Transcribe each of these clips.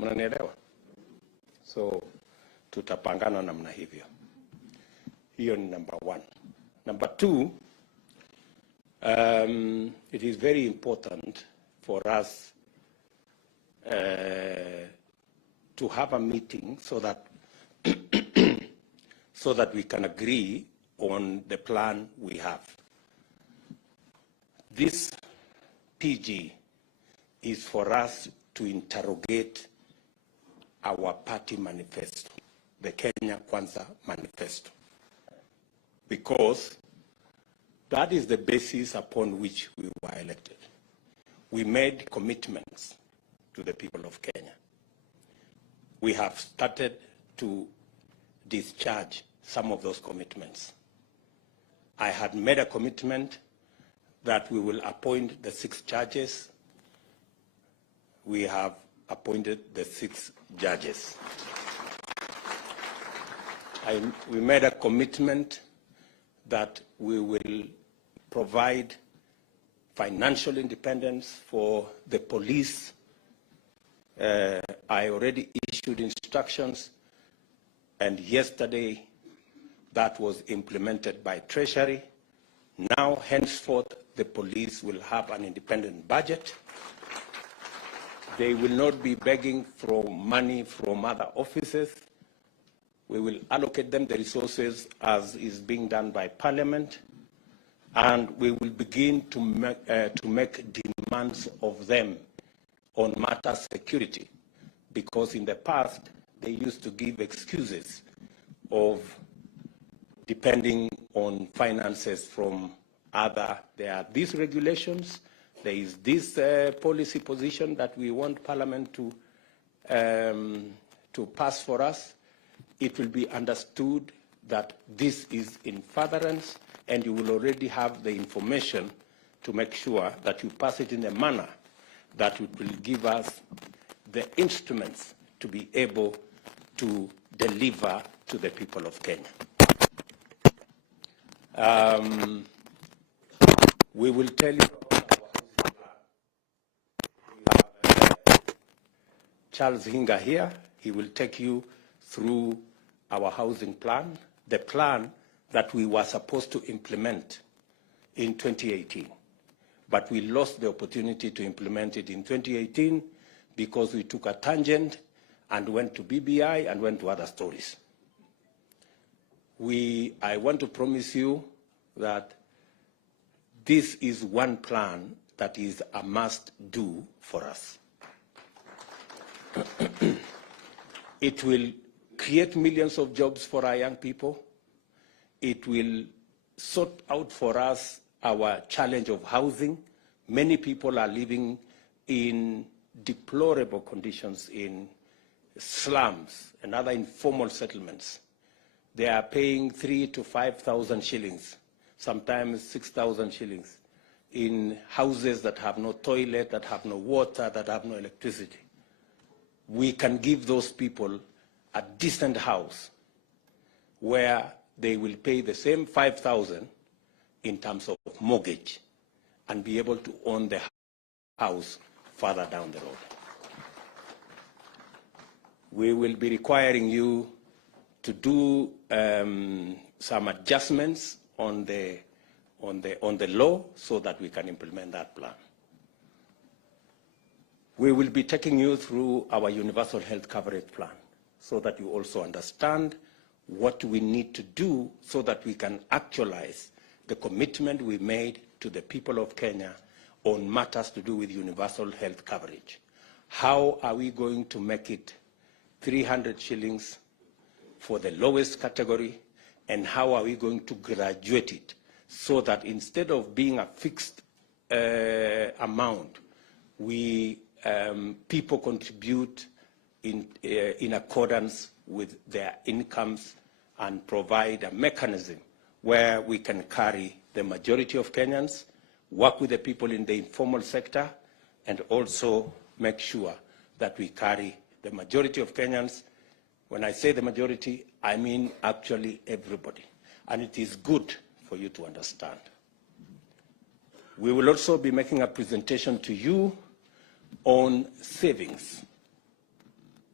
Mnanielewa? So tutapangana namna hivyo. Hiyo ni number one. Number two, it is very important for us to have a meeting so that so that we can agree on the plan we have. This PG is for us to interrogate our party manifesto, the Kenya Kwanza manifesto, because that is the basis upon which we were elected. We made commitments to the people of Kenya. We have started to discharge some of those commitments. I had made a commitment that we will appoint the 6 judges. We have appointed the 6 judges. We made a commitment that we will provide financial independence for the police. I already issued instructions, and yesterday that was implemented by Treasury. Now, henceforth, the police will have an independent budget. They will not be begging for money from other offices. We will allocate them the resources as is being done by Parliament, and we will begin to make demands of them on matter security, because in the past they used to give excuses of depending on finances from other. There are these regulations, there is this policy position that we want Parliament to pass for us. It will be understood that this is in furtherance, and you will already have the information to make sure that you pass it in a manner that will give us the instruments to be able to deliver to the people of Kenya. We will tell you about our housing plan. We have Charles Hinga here. He will take you through our housing plan, the plan that we were supposed to implement in 2018. But we lost the opportunity to implement it in 2018 because we took a tangent and went to BBI and went to other stories. I want to promise you that this is one plan that is a must-do for us. It will create millions of jobs for our young people. It will sort out for us our challenge of housing. Many people are living in deplorable conditions in slums and other informal settlements. They are paying 3,000 to 5,000 shillings, sometimes 6,000 shillings, in houses that have no toilet, that have no water, that have no electricity. We can give those people a decent house where they will pay the same 5,000 in terms of mortgage and be able to own the house further down the road. We will be requiring you to do some adjustments on the law so that we can implement that plan. We will be taking you through our universal health coverage plan so that you also understand what we need to do so that we can actualize the commitment we made to the people of Kenya on matters to do with universal health coverage. How are we going to make it 300 shillings for the lowest category, and how are we going to graduate it so that instead of being a fixed amount, people contribute in accordance with their incomes and provide a mechanism where we can carry the majority of Kenyans, work with the people in the informal sector, and also make sure that we carry the majority of Kenyans. When I say the majority, I mean actually everybody. And it is good for you to understand. We will also be making a presentation to you on savings.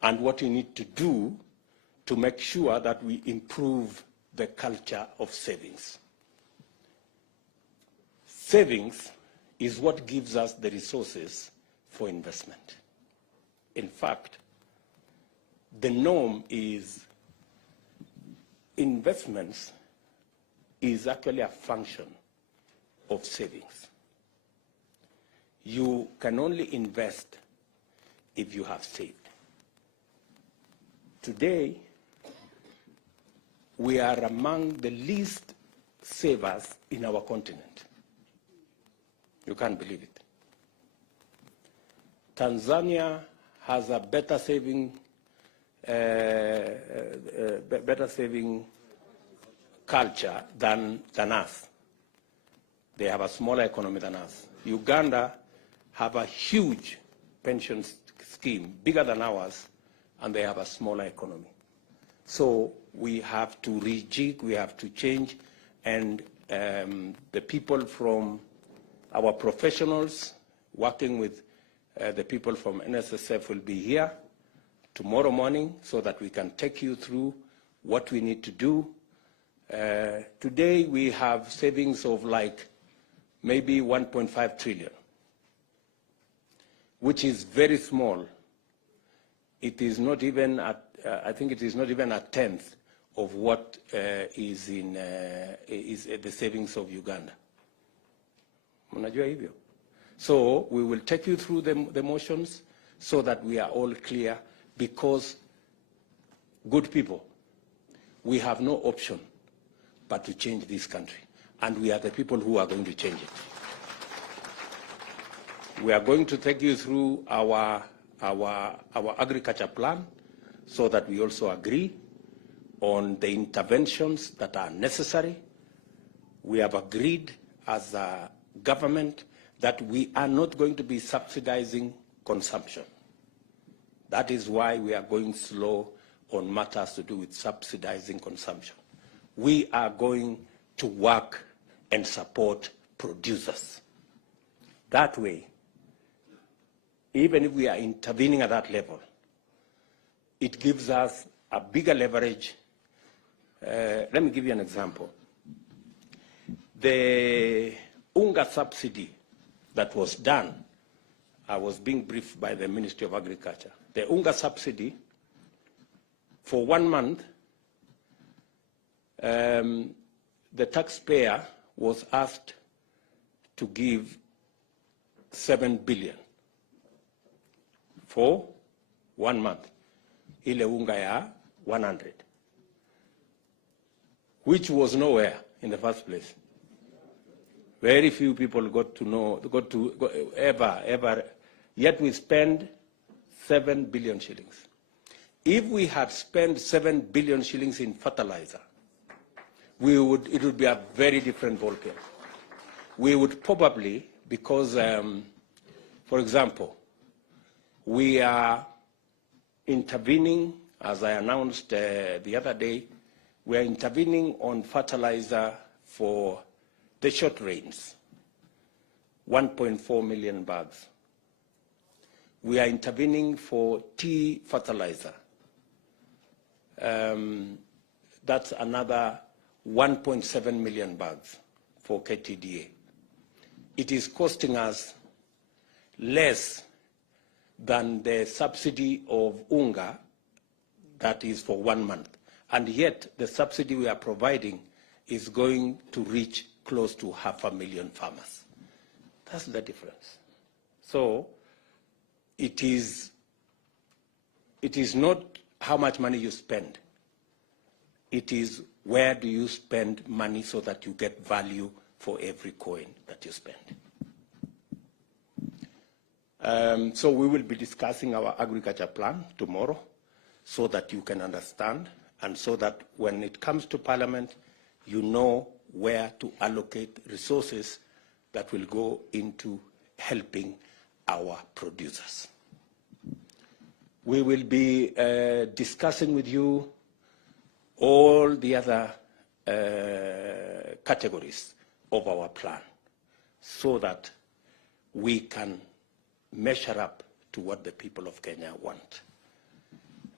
and what we need to do to make sure that we improve the culture of savings. Savings is what gives us the resources for investment. In fact, the norm is investments is actually a function of savings. You can only invest if you have saved. Today, we are among the least savers in our continent. You can't believe it. Tanzania has a better saving culture than us. They have a smaller economy than us. Uganda have a huge pension scheme, bigger than ours, and they have a smaller economy. So we have to rejig, we have to change, and the people from our professionals working with the people from NSSF will be here tomorrow morning so that we can take you through what we need to do. Today we have savings of like maybe 1.5 trillion, which is very small. It is not even I think it is not even a tenth of what is the savings of Uganda. Mnajua hivyo? So we will take you through the motions so that we are all clear, because good people, we have no option but to change this country. And we are the people who are going to change it. We are going to take you through our agriculture plan so that we also agree on the interventions that are necessary. We have agreed as a government that we are not going to be subsidizing consumption. That is why we are going slow on matters to do with subsidizing consumption. We are going to work and support producers. That way, even if we are intervening at that level, it gives us a bigger leverage. Let me give you an example. The unga subsidy that was done, I was being briefed by the Ministry of Agriculture. The unga subsidy, for 1 month, the taxpayer was asked to give 7 billion for 1 month. Ile unga ya 100, which was nowhere in the first place. Very few people got to ever, yet we spend 7 billion shillings. If we had spent 7 billion shillings in fertilizer, it would be a very different ballgame. We would probably, because, for example, we are intervening, as I announced the other day, we are intervening on fertilizer for the short rains, 1.4 million bags. We are intervening for tea fertilizer. That's another 1.7 million bags for KTDA. It is costing us less than the subsidy of unga that is for 1 month. And yet the subsidy we are providing is going to reach close to 500,000 farmers. That's the difference. So it is not how much money you spend. It is where do you spend money so that you get value for every coin that you spend. So we will be discussing our agriculture plan tomorrow so that you can understand, and so that when it comes to Parliament, you know where to allocate resources that will go into helping our producers. We will be discussing with you all the other categories of our plan so that we can measure up to what the people of Kenya want.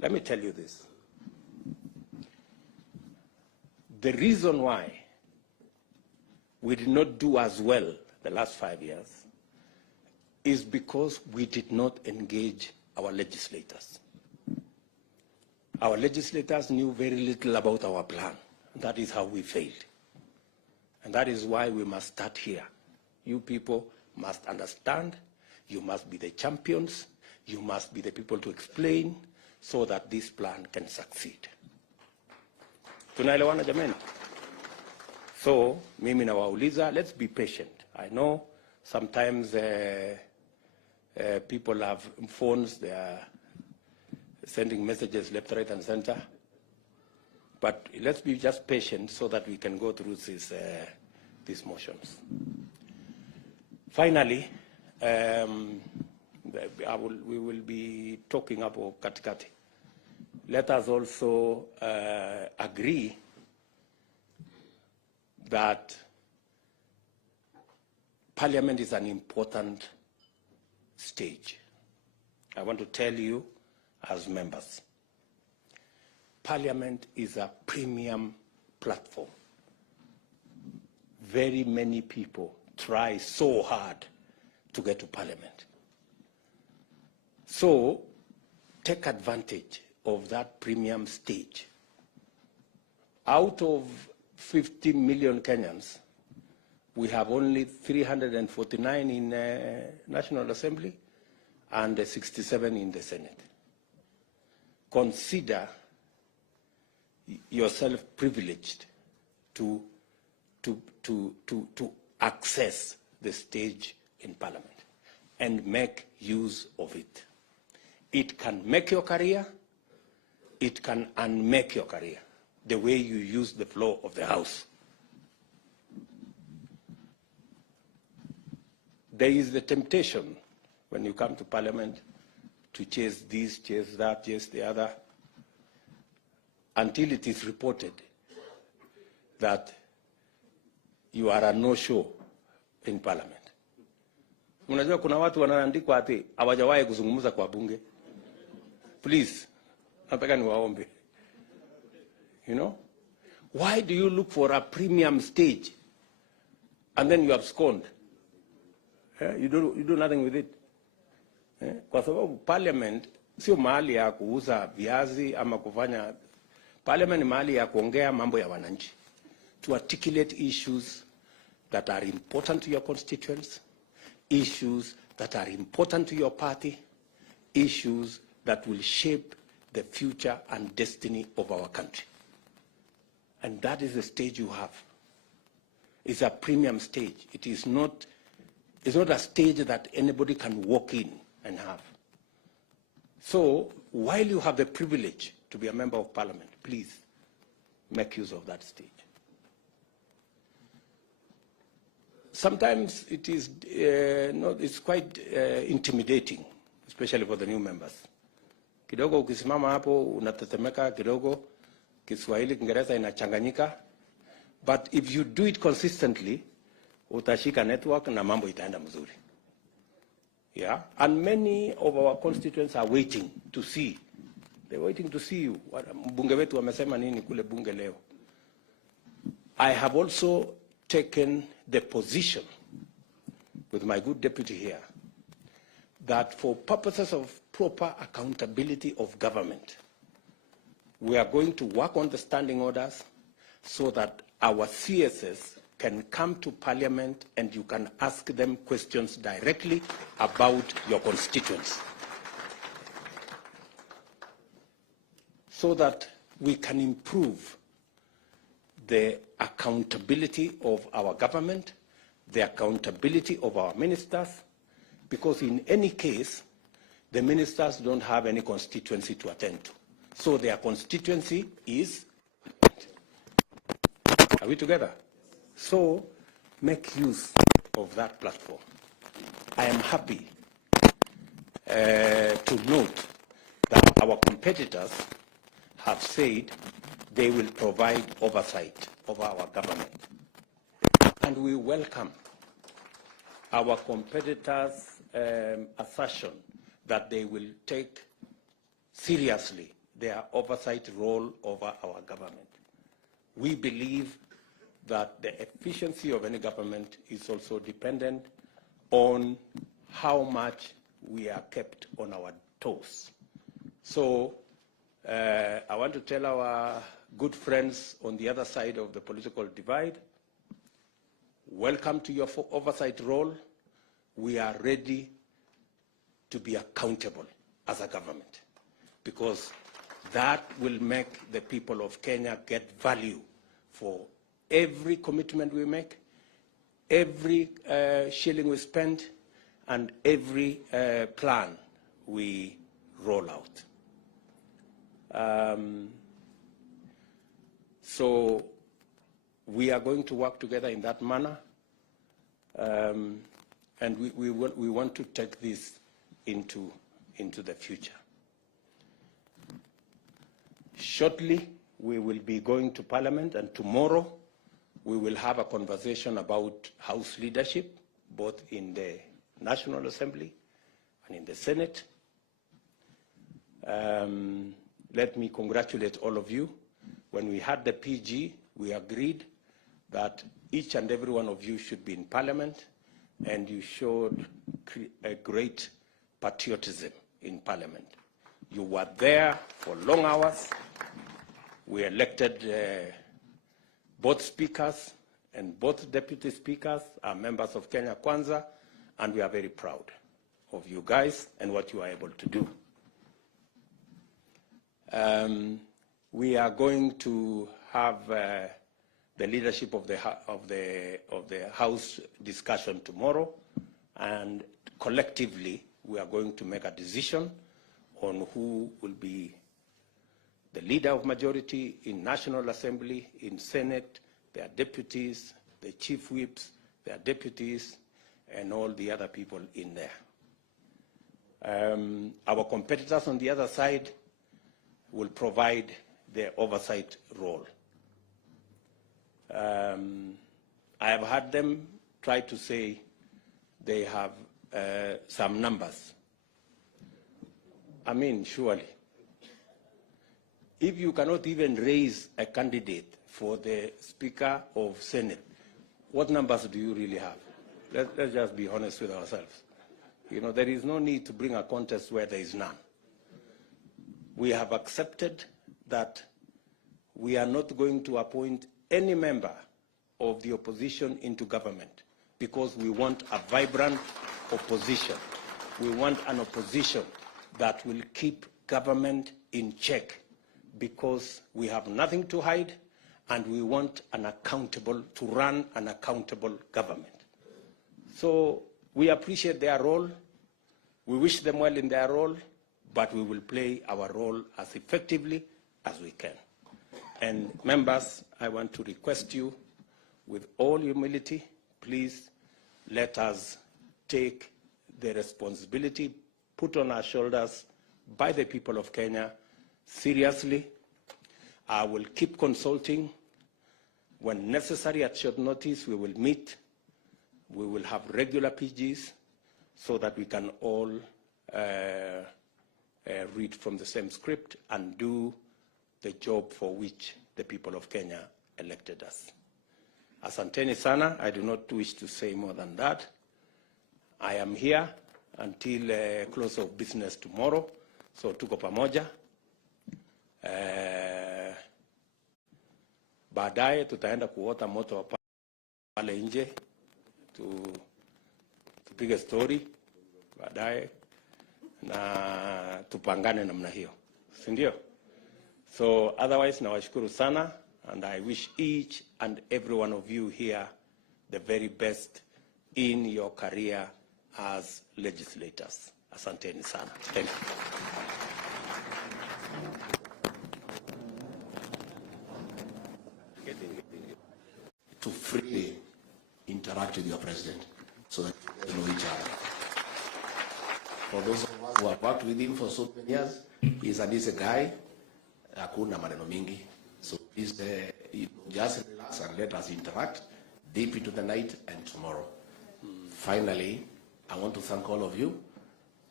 let me tell you this. The reason why we did not do as well the last 5 years is because we did not engage our legislators. Our legislators knew very little about our plan. That is how we failed. And that is why we must start here. You people must understand. You must be the champions. You must be the people to explain so that this plan can succeed. Tunaelewana jameni? So, mimi nawauliza, let's be patient. I know sometimes people have phones, they are sending messages left, right, and center. But let's be just patient so that we can go through these motions. Finally, we will be talking about katikati. Let us also agree that Parliament is an important stage. I want to tell you as members, Parliament is a premium platform. Very many people try so hard to get to Parliament. So take advantage of that premium stage. Out of 50 million Kenyans, we have only 349 in National Assembly and 67 in the Senate. Consider yourself privileged to access the stage in Parliament and make use of it. It can make your career, it can unmake your career, the way you use the floor of the House. There is the temptation when you come to Parliament to chase this, chase that, chase the other, until it is reported that you are a no-show in Parliament. Unajua kuna watu wanaandikwa ati hawajawahi kuzungumza kwa bunge. Please, nataka niwaombe. You know? Why do you look for a premium stage and then you abscond? You do nothing with it. Kwa sababu Parliament sio mahali ya kuuza viazi ama kufanya. Parliament ni mahali ya kuongea mambo ya wananchi. To articulate issues that are important to your constituents, issues that are important to your party, issues that will shape the future and destiny of our country. And that is the stage you have. It's a premium stage. It's not a stage that anybody can walk in and have. So while you have the privilege to be a member of Parliament, please make use of that stage. Sometimes it is it's quite intimidating, especially for the new members. Kidogo ukisimama hapo unatetemeka kidogo, Kiswahili Kiingereza inachanganyika, but if you do it consistently, utashika network na mambo itaenda mzuri. Yeah, and many of our constituents are waiting to see. They're waiting to see you. Mbunge wetu wamesema nini kule bunge leo. I have also taken the position with my good deputy here that for purposes of proper accountability of government, we are going to work on the standing orders so that our CSS can come to Parliament and you can ask them questions directly about your constituents, so that we can improve the accountability of our government, the accountability of our ministers, because in any case, the ministers don't have any constituency to attend to. So their constituency is, are we together? So make use of that platform. I am happy to note that our competitors have said they will provide oversight of our government. And we welcome our competitors' assertion that they will take seriously their oversight role over our government. We believe that the efficiency of any government is also dependent on how much we are kept on our toes. So I want to tell our good friends on the other side of the political divide, welcome to your oversight role. We are ready to be accountable as a government, because that will make the people of Kenya get value for every commitment we make, every shilling we spend, and every plan we roll out. So we are going to work together in that manner, and we want to take this into the future. Shortly, we will be going to Parliament, and tomorrow we will have a conversation about House leadership, both in the National Assembly and in the Senate. Let me congratulate all of you. When we had the PG, we agreed that each and every one of you should be in Parliament, and you showed a great patriotism in Parliament. You were there for long hours. We elected both speakers, and both deputy speakers are members of Kenya Kwanza, and we are very proud of you guys and what you are able to do. We are going to have the leadership of the House discussion tomorrow, and collectively we are going to make a decision on who will be the leader of majority in National Assembly, in Senate, their deputies, the chief whips, their deputies, and all the other people in there. Our competitors on the other side will provide the oversight role. I have heard them try to say they have some numbers. I mean, surely, if you cannot even raise a candidate for the Speaker of Senate, what numbers do you really have? Let's just be honest with ourselves. You know, there is no need to bring a contest where there is none. We have accepted that we are not going to appoint any member of the opposition into government, because we want a vibrant opposition. We want an opposition that will keep government in check, because we have nothing to hide, and we want to run an accountable government. So we appreciate their role. We wish them well in their role, but we will play our role as effectively as we can. And members, I want to request you, with all humility, please let us take the responsibility put on our shoulders by the people of Kenya seriously. I will keep consulting. When necessary, at short notice, we will meet. We will have regular PGs so that we can all read from the same script and do the job for which the people of Kenya elected us. Asanteni sana. I do not wish to say more than that. I am here until close of business tomorrow, so tuko pamoja. Baadaye tutaenda kuota moto pale nje, tupige story baadaye na tupangane namna hiyo, si ndio? So otherwise nawashukuru sana, and I wish each and every one of you here the very best in your career as legislators. Asanteni sana. Thank you. To freely interact with your president so that you know each other. For those of us who have worked with him for so many years, he's a decent guy. Hakuna maneno mingi. So please just relax and let us interact deep into the night and tomorrow. Finally, I want to thank all of you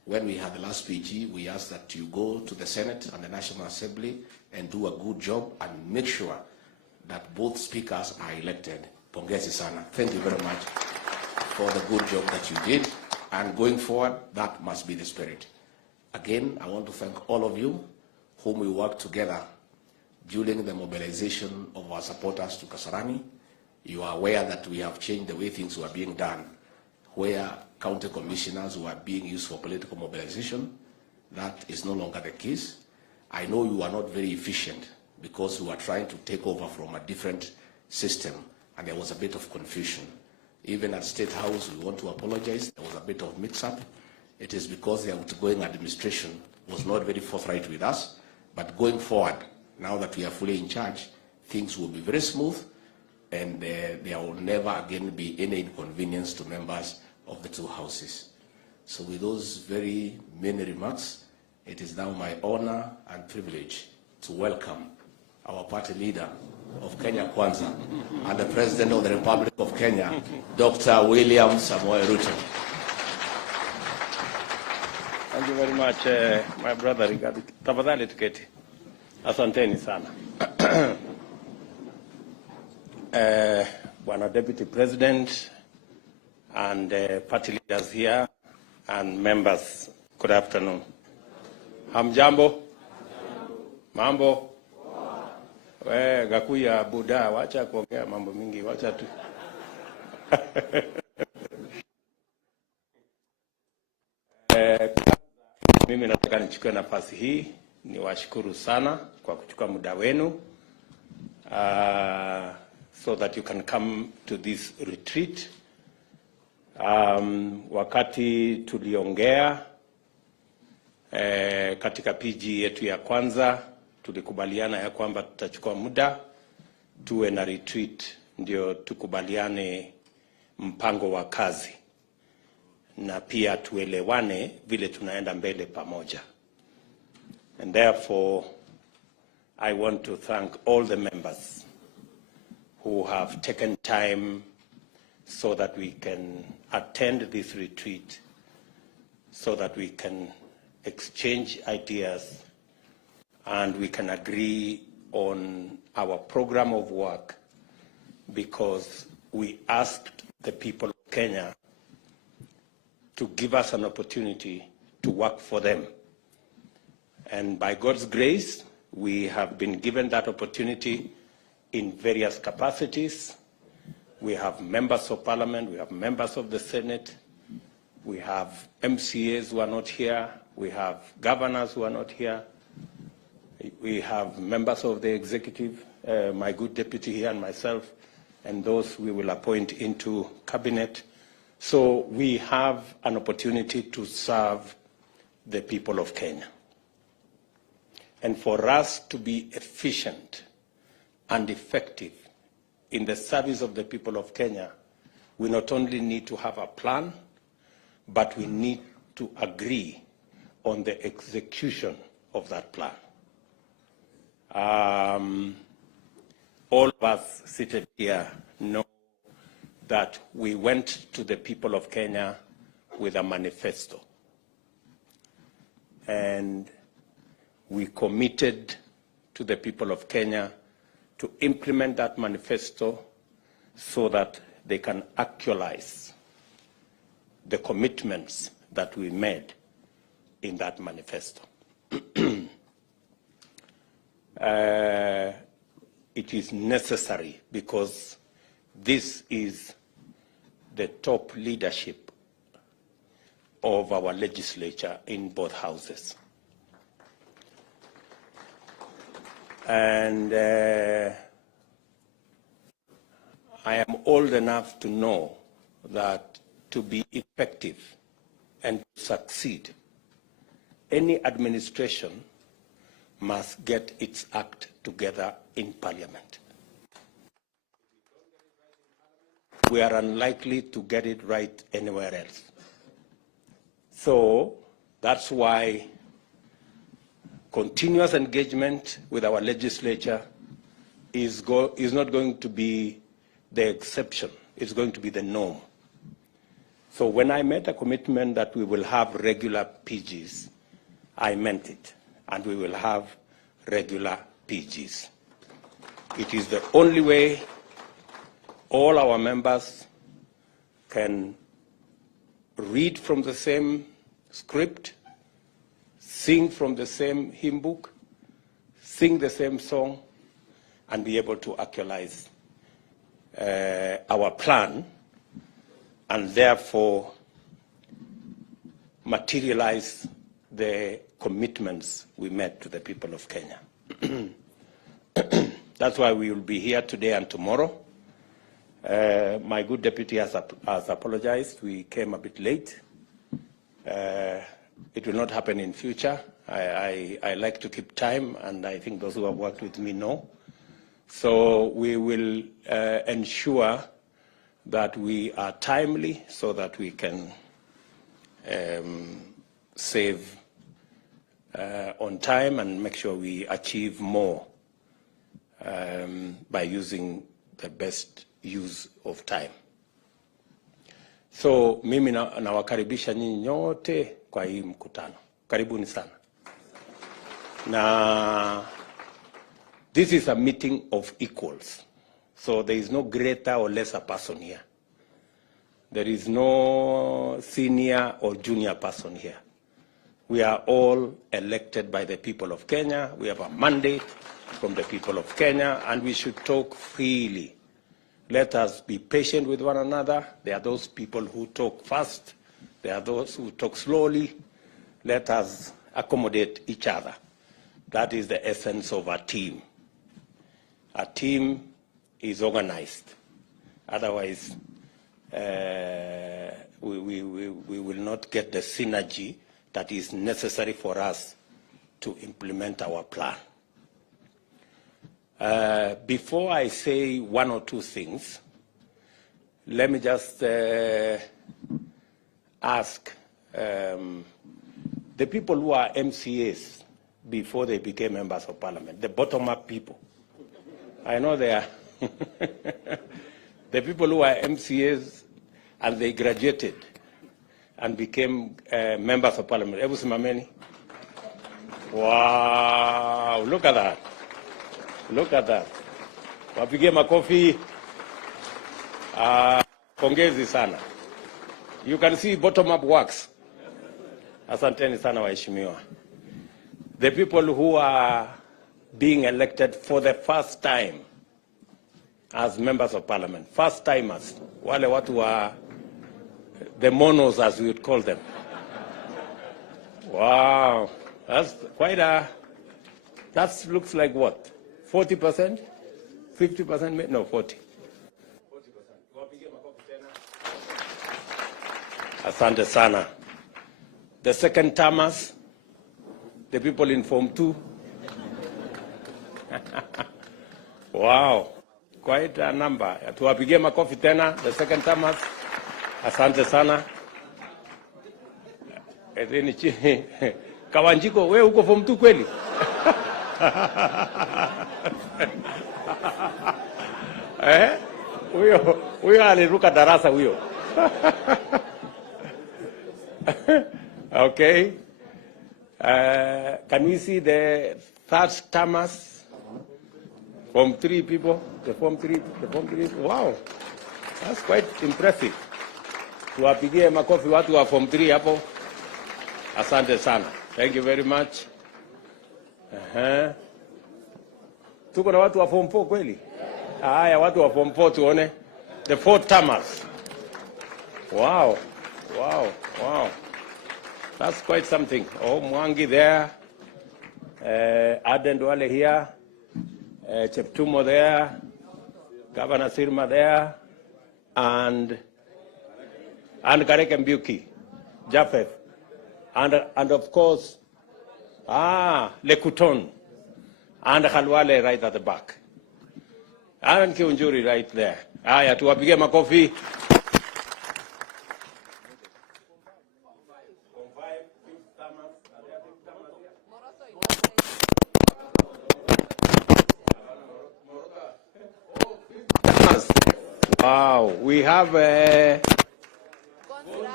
when we had the last PG, we asked that you go to the Senate and the National Assembly and do a good job and make sure that both speakers are elected. Pongezi sana. Thank you very much for the good job that you did. And going forward, that must be the spirit. Again, I want to thank all of you whom we worked together during the mobilization of our supporters to Kasarani. You are aware that we have changed the way things were being done, where county commissioners were being used for political mobilization. That is no longer the case. I know you are not very efficient because you are trying to take over from a different system, and there was a bit of confusion. Even at State House, we want to apologize. There was a bit of mix-up. It is because the outgoing administration was not very forthright with us. But going forward, now that we are fully in charge, things will be very smooth, and there will never again be any inconvenience to members of the two houses. So with those very many remarks, it is now my honor and privilege to welcome our party leader of Kenya Kwanza and the President of the Republic of Kenya, Dr. William Samoei Ruto. Thank you very much, my brother Rigathi. Tafadhali tuketi. Asanteni sana. Bwana Deputy President and party leaders here and members, good afternoon. Hamjambo? Mambo? Gakuya Buddha, wacha kuongea mambo mingi, wacha tu. Mimi nataka nichukue nafasi hii niwashukuru sana kwa kuchukua muda wenu so that you can come to this retreat. Wakati tuliongea katika PG yetu ya kwanza, tulikubaliana ya kwamba tutachukua muda tuwe na retreat ndio tukubaliane mpango wa kazi na pia tuelewane vile tunaenda mbele pamoja. And therefore, I want to thank all the members who have taken time so that we can attend this retreat, so that we can exchange ideas and we can agree on our program of work, because we asked the people of Kenya to give us an opportunity to work for them. And by God's grace, we have been given that opportunity in various capacities. We have members of parliament, we have members of the Senate, we have MCAs who are not here, we have governors who are not here, we have members of the executive, my good deputy here and myself, and those we will appoint into cabinet. So we have an opportunity to serve the people of Kenya. And for us to be efficient and effective in the service of the people of Kenya, we not only need to have a plan, but we need to agree on the execution of that plan. All of us seated here know that we went to the people of Kenya with a manifesto. And we committed to the people of Kenya to implement that manifesto so that they can actualize the commitments that we made in that manifesto. It is necessary because this is the top leadership of our legislature in both houses. And I am old enough to know that to be effective and to succeed, any administration must get its act together in Parliament. We are unlikely to get it right anywhere else. So that's why continuous engagement with our legislature is not going to be the exception, it's going to be the norm. So when I made a commitment that we will have regular PGs, I meant it, and we will have regular PGs. It is the only way all our members can read from the same script, sing from the same hymn book, sing the same song, and be able to actualize our plan, and therefore materialize the commitments we made to the people of Kenya. That's why we will be here today and tomorrow. My good deputy has apologized. We came a bit late. It will not happen in future. I like to keep time, and I think those who have worked with me know. So we will ensure that we are timely so that we can save on time and make sure we achieve more by using the best use of time. So mimi nawakaribisha nyinyi nyote kwa hii mkutano. Karibuni sana. Na this is a meeting of equals. So there is no greater or lesser person here. There is no senior or junior person here. We are all elected by the people of Kenya. We have a mandate from the people of Kenya, and we should talk freely. Let us be patient with one another. There are those people who talk fast. There are those who talk slowly. Let us accommodate each other. That is the essence of a team. A team is organized. Otherwise, we will not get the synergy that is necessary for us to implement our plan. Before I say one or two things, let me just ask the people who are MCAs before they became members of parliament, the bottom-up people. I know they are. The people who are MCAs and they graduated and became members of parliament. Ebu simameni. Wow, look at that. Look at that. Wapigie makofi. Pongezi sana. You can see bottom-up works. Asanteni sana waheshimiwa. The people who are being elected for the first time as members of parliament, first timers, wale watu wa the monos as we would call them. Wow, that's quite a, that looks like what? 40%? 50%? No, 40. 40%. Asante sana. The second termers, the people in Form 2. Wow, quite a number. Tuwapigie makofi tena, the second termers. Asante sana. Edeni chini. Kawanjiko, wewe uko Form 2 kweli? Huyo aliruka darasa huyo. Okay. Can we see the third termers? Form 3 people, the Form 3. Wow, that's quite impressive. Tuwapigie makofi watu wa Form 3 hapo. Asante sana. Thank you very much. Tuko na watu wa Form 4 kweli? Haya, watu wa Form 4 tuone. The fourth termers. Wow. That's quite something. Oh, Mwangi there. Aden Duale here. Cheptumo there. Governor Sirma there. And Karek Mbuki. Japheth. And of course, Lekuton. And Khalwale right at the back. And Kiunjuri right there. Aya, tuwapige makofi. Wow, we have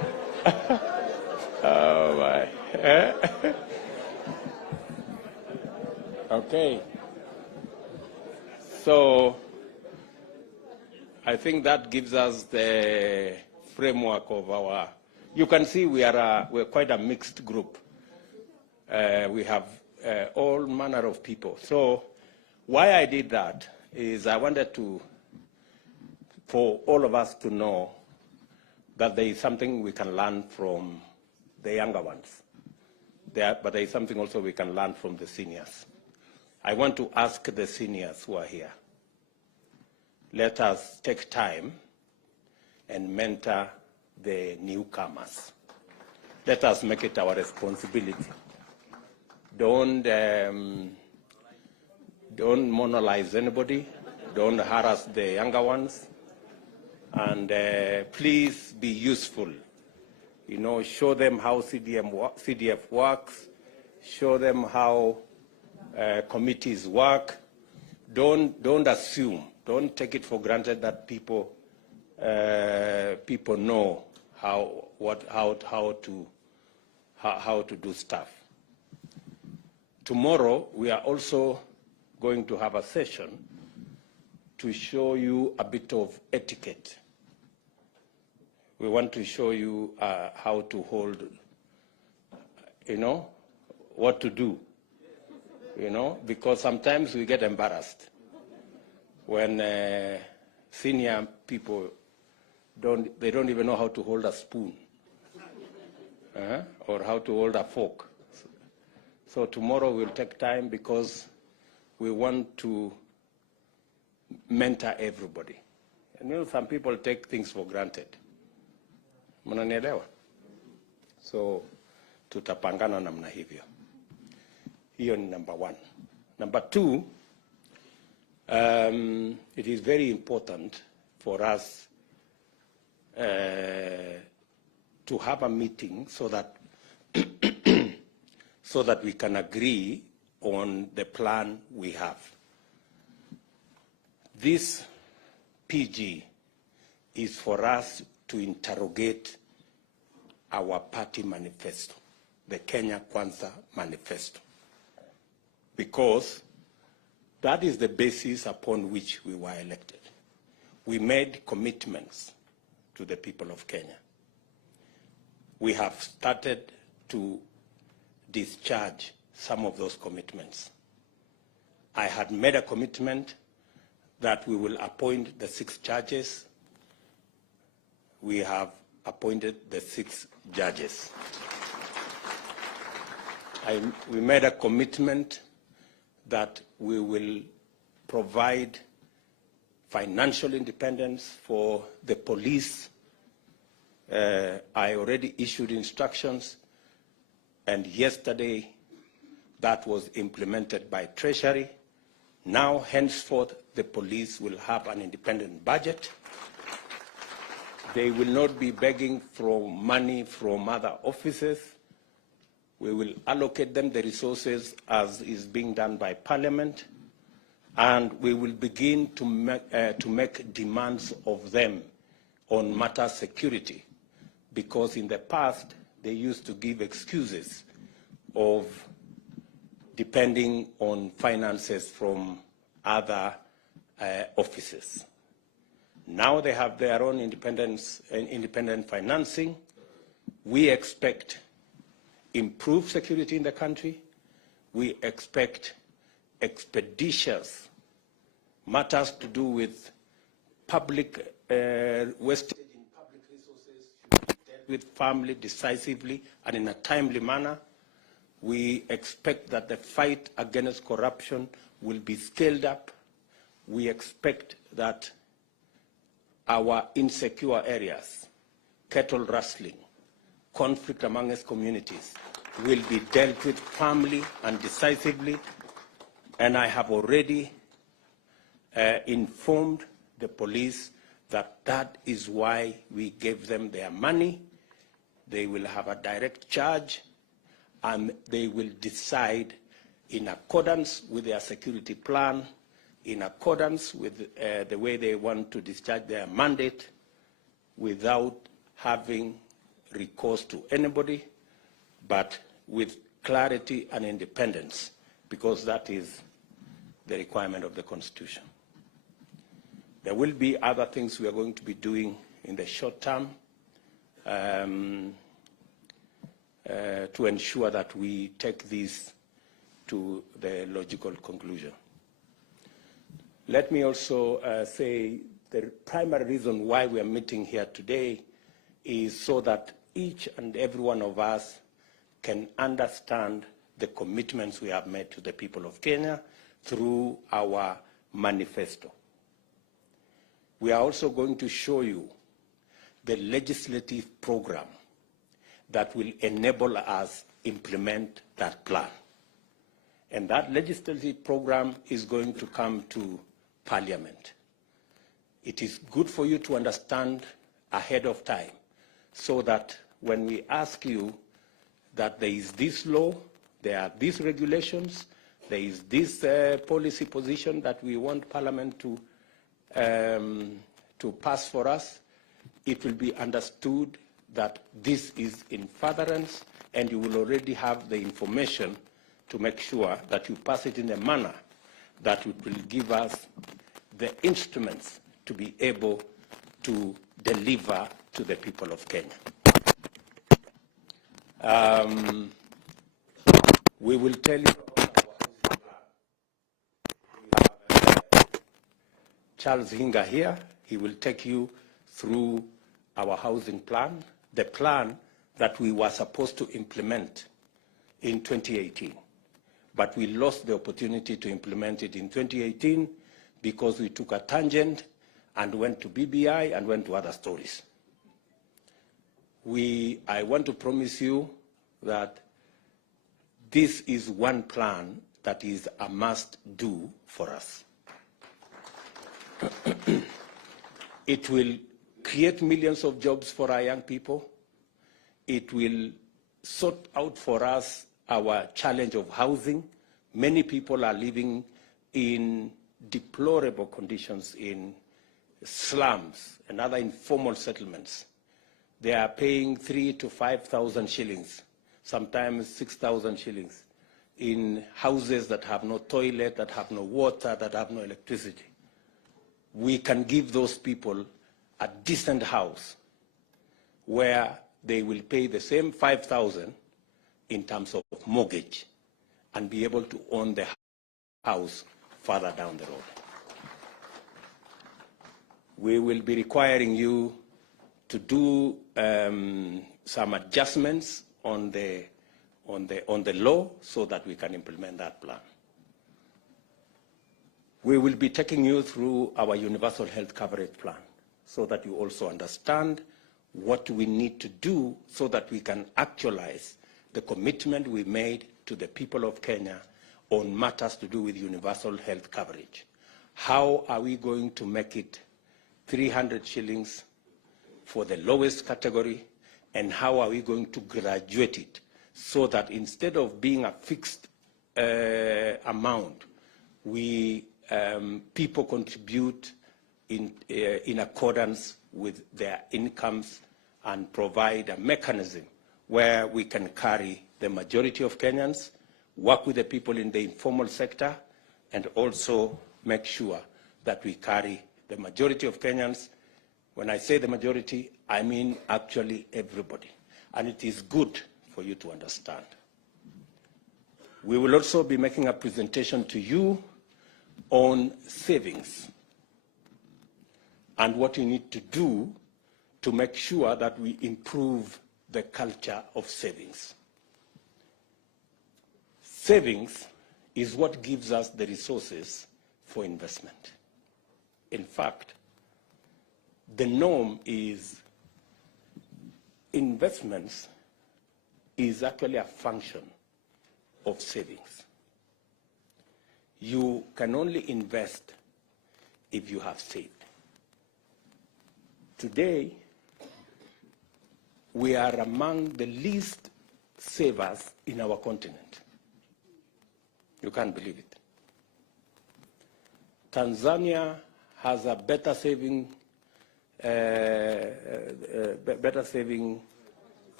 Oh, my. Okay. So I think that gives us the framework of our, you can see we're quite a mixed group. We have all manner of people. So why I did that is I wanted for all of us to know that there is something we can learn from the younger ones. But there is something also we can learn from the seniors. I want to ask the seniors who are here, let us take time and mentor the newcomers. Let us make it our responsibility. Don't monolize anybody. Don't harass the younger ones. And please be useful. You know, show them how CDF works. Show them how committees work. Don't assume. Don't take it for granted that people know how to do stuff. Tomorrow we are also going to have a session to show you a bit of etiquette. We want to show you how to hold, you know, what to do, you know, because sometimes we get embarrassed when senior people don't even know how to hold a spoon or how to hold a fork. So tomorrow we'll take time because we want to mentor everybody. And you know, some people take things for granted. Mnanielewa? So tutapangana namna hivyo. Hiyo ni number one. Number two, it is very important for us to have a meeting so that so that we can agree on the plan we have. This PG is for us to interrogate our party manifesto, the Kenya Kwanza manifesto, because that is the basis upon which we were elected. We made commitments to the people of Kenya. We have started to discharge some of those commitments. I had made a commitment that we will appoint the 6 judges. We have appointed the 6 judges. We made a commitment that we will provide financial independence for the police. I already issued instructions, and yesterday that was implemented by Treasury. Now, henceforth, the police will have an independent budget. They will not be begging for money from other offices. We will allocate them the resources as is being done by Parliament, and we will begin to make demands of them on matter security, because in the past they used to give excuses of depending on finances from other offices. Now they have their own independent financing. We expect improved security in the country. We expect expeditious matters to do with public wastage in public resources should be dealt with firmly, decisively, and in a timely manner. We expect that the fight against corruption will be scaled up. We expect that our insecure areas, cattle rustling, conflict amongst communities, will be dealt with firmly and decisively. And I have already informed the police that that is why we gave them their money. They will have a direct charge, and they will decide in accordance with their security plan, in accordance with the way they want to discharge their mandate, without having recourse to anybody, but with clarity and independence, because that is the requirement of the Constitution. There will be other things we are going to be doing in the short term to ensure that we take this to the logical conclusion. Let me also say the primary reason why we are meeting here today is so that each and every one of us can understand the commitments we have made to the people of Kenya through our manifesto. We are also going to show you the legislative program that will enable us implement that plan. And that legislative program is going to come to Parliament. It is good for you to understand ahead of time so that when we ask you that there is this law, there are these regulations, there is this policy position that we want Parliament to pass for us, it will be understood that this is in furtherance, and you will already have the information to make sure that you pass it in a manner that will give us the instruments to be able to deliver to the people of Kenya. We will tell you about our housing plan. We have Charles Hinga here. He will take you through our housing plan, the plan that we were supposed to implement in 2018. But we lost the opportunity to implement it in 2018 because we took a tangent and went to BBI and went to other stories. I want to promise you that this is one plan that is a must-do for us. It will create millions of jobs for our young people. It will sort out for us our challenge of housing. Many people are living in deplorable conditions in slums and other informal settlements. They are paying 3,000 to 5,000 shillings, sometimes 6,000 shillings, in houses that have no toilet, that have no water, that have no electricity. We can give those people a decent house where they will pay the same 5,000 in terms of mortgage and be able to own the house further down the road. We will be requiring you to do some adjustments on the law so that we can implement that plan. We will be taking you through our universal health coverage plan so that you also understand what we need to do so that we can actualize the commitment we made to the people of Kenya on matters to do with universal health coverage. How are we going to make it 300 shillings for the lowest category, and how are we going to graduate it so that instead of being a fixed amount, people contribute in accordance with their incomes and provide a mechanism where we can carry the majority of Kenyans, work with the people in the informal sector, and also make sure that we carry the majority of Kenyans. When I say the majority, I mean actually everybody. And it is good for you to understand. We will also be making a presentation to you on savings and what you need to do to make sure that we improve the culture of savings. Savings is what gives us the resources for investment. In fact, the norm is investments is actually a function of savings. You can only invest if you have saved. Today, we are among the least savers in our continent. You can't believe it. Tanzania has a better saving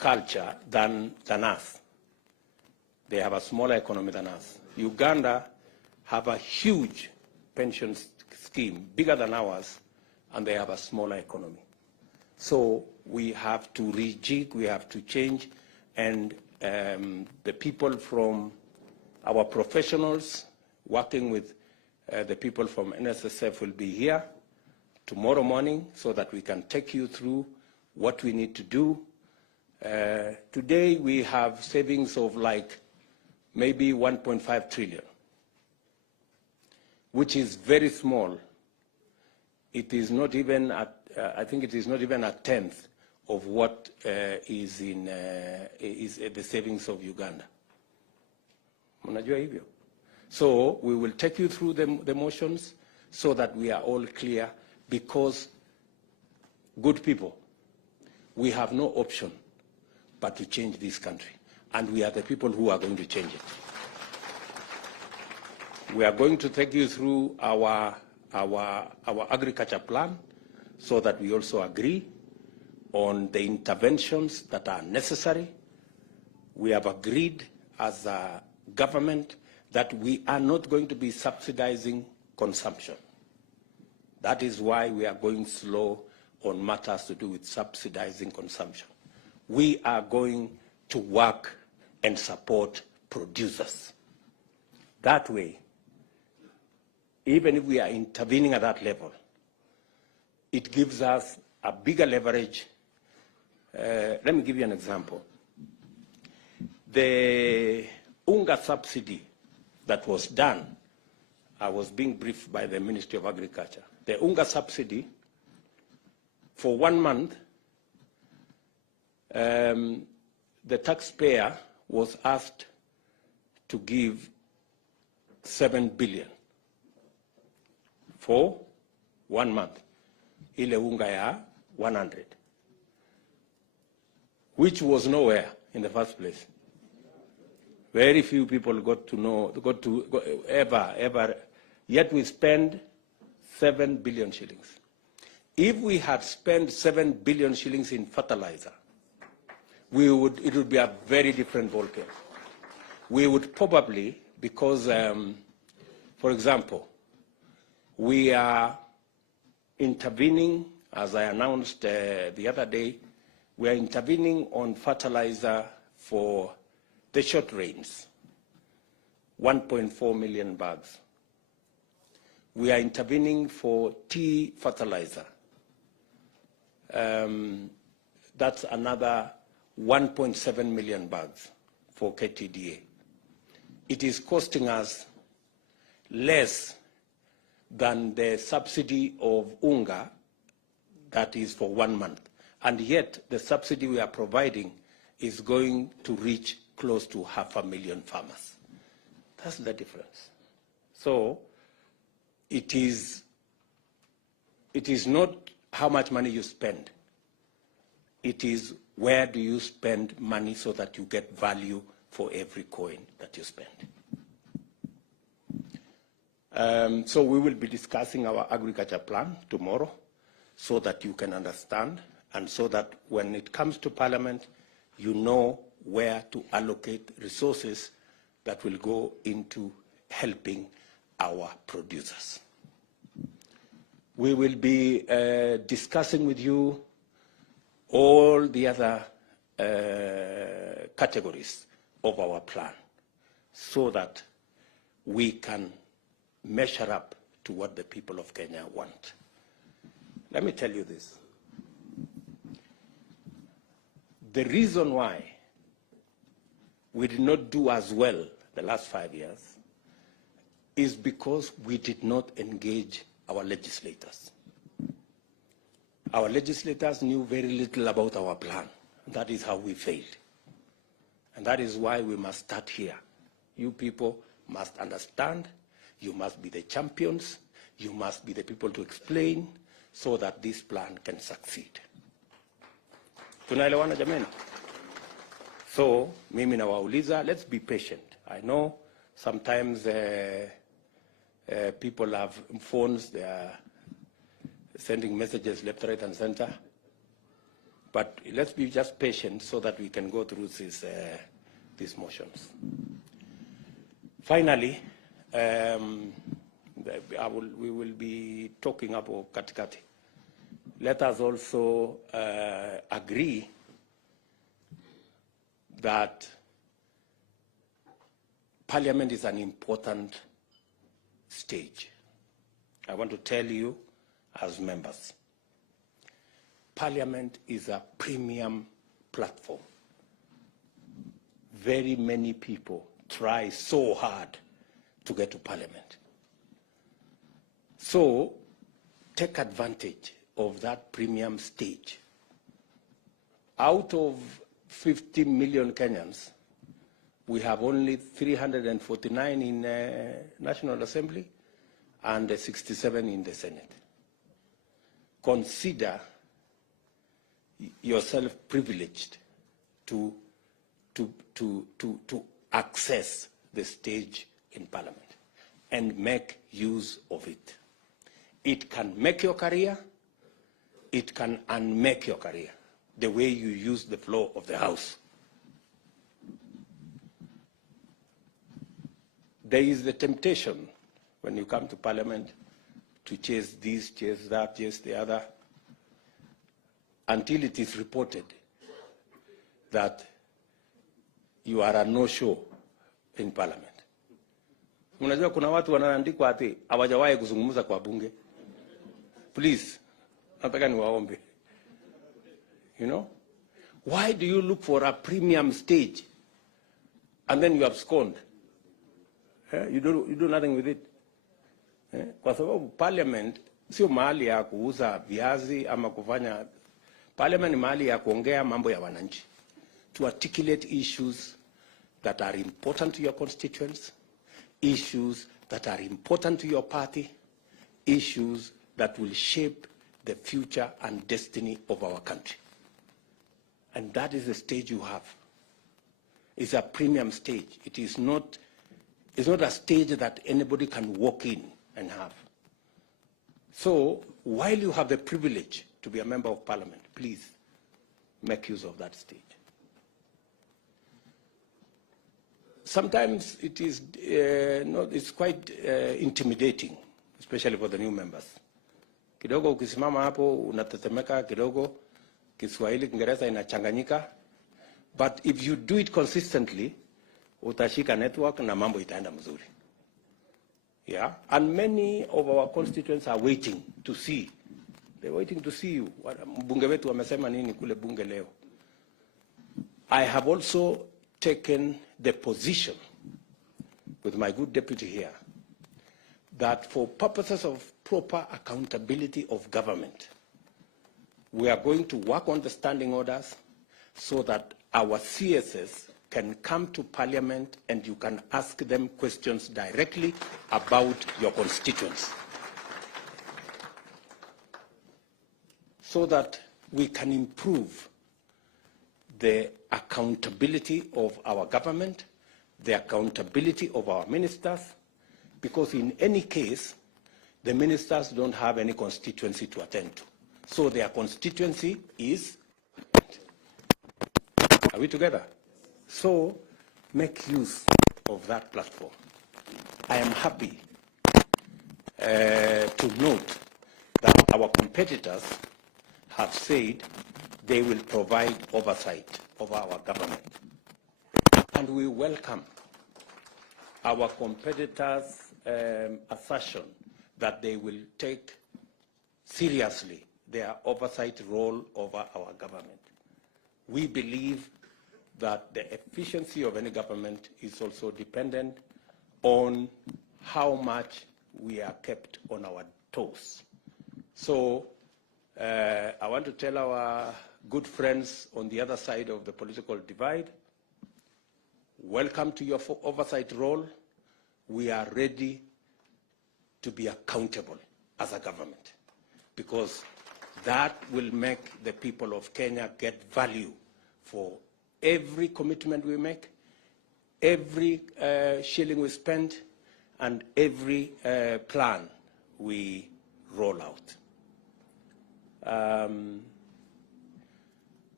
culture than us. They have a smaller economy than us. Uganda have a huge pension scheme, bigger than ours, and they have a smaller economy. So we have to rejig, we have to change, and the people from our professionals working with the people from NSSF will be here tomorrow morning so that we can take you through what we need to do. Today we have savings of like maybe 1.5 trillion, which is very small. It is not even at, I think it is not even a tenth of what is the savings of Uganda. Mnajua hivyo? So we will take you through the motions so that we are all clear, because good people, we have no option but to change this country. And we are the people who are going to change it. We are going to take you through our agriculture plan so that we also agree on the interventions that are necessary. We have agreed as a government that we are not going to be subsidizing consumption. That is why we are going slow on matters to do with subsidizing consumption. We are going to work and support producers. That way, even if we are intervening at that level, it gives us a bigger leverage. Let me give you an example. The unga subsidy that was done, I was being briefed by the Ministry of Agriculture. The unga subsidy, for 1 month, the taxpayer was asked to give 7 billion for 1 month. Ile unga ya 100, which was nowhere in the first place. Very few people got to ever, yet we spend 7 billion shillings. If we had spent 7 billion shillings in fertilizer, it would be a very different ballgame. We would probably, because, for example, we are intervening, as I announced the other day, we are intervening on fertilizer for the short rains, 1.4 million bags. We are intervening for tea fertilizer. That's another 1.7 million bags for KTDA. It is costing us less than the subsidy of unga that is for 1 month. And yet the subsidy we are providing is going to reach close to 500,000 farmers. That's the difference. So it is not how much money you spend. It is where do you spend money so that you get value for every coin that you spend. So we will be discussing our agriculture plan tomorrow so that you can understand, and so that when it comes to Parliament, you know where to allocate resources that will go into helping our producers. We will be discussing with you all the other categories of our plan so that we can measure up to what the people of Kenya want. Let me tell you this. The reason why we did not do as well the last 5 years is because we did not engage our legislators. Our legislators knew very little about our plan. That is how we failed. And that is why we must start here. You people must understand. You must be the champions. You must be the people to explain so that this plan can succeed. Tunaelewana jameni? So, mimi nawauliza, let's be patient. I know sometimes people have phones, they are sending messages left, right, and center. But let's be just patient so that we can go through these motions. Finally, we will be talking about katikati. Let us also agree that Parliament is an important stage. I want to tell you as members, Parliament is a premium platform. Very many people try so hard to get to Parliament. So take advantage of that premium stage. Out of 50 million Kenyans, we have only 349 in National Assembly and 67 in the Senate. Consider yourself privileged to access the stage in Parliament and make use of it. It can make your career, it can unmake your career, the way you use the floor of the House. There is the temptation when you come to Parliament to chase this, chase that, chase the other, until it is reported that you are a no-show in Parliament. Unajua kuna watu wanaandikwa ati hawajawahi kuzungumza kwa bunge. Please, nataka niwaombe. You know? Why do you look for a premium stage and then you abscond? You do nothing with it. Kwa sababu Parliament sio mahali ya kuuza viazi ama kufanya. Parliament ni mahali ya kuongea mambo ya wananchi. To articulate issues that are important to your constituents, issues that are important to your party, issues that will shape the future and destiny of our country. And that is the stage you have. It's a premium stage. It's not a stage that anybody can walk in and have. So while you have the privilege to be a member of Parliament, please make use of that stage. Sometimes it is it's quite intimidating, especially for the new members. Kidogo ukisimama hapo unatetemeka kidogo, Kiswahili Kiingereza inachanganyika, but if you do it consistently, utashika network na mambo itaenda mzuri. Yeah, and many of our constituents are waiting to see. They're waiting to see you. Mbunge wetu wamesema nini kule bunge leo. I have also taken the position with my good deputy here that for purposes of proper accountability of government, we are going to work on the standing orders so that our CSS can come to Parliament and you can ask them questions directly about your constituents, so that we can improve the accountability of our government, the accountability of our ministers, because in any case, the ministers don't have any constituency to attend to. So their constituency is, are we together? So make use of that platform. I am happy to note that our competitors have said they will provide oversight of our government. And we welcome our competitors' assertion that they will take seriously their oversight role over our government. We believe that the efficiency of any government is also dependent on how much we are kept on our toes. So I want to tell our good friends on the other side of the political divide, welcome to your oversight role. We are ready to be accountable as a government, because that will make the people of Kenya get value for every commitment we make, every shilling we spend, and every plan we roll out.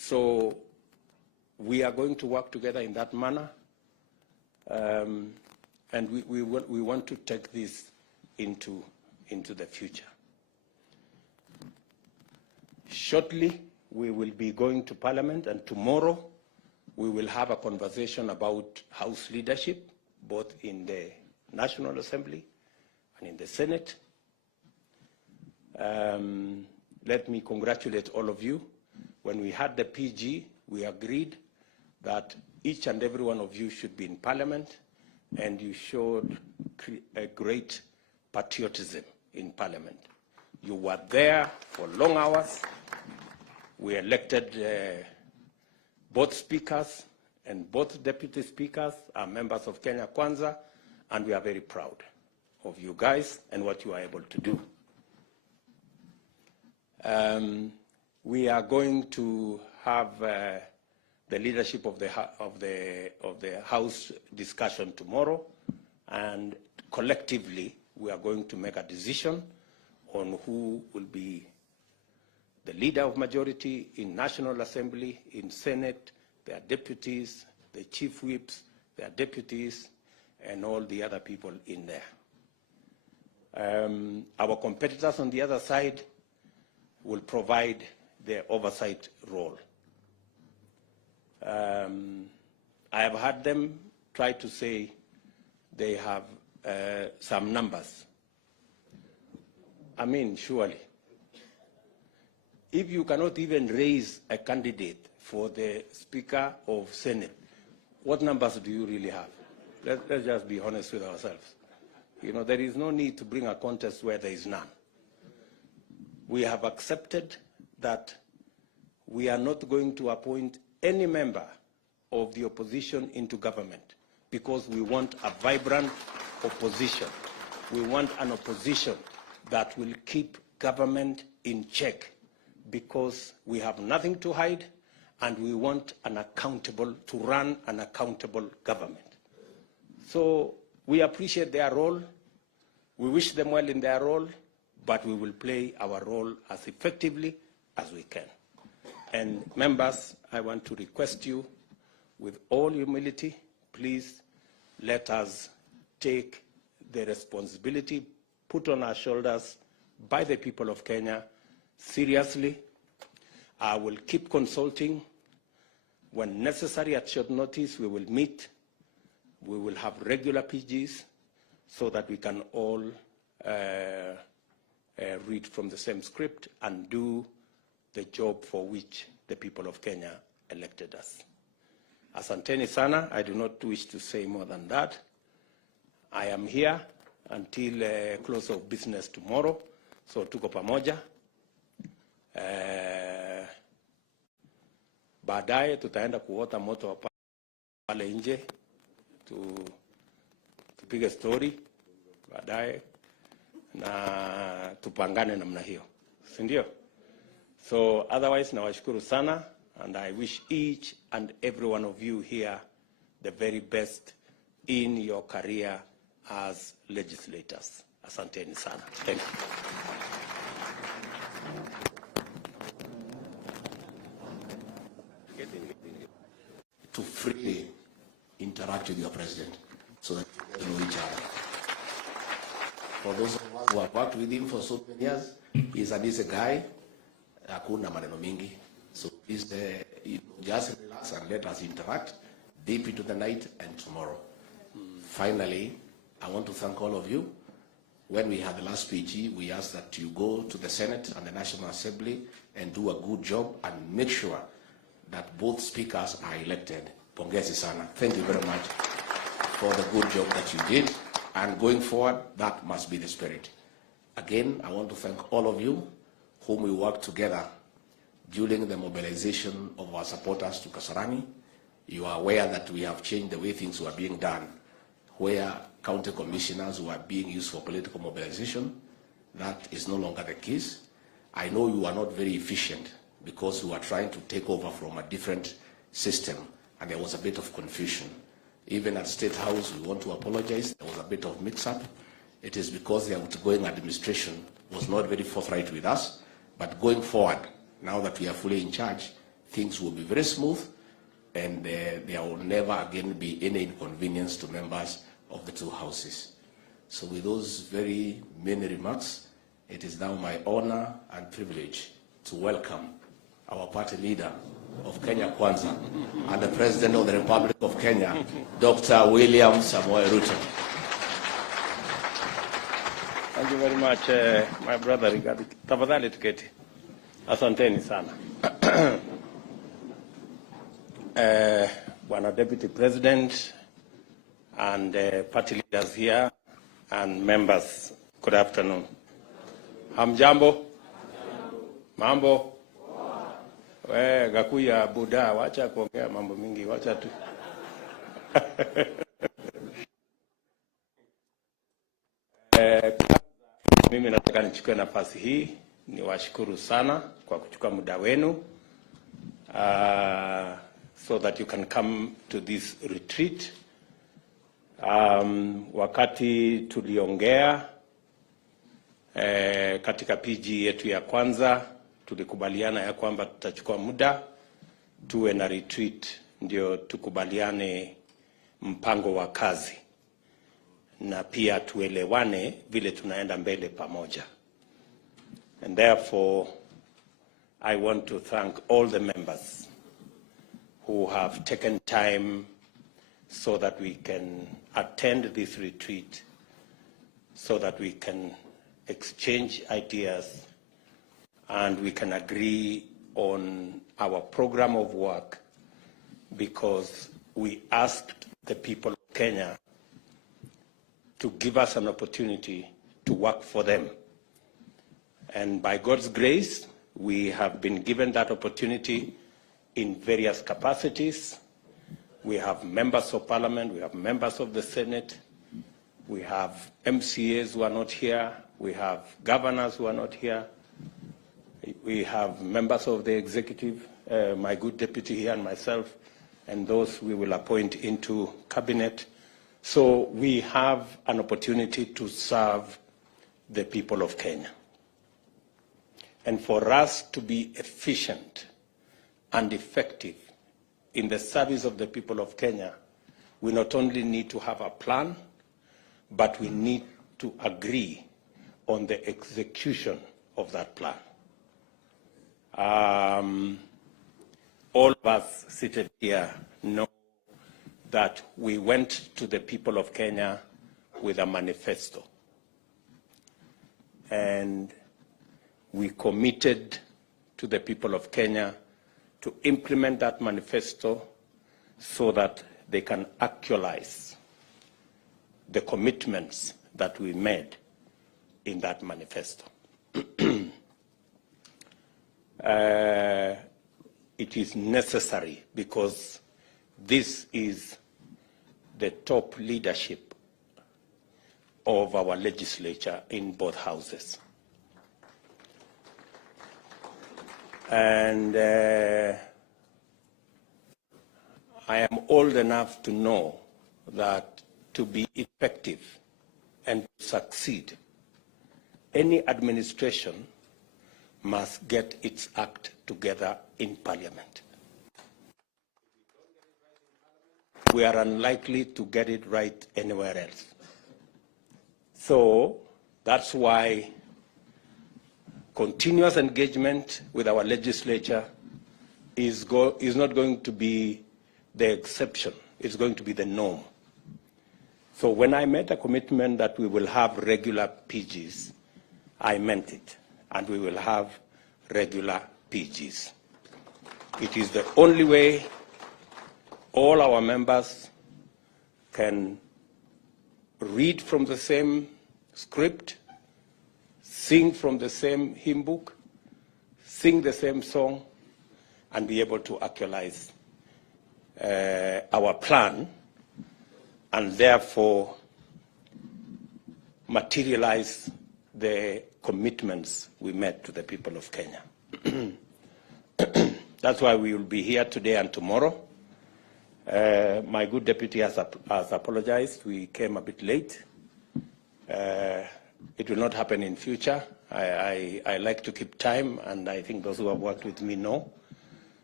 So we are going to work together in that manner, and we want to take this into the future. Shortly, we will be going to Parliament, and tomorrow we will have a conversation about House leadership, both in the National Assembly and in the Senate. Let me congratulate all of you. When we had the PG, we agreed that each and every one of you should be in Parliament, and you showed a great patriotism in Parliament. You were there for long hours. We elected both speakers, and both deputy speakers are members of Kenya Kwanza, and we are very proud of you guys and what you are able to do. We are going to have the leadership of the House discussion tomorrow, and collectively we are going to make a decision on who will be the leader of majority in National Assembly, in Senate, their deputies, the chief whips, their deputies, and all the other people in there. Our competitors on the other side will provide the oversight role. I have heard them try to say they have some numbers. I mean, surely, if you cannot even raise a candidate for the Speaker of Senate, what numbers do you really have? Let's just be honest with ourselves. You know, there is no need to bring a contest where there is none. We have accepted that we are not going to appoint any member of the opposition into government because we want a vibrant opposition. We want an opposition that will keep government in check, because we have nothing to hide, and we want to run an accountable government. So we appreciate their role. We wish them well in their role, but we will play our role as effectively as we can. And members, I want to request you, with all humility, please let us take the responsibility put on our shoulders by the people of Kenya seriously. I will keep consulting. When necessary, at short notice, we will meet. We will have regular PGs so that we can all read from the same script and do the job for which the people of Kenya elected us. Asanteni sana. I do not wish to say more than that. I am here until close of business tomorrow, so tuko pamoja. Baadaye tutaenda kuota moto pale nje, tupige story baadaye na tupangane namna hiyo, si ndio? So otherwise nawashukuru sana, and I wish each and every one of you here the very best in your career as legislators. Asanteni sana. Thank you. To freely interact with your president so that you know each other. For those of us who have worked with him for so many years, he's a decent guy. Hakuna maneno mingi. So please just relax and let us interact deep into the night and tomorrow. Finally, I want to thank all of you. When we had the last PG, we asked that you go to the Senate and the National Assembly and do a good job and make sure that both speakers are elected. Pongezi sana. Thank you very much for the good job that you did. And going forward, that must be the spirit. Again, I want to thank all of you whom we worked together during the mobilization of our supporters to Kasarani. You are aware that we have changed the way things were being done, where county commissioners were being used for political mobilization. That is no longer the case. I know you are not very efficient because you are trying to take over from a different system, and there was a bit of confusion. Even at State House, we want to apologize. There was a bit of mix-up. It is because the outgoing administration was not very forthright with us. But going forward, now that we are fully in charge, things will be very smooth, and there will never again be any inconvenience to members of the two houses. So with those very many remarks, it is now my honor and privilege to welcome our party leader of Kenya Kwanza and the President of the Republic of Kenya, Dr. William Samoei Ruto. Thank you very much, my brother Rigathi. Tafadhali tuketi. Asanteni sana. Bwana Deputy President and party leaders here and members, good afternoon. Hamjambo? Mambo? Gakuya Buddha, wacha kuongea mambo mingi, wacha tu. Mimi nataka nichukue nafasi hii niwashukuru sana kwa kuchukua muda wenu so that you can come to this retreat. Wakati tuliongea katika PG yetu ya kwanza tulikubaliana ya kwamba tutachukua muda tuwe na retreat ndio tukubaliane mpango wa kazi na pia tuelewane vile tunaenda mbele pamoja. And therefore I want to thank all the members who have taken time so that we can attend this retreat, so that we can exchange ideas and we can agree on our program of work, because we asked the people of Kenya to give us an opportunity to work for them. And by God's grace, we have been given that opportunity in various capacities. We have members of parliament, we have members of the Senate, we have MCAs who are not here, we have governors who are not here, we have members of the executive, my good deputy here and myself, and those we will appoint into cabinet. So we have an opportunity to serve the people of Kenya. And for us to be efficient and effective in the service of the people of Kenya, we not only need to have a plan, but we need to agree on the execution of that plan. All of us seated here know that we went to the people of Kenya with a manifesto. And we committed to the people of Kenya to implement that manifesto so that they can actualize the commitments that we made in that manifesto. It is necessary because this is the top leadership of our legislature in both houses. And I am old enough to know that to be effective and succeed, any administration must get its act together in Parliament. We are unlikely to get it right anywhere else. So that's why continuous engagement with our legislature is not going to be the exception, it's going to be the norm. So when I made a commitment that we will have regular PGs, I meant it, and we will have regular PGs. It is the only way all our members can read from the same script, sing from the same hymn book, sing the same song, and be able to actualize our plan, and therefore materialize the commitments we made to the people of Kenya. That's why we will be here today and tomorrow. My good deputy has apologized. We came a bit late. It will not happen in future. I like to keep time, and I think those who have worked with me know.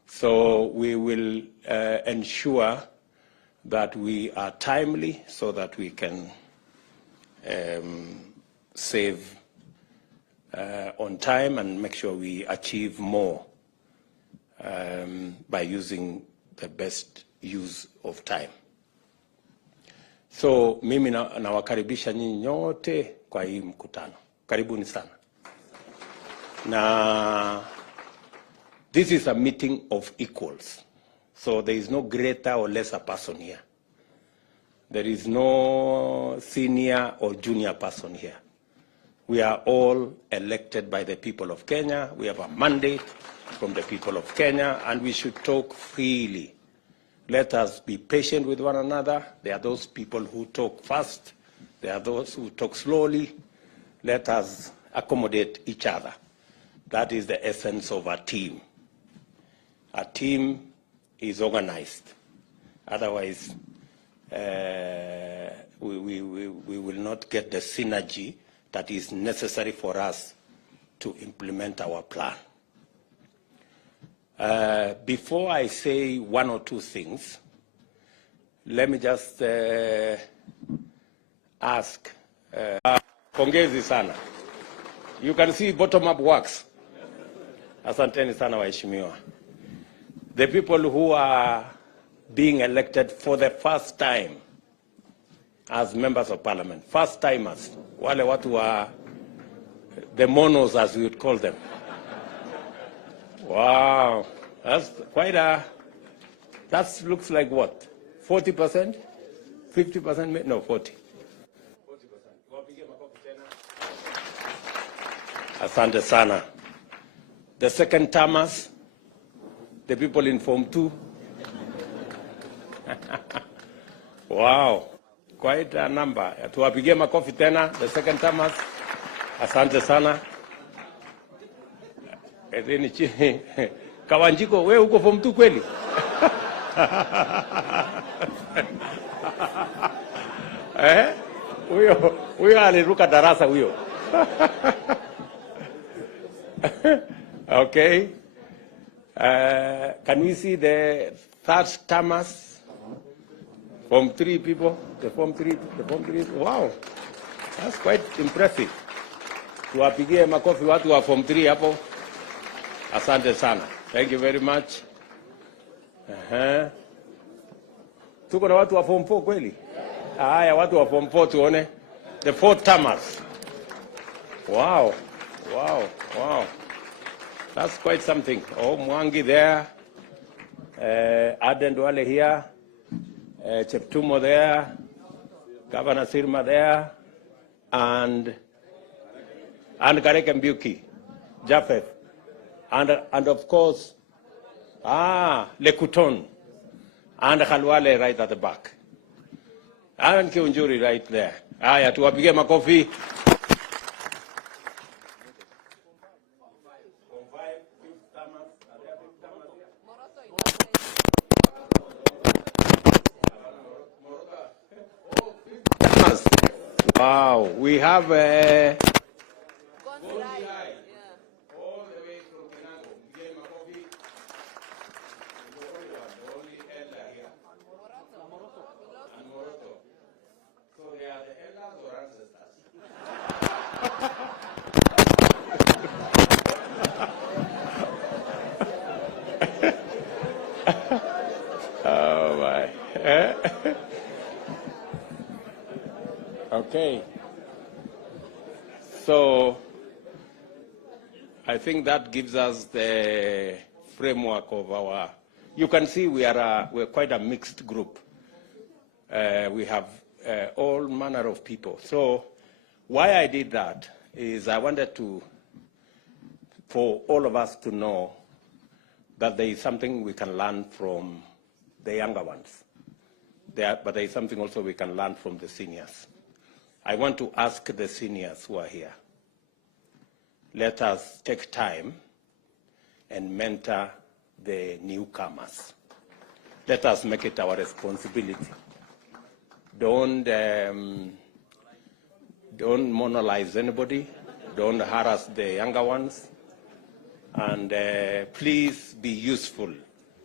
So we will ensure that we are timely so that we can save on time and make sure we achieve more by using the best use of time. So mimi nawakaribisha nyinyi nyote kwa hii mkutano. Karibuni sana. Na this is a meeting of equals. So there is no greater or lesser person here. There is no senior or junior person here. We are all elected by the people of Kenya. We have a mandate from the people of Kenya, and we should talk freely. Let us be patient with one another. There are those people who talk fast. There are those who talk slowly. Let us accommodate each other. That is the essence of a team. A team is organized. Otherwise, we will not get the synergy that is necessary for us to implement our plan. Before I say one or two things, let me just ask. Pongezi sana. You can see bottom-up works. Asanteni sana waheshimiwa. The people who are being elected for the first time as members of parliament, first timers, wale watu wa the monos as we would call them. Wow, that's quite a, that looks like what, 40%? 50%? No, 40. 40%. Asante sana. The second timers, the people in Form 2. Wow, quite a number. Tuwapigie makofi tena, the second timers. Asante sana. Kawanjiko, wewe uko Form 2 kweli? Huyo aliruka darasa huyo. Okay. Can we see the third timers? Form 3 people, the Form 3. Wow, that's quite impressive. Tuwapigie makofi watu wa Form 3 hapo. Asante sana. Thank you very much. Tuko na watu wa Form 4 kweli? Haya, watu wa Form 4 tuone. The fourth timers. Wow. That's quite something. Oh, Mwangi there. Aden Duale here. Cheptumo there. Governor Sirma there. And Kareke Mbuki. Japheth. And of course, Lekuton. And Khalwale right at the back. And Kiunjuri right there. Aya, tuwapige makofi. Wow, we have a oh my. Okay. So I think that gives us the framework of our, you can see we're quite a mixed group. We have all manner of people. So why I did that is I wanted for all of us to know that there is something we can learn from the younger ones. But there is something also we can learn from the seniors. I want to ask the seniors who are here, let us take time and mentor the newcomers. Let us make it our responsibility. Don't monolize anybody. Don't harass the younger ones. And please be useful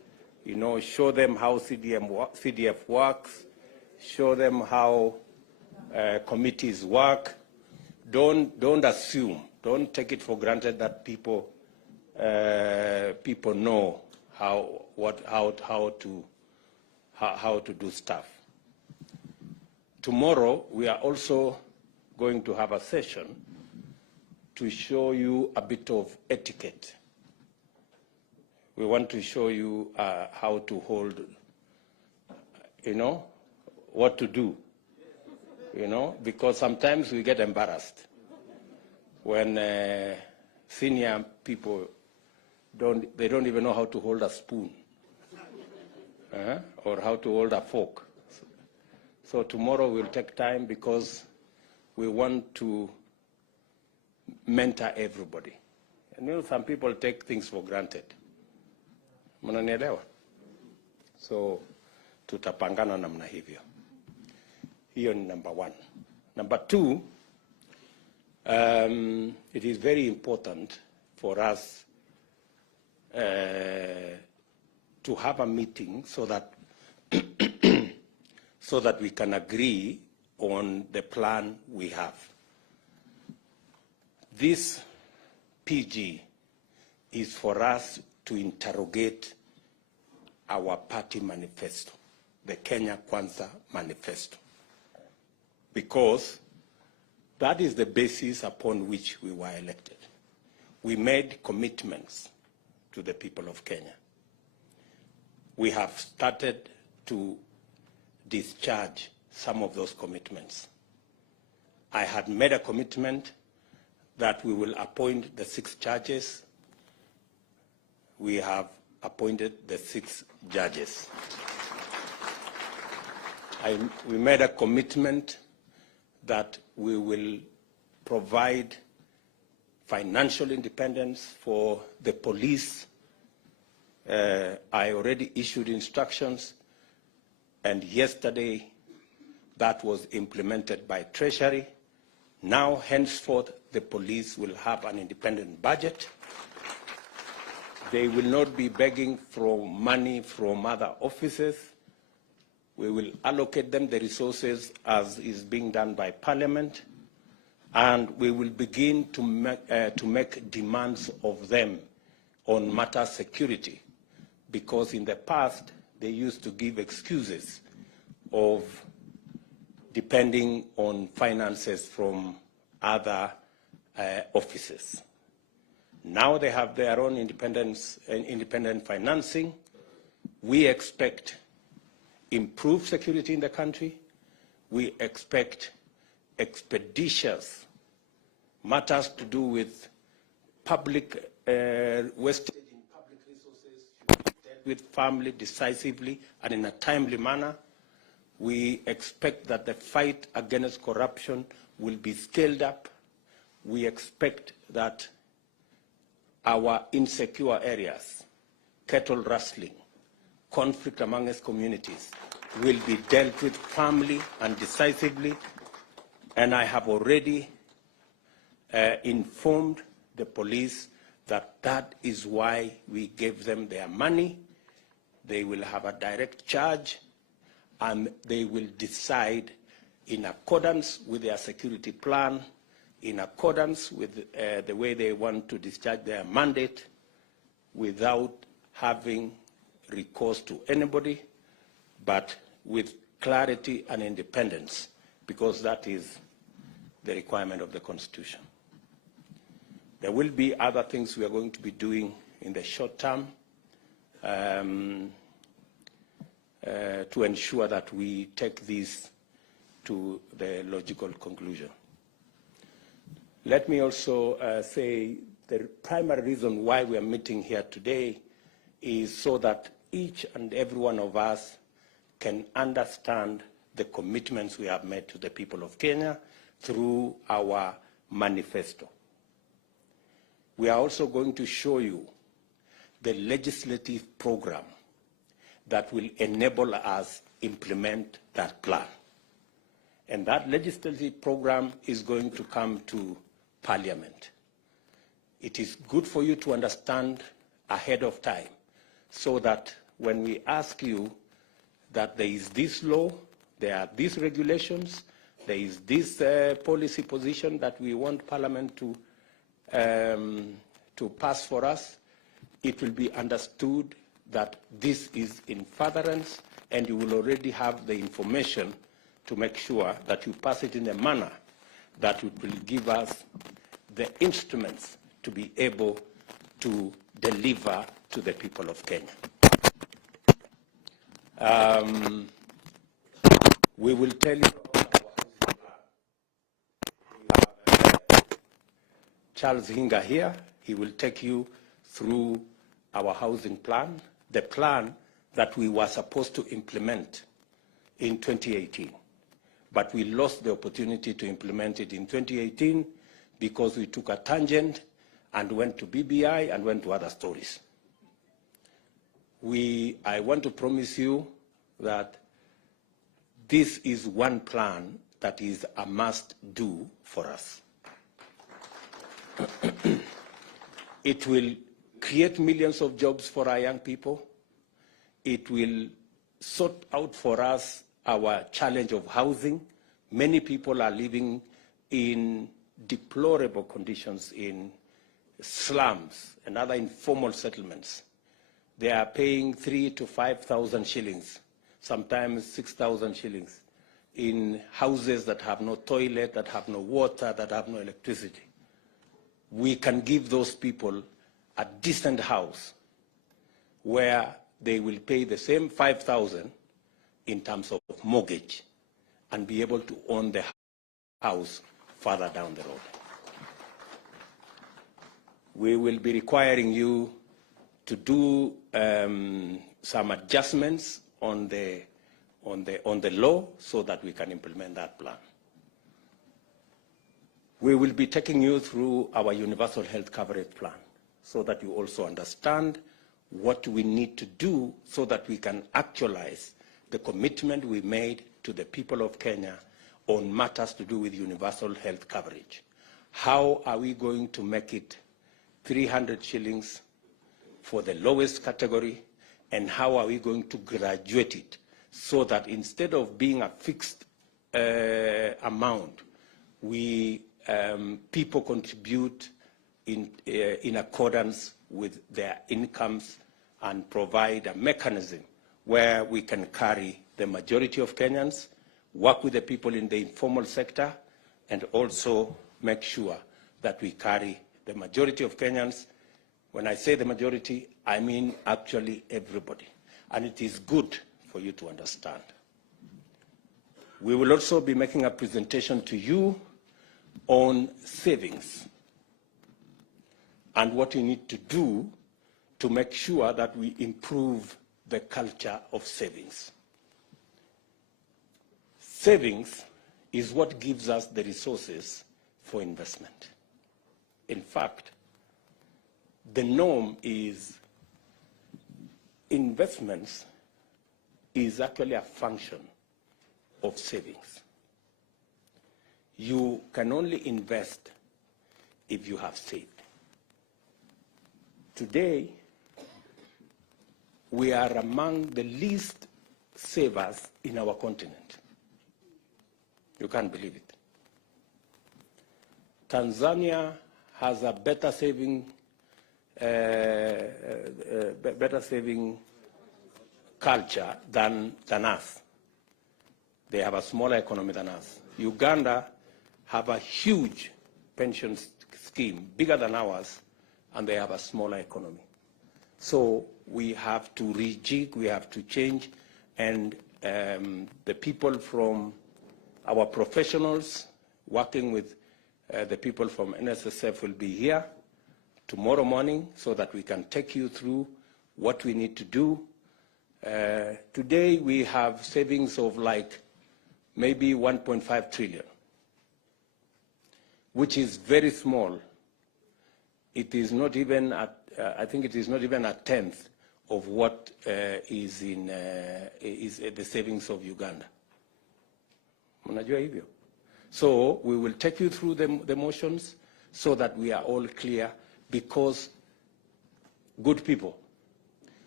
You know, show them how CDF works, show them how committees work. Don't assume, don't take it for granted that people know how to do stuff. Tomorrow we are also going to have a session to show you a bit of etiquette. We want to show you how to hold, you know, what to do, you know, because sometimes we get embarrassed when senior people don't even know how to hold a spoon or how to hold a fork. So tomorrow we'll take time because we want to mentor everybody. And you know, some people take things for granted. Mnanielewa? So tutapangana namna hivyo. Hiyo ni number one. Number two, it is very important for us to have a meeting so that so that we can agree on the plan we have. This PG is for us to interrogate our party manifesto, the Kenya Kwanza manifesto, because that is the basis upon which we were elected. We made commitments to the people of Kenya. We have started to discharge some of those commitments. I had made a commitment that we will appoint the 6 judges. We have appointed the 6 judges. We made a commitment that we will provide financial independence for the police. I already issued instructions, and yesterday that was implemented by Treasury. Now, henceforth, the police will have an independent budget. They will not be begging for money from other offices. We will allocate them the resources as is being done by Parliament, and we will begin to make demands of them on matter security, because in the past they used to give excuses of depending on finances from other offices. Now they have their own independent financing. We expect improved security in the country. We expect expeditious matters to do with public wastage in public resources should be dealt with firmly, decisively, and in a timely manner. We expect that the fight against corruption will be scaled up. We expect that our insecure areas, cattle rustling, conflict amongst communities, will be dealt with firmly and decisively. And I have already informed the police that that is why we gave them their money. They will have a direct charge, and they will decide in accordance with their security plan, in accordance with the way they want to discharge their mandate, without having recourse to anybody, but with clarity and independence, because that is the requirement of the Constitution. There will be other things we are going to be doing in the short term to ensure that we take this to the logical conclusion. Let me also say the primary reason why we are meeting here today is so that each and every one of us can understand the commitments we have made to the people of Kenya through our manifesto. We are also going to show you the legislative program that will enable us implement that plan. And that legislative program is going to come to Parliament. It is good for you to understand ahead of time so that when we ask you that there is this law, there are these regulations, there is this policy position that we want Parliament to pass for us, it will be understood that this is in furtherance, and you will already have the information to make sure that you pass it in a manner that it will give us the instruments to be able to deliver to the people of Kenya. We will tell you about our housing plan. We have Charles Hinga here. He will take you through our housing plan, the plan that we were supposed to implement in 2018. But we lost the opportunity to implement it in 2018 because we took a tangent and went to BBI and went to other stories. I want to promise you that this is one plan that is a must-do for us. It will create millions of jobs for our young people. It will sort out for us our challenge of housing. Many people are living in deplorable conditions in slums and other informal settlements. They are paying 3,000 to 5,000 shillings, sometimes 6,000 shillings, in houses that have no toilet, that have no water, that have no electricity. We can give those people a decent house where they will pay the same 5,000 in terms of mortgage and be able to own the house further down the road. We will be requiring you to do some adjustments on the law so that we can implement that plan. We will be taking you through our universal health coverage plan so that you also understand what we need to do so that we can actualize the commitment we made to the people of Kenya on matters to do with universal health coverage. How are we going to make it 300 shillings for the lowest category, and how are we going to graduate it so that instead of being a fixed amount, people contribute in accordance with their incomes and provide a mechanism where we can carry the majority of Kenyans, work with the people in the informal sector, and also make sure that we carry the majority of Kenyans. When I say the majority, I mean actually everybody. And it is good for you to understand. We will also be making a presentation to you on savings and what you need to do to make sure that we improve the culture of savings. Savings is what gives us the resources for investment. In fact, the norm is investments is actually a function of savings. You can only invest if you have saved. Today, we are among the least savers in our continent. You can't believe it. Tanzania has a better saving culture than us. They have a smaller economy than us. Uganda have a huge pension scheme, bigger than ours, and they have a smaller economy. So we have to rejig, we have to change, and the people from our professionals working with the people from NSSF will be here tomorrow morning so that we can take you through what we need to do. Today we have savings of like maybe 1.5 trillion, which is very small. It is not even I think it is not even a tenth of what is the savings of Uganda. Mnajua hivyo? So we will take you through the motions so that we are all clear, because good people,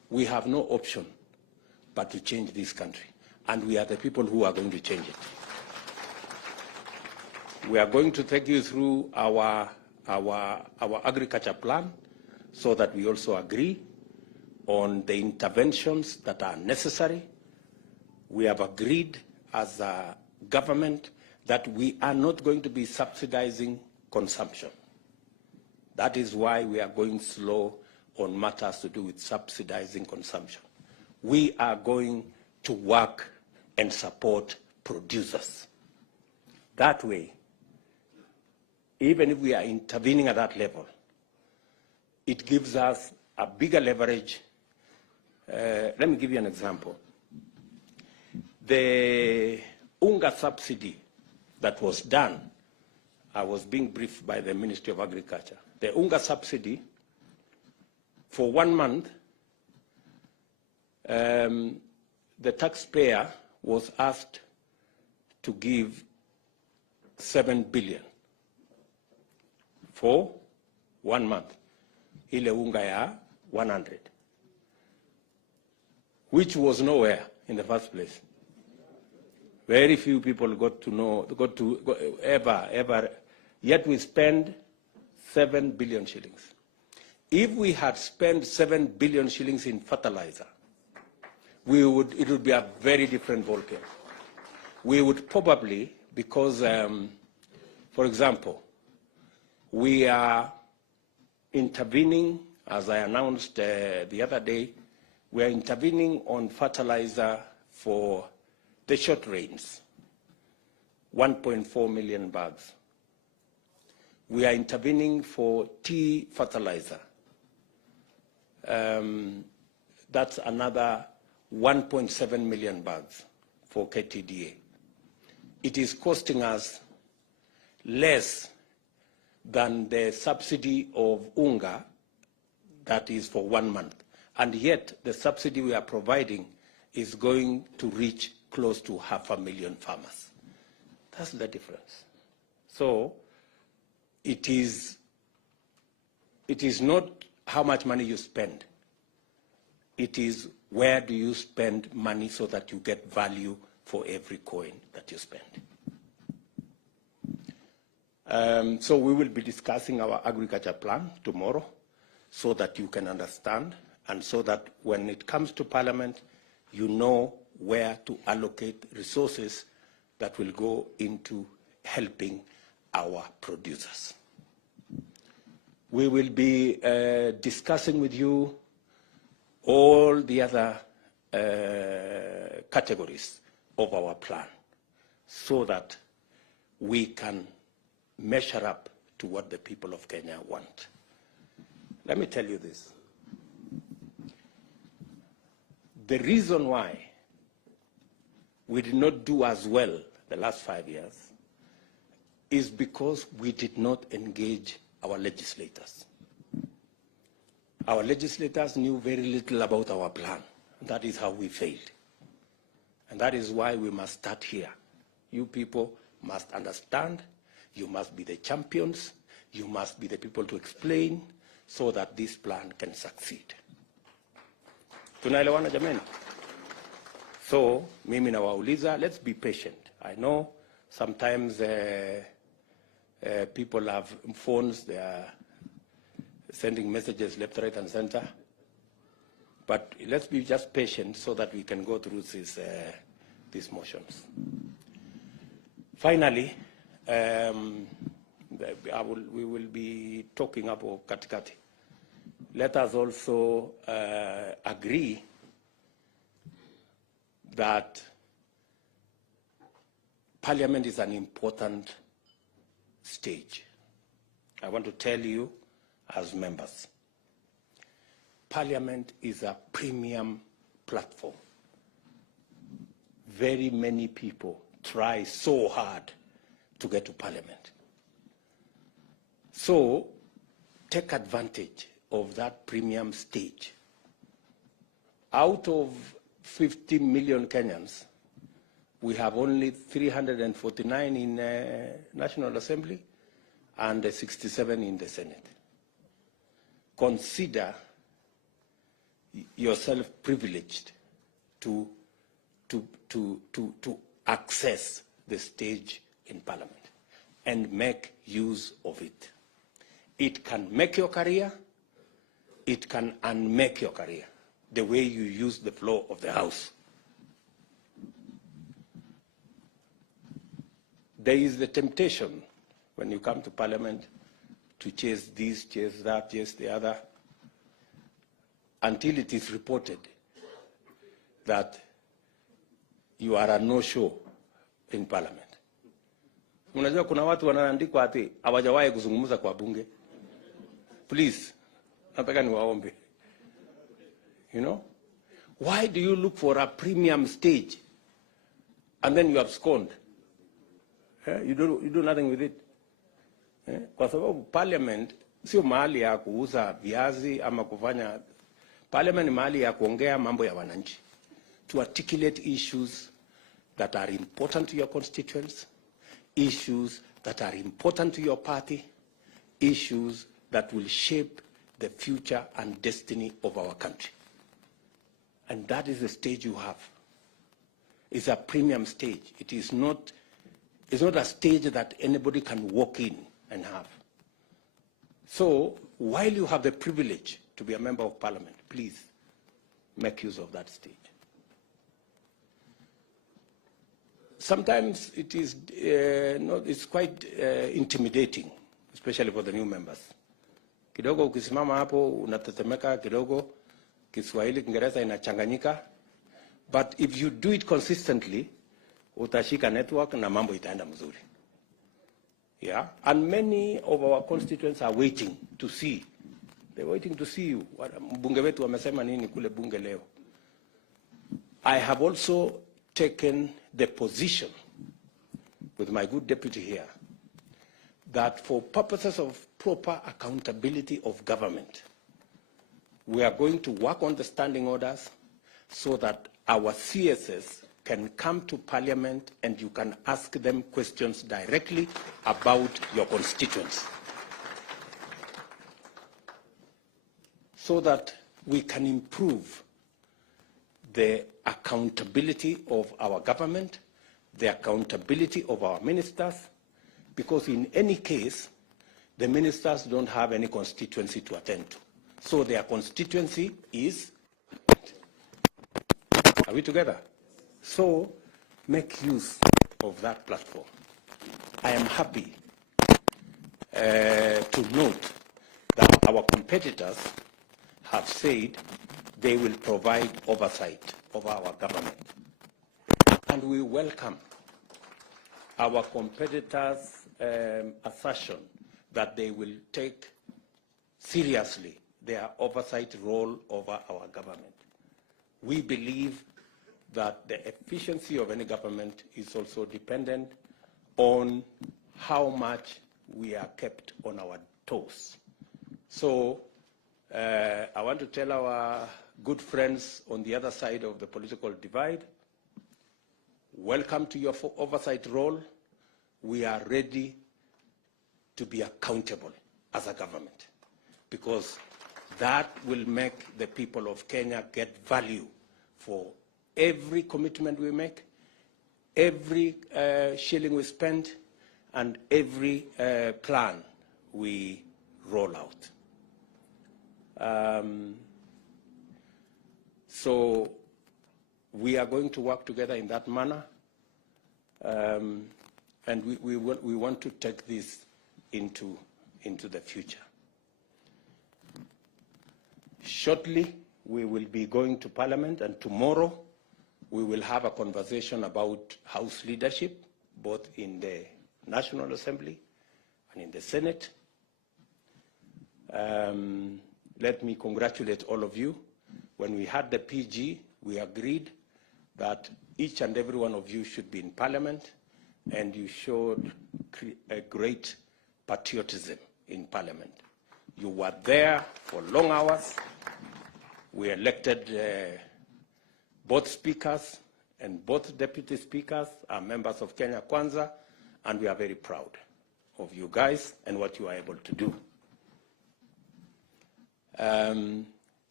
we have no option but to change this country. And we are the people who are going to change it. We are going to take you through our agriculture plan so that we also agree on the interventions that are necessary. We have agreed as a government that we are not going to be subsidizing consumption. That is why we are going slow on matters to do with subsidizing consumption. We are going to work and support producers. That way, even if we are intervening at that level, it gives us a bigger leverage. Let me give you an example. The unga subsidy that was done, I was being briefed by the Ministry of Agriculture. The unga subsidy, for 1 month, the taxpayer was asked to give 7 billion for 1 month. Ile unga ya 100, which was nowhere in the first place. Very few people got to ever, yet we spend 7 billion shillings. If we had spent 7 billion shillings in fertilizer, it would be a very different ballgame. We would probably, because, for example, we are intervening, as I announced the other day, we are intervening on fertilizer for the short rains, 1.4 million bags. We are intervening for tea fertilizer. That's another 1.7 million bags for KTDA. It is costing us less than the subsidy of unga that is for 1 month. And yet the subsidy we are providing is going to reach close to 500,000 farmers. That's the difference. So it is not how much money you spend. It is where do you spend money so that you get value for every coin that you spend. So we will be discussing our agriculture plan tomorrow so that you can understand and so that when it comes to Parliament, you know where to allocate resources that will go into helping our producers. We will be discussing with you all the other categories of our plan so that we can measure up to what the people of Kenya want. Let me tell you this. The reason why we did not do as well the last 5 years is because we did not engage our legislators. Our legislators knew very little about our plan. That is how we failed. And that is why we must start here. You people must understand. You must be the champions. You must be the people to explain so that this plan can succeed. Tunaelewana jameni? So, mimi nawauliza, let's be patient. I know sometimes people have phones, they are sending messages left, right, and center. But let's be just patient so that we can go through these motions. Finally, we will be talking about katikati. Let us also agree that Parliament is an important stage. I want to tell you as members, Parliament is a premium platform. Very many people try so hard to get to Parliament. So take advantage of that premium stage. Out of 50 million Kenyans, we have only 349 in National Assembly and 67 in the Senate. Consider yourself privileged to access the stage in Parliament and make use of it. It can make your career, it can unmake your career, the way you use the floor of the House. There is the temptation when you come to Parliament to chase this, chase that, chase the other, until it is reported that you are a no-show in Parliament. Unajua kuna watu wanaandikwa ati hawajawahi kuzungumza kwa bunge. Please, nataka niwaombe. You know? Why do you look for a premium stage and then you abscond? You do nothing with it. Kwa sababu Parliament sio mahali ya kuuza viazi ama kufanya. Parliament ni mahali ya kuongea mambo ya wananchi, to articulate issues that are important to your constituents, issues that are important to your party, issues that will shape the future and destiny of our country. And that is the stage you have. It's a premium stage. It's not a stage that anybody can walk in and have. So while you have the privilege to be a member of Parliament, please make use of that stage. Sometimes it is it's quite intimidating, especially for the new members. Kidogo ukisimama hapo unatetemeka kidogo, Kiswahili Kiingereza inachanganyika, but if you do it consistently, utashika network na mambo itaenda mzuri. Yeah, and many of our constituents are waiting to see. They're waiting to see you. Mbunge wetu wamesema nini kule bunge leo. I have also taken the position with my good deputy here that for purposes of proper accountability of government, we are going to work on the standing orders so that our CSS can come to Parliament and you can ask them questions directly about your constituents, so that we can improve the accountability of our government, the accountability of our ministers, because in any case, the ministers don't have any constituency to attend to. So their constituency is, are we together? So make use of that platform. I am happy to note that our competitors have said they will provide oversight of our government. And we welcome our competitors' assertion that they will take seriously their oversight role over our government. We believe that the efficiency of any government is also dependent on how much we are kept on our toes. So I want to tell our good friends on the other side of the political divide, welcome to your oversight role. We are ready to be accountable as a government, because that will make the people of Kenya get value for every commitment we make, every shilling we spend, and every plan we roll out. So we are going to work together in that manner, and we want to take this into the future. Shortly, we will be going to Parliament, and tomorrow we will have a conversation about House leadership, both in the National Assembly and in the Senate. Let me congratulate all of you. When we had the PG, we agreed that each and every one of you should be in Parliament, and you showed a great patriotism in Parliament. You were there for long hours. We elected both speakers, and both deputy speakers are members of Kenya Kwanza, and we are very proud of you guys and what you are able to do.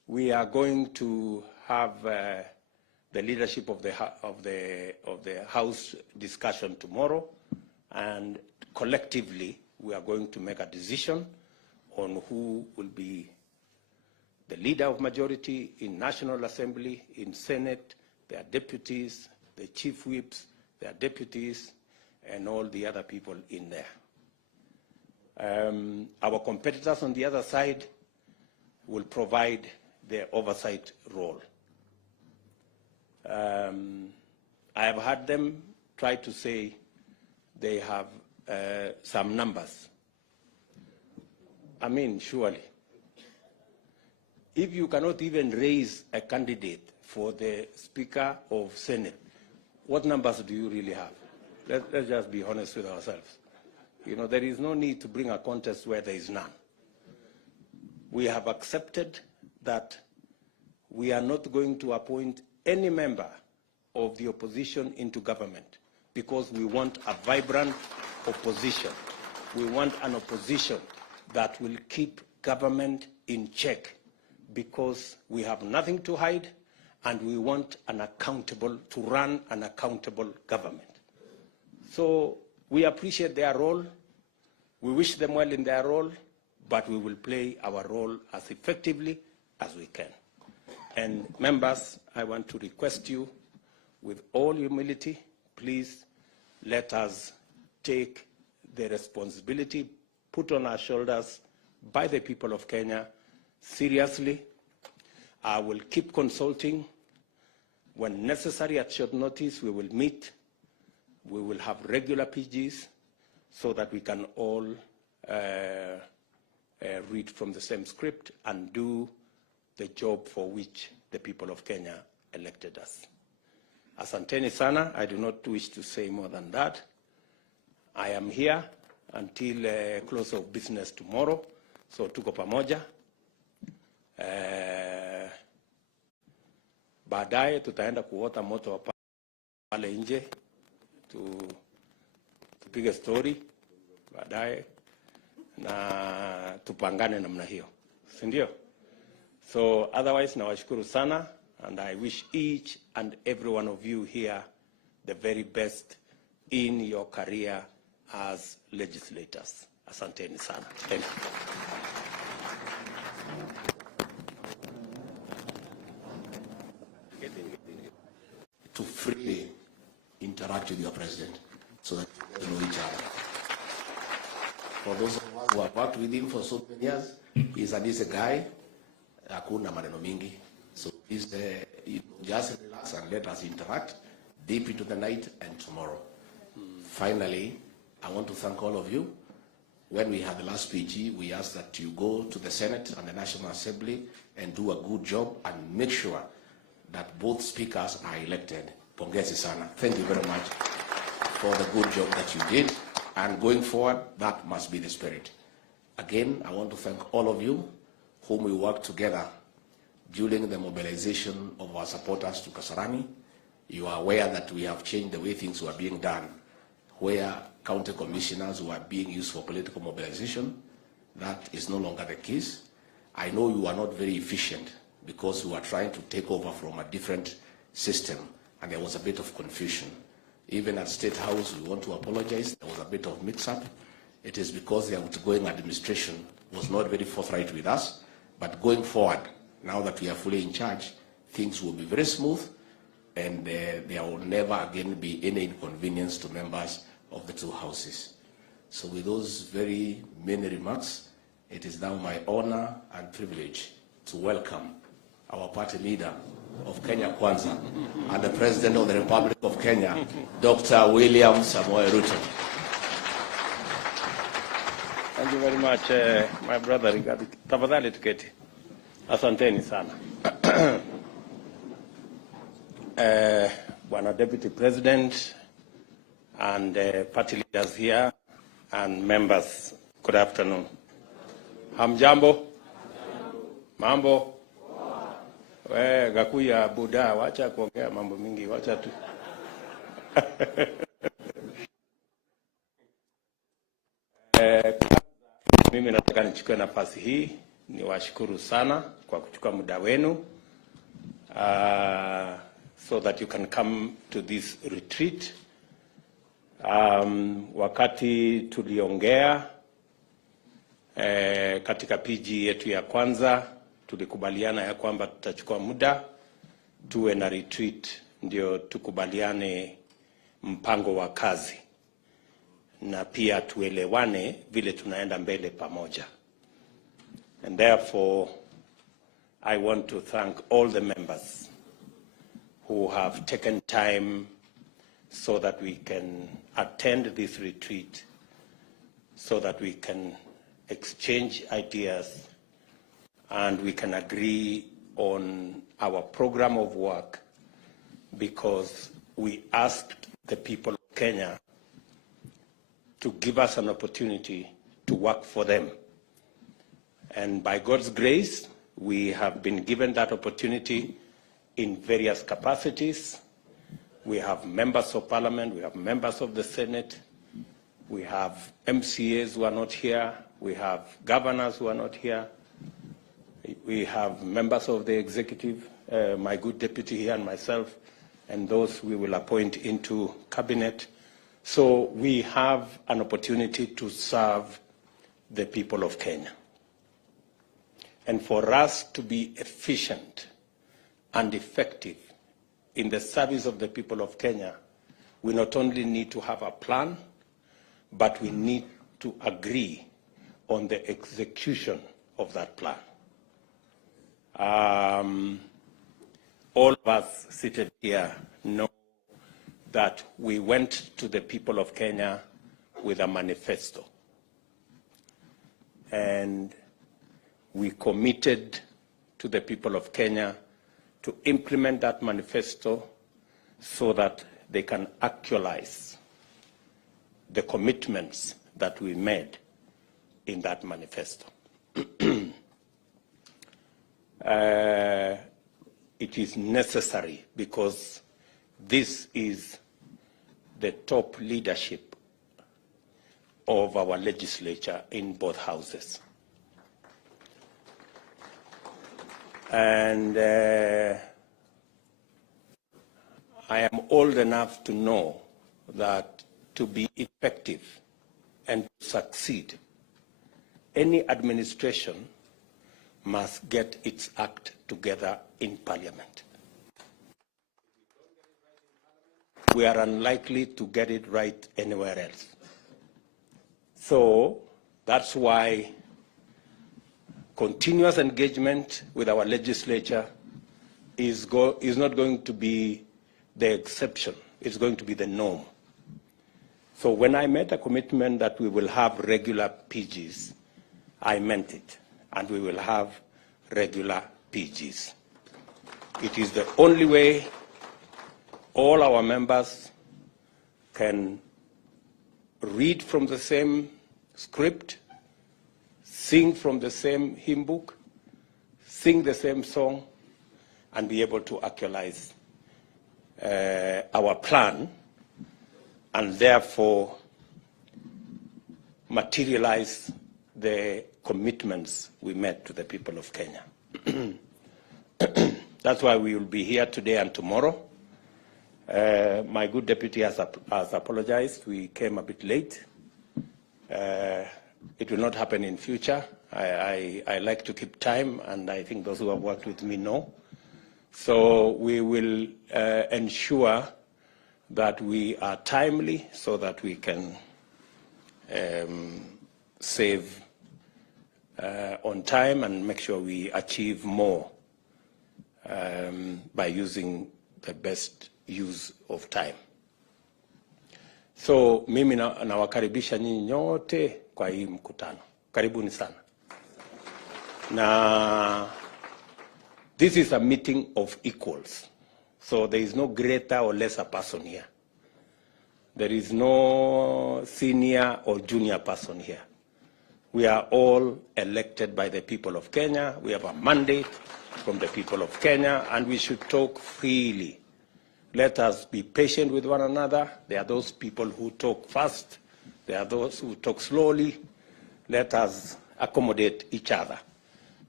We are going to have the leadership of the House discussion tomorrow, and collectively we are going to make a decision on who will be the leader of majority in National Assembly, in Senate, their deputies, the chief whips, their deputies, and all the other people in there. Our competitors on the other side will provide the oversight role. I have heard them try to say they have some numbers. I mean, surely, if you cannot even raise a candidate for the Speaker of Senate, what numbers do you really have? Let's just be honest with ourselves. You know, there is no need to bring a contest where there is none. We have accepted that we are not going to appoint any member of the opposition into government because we want a vibrant opposition. We want an opposition that will keep government in check because we have nothing to hide and we want to run an accountable government. So we appreciate their role. We wish them well in their role, but we will play our role as effectively as we can. And members, I want to request you, with all humility, please let us take the responsibility put on our shoulders by the people of Kenya seriously. I will keep consulting. When necessary, at short notice, we will meet. We will have regular PGs so that we can all read from the same script and do the job for which the people of Kenya elected us. Asanteni sana. I do not wish to say more than that. I am here until close of business tomorrow, so tuko pamoja. Baadaye tutaenda kuota moto pale nje, tupige story baadaye na tupangane namna hiyo, si ndio? So otherwise nawashukuru sana, and I wish each and every one of you here the very best in your career as legislators. Asanteni sana. Thank you. To freely interact with your president so that you know each other. For those of us who have worked with him for so many years, he's a decent guy. Hakuna maneno mingi. So please just relax and let us interact deep into the night and tomorrow. Finally, I want to thank all of you. When we had the last PG, we asked that you go to the Senate and the National Assembly and do a good job and make sure that both speakers are elected. Pongezi sana. Thank you very much for the good job that you did. And going forward, that must be the spirit. Again, I want to thank all of you whom we worked together during the mobilization of our supporters to Kasarani. You are aware that we have changed the way things were being done, where county commissioners were being used for political mobilization. That is no longer the case. I know you are not very efficient because you are trying to take over from a different system, and there was a bit of confusion. Even at State House, we want to apologize. There was a bit of mix-up. It is because the outgoing administration was not very forthright with us. But going forward, now that we are fully in charge, things will be very smooth, and there will never again be any inconvenience to members of the two houses. So with those very many remarks, it is now my honor and privilege to welcome our party leader of Kenya Kwanza and the President of the Republic of Kenya, Dr. William Samoei Ruto. Thank you very much, my brother Rigathi. Tafadhali tuketi. Asanteni sana. Bwana Deputy President and party leaders here and members, good afternoon. Hamjambo? Mambo? Gakuya Buddha, wacha kuongea mambo mingi, wacha tu. Mimi nataka nichukue nafasi hii niwashukuru sana kwa kuchukua muda wenu so that you can come to this retreat. Wakati tuliongea katika PG yetu ya kwanza, tulikubaliana ya kwamba tutachukua muda tuwe na retreat ndio tukubaliane mpango wa kazi na pia tuelewane vile tunaenda mbele pamoja. And therefore, I want to thank all the members who have taken time so that we can attend this retreat, so that we can exchange ideas and we can agree on our program of work, because we asked the people of Kenya to give us an opportunity to work for them. And by God's grace, we have been given that opportunity in various capacities. We have members of parliament, we have members of the Senate, we have MCAs who are not here, we have governors who are not here, we have members of the executive, my good deputy here and myself, and those we will appoint into cabinet. So we have an opportunity to serve the people of Kenya. And for us to be efficient and effective in the service of the people of Kenya, we not only need to have a plan, but we need to agree on the execution of that plan. All of us seated here know that we went to the people of Kenya with a manifesto. And we committed to the people of Kenya to implement that manifesto so that they can actualize the commitments that we made in that manifesto. It is necessary because this is the top leadership of our legislature in both houses. And I am old enough to know that to be effective and to succeed, any administration must get its act together in Parliament. We are unlikely to get it right anywhere else. So that's why continuous engagement with our legislature is not going to be the exception, it's going to be the norm. So when I made a commitment that we will have regular PGs, I meant it, and we will have regular PGs. It is the only way all our members can read from the same script, sing from the same hymn book, sing the same song, and be able to actualize our plan, and therefore materialize the commitments we made to the people of Kenya. That's why we will be here today and tomorrow. My good deputy has apologized. We came a bit late. It will not happen in future. I like to keep time, and I think those who have worked with me know. So we will ensure that we are timely so that we can save on time and make sure we achieve more by using the best use of time. So mimi nawakaribisha nyinyi nyote kwa hii mkutano. Karibuni sana. Na this is a meeting of equals. So there is no greater or lesser person here. There is no senior or junior person here. We are all elected by the people of Kenya. We have a mandate from the people of Kenya, and we should talk freely. Let us be patient with one another. There are those people who talk fast. There are those who talk slowly. Let us accommodate each other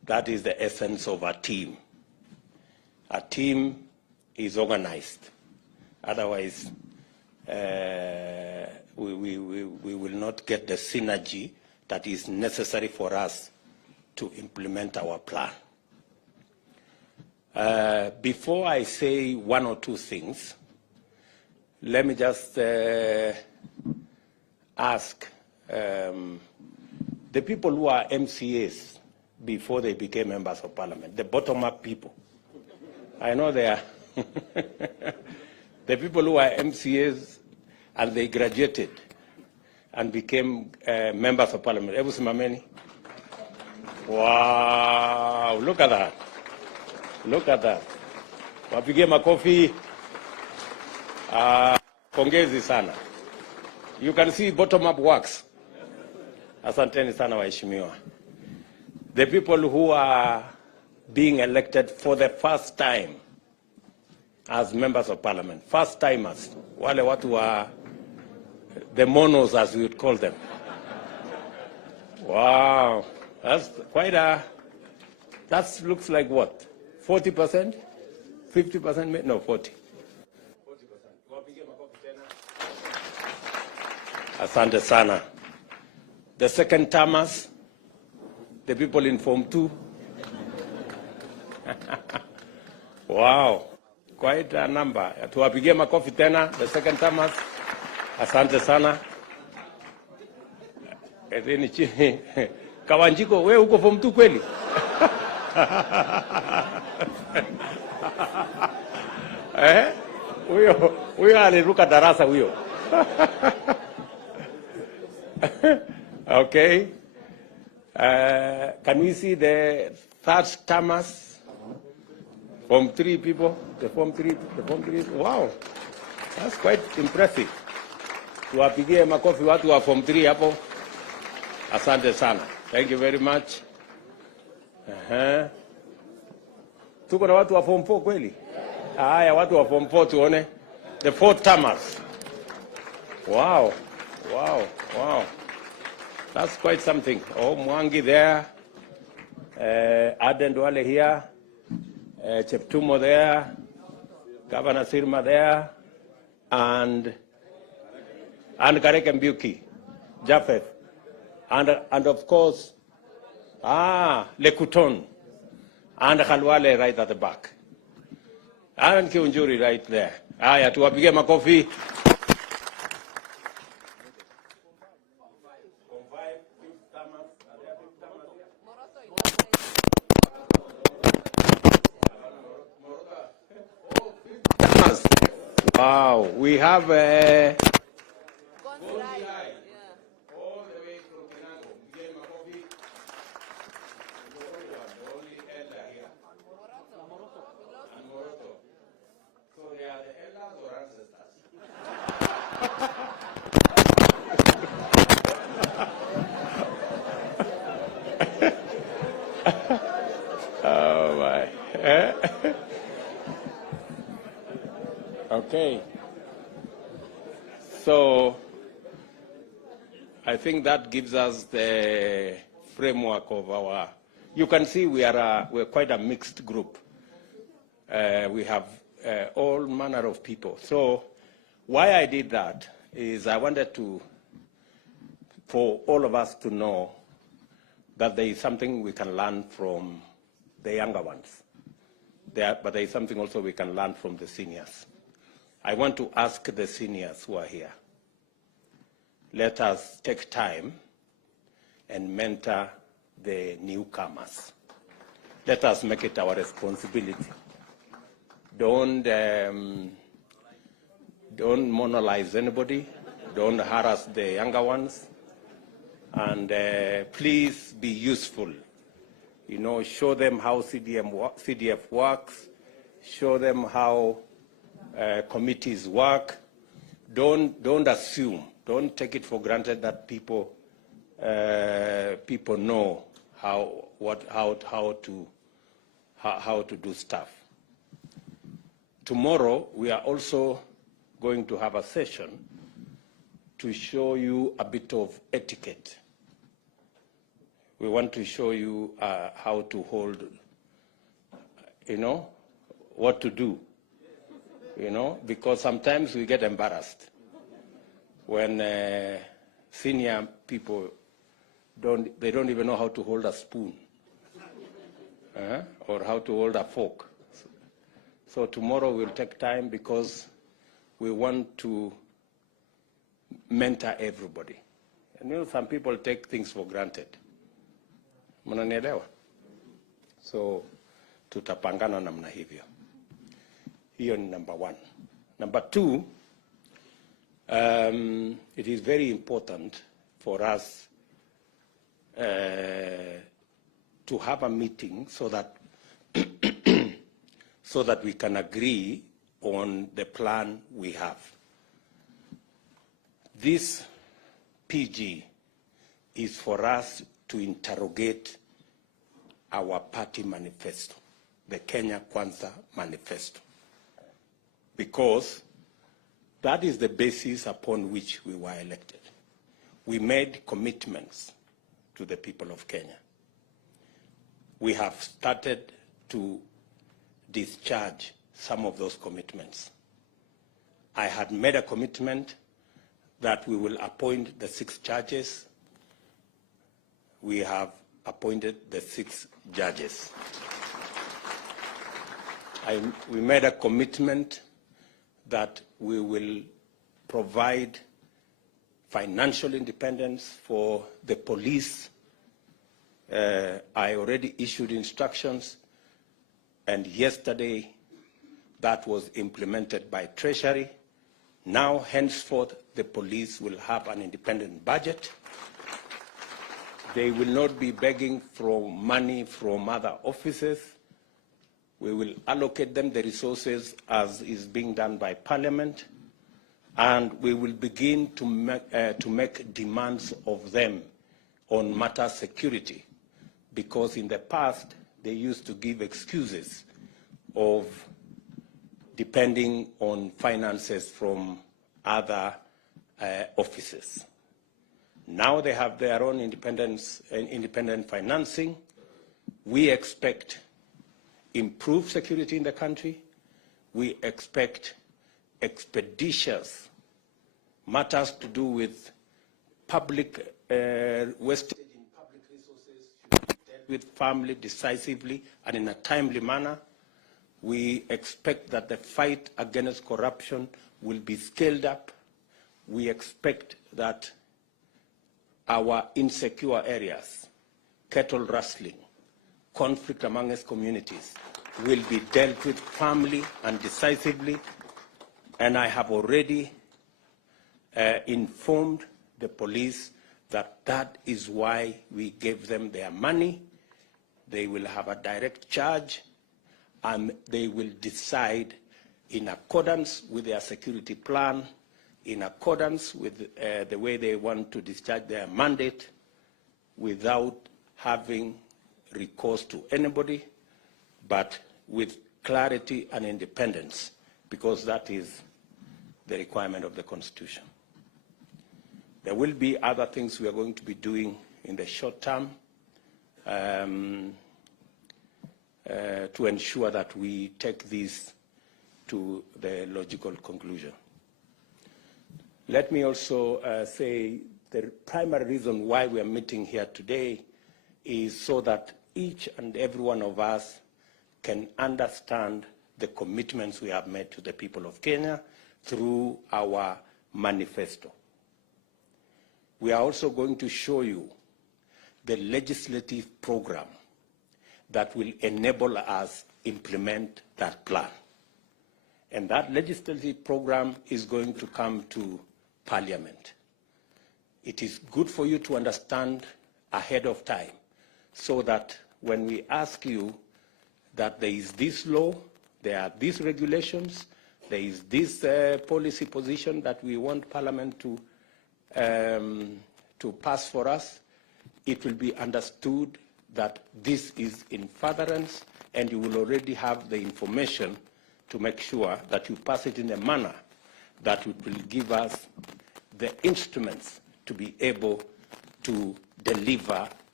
That is the essence of a team. A team is organized. Otherwise, we will not get the synergy that is necessary for us to implement our plan. Before I say one or two things, let me just ask the people who are MCAs before they became members of parliament, the bottom-up people. I know they are. The people who are MCAs and they graduated and became members of parliament. Ebu simameni. Wow, look at that. Look at that. Wapigie makofi. Pongezi sana. You can see bottom-up works. Asanteni sana waheshimiwa. The people who are being elected for the first time as members of parliament, first timers, wale watu wa the monos as we would call them. Wow, that's quite a, that looks like what? 40%? 50%? No, 40. 40%. Asante sana. The second timers, the people in Form 2. Wow, quite a number. Tuwapigie makofi tena, the second timers. Asante sana. Edeni chini. Kawanjiko, wewe uko Form 2 kweli? Huyo aliruka darasa huyo. Okay. Can we see the third timers? Form 3 people, the Form 3. Wow, that's quite impressive. Tuwapigie makofi watu wa Form 3 hapo. Asante sana. Thank you very much. Tuko na watu wa Form 4 kweli? Haya, watu wa Form 4 tuone. The fourth timers. Wow. That's quite something. Oh, Mwangi there. Aden Duale here. Cheptumo there. Governor Sirma there. And Karek Mbuki. Japheth. And of course, Lekuton. And Khalwale right at the back. And Kiunjuri right there. Aya, tuwapige makofi. Wow, we have oh my. Okay. So I think that gives us the framework of our, you can see we're quite a mixed group. We have all manner of people. So why I did that is I wanted for all of us to know that there is something we can learn from the younger ones. But there is something also we can learn from the seniors. I want to ask the seniors who are here, let us take time and mentor the newcomers. Let us make it our responsibility. Don't monolize anybody. Don't harass the younger ones. And please be useful. You know, show them how CDF works. Show them how committees work. Don't assume. Don't take it for granted that people know how to do stuff. Tomorrow we are also going to have a session to show you a bit of etiquette. We want to show you how to hold, what to do, because sometimes we get embarrassed when senior people don't even know how to hold a spoon or how to hold a fork. So tomorrow we'll take time because we want to mentor everybody. And some people take things for granted. Mnanielewa? So tutapangana namna hivyo. Hiyo ni number one. Number two, it is very important for us to have a meeting so that so that we can agree on the plan we have. This PG is for us to interrogate our party manifesto, the Kenya Kwanza manifesto, because that is the basis upon which we were elected. We made commitments to the people of Kenya. We have started to discharge some of those commitments. I had made a commitment that we will appoint the 6 judges. We have appointed the 6 judges. We made a commitment that we will provide financial independence for the police. I already issued instructions, and yesterday that was implemented by Treasury. Now, henceforth, the police will have an independent budget. They will not be begging for money from other offices. We will allocate them the resources as is being done by Parliament, and we will begin to make demands of them on matter security, because in the past they used to give excuses of depending on finances from other offices. Now they have their own independent financing. We expect improved security in the country. We expect expeditious matters to do with public wastage in public resources should be dealt with firmly, decisively, and in a timely manner. We expect that the fight against corruption will be scaled up. We expect that our insecure areas, cattle rustling, conflict amongst communities, will be dealt with firmly and decisively. And I have already informed the police that that is why we gave them their money. They will have a direct charge, and they will decide in accordance with their security plan, in accordance with the way they want to discharge their mandate, without having recourse to anybody, but with clarity and independence, because that is the requirement of the Constitution. There will be other things we are going to be doing in the short term to ensure that we take this to the logical conclusion. Let me also say the primary reason why we are meeting here today is so that each and every one of us can understand the commitments we have made to the people of Kenya through our manifesto. We are also going to show you the legislative program that will enable us implement that plan. And that legislative program is going to come to Parliament. It is good for you to understand ahead of time, so that when we ask you that there is this law, there are these regulations, there is this policy position that we want Parliament to pass for us, it will be understood that this is in furtherance, and you will already have the information to make sure that you pass it in a manner that will give us the instruments to be able to deliver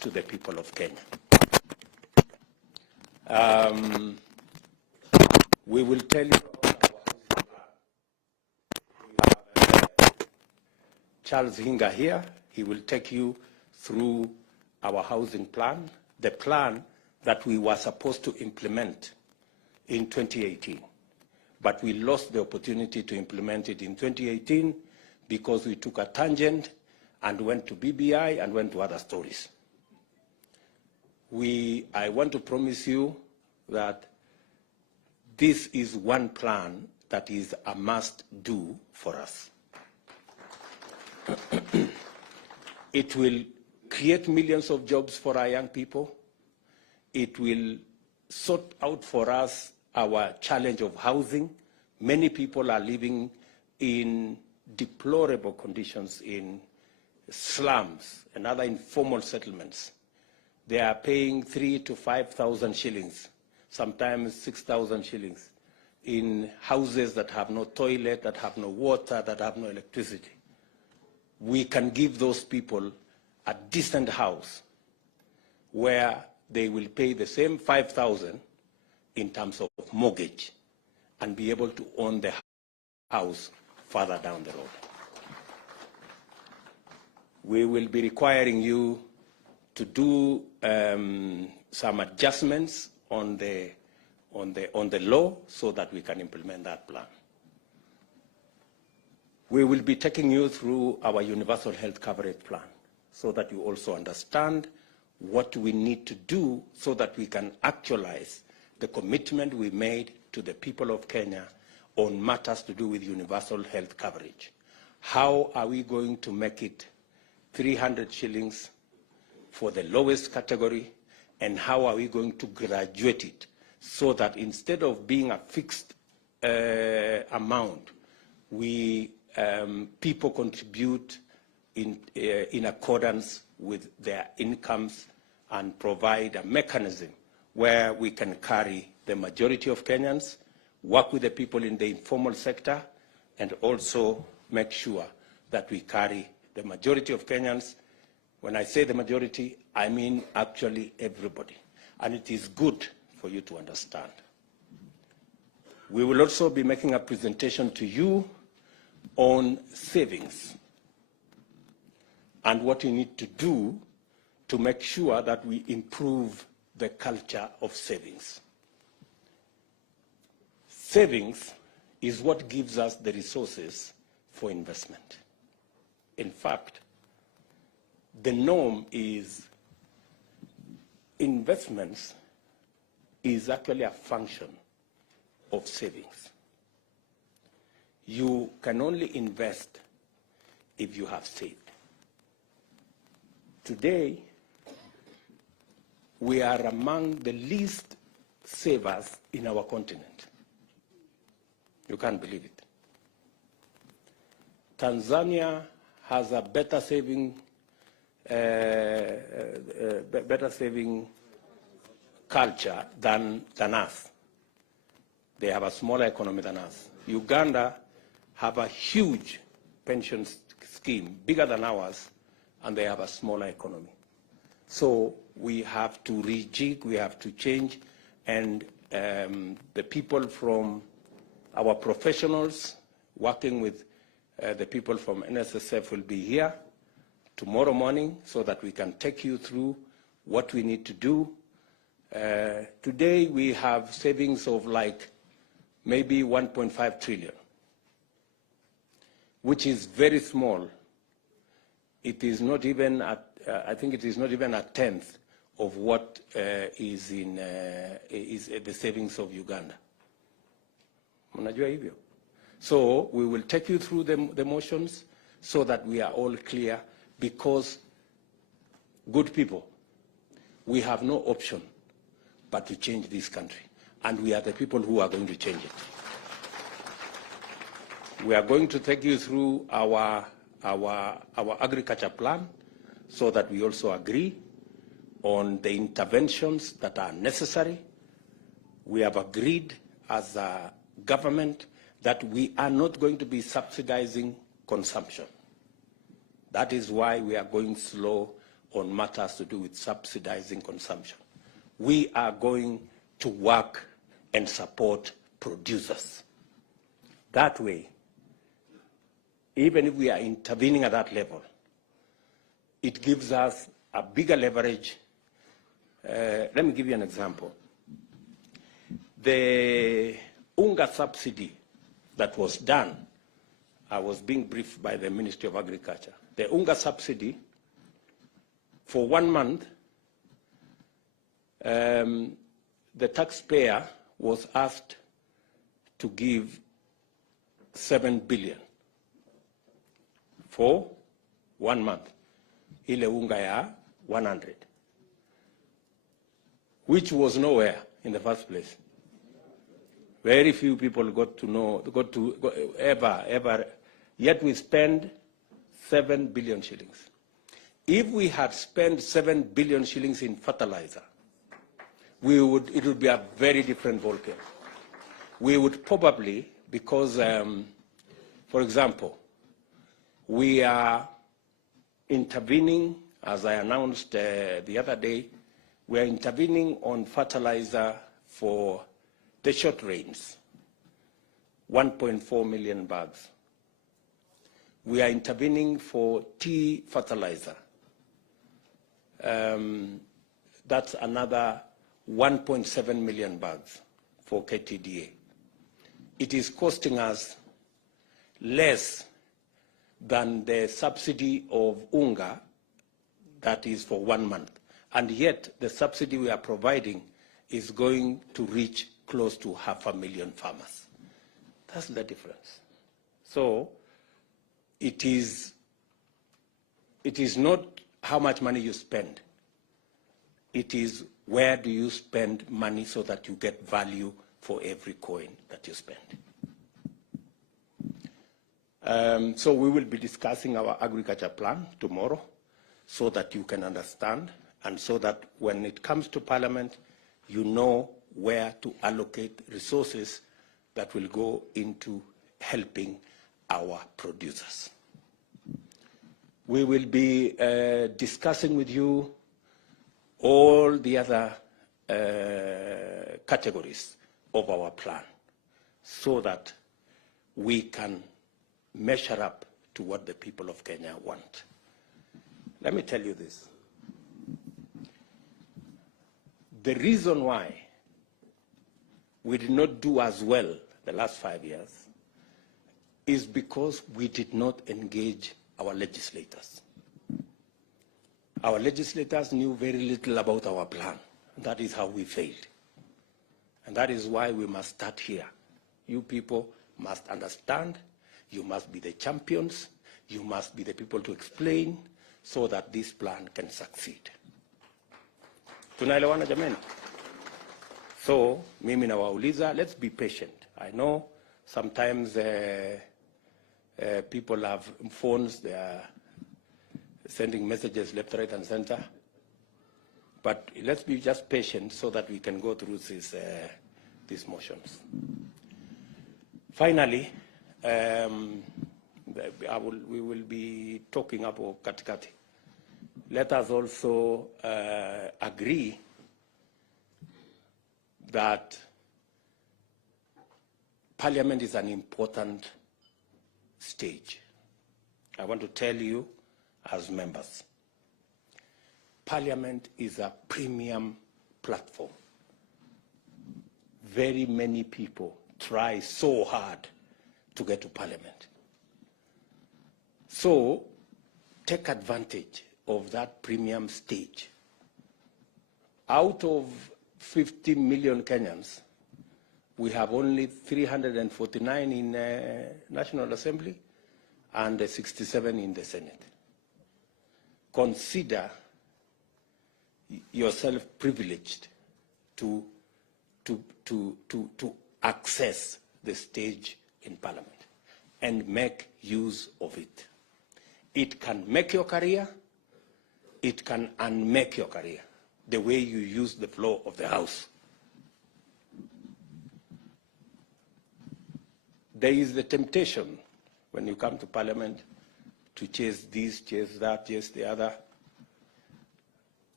to the people of Kenya. We will tell you about our housing plan. We have Charles Hinga here. He will take you through our housing plan, the plan that we were supposed to implement in 2018. But we lost the opportunity to implement it in 2018 because we took a tangent and went to BBI and went to other stories. I want to promise you that this is one plan that is a must-do for us. It will create millions of jobs for our young people. It will sort out for us our challenge of housing. Many people are living in deplorable conditions in slums and other informal settlements. They are paying 3,000 to 5,000 shillings, sometimes 6,000 shillings, in houses that have no toilet, that have no water, that have no electricity. We can give those people a decent house where they will pay the same 5,000 in terms of mortgage and be able to own the house further down the road. We will be requiring you to do some adjustments on the law so that we can implement that plan. We will be taking you through our universal health coverage plan so that you also understand what we need to do so that we can actualize the commitment we made to the people of Kenya on matters to do with universal health coverage. How are we going to make it 300 shillings for the lowest category, and how are we going to graduate it so that instead of being a fixed amount, people contribute in accordance with their incomes and provide a mechanism where we can carry the majority of Kenyans, work with the people in the informal sector, and also make sure that we carry the majority of Kenyans. When I say the majority, I mean actually everybody. And it is good for you to understand. We will also be making a presentation to you on savings and what you need to do to make sure that we improve the culture of savings. Savings is what gives us the resources for investment. In fact, the norm is investments is actually a function of savings. You can only invest if you have saved. Today, we are among the least savers in our continent. You can't believe it. Tanzania has a better saving culture than us. They have a smaller economy than us. Uganda have a huge pension scheme, bigger than ours, and they have a smaller economy. So we have to rejig, we have to change, and the people from our professionals working with the people from NSSF will be here tomorrow morning so that we can take you through what we need to do. Today we have savings of like maybe 1.5 trillion, which is very small. It is not even I think it is not even a tenth of what is the savings of Uganda. Mnajua hivyo? So we will take you through the motions so that we are all clear, because good people, we have no option but to change this country, and we are the people who are going to change it. We are going to take you through our agriculture plan so that we also agree on the interventions that are necessary. We have agreed as a government that we are not going to be subsidizing consumption. That is why we are going slow on matters to do with subsidizing consumption. We are going to work and support producers. That way, even if we are intervening at that level, it gives us a bigger leverage. Let me give you an example. The unga subsidy that was done, I was being briefed by the Ministry of Agriculture. The unga subsidy, for 1 month, the taxpayer was asked to give 7 billion for 1 month. Ile unga ya 100, which was nowhere in the first place. Very few people got to ever, yet we spend 7 billion shillings. If we had spent 7 billion shillings in fertilizer, it would be a very different ballgame. We would probably, because, for example, we are intervening, as I announced the other day, we are intervening on fertilizer for the short rains, 1.4 million bags. We are intervening for tea fertilizer. That's another 1.7 million bags for KTDA. It is costing us less than the subsidy of unga that is for 1 month. And yet the subsidy we are providing is going to reach close to 500,000 farmers. That's the difference. So it is not how much money you spend. It is where do you spend money so that you get value for every coin that you spend. So we will be discussing our agriculture plan tomorrow so that you can understand and so that when it comes to Parliament, you know where to allocate resources that will go into helping our producers. We will be discussing with you all the other categories of our plan so that we can measure up to what the people of Kenya want. Let me tell you this. The reason why we did not do as well the last 5 years is because we did not engage our legislators. Our legislators knew very little about our plan. That is how we failed. And that is why we must start here. You people must understand. You must be the champions. You must be the people to explain so that this plan can succeed. Tunaelewana jameni? So, mimi nawauliza, let's be patient. I know sometimes people have phones, they are sending messages left, right, and center. But let's be just patient so that we can go through these motions. Finally, we will be talking about katikati. Let us also agree that Parliament is an important stage. I want to tell you as members, Parliament is a premium platform. Very many people try so hard to get to Parliament. So take advantage of that premium stage. Out of 50 million Kenyans, we have only 349 in National Assembly and 67 in the Senate. Consider yourself privileged to access the stage in Parliament and make use of it. It can make your career, it can unmake your career, the way you use the floor of the House. There is the temptation when you come to Parliament to chase this, chase that, chase the other.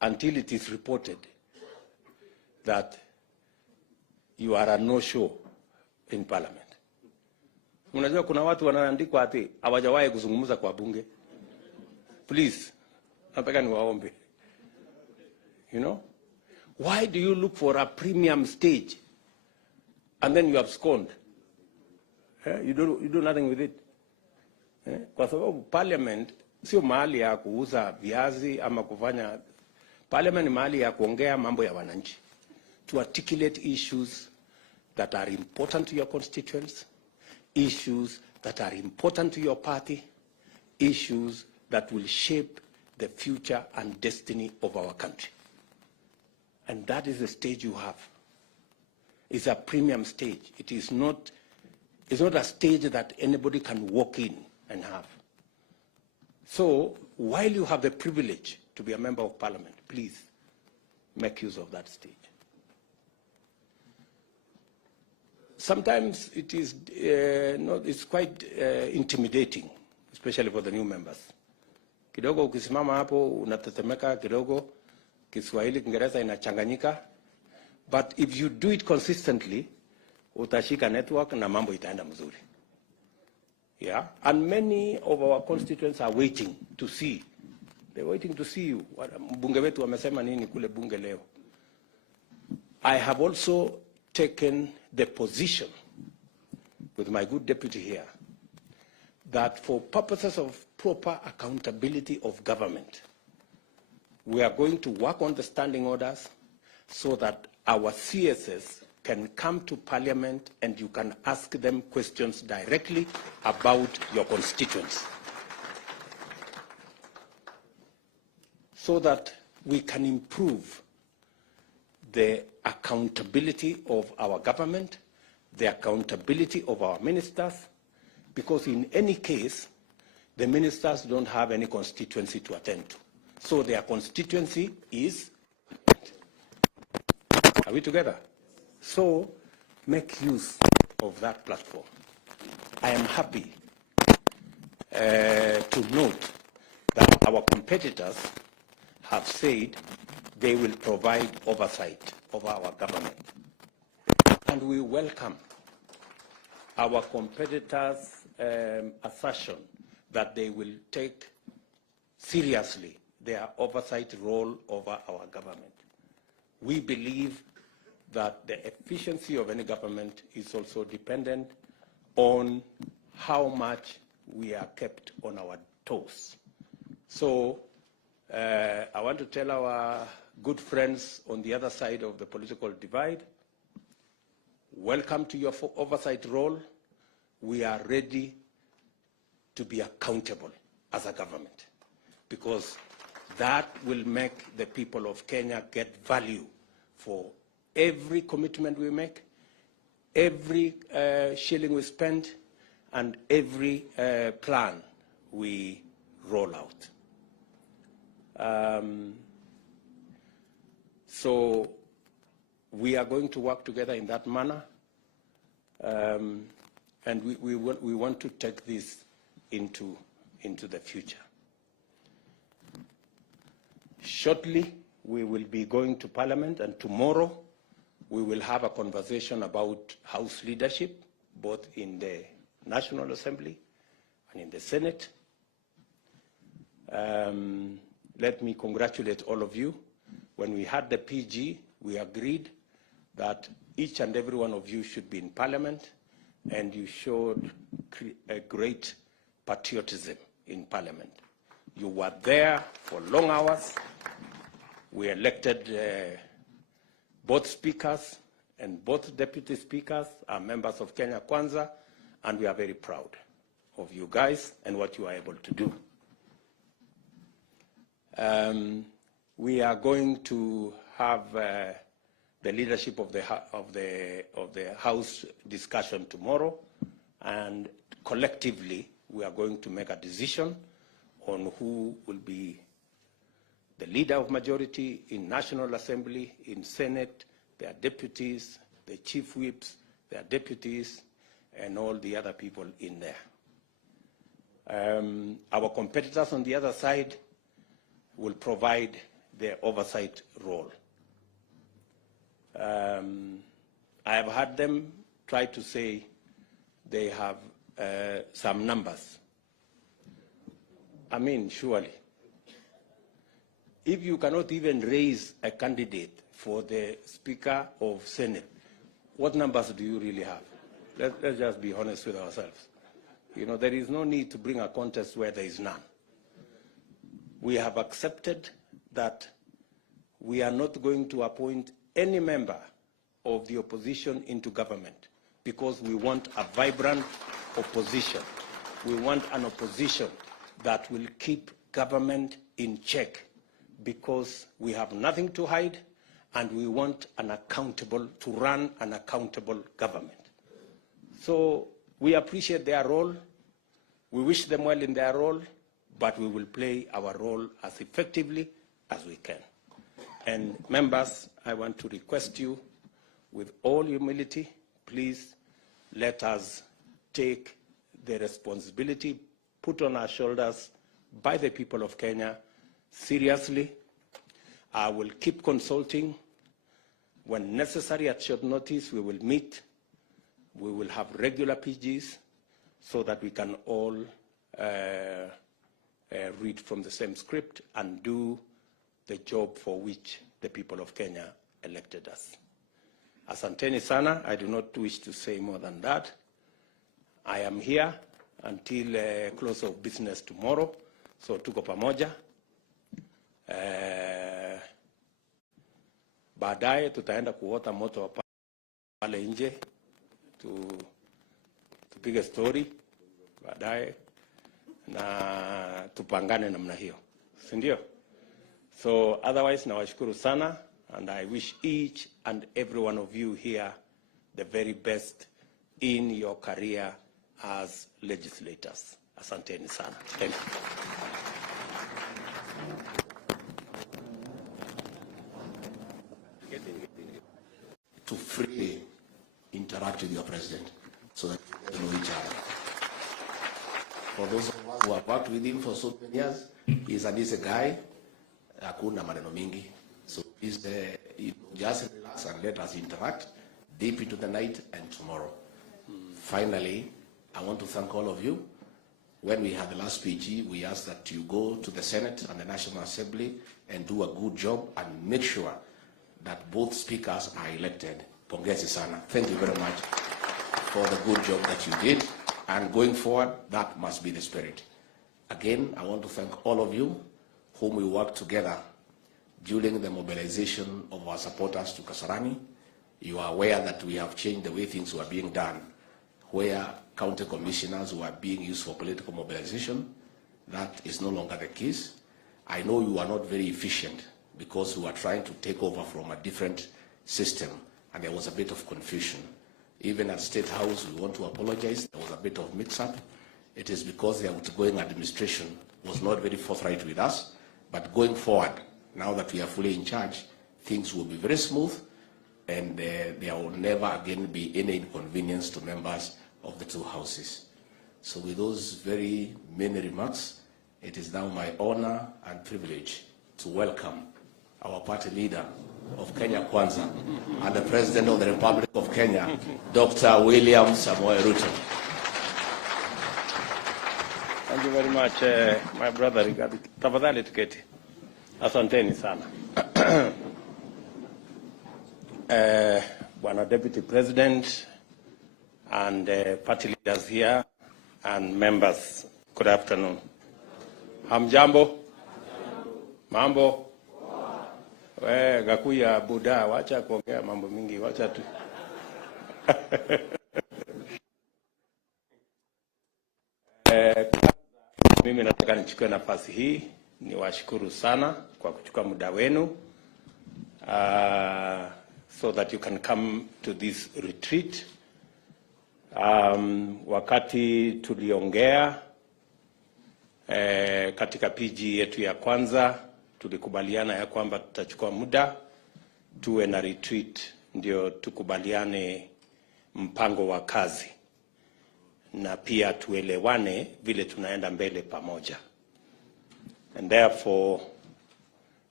until it is reported that you are a no-show in parliament. Unajua kuna watu wanaandikwa ati hawajawahi kuzungumza kwa bunge. Please, nataka niwaombe. You know? Why do you look for a premium stage and then you abscond? You do nothing with it. Kwa sababu parliament sio mahali ya kuuza viazi ama kufanya. Parliament ni mahali ya kuongea mambo ya wananchi. To articulate issues that are important to your constituents, issues that are important to your party, issues that will shape the future and destiny of our country. And that is the stage you have. It's a premium stage. It's not a stage that anybody can walk in and have. So while you have the privilege to be a member of parliament, please make use of that stage. Sometimes it is it's quite intimidating, especially for the new members. Kidogo ukisimama hapo unatetemeka kidogo, Kiswahili Kiingereza inachanganyika, but if you do it consistently, utashika network na mambo itaenda mzuri. Yeah, and many of our constituents are waiting to see. They're waiting to see you. Mbunge wetu wamesema nini kule bunge leo. I have also taken the position with my good deputy here that for purposes of proper accountability of government, we are going to work on the standing orders so that our CSS can come to parliament and you can ask them questions directly about your constituents, so that we can improve the accountability of our government, the accountability of our ministers, because in any case, the ministers don't have any constituency to attend to. So their constituency is, are we together? So make use of that platform. I am happy to note that our competitors have said they will provide oversight of our government. And we welcome our competitors' assertion that they will take seriously their oversight role over our government. We believe that the efficiency of any government is also dependent on how much we are kept on our toes. So I want to tell our good friends on the other side of the political divide, welcome to your oversight role. We are ready to be accountable as a government, because that will make the people of Kenya get value for every commitment we make, every shilling we spend, and every plan we roll out. So we are going to work together in that manner, and we want to take this into the future. Shortly, we will be going to Parliament, and tomorrow we will have a conversation about House leadership, both in the National Assembly and in the Senate. Let me congratulate all of you. When we had the PG, we agreed that each and every one of you should be in Parliament, and you showed a great patriotism in Parliament. You were there for long hours. We elected both speakers, and both deputy speakers are members of Kenya Kwanza, and we are very proud of you guys and what you are able to do. We are going to have the leadership of the House discussion tomorrow, and collectively we are going to make a decision on who will be the leader of majority in National Assembly, in Senate, their deputies, the chief whips, their deputies, and all the other people in there. Our competitors on the other side will provide their oversight role. I have heard them try to say they have some numbers. I mean, surely, if you cannot even raise a candidate for the Speaker of Senate, what numbers do you really have? Let's just be honest with ourselves. You know, there is no need to bring a contest where there is none. We have accepted that we are not going to appoint any member of the opposition into government because we want a vibrant opposition. We want an opposition that will keep government in check because we have nothing to hide and we want to run an accountable government. So we appreciate their role. We wish them well in their role, but we will play our role as effectively as we can. And members, I want to request you, with all humility, please let us take the responsibility put on our shoulders by the people of Kenya seriously. I will keep consulting. When necessary, at short notice, we will meet. We will have regular PGs so that we can all read from the same script and do the job for which the people of Kenya elected us. Asanteni sana. I do not wish to say more than that. I am here until close of business tomorrow, so tuko pamoja. Baadaye tutaenda kuota moto pale nje, tupige story baadaye na tupangane namna hiyo, si ndio? So otherwise nawashukuru sana, and I wish each and every one of you here the very best in your career as legislators. Asanteni sana. Thank you. To freely interact with your president so that you know each other. For those of us who have worked with him for so many years, he's a guy, hakuna maneno mingi. So please just relax and let us interact deep into the night and tomorrow. Finally, I want to thank all of you. When we had the last PG, we asked that you go to the Senate and the National Assembly and do a good job and make sure that both speakers are elected. Pongezi sana. Thank you very much for the good job that you did. And going forward, that must be the spirit. Again, I want to thank all of you whom we worked together during the mobilization of our supporters to Kasarani. You are aware that we have changed the way things were being done, where county commissioners were being used for political mobilization. That is no longer the case. I know you are not very efficient because we are trying to take over from a different system, and there was a bit of confusion. Even at State House, we want to apologize. There was a bit of mix-up. It is because the outgoing administration was not very forthright with us. But going forward, now that we are fully in charge, things will be very smooth, and there will never again be any inconvenience to members of the two houses. So with those very many remarks, it is now my honor and privilege to welcome our party leader of Kenya Kwanza and the President of the Republic of Kenya, Dr. William Samoei Ruto. Thank you very much, my brother Rigathi. Tafadhali tuketi. Asanteni sana. Bwana Deputy President and party leaders here and members, good afternoon. Hamjambo? Mambo? Gakuya Buddha, wacha kuongea mambo mingi, wacha tu. Mimi nataka nichukue nafasi hii niwashukuru sana kwa kuchukua muda wenu so that you can come to this retreat. Wakati tuliongea katika PG yetu ya kwanza, tulikubaliana ya kwamba tutachukua muda tuwe na retreat ndio tukubaliane mpango wa kazi na pia tuelewane vile tunaenda mbele pamoja. And therefore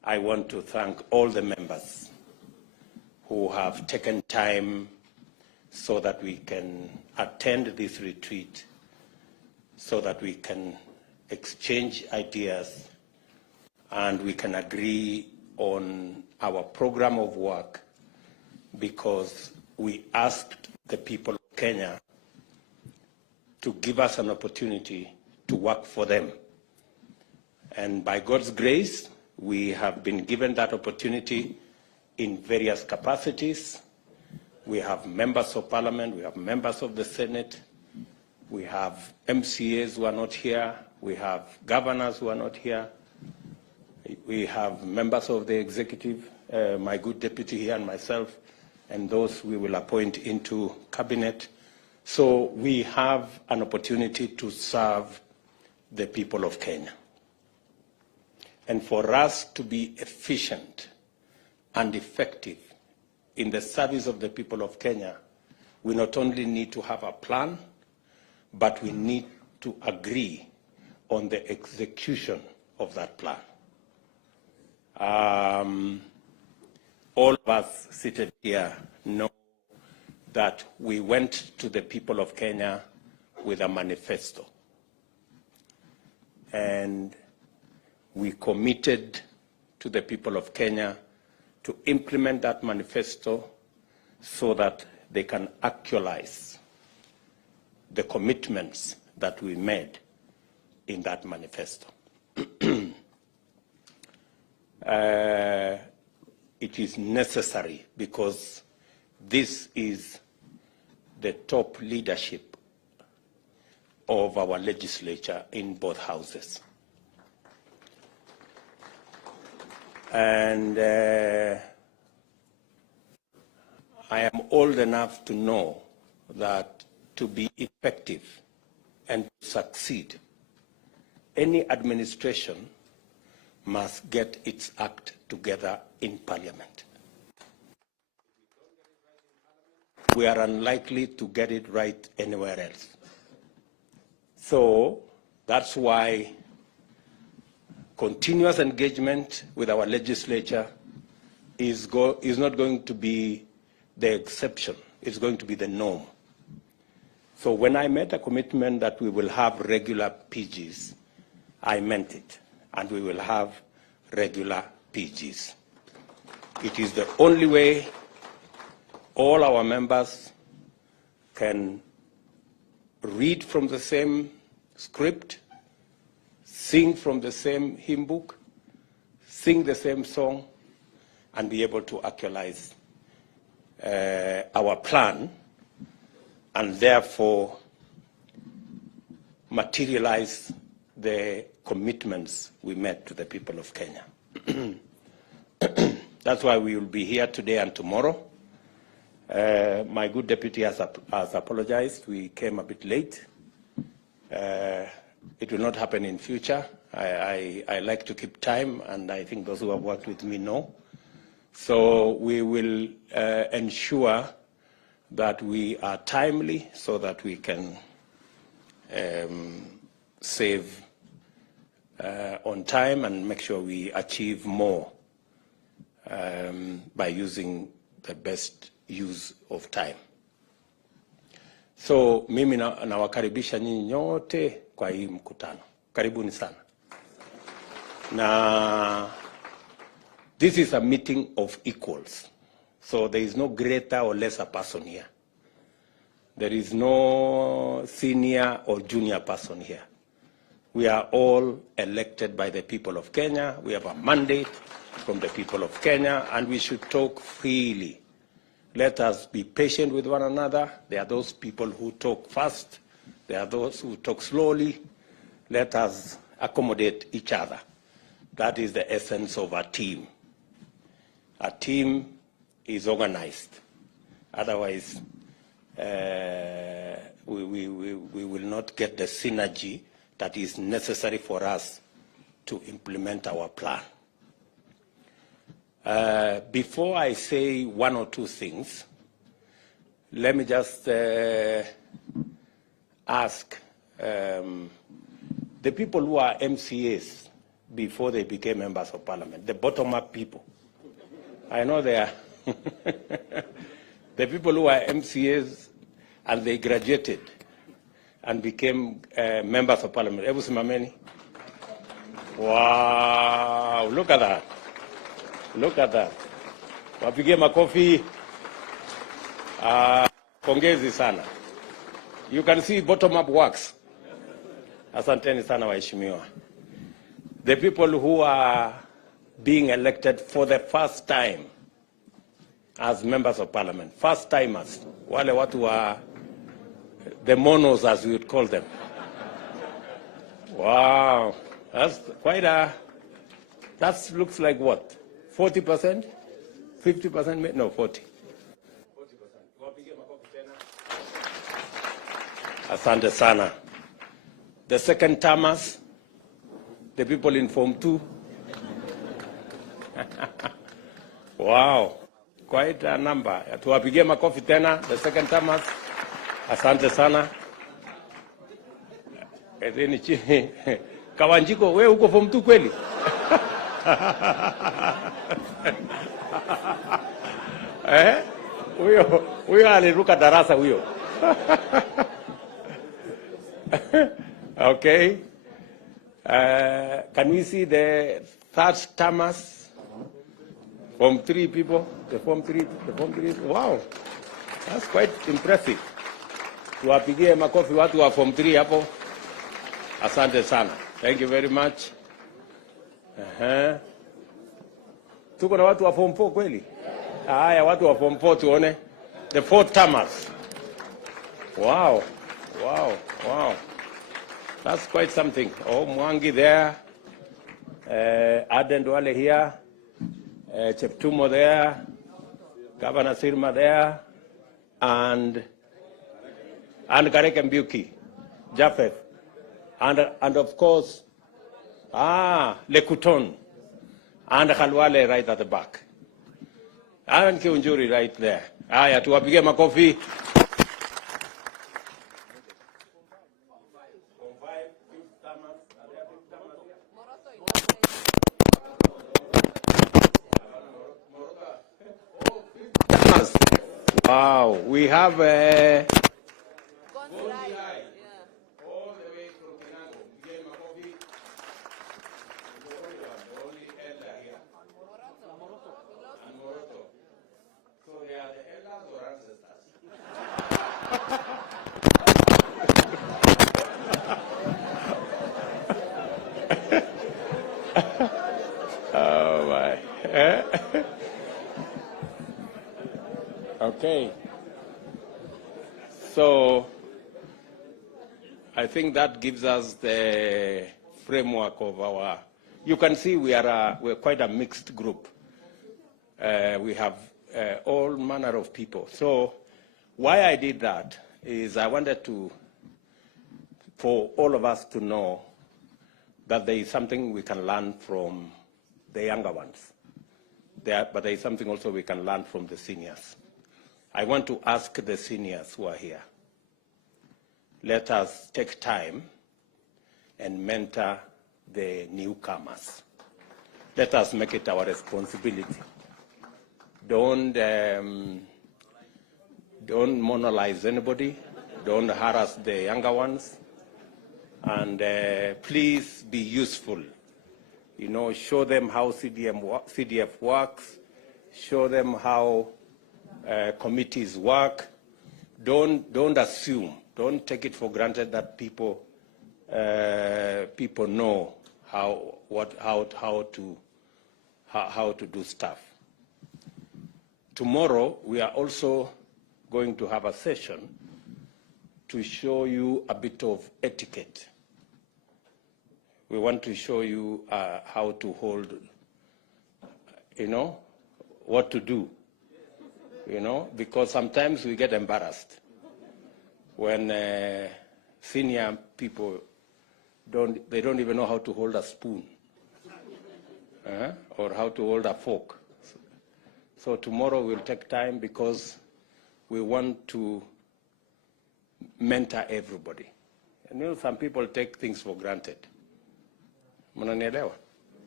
I want to thank all the members who have taken time so that we can attend this retreat, so that we can exchange ideas and we can agree on our program of work, because we asked the people of Kenya to give us an opportunity to work for them. And by God's grace, we have been given that opportunity in various capacities. We have members of parliament, we have members of the Senate, we have MCAs who are not here, we have governors who are not here, we have members of the executive, my good deputy here and myself, and those we will appoint into cabinet. So we have an opportunity to serve the people of Kenya. And for us to be efficient and effective in the service of the people of Kenya, we not only need to have a plan, but we need to agree on the execution of that plan. All of us seated here know that we went to the people of Kenya with a manifesto. And we committed to the people of Kenya to implement that manifesto so that they can actualize the commitments that we made in that manifesto. It is necessary because this is the top leadership of our legislature in both houses. And I am old enough to know that to be effective and to succeed, any administration must get its act together in Parliament. We are unlikely to get it right anywhere else. So that's why continuous engagement with our legislature is not going to be the exception, it's going to be the norm. So when I made a commitment that we will have regular PGs, I meant it, and we will have regular PGs. It is the only way all our members can read from the same script, sing from the same hymn book, sing the same song, and be able to actualize our plan, and therefore materialize the commitments we made to the people of Kenya. That's why we will be here today and tomorrow. My good deputy has apologized. We came a bit late. It will not happen in future. I like to keep time, and I think those who have worked with me know. So we will ensure that we are timely so that we can save on time and make sure we achieve more by using the best use of time. So mimi nawakaribisha nyinyi nyote kwa hii mkutano. Karibuni sana. Na this is a meeting of equals. So there is no greater or lesser person here. There is no senior or junior person here. We are all elected by the people of Kenya. We have a mandate from the people of Kenya, and we should talk freely. Let us be patient with one another. There are those people who talk fast. There are those who talk slowly. Let us accommodate each other. That is the essence of a team. A team is organized. Otherwise, we will not get the synergy that is necessary for us to implement our plan. Before I say one or two things, let me just ask the people who are MCAs, before they became members of parliament, the bottom-up people. I know they are the people who are MCAs and they graduated and became members of parliament. Ebu simameni. Wow, look at that. Look at that. Wapigie makofi. Pongezi sana. You can see bottom-up works. Asanteni sana waheshimiwa. The people who are being elected for the first time as members of parliament, first timers, wale watu wa the monos as we would call them. Wow, that's quite a, that looks like what, 40%? 50%? No, 40. 40%. Asante sana. The second termers, the people in Form 2. Wow, quite a number. Tuwapigie makofi tena, the second termers. Asante sana. Edeni chini. Kawanjiko, wewe uko Form 2 kweli? Huyo aliruka darasa huyo. Okay. Can we see the third termers? Form 3 people, the Form 3. Wow, that's quite impressive. Tuwapigie makofi watu wa Form 3 hapo. Asante sana. Thank you very much. Tuko na watu wa Form 4 kweli? Haya, watu wa Form 4 tuone. The fourth termers. Wow. That's quite something. Oh, Mwangi there. Aden Duale here. Cheptumo there. Governor Sirma there. And Garek Mbuki. Japheth. And of course, Lekuton. And Khalwale right at the back. And Kiunjuri right there. Aya, tuwapige makofi. Wow, we have oh my. Okay. So I think that gives us the framework of our, you can see we're quite a mixed group. We have all manner of people. So why I did that is I wanted for all of us to know that there is something we can learn from the younger ones. But there is something also we can learn from the seniors. I want to ask the seniors who are here, let us take time and mentor the newcomers. Let us make it our responsibility. Don't monolize anybody. Don't harass the younger ones. And please be useful. You know, show them how CDF works. Show them how committees work. Don't assume. Don't take it for granted that people know how to do stuff. Tomorrow we are also going to have a session to show you a bit of etiquette. We want to show you how to hold, what to do. Because sometimes we get embarrassed when senior people don't even know how to hold a spoon or how to hold a fork. So tomorrow we'll take time because we want to mentor everybody. Some people take things for granted. Mnanielewa?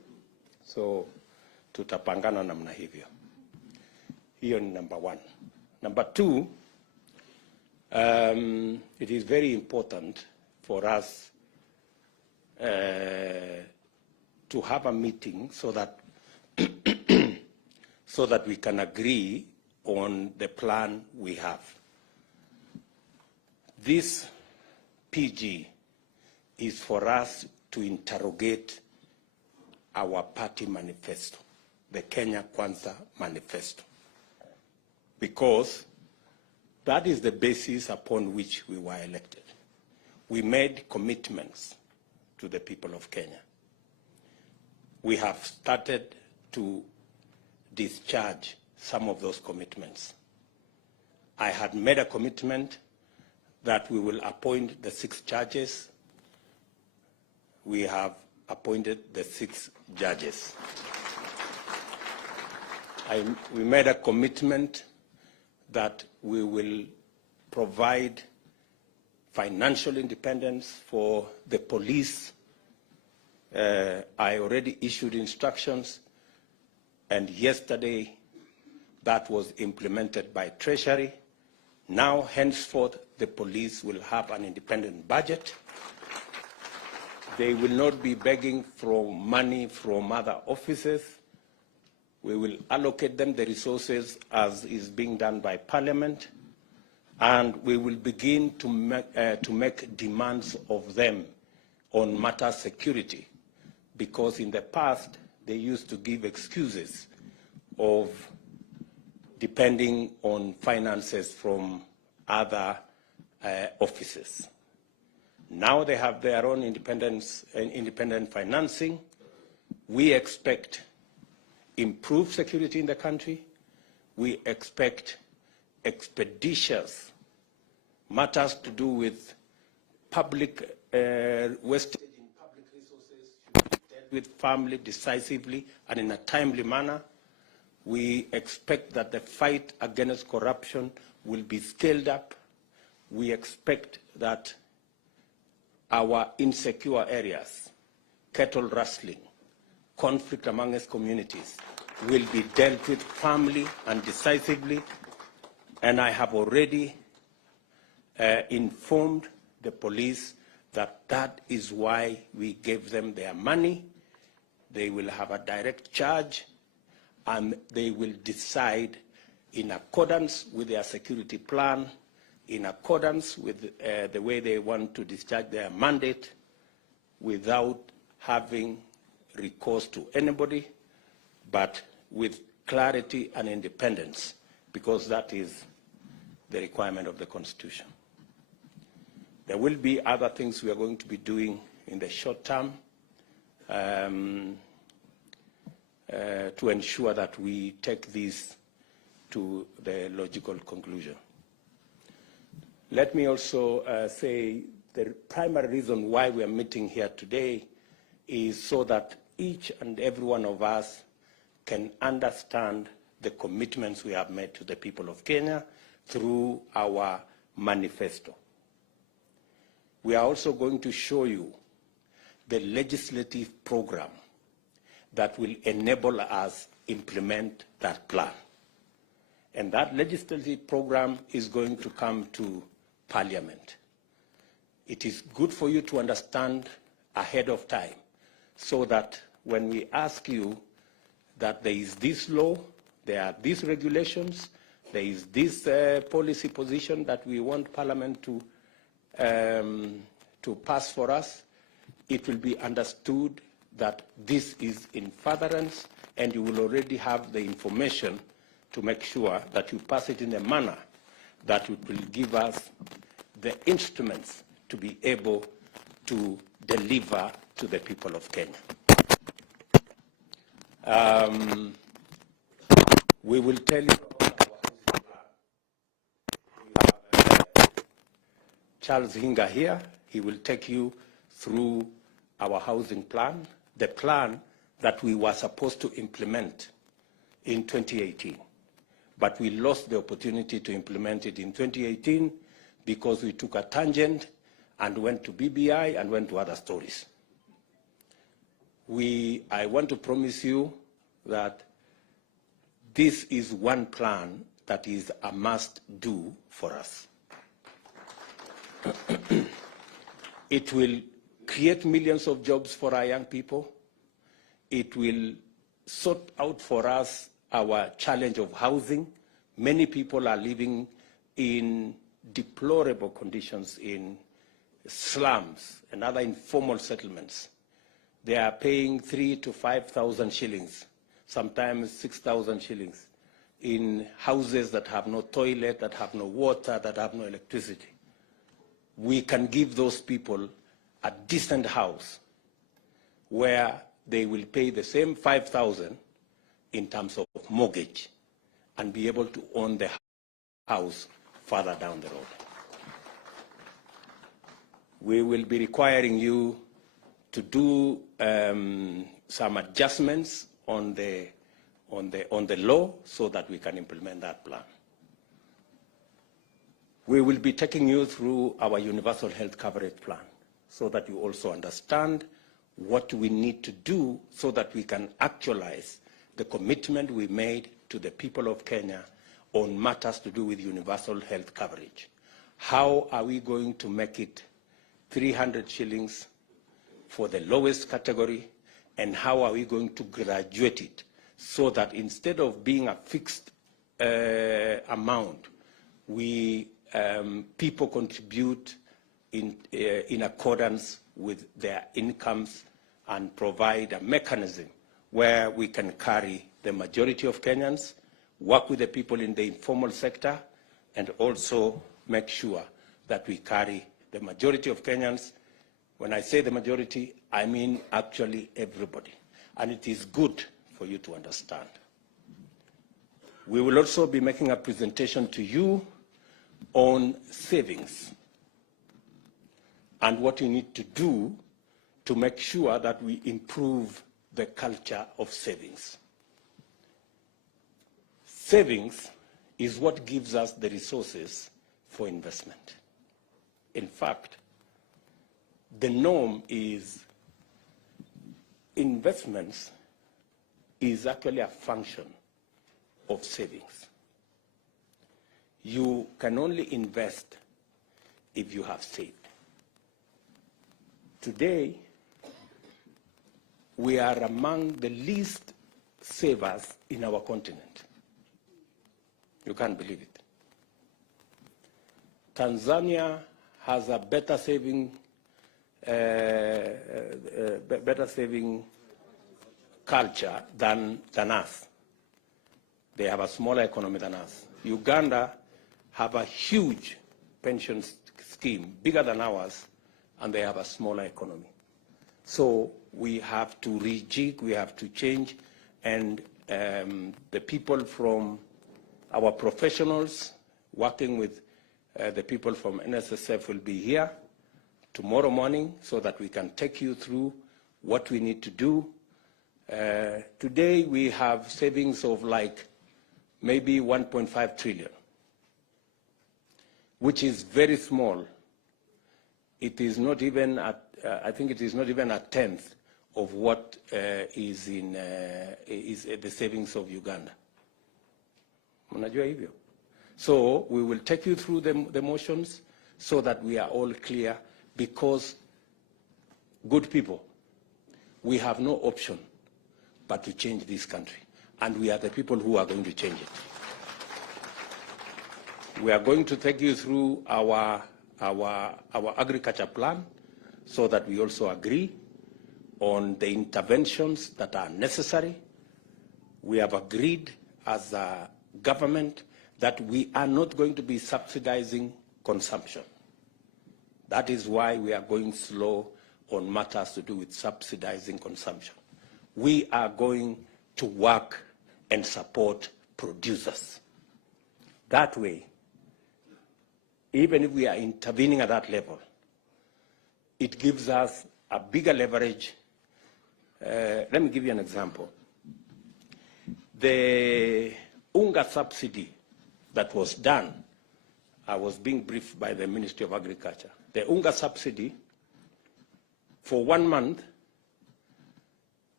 So tutapangana namna hivyo. Hiyo ni number one. Number two, it is very important for us to have a meeting so that so that we can agree on the plan we have. This PG is for us to interrogate our party manifesto, the Kenya Kwanza manifesto, because that is the basis upon which we were elected. We made commitments to the people of Kenya. We have started to discharge some of those commitments. I had made a commitment that we will appoint the 6 judges. We have appointed the 6 judges. We made a commitment that we will provide financial independence for the police. I already issued instructions, and yesterday that was implemented by Treasury. Now, henceforth, the police will have an independent budget. They will not be begging for money from other offices. We will allocate them the resources as is being done by Parliament, and we will begin to make demands of them on matter security, because in the past they used to give excuses of depending on finances from other offices. Now they have their own independent financing. We expect improved security in the country. We expect expeditious matters to do with public wastage in public resources should be dealt with firmly, decisively, and in a timely manner. We expect that the fight against corruption will be scaled up. We expect that our insecure areas, cattle rustling, conflict amongst communities, will be dealt with firmly and decisively. And I have already informed the police that that is why we gave them their money. They will have a direct charge, and they will decide in accordance with their security plan, in accordance with the way they want to discharge their mandate, without having recourse to anybody, but with clarity and independence, because that is the requirement of the Constitution. There will be other things we are going to be doing in the short term to ensure that we take this to the logical conclusion. Let me also say the primary reason why we are meeting here today is so that each and every one of us can understand the commitments we have made to the people of Kenya through our manifesto. We are also going to show you the legislative program that will enable us implement that plan. And that legislative program is going to come to Parliament. It is good for you to understand ahead of time, so that when we ask you that there is this law, there are these regulations, there is this policy position that we want Parliament to pass for us, it will be understood that this is in furtherance, and you will already have the information to make sure that you pass it in a manner that it will give us the instruments to be able to deliver to the people of Kenya. We will tell you about our housing plan. We have Charles Hinga here. He will take you through our housing plan, the plan that we were supposed to implement in 2018. But we lost the opportunity to implement it in 2018 because we took a tangent and went to BBI and went to other stories. I want to promise you that this is one plan that is a must-do for us. It will create millions of jobs for our young people. It will sort out for us our challenge of housing. Many people are living in deplorable conditions in slums and other informal settlements. They are paying 3,000 to 5,000 shillings, sometimes 6,000 shillings, in houses that have no toilet, that have no water, that have no electricity. We can give those people a decent house where they will pay the same 5,000 in terms of mortgage and be able to own the house further down the road. We will be requiring you to do some adjustments on the law so that we can implement that plan. We will be taking you through our universal health coverage plan so that you also understand what we need to do so that we can actualize the commitment we made to the people of Kenya on matters to do with universal health coverage. How are we going to make it 300 shillings for the lowest category, and how are we going to graduate it so that instead of being a fixed amount, people contribute in accordance with their incomes and provide a mechanism where we can carry the majority of Kenyans, work with the people in the informal sector, and also make sure that we carry the majority of Kenyans. When I say the majority, I mean actually everybody. And it is good for you to understand. We will also be making a presentation to you on savings and what you need to do to make sure that we improve the culture of savings. Savings is what gives us the resources for investment. In fact, the norm is investments is actually a function of savings. You can only invest if you have saved. Today, we are among the least savers in our continent. You can't believe it. Tanzania has a better saving culture than us. They have a smaller economy than us. Uganda have a huge pension scheme, bigger than ours, and they have a smaller economy. So we have to rejig, we have to change, and the people from our professionals working with the people from NSSF will be here tomorrow morning so that we can take you through what we need to do. Today we have savings of like maybe 1.5 trillion, which is very small. It is not even I think it is not even a tenth of what is the savings of Uganda. Mnajua hivyo? So we will take you through the motions so that we are all clear, because good people, we have no option but to change this country, and we are the people who are going to change it. We are going to take you through our agriculture plan so that we also agree on the interventions that are necessary. We have agreed as a government that we are not going to be subsidizing consumption. That is why we are going slow on matters to do with subsidizing consumption. We are going to work and support producers. That way, even if we are intervening at that level, it gives us a bigger leverage. Let me give you an example. The unga subsidy that was done, I was being briefed by the Ministry of Agriculture. The unga subsidy, for 1 month,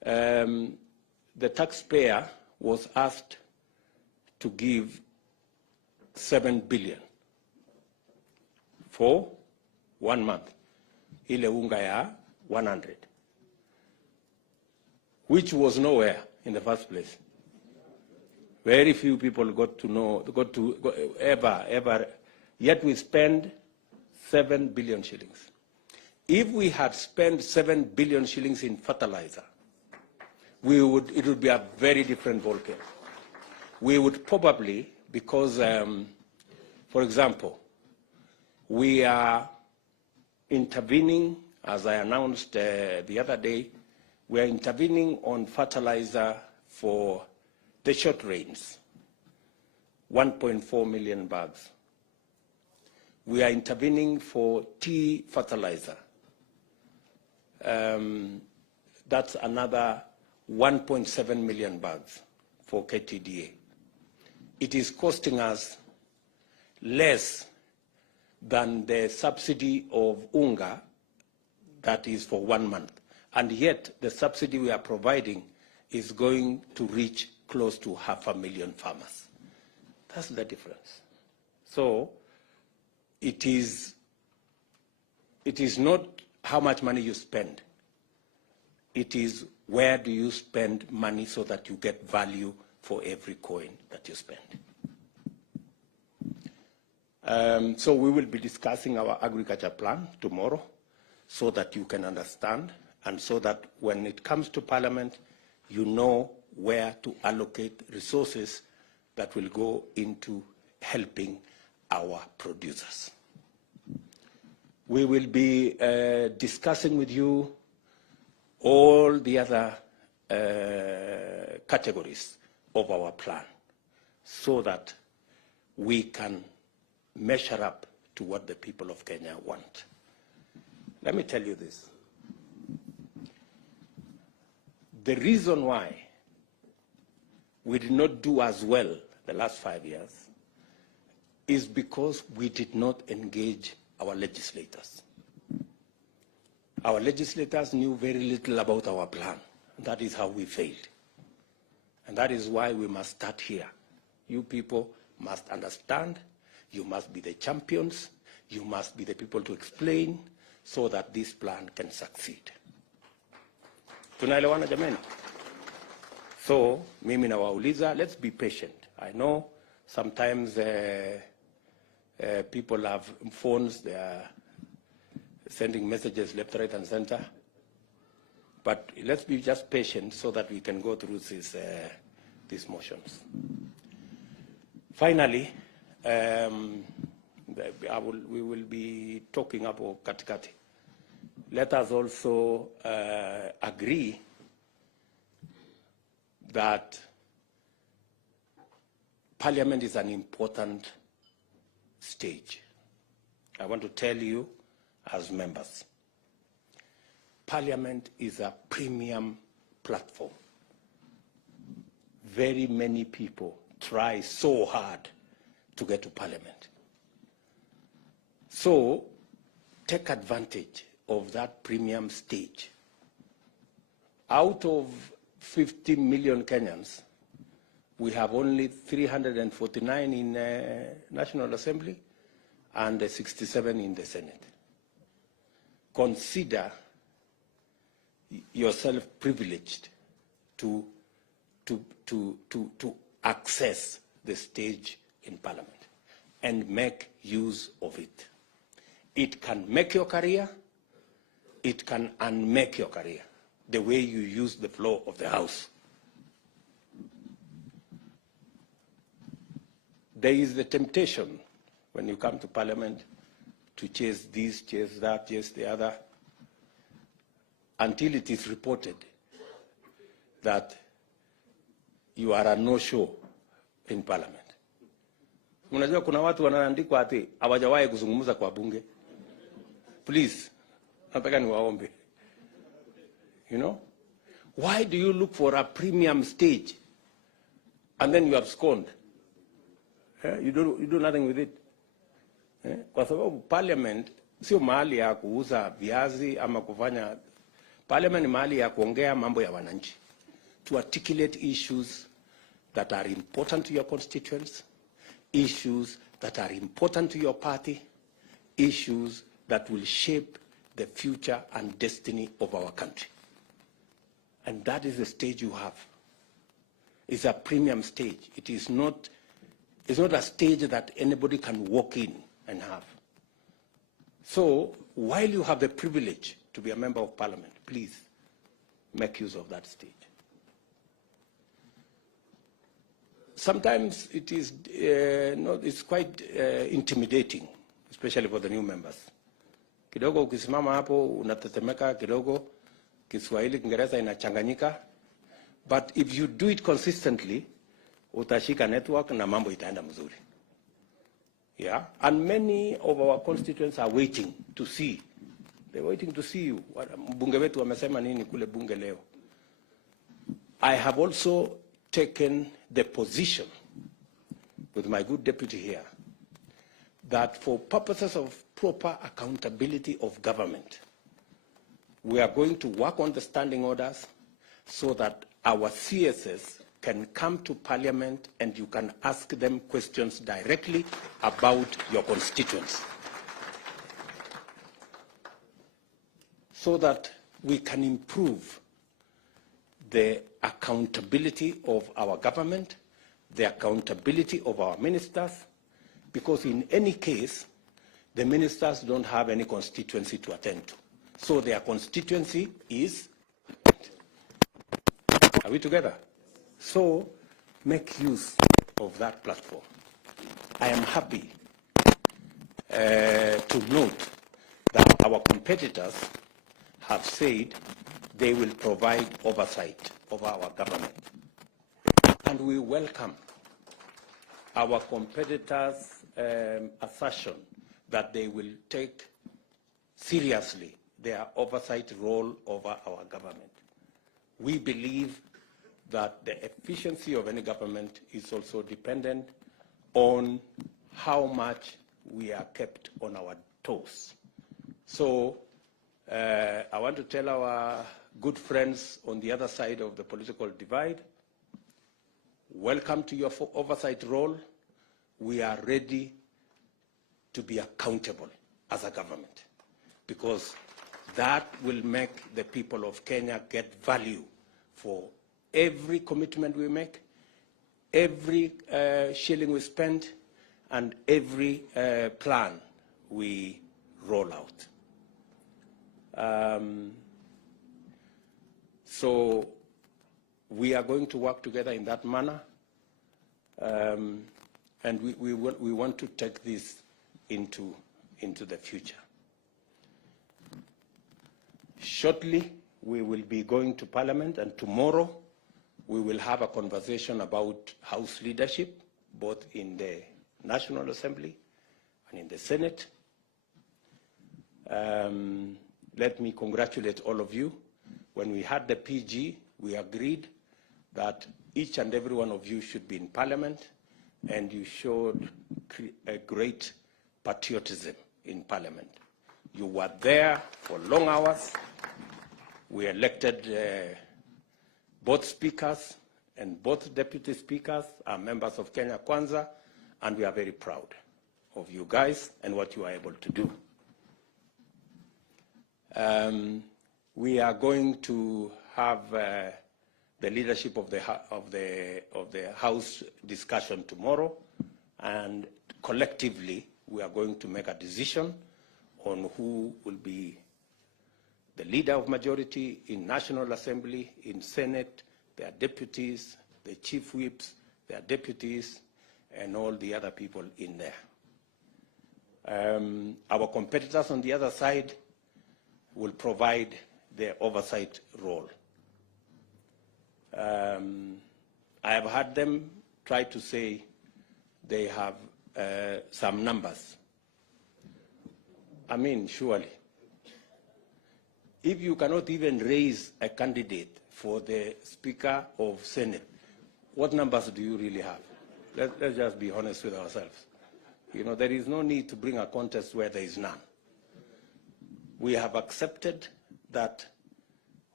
the taxpayer was asked to give 7 billion for 1 month, ile unga ya 100, which was nowhere in the first place. Very few people got to ever, yet we spend 7 billion shillings. If we had spent 7 billion shillings in fertilizer, it would be a very different ballgame. We would probably, because, for example, we are intervening, as I announced the other day, we are intervening on fertilizer for the short rains, 1.4 million bags. We are intervening for tea fertilizer. That's another 1.7 million bags for KTDA. It is costing us less than the subsidy of unga that is for 1 month. And yet the subsidy we are providing is going to reach close to 500,000 farmers. That's the difference. So it is not how much money you spend. It is where do you spend money so that you get value for every coin that you spend. So we will be discussing our agriculture plan tomorrow so that you can understand and so that when it comes to Parliament, you know where to allocate resources that will go into helping our producers. We will be discussing with you all the other categories of our plan so that we can measure up to what the people of Kenya want. Let me tell you this. The reason why we did not do as well the last 5 years is because we did not engage our legislators. Our legislators knew very little about our plan. That is how we failed. And that is why we must start here. You people must understand. You must be the champions. You must be the people to explain so that this plan can succeed. Tunaelewana jameni? So, mimi nawauliza, let's be patient. I know sometimes people have phones, they are sending messages left, right, and center. But let's be just patient so that we can go through these motions. Finally, we will be talking about katikati. Let us also agree that Parliament is an important stage. I want to tell you as members, Parliament is a premium platform. Very many people try so hard to get to Parliament. So take advantage of that premium stage. Out of 50 million Kenyans, we have only 349 in National Assembly and 67 in the Senate. Consider yourself privileged to access the stage in Parliament and make use of it. It can make your career, it can unmake your career, the way you use the floor of the House. There is the temptation when you come to Parliament to chase this, chase that, chase the other, until it is reported that you are a no-show in Parliament. Unajua kuna watu wanaandikwa ati hawajawahi kuzungumza kwa bunge. Please, nataka niwaombe. You know? Why do you look for a premium stage and then you abscond? You do nothing with it. Kwa sababu Parliament sio mahali ya kuuza viazi ama kufanya. Parliament ni mahali ya kuongea mambo ya wananchi, to articulate issues that are important to your constituents, issues that are important to your party, issues that will shape the future and destiny of our country. And that is the stage you have. It's a premium stage. It's not a stage that anybody can walk in and have. So while you have the privilege to be a member of Parliament, please make use of that stage. Sometimes it is it's quite intimidating, especially for the new members. Kidogo ukisimama hapo unatetemeka kidogo, Kiswahili Kiingereza inachanganyika, but if you do it consistently, utashika network na mambo itaenda mzuri. Yeah, and many of our constituents are waiting to see. They're waiting to see you. Mbunge wetu wamesema nini kule bunge leo. I have also taken the position with my good deputy here that for purposes of proper accountability of government, we are going to work on the standing orders so that our CSS can come to Parliament and you can ask them questions directly about your constituents, so that we can improve the accountability of our government, the accountability of our ministers, because in any case, the ministers don't have any constituency to attend to. So their constituency is, are we together? So make use of that platform. I am happy to note that our competitors have said they will provide oversight of our government. And we welcome our competitors' assertion that they will take seriously their oversight role over our government. We believe that the efficiency of any government is also dependent on how much we are kept on our toes. So I want to tell our good friends on the other side of the political divide, welcome to your oversight role. We are ready to be accountable as a government, because that will make the people of Kenya get value for every commitment we make, every shilling we spend, and every plan we roll out. So we are going to work together in that manner, and we want to take this into the future. Shortly, we will be going to Parliament, and tomorrow we will have a conversation about House leadership, both in the National Assembly and in the Senate. Let me congratulate all of you. When we had the PG, we agreed that each and every one of you should be in Parliament, and you showed a great patriotism in Parliament. You were there for long hours. We elected both speakers, and both deputy speakers are members of Kenya Kwanza, and we are very proud of you guys and what you are able to do. We are going to have the leadership of the House discussion tomorrow, and collectively we are going to make a decision on who will be the leader of majority in National Assembly, in Senate, their deputies, the chief whips, their deputies, and all the other people in there. Our competitors on the other side will provide their oversight role. I have had them try to say they have some numbers. I mean, surely, if you cannot even raise a candidate for the Speaker of Senate, what numbers do you really have? Let's just be honest with ourselves. You know, there is no need to bring a contest where there is none. We have accepted that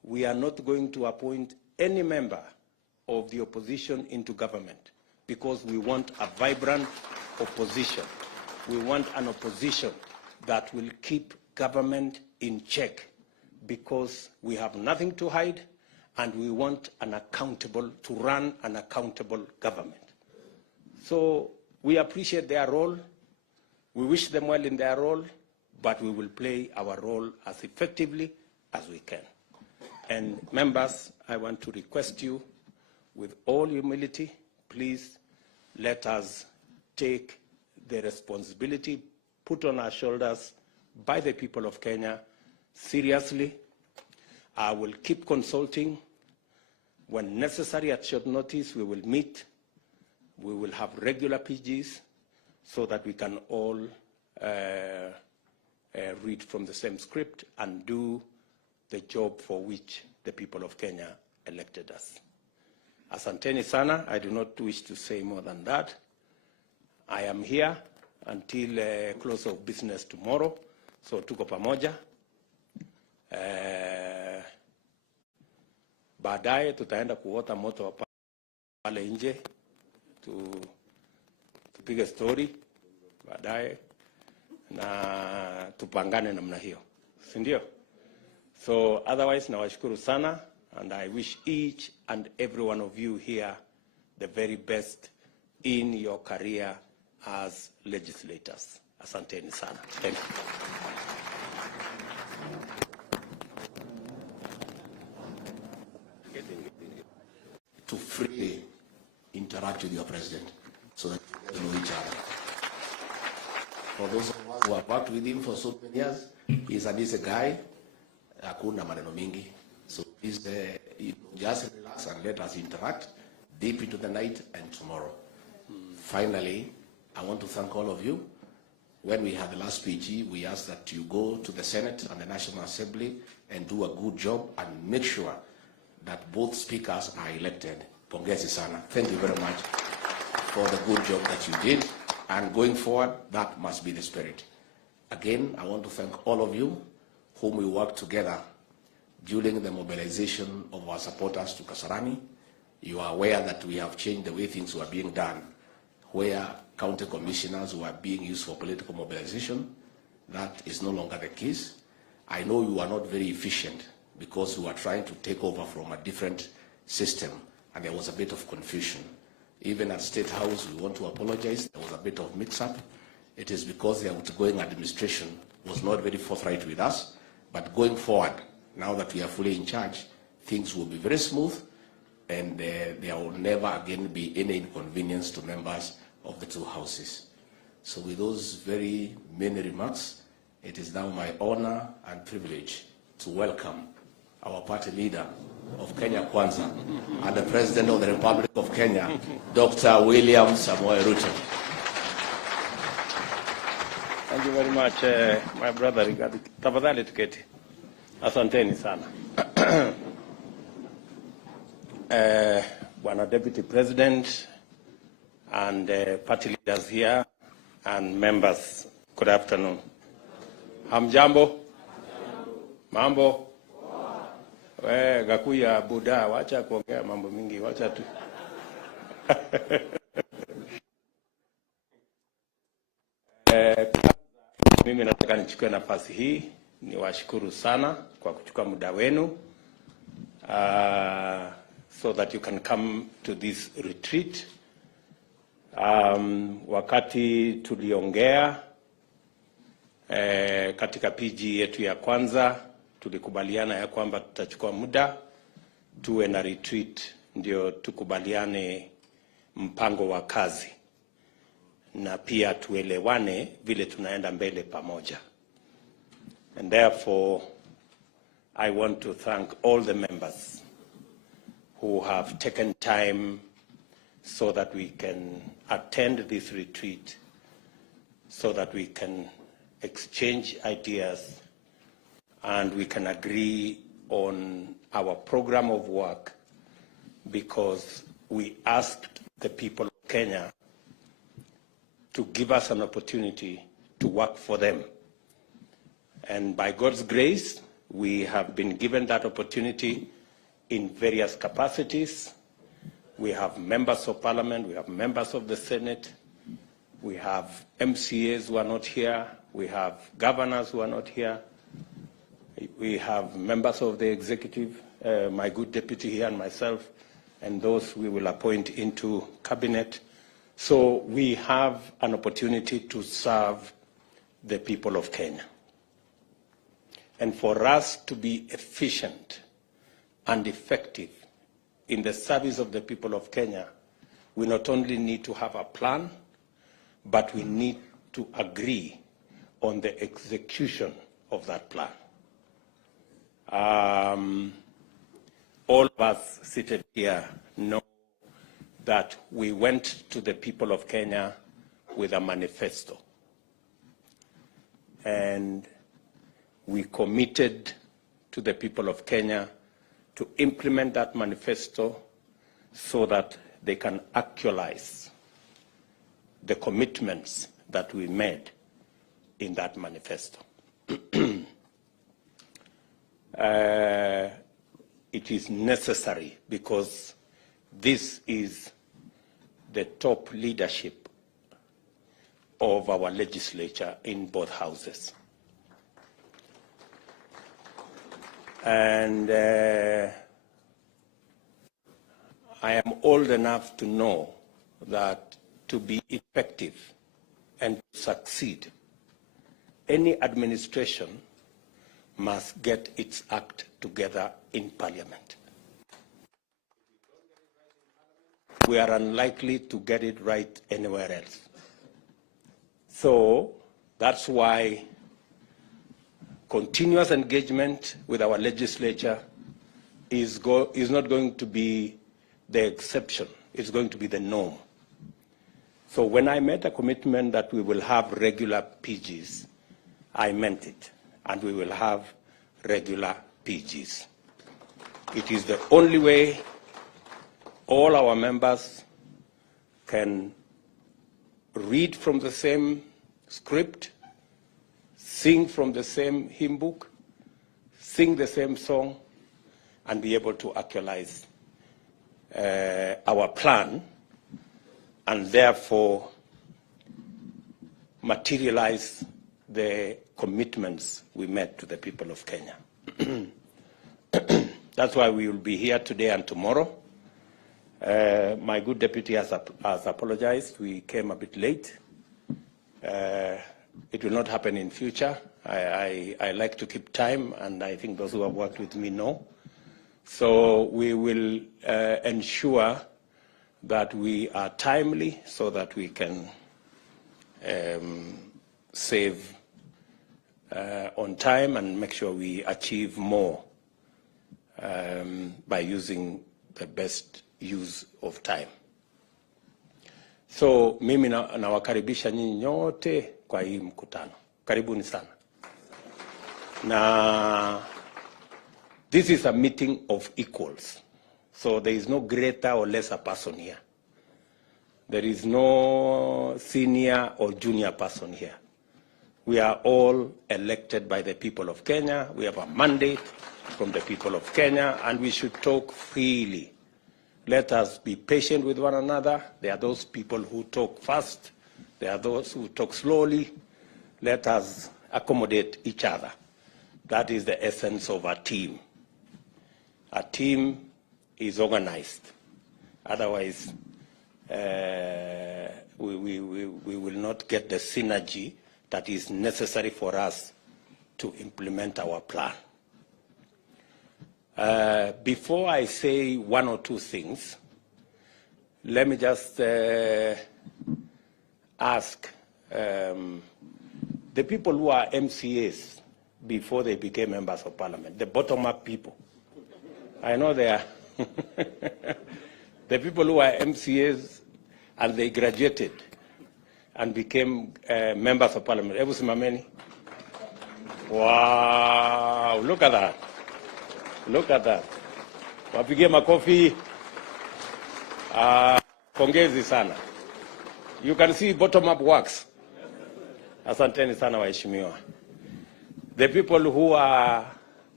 we are not going to appoint any member of the opposition into government because we want a vibrant opposition. We want an opposition that will keep government in check because we have nothing to hide and we want to run an accountable government. So we appreciate their role. We wish them well in their role, but we will play our role as effectively as we can. And members, I want to request you, with all humility, please let us take the responsibility put on our shoulders by the people of Kenya seriously. I will keep consulting. When necessary, at short notice, we will meet. We will have regular PGs so that we can all read from the same script and do the job for which the people of Kenya elected us. Asanteni sana. I do not wish to say more than that. I am here until close of business tomorrow, so tuko pamoja. Baadaye tutaenda kuota moto pale nje, tupige story baadaye na tupangane namna hiyo, si ndio? So otherwise nawashukuru sana, and I wish each and every one of you here the very best in your career as legislators. Asanteni sana. Thank you. To freely interact with your president so that you know each other. For those of us who have worked with him for so many years, he's a guy, hakuna maneno mingi. So please just relax and let us interact deep into the night and tomorrow. Finally, I want to thank all of you. When we had the last PG, we asked that you go to the Senate and the National Assembly and do a good job and make sure that both speakers are elected. Pongezi sana. Thank you very much for the good job that you did. And going forward, that must be the spirit. Again, I want to thank all of you whom we worked together during the mobilization of our supporters to Kasarani. You are aware that we have changed the way things were being done, where county commissioners were being used for political mobilization. That is no longer the case. I know you are not very efficient because you are trying to take over from a different system, and there was a bit of confusion. Even at State House, we want to apologize. There was a bit of mix-up. It is because the outgoing administration was not very forthright with us. But going forward, now that we are fully in charge, things will be very smooth, and there will never again be any inconvenience to members of the two houses. So with those very many remarks, it is now my honor and privilege to welcome our party leader of Kenya Kwanza and the President of the Republic of Kenya, Dr. William Samoei Ruto. Thank you very much, my brother Rigathi. Tafadhali tuketi. Asanteni sana. Bwana Deputy President and party leaders here and members, good afternoon. Hamjambo? Mambo? Gakuya Buddha, wacha kuongea mambo mingi, wacha tu. Mimi nataka nichukue nafasi hii niwashukuru sana kwa kuchukua muda wenu so that you can come to this retreat. Wakati tuliongea katika PG yetu ya kwanza, tulikubaliana ya kwamba tutachukua muda tuwe na retreat ndio tukubaliane mpango wa kazi na pia tuelewane vile tunaenda mbele pamoja. And therefore, I want to thank all the members who have taken time so that we can attend this retreat, so that we can exchange ideas and we can agree on our program of work, because we asked the people of Kenya to give us an opportunity to work for them. And by God's grace, We have been given that opportunity in various capacities. We have members of parliament, we have members of the Senate, we have MCAs who are not here, we have governors who are not here, we have members of the executive, my good deputy here and myself, and those we will appoint into cabinet. So we have an opportunity to serve the people of Kenya. And for us to be efficient and effective in the service of the people of Kenya, we not only need to have a plan, but we need to agree on the execution of that plan. All of us seated here know that we went to the people of Kenya with a manifesto. And we committed to the people of Kenya to implement that manifesto so that they can actualize the commitments that we made in that manifesto. It is necessary because this is the top leadership of our legislature in both houses. And I am old enough to know that to be effective and to succeed, any administration must get its act together in Parliament. We are unlikely to get it right anywhere else. So that's why continuous engagement with our legislature is not going to be the exception, it's going to be the norm. So when I made a commitment that we will have regular PGs, I meant it, and we will have regular PGs. It is the only way all our members can read from the same script, sing from the same hymn book, sing the same song, and be able to actualize our plan, and therefore materialize the commitments we made to the people of Kenya. That's why we will be here today and tomorrow. My good deputy has apologized. We came a bit late. It will not happen in future. I like to keep time, and I think those who have worked with me know. So we will ensure that we are timely so that we can save on time and make sure we achieve more by using the best use of time. So mimi nawakaribisha nyinyi nyote kwa hii mkutano. Karibuni sana. Na this is a meeting of equals. So there is no greater or lesser person here. There is no senior or junior person here. We are all elected by the people of Kenya. We have a mandate from the people of Kenya, and we should talk freely. Let us be patient with one another. There are those people who talk fast. There are those who talk slowly. Let us accommodate each other. That is the essence of a team. A team is organized. Otherwise, we will not get the synergy that is necessary for us to implement our plan. Before I say one or two things, let me just ask the people who are MCAs before they became members of parliament, the bottom-up people. I know they are the people who are MCAs and they graduated and became members of parliament. Ebu simameni. Wow, look at that. Look at that. Wapigie makofi. Pongezi sana. You can see bottom-up works. Asanteni sana waheshimiwa. The people who are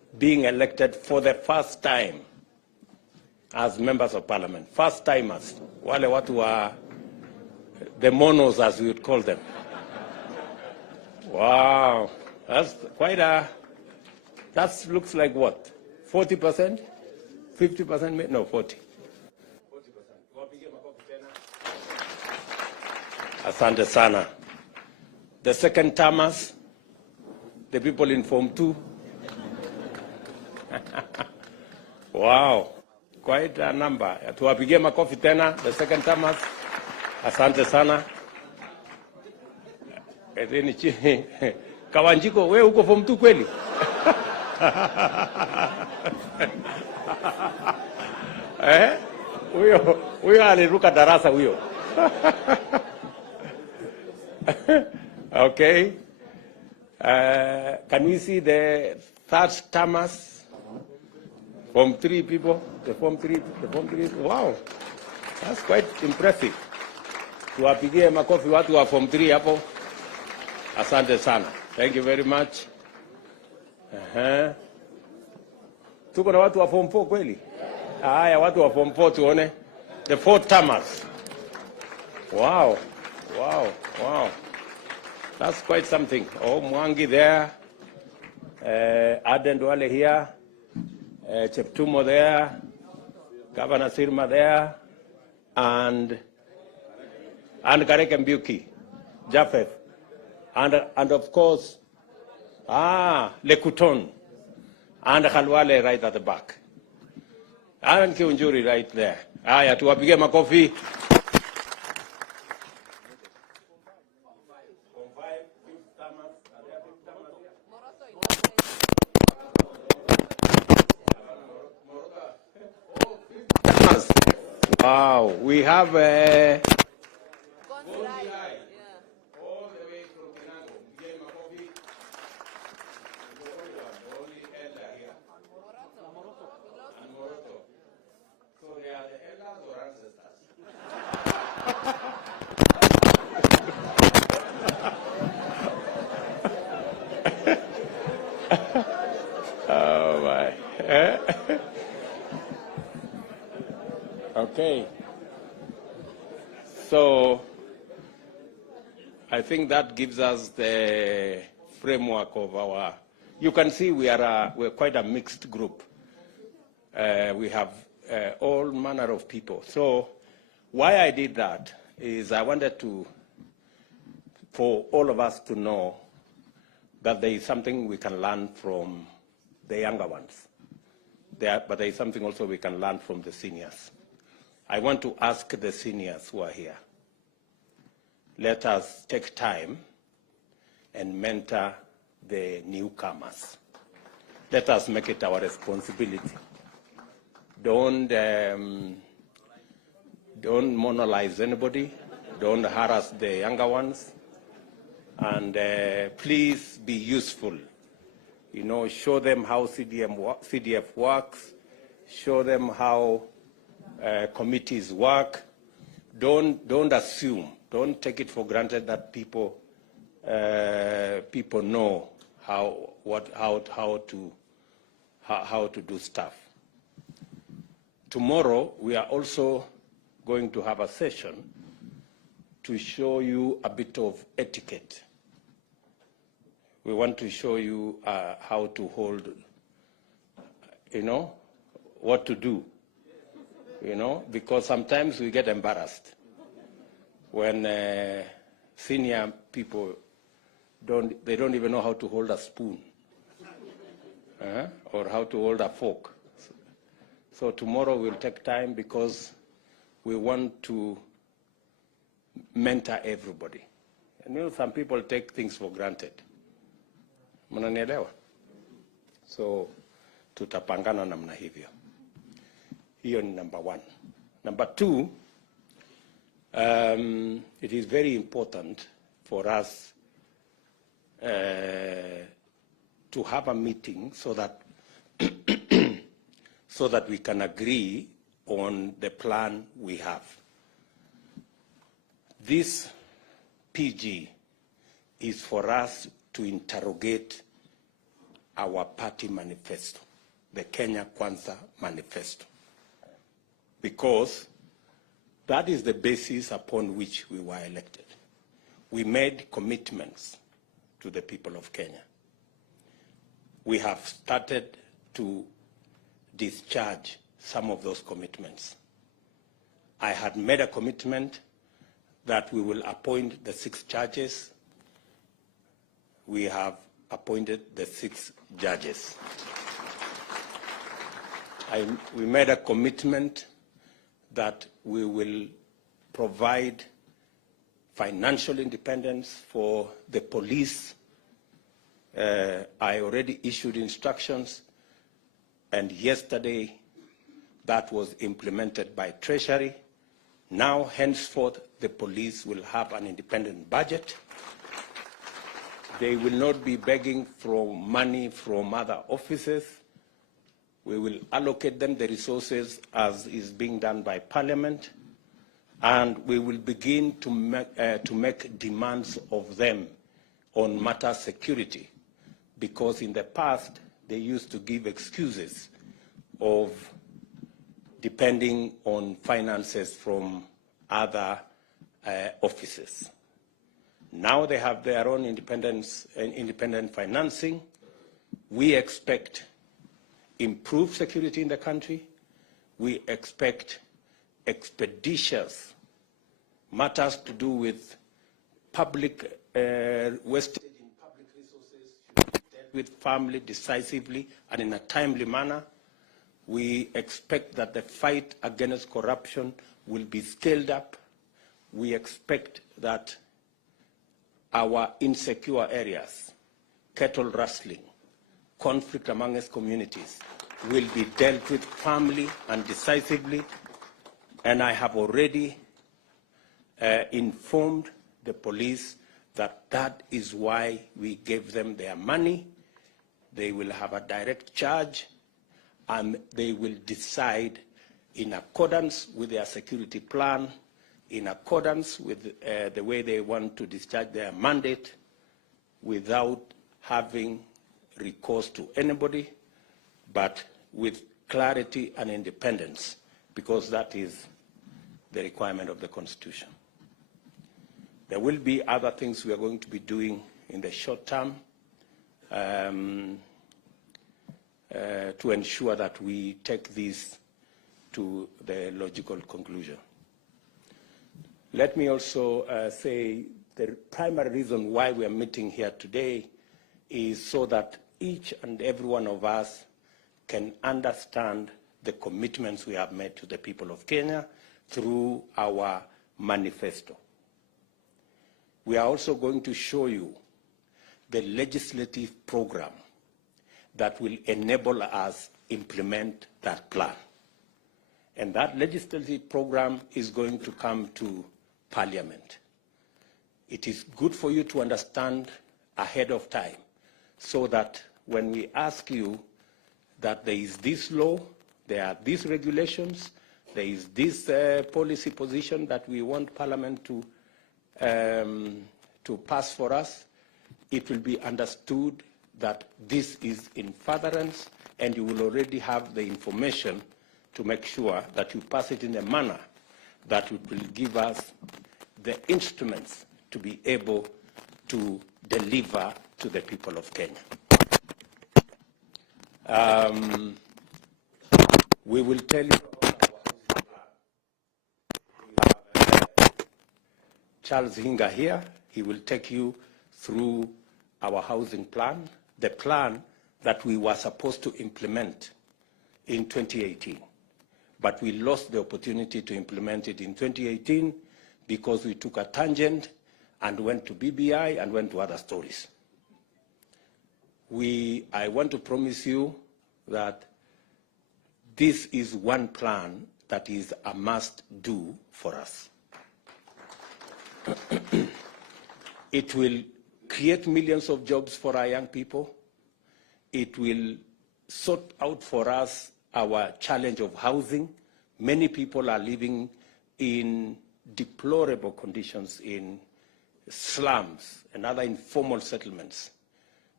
being elected for the first time as members of parliament. First timers. Wale watu wa the monos, as we would call them. Wow. That's quite a, that looks like what? 40%? 50%? No, 40. 40%. Asante sana. The second termers, the people in Form 2. Wow, quite a number. Tuwapigie makofi tena, the second termers. Asante sana. Kawanjiko, wewe uko Form 2 kweli? Huyo aliruka darasa huyo. Okay. Can we see the third termers? Form 3 people, the Form 3. Wow, that's quite impressive. Tuwapigie makofi watu wa Form 3 hapo. Asante sana. Thank you very much. Tuko na watu wa Form 4 kweli? Haya, watu wa Form 4 tuone. The fourth termers. Wow. That's quite something. Oh, Mwangi there. Aden Duale here. Cheptumo there. Governor Sirma there. And Garek Mbuki. Japheth. And of course, Lekuton. And Khalwale right at the back. And Kiunjuri right there. Aya, tuwapige makofi. Wow, we have a oh my. Okay. So I think that gives us the framework of our, you can see we're quite a mixed group. We have all manner of people. So why I did that is I wanted for all of us to know that there is something we can learn from the younger ones. But there is something also we can learn from the seniors. I want to ask the seniors who are here, let us take time and mentor the newcomers. Let us make it our responsibility. Don't monolize anybody. Don't harass the younger ones. And please be useful. You know, show them how CDF works. Show them how committees work. Don't assume. Don't take it for granted that people know how to do stuff. Tomorrow we are also going to have a session to show you a bit of etiquette. We want to show you how to hold, you know, what to do. You know, because sometimes we get embarrassed when senior people don't even know how to hold a spoon or how to hold a fork. So tomorrow we'll take time because we want to mentor everybody. And you know, some people take things for granted. Mnanielewa? So tutapangana namna hivyo. Hiyo ni number one. Number two, it is very important for us to have a meeting so that we can agree on the plan we have. This PG is for us to interrogate our party manifesto, the Kenya Kwanza Manifesto, because that is the basis upon which we were elected. We made commitments to the people of Kenya. We have started to discharge some of those commitments. I had made a commitment that we will appoint the 6 judges. We have appointed the 6 judges. We made a commitment that we will provide financial independence for the police. I already issued instructions, and yesterday that was implemented by Treasury. Now, henceforth, the police will have an independent budget. They will not be begging for money from other offices. We will allocate them the resources as is being done by Parliament, and we will begin to make demands of them on matter security, because in the past they used to give excuses of depending on finances from other offices. Now they have their own independent financing. We expect improved security in the country. We expect expeditious matters to do with public wastage in public resources should be dealt with firmly, decisively, and in a timely manner. We expect that the fight against corruption will be scaled up. We expect that our insecure areas, cattle rustling, conflict amongst communities, will be dealt with firmly and decisively. And I have already informed the police that that is why we gave them their money. They will have a direct charge, and they will decide in accordance with their security plan, in accordance with the way they want to discharge their mandate, without having recourse to anybody, but with clarity and independence, because that is the requirement of the Constitution. There will be other things we are going to be doing in the short term to ensure that we take this to the logical conclusion. Let me also say the primary reason why we are meeting here today is so that each and every one of us can understand the commitments we have made to the people of Kenya through our manifesto. We are also going to show you the legislative program that will enable us implement that plan. And that legislative program is going to come to Parliament. It is good for you to understand ahead of time, so that when we ask you that there is this law, there are these regulations, there is this policy position that we want Parliament to pass for us, it will be understood that this is in furtherance, and you will already have the information to make sure that you pass it in a manner that will give us the instruments to be able to deliver to the people of Kenya. We will tell you about our housing plan. We have Charles Hinga here. He will take you through our housing plan, the plan that we were supposed to implement in 2018. But we lost the opportunity to implement it in 2018 because we took a tangent and went to BBI and went to other stories. I want to promise you that this is one plan that is a must-do for us. It will create millions of jobs for our young people. It will sort out for us our challenge of housing. Many people are living in deplorable conditions in slums and other informal settlements.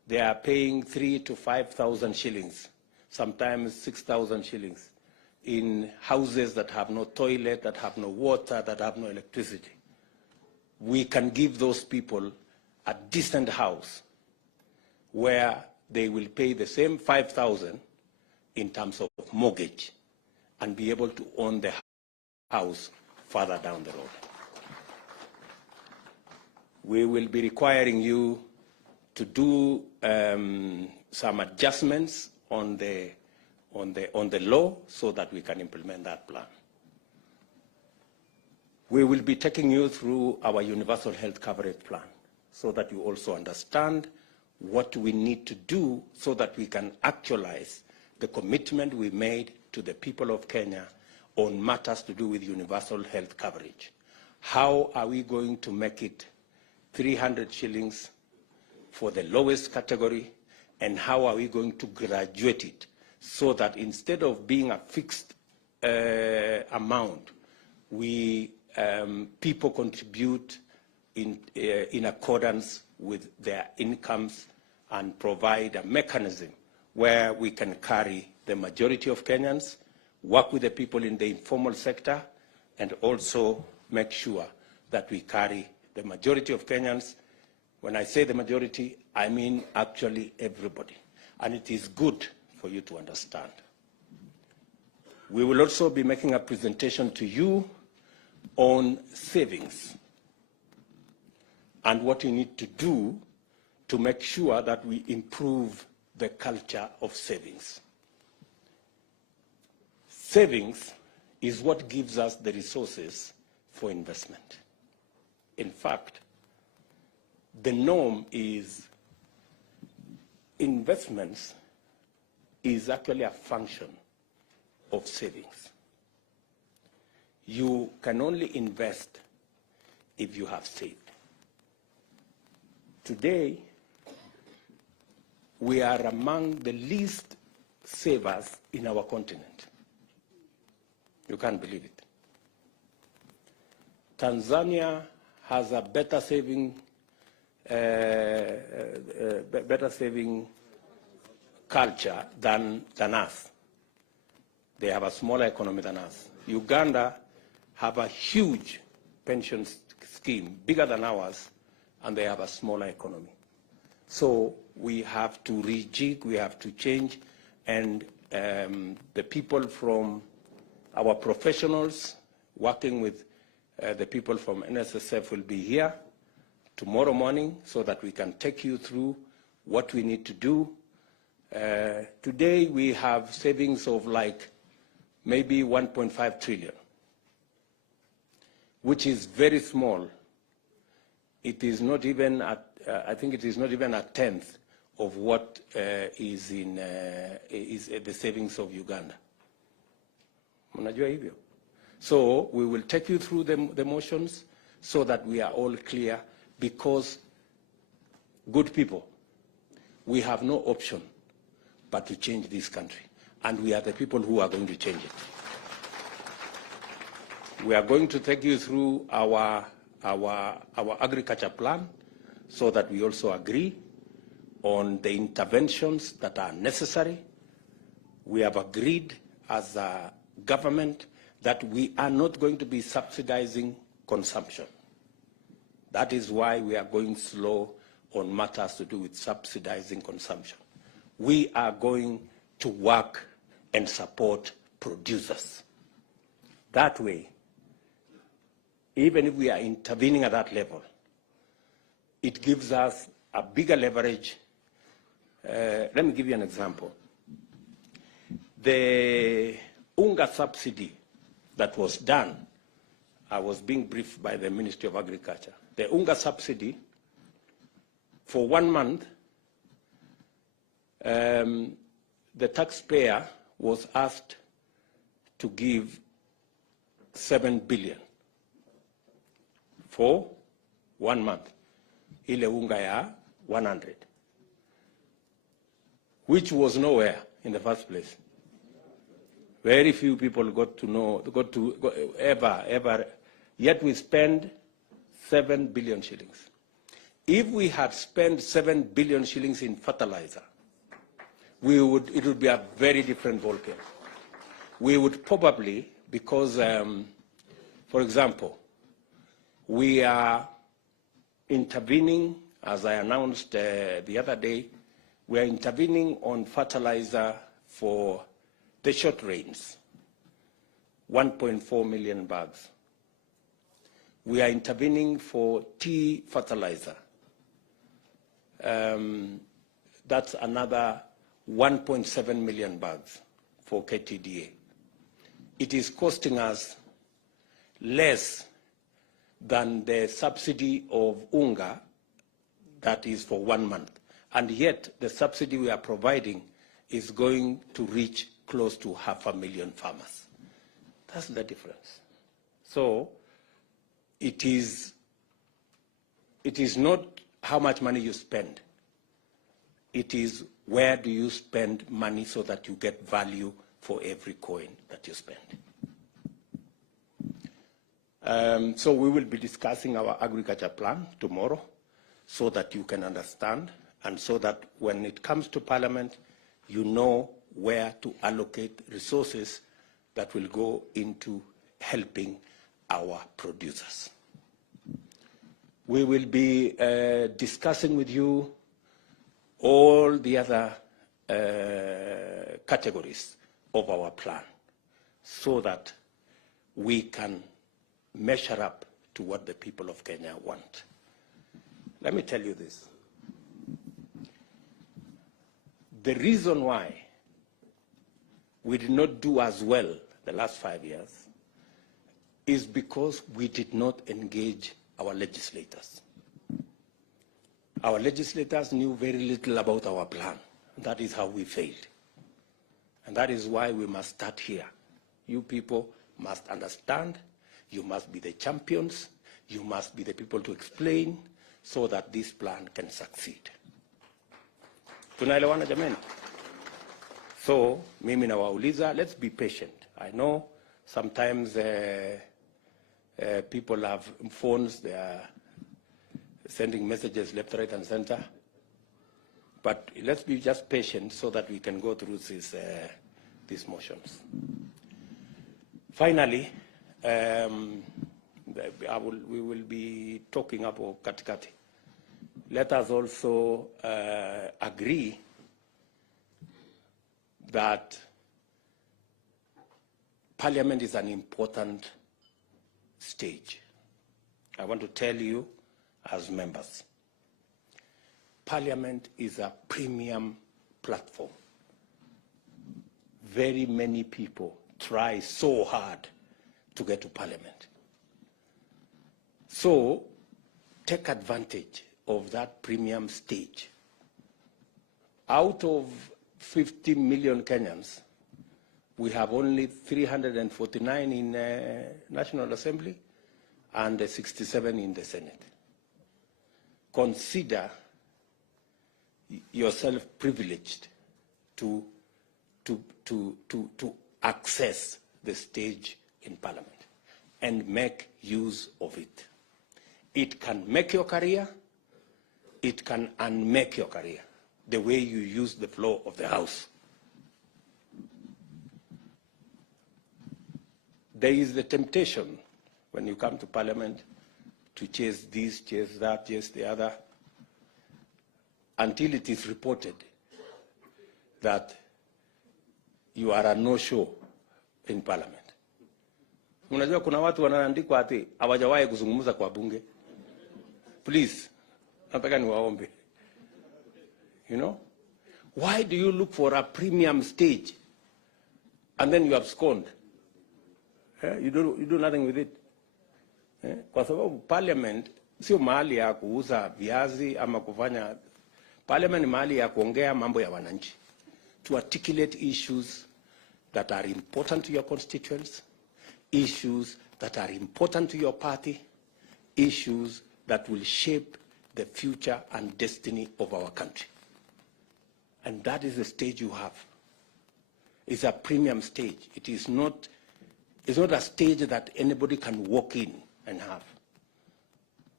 they are paying 3,000 to 5,000 shillings, sometimes 6,000 shillings, in houses that have no toilet, that have no water, that have no electricity. We can give those people a decent house where they will pay the same 5,000 in terms of mortgage and be able to own the house further down the road. We will be requiring you to do some adjustments on the law so that we can implement that plan. We will be taking you through our universal health coverage plan so that you also understand what we need to do so that we can actualize the commitment we made to the people of Kenya on matters to do with universal health coverage. How are we going to make it 300 shillings for the lowest category, and how are we going to graduate it so that instead of being a fixed amount, people contribute in accordance with their incomes and provide a mechanism where we can carry the majority of Kenyans, work with the people in the informal sector, and also make sure that we carry the majority of Kenyans. When I say the majority, I mean actually everybody. And it is good for you to understand. We will also be making a presentation to you on savings and what you need to do to make sure that we improve the culture of savings. Savings is what gives us the resources for investment. In fact, the norm is investments is actually a function of savings. You can only invest if you have saved. Today, we are among the least savers in our continent. You can't believe it. Tanzania has a better saving culture than us. They have a smaller economy than us. Uganda have a huge pension scheme, bigger than ours, and they have a smaller economy. So we have to rejig, we have to change, and the people from our professionals working with the people from NSSF will be here tomorrow morning so that we can take you through what we need to do. Today we have savings of like maybe 1.5 trillion, which is very small. It is not even I think it is not even a tenth of what is the savings of Uganda. Mnajua hivyo? So we will take you through the motions so that we are all clear, because good people, we have no option but to change this country, and we are the people who are going to change it. We are going to take you through our agriculture plan so that we also agree on the interventions that are necessary. We have agreed as a government that we are not going to be subsidizing consumption. That is why we are going slow on matters to do with subsidizing consumption. We are going to work and support producers. That way, even if we are intervening at that level, it gives us a bigger leverage. Let me give you an example. The unga subsidy that was done, I was being briefed by the Ministry of Agriculture. The unga subsidy, for 1 month, the taxpayer was asked to give 7 billion for 1 month. Ile unga ya 100, which was nowhere in the first place. Very few people got to ever, yet we spend 7 billion shillings. If we had spent 7 billion shillings in fertilizer, it would be a very different ballgame. We would probably, because, for example, we are intervening, as I announced the other day, we are intervening on fertilizer for the short rains, 1.4 million bags. We are intervening for tea fertilizer. That's another 1.7 million bags for KTDA. It is costing us less than the subsidy of unga that is for 1 month. And yet the subsidy we are providing is going to reach close to 500,000 farmers. That's the difference. So it is not how much money you spend. It is where do you spend money so that you get value for every coin that you spend. So we will be discussing our agriculture plan tomorrow so that you can understand and so that when it comes to Parliament, you know where to allocate resources that will go into helping our producers. We will be discussing with you all the other categories of our plan so that we can measure up to what the people of Kenya want. Let me tell you this. The reason why we did not do as well the last 5 years is because we did not engage our legislators. Our legislators knew very little about our plan. That is how we failed. And that is why we must start here. You people must understand. You must be the champions. You must be the people to explain so that this plan can succeed. Tunaelewana jamani? So, mimi nawauliza, let's be patient. I know sometimes people have phones, they are sending messages left, right, and center. But let's be just patient so that we can go through these motions. Finally, we will be talking about katikati. Let us also agree that Parliament is an important stage. I want to tell you as members, Parliament is a premium platform. Very many people try so hard to get to Parliament. So take advantage of that premium stage. Out of 50 million Kenyans, we have only 349 in National Assembly and 67 in the Senate. Consider yourself privileged to access the stage in Parliament and make use of it. It can make your career, it can unmake your career, the way you use the floor of the House. There is the temptation when you come to Parliament to chase this, chase that, chase the other, until it is reported that you are a no-show in Parliament. Unajua kuna watu wanaandikwa ati hawajawahi kuzungumza kwa bunge. Please, nataka niwaombe. You know? Why do you look for a premium stage and then you abscond? You do nothing with it. Kwa sababu Parliament sio mahali ya kuuza viazi ama kufanya. Parliament ni mahali ya kuongea mambo ya wananchi. To articulate issues that are important to your constituents, issues that are important to your party, issues that will shape the future and destiny of our country. And that is the stage you have. It's a premium stage. It's not a stage that anybody can walk in and have.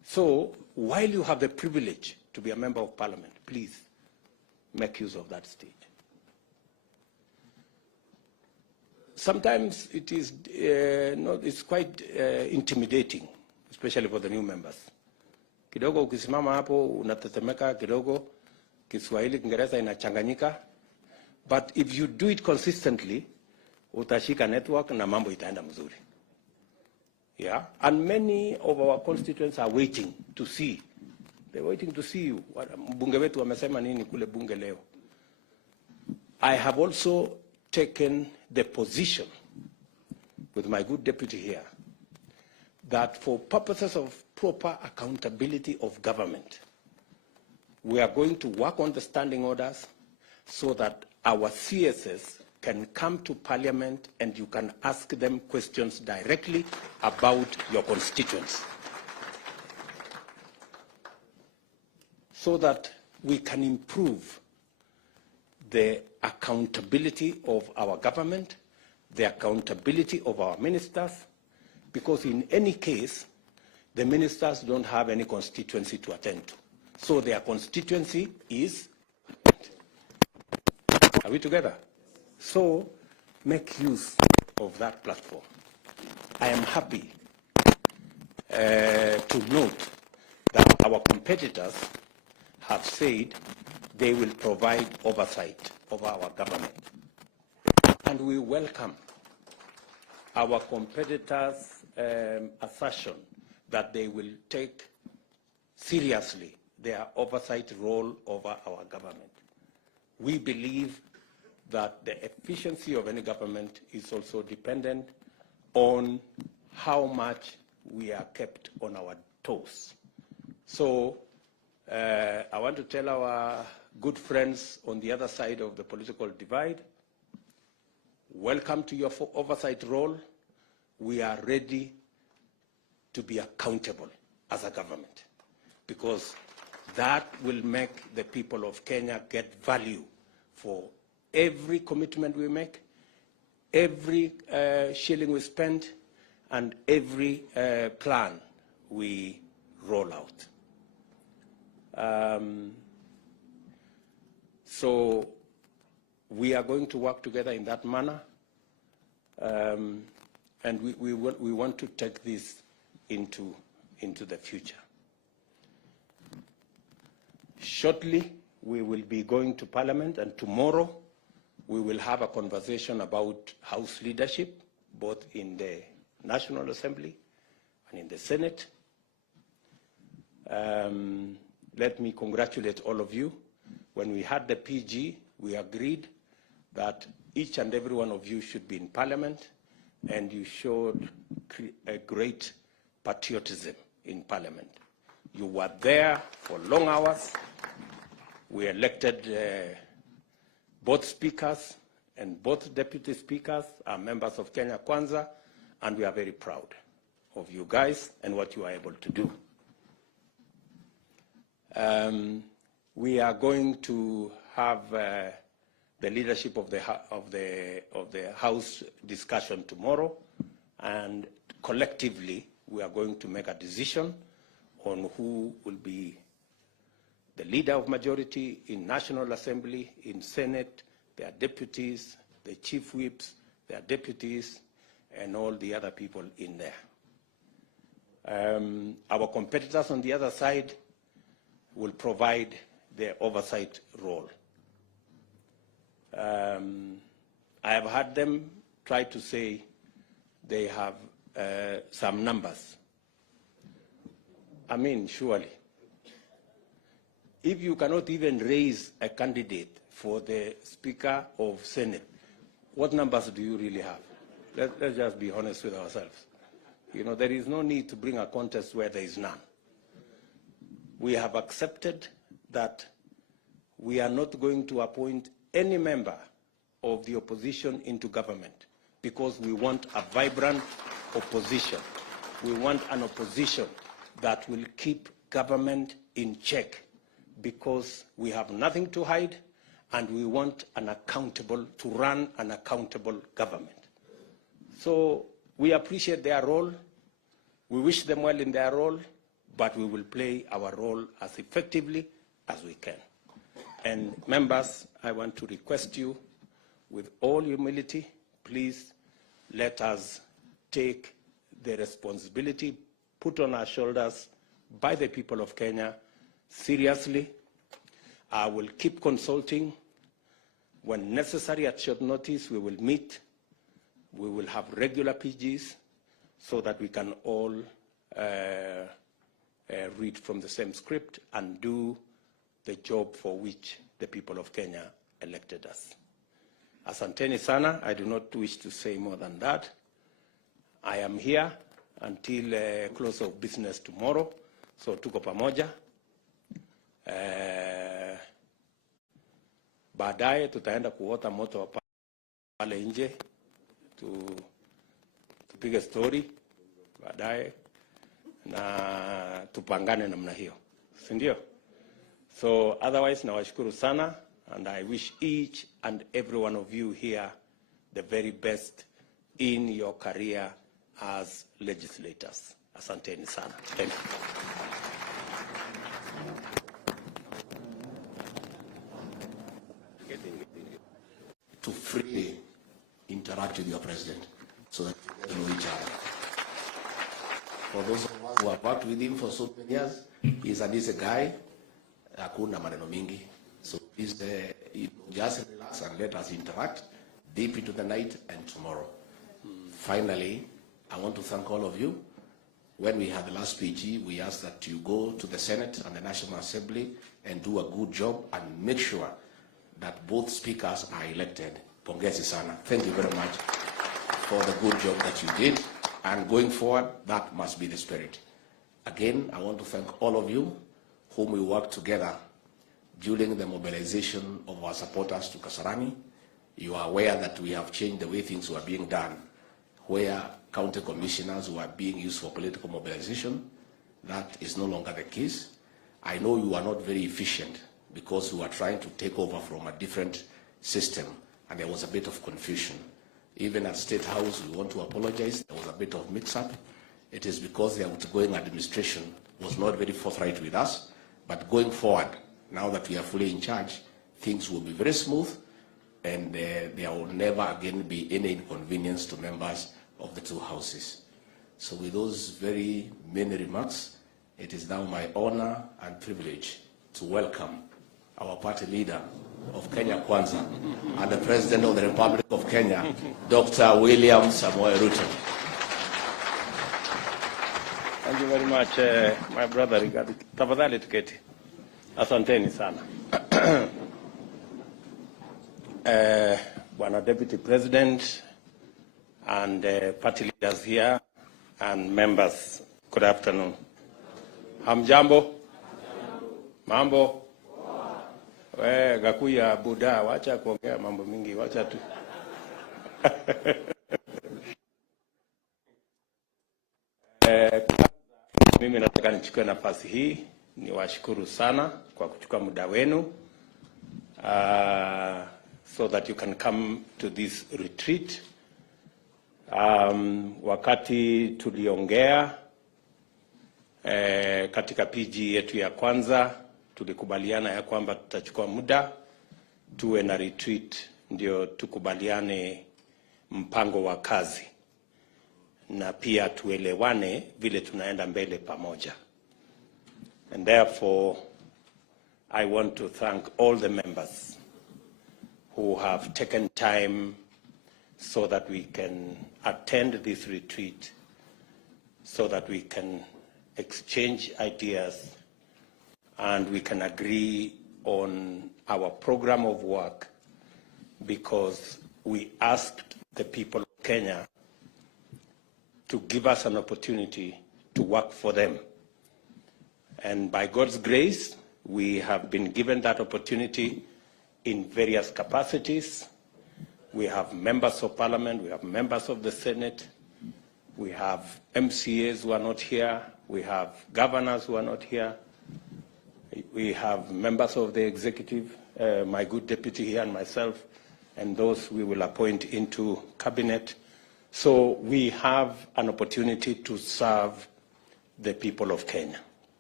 So while you have the privilege to be a member of parliament, please make use of that stage. Sometimes it is it's quite intimidating, especially for the new members. Kidogo ukisimama hapo unatetemeka kidogo, Kiswahili Kiingereza inachanganyika, but if you do it consistently, utashika network na mambo itaenda mzuri. Yeah, and many of our constituents are waiting to see. They're waiting to see you. Mbunge wetu wamesema nini kule bunge leo. I have also taken the position with my good deputy here that for purposes of proper accountability of government, we are going to work on the standing orders so that our CSS can come to Parliament and you can ask them questions directly about your constituents, so that we can improve the accountability of our government, the accountability of our ministers, because in any case, the ministers don't have any constituency to attend to. So their constituency is, are we together? So make use of that platform. I am happy to note that our competitors have said they will provide oversight of our government. And we welcome our competitors' assertion that they will take seriously their oversight role over our government. We believe that the efficiency of any government is also dependent on how much we are kept on our toes. So I want to tell our good friends on the other side of the political divide, welcome to your oversight role. We are ready to be accountable as a government, because that will make the people of Kenya get value for every commitment we make, every shilling we spend, and every plan we roll out. So we are going to work together in that manner, and we want to take this into the future. Shortly, we will be going to Parliament, and tomorrow we will have a conversation about House leadership, both in the National Assembly and in the Senate. Let me congratulate all of you. When we had the PG, we agreed that each and every one of you should be in Parliament, and you showed a great patriotism in Parliament. You were there for long hours. We elected both speakers, and both deputy speakers are members of Kenya Kwanza, and we are very proud of you guys and what you are able to do. We are going to have the leadership of the House discussion tomorrow, and collectively we are going to make a decision on who will be the leader of majority in National Assembly, in Senate, their deputies, the chief whips, their deputies, and all the other people in there. Our competitors on the other side will provide their oversight role. I have heard them try to say they have some numbers. I mean, surely, if you cannot even raise a candidate for the Speaker of Senate, what numbers do you really have? Let's just be honest with ourselves. You know, there is no need to bring a contest where there is none. We have accepted that we are not going to appoint any member of the opposition into government, because we want a vibrant opposition. We want an opposition that will keep government in check, because we have nothing to hide, and we want to run an accountable government. So we appreciate their role. We wish them well in their role, but we will play our role as effectively as we can. And members, I want to request you, with all humility, please let us take the responsibility put on our shoulders by the people of Kenya seriously. I will keep consulting. When necessary, at short notice, we will meet. We will have regular PGs so that we can all read from the same script and do the job for which the people of Kenya elected us. Asanteni sana. I do not wish to say more than that. I am here until close of business tomorrow, so tuko pamoja. Baadaye tutaenda kuota moto pale nje, tupige story baadaye na tupangane namna hiyo, si ndio? So otherwise nawashukuru sana, and I wish each and every one of you here the very best in your career as legislators. Asanteni sana. Thank you. To freely interact with your president so that you know each other. For those of us who have worked with him for so many years, he's a guy, hakuna maneno mingi. So please just relax and let us interact deep into the night and tomorrow. Finally, I want to thank all of you. When we had the last PG, we asked that you go to the Senate and the National Assembly and do a good job and make sure that both speakers are elected. Pongezi sana. Thank you very much for the good job that you did. And going forward, that must be the spirit. Again, I want to thank all of you whom we worked together during the mobilization of our supporters to Kasarani. You are aware that we have changed the way things were being done, where county commissioners were being used for political mobilization. That is no longer the case. I know you are not very efficient because you are trying to take over from a different system, and there was a bit of confusion. Even at State House, we want to apologize. There was a bit of mix-up. It is because the outgoing administration was not very forthright with us. But going forward, now that we are fully in charge, things will be very smooth, and there will never again be any inconvenience to members of the two houses. So with those very many remarks, it is now my honor and privilege to welcome our party leader of Kenya Kwanza and the President of the Republic of Kenya, Dr. William Samoei Ruto. Thank you very much, my brother Rigathi. Tafadhali tuketi. Asanteni sana. Bwana Deputy President and party leaders here and members, good afternoon. Hamjambo? Mambo? Gakuya Buddha, wacha kuongea mambo mingi, wacha tu. Mimi nataka nichukue nafasi hii niwashukuru sana kwa kuchukua muda wenu so that you can come to this retreat. Wakati tuliongea katika PG yetu ya kwanza, tulikubaliana ya kwamba tutachukua muda tuwe na retreat ndio tukubaliane mpango wa kazi na pia tuelewane vile tunaenda mbele pamoja. And therefore, I want to thank all the members who have taken time so that we can attend this retreat, so that we can exchange ideas and we can agree on our program of work, because we asked the people of Kenya to give us an opportunity to work for them. And by God's grace, we have been given that opportunity in various capacities. We have members of parliament, we have members of the Senate, we have MCAs who are not here, we have governors who are not here, we have members of the executive, my good deputy here and myself, and those we will appoint into cabinet. So we have an opportunity to serve the people of Kenya.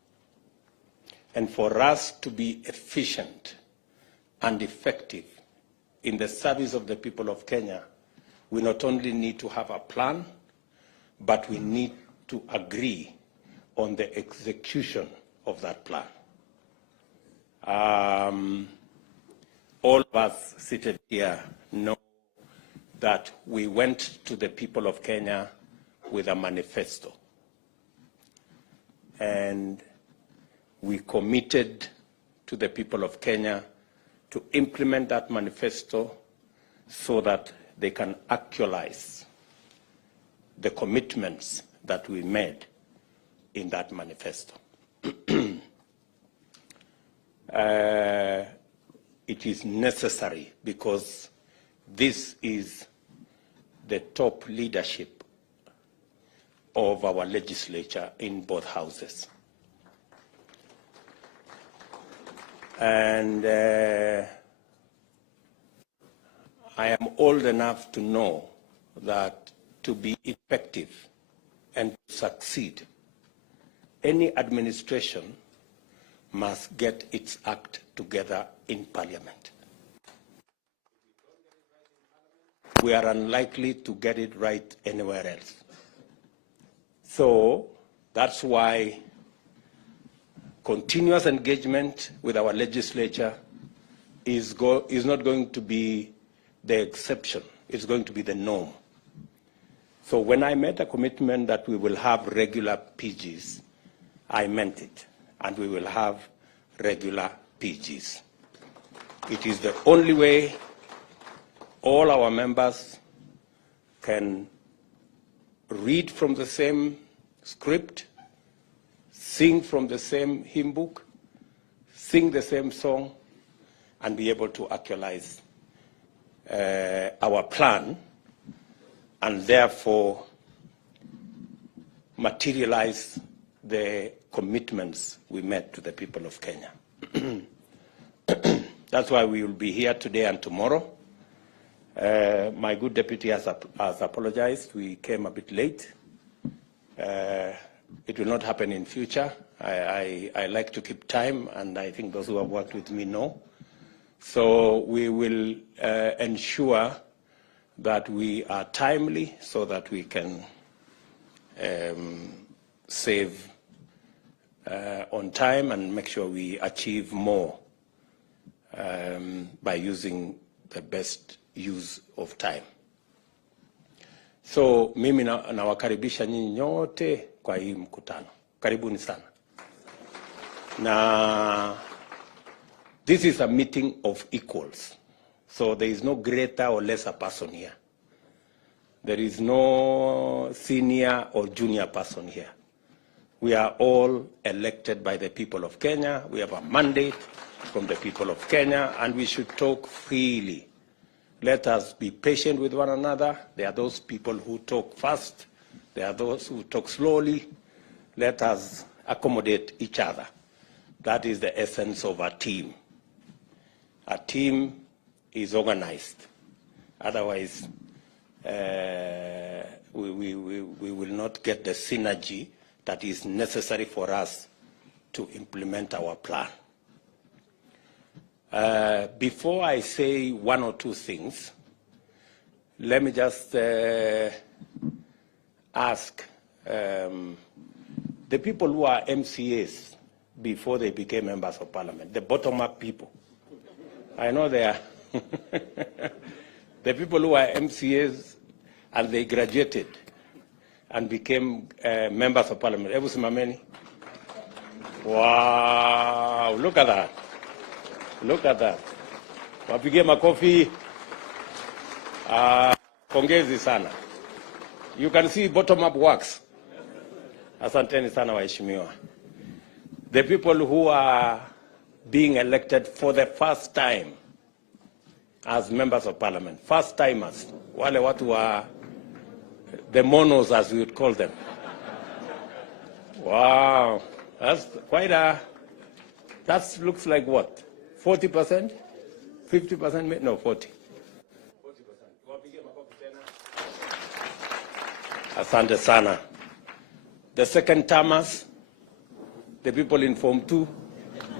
And for us to be efficient and effective in the service of the people of Kenya, we not only need to have a plan, but we need to agree on the execution of that plan. All of us seated here know that we went to the people of Kenya with a manifesto. And we committed to the people of Kenya to implement that manifesto so that they can actualize the commitments that we made in that manifesto. It is necessary because this is the top leadership of our legislature in both houses. And I am old enough to know that to be effective and to succeed, any administration must get its act together in Parliament. We are unlikely to get it right anywhere else. So that's why continuous engagement with our legislature is not going to be the exception, it's going to be the norm. So when I made a commitment that we will have regular PGs, I meant it, and we will have regular PGs. It is the only way all our members can read from the same script, sing from the same hymn book, sing the same song, and be able to actualize our plan, and therefore materialize the commitments we made to the people of Kenya. That's why we will be here today and tomorrow. My good deputy has apologized. We came a bit late. It will not happen in future. I like to keep time, and I think those who have worked with me know. So we will ensure that we are timely so that we can save on time and make sure we achieve more by using the best use of time. So mimi nawakaribisha nyinyi nyote kwa hii mkutano. Karibuni sana. Na this is a meeting of equals. So there is no greater or lesser person here. There is no senior or junior person here. We are all elected by the people of Kenya. We have a mandate from the people of Kenya, and we should talk freely. Let us be patient with one another. There are those people who talk fast. There are those who talk slowly. Let us accommodate each other. That is the essence of a team. A team is organized. Otherwise, we will not get the synergy that is necessary for us to implement our plan. Before I say one or two things, let me just ask the people who are MCAs before they became members of parliament, the bottom-up people. I know they are the people who are MCAs and they graduated and became members of parliament. Ebu simameni. Wow, look at that. Look at that. Wapige makofi. Pongezi sana. You can see bottom-up works. Asanteni sana waheshimiwa. The people who are being elected for the first time as members of parliament, first timers, wale watu wa the monos as we would call them. Wow, that's quite a, that looks like what? 40%? 50%? No, 40. 40%. Asante sana. The second termers, the people in Form 2,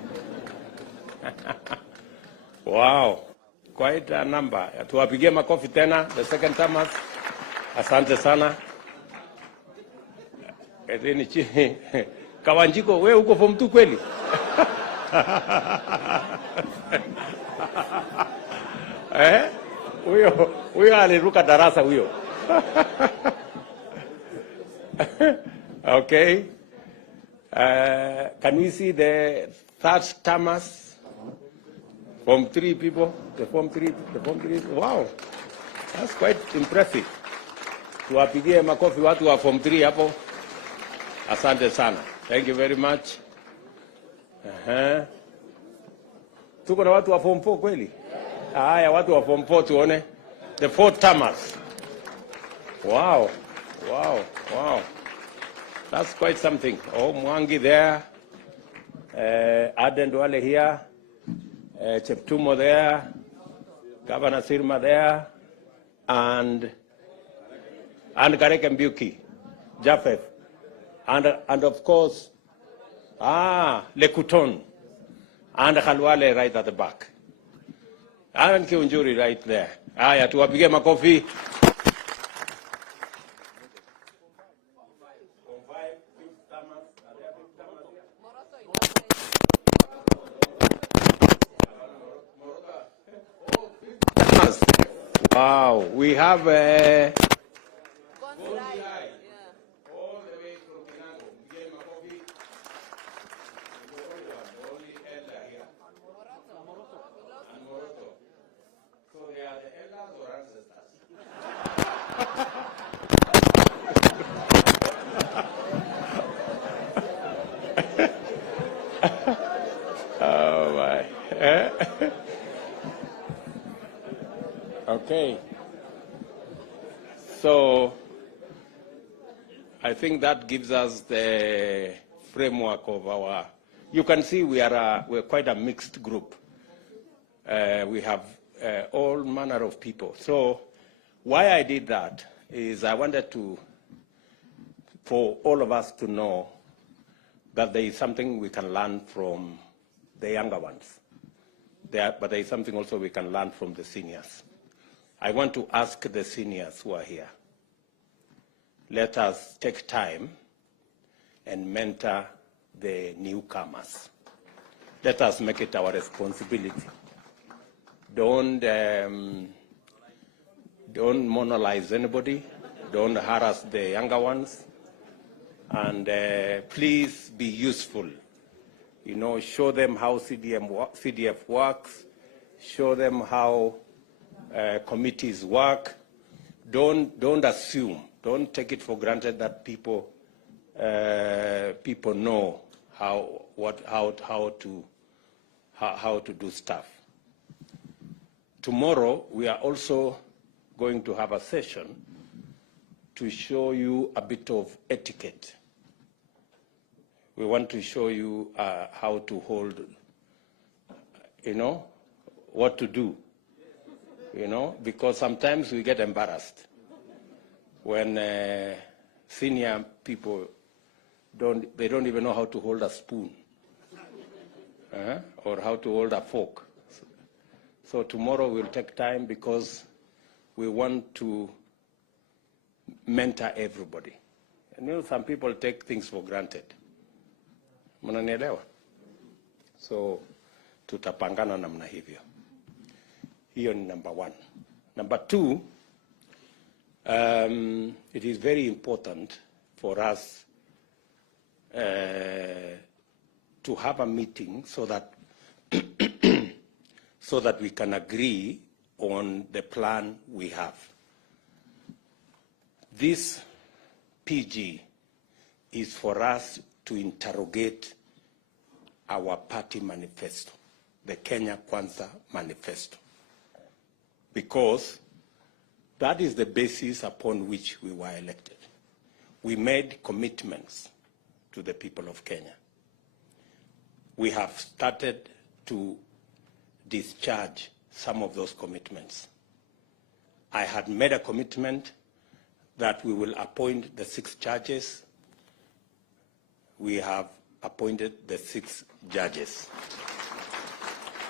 Wow, quite a number. Tuwapigie makofi tena, the second termers. Asante sana. Edeni chini. Kawanjiko, wewe uko form 2 kweli? Huyo aliruka darasa huyo. Okay. Can we see the third termers? Form 3 people, the form 3. Wow, that's quite impressive. Tuwapigie makofi watu wa form 3 hapo. Asante sana. Thank you very much. Tuko na watu wa form 4 kweli? Haya, watu wa form 4 tuone. The 4 termers. Wow. That's quite something. Oh, Mwangi there. Aden Duale here. Cheptumo there. Governor Sirma there. And Garek Mbuki. Japheth. And of course, Lekuton. And Khalwale right at the back. And Kiunjuri right there. Aya, tuwapige makofi. Wow, we have oh my. Okay. So I think that gives us the framework of our. You can see we're quite a mixed group. We have all manner of people. So why I did that is I wanted for all of us to know that there is something we can learn from the younger ones. But there is something also we can learn from the seniors. I want to ask the seniors who are here, let us take time and mentor the newcomers. Let us make it our responsibility. Don't monolize anybody. Don't harass the younger ones. And please be useful. You know, show them how CDF works. Show them how committees work. Don't assume. Don't take it for granted that people know how to do stuff. Tomorrow we are also going to have a session to show you a bit of etiquette. We want to show you how to hold, what to do, because sometimes we get embarrassed when senior people don't even know how to hold a spoon or how to hold a fork. So tomorrow we'll take time because we want to mentor everybody. And some people take things for granted. Mnanielewa? So tutapangana namna hivyo. Hiyo ni number 1. Number 2, it is very important for us to have a meeting so that we can agree on the plan we have. This PG is for us to interrogate our party manifesto, the Kenya Kwanza manifesto, because that is the basis upon which we were elected. We made commitments to the people of Kenya. We have started to discharge some of those commitments. I had made a commitment that we will appoint the 6 judges. We have appointed the 6 judges.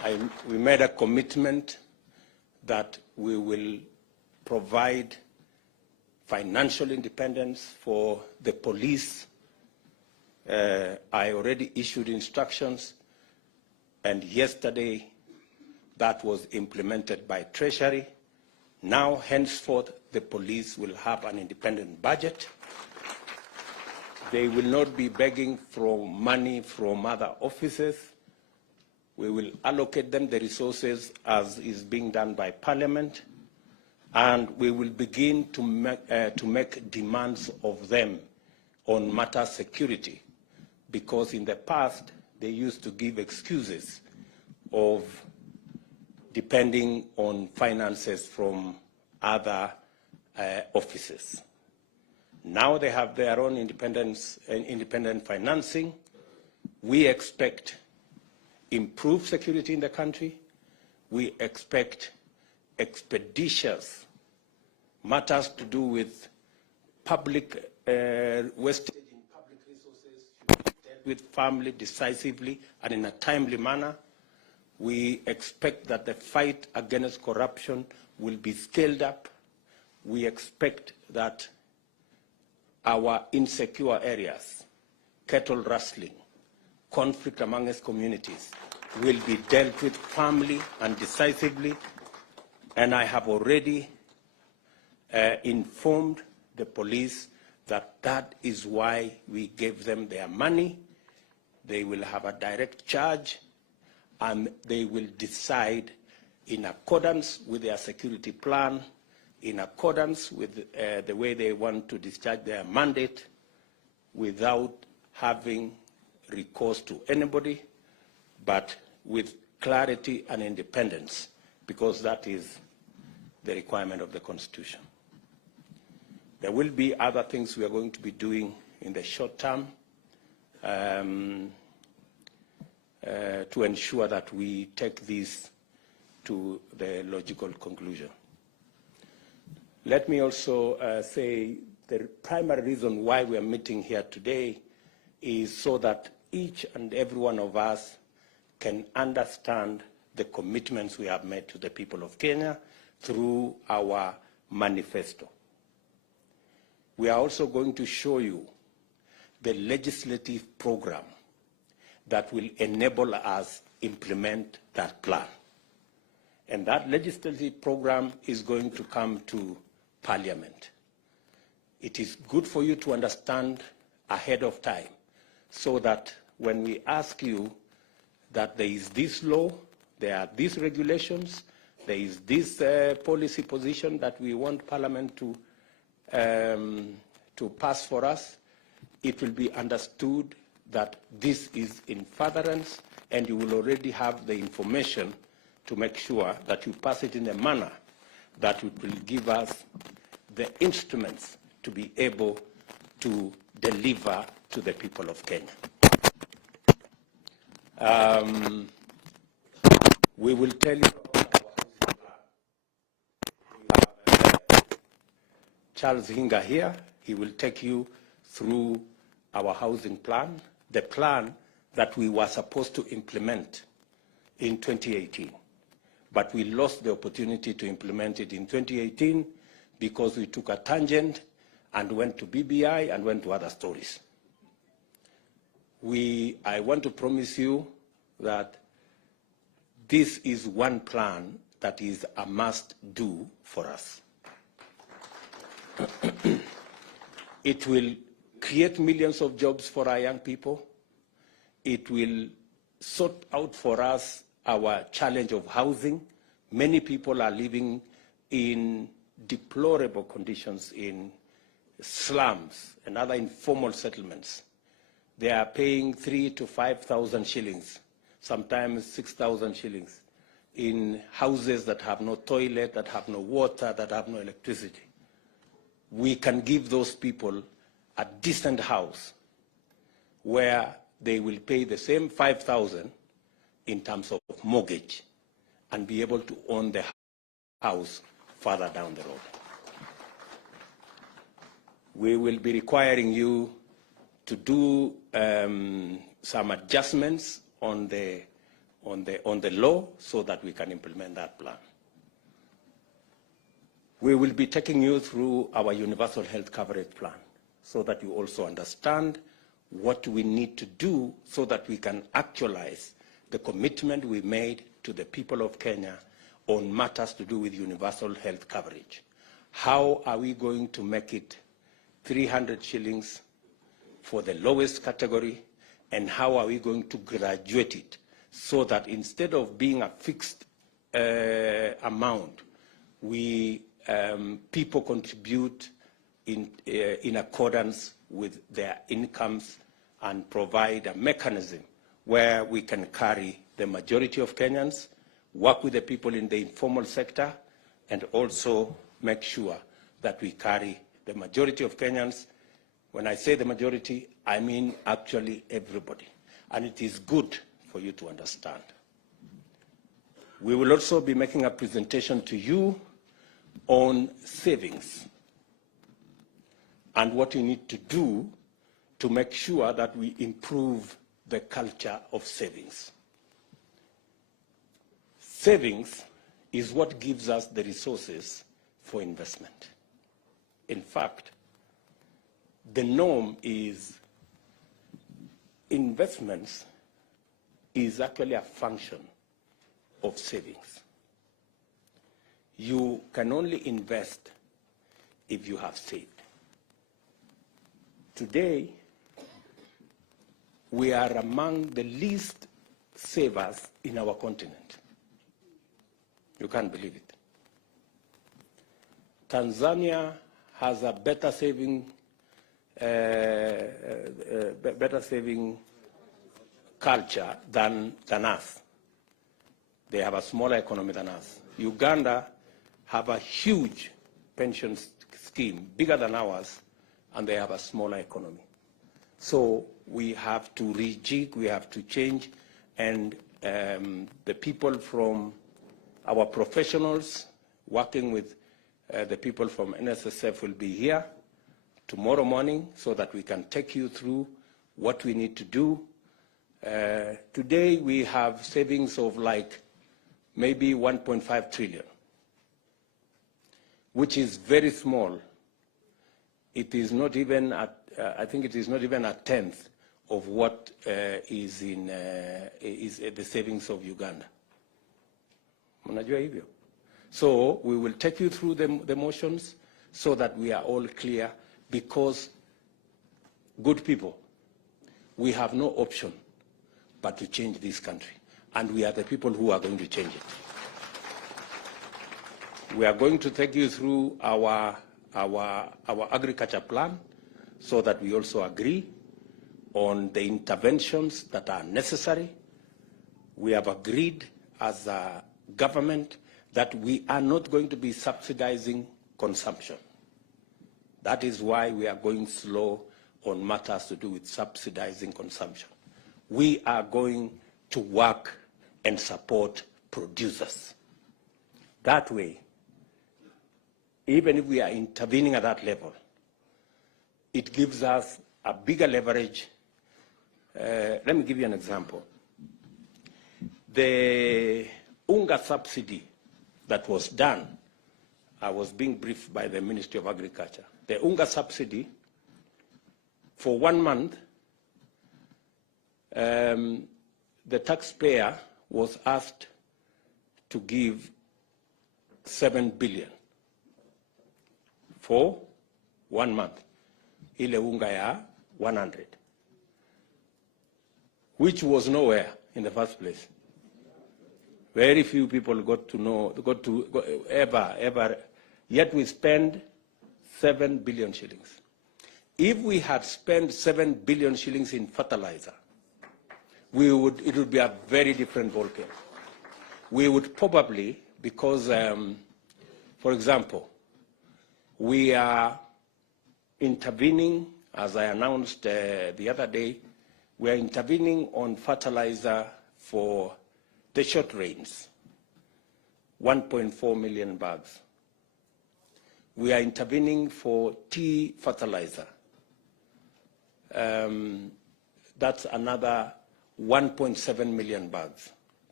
we made a commitment that we will provide financial independence for the police. I already issued instructions, and yesterday that was implemented by Treasury. Now, henceforth, the police will have an independent budget. They will not be begging for money from other offices. We will allocate them the resources as is being done by Parliament, and we will begin to make demands of them on matter security, because in the past they used to give excuses of depending on finances from other offices. Now they have their own independent financing. We expect improved security in the country. We expect expeditious matters to do with public wastage in public resources should be dealt with firmly, decisively, and in a timely manner. We expect that the fight against corruption will be scaled up. We expect that our insecure areas, cattle rustling, conflict amongst communities, will be dealt with firmly and decisively. And I have already informed the police that that is why we gave them their money. They will have a direct charge, and they will decide in accordance with their security plan, in accordance with the way they want to discharge their mandate, without having recourse to anybody, but with clarity and independence, because that is the requirement of the Constitution. There will be other things we are going to be doing in the short term to ensure that we take this to the logical conclusion. Let me also say the primary reason why we are meeting here today is so that each and every one of us can understand the commitments we have made to the people of Kenya through our manifesto. We are also going to show you the legislative program that will enable us implement that plan. And that legislative program is going to come to Parliament. It is good for you to understand ahead of time, so that when we ask you that there is this law, there are these regulations, there is this policy position that we want Parliament to pass for us, it will be understood that this is in furtherance, and you will already have the information to make sure that you pass it in a manner that it will give us the instruments to be able to deliver to the people of Kenya. We will tell you about our housing plan. We have Charles Hinga here. He will take you through our housing plan, the plan that we were supposed to implement in 2018. But we lost the opportunity to implement it in 2018 because we took a tangent and went to BBI and went to other stories. I want to promise you that this is one plan that is a must-do for us. It will create millions of jobs for our young people. It will sort out for us our challenge of housing. Many people are living in deplorable conditions in slums and other informal settlements. They are paying 3,000 to 5,000 shillings, sometimes 6,000 shillings, in houses that have no toilet, that have no water, that have no electricity. We can give those people a decent house where they will pay the same 5,000 in terms of mortgage and be able to own the house further down the road. We will be requiring you to do some adjustments on the the law so that we can implement that plan. We will be taking you through our universal health coverage plan so that you also understand what we need to do so that we can actualize the commitment we made to the people of Kenya on matters to do with universal health coverage. How are we going to make it 300 shillings for the lowest category, and how are we going to graduate it so that instead of being a fixed amount, people contribute in accordance with their incomes and provide a mechanism where we can carry the majority of Kenyans, work with the people in the informal sector, and also make sure that we carry the majority of Kenyans. When I say the majority, I mean actually everybody. And it is good for you to understand. We will also be making a presentation to you on savings and what you need to do to make sure that we improve the culture of savings. Savings is what gives us the resources for investment. In fact, the norm is investments is actually a function of savings. You can only invest if you have saved. Today, we are among the least savers in our continent. You can't believe it. Tanzania has a better saving culture than us. They have a smaller economy than us. Uganda have a huge pension scheme, bigger than ours, and they have a smaller economy. So we have to rejig, we have to change, and the people from our professionals working with the people from NSSF will be here tomorrow morning so that we can take you through what we need to do. Today we have savings of like maybe 1.5 trillion, which is very small. It is not even I think it is not even a tenth of what is the savings of Uganda. Mnajua hivyo? So we will take you through the motions so that we are all clear, because good people, we have no option but to change this country, and we are the people who are going to change it. We are going to take you through our agriculture plan so that we also agree on the interventions that are necessary. We have agreed as a government that we are not going to be subsidizing consumption. That is why we are going slow on matters to do with subsidizing consumption. We are going to work and support producers. That way, even if we are intervening at that level, it gives us a bigger leverage. Let me give you an example. The unga subsidy that was done, I was being briefed by the Ministry of Agriculture. The unga subsidy, for 1 month, the taxpayer was asked to give 7 billion for 1 month. Ile unga ya 100, which was nowhere in the first place. Very few people got to ever, yet we spend 7 billion shillings. If we had spent 7 billion shillings in fertilizer, it would be a very different ballgame. We would probably, because, for example, we are intervening, as I announced the other day, we are intervening on fertilizer for the short rains, 1.4 million bags. We are intervening for tea fertilizer. That's another 1.7 million bags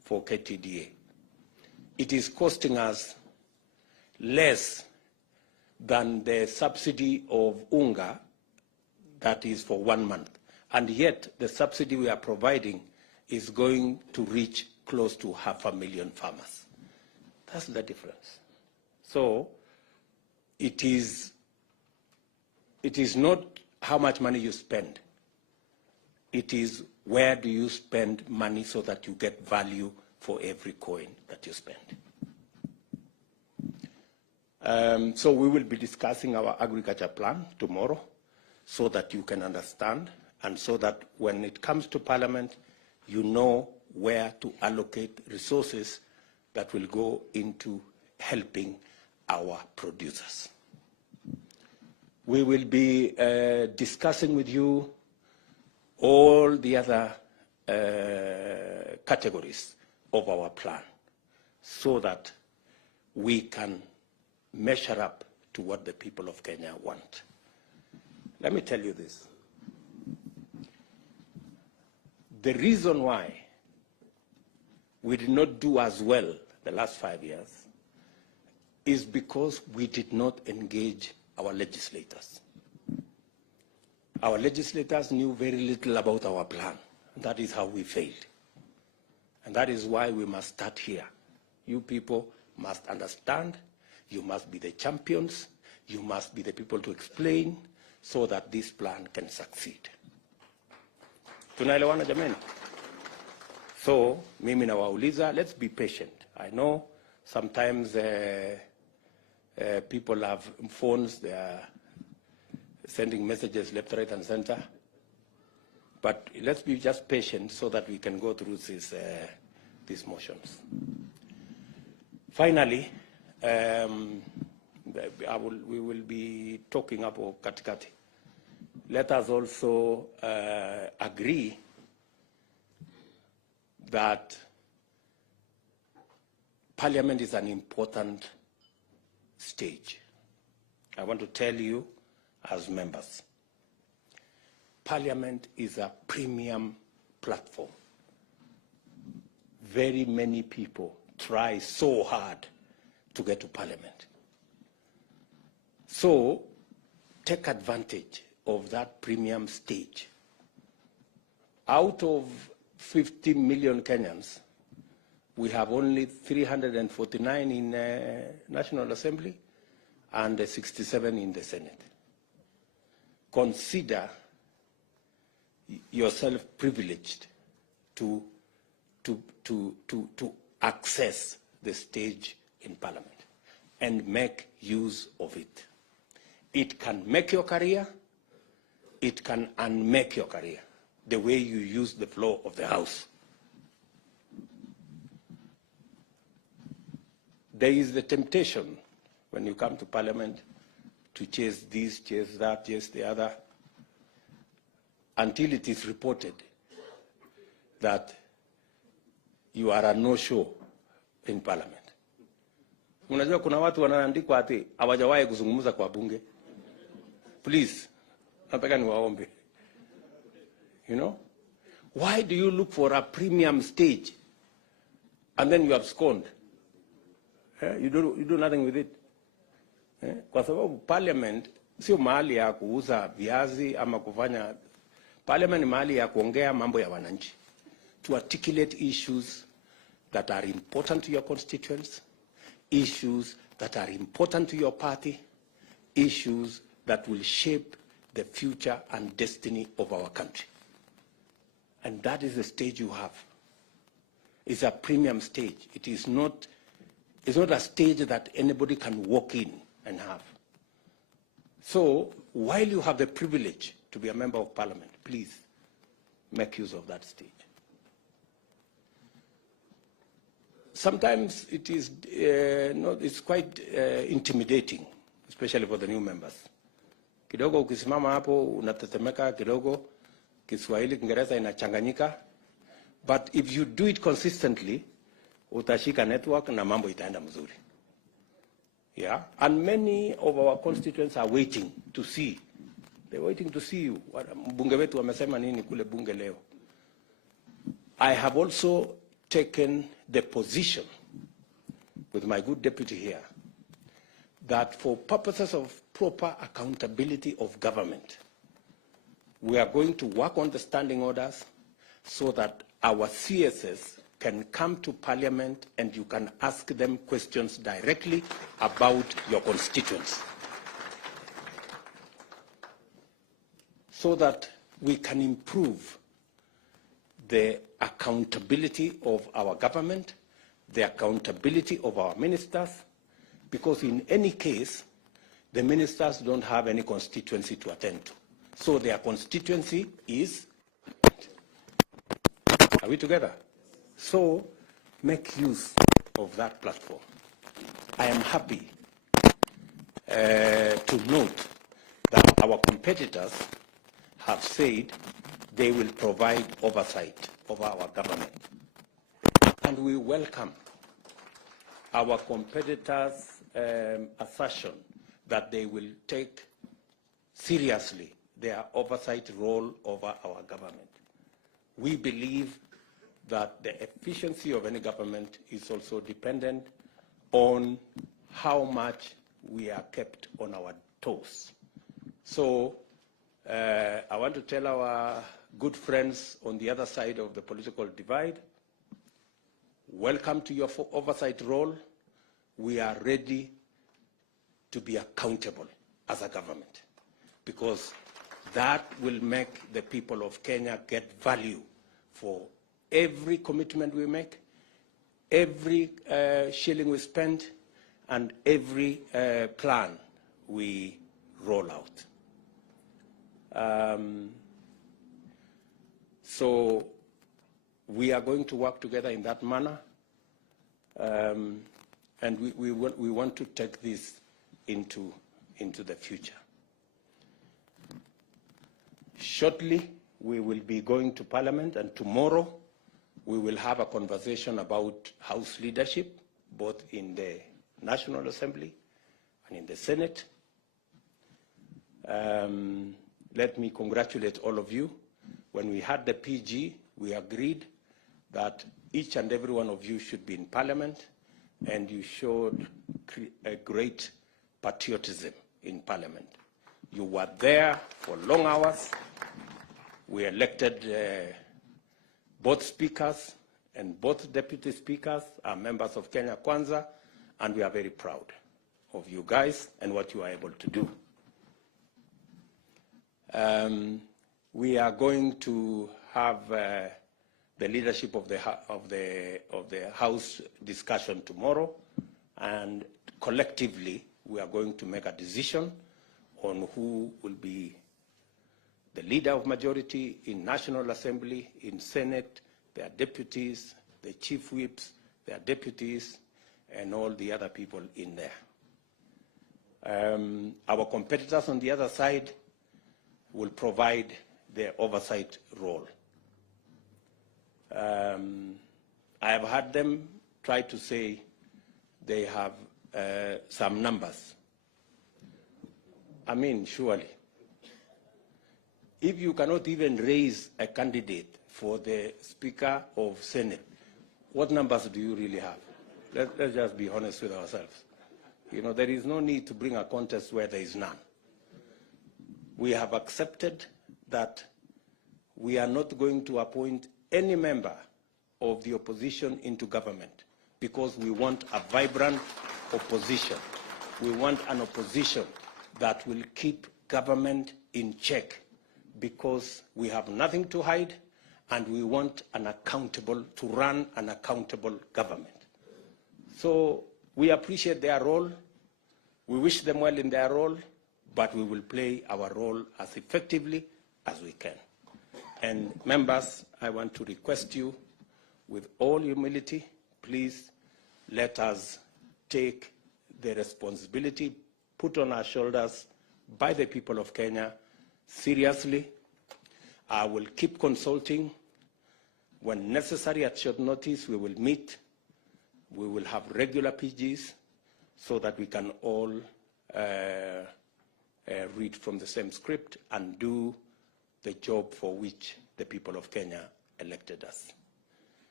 for KTDA. It is costing us less than the subsidy of unga that is for 1 month. And yet the subsidy we are providing is going to reach close to 500,000 farmers. That's the difference. So it is not how much money you spend. It is where do you spend money so that you get value for every coin that you spend. So we will be discussing our agriculture plan tomorrow so that you can understand and so that when it comes to Parliament, you know where to allocate resources that will go into helping our producers. We will be discussing with you all the other categories of our plan so that we can measure up to what the people of Kenya want. Let me tell you this. The reason why we did not do as well the last 5 years is because we did not engage our legislators. Our legislators knew very little about our plan. And that is how we failed. And that is why we must start here. You people must understand. You must be the champions. You must be the people to explain so that this plan can succeed. Tunaelewana jameni? So, mimi nawauliza, let's be patient. I know sometimes people have phones, they are sending messages left, right, and center. But let's be just patient so that we can go through these motions. Finally, we will be talking about katikati. Let us also agree that Parliament is an important stage. I want to tell you as members, Parliament is a premium platform. Very many people try so hard to get to Parliament. So take advantage of that premium stage. Out of 50 million Kenyans, we have only 349 in National Assembly and 67 in the Senate. Consider yourself privileged to access the stage in Parliament and make use of it. It can make your career, it can unmake your career, the way you use the floor of the House. There is the temptation when you come to Parliament to chase this, chase that, chase the other, until it is reported that you are a no-show in Parliament. Unajua kuna watu wanaandikwa ati hawajawahi kuzungumza kwa bunge. Please, nataka niwaombe. You know? Why do you look for a premium stage and then you abscond? You do nothing with it. Kwa sababu Parliament sio mahali ya kuuza viazi ama kufanya. Parliament ni mahali ya kuongea mambo ya wananchi. To articulate issues that are important to your constituents, issues that are important to your party, issues that will shape the future and destiny of our country. And that is the stage you have. It's a premium stage. It's not a stage that anybody can walk in and have. So while you have the privilege to be a member of Parliament, please make use of that stage. Sometimes it is it's quite intimidating, especially for the new members. Kidogo ukisimama hapo unatetemeka kidogo, Kiswahili Kiingereza inachanganyika, but if you do it consistently, utashika network na mambo itaenda mzuri. Yeah, and many of our constituents are waiting to see. They're waiting to see you. Mbunge wetu wamesema nini kule bunge leo. I have also taken the position, with my good deputy here, that for purposes of proper accountability of government, we are going to work on the standing orders so that our CSS can come to Parliament and you can ask them questions directly about your constituents, so that we can improve the accountability of our government, the accountability of our ministers, because in any case, the ministers don't have any constituency to attend to. So their constituency is, are we together? So make use of that platform. I am happy to note that our competitors have said they will provide oversight of our government. And we welcome our competitors' assertion that they will take seriously their oversight role over our government. We believe that the efficiency of any government is also dependent on how much we are kept on our toes. So I want to tell our good friends on the other side of the political divide, welcome to your oversight role. We are ready to be accountable as a government, because that will make the people of Kenya get value for every commitment we make, every shilling we spend, and every plan we roll out. So we are going to work together in that manner, and we want to take this into the future. Shortly, we will be going to Parliament, and tomorrow we will have a conversation about House leadership, both in the National Assembly and in the Senate. Let me congratulate all of you. When we had the PG, we agreed that each and every one of you should be in Parliament, and you showed a great patriotism in Parliament. You were there for long hours. We elected both speakers, and both deputy speakers are members of Kenya Kwanza, and we are very proud of you guys and what you are able to do. We are going to have the leadership of the House discussion tomorrow, and collectively we are going to make a decision on who will be the leader of majority in National Assembly, in Senate, their deputies, the chief whips, their deputies, and all the other people in there. Our competitors on the other side will provide their oversight role. I have had them try to say they have some numbers. I mean, surely, if you cannot even raise a candidate for the Speaker of Senate, what numbers do you really have? Let's just be honest with ourselves. You know, there is no need to bring a contest where there is none. We have accepted that we are not going to appoint any member of the opposition into government, because we want a vibrant opposition. We want an opposition that will keep government in check, because we have nothing to hide, and we want to run an accountable government. So we appreciate their role. We wish them well in their role, but we will play our role as effectively as we can. And members, I want to request you, with all humility, please let us take the responsibility put on our shoulders by the people of Kenya seriously. I will keep consulting. When necessary, at short notice, we will meet. We will have regular PGs so that we can all read from the same script and do the job for which the people of Kenya elected us.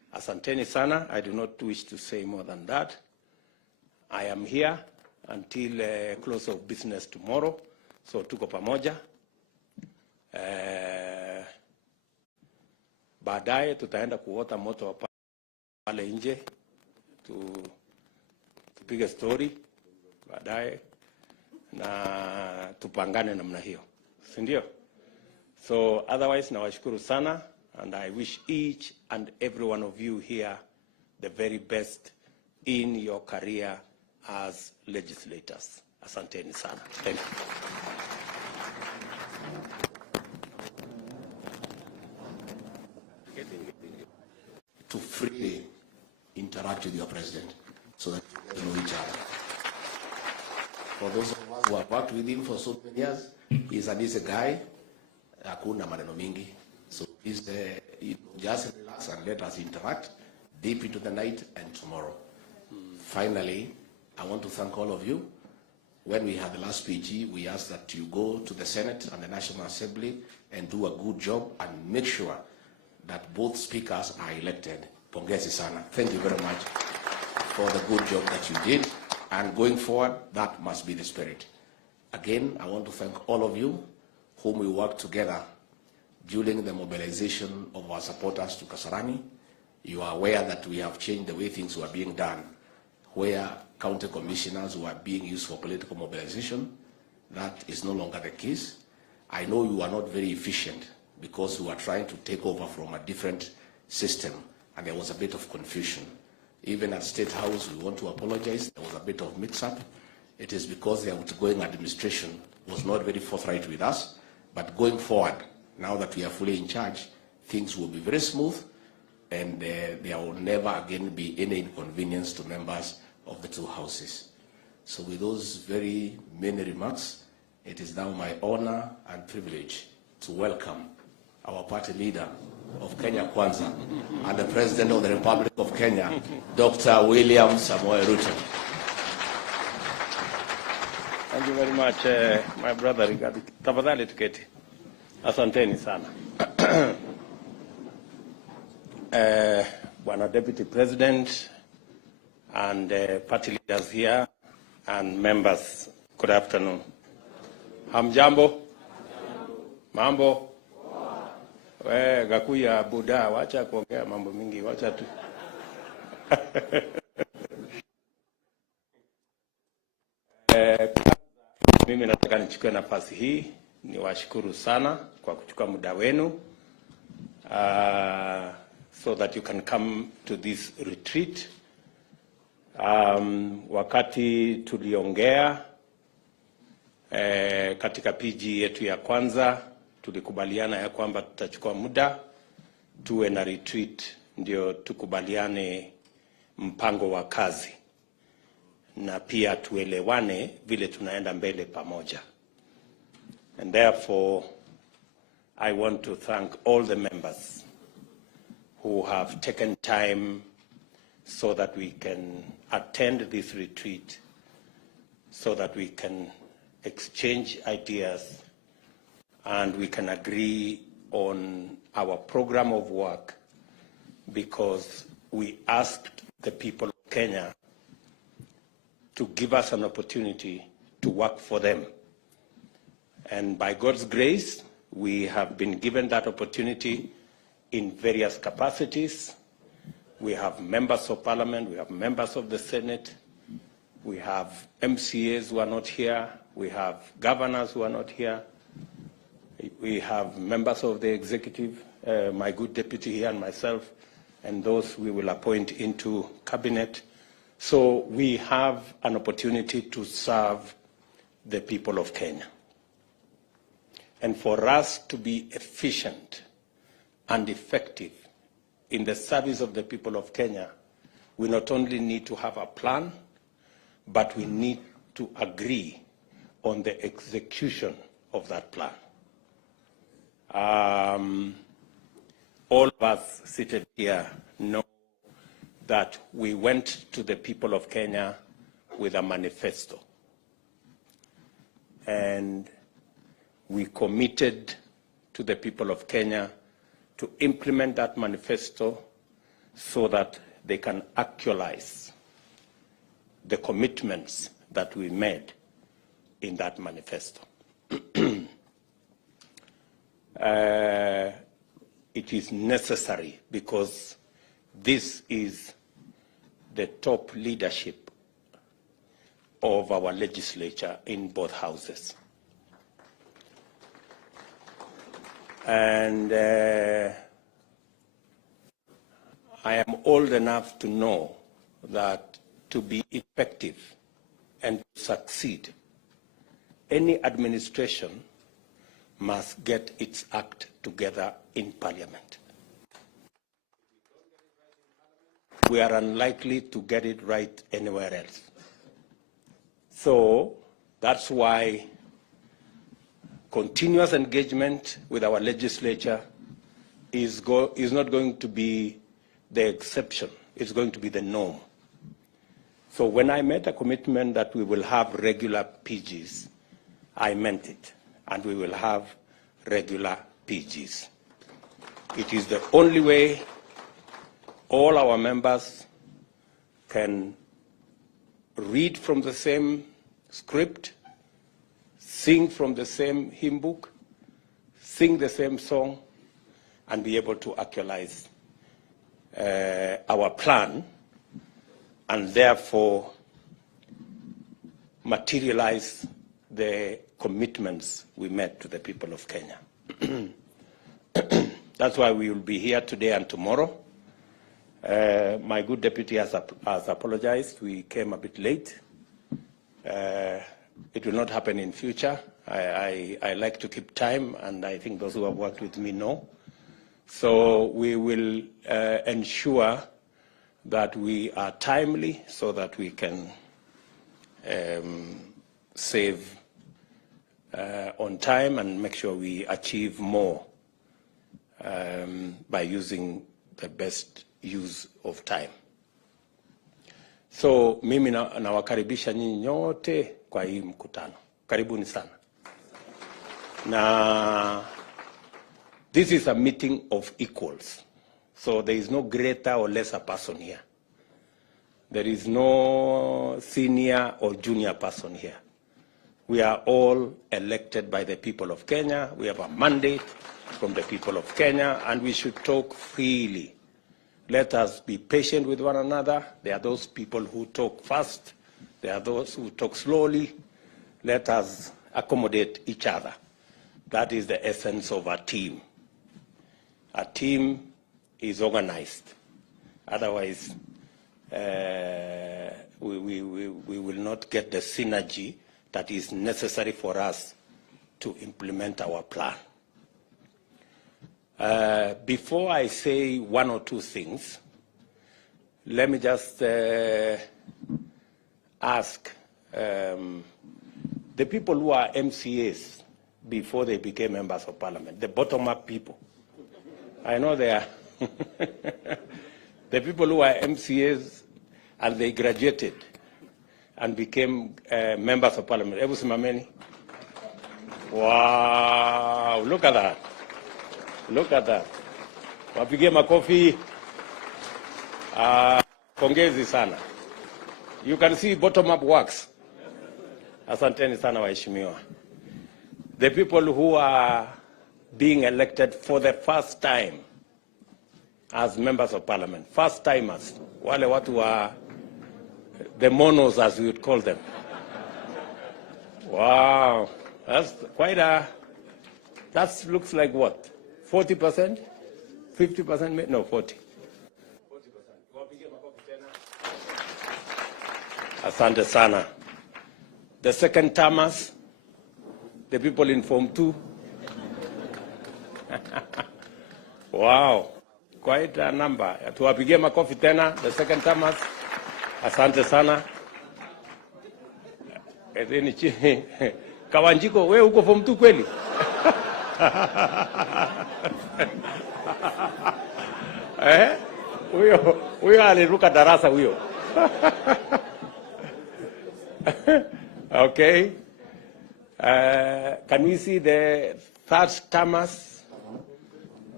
Asanteni sana. I do not wish to say more than that. I am here until close of business tomorrow. So tuko pamoja. Baadaye tutaenda kuota moto wa pale nje. Tupige story baadaye na tupangane namna hiyo. Si ndio? So otherwise nawashukuru sana, and I wish each and every one of you here the very best in your career as legislators. Asanteni sana. Thank you. To freely interact with your president so that you know each other. For those of us who have worked with him for so many years, he's a guy, hakuna maneno mingi. So please just relax and let us interact deep into the night and tomorrow. Finally, I want to thank all of you. When we had the last PG, we asked that you go to the Senate and the National Assembly and do a good job and make sure that both speakers are elected. Pongezi sana. Thank you very much for the good job that you did. And going forward, that must be the spirit. Again, I want to thank all of you whom we worked together during the mobilization of our supporters to Kasarani. You are aware that we have changed the way things were being done, where county commissioners were being used for political mobilization. That is no longer the case. I know you are not very efficient because you are trying to take over from a different system, and there was a bit of confusion. Even at State House, we want to apologize. There was a bit of mix-up. It is because the outgoing administration was not very forthright with us. But going forward, now that we are fully in charge, things will be very smooth, and there will never again be any inconvenience to members of the two houses. So with those very many remarks, it is now my honor and privilege to welcome our party leader of Kenya Kwanza and the President of the Republic of Kenya, Dr. William Samoei Ruto. Thank you very much, my brother Rigathi. Tafadhali tuketi. Asanteni sana. Bwana Deputy President and party leaders here and members, good afternoon. Hamjambo? Mambo? Gakuya Buddha, wacha kuongea mambo mingi, wacha tu. Mimi nataka nichukue nafasi hii niwashukuru sana kwa kuchukua muda wenu so that you can come to this retreat. Wakati tuliongea katika PG yetu ya kwanza, tulikubaliana ya kwamba tutachukua muda tuwe na retreat ndio tukubaliane mpango wa kazi na pia tuelewane vile tunaenda mbele pamoja. And therefore, I want to thank all the members who have taken time so that we can attend this retreat, so that we can exchange ideas and we can agree on our program of work, because we asked the people of Kenya to give us an opportunity to work for them. And by God's grace, we have been given that opportunity in various capacities. We have members of parliament, we have members of the Senate, we have MCAs who are not here, we have governors who are not here, we have members of the executive, my good deputy here and myself, and those we will appoint into cabinet. So we have an opportunity to serve the people of Kenya. And for us to be efficient and effective in the service of the people of Kenya, we not only need to have a plan, but we need to agree on the execution of that plan. All of us seated here know that we went to the people of Kenya with a manifesto. And we committed to the people of Kenya to implement that manifesto so that they can actualize the commitments that we made in that manifesto. It is necessary because this is the top leadership of our legislature in both houses. And I am old enough to know that to be effective and to succeed, any administration must get its act together in Parliament. We are unlikely to get it right anywhere else. So that's why continuous engagement with our legislature is not going to be the exception, it's going to be the norm. So when I made a commitment that we will have regular PGs, I meant it, and we will have regular PGs. It is the only way all our members can read from the same script, sing from the same hymn book, sing the same song, and be able to actualize our plan, and therefore materialize the commitments we made to the people of Kenya. That's why we will be here today and tomorrow. My good deputy has apologized. We came a bit late. It will not happen in future. I like to keep time, and I think those who have worked with me know. So we will ensure that we are timely so that we can save on time and make sure we achieve more by using the best use of time. So mimi nawakaribisha nyinyi nyote kwa hii mkutano. Karibuni sana. Na this is a meeting of equals. So there is no greater or lesser person here. There is no senior or junior person here. We are all elected by the people of Kenya. We have a mandate from the people of Kenya, and we should talk freely. Let us be patient with one another. There are those people who talk fast. There are those who talk slowly. Let us accommodate each other. That is the essence of a team. A team is organized. Otherwise, we will not get the synergy that is necessary for us to implement our plan. Before I say one or two things, let me just ask the people who are MCAs before they became members of parliament, the bottom-up people. I know they are the people who are MCAs and they graduated and became members of parliament. Ebu simameni. Wow, look at that. Look at that. Wapigie makofi. Pongezi sana. You can see bottom-up works. Asanteni sana waheshimiwa. The people who are being elected for the first time as members of parliament, first timers, wale watu wa the monos as we would call them. Wow, that's quite a, that looks like what? 40%? 50%? No, 40. 40%. Asante sana. The second termers, the people in Form 2. Wow, quite a number. Tuwapigie makofi tena, the second termers. Asante sana. Kawanjiko, wewe uko Form 2 kweli? Huyo aliruka darasa huyo. Okay. Can we see the third termers?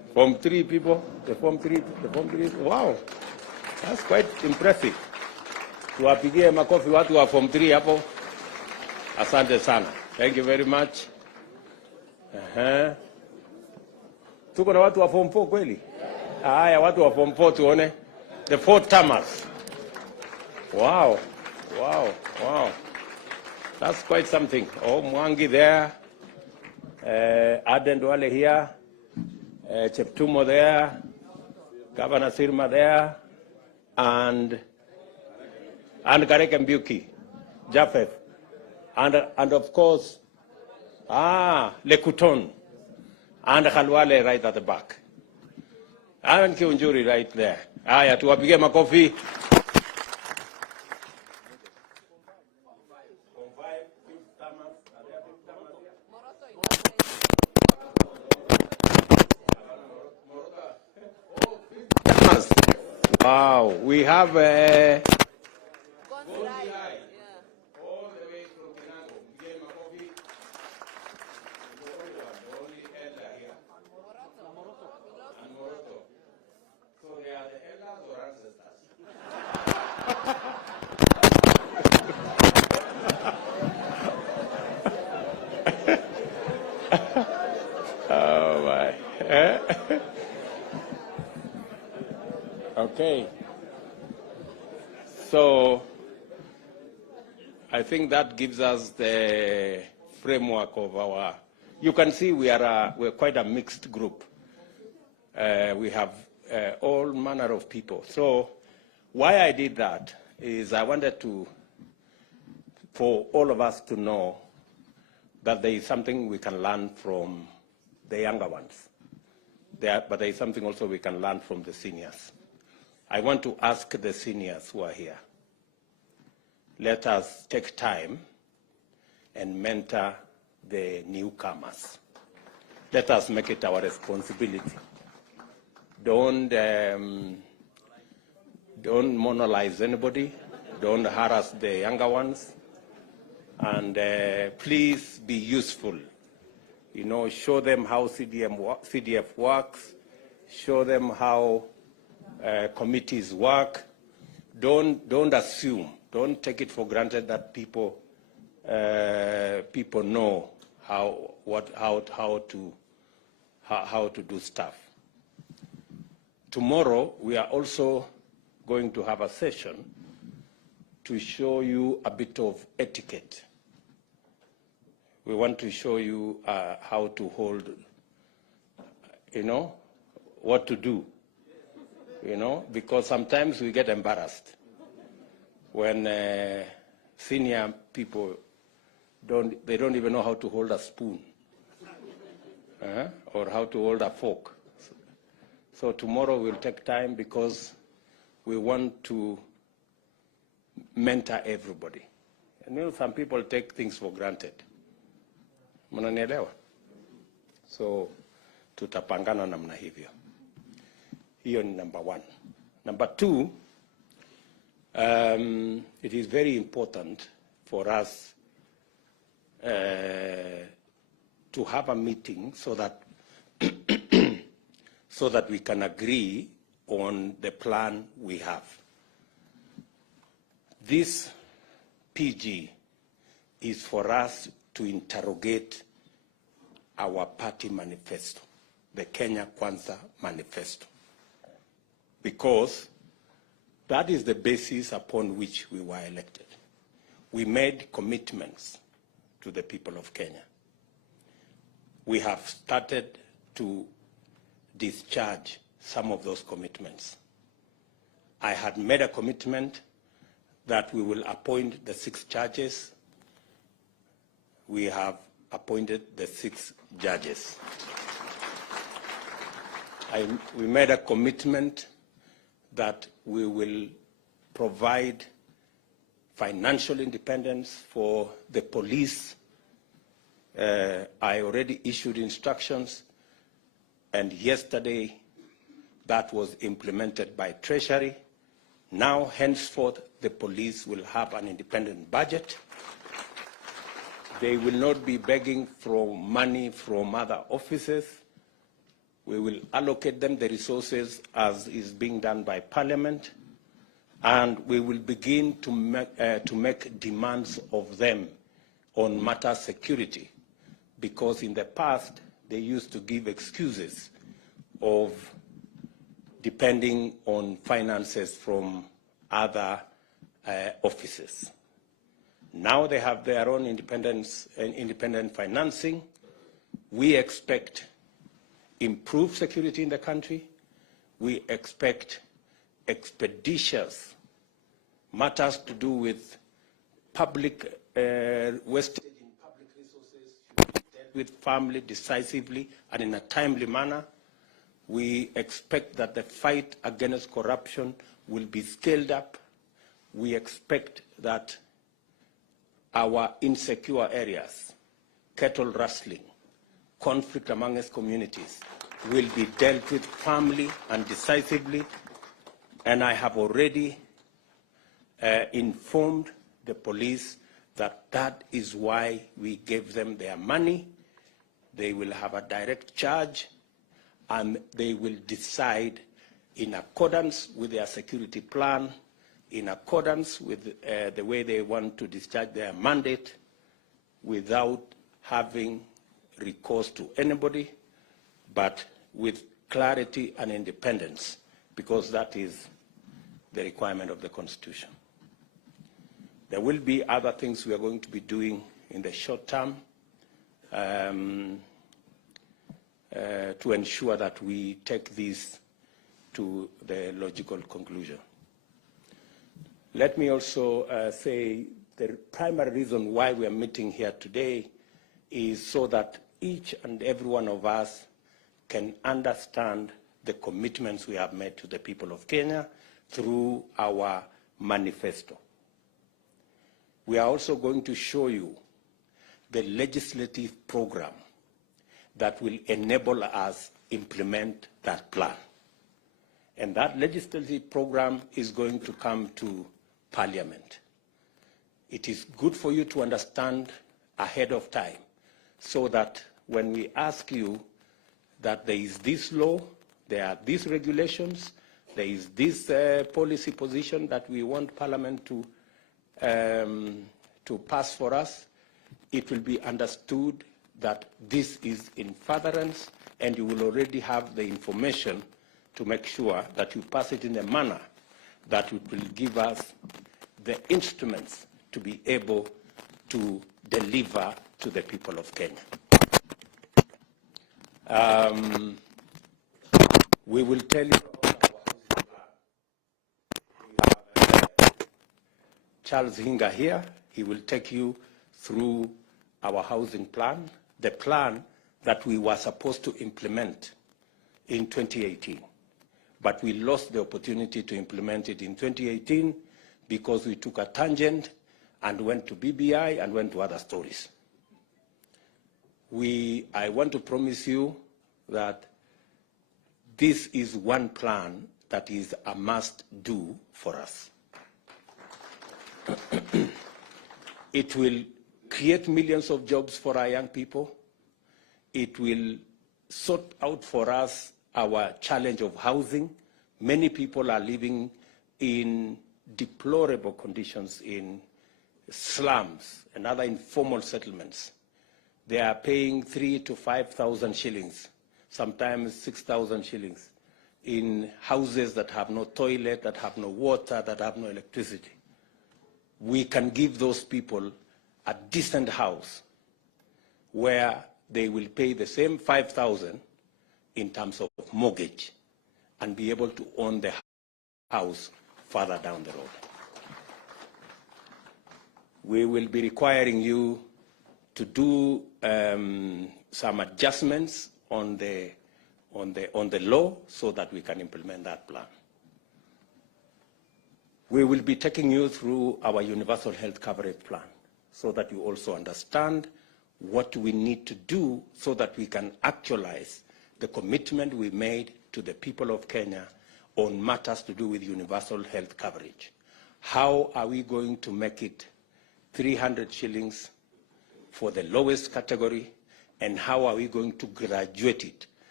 Form 3 people, the Form 3, wow, that's quite impressive. Tuwapigie makofi watu wa Form 3 hapo. Asante sana. Thank you very much. Tuko na watu wa Form 4 kweli? Haya, watu wa Form 4 tuone. The 4 termers. Wow. That's quite something. Oh, Mwangi there. Aden Duale here. Cheptumo there. Governor Sirma there. And Garek Mbuki. Japheth. And of course, Lekuton. And Khalwale right at the back. And Kiunjuri right there. Aya, tuwapige makofi. Wow, we have oh my. Okay. So I think that gives us the framework of our. You can see we're quite a mixed group. We have all manner of people. So why I did that is I wanted for all of us to know that there is something we can learn from the younger ones. But there is something also we can learn from the seniors. I want to ask the seniors who are here, let us take time and mentor the newcomers. Let us make it our responsibility. Don't monolize anybody. Don't harass the younger ones. And please be useful. You know, show them how CDF works. Show them how committees work. Don't assume. Don't take it for granted that people know how to do stuff. Tomorrow we are also going to have a session to show you a bit of etiquette. We want to show you how to hold, what to do. Because sometimes we get embarrassed when senior people don't even know how to hold a spoon or how to hold a fork. So tomorrow we'll take time because we want to mentor everybody. Some people take things for granted. Mnanielewa? So tutapangana namna hivyo. Hiyo ni number 1. Number 2, it is very important for us to have a meeting so that we can agree on the plan we have. This PG is for us to interrogate our party manifesto, the Kenya Kwanza manifesto, because that is the basis upon which we were elected. We made commitments to the people of Kenya. We have started to discharge some of those commitments. I had made a commitment that we will appoint the 6 judges. We have appointed the 6 judges. We made a commitment that we will provide financial independence for the police. I already issued instructions, and yesterday that was implemented by Treasury. Now, henceforth, the police will have an independent budget. They will not be begging for money from other offices. We will allocate them the resources as is being done by Parliament, and we will begin to make demands of them on matter security, because in the past they used to give excuses of depending on finances from other offices. Now they have their own independent financing. We expect improved security in the country. We expect expeditious matters to do with public wastage in public resources should be dealt with firmly, decisively, and in a timely manner. We expect that the fight against corruption will be scaled up. We expect that our insecure areas, cattle rustling, conflict amongst communities, will be dealt with firmly and decisively. And I have already informed the police that that is why we gave them their money. They will have a direct charge, and they will decide in accordance with their security plan, in accordance with the way they want to discharge their mandate, without having recourse to anybody, but with clarity and independence, because that is the requirement of the Constitution. There will be other things we are going to be doing in the short term to ensure that we take this to the logical conclusion. Let me also say the primary reason why we are meeting here today is so that each and every one of us can understand the commitments we have made to the people of Kenya through our manifesto. We are also going to show you the legislative program that will enable us implement that plan. And that legislative program is going to come to Parliament. It is good for you to understand ahead of time, so that when we ask you that there is this law, there are these regulations, there is this policy position that we want Parliament to pass for us, it will be understood that this is in furtherance, and you will already have the information to make sure that you pass it in a manner that it will give us the instruments to be able to deliver to the people of Kenya. We will tell you about our housing plan. We have Charles Hinga here. He will take you through our housing plan, the plan that we were supposed to implement in 2018. But we lost the opportunity to implement it in 2018 because we took a tangent and went to BBI and went to other stories. I want to promise you that this is one plan that is a must-do for us. It will create millions of jobs for our young people. It will sort out for us our challenge of housing. Many people are living in deplorable conditions in slums and other informal settlements. They are paying 3,000 to 5,000 shillings, sometimes 6,000 shillings, in houses that have no toilet, that have no water, that have no electricity. We can give those people a decent house where they will pay the same 5,000 in terms of mortgage and be able to own the house further down the road. We will be requiring you to do some adjustments on the law so that we can implement that plan. We will be taking you through our universal health coverage plan so that you also understand what we need to do so that we can actualize the commitment we made to the people of Kenya on matters to do with universal health coverage. How are we going to make it 300 shillings for the lowest category, and how are we going to graduate it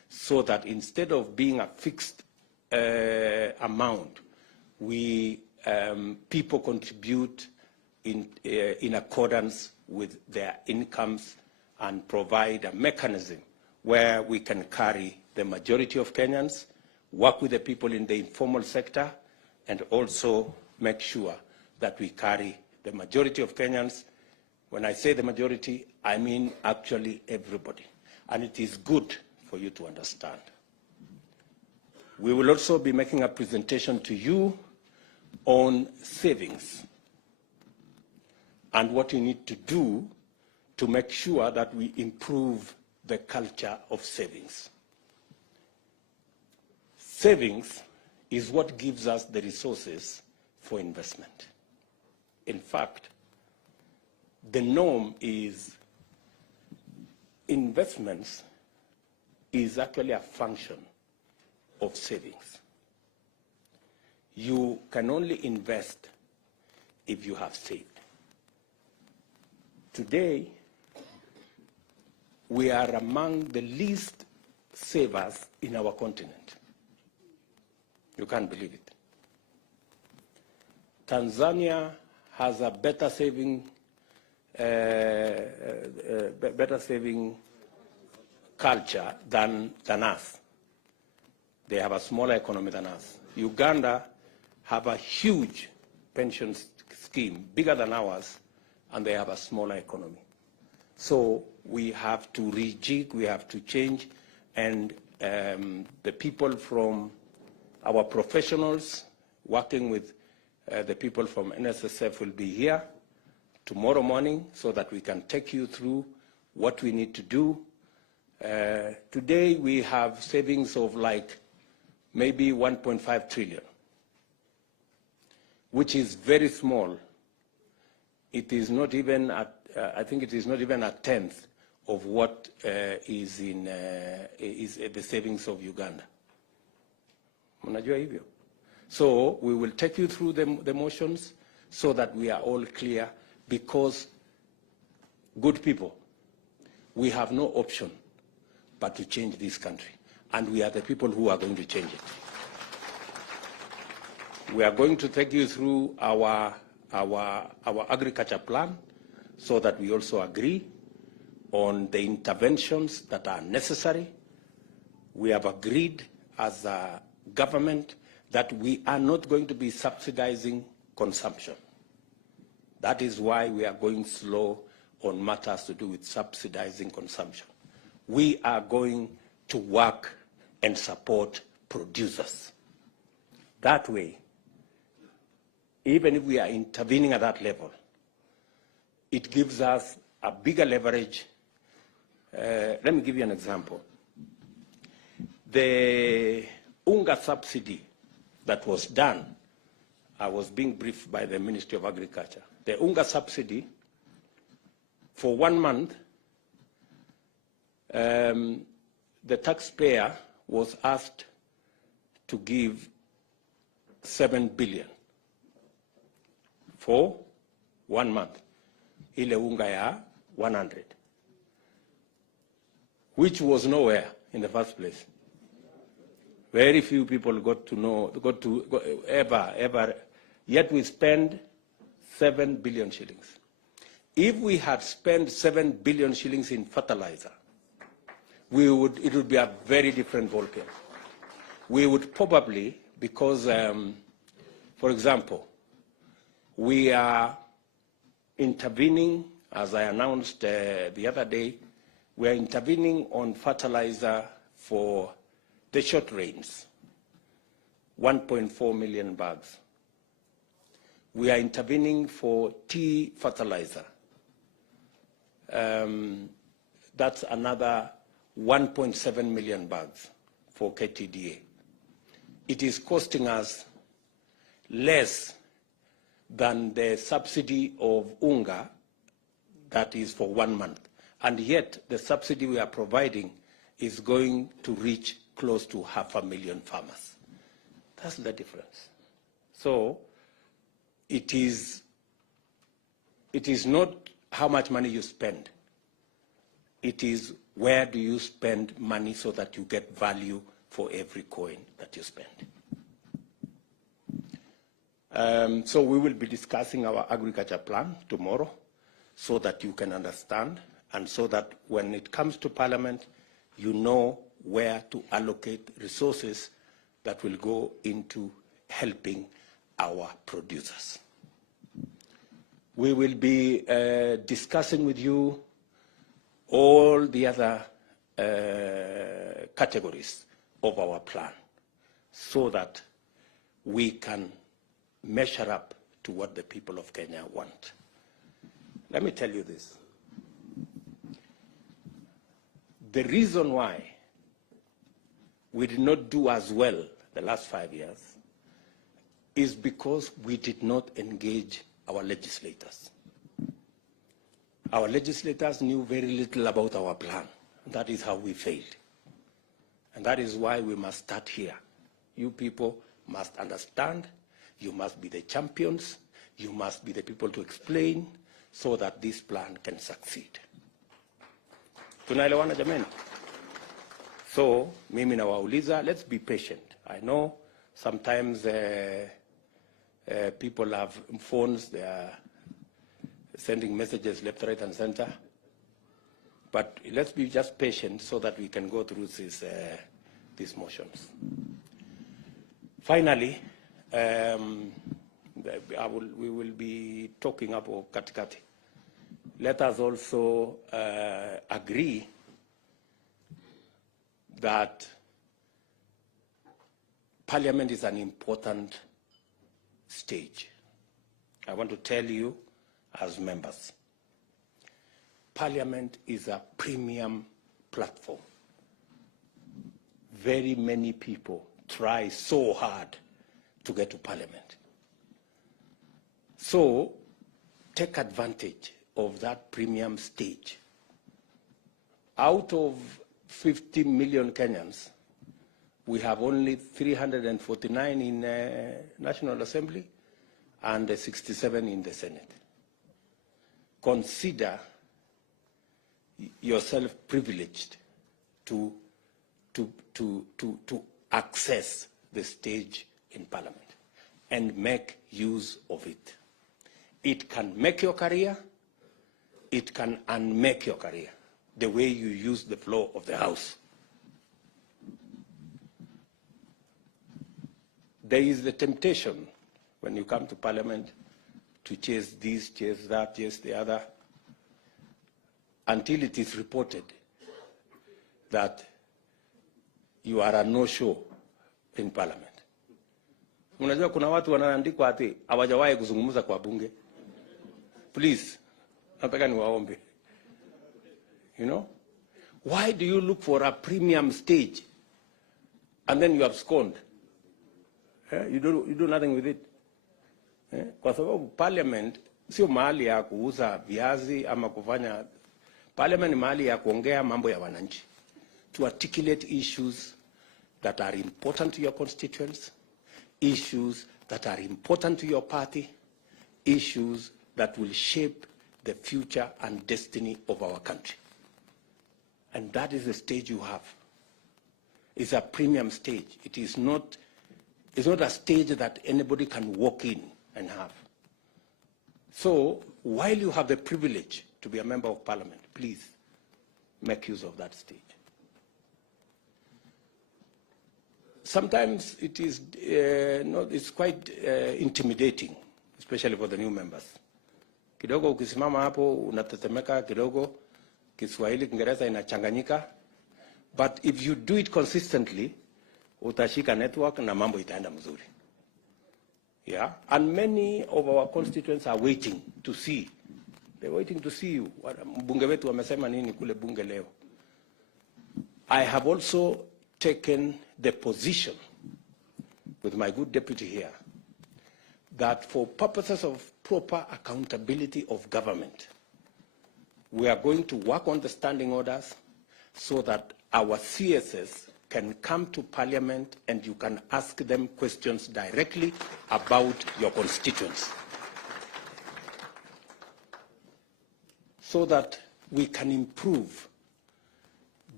so that instead of being a fixed amount, people contribute in accordance with their incomes and provide a mechanism where we can carry the majority of Kenyans, work with the people in the informal sector, and also make sure that we carry the majority of Kenyans. When I say the majority, I mean actually everybody. And it is good for you to understand. We will also be making a presentation to you on savings and what you need to do to make sure that we improve the culture of savings. Savings is what gives us the resources for investment. In fact, the norm is investments is actually a function of savings. You can only invest if you have saved. Today, we are among the least savers in our continent. You can't believe it. Tanzania has a better saving culture than us. They have a smaller economy than us. Uganda have a huge pension scheme, bigger than ours, and they have a smaller economy. So we have to rejig, we have to change, and the people from our professionals working with the people from NSSF will be here tomorrow morning so that we can take you through what we need to do. Today we have savings of like maybe 1.5 trillion, which is very small. It is not even I think it is not even a tenth of what is the savings of Uganda. Mnajua hivyo? So we will take you through the motions so that we are all clear, because good people, we have no option but to change this country. And we are the people who are going to change it. We are going to take you through our agriculture plan so that we also agree on the interventions that are necessary. We have agreed as a government that we are not going to be subsidizing consumption. That is why we are going slow on matters to do with subsidizing consumption. We are going to work and support producers. That way, even if we are intervening at that level, it gives us a bigger leverage. Let me give you an example. The unga subsidy that was done, I was being briefed by the Ministry of Agriculture. The unga subsidy, for 1 month, the taxpayer was asked to give 7 billion for 1 month. Ile unga ya 100, which was nowhere in the first place. Very few people got to ever, yet we spend 7 billion shillings. If we had spent 7 billion shillings in fertilizer, it would be a very different ballgame. We would probably, because, for example, we are intervening, as I announced the other day, we are intervening on fertilizer for the short rains, 1.4 million bags. We are intervening for tea fertilizer. That's another 1.7 million bags for KTDA. It is costing us less than the subsidy of unga that is for 1 month. And yet the subsidy we are providing is going to reach close to 500,000 farmers. That's the difference. So it is not how much money you spend. It is Where do you spend money so that you get value for every coin that you spend? So we will be discussing our agriculture plan tomorrow so that you can understand and so that when it comes to Parliament, you know where to allocate resources that will go into helping our producers. We will be discussing with you all the other categories of our plan so that we can measure up to what the people of Kenya want. Let me tell you this. The reason why we did not do as well the last 5 years is because we did not engage our legislators. Our legislators knew very little about our plan. That is how we failed. And that is why we must start here. You people must understand. You must be the champions. You must be the people to explain so that this plan can succeed. Tunaelewana jameni? So, mimi nawauliza, let's be patient. I know sometimes people have phones, they are sending messages left, right, and center. But let's be just patient so that we can go through these motions. Finally, we will be talking about katikati. Let us also agree that Parliament is an important stage. I want to tell you as members, Parliament is a premium platform. Very many people try so hard to get to Parliament. So take advantage of that premium stage. Out of 50 million Kenyans, we have only 349 in National Assembly and 67 in the Senate. Consider yourself privileged to access the stage in Parliament and make use of it. It can make your career, it can unmake your career, the way you use the floor of the House. There is the temptation when you come to Parliament to chase this, chase that, chase the other, until it is reported that you are a no-show in Parliament. Unajua kuna watu wanaandikwa ati hawajawahi kuzungumza kwa bunge. Please, nataka niwaombe. You know? Why do you look for a premium stage and then you abscond? You do nothing with it. Kwa sababu Parliament sio mahali ya kuuza viazi ama kufanya. Parliament ni mahali ya kuongea mambo ya wananchi. To articulate issues that are important to your constituents, issues that are important to your party, issues that will shape the future and destiny of our country. And that is the stage you have. It's a premium stage. It's not a stage that anybody can walk in and have. So while you have the privilege to be a member of Parliament, please make use of that stage. Sometimes it is it's quite intimidating, especially for the new members. Kidogo ukisimama hapo unatetemeka kidogo, Kiswahili Kiingereza inachanganyika, but if you do it consistently, utashika network na mambo itaenda mzuri. Yeah, and many of our constituents are waiting to see. They're waiting to see you. Mbunge wetu wamesema nini kule bunge leo. I have also taken the position with my good deputy here that for purposes of proper accountability of government, we are going to work on the standing orders so that our CSS can come to Parliament and you can ask them questions directly about your constituents, so that we can improve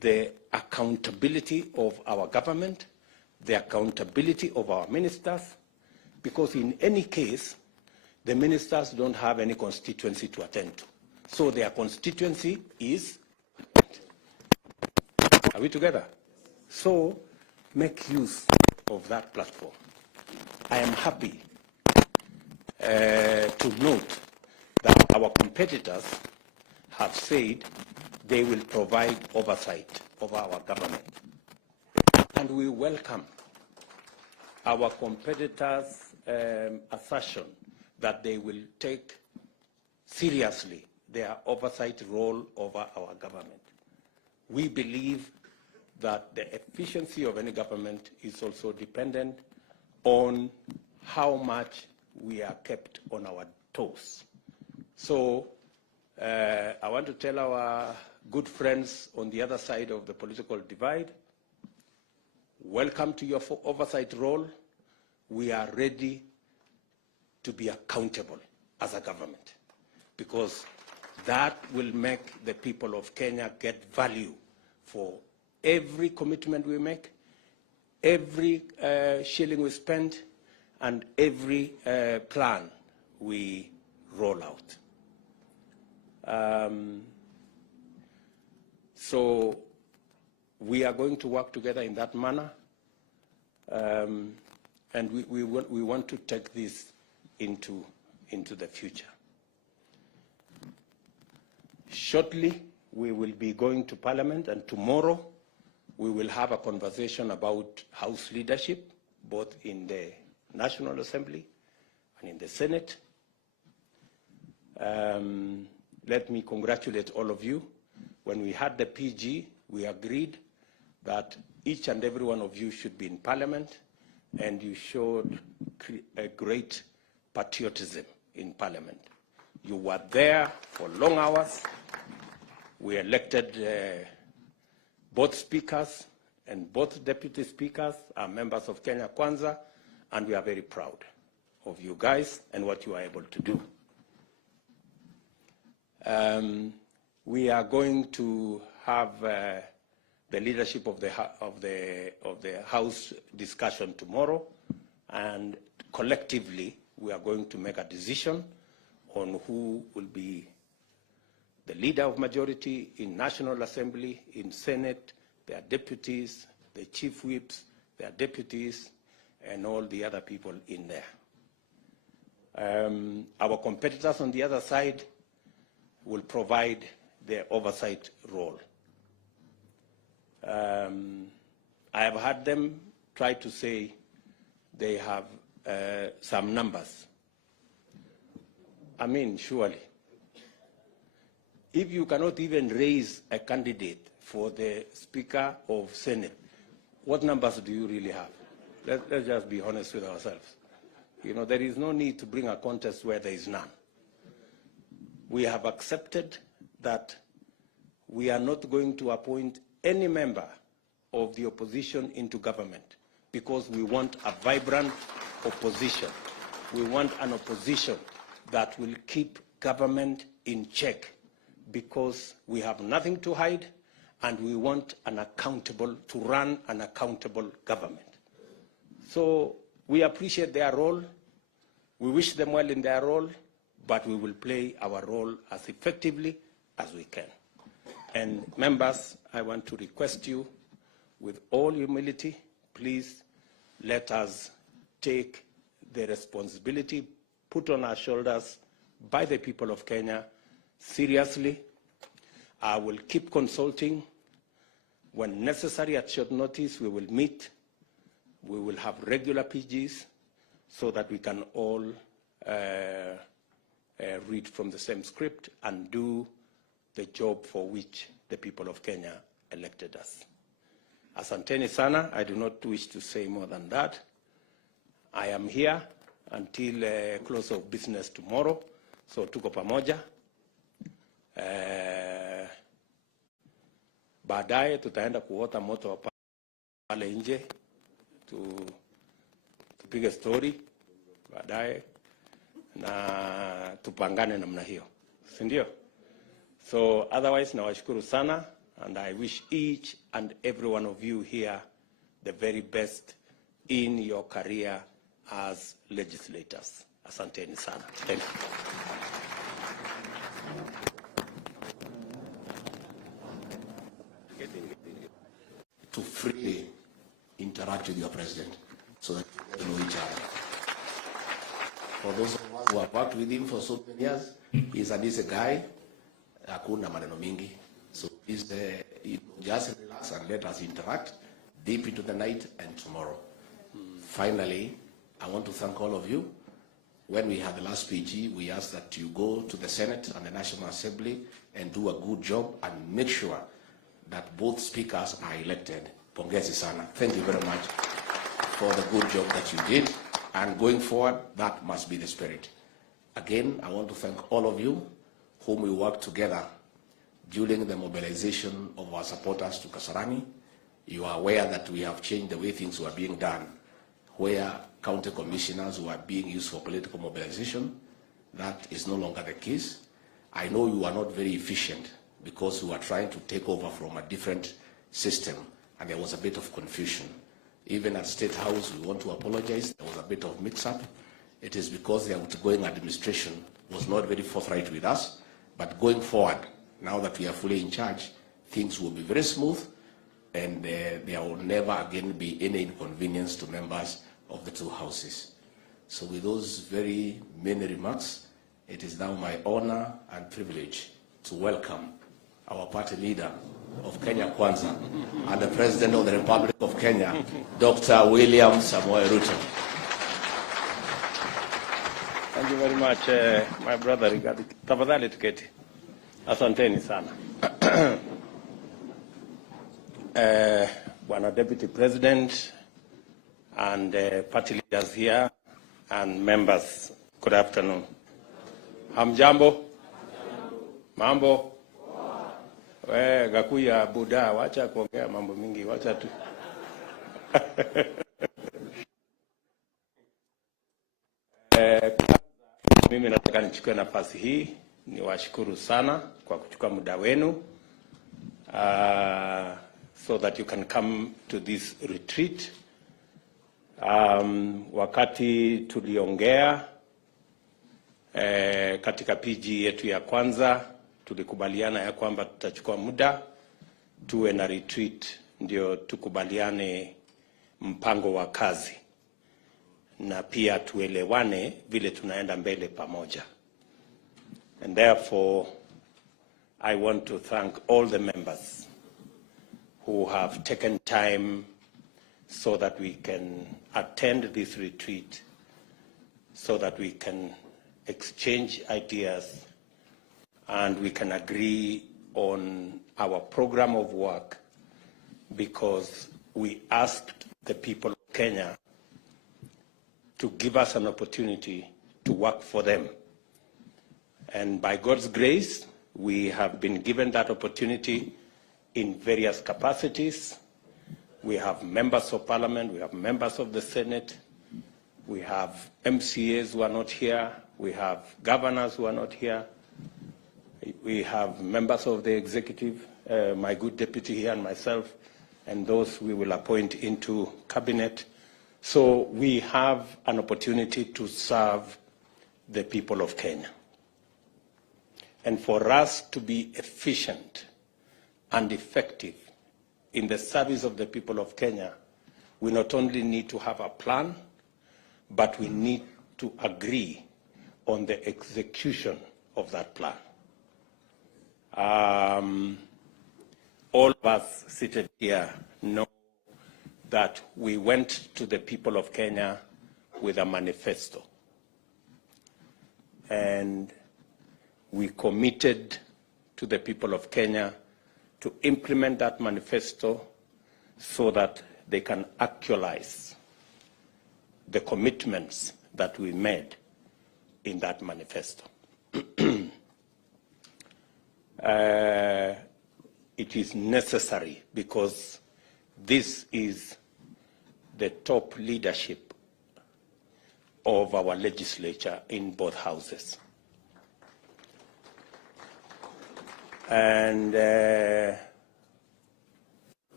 the accountability of our government, the accountability of our ministers, because in any case, the ministers don't have any constituency to attend to. So their constituency is, are we together? So make use of that platform. I am happy to note that our competitors have said they will provide oversight of our government. And we welcome our competitors' assertion that they will take seriously their oversight role over our government. We believe that the efficiency of any government is also dependent on how much we are kept on our toes. So I want to tell our good friends on the other side of the political divide, welcome to your oversight role. We are ready to be accountable as a government, because that will make the people of Kenya get value for every commitment we make, every shilling we spend, and every plan we roll out. So we are going to work together in that manner, and we want to take this into the future. Shortly, we will be going to Parliament, and tomorrow we will have a conversation about House leadership, both in the National Assembly and in the Senate. Let me congratulate all of you. When we had the PG, we agreed that each and every one of you should be in Parliament, and you showed a great patriotism in Parliament. You were there for long hours. We elected both speakers, and both deputy speakers are members of Kenya Kwanza, and we are very proud of you guys and what you are able to do. We are going to have the leadership of the House discussion tomorrow, and collectively we are going to make a decision on who will be the leader of majority in National Assembly, in Senate, their deputies, the chief whips, their deputies, and all the other people in there. Our competitors on the other side will provide their oversight role. I have had them try to say they have some numbers. I mean, surely, if you cannot even raise a candidate for the Speaker of Senate, what numbers do you really have? Let's just be honest with ourselves. You know, there is no need to bring a contest where there is none. We have accepted that we are not going to appoint any member of the opposition into government, because we want a vibrant opposition. We want an opposition that will keep government in check, because we have nothing to hide, and we want to run an accountable government. So we appreciate their role. We wish them well in their role, but we will play our role as effectively as we can. And members, I want to request you, with all humility, please let us take the responsibility put on our shoulders by the people of Kenya seriously. I will keep consulting. When necessary, at short notice, we will meet. We will have regular PGs so that we can all read from the same script and do the job for which the people of Kenya elected us. Asanteni sana. I do not wish to say more than that. I am here until close of business tomorrow, so tuko pamoja. Baadaye tutaenda kuota moto pale nje, tupige story baadaye na tupangane namna hiyo, si ndio? So otherwise nawashukuru sana. And I wish each and every one of you here the very best in your career as legislators. Asanteni sana. Thank you. To freely interact with your president so that you know each other. For those of us who have worked with him for so many years, he's a guy, hakuna maneno mingi. So please just relax and let us interact deep into the night and tomorrow. Finally, I want to thank all of you. When we had the last PG, we asked that you go to the Senate and the National Assembly and do a good job and make sure that both speakers are elected. Pongezi sana. Thank you very much for the good job that you did. And going forward, that must be the spirit. Again, I want to thank all of you whom we worked together during the mobilization of our supporters to Kasarani. You are aware that we have changed the way things were being done, where county commissioners were being used for political mobilization. That is no longer the case. I know you are not very efficient because you are trying to take over from a different system, and there was a bit of confusion. Even at State House, we want to apologize. There was a bit of mix-up. It is because the outgoing administration was not very forthright with us. But going forward, now that we are fully in charge, things will be very smooth, and there will never again be any inconvenience to members of the two houses. So with those very many remarks, it is now my honor and privilege to welcome our party leader of Kenya Kwanza and the President of the Republic of Kenya, Dr. William Samoei Ruto. Thank you very much, my brother Rigathi. Tafadhali tuketi. Asanteni sana. Bwana Deputy President and party leaders here and members, good afternoon. Hamjambo? Mambo? Gakuya Buddha, wacha kuongea mambo mingi, wacha tu. Mimi nataka nichukue nafasi hii niwashukuru sana kwa kuchukua muda wenu so that you can come to this retreat. Wakati tuliongea katika PG yetu ya kwanza, tulikubaliana ya kwamba tutachukua muda tuwe na retreat ndio tukubaliane mpango wa kazi na pia tuelewane vile tunaenda mbele pamoja. And therefore, I want to thank all the members who have taken time so that we can attend this retreat, so that we can exchange ideas and we can agree on our program of work, because we asked the people of Kenya to give us an opportunity to work for them. And by God's grace, we have been given that opportunity in various capacities. We have members of parliament, we have members of the Senate, we have MCAs who are not here, we have governors who are not here, we have members of the executive, my good deputy here and myself, and those we will appoint into cabinet. So we have an opportunity to serve the people of Kenya. And for us to be efficient and effective in the service of the people of Kenya, we not only need to have a plan, but we need to agree on the execution of that plan. All of us seated here know that we went to the people of Kenya with a manifesto. And we committed to the people of Kenya to implement that manifesto so that they can actualize the commitments that we made in that manifesto. It is necessary because this is the top leadership of our legislature in both houses. And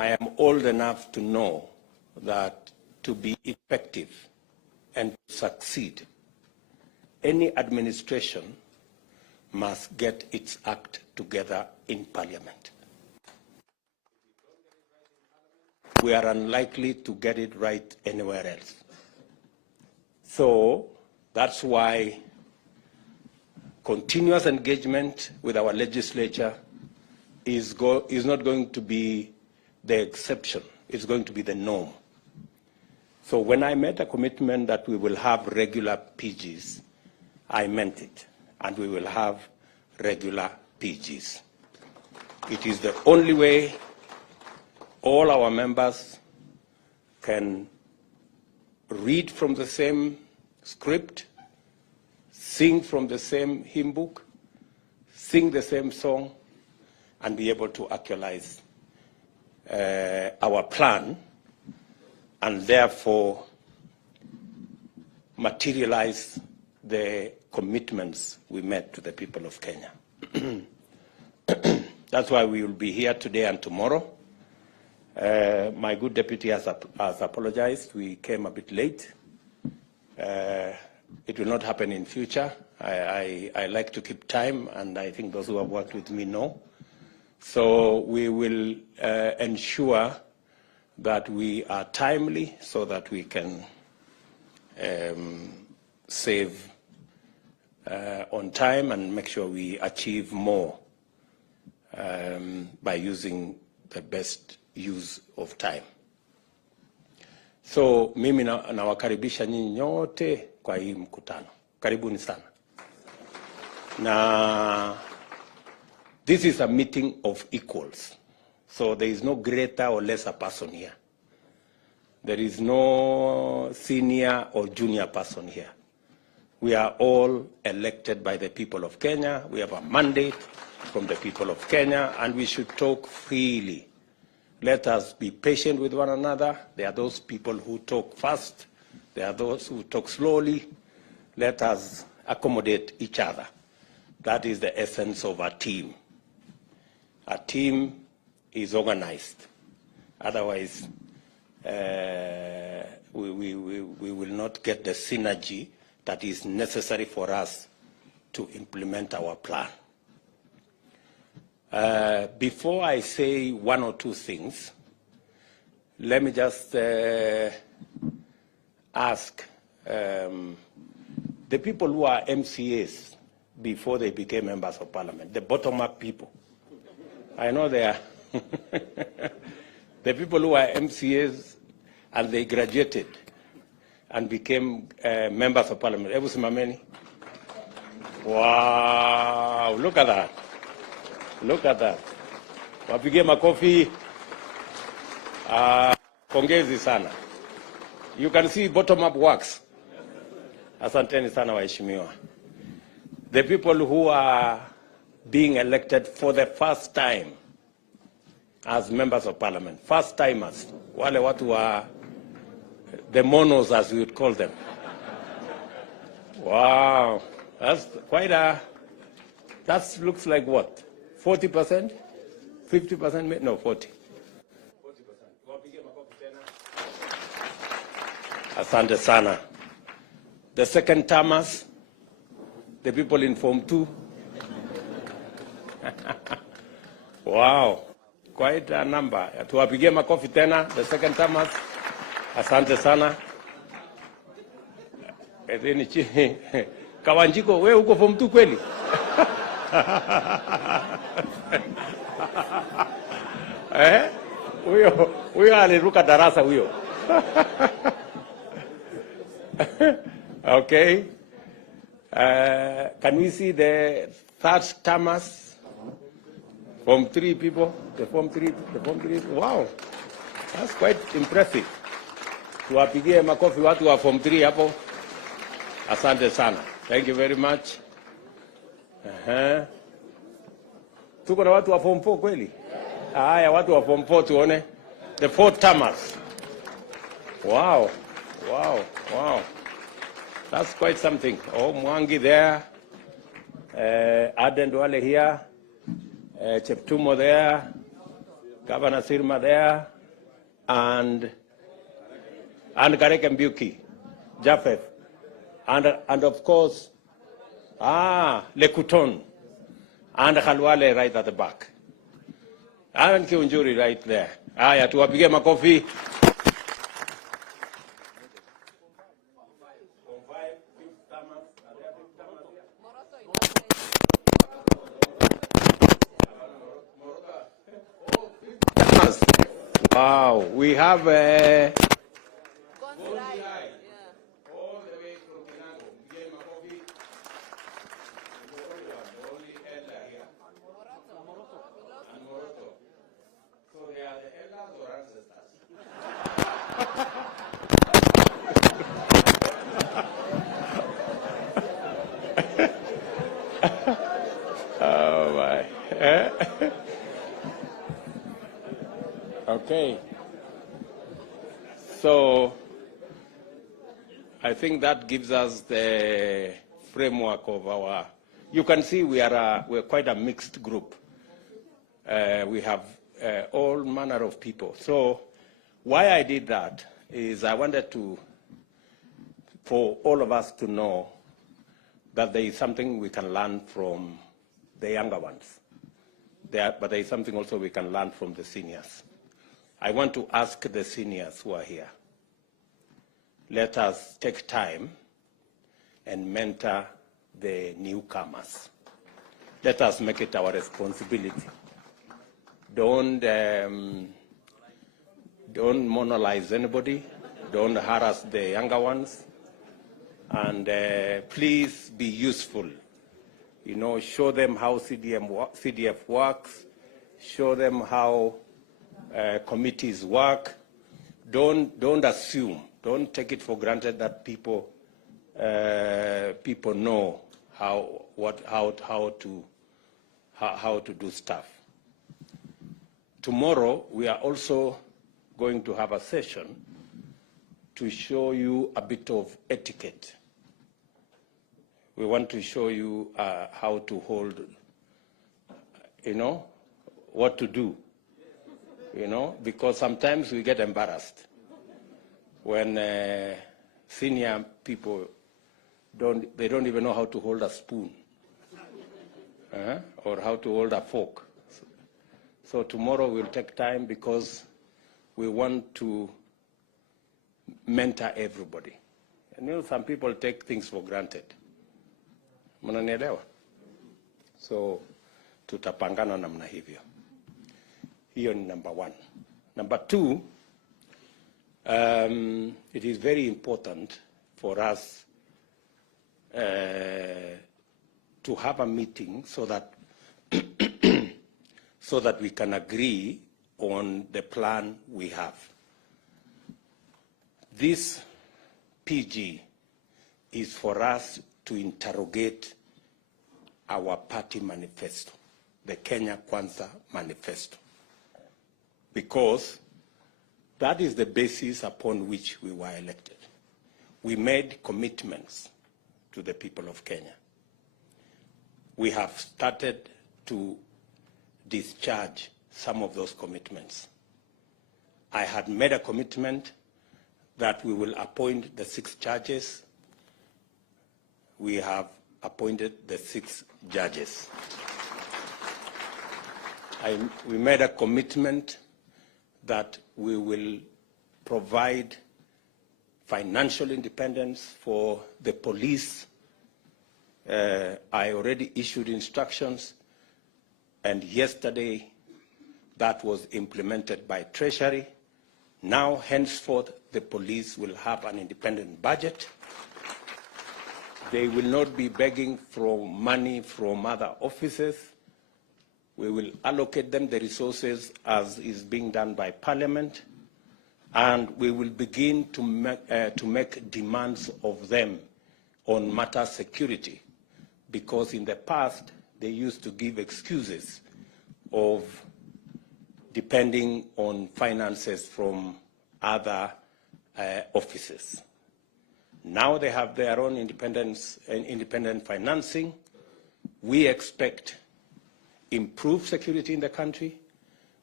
I am old enough to know that to be effective and succeed, any administration must get its act together in Parliament. We are unlikely to get it right anywhere else. So that's why continuous engagement with our legislature is not going to be the exception. It's going to be the norm. So when I made a commitment that we will have regular PGs, I meant it, and we will have regular PGs. It is the only way all our members can read from the same script, sing from the same hymn book, sing the same song, and be able to actualize our plan, and therefore materialize the commitments we made to the people of Kenya. That's why we will be here today and tomorrow. My good deputy has apologized. We came a bit late. It will not happen in future. I like to keep time, and I think those who have worked with me know. So we will ensure that we are timely so that we can save on time and make sure we achieve more by using the best use of time. So mimi nawakaribisha nyinyi nyote kwa hii mkutano. Karibuni sana. Na this is a meeting of equals. So there is no greater or lesser person here. There is no senior or junior person here. We are all elected by the people of Kenya. We have a mandate from the people of Kenya, and we should talk freely. Let us be patient with one another. There are those people who talk fast. There are those who talk slowly. Let us accommodate each other. That is the essence of a team. A team is organized. Otherwise, we will not get the synergy that is necessary for us to implement our plan. Before I say one or two things, let me just ask the people who are MCAs before they became members of parliament, the bottom-up people. I know they are the people who are MCAs and they graduated and became members of parliament. Ebu simameni. Wow, look at that. Look at that. Wapige makofi. Pongezi sana. You can see bottom-up works. Asanteni sana waheshimiwa. The people who are being elected for the first time as members of parliament, first timers, wale watu wa the monos as we would call them. Wow, that's quite a, that looks like what? 40%? 50%? No, 40. 40%. Asante sana. The second termers, the people in Form 2. Wow, quite a number. Tuwapigie makofi tena, the second termers. Asante sana. Kawanjiko, wewe uko Form 2 kweli? Huyo aliruka darasa huyo. Okay. Can we see the third termers? Form 3 people, the Form 3. Wow, that's quite impressive. Tuwapigie makofi watu wa Form 3 hapo. Asante sana. Thank you very much. Tuko na watu wa Form 4 kweli? Haya, watu wa Form 4 tuone. The fourth termers. Wow. That's quite something. Oh, Mwangi there. Aden Wale here. Cheptumo there. Governor Sirma there, and Garek Mbuki, Japheth, and of course, Lekuton, and Khalwale right at the back. And Kiunjuri right there. Aya, tuwapige makofi. Wow, we have a oh my. Okay. So I think that gives us the framework of our. You can see we're quite a mixed group. We have all manner of people. So why I did that is I wanted for all of us to know that there is something we can learn from the younger ones. But there is something also we can learn from the seniors. I want to ask the seniors who are here, let us take time and mentor the newcomers. Let us make it our responsibility. Don't monolize anybody. Don't harass the younger ones. And please be useful. You know, show them how CDF works. Show them how committees work. Don't assume. Don't take it for granted that people know how to do stuff. Tomorrow we are also going to have a session to show you a bit of etiquette. We want to show you how to hold, what to do, because sometimes we get embarrassed when senior people don't even know how to hold a spoon or how to hold a fork. So tomorrow we'll take time because we want to mentor everybody. And some people take things for granted. Mnanielewa? So tutapangana namna hivyo. Hiyo ni number one. Number two, it is very important for us to have a meeting so that we can agree on the plan we have. This PG is for us to interrogate our party manifesto, the Kenya Kwanza manifesto, because that is the basis upon which we were elected. We made commitments to the people of Kenya. We have started to discharge some of those commitments. I had made a commitment that we will appoint the 6 judges. We have appointed the 6 judges. We made a commitment that we will provide financial independence for the police. I already issued instructions, and yesterday that was implemented by Treasury. Now, henceforth, the police will have an independent budget. They will not be begging for money from other offices. We will allocate them the resources as is being done by Parliament, and we will begin to make demands of them on matter security, because in the past they used to give excuses of depending on finances from other offices. Now they have their own independent financing. We expect improved security in the country.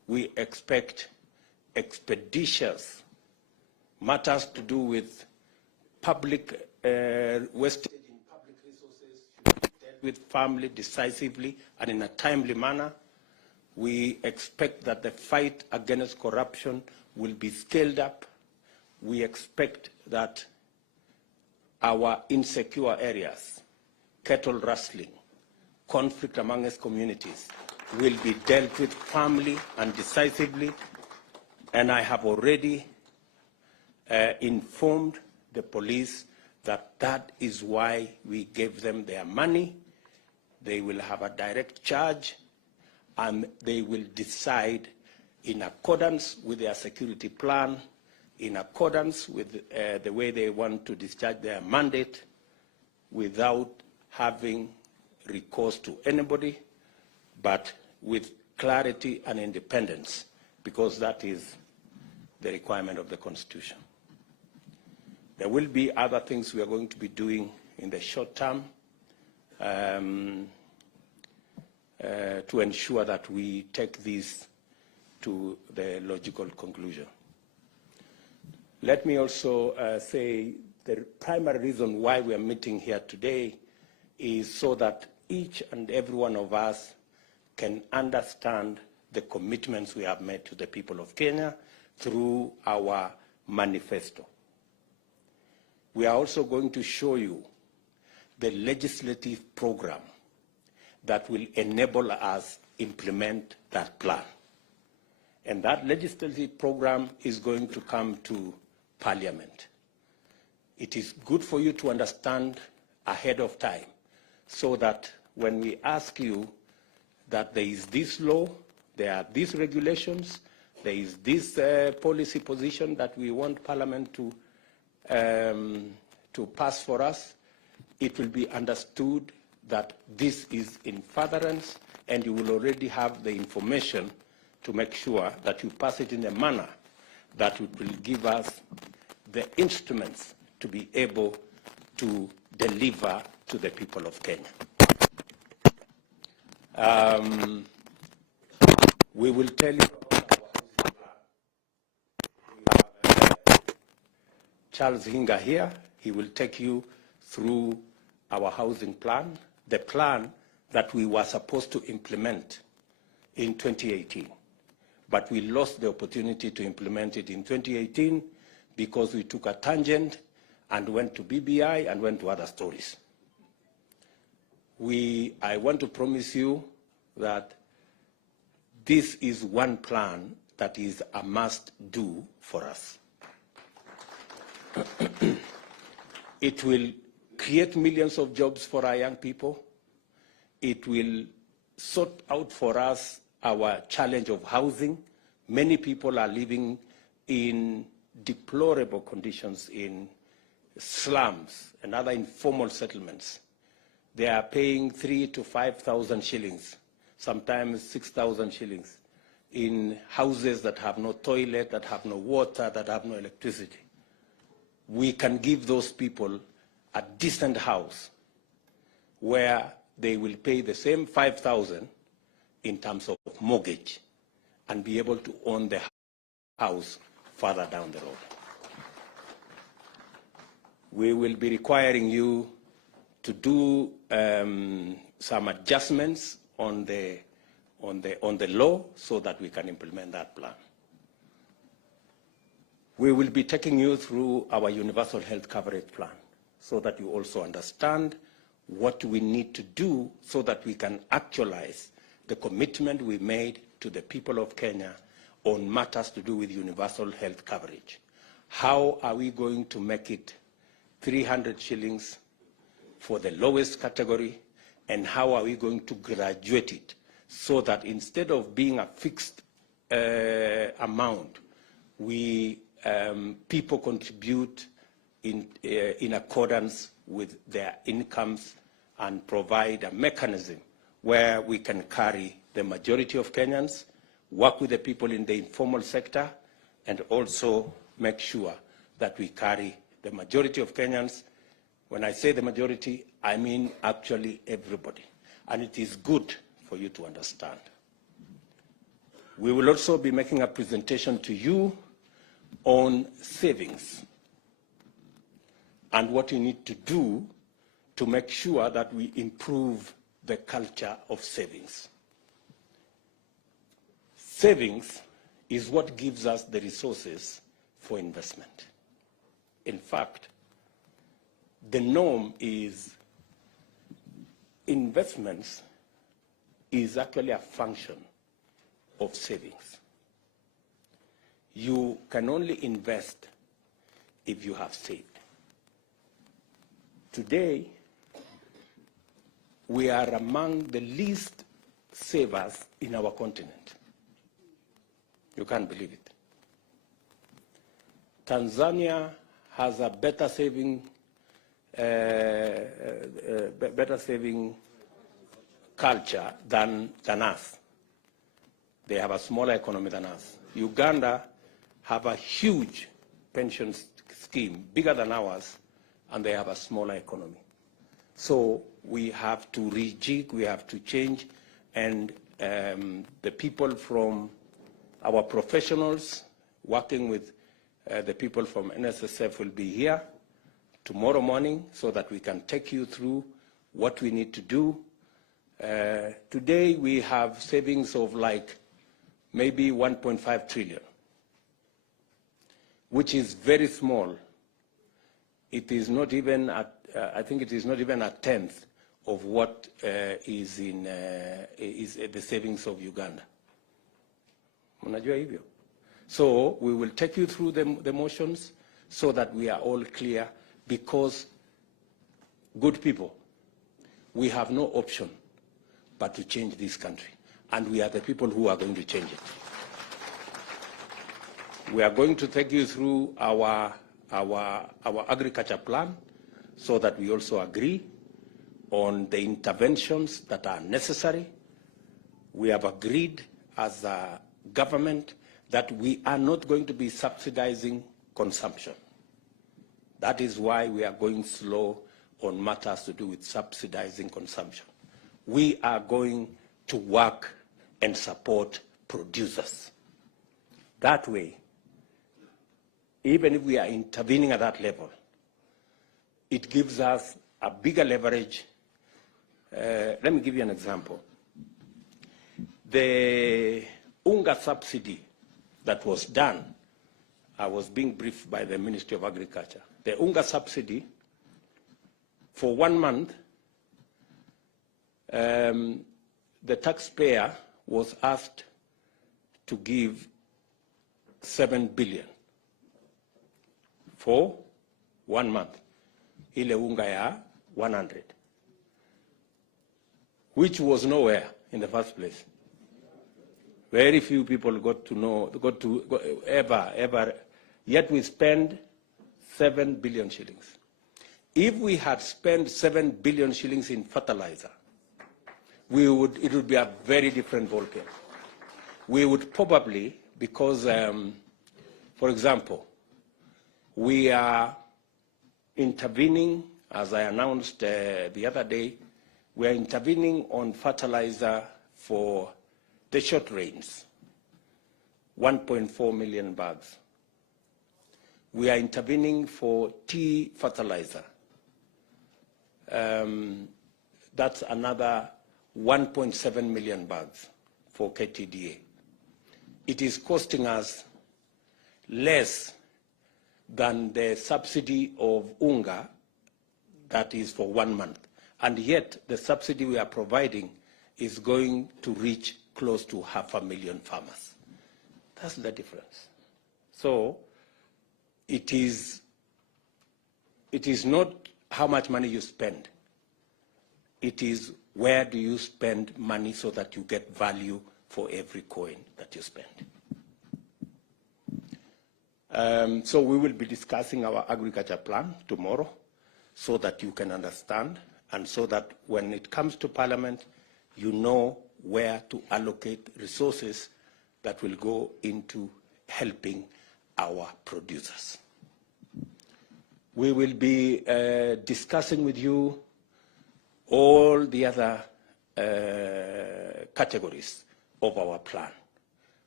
we expect expeditious matters to do with public wastage in public resources should be dealt with firmly, decisively, and in a timely manner. We expect that the fight against corruption will be scaled up. We expect that our insecure areas, cattle rustling, conflict amongst communities, will be dealt with firmly and decisively. And I have already informed the police that that is why we gave them their money. They will have a direct charge, and they will decide in accordance with their security plan, in accordance with the way they want to discharge their mandate, without having recourse to anybody, but with clarity and independence, because that is the requirement of the Constitution. There will be other things we are going to be doing in the short term to ensure that we take this to the logical conclusion. Let me also say the primary reason why we are meeting here today is so that each and every one of us can understand the commitments we have made to the people of Kenya through our manifesto. We are also going to show you the legislative program that will enable us implement that plan. And that legislative program is going to come to Parliament. It is good for you to understand ahead of time, so that when we ask you that there is this law, there are these regulations, there is this policy position that we want Parliament to pass for us, it will be understood that this is in furtherance, and you will already have the information to make sure that you pass it in a manner that will give us the instruments to be able to deliver to the people of Kenya. We will tell you about our housing plan. We have Charles Hinga here. He will take you through our housing plan, the plan that we were supposed to implement in 2018. But we lost the opportunity to implement it in 2018 because we took a tangent and went to BBI and went to other stories. I want to promise you that this is one plan that is a must-do for us. It will create millions of jobs for our young people. It will sort out for us our challenge of housing. Many people are living in deplorable conditions in slums and other informal settlements. They are paying 3,000 to 5,000 shillings, sometimes 6,000 shillings, in houses that have no toilet, that have no water, that have no electricity. We can give those people a decent house where they will pay the same 5,000 in terms of mortgage and be able to own the house further down the road. We will be requiring you to do some adjustments on the law so that we can implement that plan. We will be taking you through our universal health coverage plan so that you also understand what we need to do so that we can actualize the commitment we made to the people of Kenya on matters to do with universal health coverage. How are we going to make it 300 shillings for the lowest category, and how are we going to graduate it so that instead of being a fixed amount, people contribute in accordance with their incomes and provide a mechanism where we can carry the majority of Kenyans, work with the people in the informal sector, and also make sure that we carry the majority of Kenyans. When I say the majority, I mean actually everybody. And it is good for you to understand. We will also be making a presentation to you on savings and what you need to do to make sure that we improve the culture of savings. Savings is what gives us the resources for investment. In fact, the norm is investments is actually a function of savings. You can only invest if you have saved. Today, we are among the least savers in our continent. You can't believe it. Tanzania has a better saving culture than us. They have a smaller economy than us. Uganda have a huge pension scheme, bigger than ours, and they have a smaller economy. So we have to rejig, we have to change, and the people from our professionals working with the people from NSSF will be here tomorrow morning so that we can take you through what we need to do. Today we have savings of like maybe 1.5 trillion, which is very small. It is not even I think it is not even a tenth of what is the savings of Uganda. Unajua hivyo? So we will take you through the motions so that we are all clear, because good people, we have no option but to change this country. And we are the people who are going to change it. We are going to take you through our agriculture plan so that we also agree on the interventions that are necessary. We have agreed as a government that we are not going to be subsidizing consumption. That is why we are going slow on matters to do with subsidizing consumption. We are going to work and support producers. That way, even if we are intervening at that level, it gives us a bigger leverage. Let me give you an example. The unga subsidy that was done, I was being briefed by the Ministry of Agriculture. The unga subsidy, for 1 month, the taxpayer was asked to give 7 billion for 1 month. Ile unga ya 100, which was nowhere in the first place. Very few people got to ever, yet we spend 7 billion shillings. If we had spent 7 billion shillings in fertilizer, it would be a very different ballgame. We would probably, because, for example, we are intervening, as I announced the other day, we are intervening on fertilizer for the short rains, 1.4 million bags. We are intervening for tea fertilizer. That's another 1.7 million bags for KTDA. It is costing us less than the subsidy of unga that is for 1 month. And yet the subsidy we are providing is going to reach close to 500,000 farmers. That's the difference. So it is not how much money you spend. It is where do you spend money so that you get value for every coin that you spend. So we will be discussing our agriculture plan tomorrow so that you can understand, and so that when it comes to Parliament, you know where to allocate resources that will go into helping our producers. We will be discussing with you all the other categories of our plan.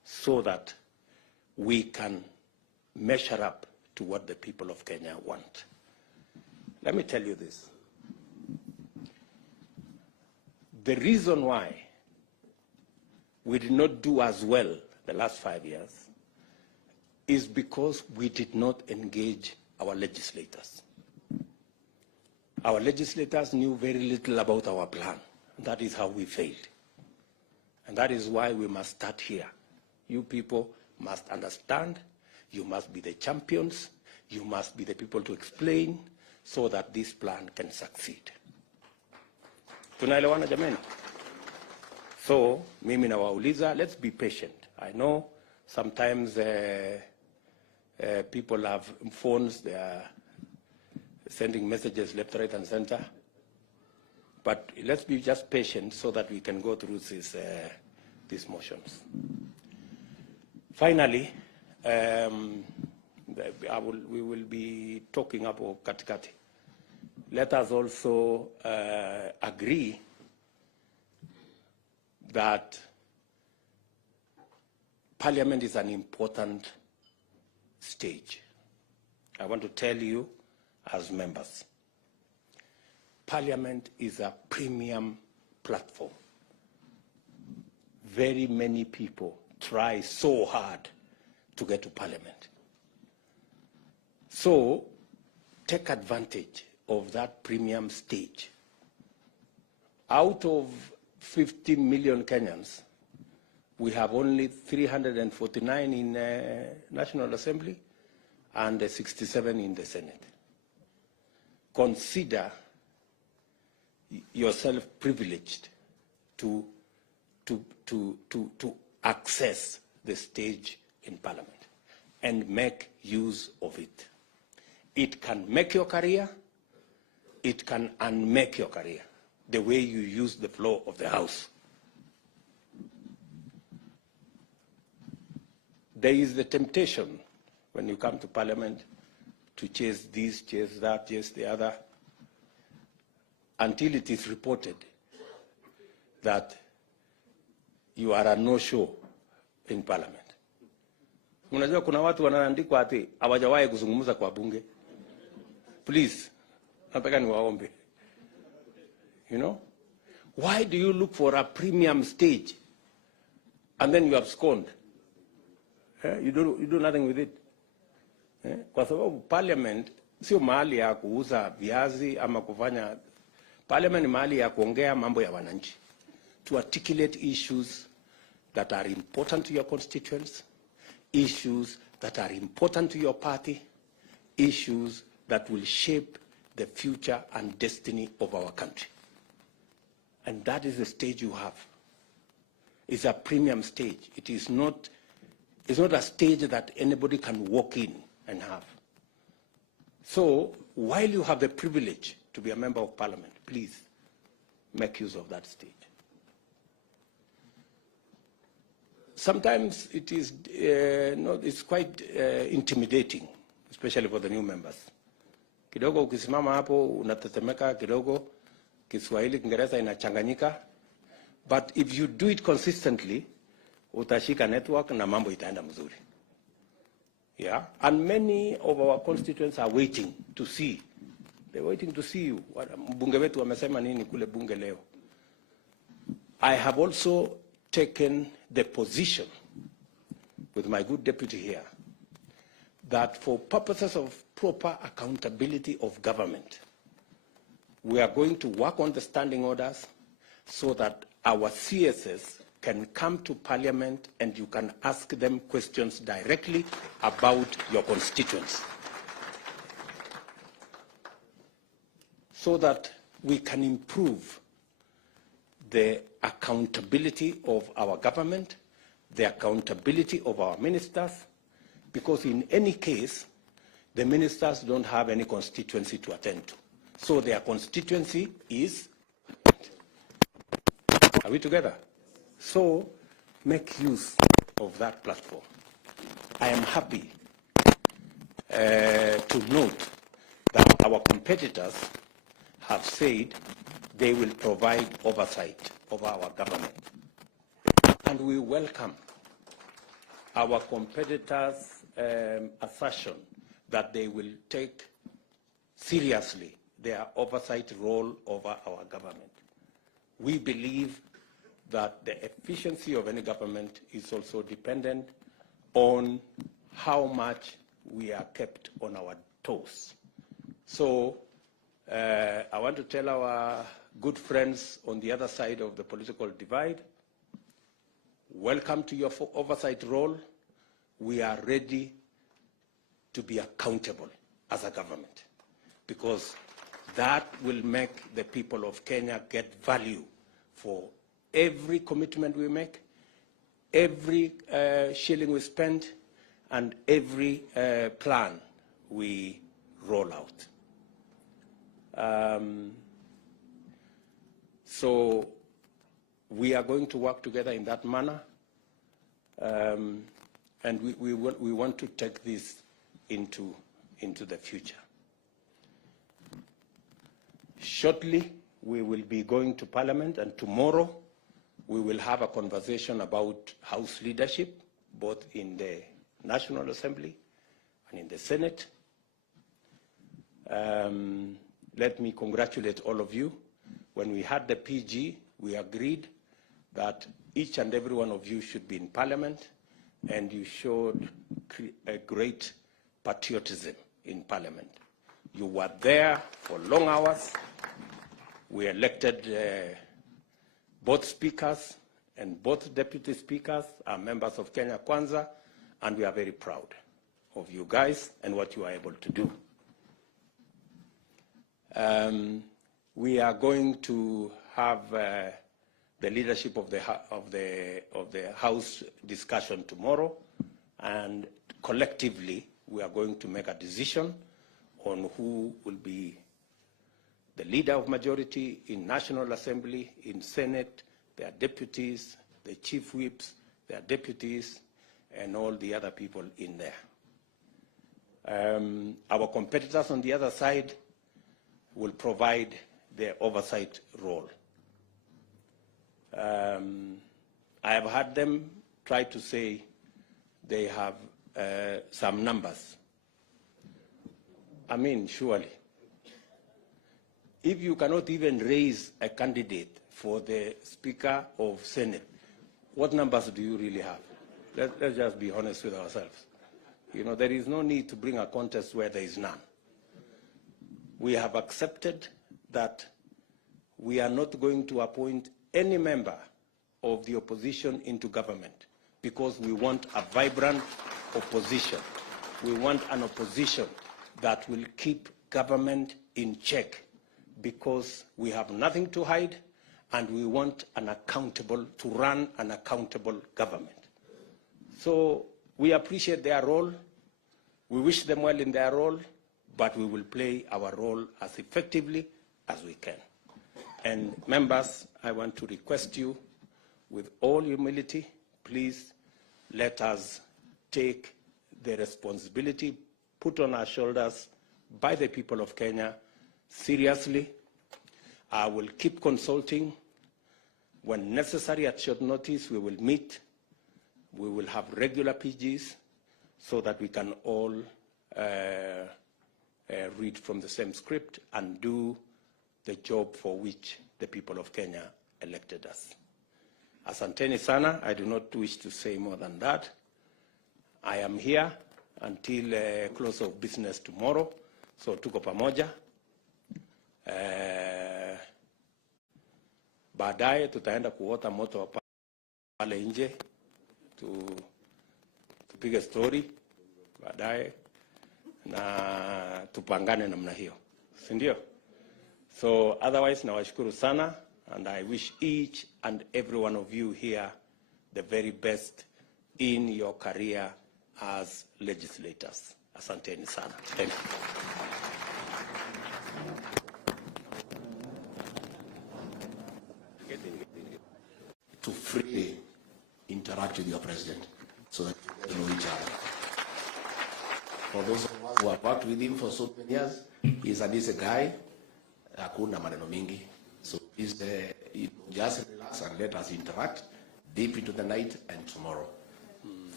so that we can measure up to what the people of Kenya want. Let me tell you this. The reason why we did not do as well the last 5 years is because we did not engage our legislators. Our legislators knew very little about our plan. That is how we failed. And that is why we must start here. You people must understand. You must be the champions. You must be the people to explain so that this plan can succeed. Tunaelewana jameni? So, mimi nawauliza, let's be patient. I know sometimes people have phones, they are sending messages left, right, and center. But let's be just patient so that we can go through these motions. Finally, we will be talking about katikati. Let us also agree that Parliament is an important stage. I want to tell you as members, Parliament is a premium platform. Very many people try so hard to get to Parliament. So take advantage of that premium stage. Out of 50 million Kenyans, we have only 349 in National Assembly and 67 in the Senate. Consider yourself privileged to access the stage in Parliament and make use of it. It can make your career, it can unmake your career, the way you use the floor of the House. There is the temptation when you come to Parliament to chase this, chase that, chase the other, until it is reported that you are a no-show in Parliament. Unajua kuna watu wanaandikwa ati hawajawahi kuzungumza kwa bunge. Please, nataka niwaombe. You know? Why do you look for a premium stage and then you abscond? You do nothing with it. Kwa sababu Parliament sio mahali ya kuuza viazi ama kufanya. Parliament ni mahali ya kuongea mambo ya wananchi. To articulate issues that are important to your constituents, issues that are important to your party, issues that will shape the future and destiny of our country. And that is the stage you have. It's a premium stage. It's not a stage that anybody can walk in and have. So while you have the privilege to be a member of Parliament, please make use of that stage. Sometimes it is it's quite intimidating, especially for the new members. Kidogo ukisimama hapo unatetemeka kidogo, Kiswahili Kiingereza inachanganyika, but if you do it consistently, utashika network na mambo itaenda mzuri. Yeah, and many of our constituents are waiting to see. They're waiting to see you. Mbunge wetu wamesema nini kule bunge leo. I have also taken the position with my good deputy here that for purposes of proper accountability of government, we are going to work on the standing orders so that our CSS can come to Parliament and you can ask them questions directly about your constituents, so that we can improve the accountability of our government, the accountability of our ministers, because in any case, the ministers don't have any constituency to attend to. So their constituency is, are we together? So make use of that platform. I am happy to note that our competitors have said they will provide oversight of our government. And we welcome our competitors' assertion that they will take seriously their oversight role over our government. We believe that the efficiency of any government is also dependent on how much we are kept on our toes. So I want to tell our good friends on the other side of the political divide, welcome to your oversight role. We are ready to be accountable as a government, because that will make the people of Kenya get value for every commitment we make, every shilling we spend, and every plan we roll out. So we are going to work together in that manner, and we want to take this into the future. Shortly, we will be going to Parliament, and tomorrow we will have a conversation about House leadership, both in the National Assembly and in the Senate. Let me congratulate all of you. When we had the PG, we agreed that each and every one of you should be in Parliament, and you showed a great patriotism in Parliament. You were there for long hours. We elected both speakers, and both deputy speakers are members of Kenya Kwanza, and we are very proud of you guys and what you are able to do. We are going to have the leadership of the House discussion tomorrow, and collectively we are going to make a decision on who will be the leader of majority in National Assembly, in Senate, their deputies, the chief whips, their deputies, and all the other people in there. Our competitors on the other side will provide their oversight role. I have had them try to say they have some numbers. I mean, surely, if you cannot even raise a candidate for the Speaker of Senate, what numbers do you really have? Let's just be honest with ourselves. You know, there is no need to bring a contest where there is none. We have accepted that we are not going to appoint any member of the opposition into government, because we want a vibrant opposition. We want an opposition that will keep government in check, because we have nothing to hide, and we want to run an accountable government. So we appreciate their role. We wish them well in their role, but we will play our role as effectively as we can. And members, I want to request you, with all humility, please let us take the responsibility put on our shoulders by the people of Kenya seriously. I will keep consulting. When necessary, at short notice, we will meet. We will have regular PGs so that we can all read from the same script and do the job for which the people of Kenya elected us. Asanteni sana. I do not wish to say more than that. I am here until close of business tomorrow, so tuko pamoja. Baadaye tutaenda kuota moto pale nje, tupige story baadaye na tupangane namna hiyo, si ndio? So otherwise nawashukuru sana, and I wish each and every one of you here the very best in your career as legislators. Asanteni sana. Thank you. To freely interact with your president so that you know each other. For those of us who have worked with him for so many years, he's a decent guy. Hakuna maneno mingi. So please just relax and let us interact deep into the night and tomorrow.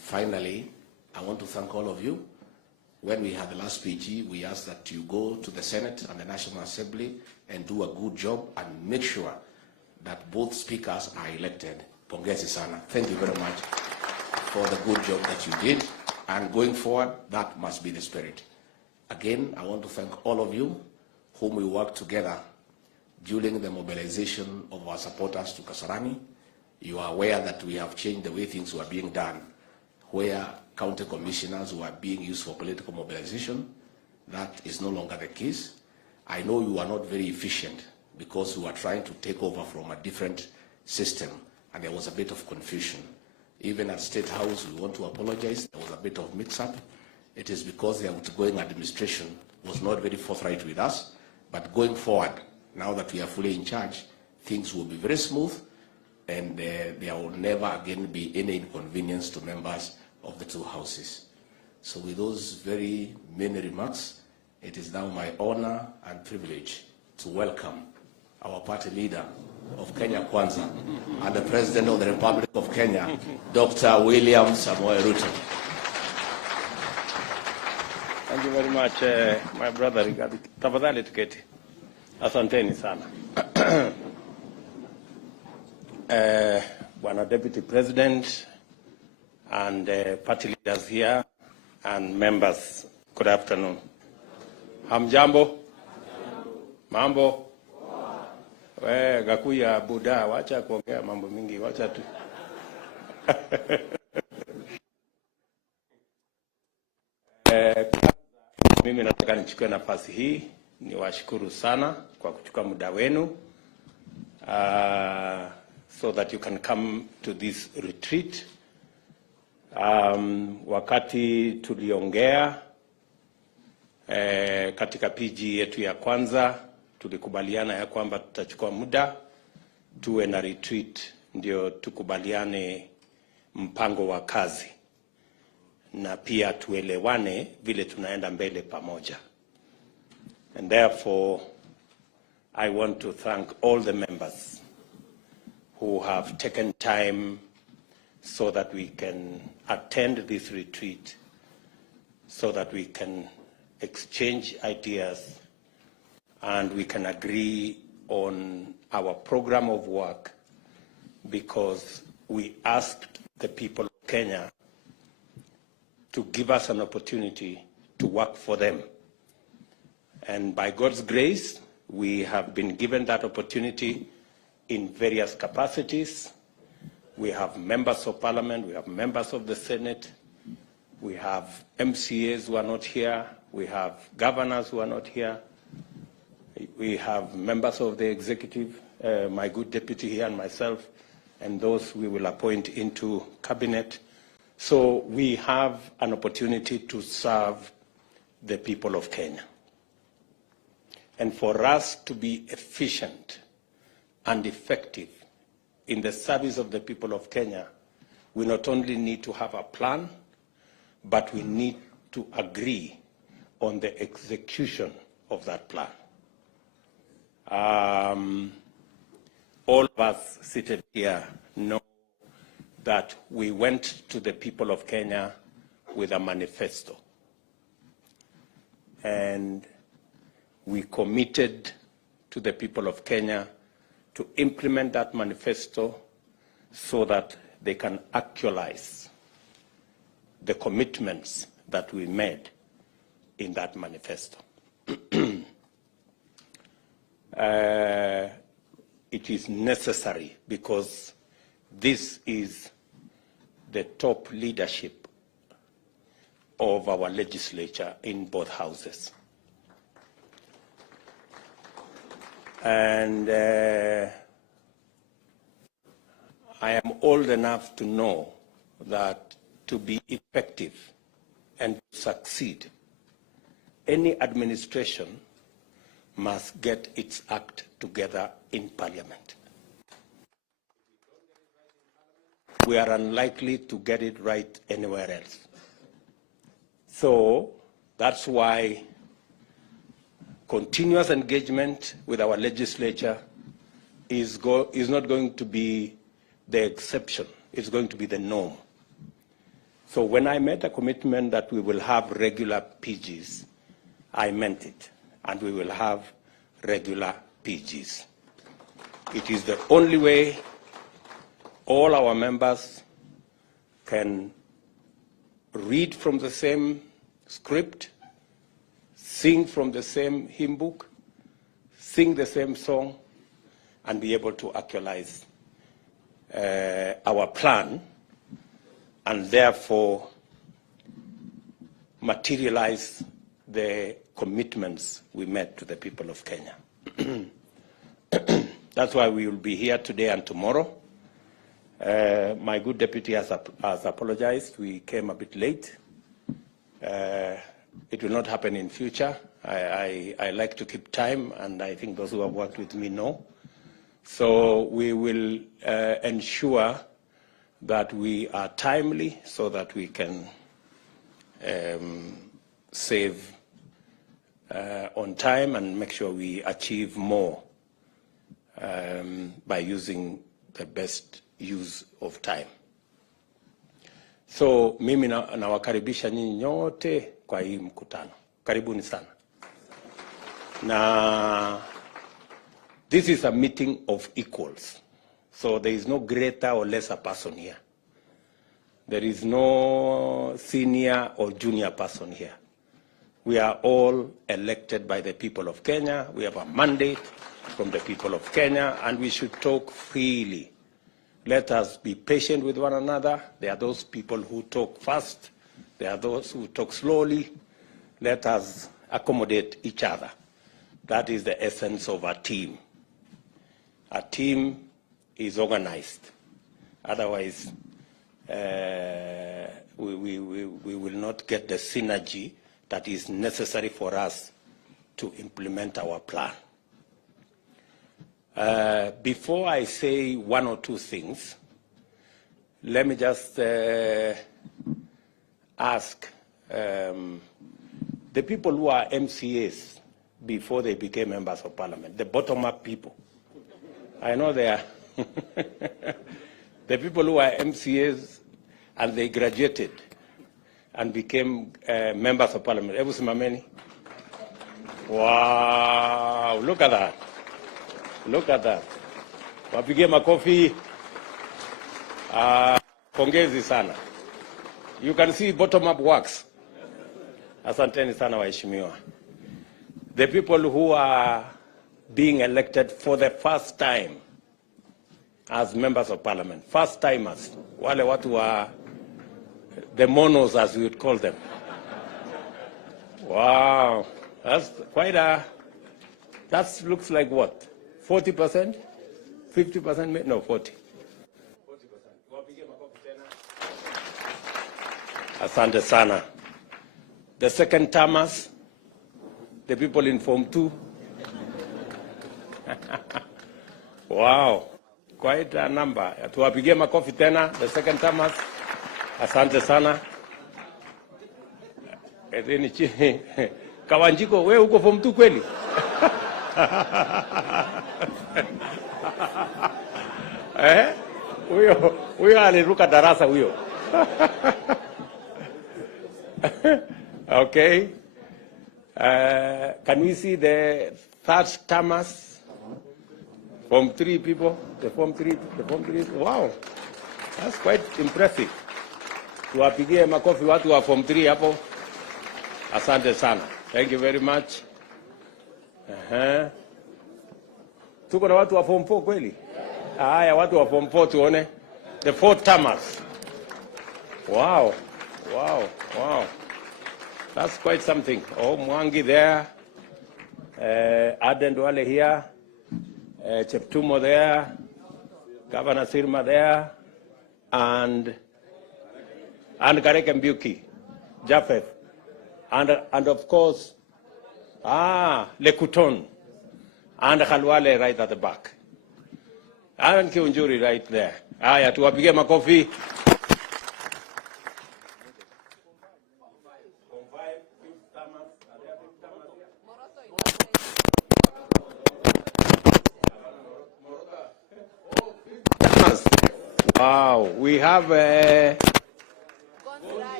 finally, I want to thank all of you. When we had the last PG, we asked that you go to the Senate and the National Assembly and do a good job and make sure that both speakers are elected. Pongezi sana. Thank you very much for the good job that you did. And going forward, that must be the spirit. Again, I want to thank all of you whom we worked together during the mobilization of our supporters to Kasarani. You are aware that we have changed the way things were being done, where county commissioners were being used for political mobilization. That is no longer the case. I know you are not very efficient because you are trying to take over from a different system, and there was a bit of confusion. Even at State House, we want to apologize. There was a bit of mix-up. It is because the outgoing administration was not very forthright with us. But going forward, now that we are fully in charge, things will be very smooth, and there will never again be any inconvenience to members of the two houses. So with those very many remarks, it is now my honor and privilege to welcome our party leader of Kenya Kwanza and the President of the Republic of Kenya, Dr. William Samoei Ruto. Thank you very much, my brother Rigathi. Tafadhali tuketi. Asanteni sana. Bwana Deputy President and party leaders here and members, good afternoon. Hamjambo? Mambo? Gakuya Buddha, wacha kuongea mambo mingi, wacha tu. Mimi nataka nichukue nafasi hii niwashukuru sana kwa kuchukua muda wenu so that you can come to this retreat. Wakati tuliongea katika PG yetu ya kwanza, tulikubaliana ya kwamba tutachukua muda tuwe na retreat ndio tukubaliane mpango wa kazi na pia tuelewane vile tunaenda mbele pamoja. And therefore, I want to thank all the members who have taken time so that we can attend this retreat, so that we can exchange ideas and we can agree on our program of work, because we asked the people of Kenya to give us an opportunity to work for them. And by God's grace, we have been given that opportunity in various capacities. We have members of parliament, we have members of the Senate, we have MCAs who are not here, we have governors who are not here, we have members of the executive, my good deputy here and myself, and those we will appoint into cabinet. So we have an opportunity to serve the people of Kenya. And for us to be efficient and effective in the service of the people of Kenya, we not only need to have a plan, but we need to agree on the execution of that plan. All of us seated here know that we went to the people of Kenya with a manifesto. And we committed to the people of Kenya to implement that manifesto so that they can actualize the commitments that we made in that manifesto. It is necessary because this is the top leadership of our legislature in both houses. And I am old enough to know that to be effective and succeed, any administration must get its act together in Parliament. We are unlikely to get it right anywhere else. So that's why continuous engagement with our legislature is not going to be the exception, it's going to be the norm. So when I made a commitment that we will have regular PGs, I meant it, and we will have regular PGs. It is the only way all our members can read from the same script, sing from the same hymn book, sing the same song, and be able to actualize our plan, and therefore materialize the commitments we made to the people of Kenya. That's why we will be here today and tomorrow. My good deputy has apologized. We came a bit late. It will not happen in future. I like to keep time, and I think those who have worked with me know. So we will ensure that we are timely so that we can save on time and make sure we achieve more by using the best use of time. So mimi nawakaribisha nyinyi nyote kwa hii mkutano. Karibuni sana. Na this is a meeting of equals. So there is no greater or lesser person here. There is no senior or junior person here. We are all elected by the people of Kenya. We have a mandate from the people of Kenya, and we should talk freely. Let us be patient with one another. There are those people who talk fast. There are those who talk slowly. Let us accommodate each other. That is the essence of a team. A team is organized. Otherwise, we will not get the synergy that is necessary for us to implement our plan. Before I say one or two things, let me just ask the people who are MCAs before they became members of parliament, the bottom-up people. I know they are the people who are MCAs and they graduated and became members of parliament. Ebu simameni. Wow, look at that. Look at that. Wapige makofi. Pongezi sana. You can see bottom-up works. Asanteni sana waheshimiwa. The people who are being elected for the first time as members of parliament, first timers, wale watu wa the monos as we would call them. Wow, that's quite a, that looks like what? 40%? 50%? No, 40. 40%. Asante sana. The second termers, the people in Form 2. Wow, quite a number. Tuwapigie makofi tena, the second termers. Asante sana. Edeni chini. Kawanjiko, wewe uko Form 2 kweli? Huyo aliruka darasa huyo. Okay. Can we see the third termers? Form 3 people, the Form 3. Wow, that's quite impressive. Tuwapigie makofi watu wa Form 3 hapo. Asante sana. Thank you very much. Tuko na watu wa Form 4 kweli? Haya, watu wa Form 4 tuone. The 4 termers. Wow. That's quite something. Oh, Mwangi there. Aden Duale here. Cheptumo there. Governor Sirma there. And Garek Mbuki. Japheth. And of course, Lekuton. And Khalwale right at the back. And Kiunjuri right there. Aya, tuwapige makofi. Wow, we have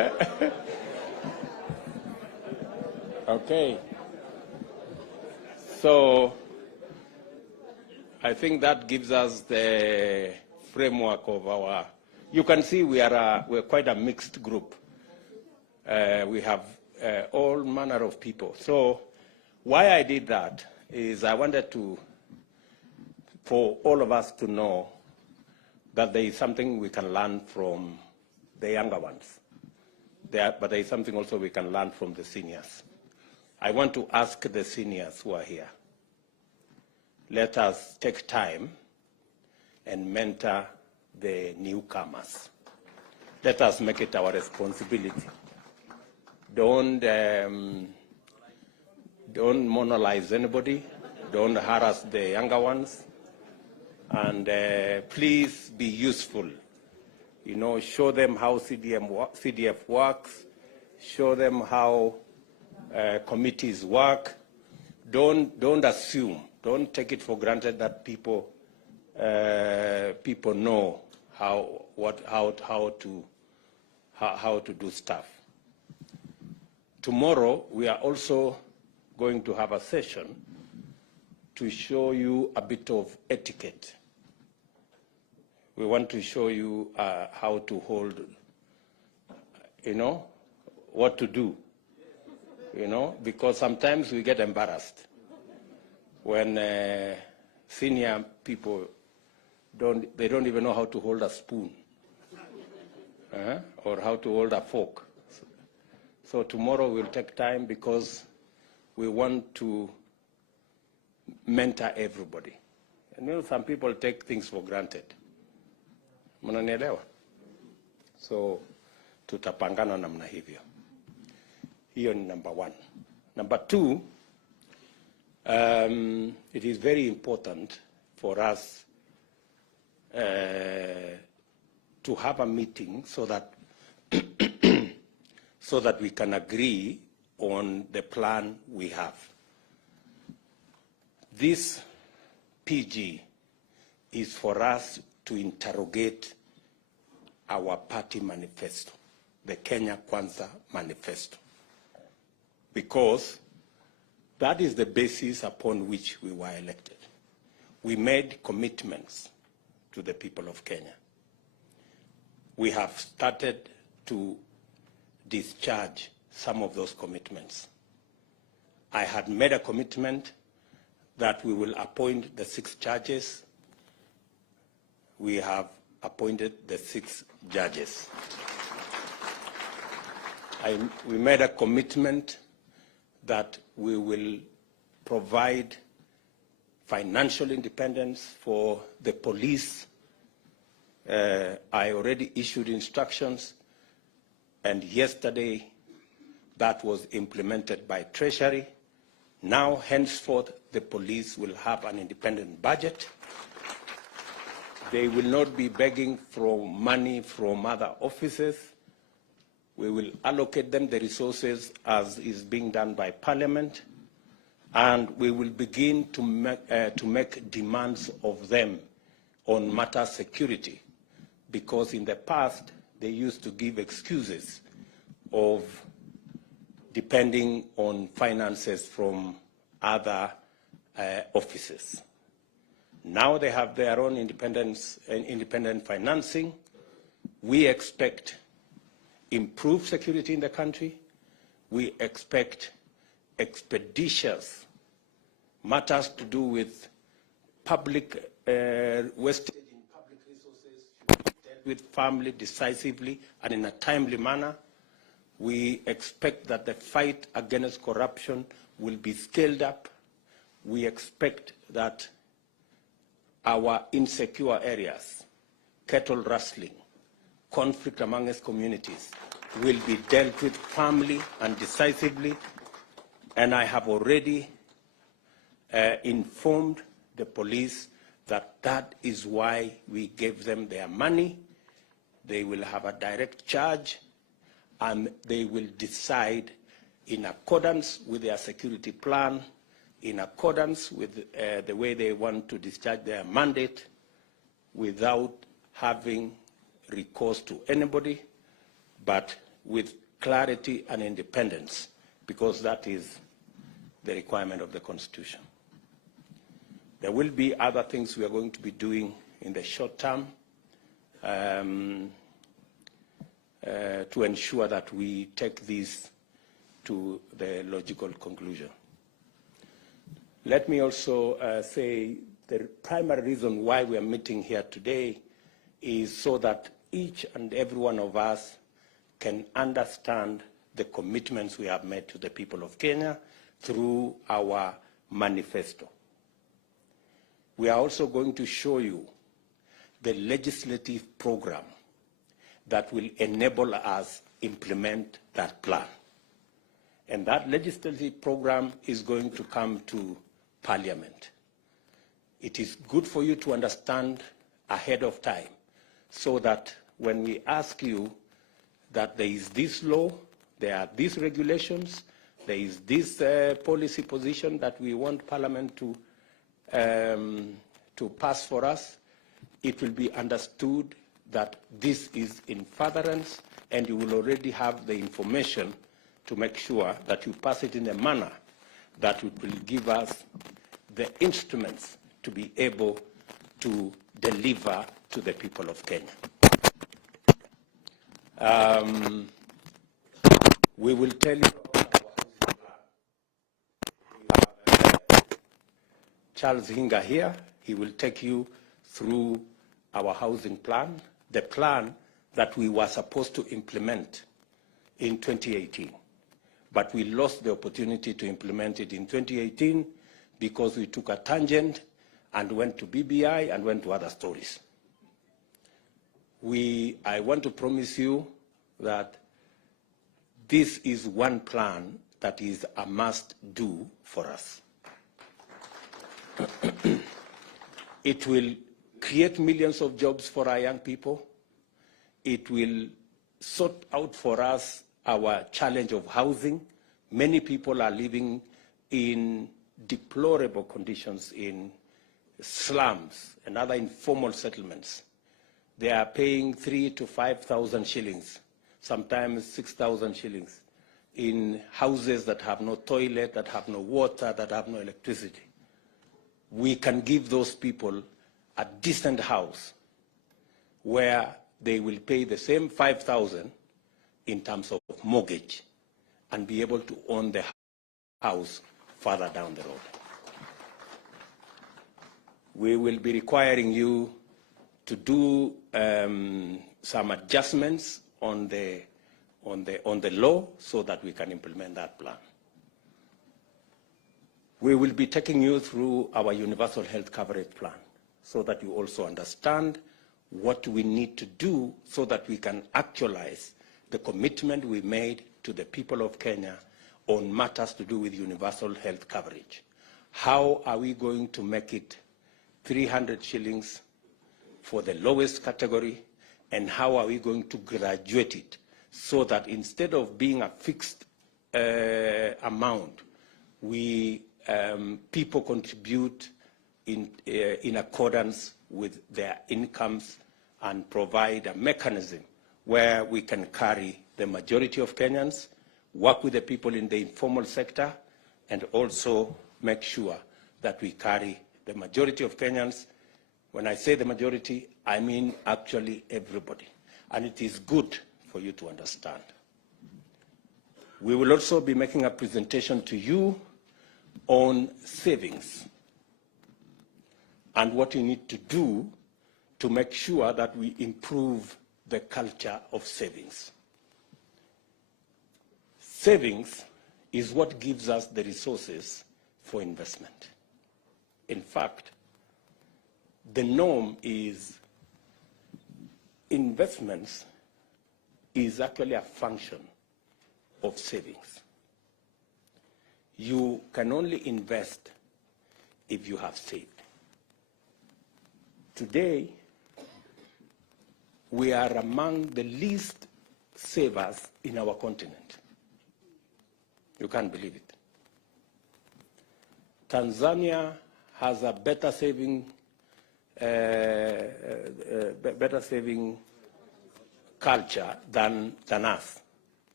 Okay. So I think that gives us the framework of our. You can see we're quite a mixed group. We have all manner of people. So why I did that is I wanted for all of us to know that there is something we can learn from the younger ones. But there is something also we can learn from the seniors. I want to ask the seniors who are here, let us take time and mentor the newcomers. Let us make it our responsibility. Don't monolize anybody. Don't harass the younger ones. And please be useful. You know, show them how CDF works. Show them how committees work. Don't assume. Don't take it for granted that people know how to do stuff. Tomorrow we are also going to have a session to show you a bit of etiquette. We want to show you how to hold, what to do, because sometimes we get embarrassed when senior people don't even know how to hold a spoon or how to hold a fork. So tomorrow we'll take time because we want to mentor everybody. And some people take things for granted. Mnanielewa? So tutapangana namna hivyo. Hiyo ni number one. Number two, it is very important for us to have a meeting so that we can agree on the plan we have. This PG is for us to interrogate our party manifesto, the Kenya Kwanza manifesto, because that is the basis upon which we were elected. We made commitments to the people of Kenya. We have started to discharge some of those commitments. I had made a commitment that we will appoint the 6 judges. We have appointed the 6 judges. We made a commitment that we will provide financial independence for the police. I already issued instructions, and yesterday that was implemented by Treasury. Now, henceforth, the police will have an independent budget. They will not be begging for money from other offices. We will allocate them the resources as is being done by Parliament, and we will begin to make demands of them on matter security, because in the past they used to give excuses of depending on finances from other offices. Now they have their own independent financing. We expect improved security in the country. We expect expeditious matters to do with public wastage in public resources should be dealt with firmly, decisively, and in a timely manner. We expect that the fight against corruption will be scaled up. We expect that our insecure areas, cattle rustling, conflict amongst communities, will be dealt with firmly and decisively. And I have already informed the police that that is why we gave them their money. They will have a direct charge, and they will decide in accordance with their security plan, in accordance with the way they want to discharge their mandate, without having recourse to anybody, but with clarity and independence, because that is the requirement of the Constitution. There will be other things we are going to be doing in the short term to ensure that we take this to the logical conclusion. Let me also say the primary reason why we are meeting here today is so that each and every one of us can understand the commitments we have made to the people of Kenya through our manifesto. We are also going to show you the legislative program that will enable us implement that plan. And that legislative program is going to come to Parliament. It is good for you to understand ahead of time so that when we ask you that there is this law, there are these regulations, there is this policy position that we want Parliament to pass for us, it will be understood that this is in furtherance, and you will already have the information to make sure that you pass it in a manner that will give us the instruments to be able to deliver to the people of Kenya. We will tell you about our housing plan. We have Charles Hinga here. He will take you through our housing plan, the plan that we were supposed to implement in 2018. But we lost the opportunity to implement it in 2018 because we took a tangent and went to BBI and went to other stories. I want to promise you that this is one plan that is a must-do for us. It will create millions of jobs for our young people. It will sort out for us our challenge of housing. Many people are living in deplorable conditions in slums and other informal settlements. They are paying 3,000 to 5,000 shillings, sometimes 6,000 shillings, in houses that have no toilet, that have no water, that have no electricity. We can give those people a decent house where they will pay the same 5,000 in terms of mortgage and be able to own the house further down the road. We will be requiring you to do some adjustments on the law so that we can implement that plan. We will be taking you through our universal health coverage plan so that you also understand what we need to do so that we can actualize the commitment we made to the people of Kenya on matters to do with universal health coverage. How are we going to make it 300 shillings for the lowest category, and how are we going to graduate it so that instead of being a fixed amount, people contribute in accordance with their incomes and provide a mechanism where we can carry the majority of Kenyans, work with the people in the informal sector, and also make sure that we carry the majority of Kenyans. When I say the majority, I mean actually everybody. And it is good for you to understand. We will also be making a presentation to you on savings and what you need to do to make sure that we improve the culture of savings. Savings is what gives us the resources for investment. In fact, the norm is investments is actually a function of savings. You can only invest if you have saved. Today, we are among the least savers in our continent. You can't believe it. Tanzania has a better saving culture than us.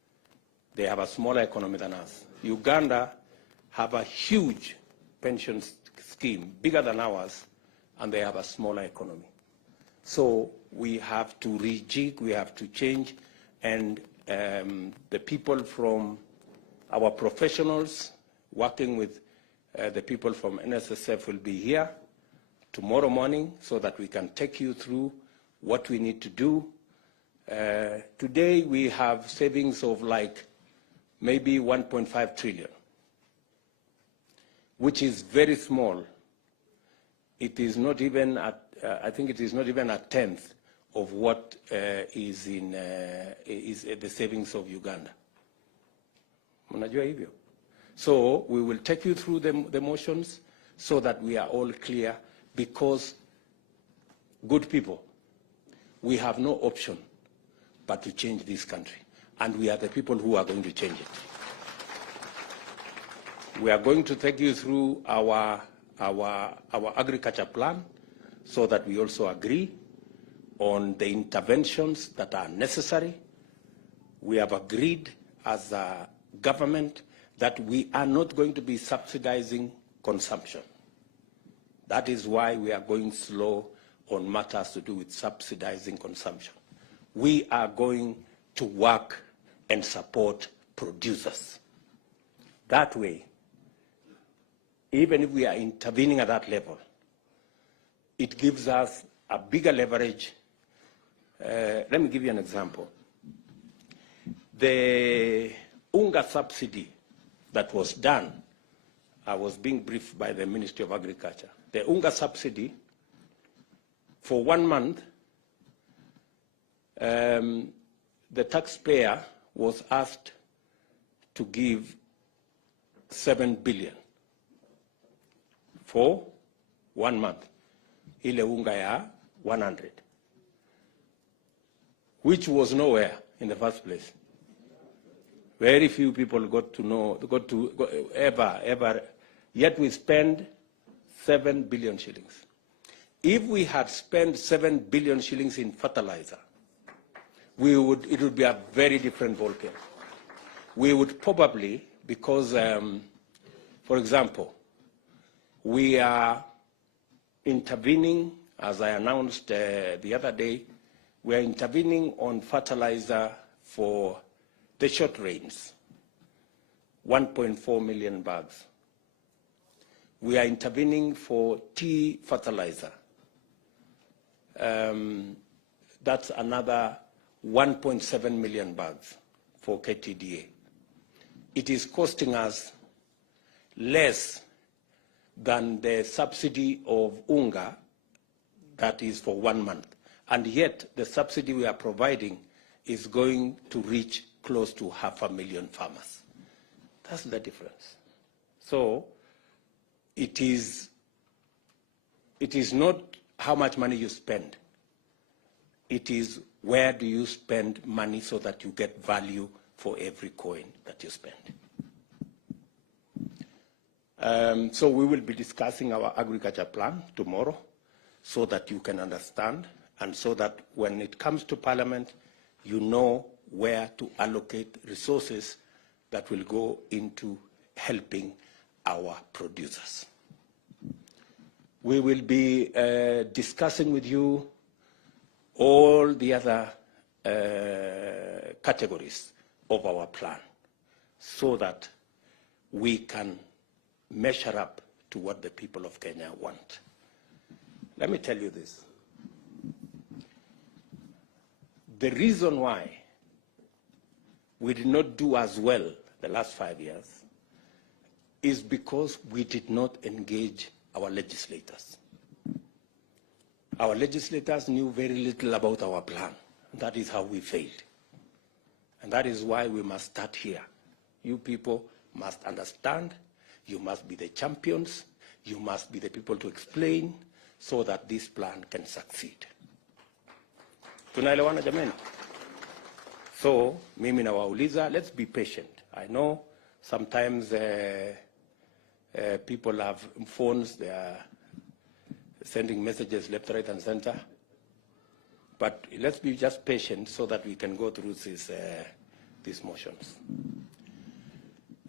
They have a smaller economy than us. Uganda have a huge pension scheme, bigger than ours, and they have a smaller economy. So we have to rejig, we have to change, and the people from our professionals working with the people from NSSF will be here tomorrow morning so that we can take you through what we need to do. Today we have savings of like maybe 1.5 trillion, which is very small. It is not even at, I think it is not even a tenth of what is the savings of Uganda. Mnajua hivyo? So we will take you through the motions so that we are all clear, because good people, we have no option but to change this country. And we are the people who are going to change it. We are going to take you through our agriculture plan so that we also agree on the interventions that are necessary. We have agreed as a government that we are not going to be subsidizing consumption. That is why we are going slow on matters to do with subsidizing consumption. We are going to work and support producers. That way, even if we are intervening at that level, it gives us a bigger leverage. Let me give you an example. The unga subsidy that was done, I was being briefed by the Ministry of Agriculture. The unga subsidy, for 1 month, the taxpayer was asked to give 7 billion for 1 month. Ile unga ya 100, which was nowhere in the first place. Very few people got to ever, yet we spend 7 billion shillings. If we had spent 7 billion shillings in fertilizer, it would be a very different ballgame. We would probably, because, for example, we are intervening, as I announced the other day, we are intervening on fertilizer for the short rains, 1.4 million bags. We are intervening for tea fertilizer. That's another 1.7 million bags for KTDA. It is costing us less than the subsidy of unga that is for 1 month. And yet the subsidy we are providing is going to reach close to 500,000 farmers. That's the difference. So it is not how much money you spend. It is where do you spend money so that you get value for every coin that you spend. So we will be discussing our agriculture plan tomorrow so that you can understand, and so that when it comes to Parliament, you know where to allocate resources that will go into helping our producers. We will be discussing with you all the other categories of our plan so that we can measure up to what the people of Kenya want. Let me tell you this. The reason why we did not do as well the last 5 years is because we did not engage our legislators. Our legislators knew very little about our plan. That is how we failed. And that is why we must start here. You people must understand. You must be the champions. You must be the people to explain so that this plan can succeed. Tunaelewana jameni? So, mimi nawauliza, let's be patient. I know sometimes people have phones, they are sending messages left, right, and center. But let's be just patient so that we can go through these motions.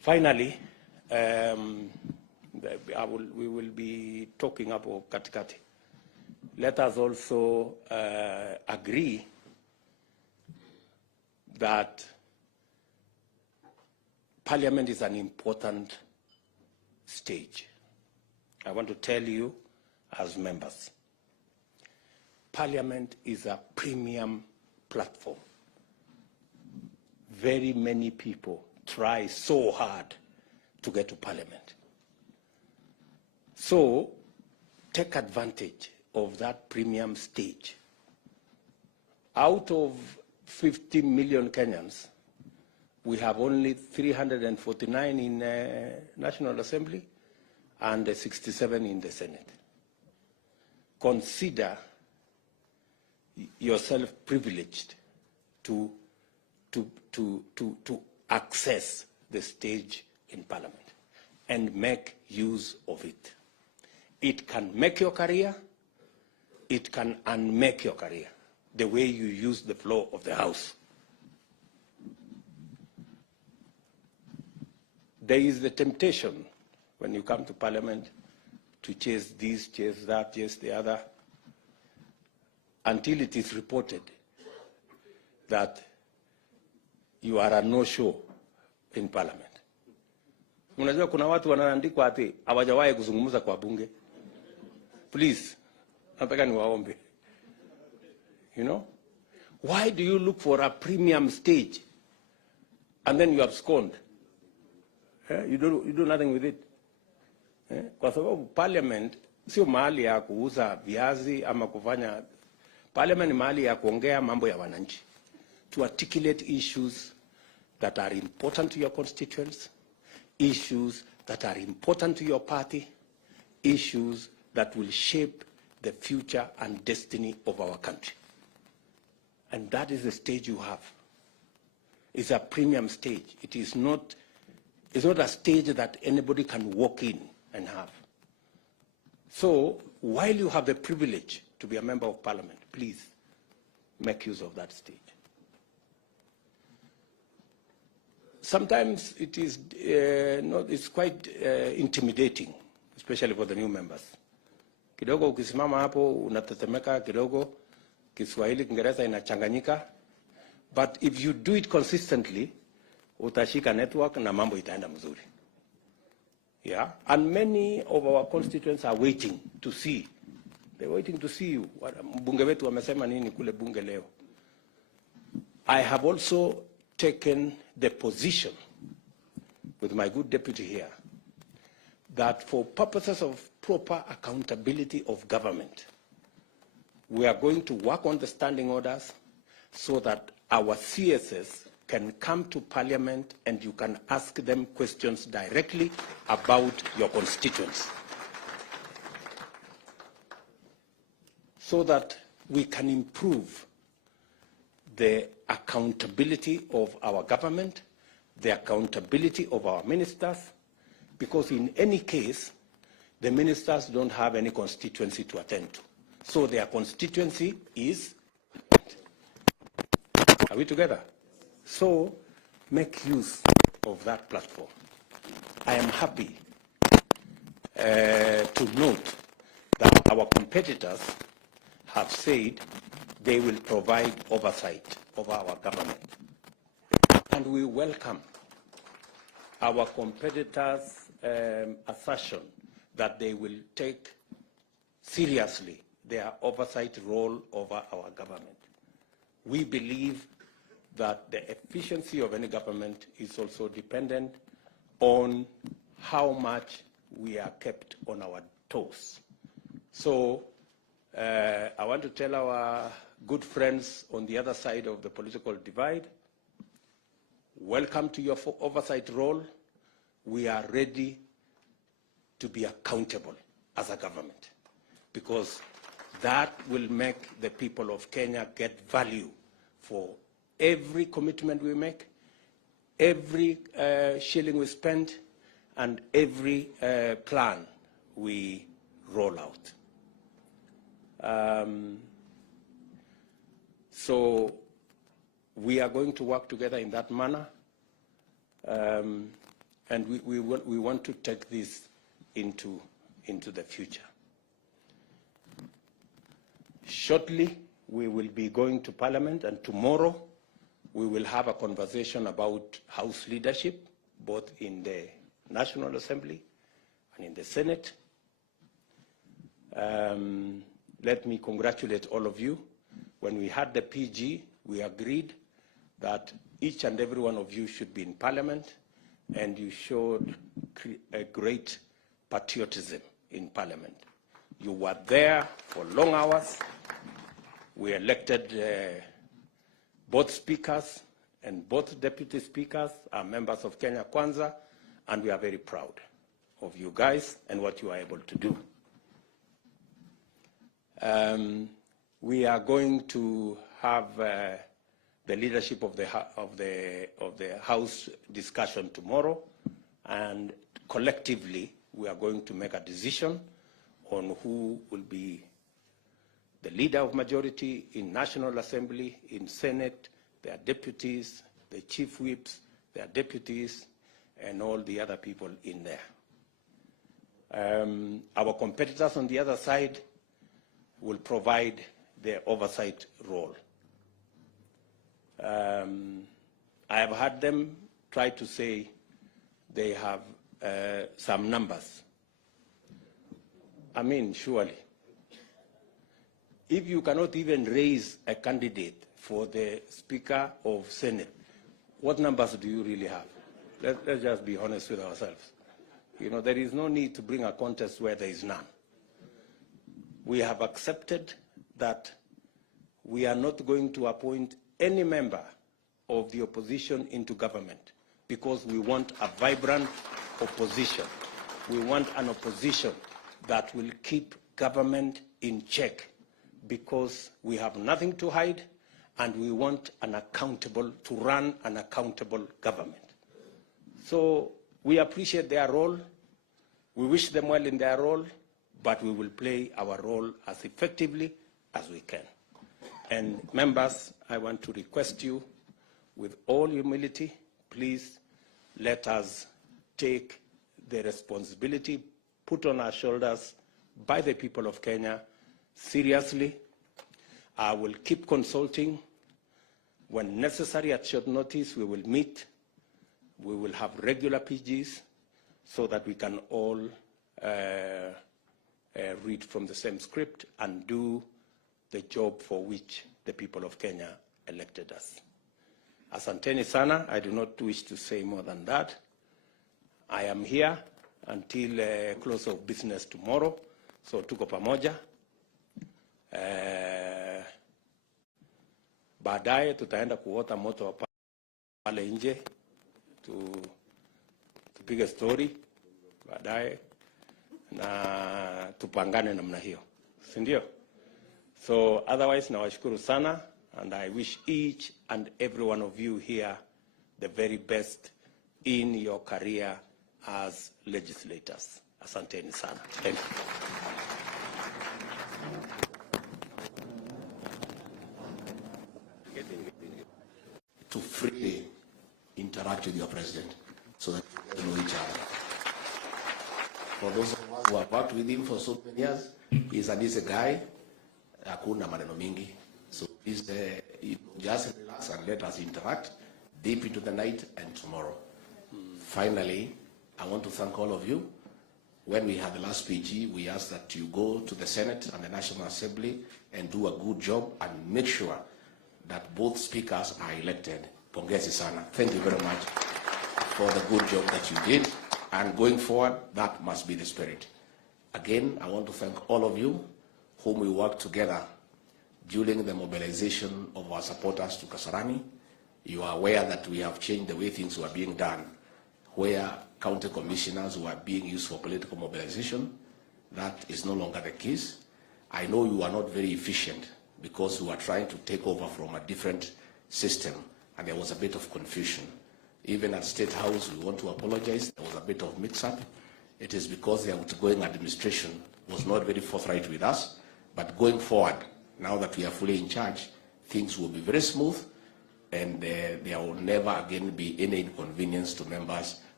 Finally, we will be talking about katikati. Let us also agree that Parliament is an important stage. I want to tell you as members, Parliament is a premium platform. Very many people try so hard to get to Parliament. So take advantage of that premium stage. Out of 50 million Kenyans, we have only 349 in National Assembly and 67 in the Senate. Consider yourself privileged to access the stage in Parliament and make use of it. It can make your career, it can unmake your career, the way you use the floor of the House. There is the temptation when you come to Parliament to chase this, chase that, chase the other, until it is reported that you are a no-show in Parliament. Unajua kuna watu wanaandikwa ati hawajawahi kuzungumza kwa bunge. Please, nataka niwaombe. You know? Why do you look for a premium stage and then you abscond? You do nothing with it. Kwa sababu Parliament sio mahali ya kuuza viazi ama kufanya. Parliament ni mahali ya kuongea mambo ya wananchi. To articulate issues that are important to your constituents, issues that are important to your party, issues that will shape the future and destiny of our country. And that is the stage you have. It's a premium stage. It's not a stage that anybody can walk in and have. So while you have the privilege to be a member of Parliament, please make use of that stage. Sometimes it is it's quite intimidating, especially for the new members. Kidogo ukisimama hapo unatetemeka kidogo, Kiswahili Kiingereza inachanganyika, but if you do it consistently, utashika network na mambo itaenda mzuri. Yeah, and many of our constituents are waiting to see. They're waiting to see you. Mbunge wetu wamesema nini kule bunge leo. I have also taken the position with my good deputy here that for purposes of proper accountability of government, we are going to work on the standing orders so that our CSS can come to Parliament and you can ask them questions directly about your constituents, so that we can improve the accountability of our government, the accountability of our ministers, because in any case, the ministers don't have any constituency to attend to. So their constituency is, are we together? So make use of that platform. I am happy to note that our competitors have said they will provide oversight of our government. And we welcome our competitors' assertion that they will take seriously their oversight role over our government. We believe that the efficiency of any government is also dependent on how much we are kept on our toes. So I want to tell our good friends on the other side of the political divide, welcome to your oversight role. We are ready to be accountable as a government, because that will make the people of Kenya get value for every commitment we make, every shilling we spend, and every plan we roll out. So we are going to work together in that manner. and we want to take this into the future. Shortly, we will be going to Parliament, and tomorrow we will have a conversation about House leadership, both in the National Assembly and in the Senate. Let me congratulate all of you. When we had the PG, we agreed that each and every one of you should be in Parliament, and you showed a great patriotism in Parliament. You were there for long hours. We elected both speakers, and both deputy speakers are members of Kenya Kwanza, and we are very proud of you guys and what you are able to do. We are going to have the leadership of the House discussion tomorrow, and collectively we are going to make a decision on who will be the leader of majority in National Assembly, in Senate, their deputies, the chief whips, their deputies, and all the other people in there. Our competitors on the other side will provide the oversight role. I have heard them try to say they have some numbers. I mean, surely, if you cannot even raise a candidate for the Speaker of Senate, what numbers do you really have? Let's just be honest with ourselves. You know, there is no need to bring a contest where there is none. We have accepted that we are not going to appoint any member of the opposition into government because we want a vibrant opposition. We want an opposition that will keep government in check because we have nothing to hide and we want to run an accountable government. So we appreciate their role. We wish them well in their role, but we will play our role as effectively as we can. And members, I want to request you, with all humility, please let us take the responsibility put on our shoulders by the people of Kenya seriously. I will keep consulting. When necessary, at short notice, we will meet. We will have regular PGs so that we can all read from the same script and do the job for which the people of Kenya elected us. Asanteni sana. I do not wish to say more than that. I am here until close of business tomorrow, so tuko pamoja. Baadaye tutaenda kuota moto pale nje, tupige story baadaye na tupangane namna hiyo, si ndio? So otherwise nawashukuru sana, and I wish each and every one of you here the very best in your career as legislators. Asanteni sana. Thank you. To freely interact with your president so that you know each other. For those of us who have worked with him for so many years, he's a guy, hakuna maneno mingi. So please just relax and let us interact deep into the night and tomorrow. Finally, I want to thank all of you. When we had the last PG, we asked that you go to the Senate and the National Assembly and do a good job and make sure that both speakers are elected. Pongezi sana. Thank you very much for the good job that you did. And going forward, that must be the spirit. Again, I want to thank all of you whom we worked together during the mobilization of our supporters to Kasarani. You are aware that we have changed the way things were being done, where county commissioners were being used for political mobilization. That is no longer the case. I know you are not very efficient because you are trying to take over from a different system, and there was a bit of confusion. Even at State House, we want to apologize. There was a bit of mix-up. It is because the outgoing administration was not very forthright with us. But going forward, now that we are fully in charge, things will be very smooth, and there will never again be any inconvenience to members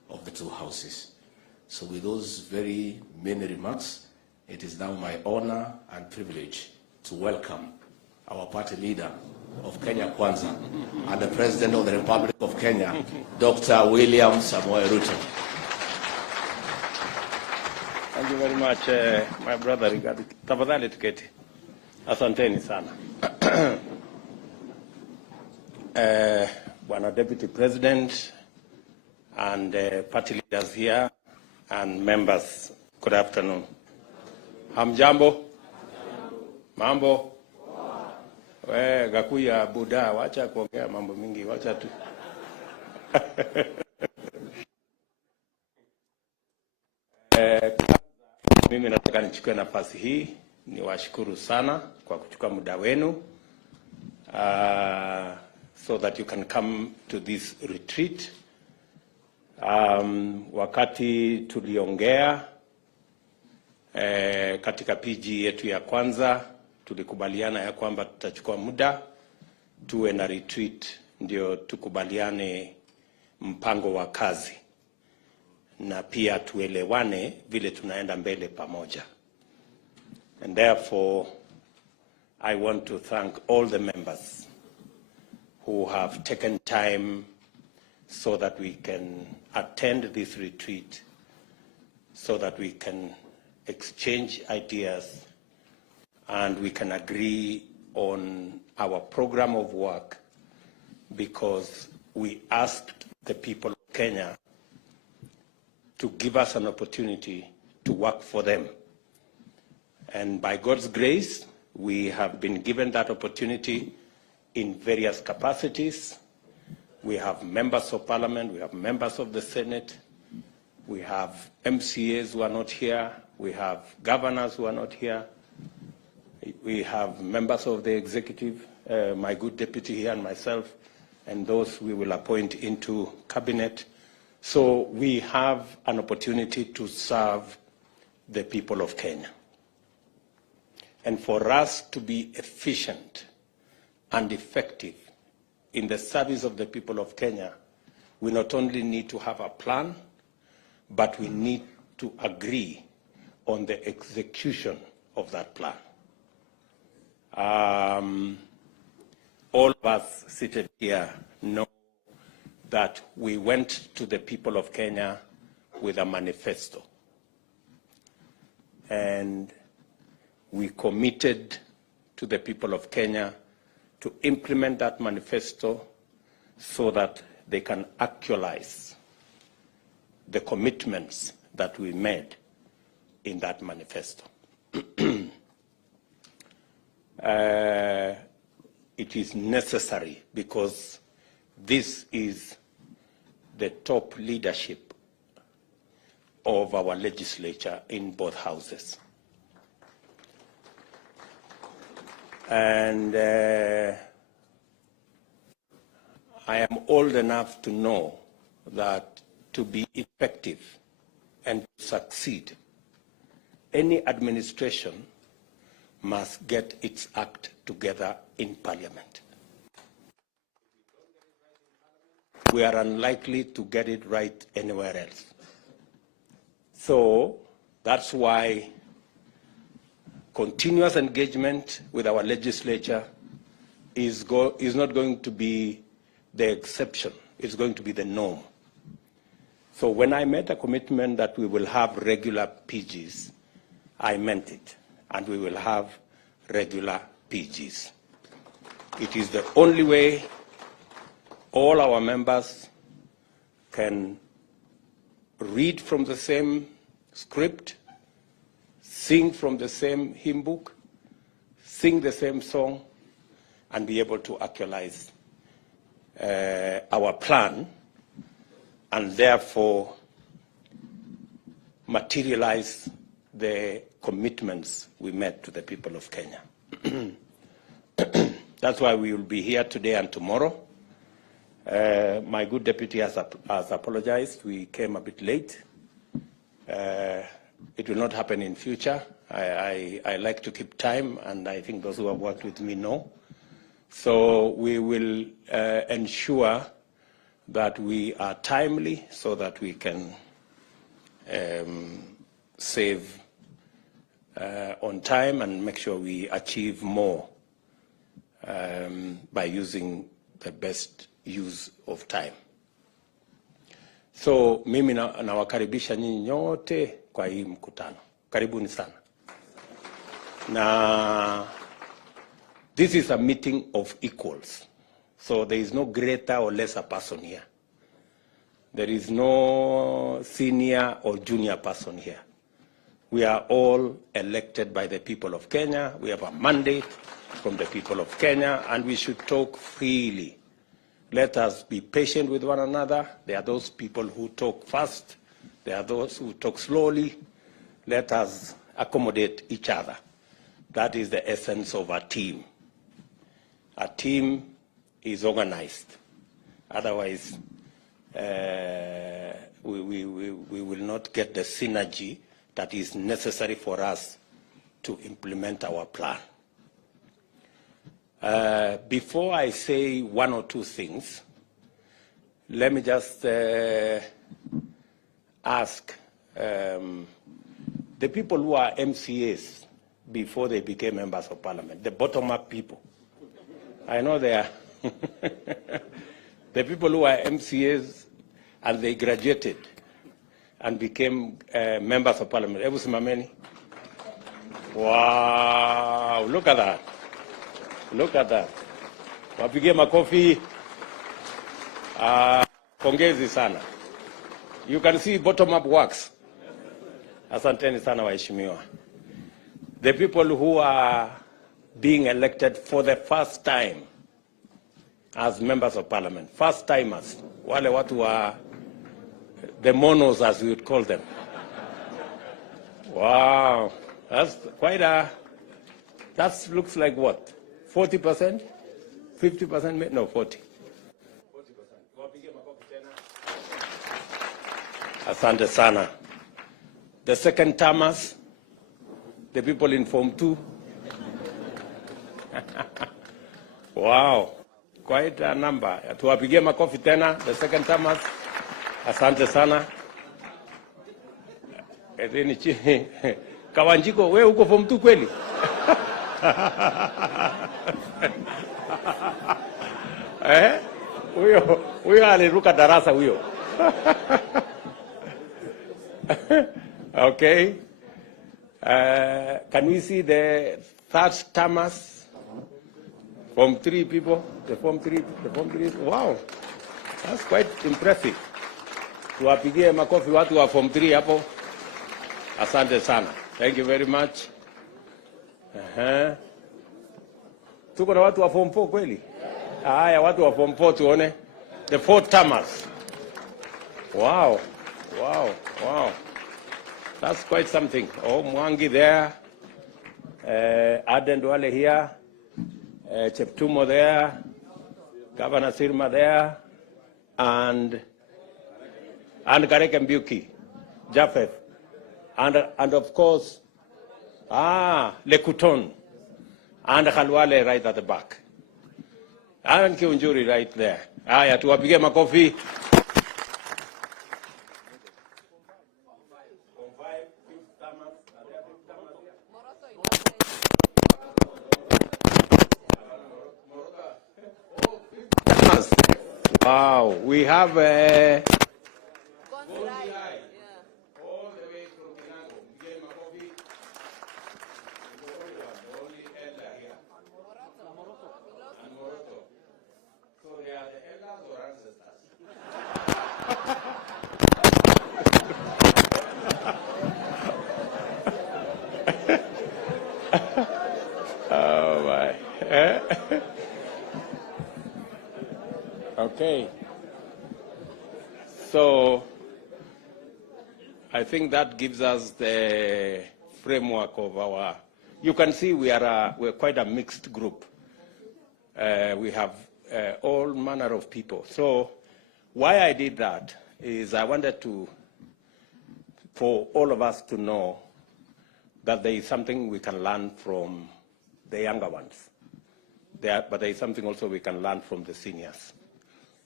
of the two houses. So with those very many remarks, it is now my honor and privilege to welcome our party leader of Kenya Kwanza and the President of the Republic of Kenya, Dr. William Samoei Ruto. Thank you very much, my brother Rigathi. Tafadhali tuketi. Asanteni sana. Bwana Deputy President and party leaders here and members, good afternoon. Hamjambo? Mambo? Gakuya Buddha, wacha kuongea mambo mingi, wacha tu. Mimi nataka nichukue nafasi hii niwashukuru sana kwa kuchukua muda wenu so that you can come to this retreat. Wakati tuliongea katika PG yetu ya kwanza tulikubaliana ya kwamba tutachukua muda tuwe na retreat ndio tukubaliane mpango wa kazi na pia tuelewane vile tunaenda mbele pamoja. And therefore I want to thank all the members who have taken time so that we can attend this retreat, so that we can exchange ideas and we can agree on our program of work, because we asked the people of Kenya to give us an opportunity to work for them. And by God's grace, we have been given that opportunity in various capacities. We have members of parliament, we have members of the Senate, we have MCAs who are not here, we have governors who are not here, we have members of the executive, my good deputy here and myself, and those we will appoint into cabinet. So we have an opportunity to serve the people of Kenya. And for us to be efficient and effective in the service of the people of Kenya, we not only need to have a plan, but we need to agree on the execution of that plan. All of us seated here know that we went to the people of Kenya with a manifesto. And we committed to the people of Kenya to implement that manifesto so that they can actualize the commitments that we made in that manifesto. It is necessary because this is the top leadership of our legislature in both houses. And I am old enough to know that to be effective and to succeed, any administration must get its act together in Parliament. We are unlikely to get it right anywhere else. So that's why continuous engagement with our legislature is not going to be the exception, it's going to be the norm. So when I made a commitment that we will have regular PGs, I meant it, and we will have regular PGs. It is the only way all our members can read from the same script, sing from the same hymn book, sing the same song, and be able to actualize our plan, and therefore materialize the commitments we made to the people of Kenya. That's why we will be here today and tomorrow. My good deputy has apologized. We came a bit late. It will not happen in future. I like to keep time, and I think those who have worked with me know. So we will ensure that we are timely so that we can save on time and make sure we achieve more by using the best use of time. So mimi nawakaribisha nyinyi nyote kwa hii mkutano. Karibuni sana. Na this is a meeting of equals. So there is no greater or lesser person here. There is no senior or junior person here. We are all elected by the people of Kenya. We have a mandate from the people of Kenya, and we should talk freely. Let us be patient with one another. There are those people who talk fast. There are those who talk slowly. Let us accommodate each other. That is the essence of a team. A team is organized. Otherwise, we will not get the synergy that is necessary for us to implement our plan. Before I say one or two things, let me just ask the people who are MCAs before they became members of parliament, the bottom-up people. I know they are the people who are MCAs and they graduated and became members of parliament. Ebu simameni. Wow, look at that. Look at that. Wapigie makofi. Pongezi sana. You can see bottom-up works. Asanteni sana waheshimiwa. The people who are being elected for the first time as members of parliament, first timers, wale watu wa the monos, as we would call them. Wow, that's quite a, that looks like what, 40%? 50%? No, 40. 40%. Asante sana. The second termers, the people in Form 2. Wow, quite a number. Tuwapigie makofi tena, the second termers. Asante sana. Kawanjiko, wewe uko Form 2 kweli? Huyo aliruka darasa huyo. Okay. Can we see the third termers? Form 3 people, the Form 3. Wow, that's quite impressive. Tuwapigie makofi watu wa Form 3 hapo. Asante sana. Thank you very much. Tuko na watu wa Form 4 kweli? Haya, watu wa Form 4 tuone. The fourth termers. Wow. That's quite something. Oh, Mwangi there. Aden Duale here. Cheptumo there. Governor Sirma there. And Garek Mbuki. Japheth. And of course, Lekuton. And Khalwale right at the back. And Kiunjuri right there. Aya, tuwapige makofi. Wow, we have a oh my. Okay. So I think that gives us the framework of our, you can see we're quite a mixed group. We have all manner of people. So why I did that is I wanted for all of us to know that there is something we can learn from the younger ones. But there is something also we can learn from the seniors.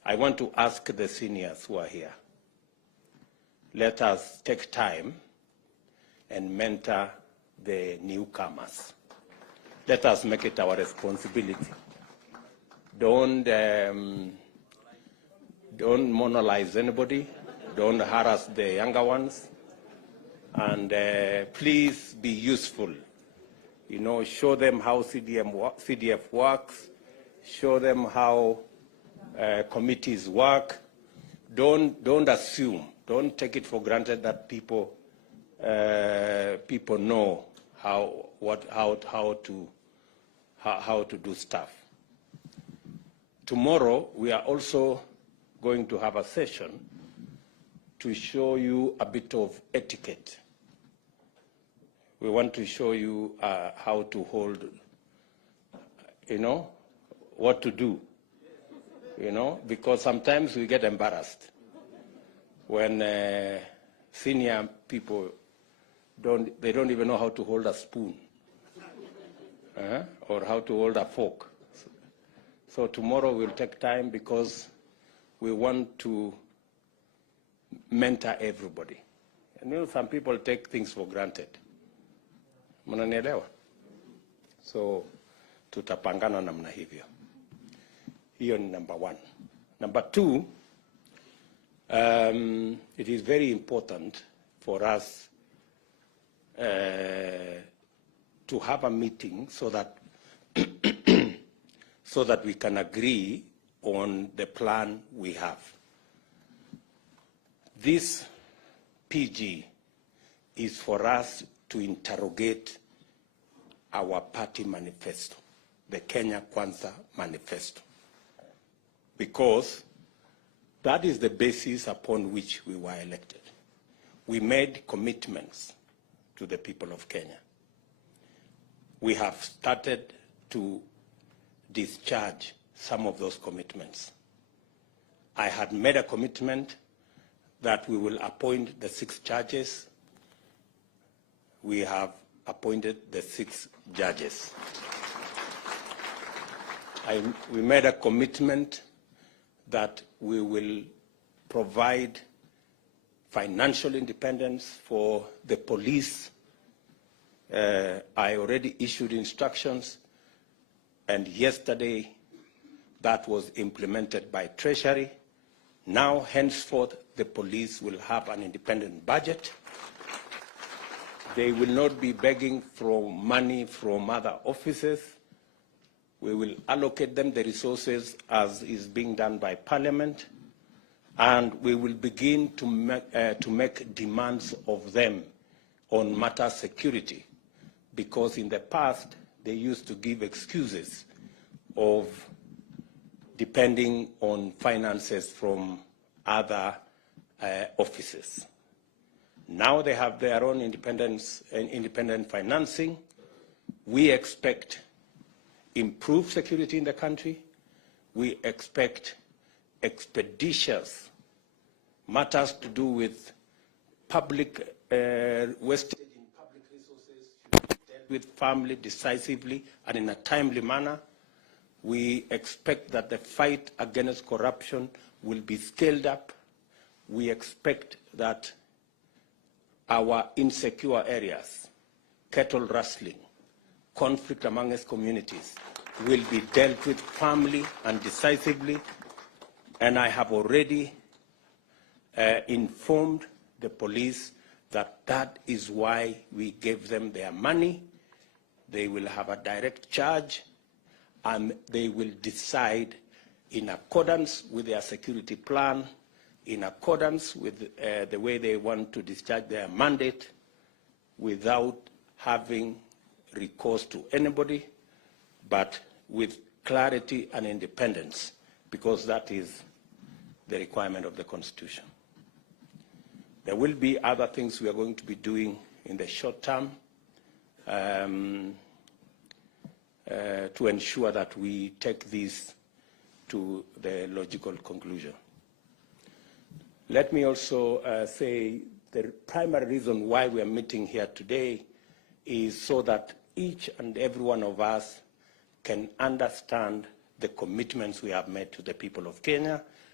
I want to ask the seniors who are here, let us take time and mentor the newcomers. Let us make it our responsibility. Don't monolize anybody. Don't harass the younger ones. And please be useful. You know, show them how CDF works. Show them how committees work. Don't assume. Don't take it for granted that people know how to do stuff. Tomorrow we are also going to have a session to show you a bit of etiquette. We want to show you how to hold, you know, what to do, you know, because sometimes we get embarrassed when senior people don't even know how to hold a spoon or how to hold a fork. So tomorrow we'll take time because we want to mentor everybody. And you know, some people take things for granted. Mnanielewa? So tutapangana namna hivyo. Hiyo ni number one. Number two, it is very important for us to have a meeting so that so that we can agree on the plan we have. This PG is for us to interrogate our party manifesto, the Kenya Kwanza manifesto, because that is the basis upon which we were elected. We made commitments to the people of Kenya. We have started to discharge some of those commitments. I had made a commitment that we will appoint the 6 judges. We have appointed the 6 judges. We made a commitment that we will provide financial independence for the police. I already issued instructions, and yesterday that was implemented by Treasury. Now, henceforth, the police will have an independent budget. They will not be begging for money from other offices. We will allocate them the resources as is being done by Parliament, and we will begin to make demands of them on matter security, because in the past they used to give excuses of depending on finances from other offices. Now they have their own independent financing. We expect improved security in the country. We expect expeditious matters to do with public wastage in public resources should be dealt with firmly, decisively, and in a timely manner. We expect that the fight against corruption will be scaled up. We expect that our insecure areas, cattle rustling, conflict amongst communities, will be dealt with firmly and decisively. And I have already informed the police that that is why we gave them their money. They will have a direct charge, and they will decide in accordance with their security plan, in accordance with the way they want to discharge their mandate, without having recourse to anybody, but with clarity and independence, because that is the requirement of the Constitution. There will be other things we are going to be doing in the short term to ensure that we take this to the logical conclusion. Let me also say the primary reason why we are meeting here today is so that each and every one of us can understand the commitments we have made to the people of Kenya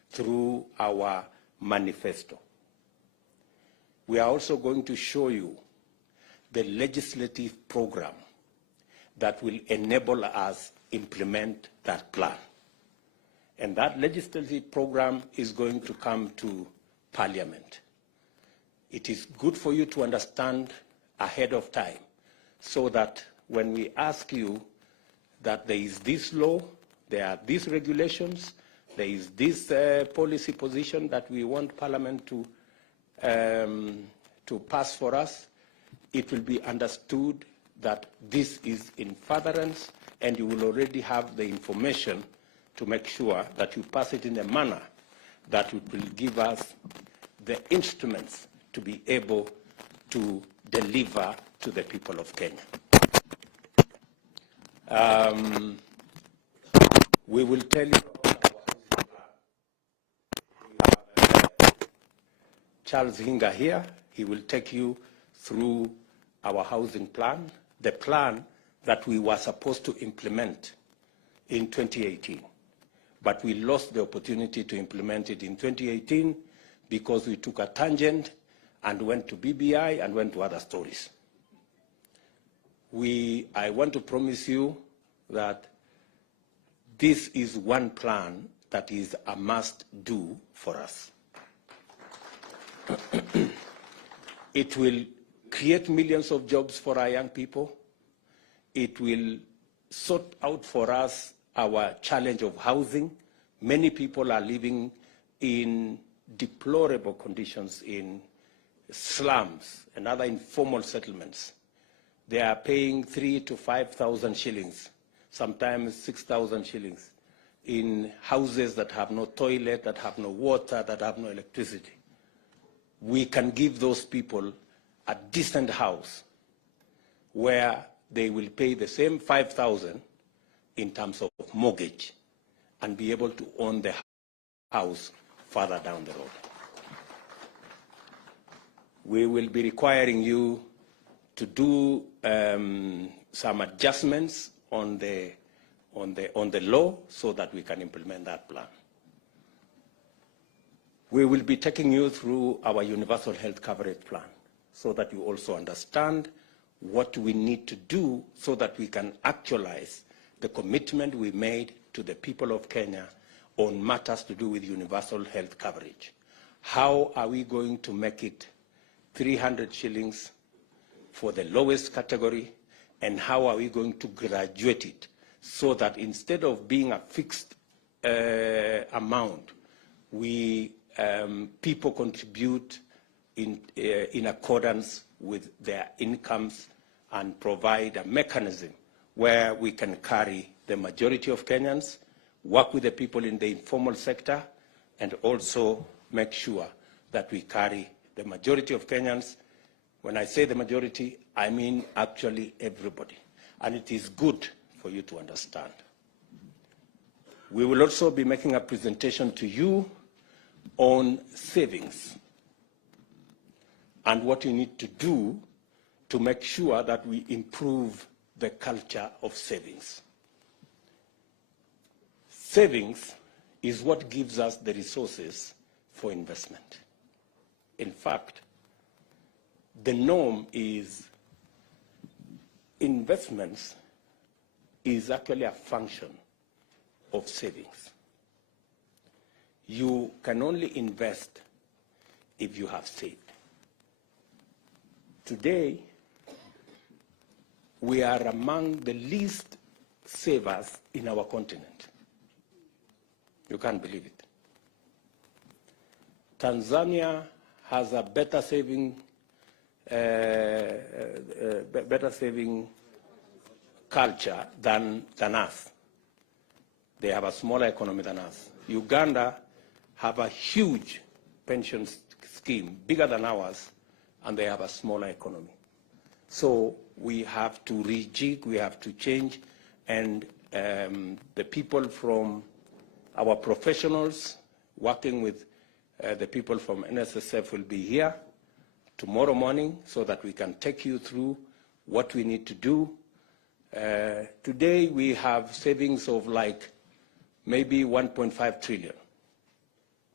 through our manifesto. We are also going to show you the legislative program that will enable us implement that plan. And that legislative program is going to come to Parliament. It is good for you to understand ahead of time so that when we ask you that there is this law, there are these regulations, there is this policy position that we want Parliament to pass for us, it will be understood that this is in furtherance, and you will already have the information to make sure that you pass it in a manner that will give us the instruments to be able to deliver to the people of Kenya. We will tell you about our housing plan. We have Charles Hinga here. He will take you through our housing plan, the plan that we were supposed to implement in 2018. But we lost the opportunity to implement it in 2018 because we took a tangent and went to BBI and went to other stories. I want to promise you that this is one plan that is a must-do for us. It will create millions of jobs for our young people. It will sort out for us our challenge of housing. Many people are living in deplorable conditions in slums and other informal settlements. They are paying 3,000 to 5,000 shillings, sometimes 6,000 shillings, in houses that have no toilet, that have no water, that have no electricity. We can give those people a decent house where they will pay the same 5,000 in terms of mortgage and be able to own the house further down the road. We will be requiring you to do some adjustments on the law so that we can implement that plan. We will be taking you through our universal health coverage plan so that you also understand what we need to do so that we can actualize the commitment we made to the people of Kenya on matters to do with universal health coverage. How are we going to make it 300 shillings for the lowest category, and how are we going to graduate it so that instead of being a fixed amount, people contribute in accordance with their incomes and provide a mechanism where we can carry the majority of Kenyans, work with the people in the informal sector, and also make sure that we carry the majority of Kenyans. When I say the majority, I mean actually everybody. And it is good for you to understand. We will also be making a presentation to you on savings and what you need to do to make sure that we improve the culture of savings. Savings is what gives us the resources for investment. In fact, the norm is investments is actually a function of savings. You can only invest if you have saved. Today, we are among the least savers in our continent. You can't believe it. Tanzania has a better saving culture than us. They have a smaller economy than us. Uganda have a huge pension scheme, bigger than ours, and they have a smaller economy. So we have to rejig, we have to change, and the people from our professionals working with the people from NSSF will be here tomorrow morning so that we can take you through what we need to do. Today we have savings of like maybe 1.5 trillion.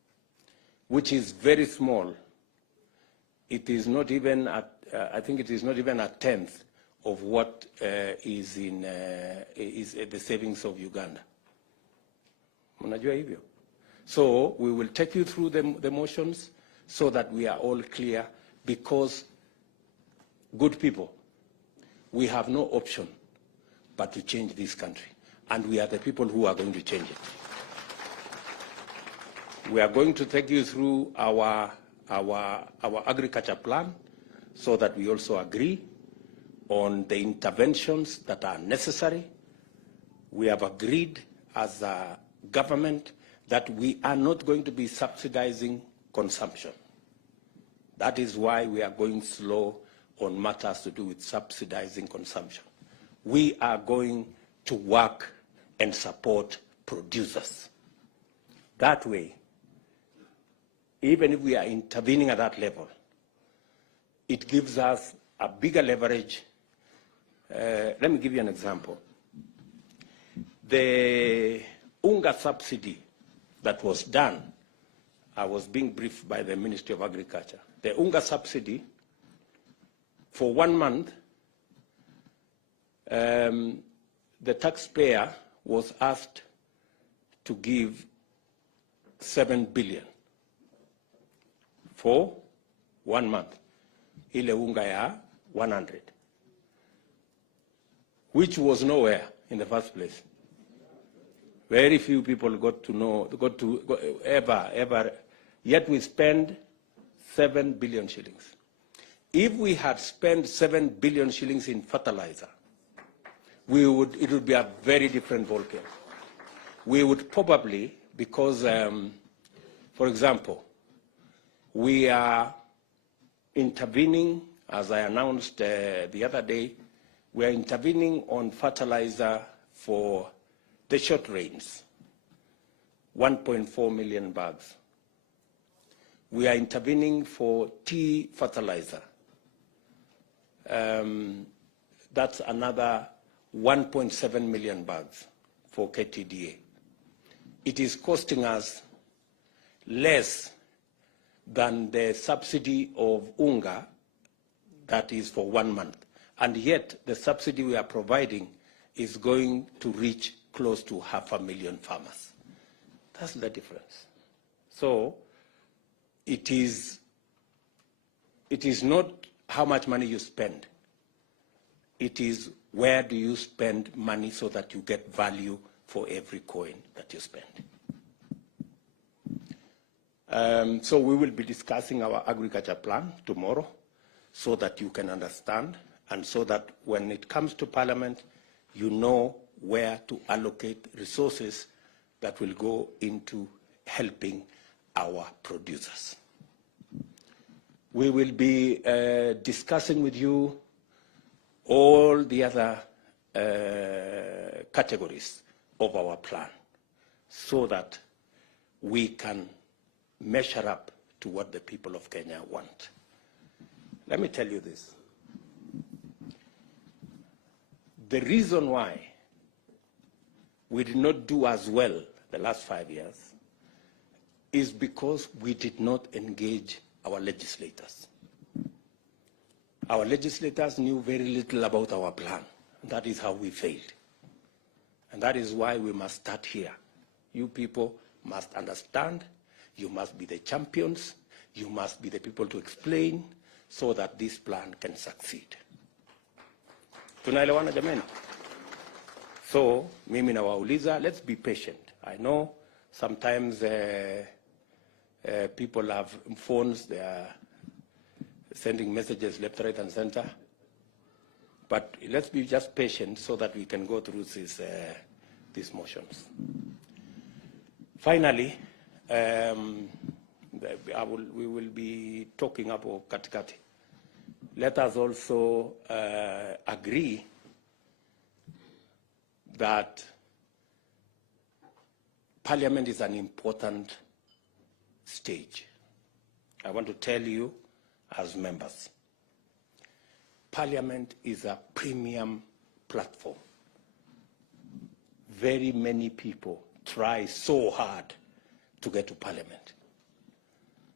which is very small. It is not even I think it is not even a tenth of what is the savings of Uganda. Mnajua hivyo? So we will take you through the motions so that we are all clear, because, good people, we have no option but to change this country. And we are the people who are going to change it. We are going to take you through our agriculture plan so that we also agree on the interventions that are necessary. We have agreed as a government that we are not going to be subsidizing consumption. That is why we are going slow on matters to do with subsidizing consumption. We are going to work and support producers. That way, even if we are intervening at that level, it gives us a bigger leverage. Let me give you an example. The unga subsidy that was done, I was being briefed by the Ministry of Agriculture. The unga subsidy, for 1 month, the taxpayer was asked to give 7 billion for 1 month. Ile unga ya 100, which was nowhere in the first place. Very few people got to ever, yet we spend 7 billion shillings. If we had spent 7 billion shillings in fertilizer, it would be a very different ballgame. We would probably, because, for example, we are intervening, as I announced the other day, we are intervening on fertilizer for the short rains, 1.4 million bags. We are intervening for tea fertilizer. That's another 1.7 million bags for KTDA. It is costing us less than the subsidy of unga that is for 1 month. And yet the subsidy we are providing is going to reach close to 500,000 farmers. That's the difference. So it is not how much money you spend. It is where do you spend money so that you get value for every coin that you spend. So we will be discussing our agriculture plan tomorrow so that you can understand, and so that when it comes to Parliament, you know where to allocate resources that will go into helping our producers. We will be discussing with you all the other categories of our plan so that we can measure up to what the people of Kenya want. Let me tell you this. The reason why we did not do as well the last 5 years is because we did not engage our legislators. Our legislators knew very little about our plan. That is how we failed. And that is why we must start here. You people must understand. You must be the champions. You must be the people to explain so that this plan can succeed. Tunaelewana jamani? So, mimi nawauliza, let's be patient. I know sometimes people have phones, they are sending messages left, right, and center. But let's be just patient so that we can go through these motions. Finally, we will be talking about katikati. Let us also agree that Parliament is an important stage. I want to tell you as members, Parliament is a premium platform. Very many people try so hard to get to Parliament.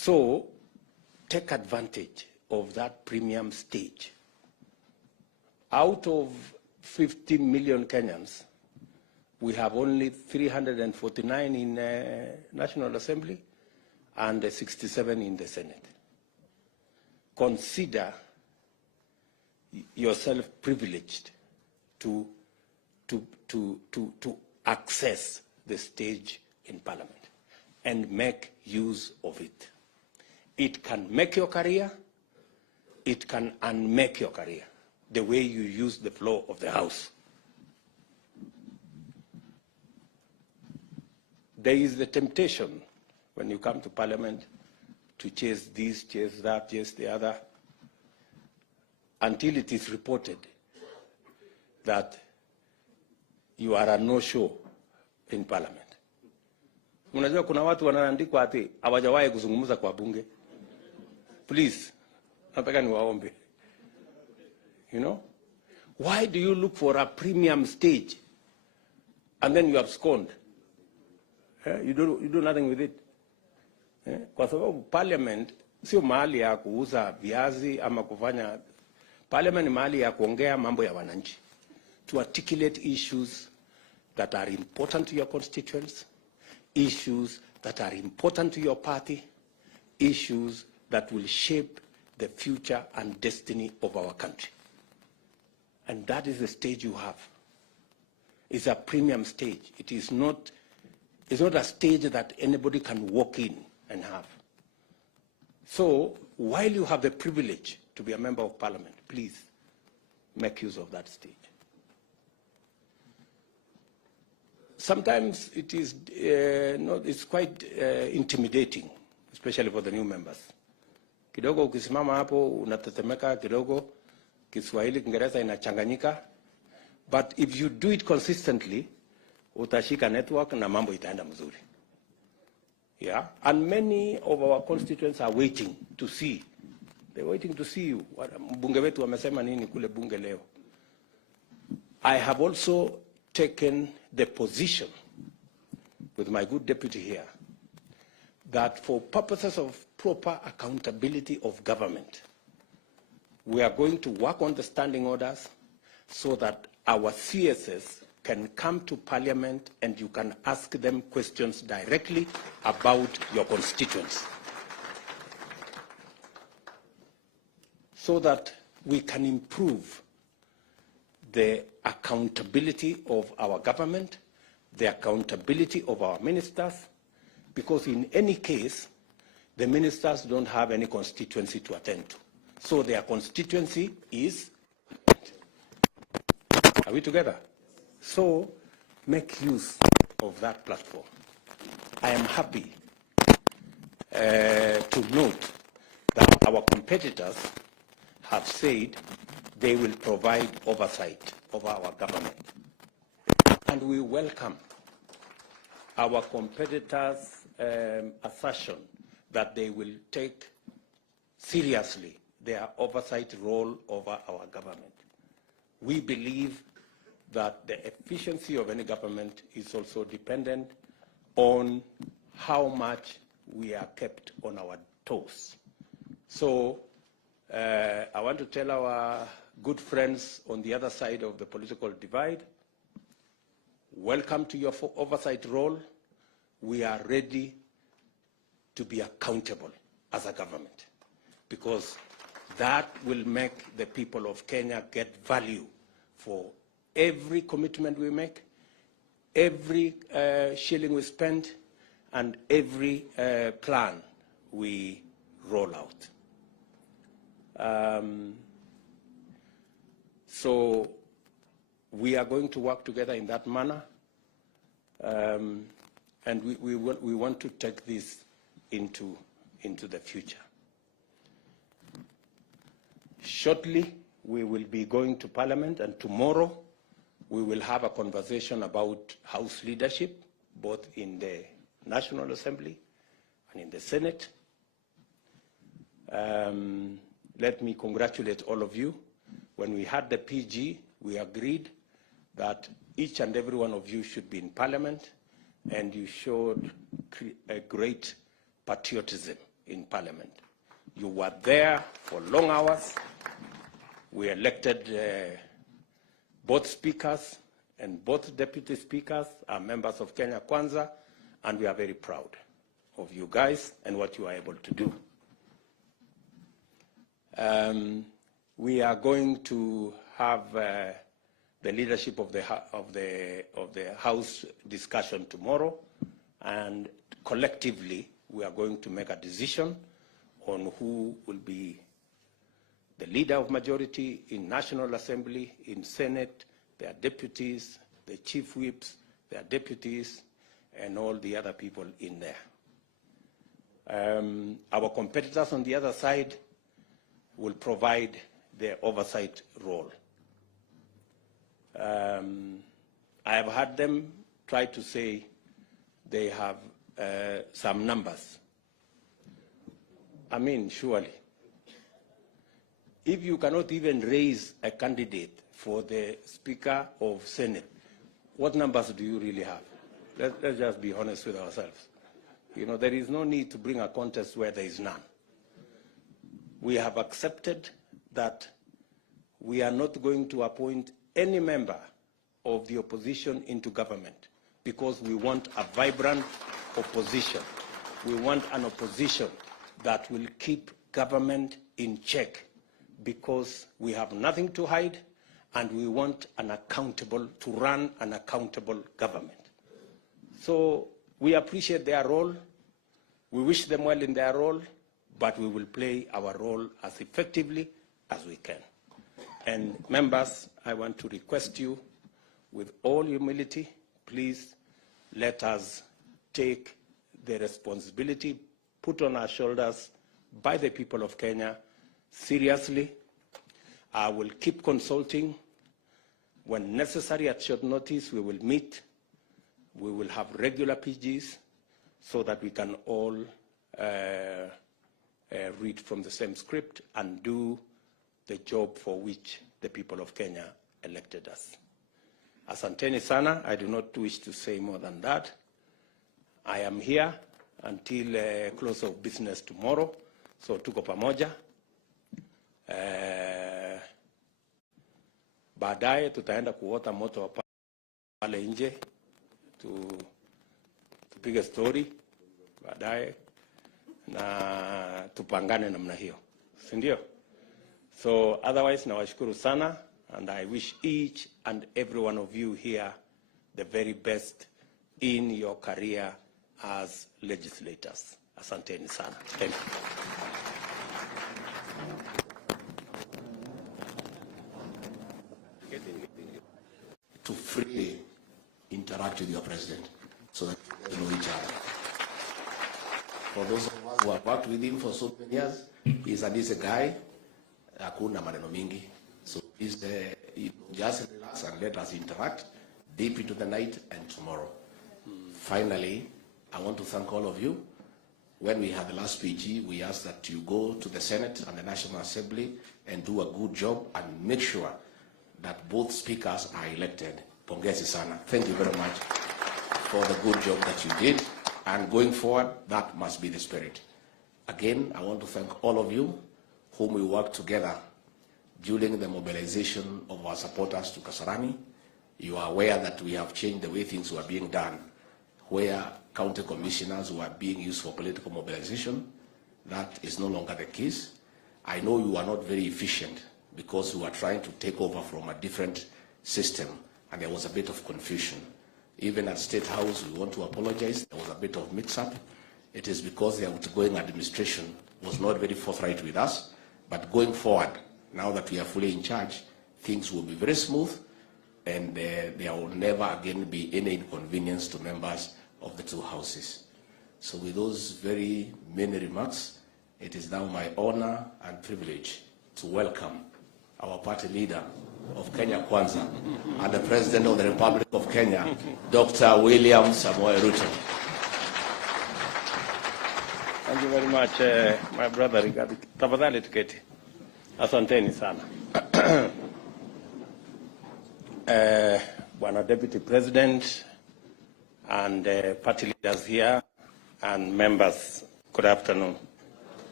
So take advantage of that premium stage. Out of 50 million Kenyans, we have only 349 in National Assembly and 67 in the Senate. Consider yourself privileged to access the stage in Parliament and make use of it. It can make your career, it can unmake your career, the way you use the floor of the House. There is the temptation when you come to Parliament to chase this, chase that, chase the other, until it is reported that you are a no-show in Parliament. Unajua kuna watu wanaandikwa ati hawajawahi kuzungumza kwa bunge. Please, nataka niwaombe. You know? Why do you look for a premium stage and then you have scorned? You do nothing with it. Kwa sababu Parliament sio mahali ya kuuza viazi ama kufanya. Parliament ni mahali ya kuongea mambo ya wananchi. To articulate issues that are important to your constituents, issues that are important to your party, issues that will shape the future and destiny of our country. And that is the stage you have. It's a premium stage. It's not a stage that anybody can walk in and have. So while you have the privilege to be a member of Parliament, please make use of that stage. Sometimes it is it's quite intimidating, especially for the new members. Kidogo ukisimama hapo unatetemeka kidogo, Kiswahili Kiingereza inachanganyika, but if you do it consistently, utashika network na mambo itaenda mzuri. Yeah, and many of our constituents are waiting to see. They're waiting to see you. Mbunge wetu wamesema nini kule bunge leo. I have also taken the position with my good deputy here that for purposes of proper accountability of government, we are going to work on the standing orders so that our CSS can come to Parliament and you can ask them questions directly about your constituents, so that we can improve the accountability of our government, the accountability of our ministers, because in any case, the ministers don't have any constituency to attend to. So their constituency is, are we together? So make use of that platform. I am happy to note that our competitors have said they will provide oversight of our government. And we welcome our competitors' assertion that they will take seriously their oversight role over our government. We believe that the efficiency of any government is also dependent on how much we are kept on our toes. So I want to tell our good friends on the other side of the political divide, welcome to your oversight role. We are ready to be accountable as a government, because that will make the people of Kenya get value for every commitment we make, every shilling we spend, and every plan we roll out. So we are going to work together in that manner, and we want to take this into the future. Shortly, we will be going to Parliament, and tomorrow we will have a conversation about House leadership, both in the National Assembly and in the Senate. Let me congratulate all of you. When we had the PG, we agreed that each and every one of you should be in Parliament, and you showed a great patriotism in Parliament. You were there for long hours. We elected both speakers, and both deputy speakers are members of Kenya Kwanza, and we are very proud of you guys and what you are able to do. We are going to have the leadership of the House discussion tomorrow, and collectively we are going to make a decision on who will be the leader of majority in National Assembly, in Senate, their deputies, the chief whips, their deputies, and all the other people in there. Our competitors on the other side will provide the oversight role. I have heard them try to say they have some numbers. I mean, surely, if you cannot even raise a candidate for the Speaker of Senate, what numbers do you really have? Let's just be honest with ourselves. You know, there is no need to bring a contest where there is none. We have accepted that we are not going to appoint any member of the opposition into government because we want a vibrant opposition. We want an opposition that will keep government in check because we have nothing to hide and we want to run an accountable government. So we appreciate their role. We wish them well in their role, but we will play our role as effectively as we can. And members, I want to request you, with all humility, please let us take the responsibility put on our shoulders by the people of Kenya seriously. I will keep consulting. When necessary, at short notice, we will meet. We will have regular PGs so that we can all read from the same script and do the job for which the people of Kenya elected us. Asanteni sana. I do not wish to say more than that. I am here until close of business tomorrow, so tuko pamoja. Baadaye tutaenda kuota moto pale nje, tupige story baadaye na tupangane namna hiyo, si ndio? So otherwise nawashukuru sana, and I wish each and every one of you here the very best in your career as legislators. Asanteni sana. Thank you. To freely interact with your president so that you know each other. For those of us who have worked with him for so many years, he's a decent guy. Hakuna maneno mingi. So please just relax and let us interact deep into the night and tomorrow. Finally, I want to thank all of you. When we had the last PG, we asked that you go to the Senate and the National Assembly and do a good job and make sure that both speakers are elected. Pongezi sana. Thank you very much for the good job that you did. And going forward, that must be the spirit. Again, I want to thank all of you whom we worked together during the mobilization of our supporters to Kasarani. You are aware that we have changed the way things were being done, where county commissioners were being used for political mobilization. That is no longer the case. I know you are not very efficient because you are trying to take over from a different system, and there was a bit of confusion. Even at State House, we want to apologize. There was a bit of mix-up. It is because the outgoing administration was not very forthright with us. But going forward, now that we are fully in charge, things will be very smooth, and there will never again be any inconvenience to members of the two houses. So with those very many remarks, it is now my honor and privilege to welcome our party leader of Kenya Kwanza and the President of the Republic of Kenya, Dr. William Samoei Ruto. Thank you very much, my brother Rigathi. Tafadhali tuketi. Asanteni sana. Bwana Deputy President and party leaders here and members, good afternoon.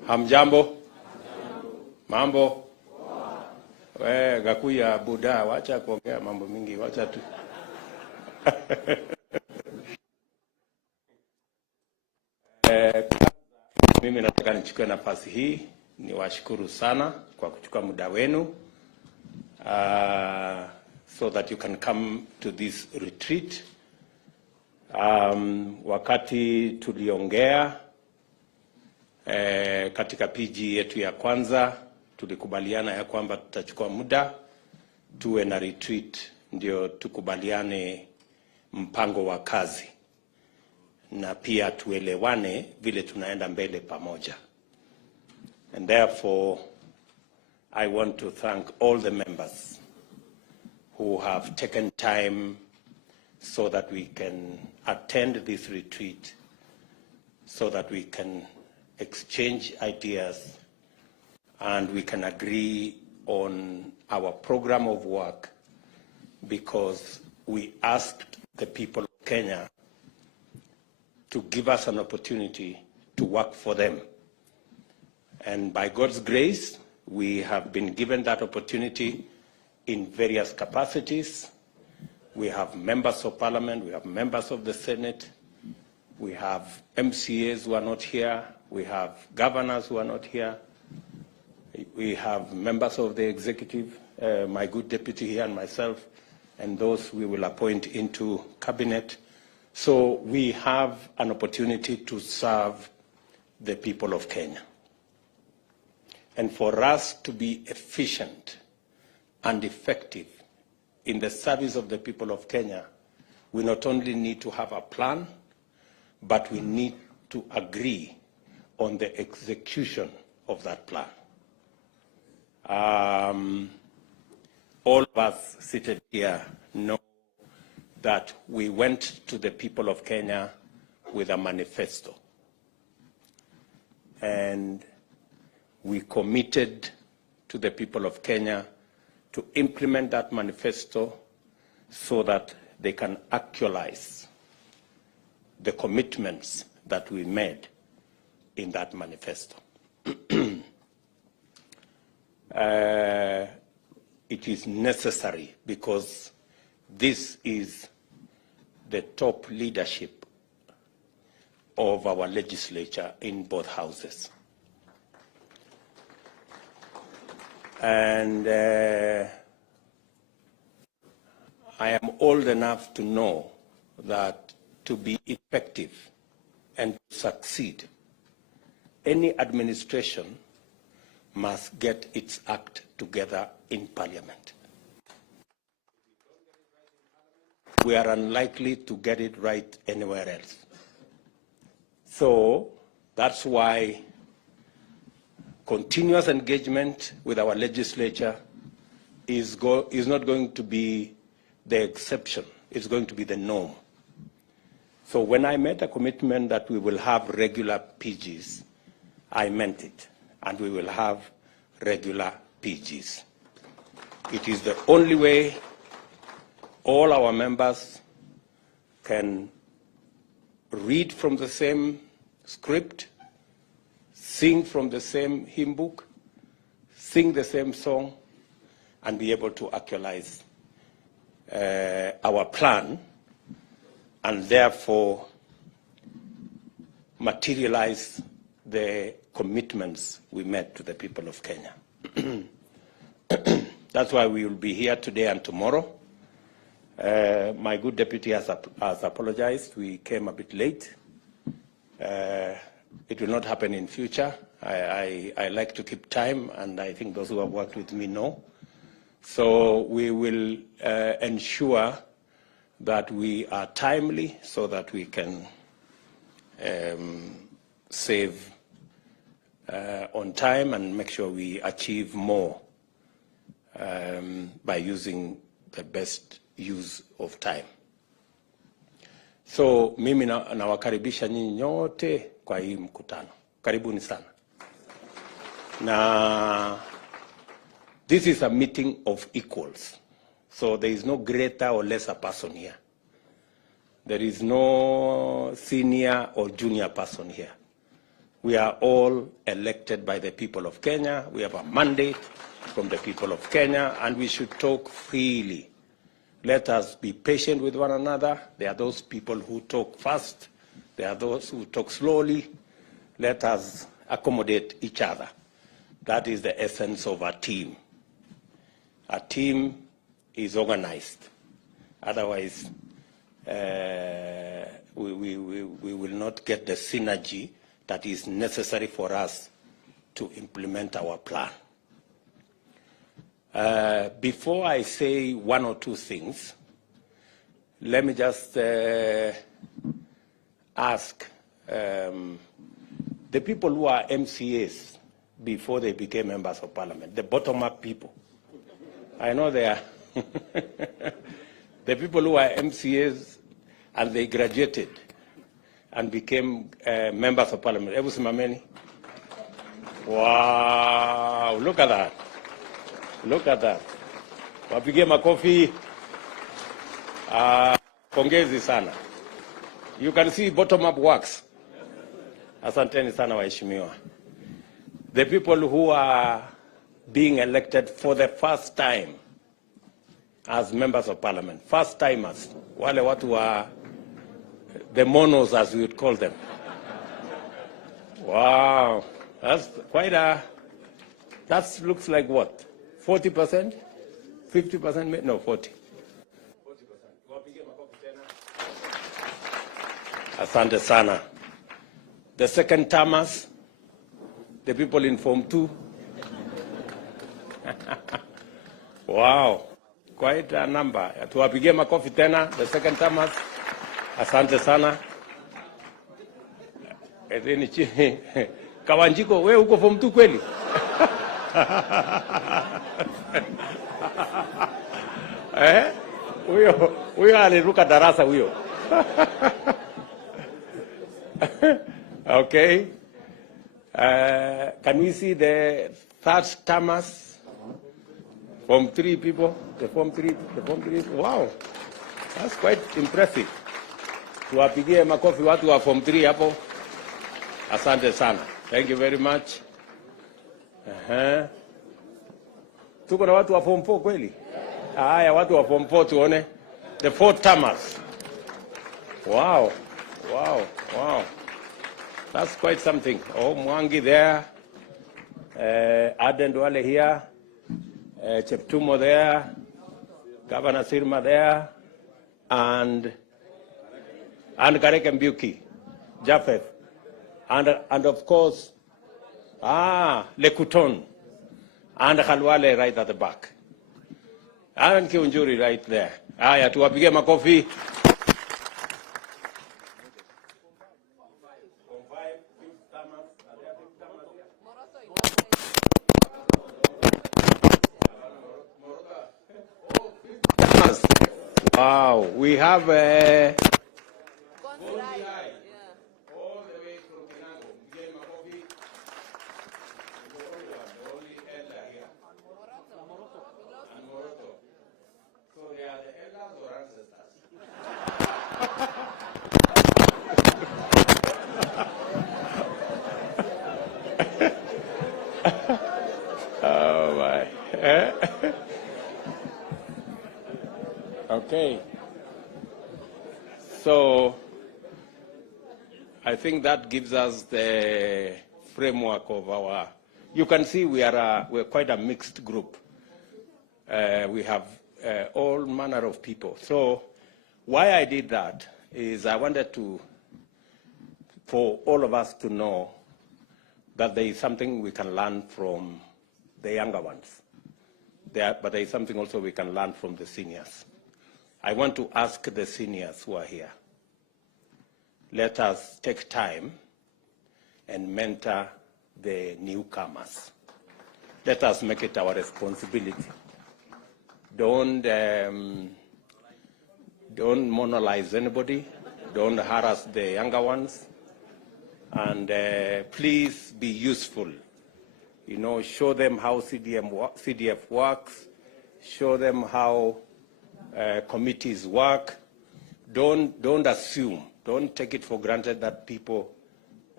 Hamjambo? Mambo? Gakuya Buddha, wacha kuongea mambo mingi, wacha tu. Mimi nataka nichukue nafasi hii niwashukuru sana kwa kuchukua muda wenu so that you can come to this retreat. Wakati tuliongea katika PG yetu ya kwanza tulikubaliana ya kwamba tutachukua muda tuwe na retreat ndio tukubaliane mpango wa kazi na pia tuelewane vile tunaenda mbele pamoja. And therefore I want to thank all the members who have taken time so that we can attend this retreat, so that we can exchange ideas and we can agree on our program of work, because we asked the people of Kenya to give us an opportunity to work for them. And by God's grace, we have been given that opportunity in various capacities. We have members of parliament, we have members of the Senate, we have MCAs who are not here, we have governors who are not here, we have members of the executive, my good deputy here and myself, and those we will appoint into cabinet. So we have an opportunity to serve the people of Kenya. And for us to be efficient and effective in the service of the people of Kenya, we not only need to have a plan, but we need to agree on the execution of that plan. All of us seated here know that we went to the people of Kenya with a manifesto. And we committed to the people of Kenya to implement that manifesto so that they can actualize the commitments that we made in that manifesto. It is necessary because this is the top leadership of our legislature in both houses. And I am old enough to know that to be effective and to succeed, any administration must get its act together in Parliament. We are unlikely to get it right anywhere else. So that's why continuous engagement with our legislature is not going to be the exception, it's going to be the norm. So when I made a commitment that we will have regular PGs, I meant it, and we will have regular PGs. It is the only way all our members can read from the same script, sing from the same hymn book, sing the same song, and be able to actualize our plan, and therefore materialize the commitments we made to the people of Kenya. That's why we will be here today and tomorrow. My good deputy has apologized. We came a bit late. It will not happen in future. I like to keep time, and I think those who have worked with me know. So we will ensure that we are timely so that we can save on time and make sure we achieve more by using the best use of time. So mimi nawakaribisha nyinyi nyote kwa hii mkutano. Karibuni sana. Na this is a meeting of equals. So there is no greater or lesser person here. There is no senior or junior person here. We are all elected by the people of Kenya. We have a mandate from the people of Kenya, and we should talk freely. Let us be patient with one another. There are those people who talk fast. There are those who talk slowly. Let us accommodate each other. That is the essence of a team. A team is organized. Otherwise, we will not get the synergy that is necessary for us to implement our plan. Before I say one or two things, let me just ask the people who are MCAs before they became members of parliament, the bottom-up people. I know they are. The people who are MCAs and they graduated and became members of parliament. Ebu simameni. Wow, look at that. Look at that. Wapigie makofi. Pongezi sana. You can see bottom-up works. Asanteni sana waheshimiwa. The people who are being elected for the first time as members of parliament, first timers, wale watu wa the monos, as we would call them. Wow, that's quite a, that looks like what? 40%? 50%? No, 40. 40%. Asante sana. The second termers, the people in Form 2. Wow, quite a number. Tuwapigie makofi tena, the second termers. Asante sana. Kawanjiko, wewe uko Form 2 kweli? Huyo aliruka darasa huyo. Okay. Can we see the third termers? Form 3 people, the Form 3. Wow, that's quite impressive. Tuwapigie makofi watu wa Form 3 hapo. Asante sana. Thank you very much. Tuko na watu wa Form 4 kweli? Haya, watu wa Form 4 tuone. The fourth termers. Wow. That's quite something. Oh, Mwangi there. Aden Duale here. Cheptumo there. Governor Sirma there. And Karek Mbuki. Japheth. And of course, Lekuton. And Khalwale right at the back. And Kiunjuri right there. Aya, tuwapige makofi. Wow, we have oh my. Okay. So I think that gives us the framework of our, you can see we're quite a mixed group. We have all manner of people. So why I did that is I wanted for all of us to know that there is something we can learn from the younger ones. But there is something also we can learn from the seniors. I want to ask the seniors who are here, let us take time and mentor the newcomers. Let us make it our responsibility. Don't monolize anybody. Don't harass the younger ones. And please be useful. You know, show them how CDF works. Show them how committees work. Don't assume. Don't take it for granted that people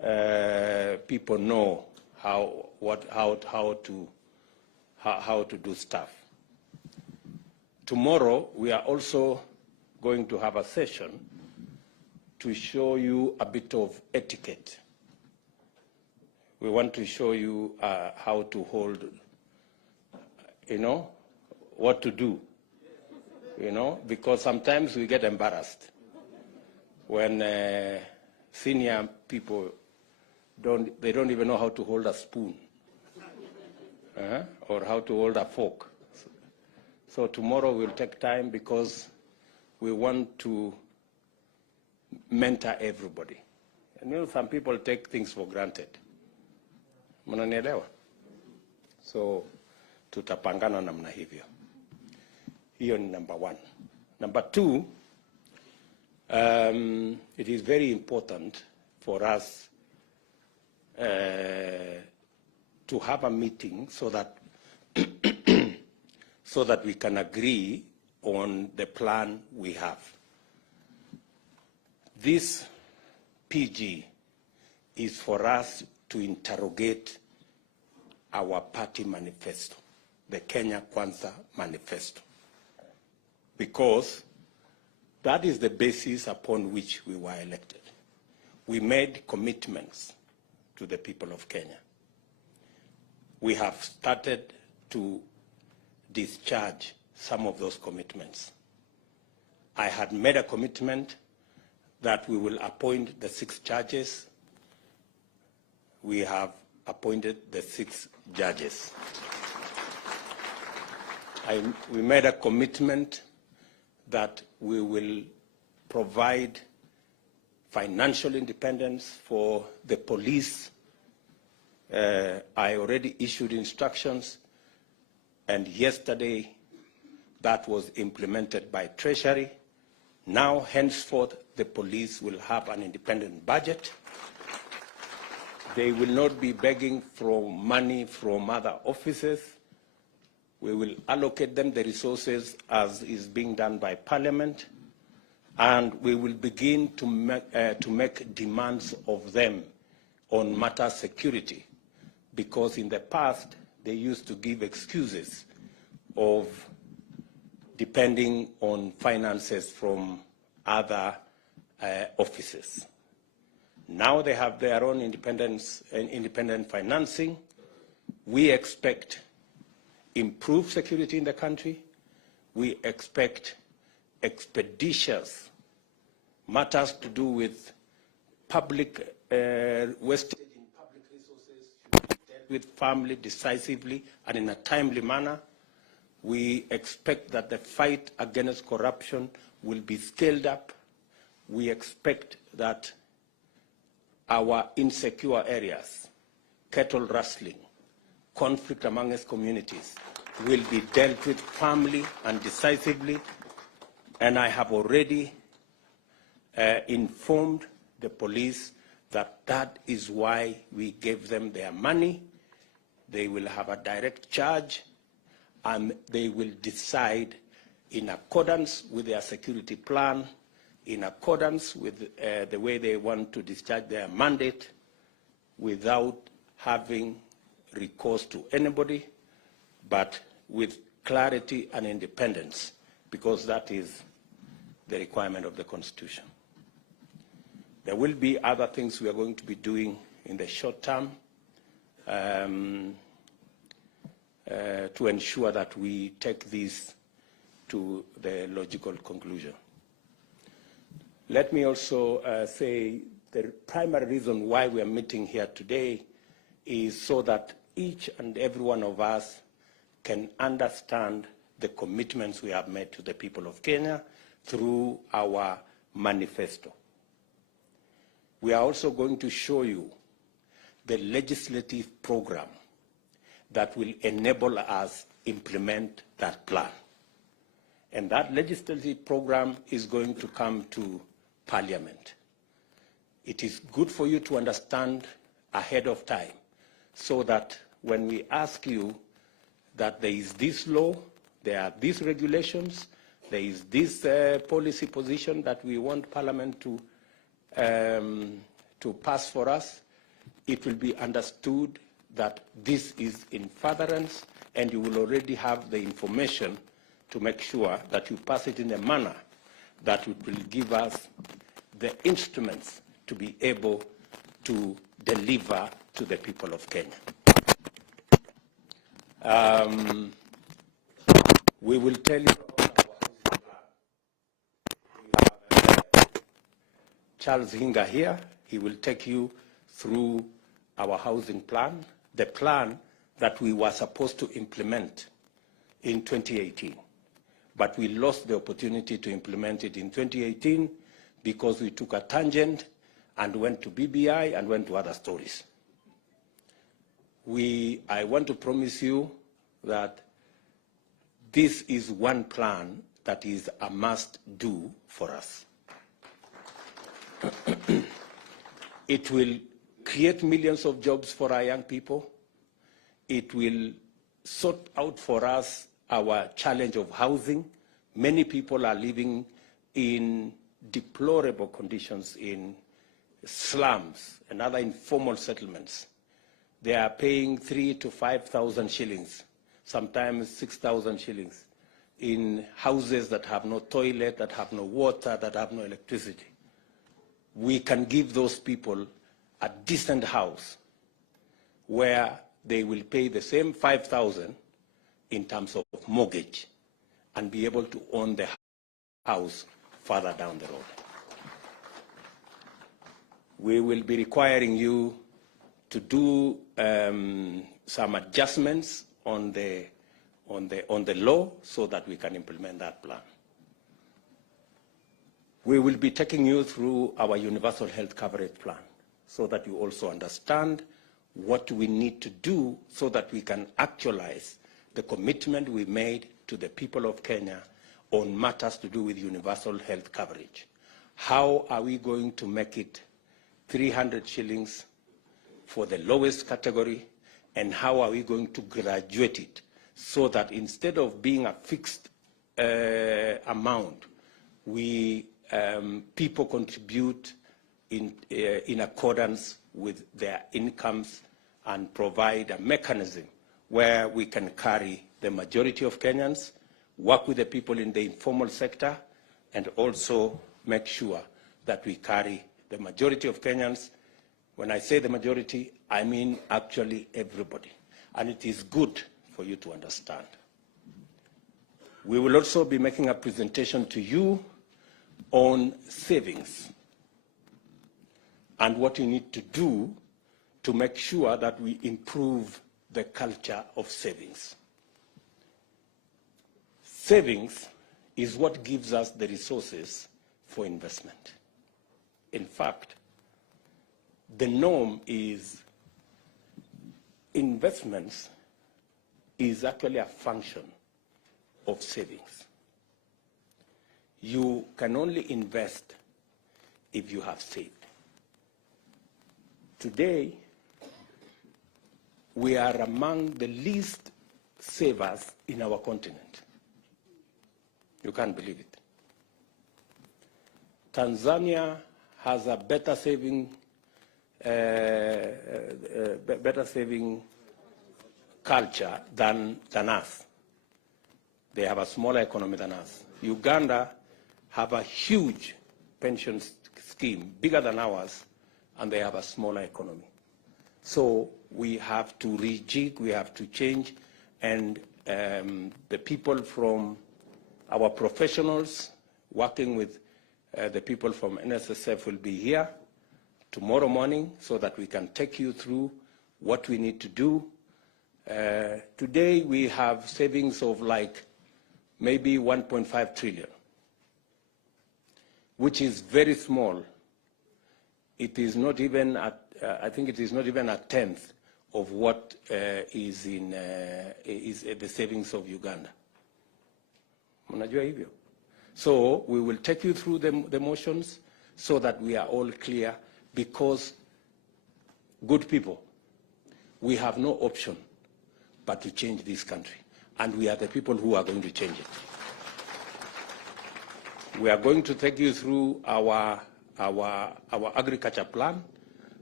people know how to do stuff. Tomorrow, we are also going to have a session to show you a bit of etiquette. We want to show you how to hold, what to do, because sometimes we get embarrassed when senior people don't even know how to hold a spoon or how to hold a fork. So tomorrow we'll take time because we want to mentor everybody. And some people take things for granted. Mnanielewa? So tutapangana namna hivyo. Hiyo ni number one. Number two, it is very important for us to have a meeting so that so that we can agree on the plan we have. This PG is for us to interrogate our party manifesto, the Kenya Kwanza manifesto, because that is the basis upon which we were elected. We made commitments to the people of Kenya. We have started to discharge some of those commitments. I had made a commitment that we will appoint the 6 judges. We have appointed the 6 judges. We made a commitment that we will provide financial independence for the police. I already issued instructions, and yesterday that was implemented by Treasury. Now, henceforth, the police will have an independent budget. They will not be begging for money from other offices. We will allocate them the resources as is being done by Parliament, and we will begin to make demands of them on matter security, because in the past they used to give excuses of depending on finances from other offices. Now they have their own independent financing. We expect improved security in the country. We expect expeditious matters to do with public wastage in public resources should be dealt with firmly, decisively, and in a timely manner. We expect that the fight against corruption will be scaled up. We expect that our insecure areas, cattle rustling, conflict amongst communities, will be dealt with firmly and decisively. And I have already informed the police that that is why we gave them their money. They will have a direct charge, and they will decide in accordance with their security plan, in accordance with the way they want to discharge their mandate, without having recourse to anybody, but with clarity and independence, because that is the requirement of the Constitution. There will be other things we are going to be doing in the short term to ensure that we take this to the logical conclusion. Let me also say the primary reason why we are meeting here today is so that each and every one of us can understand the commitments we have made to the people of Kenya through our manifesto. We are also going to show you the legislative program that will enable us implement that plan. And that legislative program is going to come to Parliament. It is good for you to understand ahead of time, so that when we ask you that there is this law, there are these regulations, there is this policy position that we want Parliament to pass for us, it will be understood that this is in furtherance, and you will already have the information to make sure that you pass it in a manner that it will give us the instruments to be able to deliver to the people of Kenya. We will tell you about our housing plan. We have Charles Hinga here. He will take you through our housing plan, the plan that we were supposed to implement in 2018. But we lost the opportunity to implement it in 2018 because we took a tangent and went to BBI and went to other stories. I want to promise you that this is one plan that is a must-do for us. It will create millions of jobs for our young people. It will sort out for us our challenge of housing. Many people are living in deplorable conditions in slums and other informal settlements. They are paying 3,000 to 5,000 shillings, sometimes 6,000 shillings, in houses that have no toilet, that have no water, that have no electricity. We can give those people a decent house where they will pay the same 5,000 in terms of mortgage and be able to own the house further down the road. We will be requiring you to do some adjustments on the law so that we can implement that plan. We will be taking you through our universal health coverage plan so that you also understand what we need to do so that we can actualize the commitment we made to the people of Kenya on matters to do with universal health coverage. How are we going to make it 300 shillings for the lowest category, and how are we going to graduate it so that instead of being a fixed amount, people contribute in accordance with their incomes and provide a mechanism where we can carry the majority of Kenyans, work with the people in the informal sector, and also make sure that we carry the majority of Kenyans. When I say the majority, I mean actually everybody. And it is good for you to understand. We will also be making a presentation to you on savings and what you need to do to make sure that we improve the culture of savings. Savings is what gives us the resources for investment. In fact, the norm is investments is actually a function of savings. You can only invest if you have saved. Today, we are among the least savers in our continent. You can't believe it. Tanzania has a better saving culture than us. They have a smaller economy than us. Uganda have a huge pension scheme, bigger than ours, and they have a smaller economy. So we have to rejig, we have to change, and the people from our professionals working with the people from NSSF will be here tomorrow morning so that we can take you through what we need to do. Today we have savings of like maybe 1.5 trillion, which is very small. It is not even I think it is not even a tenth of what is the savings of Uganda. Mnajua hivyo? So we will take you through the motions so that we are all clear, because good people, we have no option but to change this country, and we are the people who are going to change it. We are going to take you through our agriculture plan,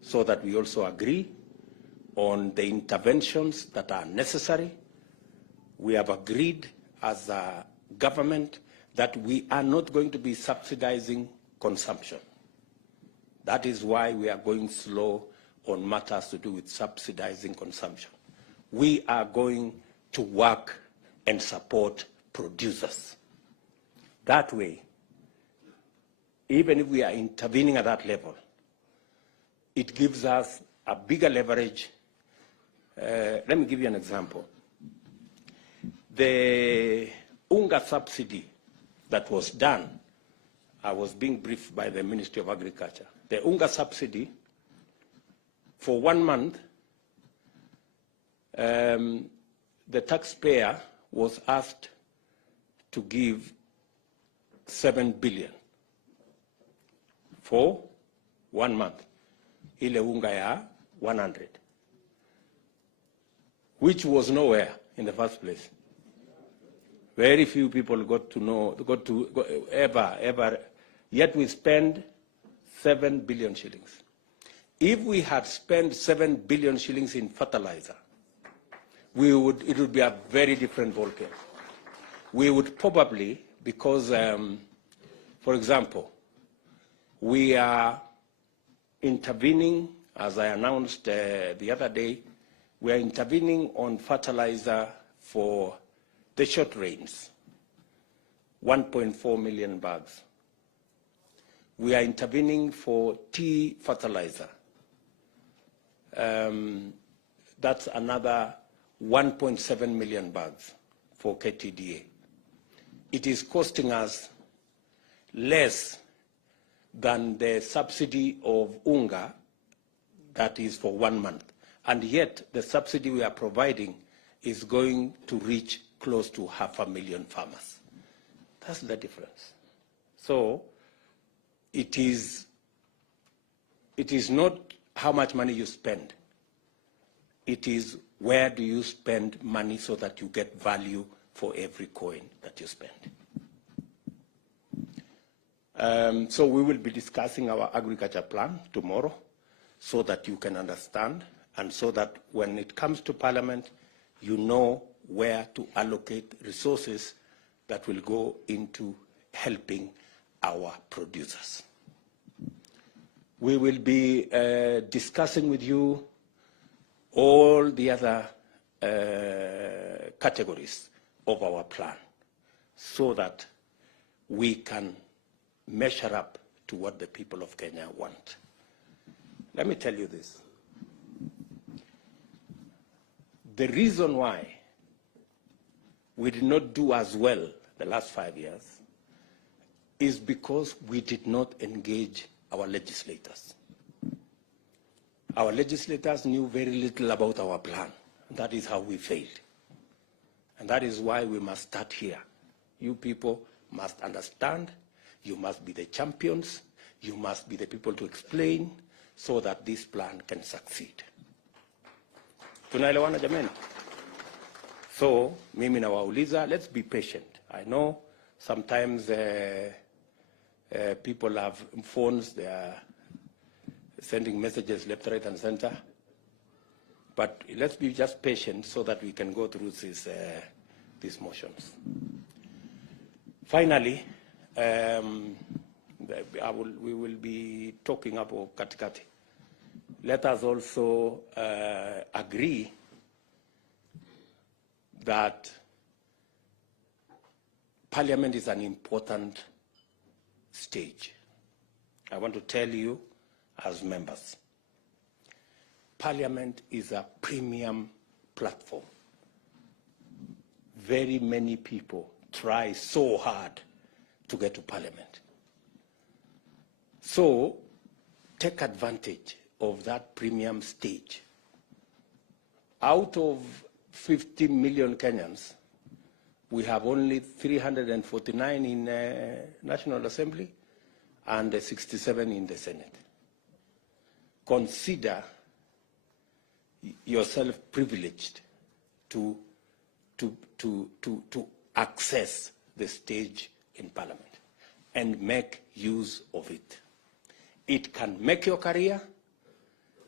so that we also agree on the interventions that are necessary. We have agreed as a government that we are not going to be subsidizing consumption. That is why we are going slow on matters to do with subsidizing consumption. We are going to work and support producers. That way, even if we are intervening at that level, it gives us a bigger leverage. Let me give you an example. The unga subsidy that was done, I was being briefed by the Ministry of Agriculture. The unga subsidy, for 1 month, the taxpayer was asked to give 7 billion for 1 month. Ile unga ya 100, which was nowhere in the first place. Very few people got to ever, yet we spend 7 billion shillings. If we had spent 7 billion shillings in fertilizer, it would be a very different ballgame. We would probably, because, for example, we are intervening, as I announced the other day, we are intervening on fertilizer for the short rains, 1.4 million bags. We are intervening for tea fertilizer. That's another 1.7 million bags for KTDA. It is costing us less than the subsidy of unga that is for 1 month. And yet the subsidy we are providing is going to reach close to 500,000 farmers. That's the difference. So it is not how much money you spend. It is where do you spend money so that you get value for every coin that you spend. So we will be discussing our agriculture plan tomorrow so that you can understand and so that when it comes to Parliament, you know where to allocate resources that will go into helping our producers. We will be discussing with you all the other categories of our plan so that we can measure up to what the people of Kenya want. Let me tell you this. The reason why we did not do as well the last 5 years is because we did not engage our legislators. Our legislators knew very little about our plan. That is how we failed. And that is why we must start here. You people must understand. You must be the champions. You must be the people to explain so that this plan can succeed. Tunaelewana jameni? So, mimi nawauliza, let's be patient. I know sometimes people have phones, they are sending messages left, right, and center. But let's be just patient so that we can go through these motions. Finally, we will be talking about katikati. Let us also agree that Parliament is an important stage. I want to tell you as members, Parliament is a premium platform. Very many people try so hard to get to Parliament. So take advantage of that premium stage. Out of 50 million Kenyans, we have only 349 in National Assembly and 67 in the Senate. Consider yourself privileged to access the stage in Parliament and make use of it. It can make your career,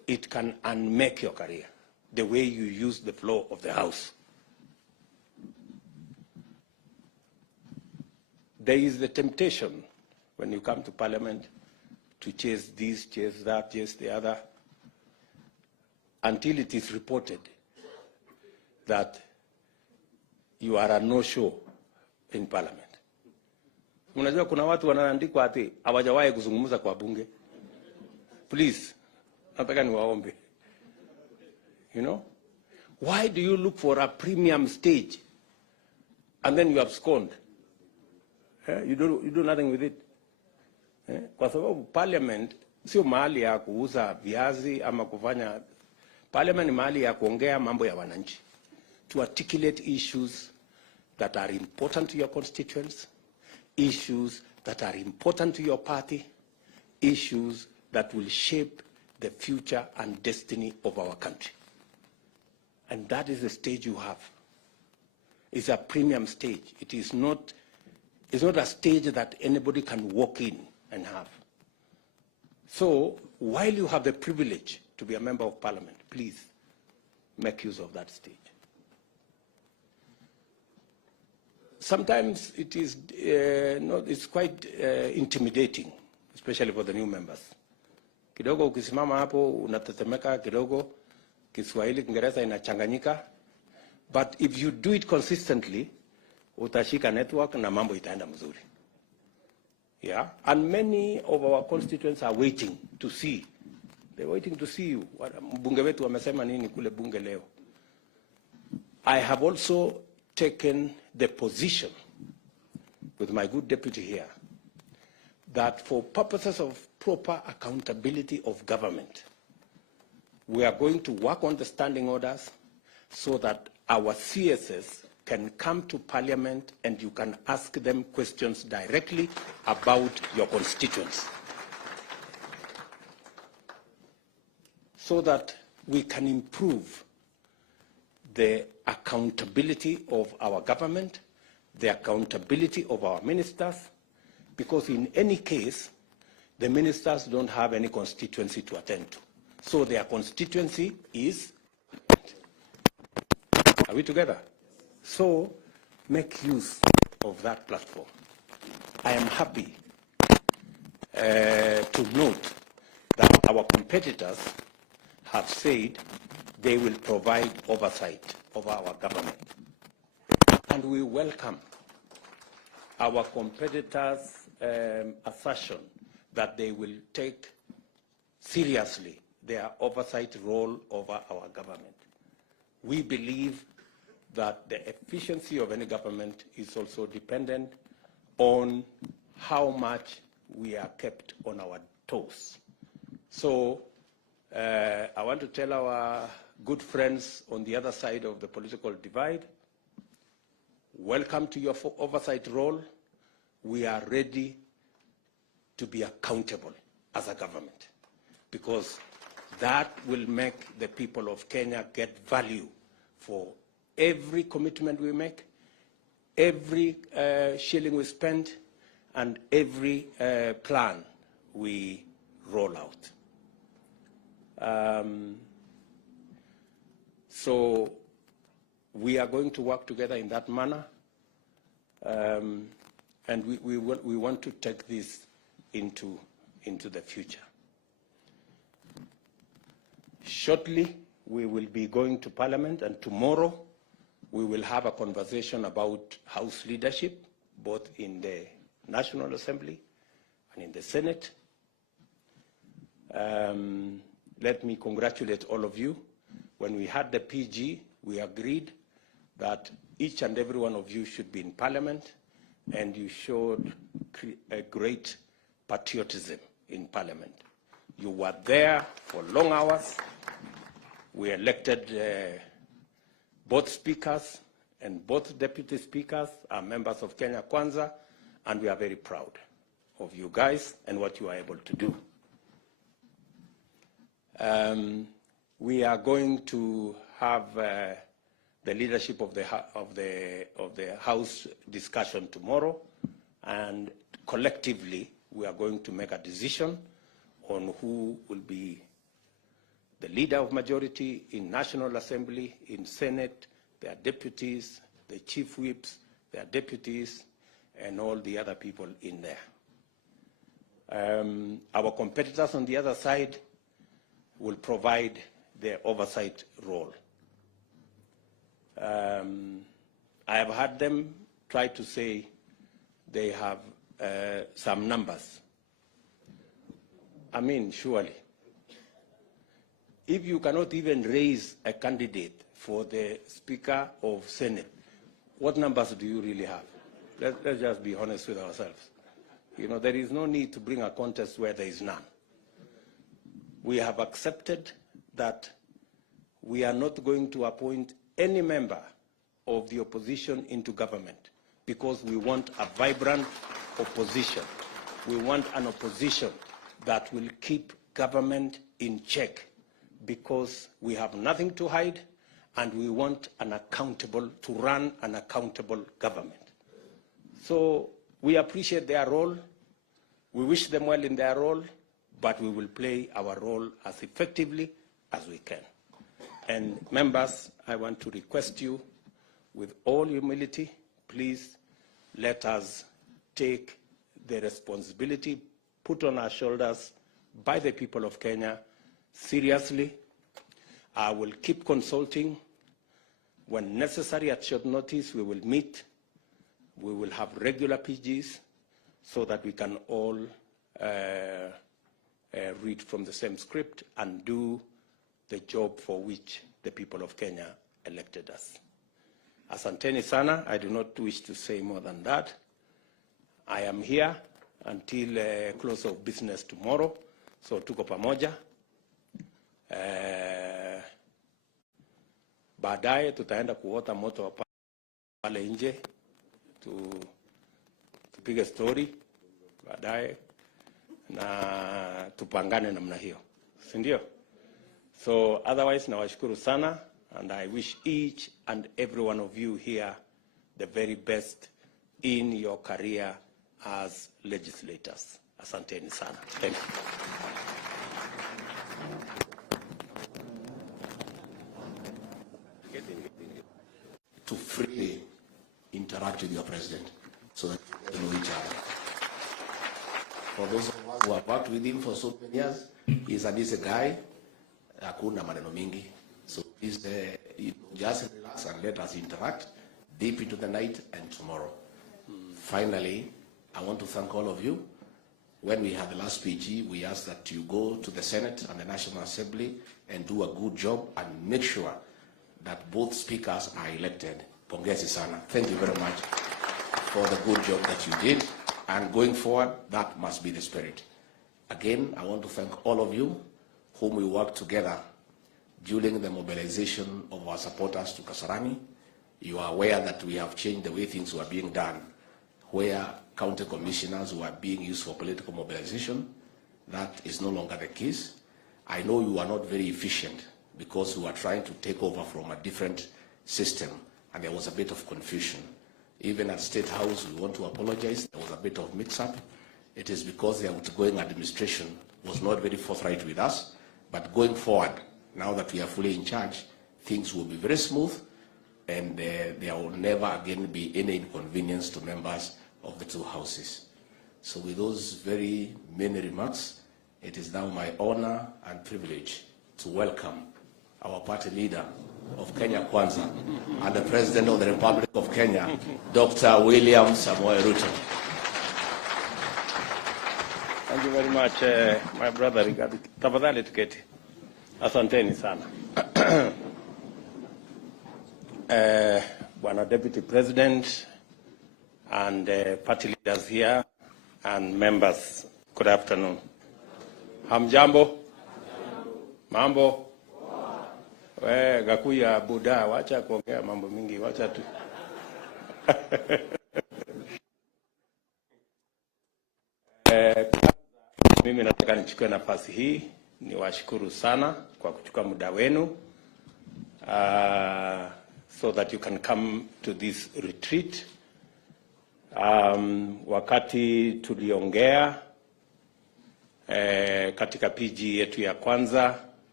it can unmake your career, the way you use the floor of the House. There is the temptation when you come to Parliament to chase this, chase that, chase the other, until it is reported that you are a no-show in Parliament. Unajua kuna watu wanaandikwa ati hawajawahi kuzungumza kwa bunge. Please, nataka niwaombe. You know? Why do you look for a premium stage and then you abscond? You do nothing with it. Kwa sababu Parliament sio mahali ya kuuza viazi ama kufanya. Parliament ni mahali ya kuongea mambo ya wananchi. To articulate issues that are important to your constituents, issues that are important to your party, issues that will shape the future and destiny of our country. And that is the stage you have. It's a premium stage. It's not a stage that anybody can walk in and have. So while you have the privilege to be a member of Parliament, please make use of that stage. Sometimes it is it's quite intimidating, especially for the new members. Kidogo ukisimama hapo unatetemeka kidogo, Kiswahili Kiingereza inachanganyika, but if you do it consistently, utashika network na mambo itaenda mzuri. Yeah, and many of our constituents are waiting to see. They're waiting to see you. Mbunge wetu wamesema nini kule bunge leo. I have also taken the position with my good deputy here that for purposes of proper accountability of government, we are going to work on the standing orders so that our CSS can come to Parliament and you can ask them questions directly about your constituents, so that we can improve the accountability of our government, the accountability of our ministers, because in any case, the ministers don't have any constituency to attend to. So their constituency is, are we together? So make use of that platform. I am happy to note that our competitors have said they will provide oversight of our government. And we welcome our competitors' assertion that they will take seriously their oversight role over our government. We believe that the efficiency of any government is also dependent on how much we are kept on our toes. So I want to tell our good friends on the other side of the political divide, welcome to your oversight role. We are ready to be accountable as a government, because that will make the people of Kenya get value for every commitment we make, every shilling we spend, and every plan we roll out. So we are going to work together in that manner, and we want to take this into the future. Shortly, we will be going to Parliament, and tomorrow we will have a conversation about House leadership, both in the National Assembly and in the Senate. Let me congratulate all of you. When we had the PG, we agreed that each and every one of you should be in Parliament, and you showed a great patriotism in Parliament. You were there for long hours. We elected both speakers, and both deputy speakers are members of Kenya Kwanza, and we are very proud of you guys and what you are able to do. We are going to have the leadership of the House discussion tomorrow, and collectively we are going to make a decision on who will be the leader of majority in National Assembly, in Senate, their deputies, the chief whips, their deputies, and all the other people in there. Our competitors on the other side will provide the oversight role. I have heard them try to say they have some numbers. I mean, surely, if you cannot even raise a candidate for the Speaker of Senate, what numbers do you really have? Let's just be honest with ourselves. You know, there is no need to bring a contest where there is none. We have accepted that we are not going to appoint any member of the opposition into government because we want a vibrant opposition. We want an opposition that will keep government in check because we have nothing to hide and we want to run an accountable government. So we appreciate their role. We wish them well in their role, but we will play our role as effectively as we can. And members, I want to request you, with all humility, please let us take the responsibility put on our shoulders by the people of Kenya seriously. I will keep consulting. When necessary, at short notice, we will meet. We will have regular PGs so that we can all read from the same script and do the job for which the people of Kenya elected us. Asanteni sana. I do not wish to say more than that. I am here until close of business tomorrow, so tuko pamoja. Baadaye tutaenda kuota moto pale nje, tupige story baadaye na tupangane namna hiyo, si ndio? So otherwise nawashukuru sana, and I wish each and every one of you here the very best in your career as legislators. Asanteni sana. Thank you. To freely interact with your president so that you know each other. For those of us who have worked with him for so many years, he's a decent guy. Hakuna maneno mingi. So please just relax and let us interact deep into the night and tomorrow. Finally, I want to thank all of you. When we had the last PG, we asked that you go to the Senate and the National Assembly and do a good job and make sure that both speakers are elected. Pongezi sana. Thank you very much for the good job that you did. And going forward, that must be the spirit. Again, I want to thank all of you whom we worked together during the mobilization of our supporters to Kasarani. You are aware that we have changed the way things were being done, where county commissioners were being used for political mobilization. That is no longer the case. I know you are not very efficient because you are trying to take over from a different system, and there was a bit of confusion. Even at State House, we want to apologize. There was a bit of mix-up. It is because the outgoing administration was not very forthright with us. But going forward, now that we are fully in charge, things will be very smooth, and there will never again be any inconvenience to members of the two houses. So with those very many remarks, it is now my honor and privilege to welcome our party leader of Kenya Kwanza and the President of the Republic of Kenya, Dr. William Samoei Ruto. Thank you very much, my brother Rigathi. Tafadhali tuketi. Asanteni sana. Bwana Deputy President and party leaders here and members, good afternoon. Hamjambo? Mambo? Gakuya Buddha, wacha kuongea mambo mingi, wacha tu. Mimi nataka nichukue nafasi hii niwashukuru sana kwa kuchukua muda wenu so that you can come to this retreat. Wakati tuliongea katika PG yetu ya kwanza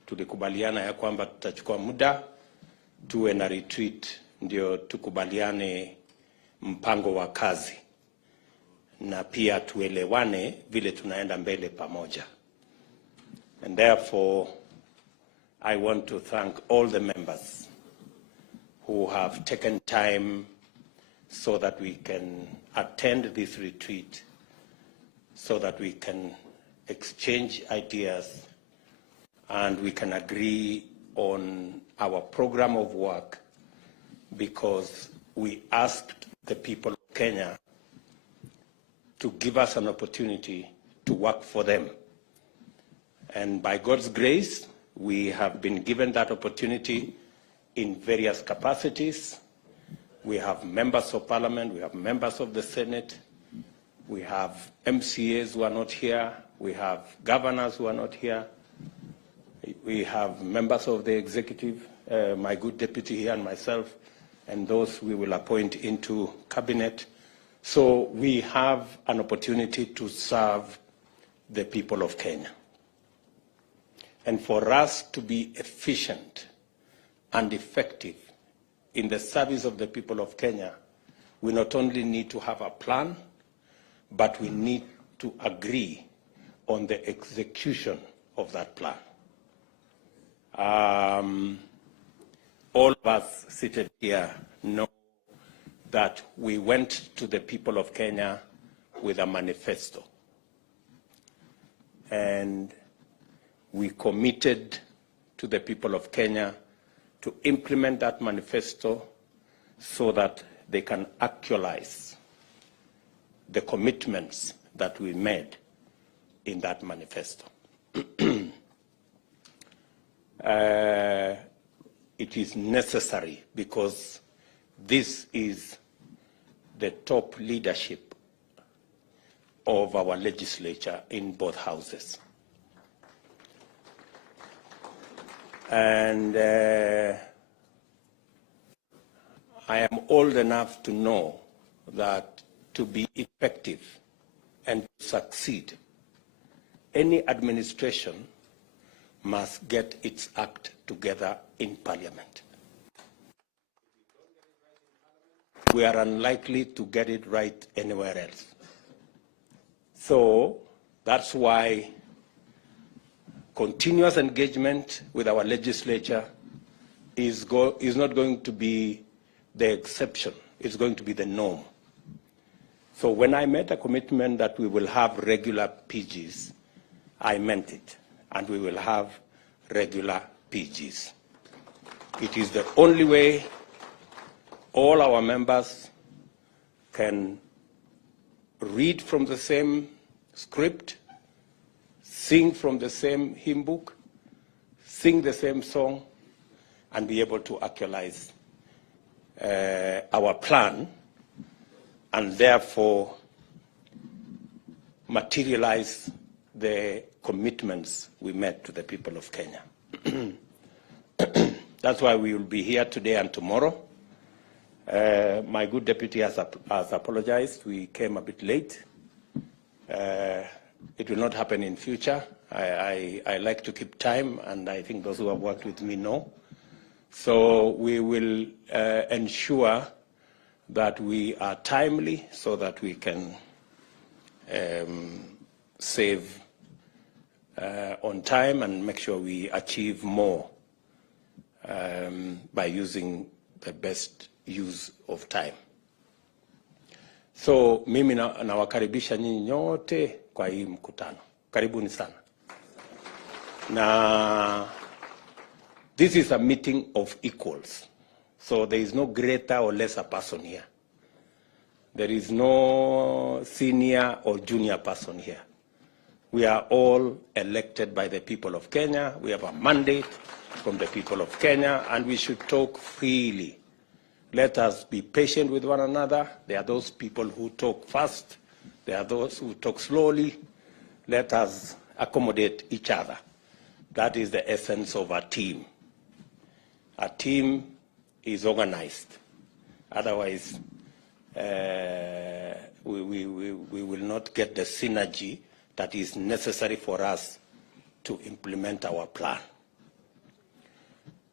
tulikubaliana ya kwamba tutachukua muda tuwe na retreat ndio tukubaliane mpango wa kazi na pia tuelewane vile tunaenda mbele pamoja. And therefore, I want to thank all the members who have taken time so that we can attend this retreat, so that we can exchange ideas and we can agree on our program of work, because we asked the people of Kenya to give us an opportunity to work for them. And by God's grace, we have been given that opportunity in various capacities. We have members of parliament, we have members of the Senate, we have MCAs who are not here, we have governors who are not here, we have members of the executive, my good deputy here and myself, and those we will appoint into cabinet. So we have an opportunity to serve the people of Kenya. And for us to be efficient and effective in the service of the people of Kenya, we not only need to have a plan, but we need to agree on the execution of that plan. All of us seated here know that we went to the people of Kenya with a manifesto. And we committed to the people of Kenya to implement that manifesto so that they can actualize the commitments that we made in that manifesto. It is necessary because this is the top leadership of our legislature in both houses. And I am old enough to know that to be effective and to succeed, any administration must get its act together in Parliament. We are unlikely to get it right anywhere else. So that's why continuous engagement with our legislature is not going to be the exception, it's going to be the norm. So when I made a commitment that we will have regular PGs, I meant it, and we will have regular PGs. It is the only way all our members can read from the same script, sing from the same hymn book, sing the same song, and be able to actualize our plan, and therefore materialize the commitments we made to the people of Kenya. That's why we will be here today and tomorrow. My good deputy has apologized. We came a bit late. It will not happen in future. I like to keep time, and I think those who have worked with me know. So we will ensure that we are timely so that we can save on time and make sure we achieve more by using the best use of time. So mimi nawakaribisha nyinyi nyote kwa hii mkutano. Karibuni sana. Na this is a meeting of equals. So there is no greater or lesser person here. There is no senior or junior person here. We are all elected by the people of Kenya. We have a mandate from the people of Kenya, and we should talk freely. Let us be patient with one another. There are those people who talk fast. There are those who talk slowly. Let us accommodate each other. That is the essence of a team. A team is organized. Otherwise, we will not get the synergy that is necessary for us to implement our plan.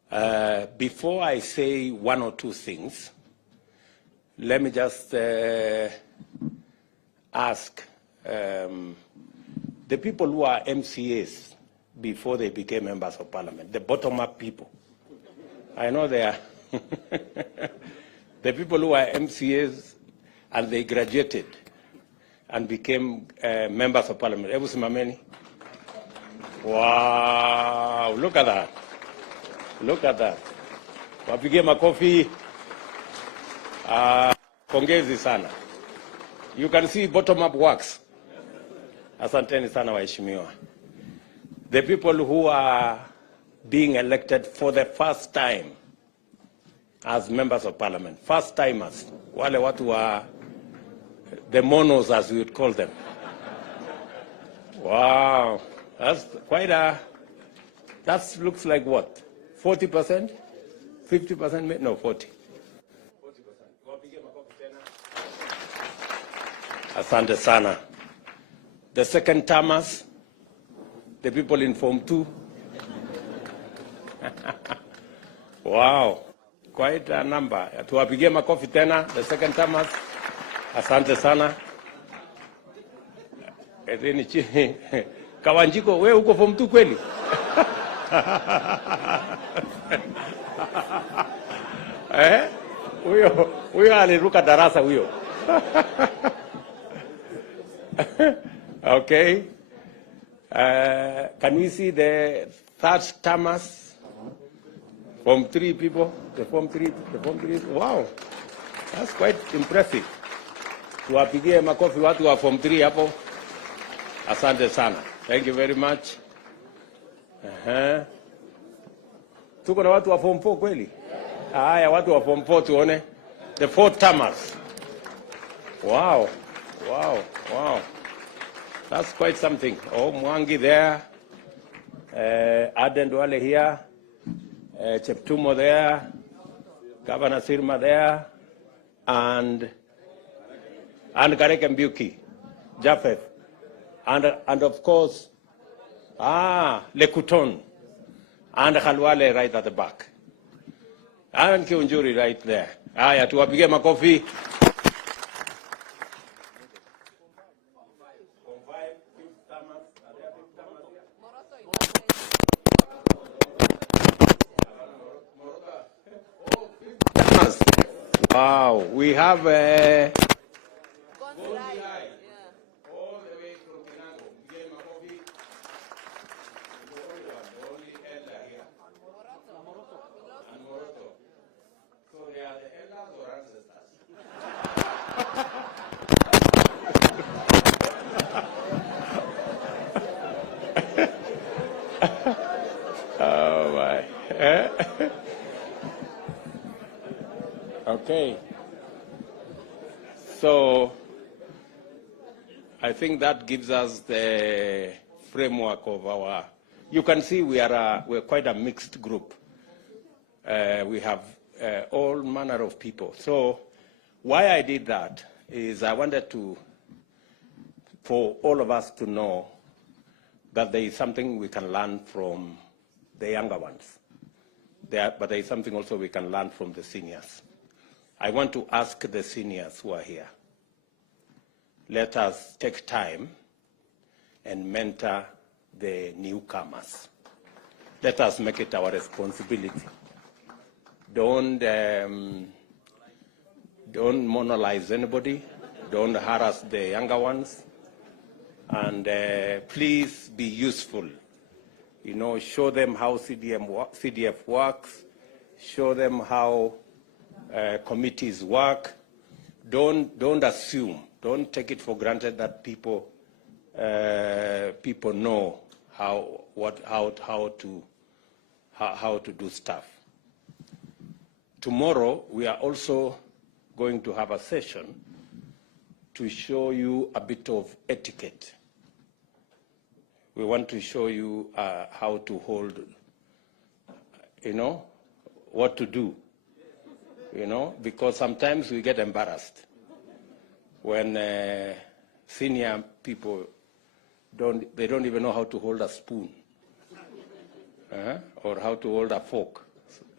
Before I say one or two things, let me just ask the people who are MCAs before they became members of parliament, the bottom-up people. I know they are. The people who are MCAs and they graduated and became members of parliament. Ebu simameni. Wow, look at that. Look at that. Wapigie makofi. Pongezi sana. You can see bottom-up works. Asanteni sana waheshimiwa. The people who are being elected for the first time as members of parliament, first timers, wale watu wa the monos as we would call them. Wow, that's quite a, that looks like what? 40%? 50%? No, 40. 40%. Asante sana. The second termers, the people in Form 2. Wow, quite a number. Tuwapigie makofi tena, the second termers. Asante sana. Kawanjiko, we uko Form 2 kweli? Huyo aliruka darasa huyo. Okay. Can we see the third termers? Form 3 people, the Form 3. Wow, that's quite impressive. Tuwapigie makofi watu wa Form 3 hapo. Asante sana. Thank you very much. Tuko na watu wa Form 4 kweli? Haya, watu wa Form 4 tuone. The fourth termers. Wow. That's quite something. Oh, Mwangi there. Aden Duale here. Cheptumo there. Governor Sirma there. And Garek Mbuki. Japheth. And of course, Lekuton. And Khalwale right at the back. And Kiunjuri right there. Aya, tuwapige makofi. Wow, we have a oh my. Okay. So I think that gives us the framework of our, you can see we're quite a mixed group. We have all manner of people. So why I did that is I wanted for all of us to know that there is something we can learn from the younger ones. But there is something also we can learn from the seniors. I want to ask the seniors who are here, let us take time and mentor the newcomers. Let us make it our responsibility. Don't monolize anybody. Don't harass the younger ones. And please be useful. You know, show them how CDF works. Show them how committees work. Don't assume. Don't take it for granted that people know how to do stuff. Tomorrow we are also going to have a session to show you a bit of etiquette. We want to show you how to hold, what to do. Because sometimes we get embarrassed when senior people don't even know how to hold a spoon or how to hold a fork.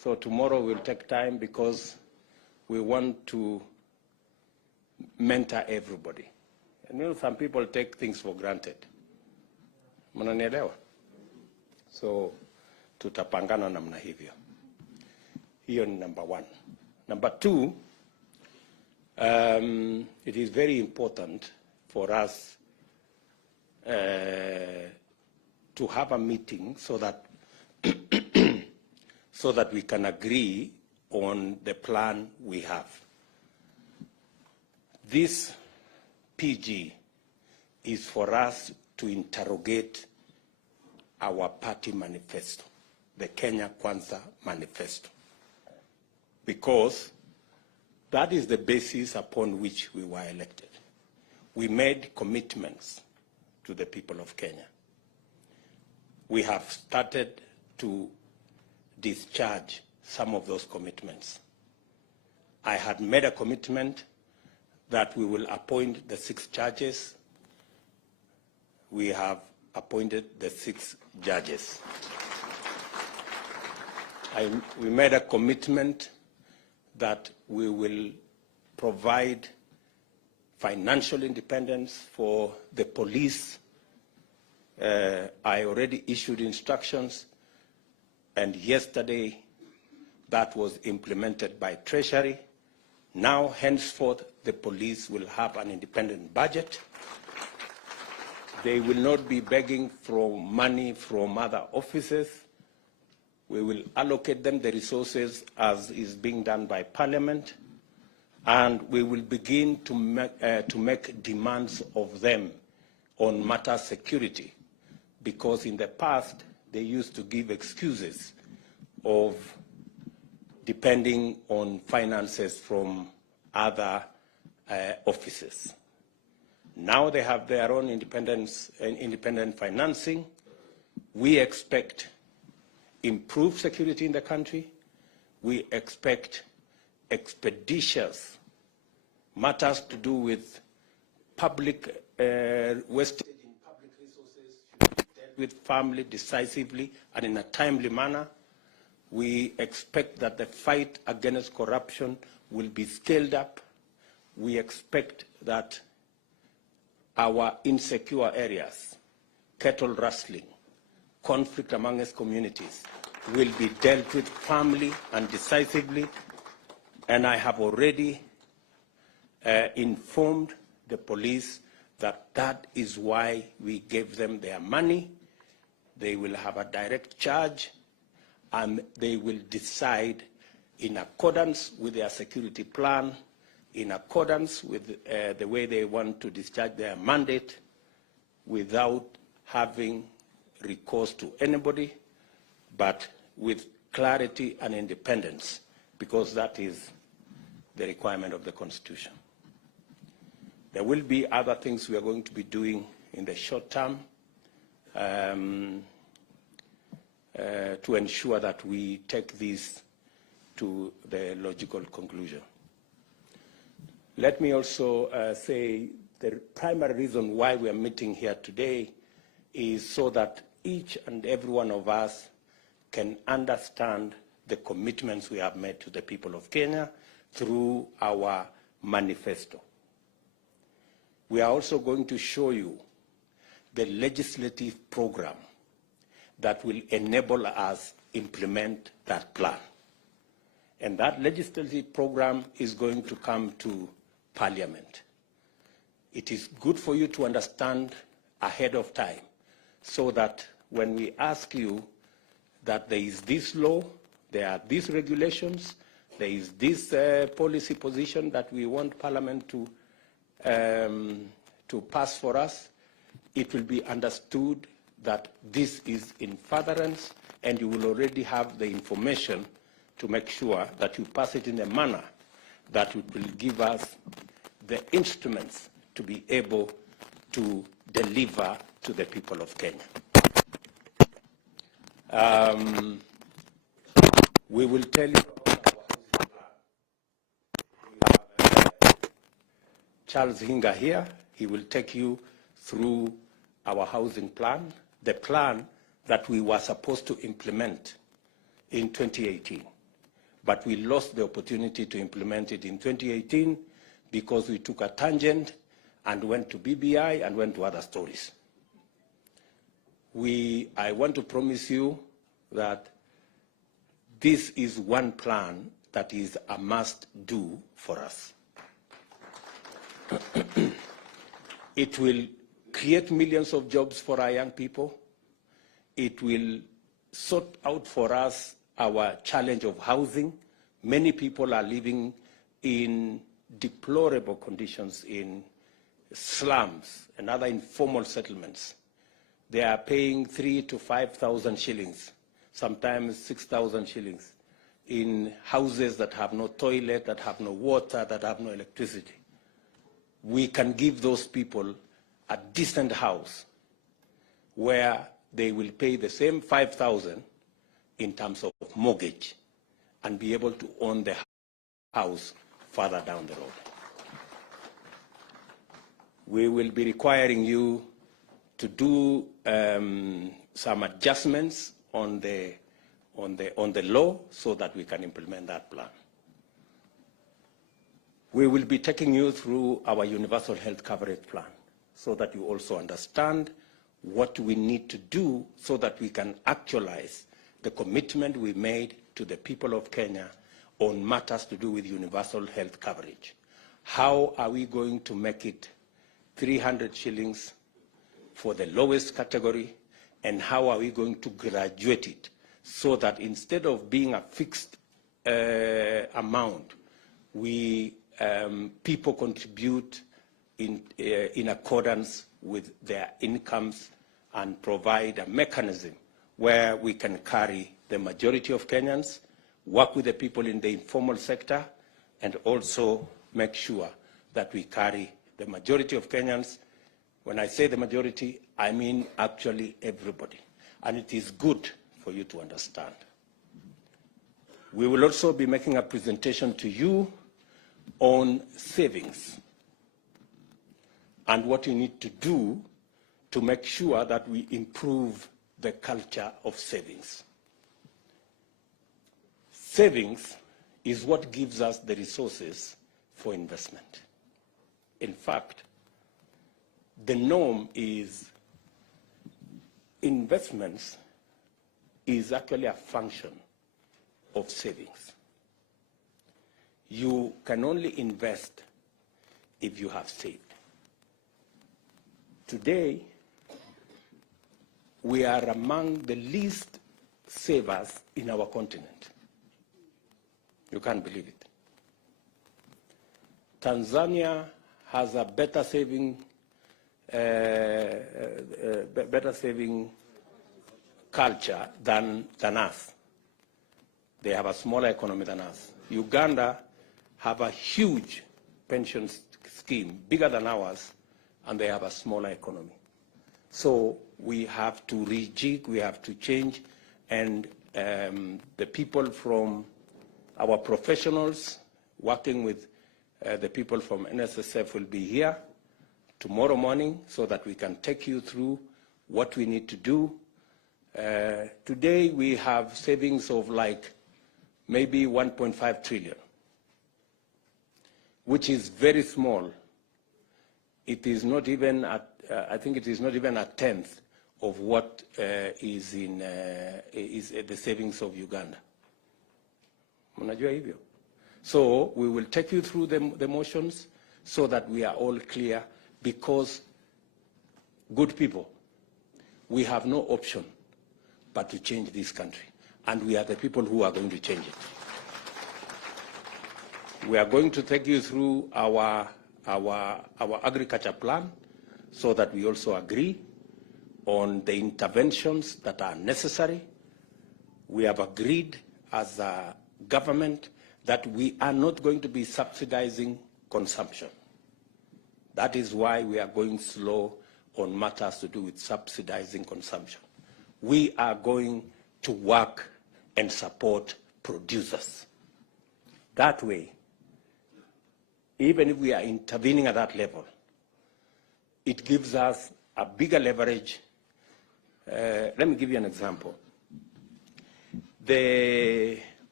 So tomorrow we'll take time because we want to mentor everybody. And you know, some people take things for granted. Mnanielewa? So tutapangana namna hivyo. Hiyo ni number one. Number two, it is very important for us to have a meeting so that so that we can agree on the plan we have. This PG is for us to interrogate our party manifesto, the Kenya Kwanza manifesto, because that is the basis upon which we were elected. We made commitments to the people of Kenya. We have started to discharge some of those commitments. I had made a commitment that we will appoint the 6 judges. We have appointed the 6 judges. We made a commitment that we will provide financial independence for the police. I already issued instructions, and yesterday that was implemented by Treasury. Now, henceforth, the police will have an independent budget. They will not be begging for money from other offices. We will allocate them the resources as is being done by Parliament, and we will begin to make demands of them on matter security, because in the past they used to give excuses of depending on finances from other offices. Now they have their own independent financing. We expect improved security in the country. We expect expeditious matters to do with public wastage in public resources should be dealt with firmly, decisively, and in a timely manner. We expect that the fight against corruption will be scaled up. We expect that our insecure areas, cattle rustling, conflict amongst communities, will be dealt with firmly and decisively. And I have already informed the police that that is why we gave them their money. They will have a direct charge, and they will decide in accordance with their security plan, in accordance with the way they want to discharge their mandate, without having recourse to anybody, but with clarity and independence, because that is the requirement of the Constitution. There will be other things we are going to be doing in the short term to ensure that we take this to the logical conclusion. Let me also say the primary reason why we are meeting here today is so that each and every one of us can understand the commitments we have made to the people of Kenya through our manifesto. We are also going to show you the legislative program that will enable us implement that plan. And that legislative program is going to come to Parliament. It is good for you to understand ahead of time, so that when we ask you that there is this law, there are these regulations, there is this policy position that we want Parliament to pass for us, it will be understood that this is in furtherance, and you will already have the information to make sure that you pass it in a manner that will give us the instruments to be able to deliver to the people of Kenya. We will tell you about our housing plan. We have Charles Hinga here. He will take you through our housing plan, the plan that we were supposed to implement in 2018. but we lost the opportunity to implement it in 2018 because we took a tangent and went to BBI and went to other stories. I want to promise you that this is one plan that is a must-do for us. It will create millions of jobs for our young people. It will sort out for us our challenge of housing. Many people are living in deplorable conditions in slums and other informal settlements. They are paying 3,000 to 5,000 shillings, sometimes 6,000 shillings, in houses that have no toilet, that have no water, that have no electricity. We can give those people a decent house where they will pay the same 5,000 in terms of mortgage and be able to own the house further down the road. We will be requiring you to do some adjustments on the law so that we can implement that plan. We will be taking you through our universal health coverage plan so that you also understand what we need to do so that we can actualize the commitment we made to the people of Kenya on matters to do with universal health coverage. How are we going to make it 300 shillings for the lowest category, and how are we going to graduate it so that instead of being a fixed amount, people contribute in accordance with their incomes and provide a mechanism where we can carry the majority of Kenyans, work with the people in the informal sector, and also make sure that we carry the majority of Kenyans. When I say the majority, I mean actually everybody. And it is good for you to understand. We will also be making a presentation to you on savings and what you need to do to make sure that we improve the culture of savings. Savings is what gives us the resources for investment. In fact, the norm is investments is actually a function of savings. You can only invest if you have saved. Today, we are among the least savers in our continent. You can't believe it. Tanzania has a better saving culture than us. They have a smaller economy than us. Uganda have a huge pension scheme, bigger than ours, and they have a smaller economy. So we have to rejig, we have to change, and the people from our professionals working with the people from NSSF will be here tomorrow morning so that we can take you through what we need to do. Today we have savings of like maybe 1.5 trillion, which is very small. It is not even I think it is not even a tenth of what is the savings of Uganda. Mnajua hivyo? So we will take you through the motions so that we are all clear, because good people, we have no option but to change this country. And we are the people who are going to change it. We are going to take you through our agriculture plan so that we also agree on the interventions that are necessary. We have agreed as a government that we are not going to be subsidizing consumption. That is why we are going slow on matters to do with subsidizing consumption. We are going to work and support producers. That way, even if we are intervening at that level, it gives us a bigger leverage. Let me give you an example. The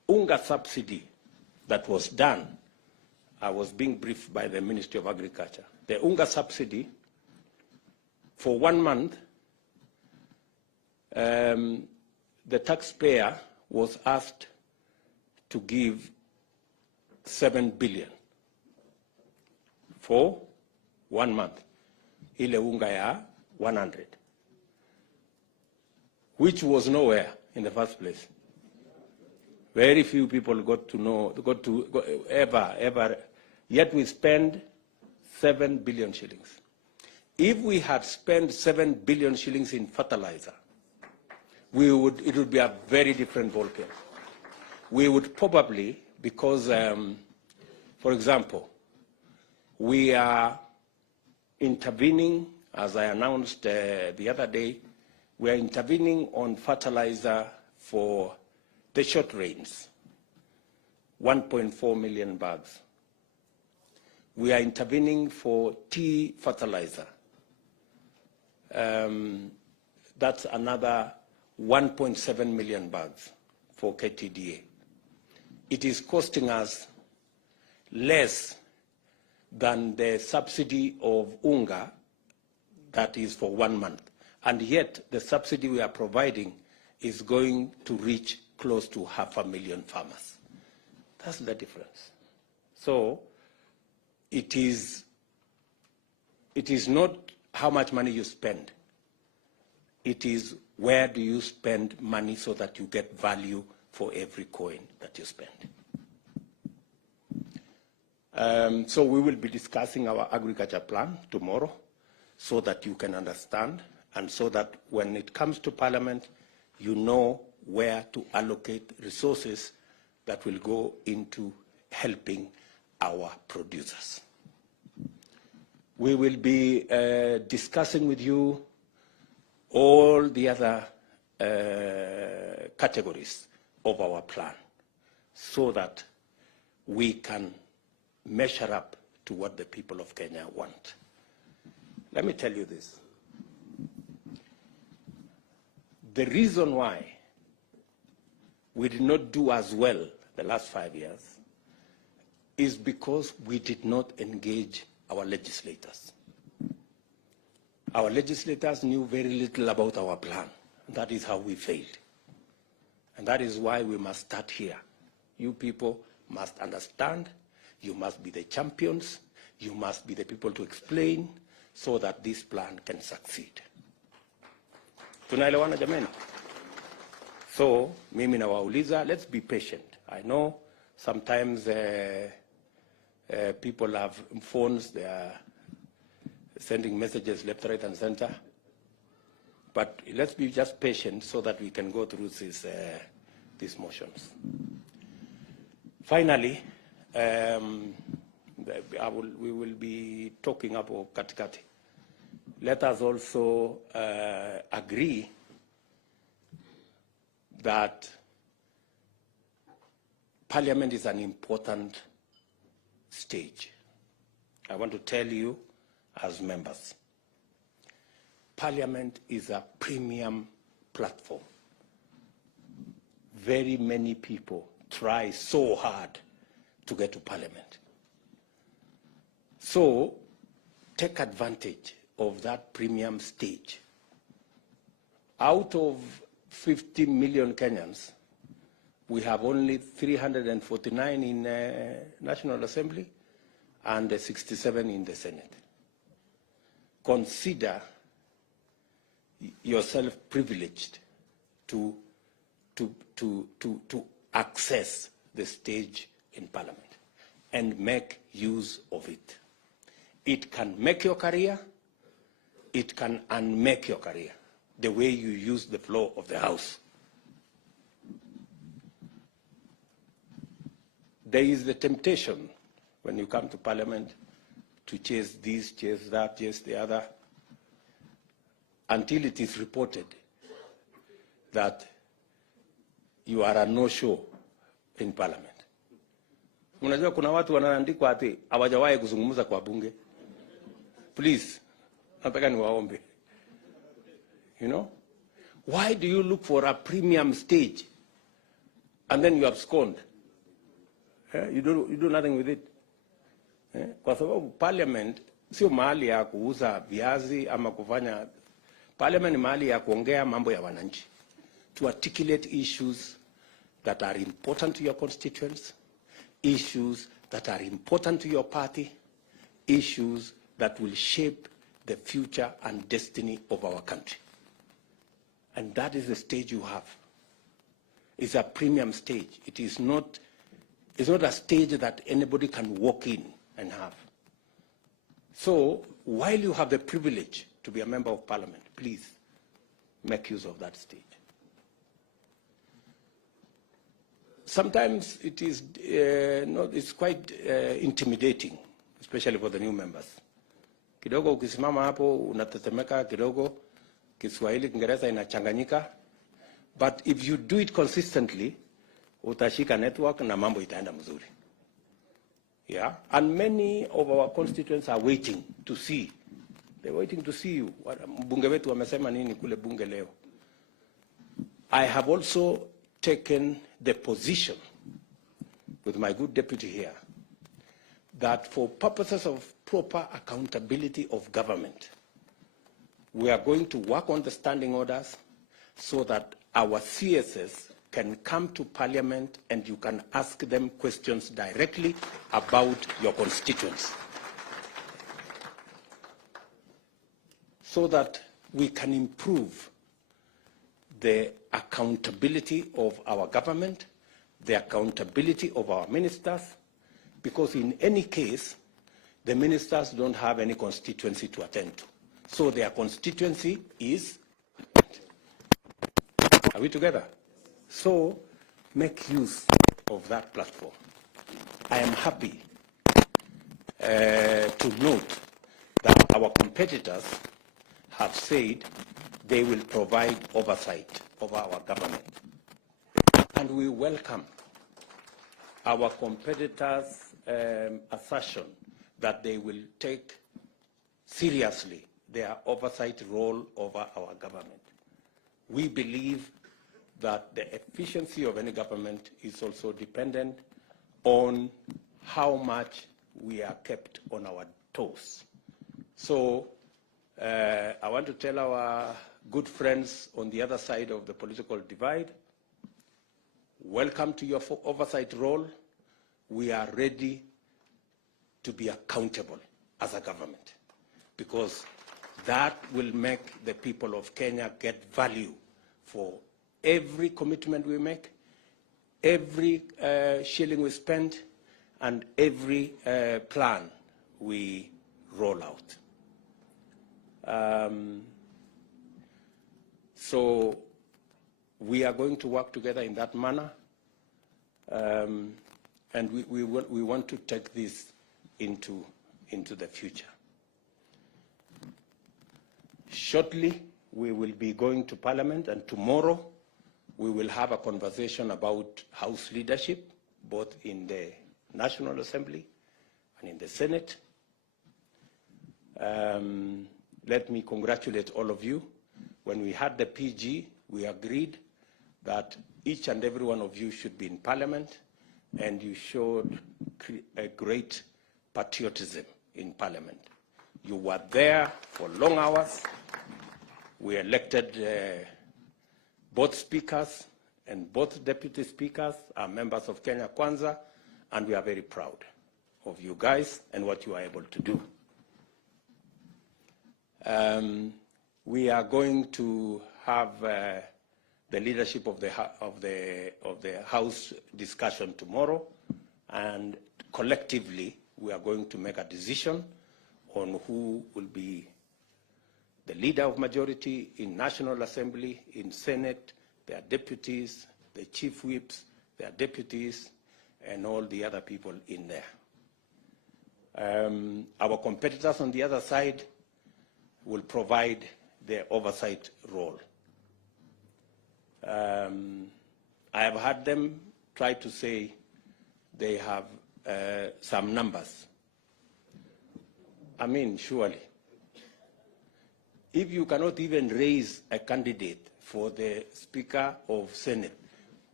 unga subsidy that was done, I was being briefed by the Ministry of Agriculture. The unga subsidy, for 1 month, the taxpayer was asked to give 7 billion for 1 month. Ile unga ya 100, which was nowhere in the first place. Very few people got to ever, yet we spend 7 billion shillings. If we had spent 7 billion shillings in fertilizer, it would be a very different ballgame. We would probably, because, for example, we are intervening, as I announced the other day, we are intervening on fertilizer for the short rains, 1.4 million bags. We are intervening for tea fertilizer. That's another 1.7 million bags for KTDA. It is costing us less than the subsidy of unga that is for 1 month. And yet the subsidy we are providing is going to reach close to 500,000 farmers. That's the difference. So it is not how much money you spend. It is where do you spend money so that you get value for every coin that you spend. So we will be discussing our agriculture plan tomorrow so that you can understand and so that when it comes to Parliament, you know where to allocate resources that will go into helping our producers. We will be discussing with you all the other categories of our plan so that we can measure up to what the people of Kenya want. Let me tell you this. The reason why we did not do as well the last 5 years is because we did not engage our legislators. Our legislators knew very little about our plan. That is how we failed. And that is why we must start here. You people must understand. You must be the champions. You must be the people to explain so that this plan can succeed. Tunaelewana jameni? So, mimi nawauliza, let's be patient. I know sometimes people have phones, they are sending messages left, right, and center. But let's be just patient so that we can go through these motions. Finally, we will be talking about katikati. Let us also agree that Parliament is an important stage. I want to tell you as members, Parliament is a premium platform. Very many people try so hard to get to Parliament. So take advantage of that premium stage. Out of 50 million Kenyans, we have only 349 in National Assembly and 67 in the Senate. Consider yourself privileged to access the stage in Parliament and make use of it. It can make your career, it can unmake your career, the way you use the floor of the House. There is the temptation when you come to Parliament to chase this, chase that, chase the other, until it is reported that you are a no-show in Parliament. Unajua kuna watu wanaandikwa ati hawajawahi kuzungumza kwa bunge. Please, nataka niwaombe. You know? Why do you look for a premium stage and then you abscond. You do nothing with it. Kwa sababu parliament sio mahali ya kuuza viazi ama kufanya. Parliament ni mahali ya kuongea mambo ya wananchi, to articulate issues that are important to your constituents, issues that are important to your party, issues that will shape the future and destiny of our country. And that is the stage you have. It's a premium stage. It's not a stage that anybody can walk in and have. So while you have the privilege to be a member of parliament, please make use of that stage. Sometimes it is it's quite intimidating, especially for the new members. Kidogo ukisimama hapo unatetemeka kidogo, Kiswahili Kiingereza inachanganyika, but if you do it consistently, utashika network na mambo itaenda mzuri. Yeah, and many of our constituents are waiting to see. They're waiting to see you. Mbunge wetu wamesema nini kule bunge leo. I have also taken the position with my good deputy here that for purposes of proper accountability of government, we are going to work on the standing orders so that our CSS can come to Parliament and you can ask them questions directly about your constituents, so that we can improve the accountability of our government, the accountability of our ministers, because in any case, the ministers don't have any constituency to attend to. So their constituency is, are we together? So make use of that platform. I am happy to note that our competitors have said they will provide oversight of our government. And we welcome our competitors' assertion that they will take seriously their oversight role over our government. We believe that the efficiency of any government is also dependent on how much we are kept on our toes. So I want to tell our good friends on the other side of the political divide, welcome to your oversight role. We are ready to be accountable as a government, because that will make the people of Kenya get value for every commitment we make, every shilling we spend, and every plan we roll out. So we are going to work together in that manner, and we want to take this into the future. Shortly, we will be going to Parliament, and tomorrow we will have a conversation about House leadership, both in the National Assembly and in the Senate. Let me congratulate all of you. When we had the PG, we agreed that each and every one of you should be in Parliament, and you showed a great patriotism in Parliament. You were there for long hours. We elected both speakers, and both deputy speakers are members of Kenya Kwanza, and we are very proud of you guys and what you are able to do. We are going to have the leadership of the House discussion tomorrow, and collectively we are going to make a decision on who will be the leader of majority in National Assembly, in Senate, their deputies, the chief whips, their deputies, and all the other people in there. Our competitors on the other side will provide their oversight role. I have heard them try to say they have some numbers. I mean, surely, if you cannot even raise a candidate for the Speaker of Senate,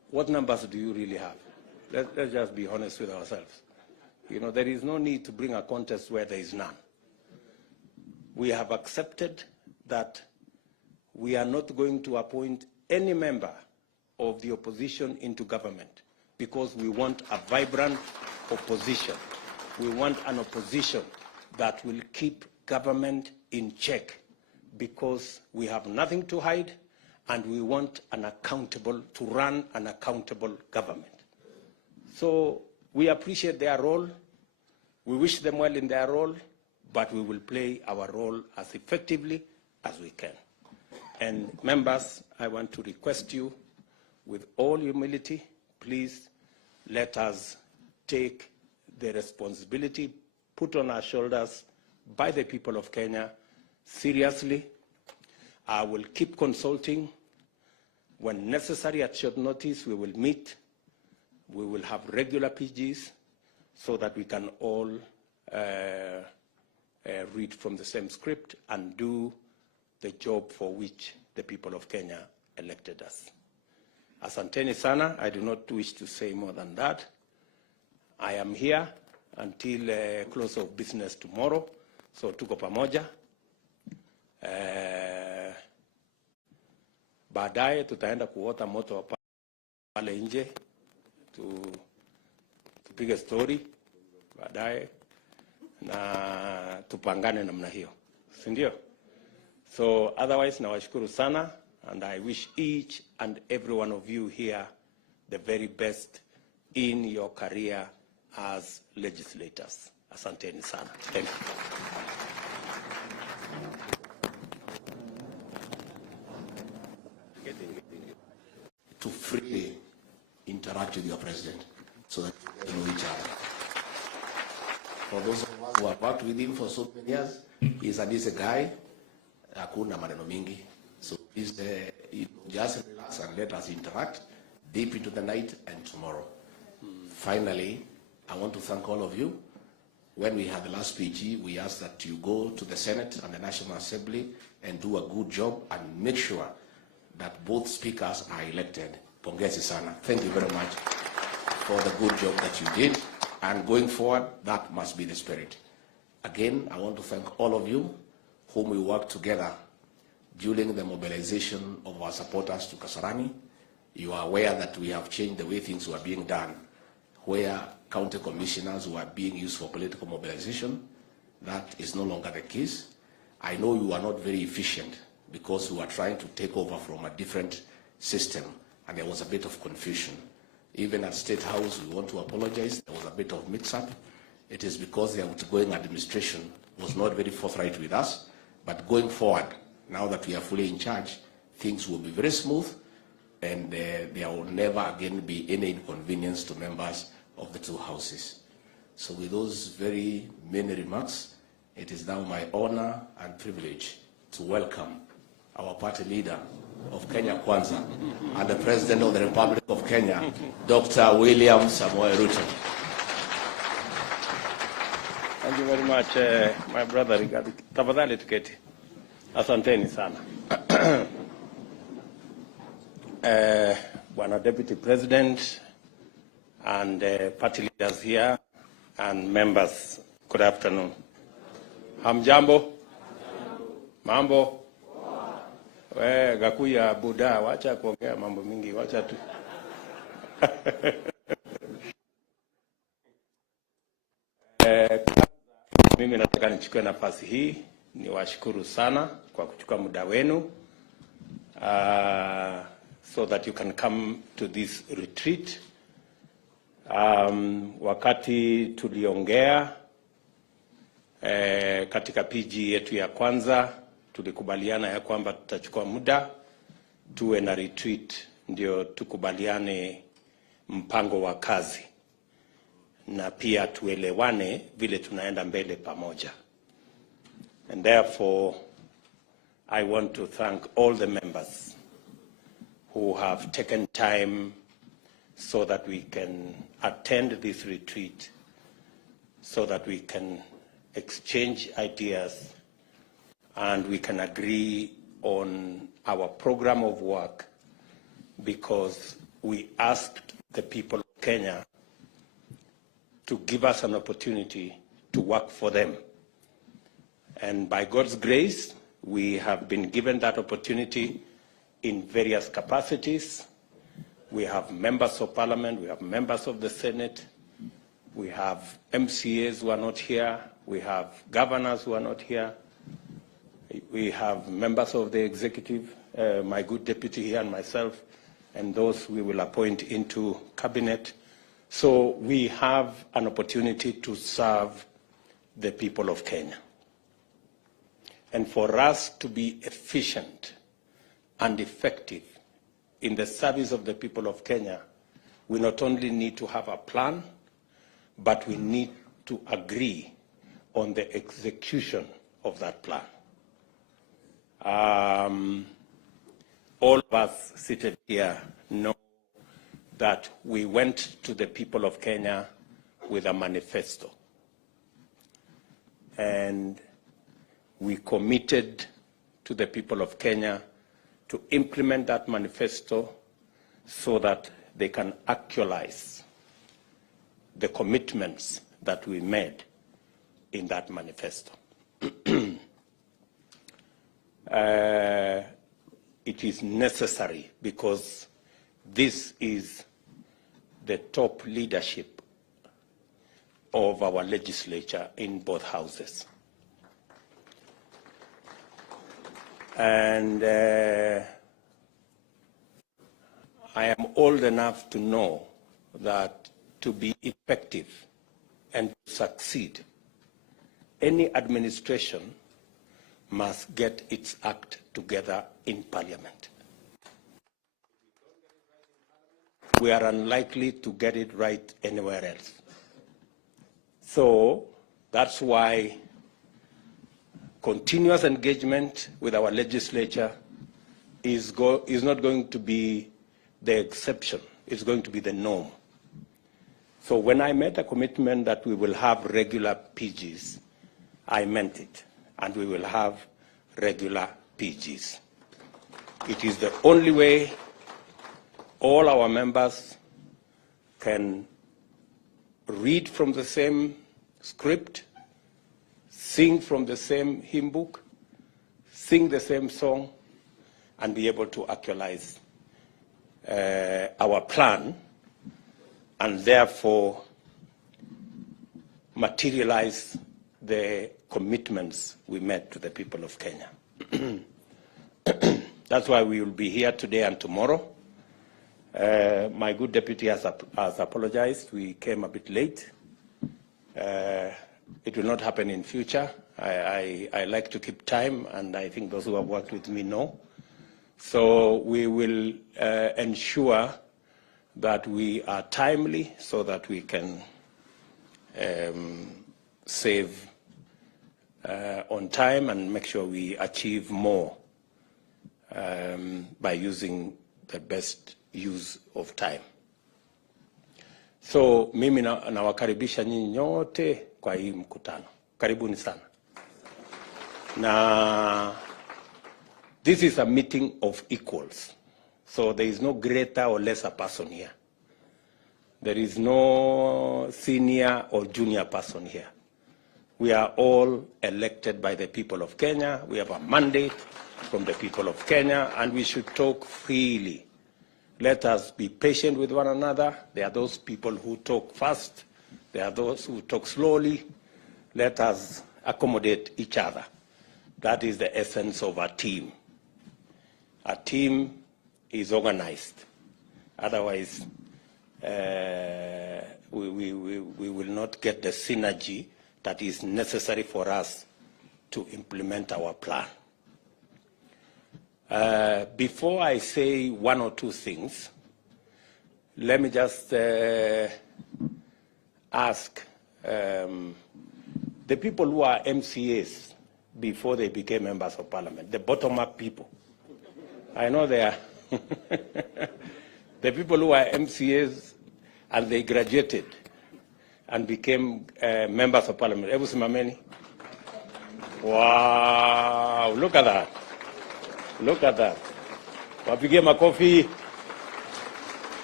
what numbers do you really have? Let's just be honest with ourselves. You know, there is no need to bring a contest where there is none. We have accepted that we are not going to appoint any member of the opposition into government because we want a vibrant opposition. We want an opposition that will keep government in check because we have nothing to hide and we want to run an accountable government. So we appreciate their role. We wish them well in their role, but we will play our role as effectively as we can. And members, I want to request you, with all humility, please let us take the responsibility put on our shoulders by the people of Kenya seriously. I will keep consulting. When necessary, at short notice, we will meet. We will have regular PGs so that we can all read from the same script and do the job for which the people of Kenya elected us. Asanteni sana. I do not wish to say more than that. I am here until close of business tomorrow, so tuko pamoja. Baadaye tutaenda kuota moto pale nje, tupige story baadaye na tupangane namna hiyo, si ndio? So otherwise nawashukuru sana, and I wish each and every one of you here the very best in your career as legislators. Asanteni sana. Thank you. To freely interact with your president so that you know each other. For those of us who have worked with him for so many years, he's a guy, hakuna maneno mingi. So please just relax and let us interact deep into the night and tomorrow. Finally, I want to thank all of you. When we had the last PG, we asked that you go to the Senate and the National Assembly and do a good job and make sure that both speakers are elected. Pongezi sana. Thank you very much for the good job that you did. And going forward, that must be the spirit. Again, I want to thank all of you whom we worked together during the mobilization of our supporters to Kasarani. You are aware that we have changed the way things were being done, where county commissioners were being used for political mobilization. That is no longer the case. I know you are not very efficient because we were trying to take over from a different system, and there was a bit of confusion. Even at State House, we want to apologize. There was a bit of mix-up. It is because the outgoing administration was not very forthright with us. But going forward, now that we are fully in charge, things will be very smooth, and there will never again be any inconvenience to members of the two houses. So with those very many remarks, it is now my honor and privilege to welcome our party leader of Kenya Kwanza and the President of the Republic of Kenya, Dr. William Samoei Ruto. Thank you very much, my brother Rigathi. Tafadhali tuketi. Asanteni sana. Bwana Deputy President and party leaders here and members, good afternoon. Hamjambo? Mambo? Gakuya Buddha, wacha kuongea mambo mingi, wacha tu. Mimi nataka nichukue nafasi hii niwashukuru sana kwa kuchukua muda wenu so that you can come to this retreat. Wakati tuliongea katika PG yetu ya kwanza, tulikubaliana ya kwamba tutachukua muda tuwe na retreat ndio tukubaliane mpango wa kazi na pia tuelewane vile tunaenda mbele pamoja. And therefore, I want to thank all the members who have taken time so that we can attend this retreat, so that we can exchange ideas and we can agree on our program of work, because we asked the people of Kenya to give us an opportunity to work for them. And by God's grace, we have been given that opportunity in various capacities. We have members of parliament, we have members of the Senate, we have MCAs who are not here, we have governors who are not here, we have members of the executive, my good deputy here and myself, and those we will appoint into cabinet. So we have an opportunity to serve the people of Kenya. And for us to be efficient and effective in the service of the people of Kenya, we not only need to have a plan, but we need to agree on the execution of that plan. All of us seated here know that we went to the people of Kenya with a manifesto. And we committed to the people of Kenya to implement that manifesto so that they can actualize the commitments that we made in that manifesto. It is necessary because this is the top leadership of our legislature in both houses. And I am old enough to know that to be effective and to succeed, any administration must get its act together in Parliament. We are unlikely to get it right anywhere else. So that's why continuous engagement with our legislature is not going to be the exception, it's going to be the norm. So when I made a commitment that we will have regular PGs, I meant it, and we will have regular PGs. It is the only way all our members can read from the same script, sing from the same hymn book, sing the same song, and be able to actualize our plan, and therefore materialize the commitments we made to the people of Kenya. That's why we will be here today and tomorrow. My good deputy has apologized. We came a bit late. It will not happen in future. I like to keep time, and I think those who have worked with me know. So we will ensure that we are timely so that we can save on time and make sure we achieve more by using the best use of time. So mimi nawakaribisha nyinyi nyote kwa hii mkutano. Karibuni sana. Na this is a meeting of equals. So there is no greater or lesser person here. There is no senior or junior person here. We are all elected by the people of Kenya. We have a mandate from the people of Kenya, and we should talk freely. Let us be patient with one another. There are those people who talk fast. There are those who talk slowly. Let us accommodate each other. That is the essence of a team. A team is organized. Otherwise, we will not get the synergy that is necessary for us to implement our plan. Before I say one or two things, let me just ask the people who are MCAs before they became members of parliament, the bottom-up people. I know they are. The people who are MCAs and they graduated and became members of parliament. Ebu simameni. Wow, look at that. Look at that. Wapige makofi.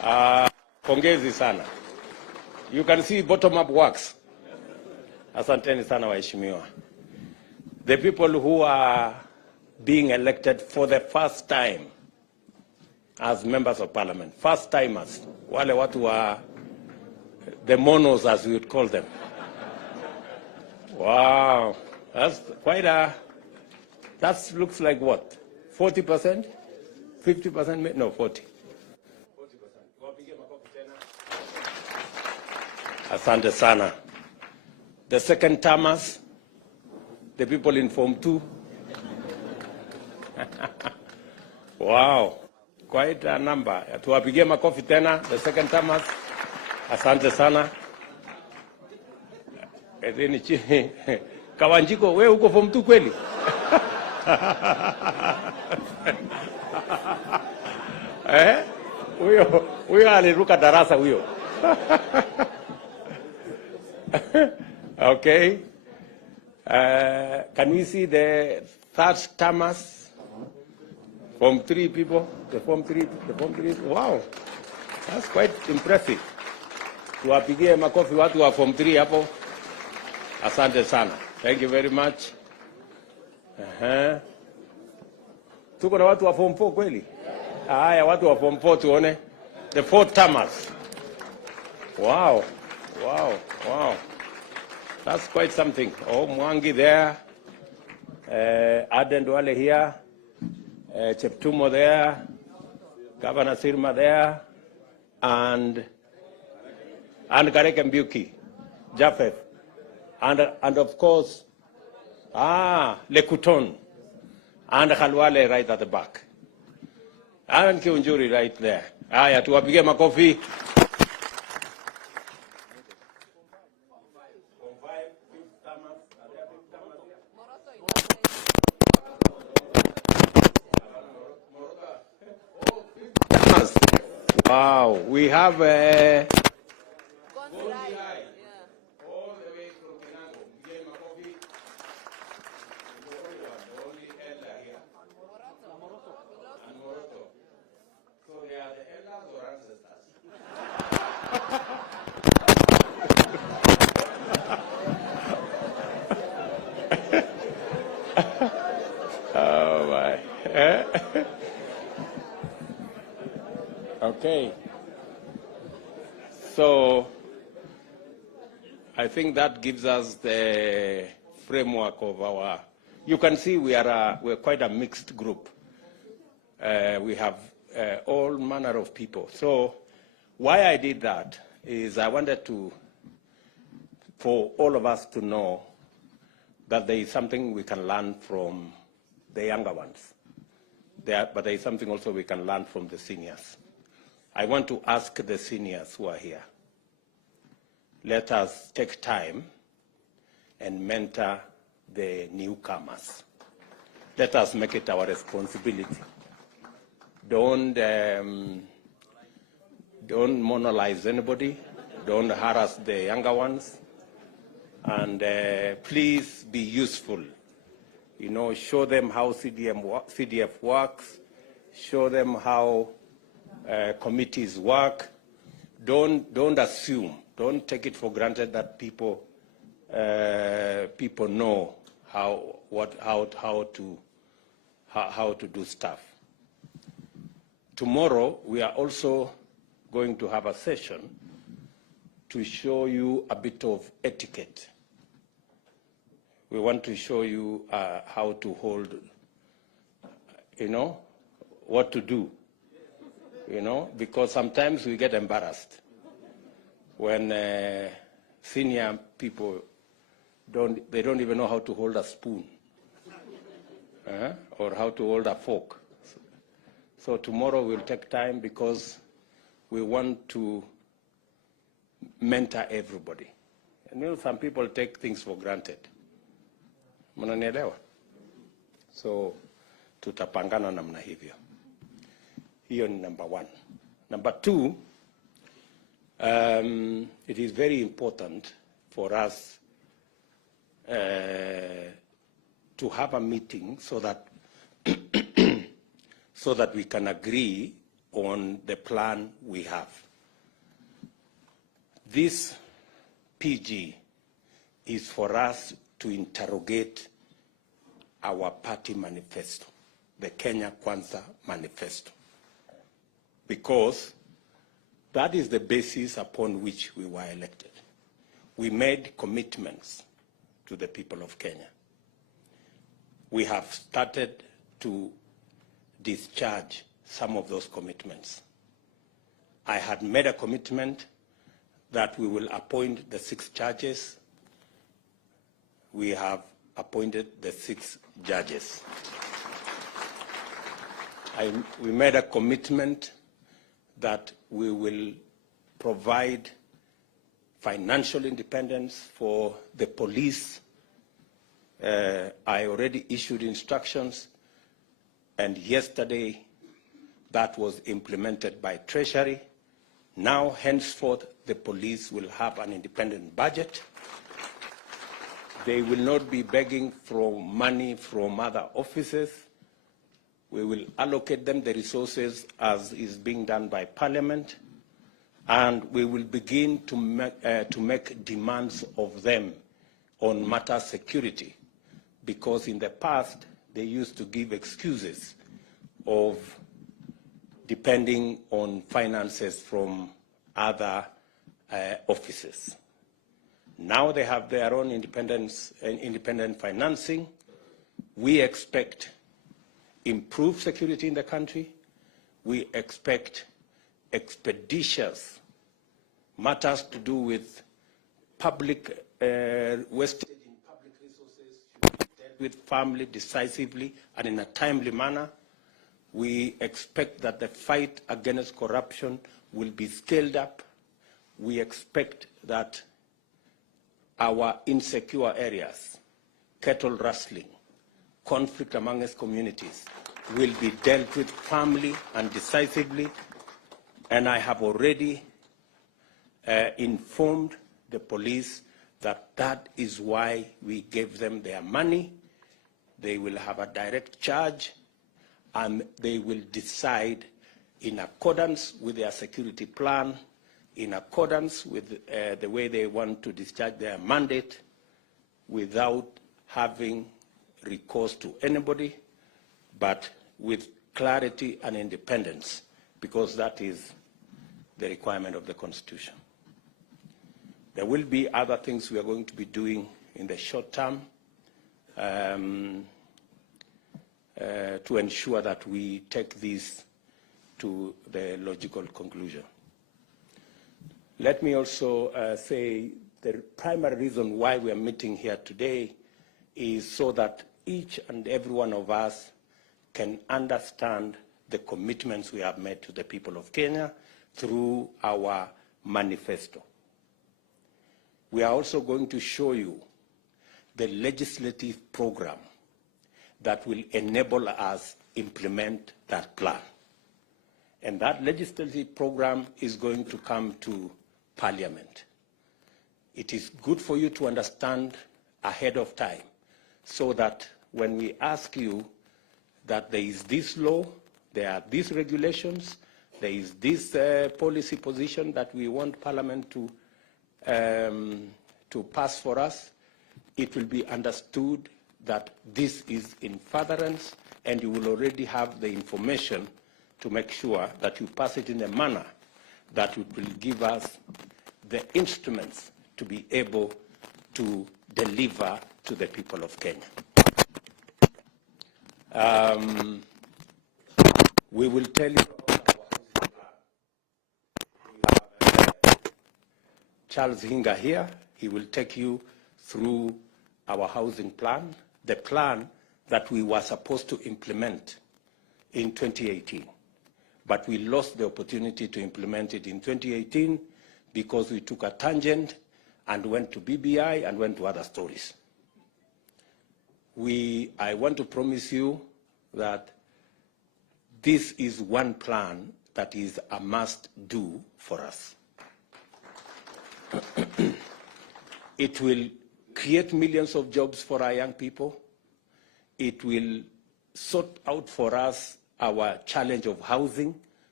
Pongezi sana. You can see bottom-up works. Asanteni sana waheshimiwa. The people who are being elected for the first time as members of parliament, first timers, wale watu wa the monos as we would call them. Wow, that's quite a, that looks like what? 40%? 50%? No, 40. Asante sana. The second termers, the people in Form 2. Wow, quite a number. Tuwapigie makofi tena, the second termers. Asante sana. Kawanjiko, we uko Form 2 kweli? Huyo aliruka darasa huyo. Okay. Can we see the third termers? Form 3 people, the Form 3. Wow, that's quite impressive. Tuwapigie makofi watu wa Form 3 hapo. Asante sana. Thank you very much. Tuko na watu wa Form 4 kweli? Haya, watu wa Form 4 tuone. The fourth termers. Wow. That's quite something. Oh, Mwangi there. Aden Duale here. Cheptumo there. Governor Sirma there. And Karek Mbuki. Japheth. And of course, Lekuton. And Khalwale right at the back. And Kiunjuri right there. Aya, tuwapige makofi. Wow, we have a oh my. Okay. So I think that gives us the framework of our, you can see we're quite a mixed group. We have all manner of people. So why I did that is I wanted for all of us to know that there is something we can learn from the younger ones. But there is something also we can learn from the seniors. I want to ask the seniors who are here, let us take time and mentor the newcomers. Let us make it our responsibility. Don't monolize anybody. Don't harass the younger ones. And please be useful. You know, show them how CDF works. Show them how committees work. Don't assume. Don't take it for granted that people know how to do stuff. Tomorrow we are also going to have a session to show you a bit of etiquette. We want to show you how to hold, what to do, because sometimes we get embarrassed when senior people don't even know how to hold a spoon or how to hold a fork. So tomorrow we'll take time because we want to mentor everybody. And some people take things for granted. Mnanielewa? So tutapangana namna hivyo. Hiyo ni number one. Number two, it is very important for us to have a meeting so that we can agree on the plan we have. This PG is for us to interrogate our party manifesto, the Kenya Kwanza manifesto, because that is the basis upon which we were elected. We made commitments to the people of Kenya. We have started to discharge some of those commitments. I had made a commitment that we will appoint the 6 judges. We have appointed the 6 judges. We made a commitment that we will provide financial independence for the police. I already issued instructions, and yesterday that was implemented by Treasury. Now, henceforth, the police will have an independent budget. They will not be begging for money from other offices. We will allocate them the resources as is being done by Parliament, and we will begin to make demands of them on matter security, because in the past they used to give excuses of depending on finances from other offices. Now they have their own independent financing. We expect improved security in the country. We expect expeditious matters to do with public wastage in public resources should be dealt with firmly, decisively, and in a timely manner. We expect that the fight against corruption will be scaled up. We expect that our insecure areas, cattle rustling, conflict amongst communities, will be dealt with firmly and decisively. And I have already informed the police that that is why we gave them their money. They will have a direct charge, and they will decide in accordance with their security plan, in accordance with the way they want to discharge their mandate, without having recourse to anybody, but with clarity and independence, because that is the requirement of the Constitution. There will be other things we are going to be doing in the short term to ensure that we take this to the logical conclusion. Let me also say the primary reason why we are meeting here today is so that each and every one of us can understand the commitments we have made to the people of Kenya through our manifesto. We are also going to show you the legislative program that will enable us implement that plan. And that legislative program is going to come to Parliament. It is good for you to understand ahead of time, so that when we ask you that there is this law, there are these regulations, there is this policy position that we want Parliament to pass for us, it will be understood that this is in furtherance, and you will already have the information to make sure that you pass it in a manner that it will give us the instruments to be able to deliver to the people of Kenya. We will tell you about our housing plan. We have Charles Hinga here. He will take you through our housing plan, the plan that we were supposed to implement in 2018. But we lost the opportunity to implement it in 2018 because we took a tangent and went to BBI and went to other stories. I want to promise you that this is one plan that is a must-do for us. It will create millions of jobs for our young people. It will sort out for us our challenge of housing,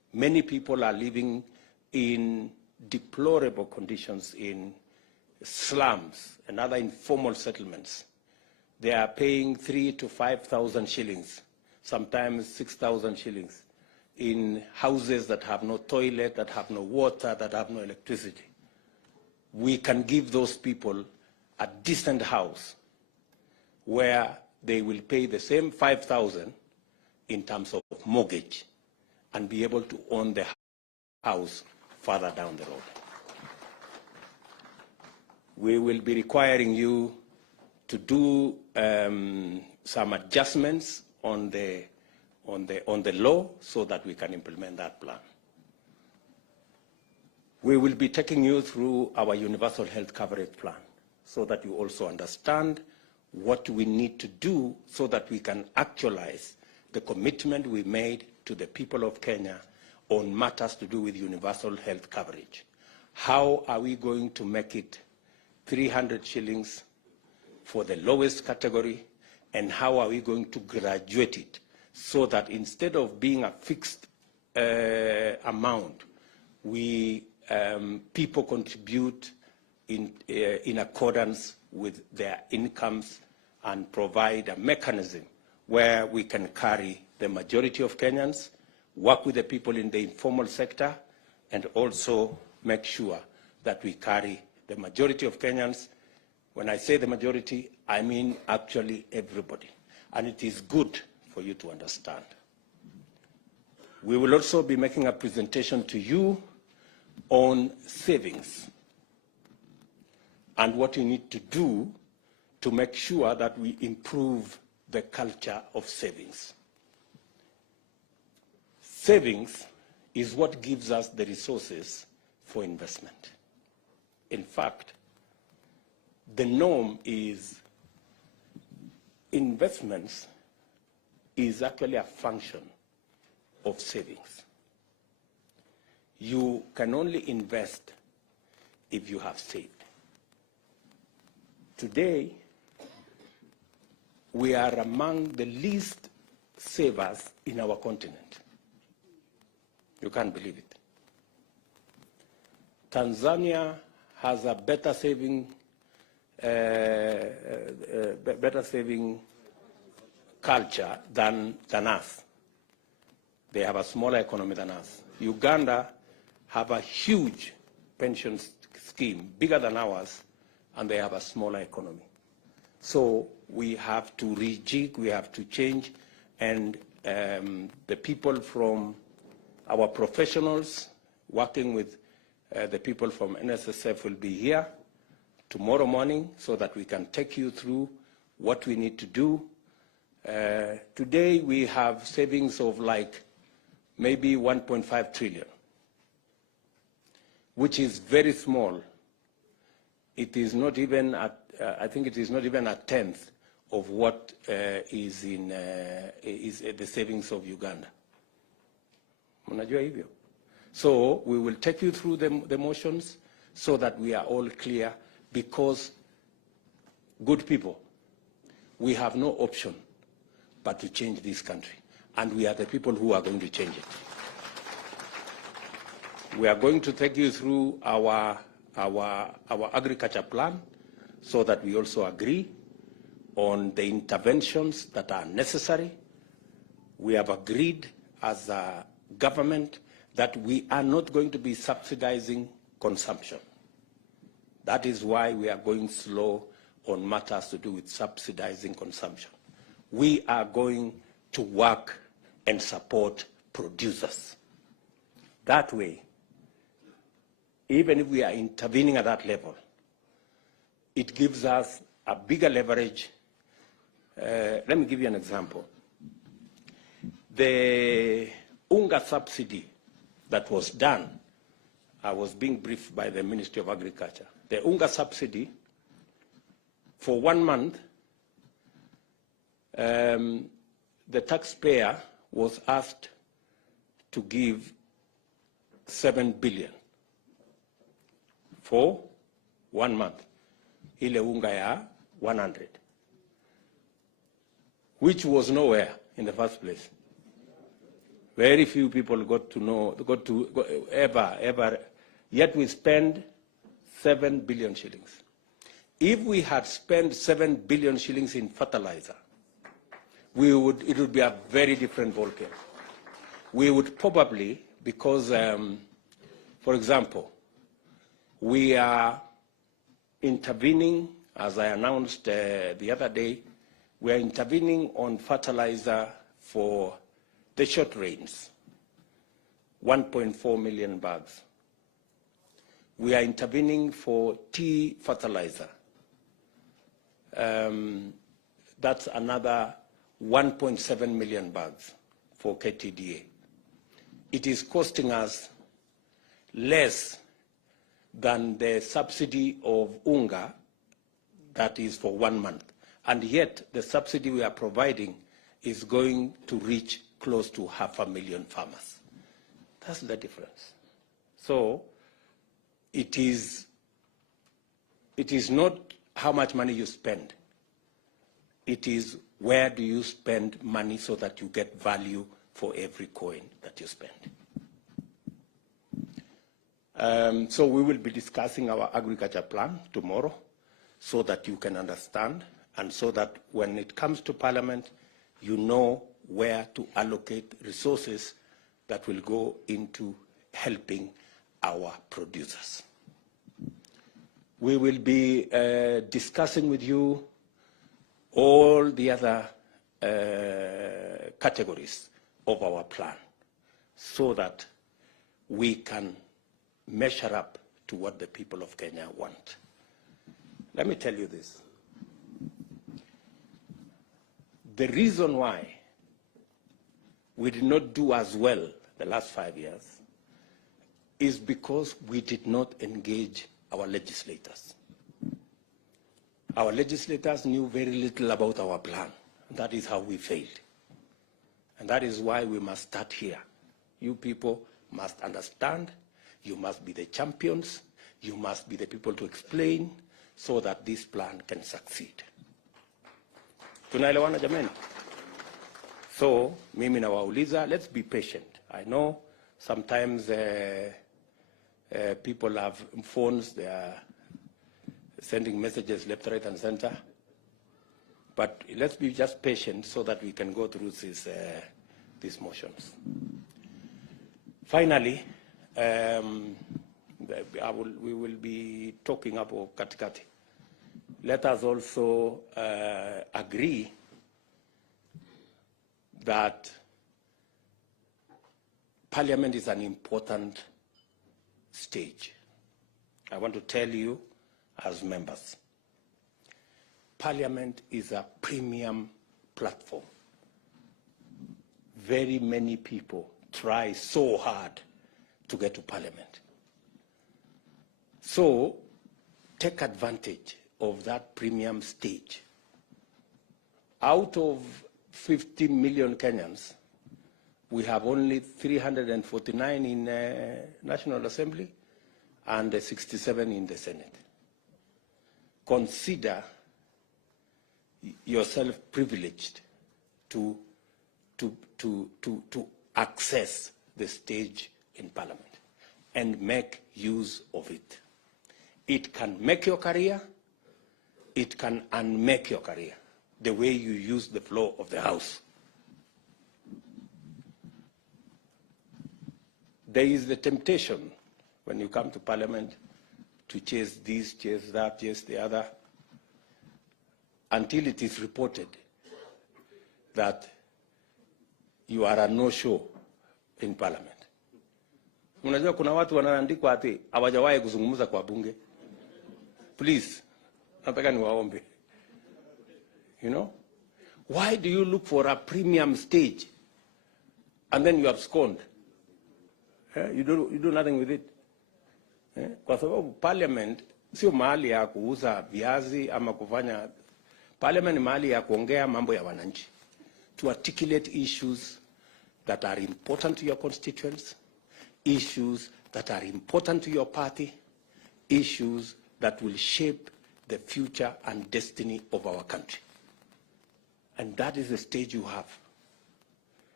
Many people are living in deplorable conditions in slums and other informal settlements. They are paying 3,000 to 5,000 shillings, sometimes 6,000 shillings, in houses that have no toilet, that have no water, that have no electricity. We can give those people a decent house where they will pay the same 5,000 in terms of mortgage and be able to own the house further down the road. We will be requiring you to do some adjustments on the law so that we can implement that plan. We will be taking you through our universal health coverage plan so that you also understand what we need to do so that we can actualize the commitment we made to the people of Kenya on matters to do with universal health coverage. How are we going to make it 300 shillings for the lowest category, and how are we going to graduate it so that instead of being a fixed amount, people contribute in accordance with their incomes and provide a mechanism where we can carry the majority of Kenyans, work with the people in the informal sector, and also make sure that we carry the majority of Kenyans. When I say the majority, I mean actually everybody. And it is good for you to understand. We will also be making a presentation to you on savings and what you need to do to make sure that we improve the culture of savings. Savings is what gives us the resources for investment. In fact, the norm is investments is actually a function of savings. You can only invest if you have saved. Today, we are among the least savers in our continent. You can't believe it. Tanzania has a better saving culture than us. They have a smaller economy than us. Uganda have a huge pension scheme, bigger than ours, and they have a smaller economy. So we have to rejig, we have to change, and the people from our professionals working with the people from NSSF will be here tomorrow morning so that we can take you through what we need to do. Today we have savings of like maybe 1.5 trillion, which is very small. It is not even I think it is not even a tenth of what is the savings of Uganda. Mnajua hivyo? So we will take you through the motions so that we are all clear, because good people, we have no option but to change this country. And we are the people who are going to change it. We are going to take you through our agriculture plan so that we also agree on the interventions that are necessary. We have agreed as a government that we are not going to be subsidizing consumption. That is why we are going slow on matters to do with subsidizing consumption. We are going to work and support producers. That way, even if we are intervening at that level, it gives us a bigger leverage. Let me give you an example. The unga subsidy that was done, I was being briefed by the Ministry of Agriculture. The unga subsidy, for 1 month, the taxpayer was asked to give 7 billion for 1 month. Ile unga ya 100, which was nowhere in the first place. Very few people ever, yet we spend 7 billion shillings. If we had spent 7 billion shillings in fertilizer, it would be a very different ballgame. We would probably, because, for example, we are intervening, as I announced the other day, we are intervening on fertilizer for the short rains, 1.4 million bags. We are intervening for tea fertilizer. That's another 1.7 million bags for KTDA. It is costing us less than the subsidy of unga that is for 1 month. And yet the subsidy we are providing is going to reach close to 500,000 farmers. That's the difference. So it is not how much money you spend. It is where do you spend money so that you get value for every coin that you spend. So we will be discussing our agriculture plan tomorrow so that you can understand and so that when it comes to Parliament, you know where to allocate resources that will go into helping our producers. We will be discussing with you all the other categories of our plan so that we can measure up to what the people of Kenya want. Let me tell you this. The reason why we did not do as well the last 5 years is because we did not engage our legislators. Our legislators knew very little about our plan. That is how we failed. And that is why we must start here. You people must understand. You must be the champions. You must be the people to explain so that this plan can succeed. Tunaelewana jameni? So, mimi nawauliza, let's be patient. I know sometimes people have phones, they are sending messages left, right, and center. But let's be just patient so that we can go through these motions. Finally, we will be talking about katikati. Let us also agree that Parliament is an important stage. I want to tell you as members, Parliament is a premium platform. Very many people try so hard to get to Parliament. So take advantage of that premium stage. Out of 50 million Kenyans, we have only 349 in National Assembly and 67 in the Senate. Consider yourself privileged to access the stage in Parliament and make use of it. It can make your career, it can unmake your career, the way you use the floor of the House. There is the temptation when you come to Parliament to chase this, chase that, chase the other, until it is reported that you are a no-show in Parliament. Unajua kuna watu wanaandikwa ati hawajawahi kuzungumza kwa bunge. Please, nataka niwaombe. You know? Why do you look for a premium stage and then you abscond? You do nothing with it. Kwa sababu Parliament sio mahali ya kuuza viazi ama kufanya. Parliament ni mahali ya kuongea mambo ya wananchi. To articulate issues that are important to your constituents, issues that are important to your party, issues that will shape the future and destiny of our country. And that is the stage you have.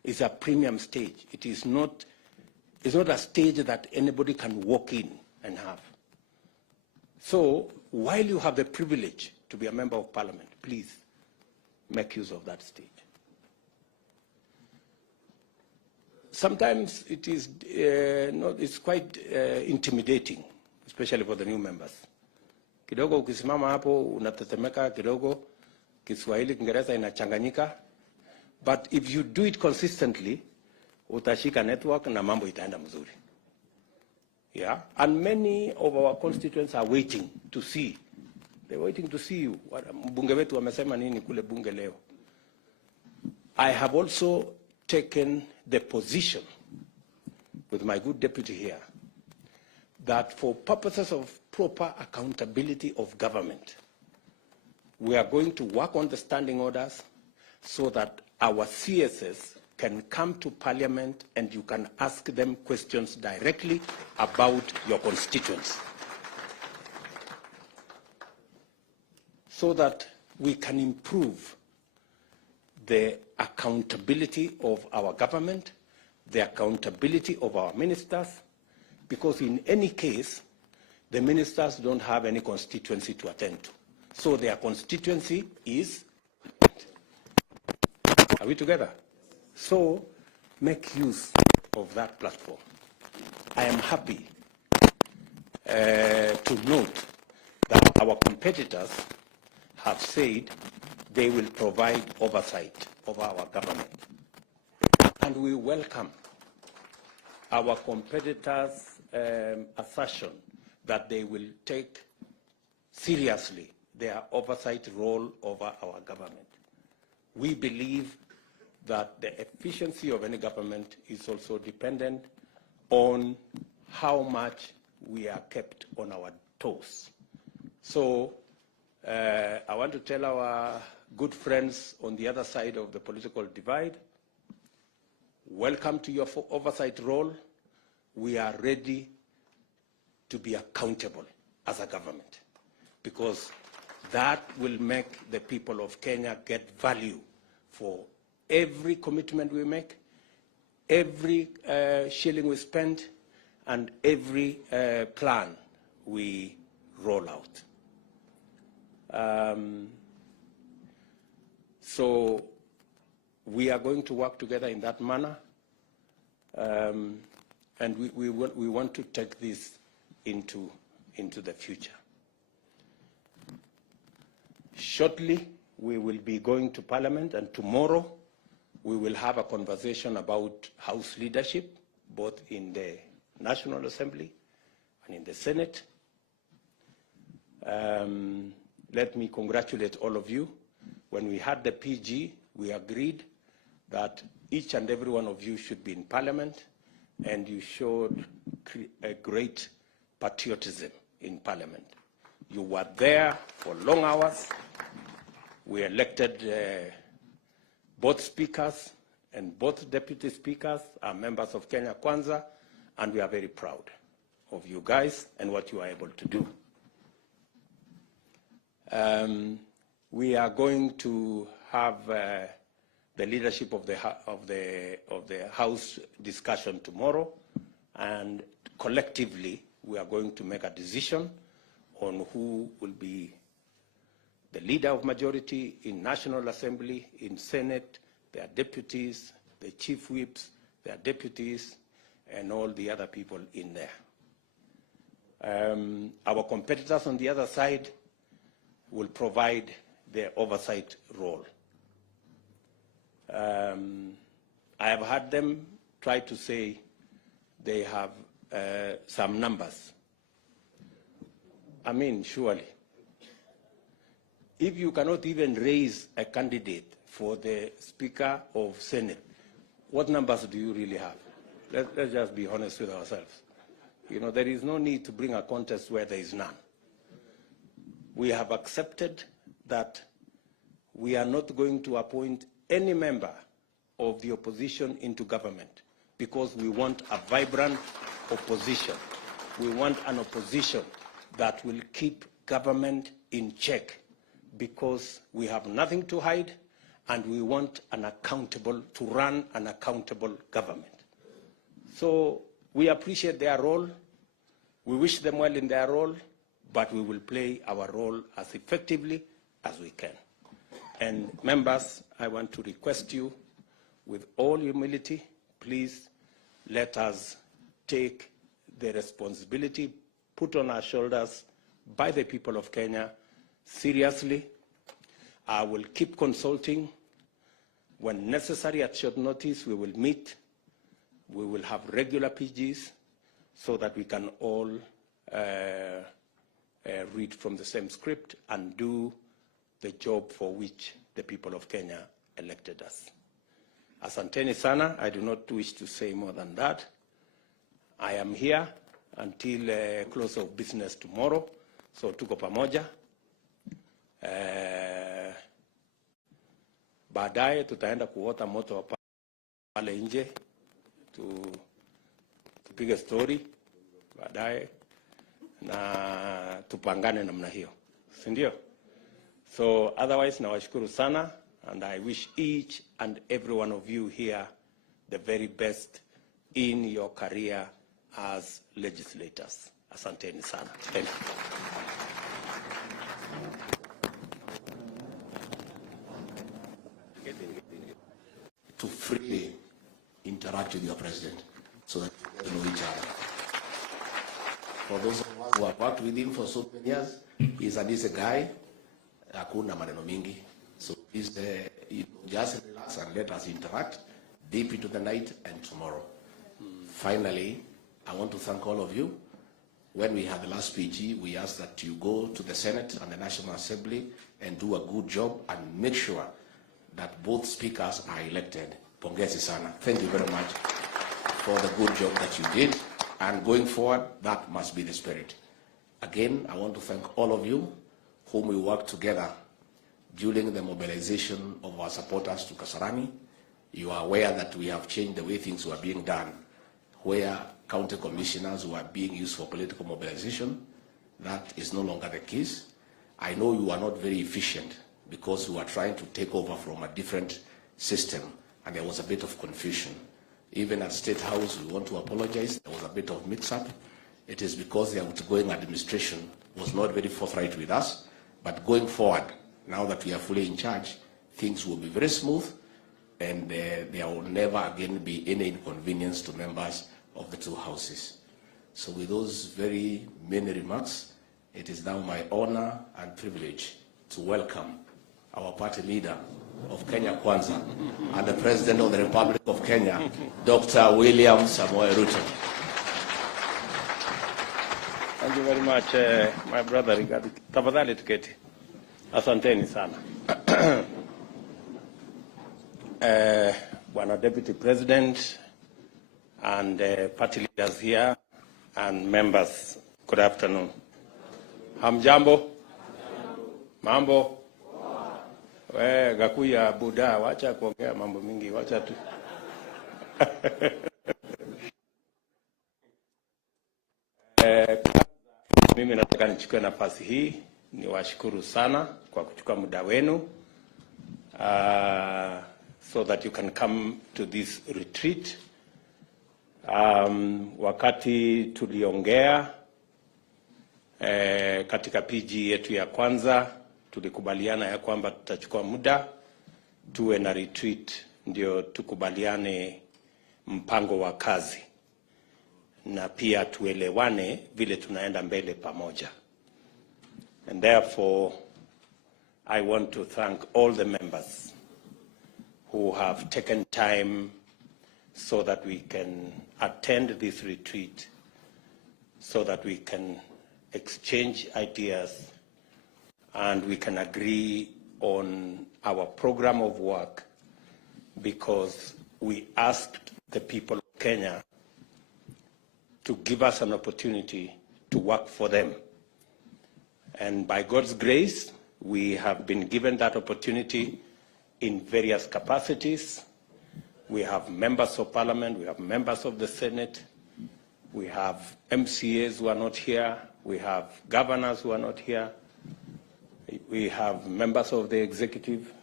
is a premium stage. It is not, it's not a stage that anybody can walk in and have. So while you have the privilege to be a member of parliament, please make use of that stage. Sometimes it is it's quite intimidating, especially for the new members. Kidogo ukisimama hapo unatetemeka kidogo, Kiswahili Kiingereza inachanganyika, but if you do it consistently, utashika network na mambo itaenda mzuri. Yeah, and many of our constituents are waiting to see. They're waiting to see you. Mbunge wetu wamesema nini kule bunge leo. I have also taken the position with my good deputy here that for purposes of proper accountability of government, we are going to work on the standing orders so that our CSS can come to Parliament and you can ask them questions directly about your constituents, so that we can improve the accountability of our government, the accountability of our ministers, because in any case, the ministers don't have any constituency to attend to. So their constituency is, are we together? So make use of that platform. I am happy to note that our competitors have said they will provide oversight of our government. And we welcome our competitors' assertion that they will take seriously their oversight role over our government. We believe that the efficiency of any government is also dependent on how much we are kept on our toes. So I want to tell our good friends on the other side of the political divide, welcome to your oversight role. We are ready to be accountable as a government, because that will make the people of Kenya get value for every commitment we make, every shilling we spend, and every plan we roll out. So we are going to work together in that manner, and we want to take this into the future. Shortly, we will be going to Parliament, and tomorrow we will have a conversation about House leadership, both in the National Assembly and in the Senate. Let me congratulate all of you. When we had the PG, we agreed that each and every one of you should be in Parliament, and you showed a great patriotism in Parliament. You were there for long hours. We elected both speakers, and both deputy speakers are members of Kenya Kwanza, and we are very proud of you guys and what you are able to do. We are going to have the leadership of the House discussion tomorrow, and collectively we are going to make a decision on who will be the leader of majority in National Assembly, in Senate, their deputies, the chief whips, their deputies, and all the other people in there. Our competitors on the other side will provide their oversight role. I have heard them try to say they have some numbers. I mean, surely, if you cannot even raise a candidate for the Speaker of Senate, what numbers do you really have? Let's just be honest with ourselves. You know, there is no need to bring a contest where there is none. We have accepted that we are not going to appoint any member of the opposition into government, because we want a vibrant opposition. We want an opposition that will keep government in check, because we have nothing to hide and we want to run an accountable government. So we appreciate their role. We wish them well in their role, but we will play our role as effectively as we can. And members, I want to request you, with all humility, please let us take the responsibility put on our shoulders by the people of Kenya seriously. I will keep consulting. When necessary, at short notice, we will meet. We will have regular PGs so that we can all read from the same script and do the job for which the people of Kenya elected us. Asanteni sana. I do not wish to say more than that. I am here until close of business tomorrow, so tuko pamoja. Baadaye tutaenda kuota moto pale nje, tupige story baadaye na tupangane namna hiyo, si ndio? So otherwise nawashukuru sana, and I wish each and every one of you here the very best in your career as legislators. Asanteni sana. Thank you. To freely interact with your president so that you know each other. For those of us who have worked with him for so many years, he's a guy, hakuna maneno mingi. So please just relax and let us interact deep into the night and tomorrow. Finally, I want to thank all of you. When we had the last PG, we asked that you go to the Senate and the National Assembly and do a good job and make sure that both speakers are elected. Pongezi sana. Thank you very much for the good job that you did. And going forward, that must be the spirit. Again, I want to thank all of you whom we worked together during the mobilization of our supporters to Kasarani. You are aware that we have changed the way things were being done, where county commissioners were being used for political mobilization. That is no longer the case. I know you are not very efficient because you are trying to take over from a different system, and there was a bit of confusion. Even at State House, we want to apologize. There was a bit of mix-up. It is because the outgoing administration was not very forthright with us. But going forward, now that we are fully in charge, things will be very smooth, and there will never again be any inconvenience to members of the two houses. So with those very many remarks, it is now my honor and privilege to welcome our party leader of Kenya Kwanza and the President of the Republic of Kenya, Dr. William Samoei Ruto. Thank you very much, my brother Rigathi. Tafadhali tuketi. Asanteni sana. Bwana Deputy President and party leaders here and members, good afternoon. Hamjambo? Mambo? Gakuya Buddha, wacha kuongea mambo mingi, wacha tu. Mimi nataka nichukue nafasi hii niwashukuru sana kwa kuchukua muda wenu so that you can come to this retreat. Wakati tuliongea katika PG yetu ya kwanza, tulikubaliana ya kwamba tutachukua muda tuwe na retreat ndio tukubaliane mpango wa kazi na pia tuelewane vile tunaenda mbele pamoja. And therefore, I want to thank all the members who have taken time so that we can attend this retreat, so that we can exchange ideas and we can agree on our program of work, because we asked the people of Kenya to give us an opportunity to work for them. And by God's grace, we have been given that opportunity in various capacities. We have members of parliament, we have members of the Senate, we have MCAs who are not here, we have governors who are not here, we have members of the executive,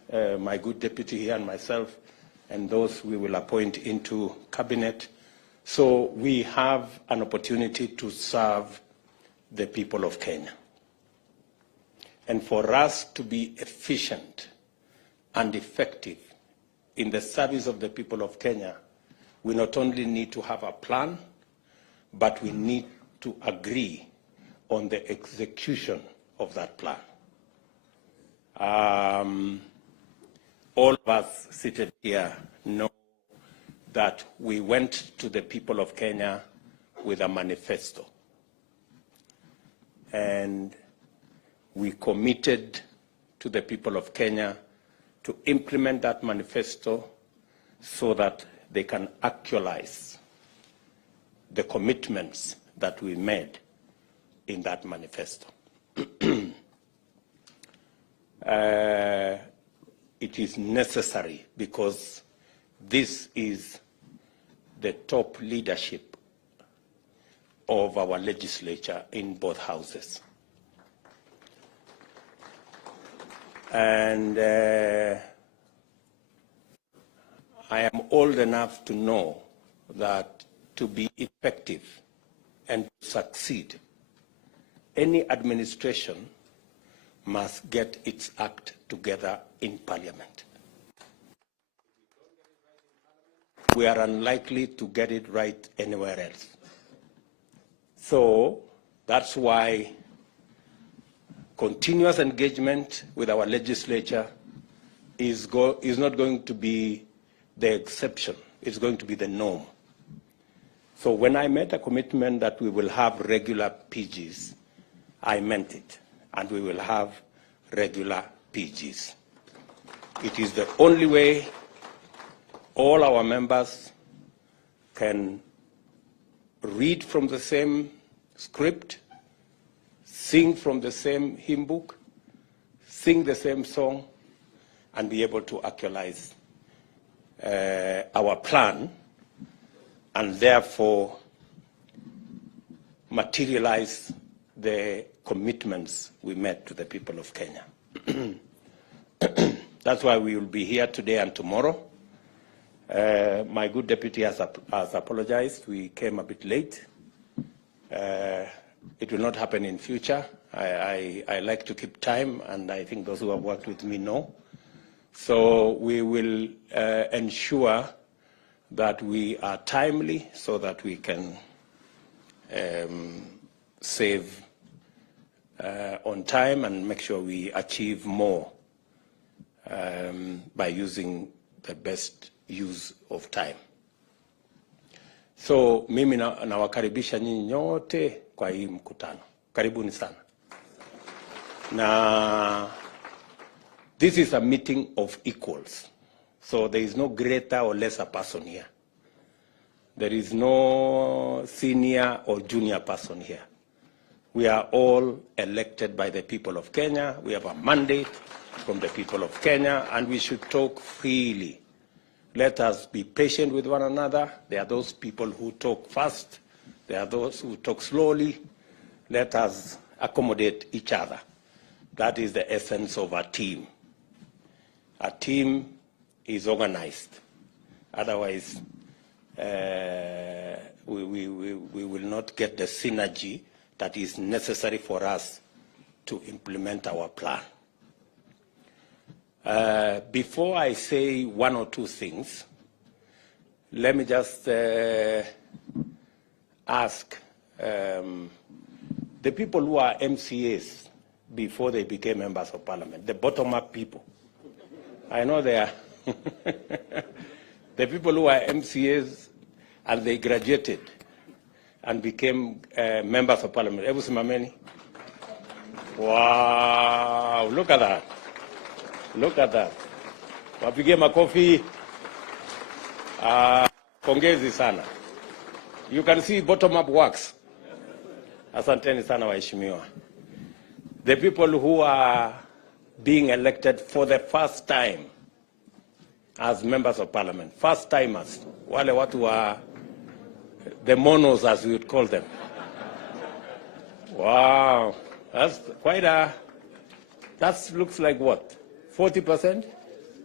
my good deputy here and myself, and those we will appoint into cabinet. So we have an opportunity to serve the people of Kenya. And for us to be efficient and effective in the service of the people of Kenya, we not only need to have a plan, but we need to agree on the execution of that plan. All of us seated here know that we went to the people of Kenya with a manifesto. And we committed to the people of Kenya to implement that manifesto so that they can actualize the commitments that we made in that manifesto. It is necessary because this is the top leadership of our legislature in both houses. And I am old enough to know that to be effective and to succeed, any administration must get its act together in Parliament. We are unlikely to get it right anywhere else. So that's why continuous engagement with our legislature is not going to be the exception. It's going to be the norm. So when I made a commitment that we will have regular PGs, I meant it. And we will have regular PGs. It is the only way all our members can read from the same script, sing from the same hymn book, sing the same song, and be able to actualize our plan, and therefore materialize the commitments we made to the people of Kenya. That's why we will be here today and tomorrow. My good deputy has apologized. We came a bit late. It will not happen in future. I like to keep time, and I think those who have worked with me know. So we will ensure that we are timely so that we can save on time and make sure we achieve more by using the best use of time. So mimi nawakaribisha nyinyi nyote kwa hii mkutano. Karibuni sana. Na this is a meeting of equals. So there is no greater or lesser person here. There is no senior or junior person here. We are all elected by the people of Kenya. We have a mandate from the people of Kenya, and we should talk freely. Let us be patient with one another. There are those people who talk fast. There are those who talk slowly. Let us accommodate each other. That is the essence of a team. A team is organized. Otherwise, we will not get the synergy that is necessary for us to implement our plan. Before I say one or two things, let me just ask the people who are MCAs before they became members of parliament, the bottom-up people. I know they are. The people who are MCAs and they graduated and became members of parliament. Ebu simameni. Wow, look at that. Look at that. Wapige makofi. Pongezi sana. You can see bottom-up works. Asanteni sana waheshimiwa. The people who are being elected for the first time as members of parliament, first timers, wale watu wa the monos, as we would call them. Wow, that's quite a, that looks like what, 40%?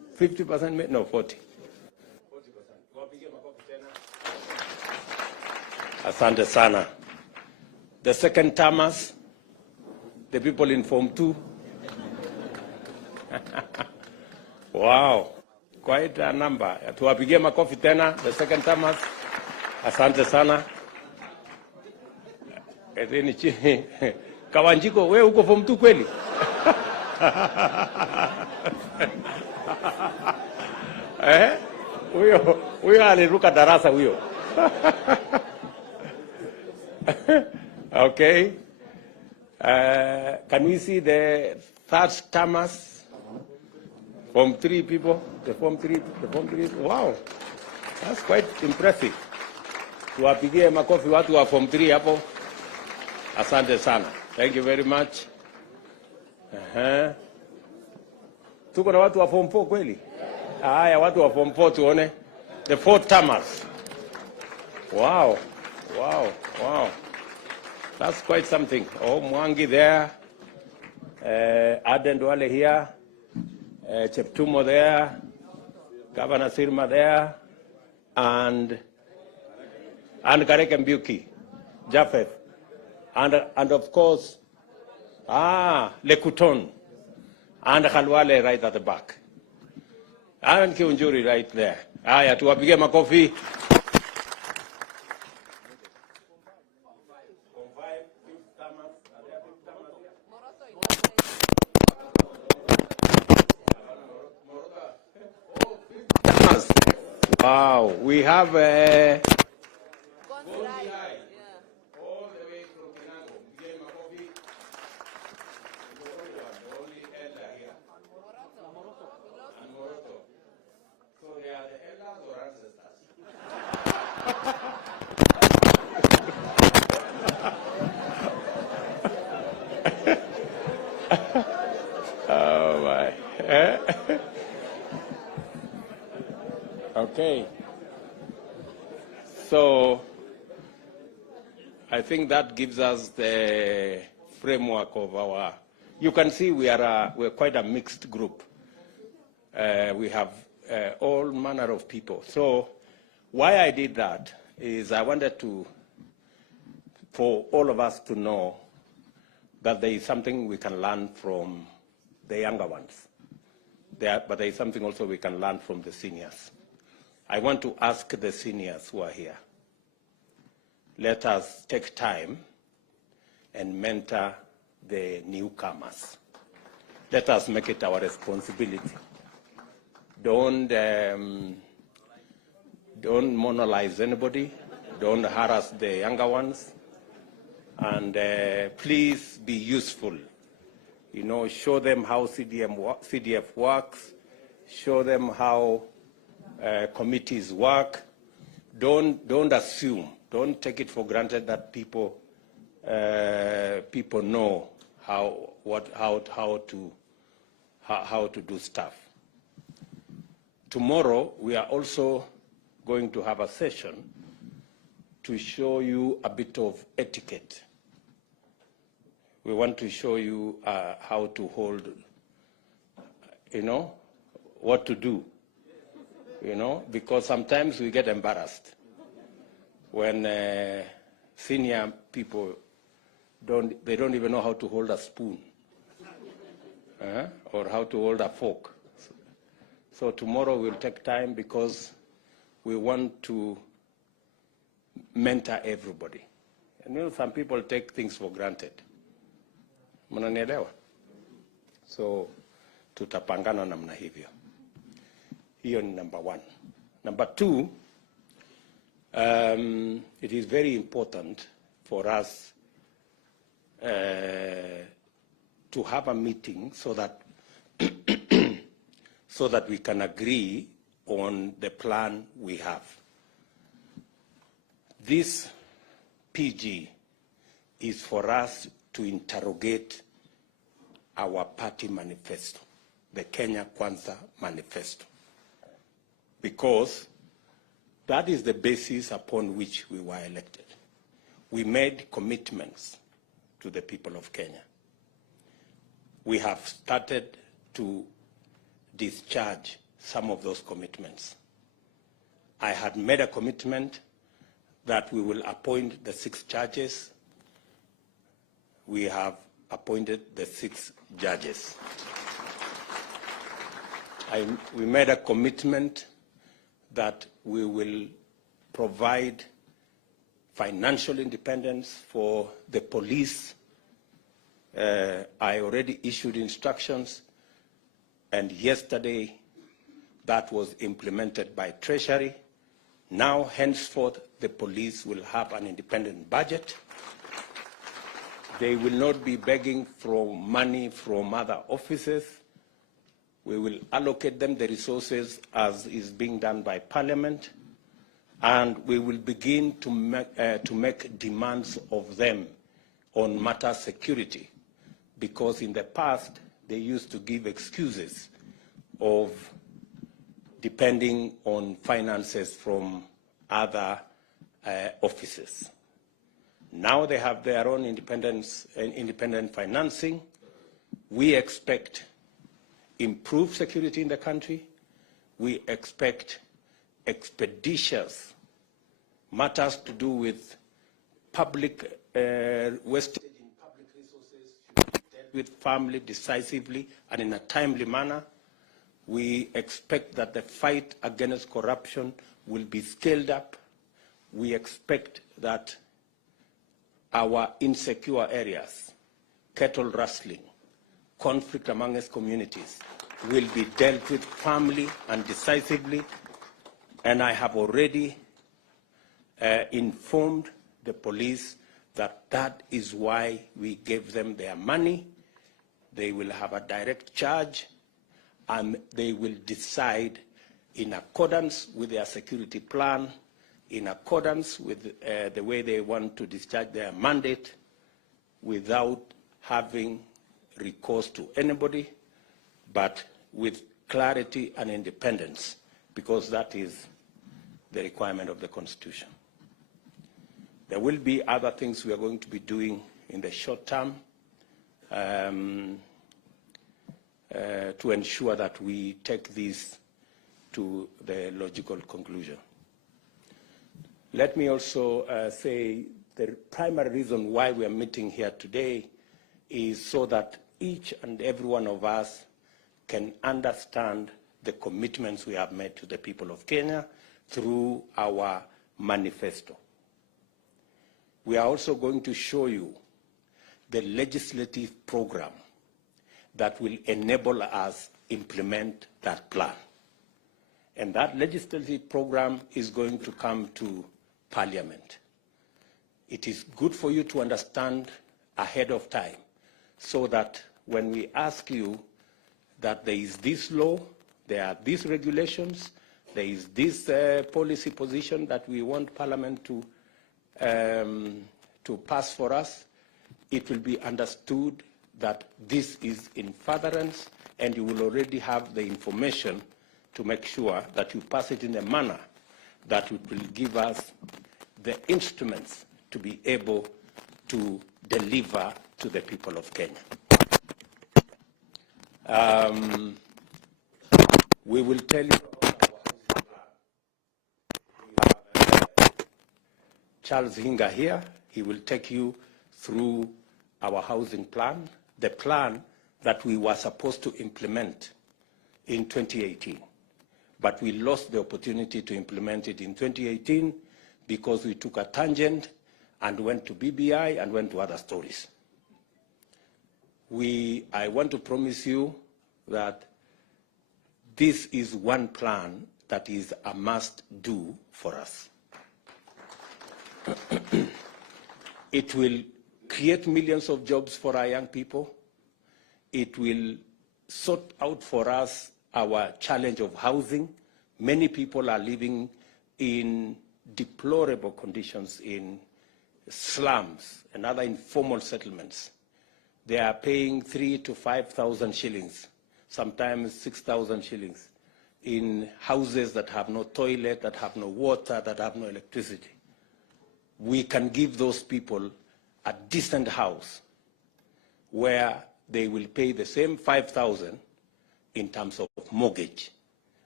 50%, no, 40. Asante sana. The second termers, the people in Form 2. Wow, quite a number. Tuwapigie makofi tena, the second termers. Asante sana. Kawanjiko, we uko Form 2 kweli? Huyo aliruka darasa huyo. Okay. Can we see the third termers? Form 3 people, the Form 3. Wow, that's quite impressive. Tuwapigie makofi watu wa Form 3 hapo. Asante sana. Thank you very much. Tuko na watu wa Form 4 kweli? Haya, watu wa Form 4 tuone. The 4 termers. Wow. That's quite something. Oh, Mwangi there. Aden Duale here. Cheptumo there. Governor Sirma there. And Karek Mbuki. Japheth. And of course, Lekuton. And Khalwale right at the back. And Kiunjuri right there. Aya, tuwapige makofi. Wow, we have oh my. Okay. So I think that gives us the framework of our. You can see we're quite a mixed group. We have all manner of people. So why I did that is I wanted for all of us to know that there is something we can learn from the younger ones. But there is something also we can learn from the seniors. I want to ask the seniors who are here, let us take time and mentor the newcomers. Let us make it our responsibility. Don't monolize anybody. Don't harass the younger ones. And please be useful. You know, show them how CDF works. Show them how committees work. Don't assume. Don't take it for granted that people know how to do stuff. Tomorrow we are also going to have a session to show you a bit of etiquette. We want to show you how to hold, what to do. Because sometimes we get embarrassed when senior people don't even know how to hold a spoon or how to hold a fork. So tomorrow we'll take time because we want to mentor everybody. And some people take things for granted. Mnanielewa? So tutapangana namna hivyo. Hiyo ni number 1. Number 2, it is very important for us to have a meeting so that we can agree on the plan we have. This PG is for us to interrogate our party manifesto, the Kenya Kwanza manifesto, because that is the basis upon which we were elected. We made commitments to the people of Kenya. We have started to discharge some of those commitments. I had made a commitment that we will appoint the 6 judges. We have appointed the 6 judges. We made a commitment that we will provide financial independence for the police. I already issued instructions, and yesterday that was implemented by Treasury. Now, henceforth, the police will have an independent budget. They will not be begging for money from other offices. We will allocate them the resources as is being done by Parliament, and we will begin to make demands of them on matter security, because in the past they used to give excuses of depending on finances from other offices. Now they have their own independent financing. We expect improved security in the country. We expect expeditious matters to do with public wastage in public resources should be dealt with firmly, decisively, and in a timely manner. We expect that the fight against corruption will be scaled up. We expect that our insecure areas, cattle rustling, conflict amongst communities, will be dealt with firmly and decisively. And I have already informed the police that that is why we gave them their money. They will have a direct charge, and they will decide in accordance with their security plan, in accordance with the way they want to discharge their mandate, without having recourse to anybody, but with clarity and independence, because that is the requirement of the Constitution. There will be other things we are going to be doing in the short term to ensure that we take this to the logical conclusion. Let me also say the primary reason why we are meeting here today is so that each and every one of us can understand the commitments we have made to the people of Kenya through our manifesto. We are also going to show you the legislative program that will enable us implement that plan. And that legislative program is going to come to Parliament. It is good for you to understand ahead of time, so that when we ask you that there is this law, there are these regulations, there is this policy position that we want Parliament to pass for us, it will be understood that this is in furtherance, and you will already have the information to make sure that you pass it in a manner that will give us the instruments to be able to deliver to the people of Kenya. We will tell you about our housing plan. We have Charles Hinga here. He will take you through our housing plan, the plan that we were supposed to implement in 2018. But we lost the opportunity to implement it in 2018 because we took a tangent and went to BBI and went to other stories. I want to promise you that this is one plan that is a must-do for us. It will create millions of jobs for our young people. It will sort out for us our challenge of housing. Many people are living in deplorable conditions in slums and other informal settlements. They are paying 3,000 to 5,000 shillings, sometimes 6,000 shillings, in houses that have no toilet, that have no water, that have no electricity. We can give those people a decent house where they will pay the same 5,000 in terms of mortgage,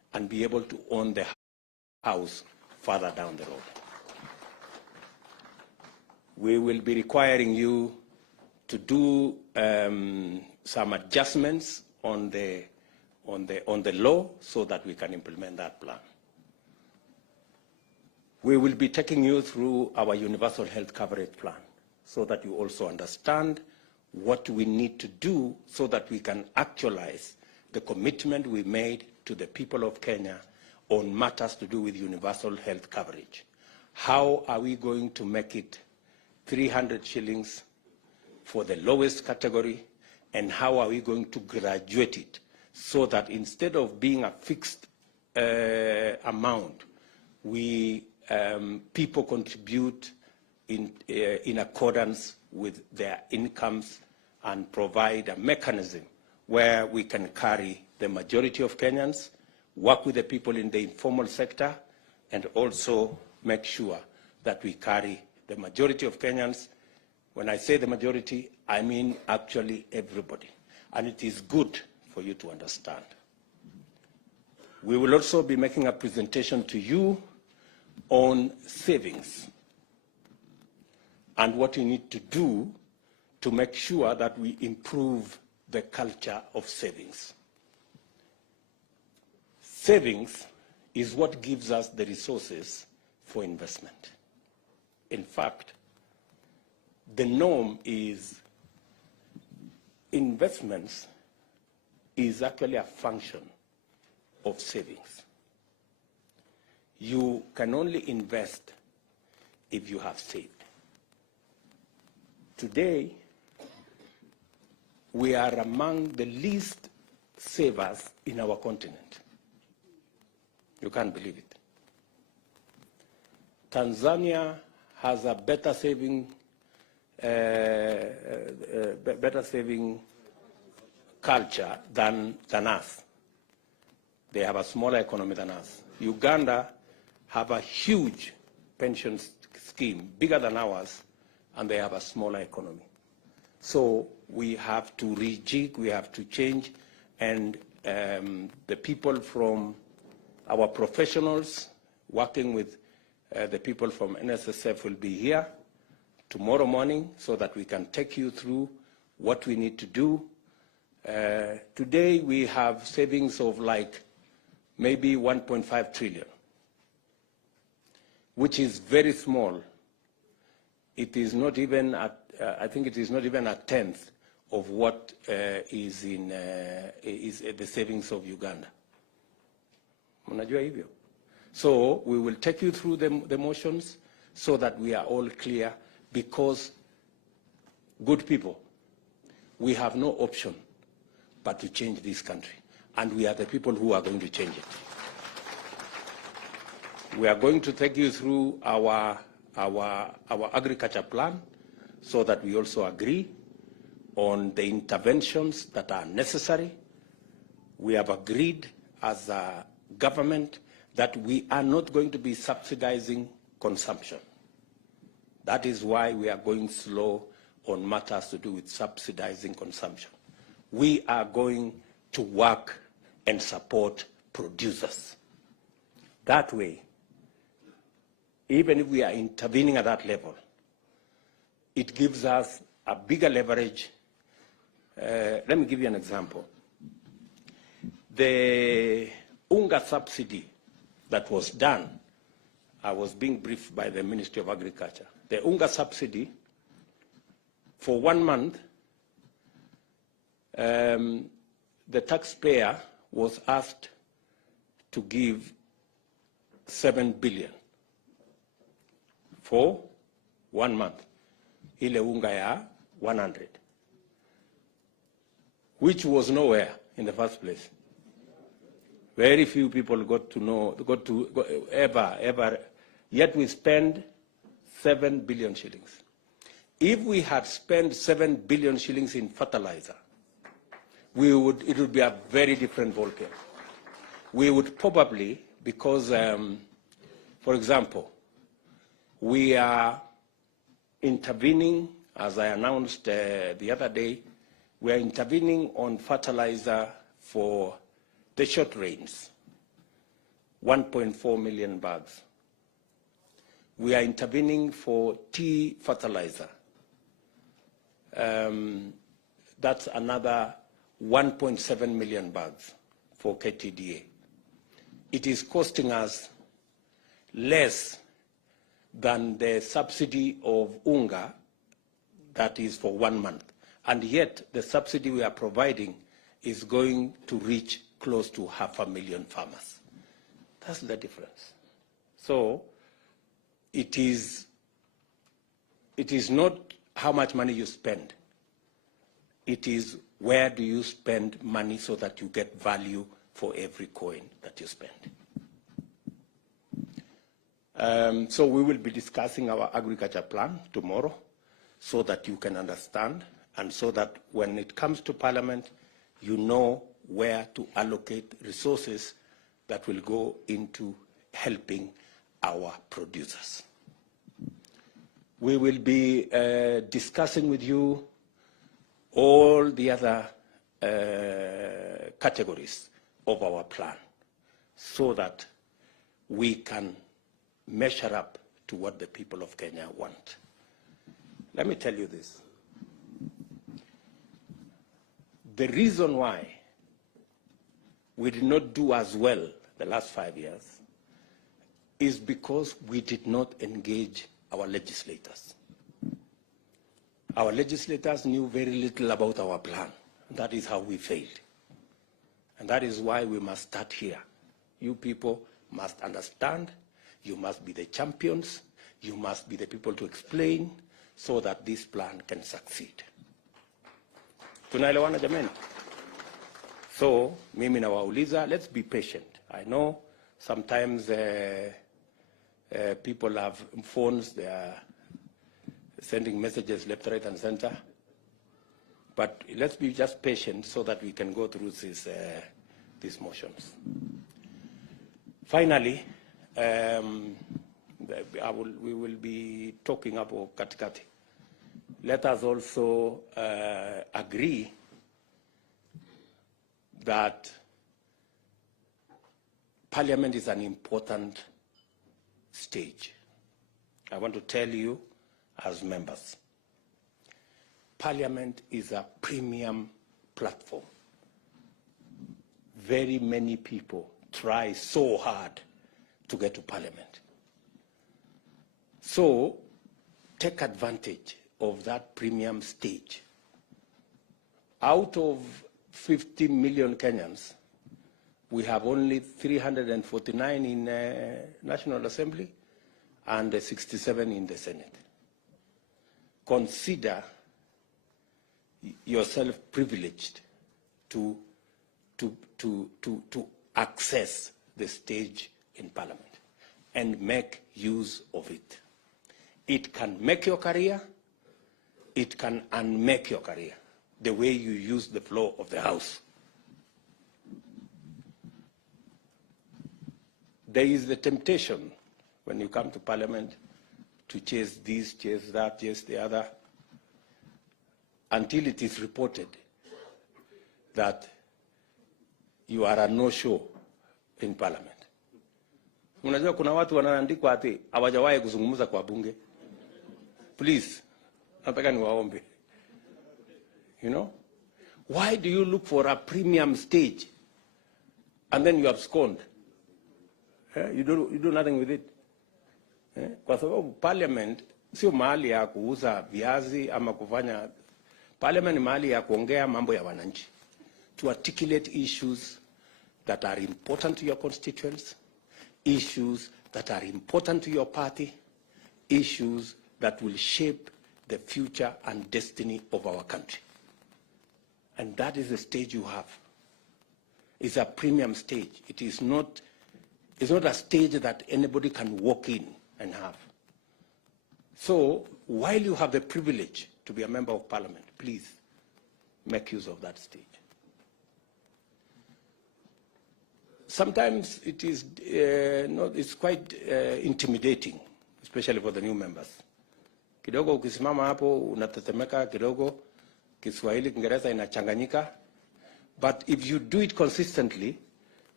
and be able to own the house further down the road. We will be requiring you to do some adjustments on the law so that we can implement that plan. We will be taking you through our universal health coverage plan so that you also understand what we need to do so that we can actualize the commitment we made to the people of Kenya on matters to do with universal health coverage. How are we going to make it 300 shillings for the lowest category, and how are we going to graduate it so that instead of being a fixed amount, people contribute in accordance with their incomes and provide a mechanism where we can carry the majority of Kenyans, work with the people in the informal sector, and also make sure that we carry the majority of Kenyans. When I say the majority, I mean actually everybody. And it is good for you to understand. We will also be making a presentation to you on savings and what you need to do to make sure that we improve the culture of savings. Savings is what gives us the resources for investment. In fact, the norm is investments is actually a function of savings. You can only invest if you have saved. Today, we are among the least savers in our continent. You can't believe it. Tanzania has a better saving culture than us. They have a smaller economy than us. Uganda have a huge pension scheme, bigger than ours, and they have a smaller economy. So we have to rejig, we have to change, and the people from our professionals working with the people from NSSF will be here tomorrow morning so that we can take you through what we need to do. Today we have savings of like maybe 1.5 trillion, which is very small. It is not even I think it is not even a tenth of what is the savings of Uganda. Mnajua hivyo? So we will take you through the motions so that we are all clear, because good people, we have no option but to change this country. And we are the people who are going to change it. We are going to take you through our agriculture plan so that we also agree on the interventions that are necessary. We have agreed as a government that we are not going to be subsidizing consumption. That is why we are going slow on matters to do with subsidizing consumption. We are going to work and support producers. That way, even if we are intervening at that level, it gives us a bigger leverage. Let me give you an example. The unga subsidy that was done, I was being briefed by the Ministry of Agriculture. The unga subsidy, for 1 month, the taxpayer was asked to give 7 billion for 1 month. Ile unga ya 100, which was nowhere in the first place. Very few people got to ever, yet we spend 7 billion shillings. If we had spent 7 billion shillings in fertilizer, it would be a very different ballgame. We would probably, because, for example, we are intervening, as I announced the other day, we are intervening on fertilizer for the short rains. 1.4 million bags. We are intervening for tea fertilizer. That's another 1.7 million bags for KTDA. It is costing us less than the subsidy of unga that is for 1 month. And yet the subsidy we are providing is going to reach close to 500,000 farmers. That's the difference. So it is not how much money you spend. It is where do you spend money so that you get value for every coin that you spend. So we will be discussing our agriculture plan tomorrow so that you can understand and so that when it comes to Parliament, you know where to allocate resources that will go into helping our producers. We will be discussing with you all the other categories of our plan so that we can measure up to what the people of Kenya want. Let me tell you this. The reason why we did not do as well the last 5 years is because we did not engage our legislators. Our legislators knew very little about our plan. That is how we failed. And that is why we must start here. You people must understand. You must be the champions. You must be the people to explain so that this plan can succeed. Tunaelewana jameni? So, mimi nawauliza, let's be patient. I know sometimes people have phones, they are sending messages left, right, and center. But let's be just patient so that we can go through these motions. Finally, we will be talking about katikati. Let us also agree that Parliament is an important stage. I want to tell you as members, Parliament is a premium platform. Very many people try so hard to get to Parliament. So take advantage of that premium stage. Out of 50 million Kenyans, we have only 349 in National Assembly and 67 in the Senate. Consider yourself privileged to access the stage in Parliament and make use of it. It can make your career, it can unmake your career, the way you use the floor of the House. There is the temptation when you come to Parliament to chase this, chase that, chase the other, until it is reported that you are a no-show in Parliament. Unajua kuna watu wanaandikwa ati hawajawahi kuzungumza kwa bunge. Please, nataka niwaombe. You know? Why do you look for a premium stage and then you abscond? You do nothing with it. Kwa sababu Parliament sio mahali ya kuuza viazi ama kufanya. Parliament ni mahali ya kuongea mambo ya wananchi. To articulate issues that are important to your constituents, issues that are important to your party, issues that will shape the future and destiny of our country. And that is the stage you have. It's a premium stage. It's not a stage that anybody can walk in and have. So while you have the privilege to be a member of Parliament, please make use of that stage. Sometimes it is it's quite intimidating, especially for the new members. Kidogo ukisimama hapo unatetemeka kidogo, Kiswahili Kiingereza inachanganyika. But if you do it consistently,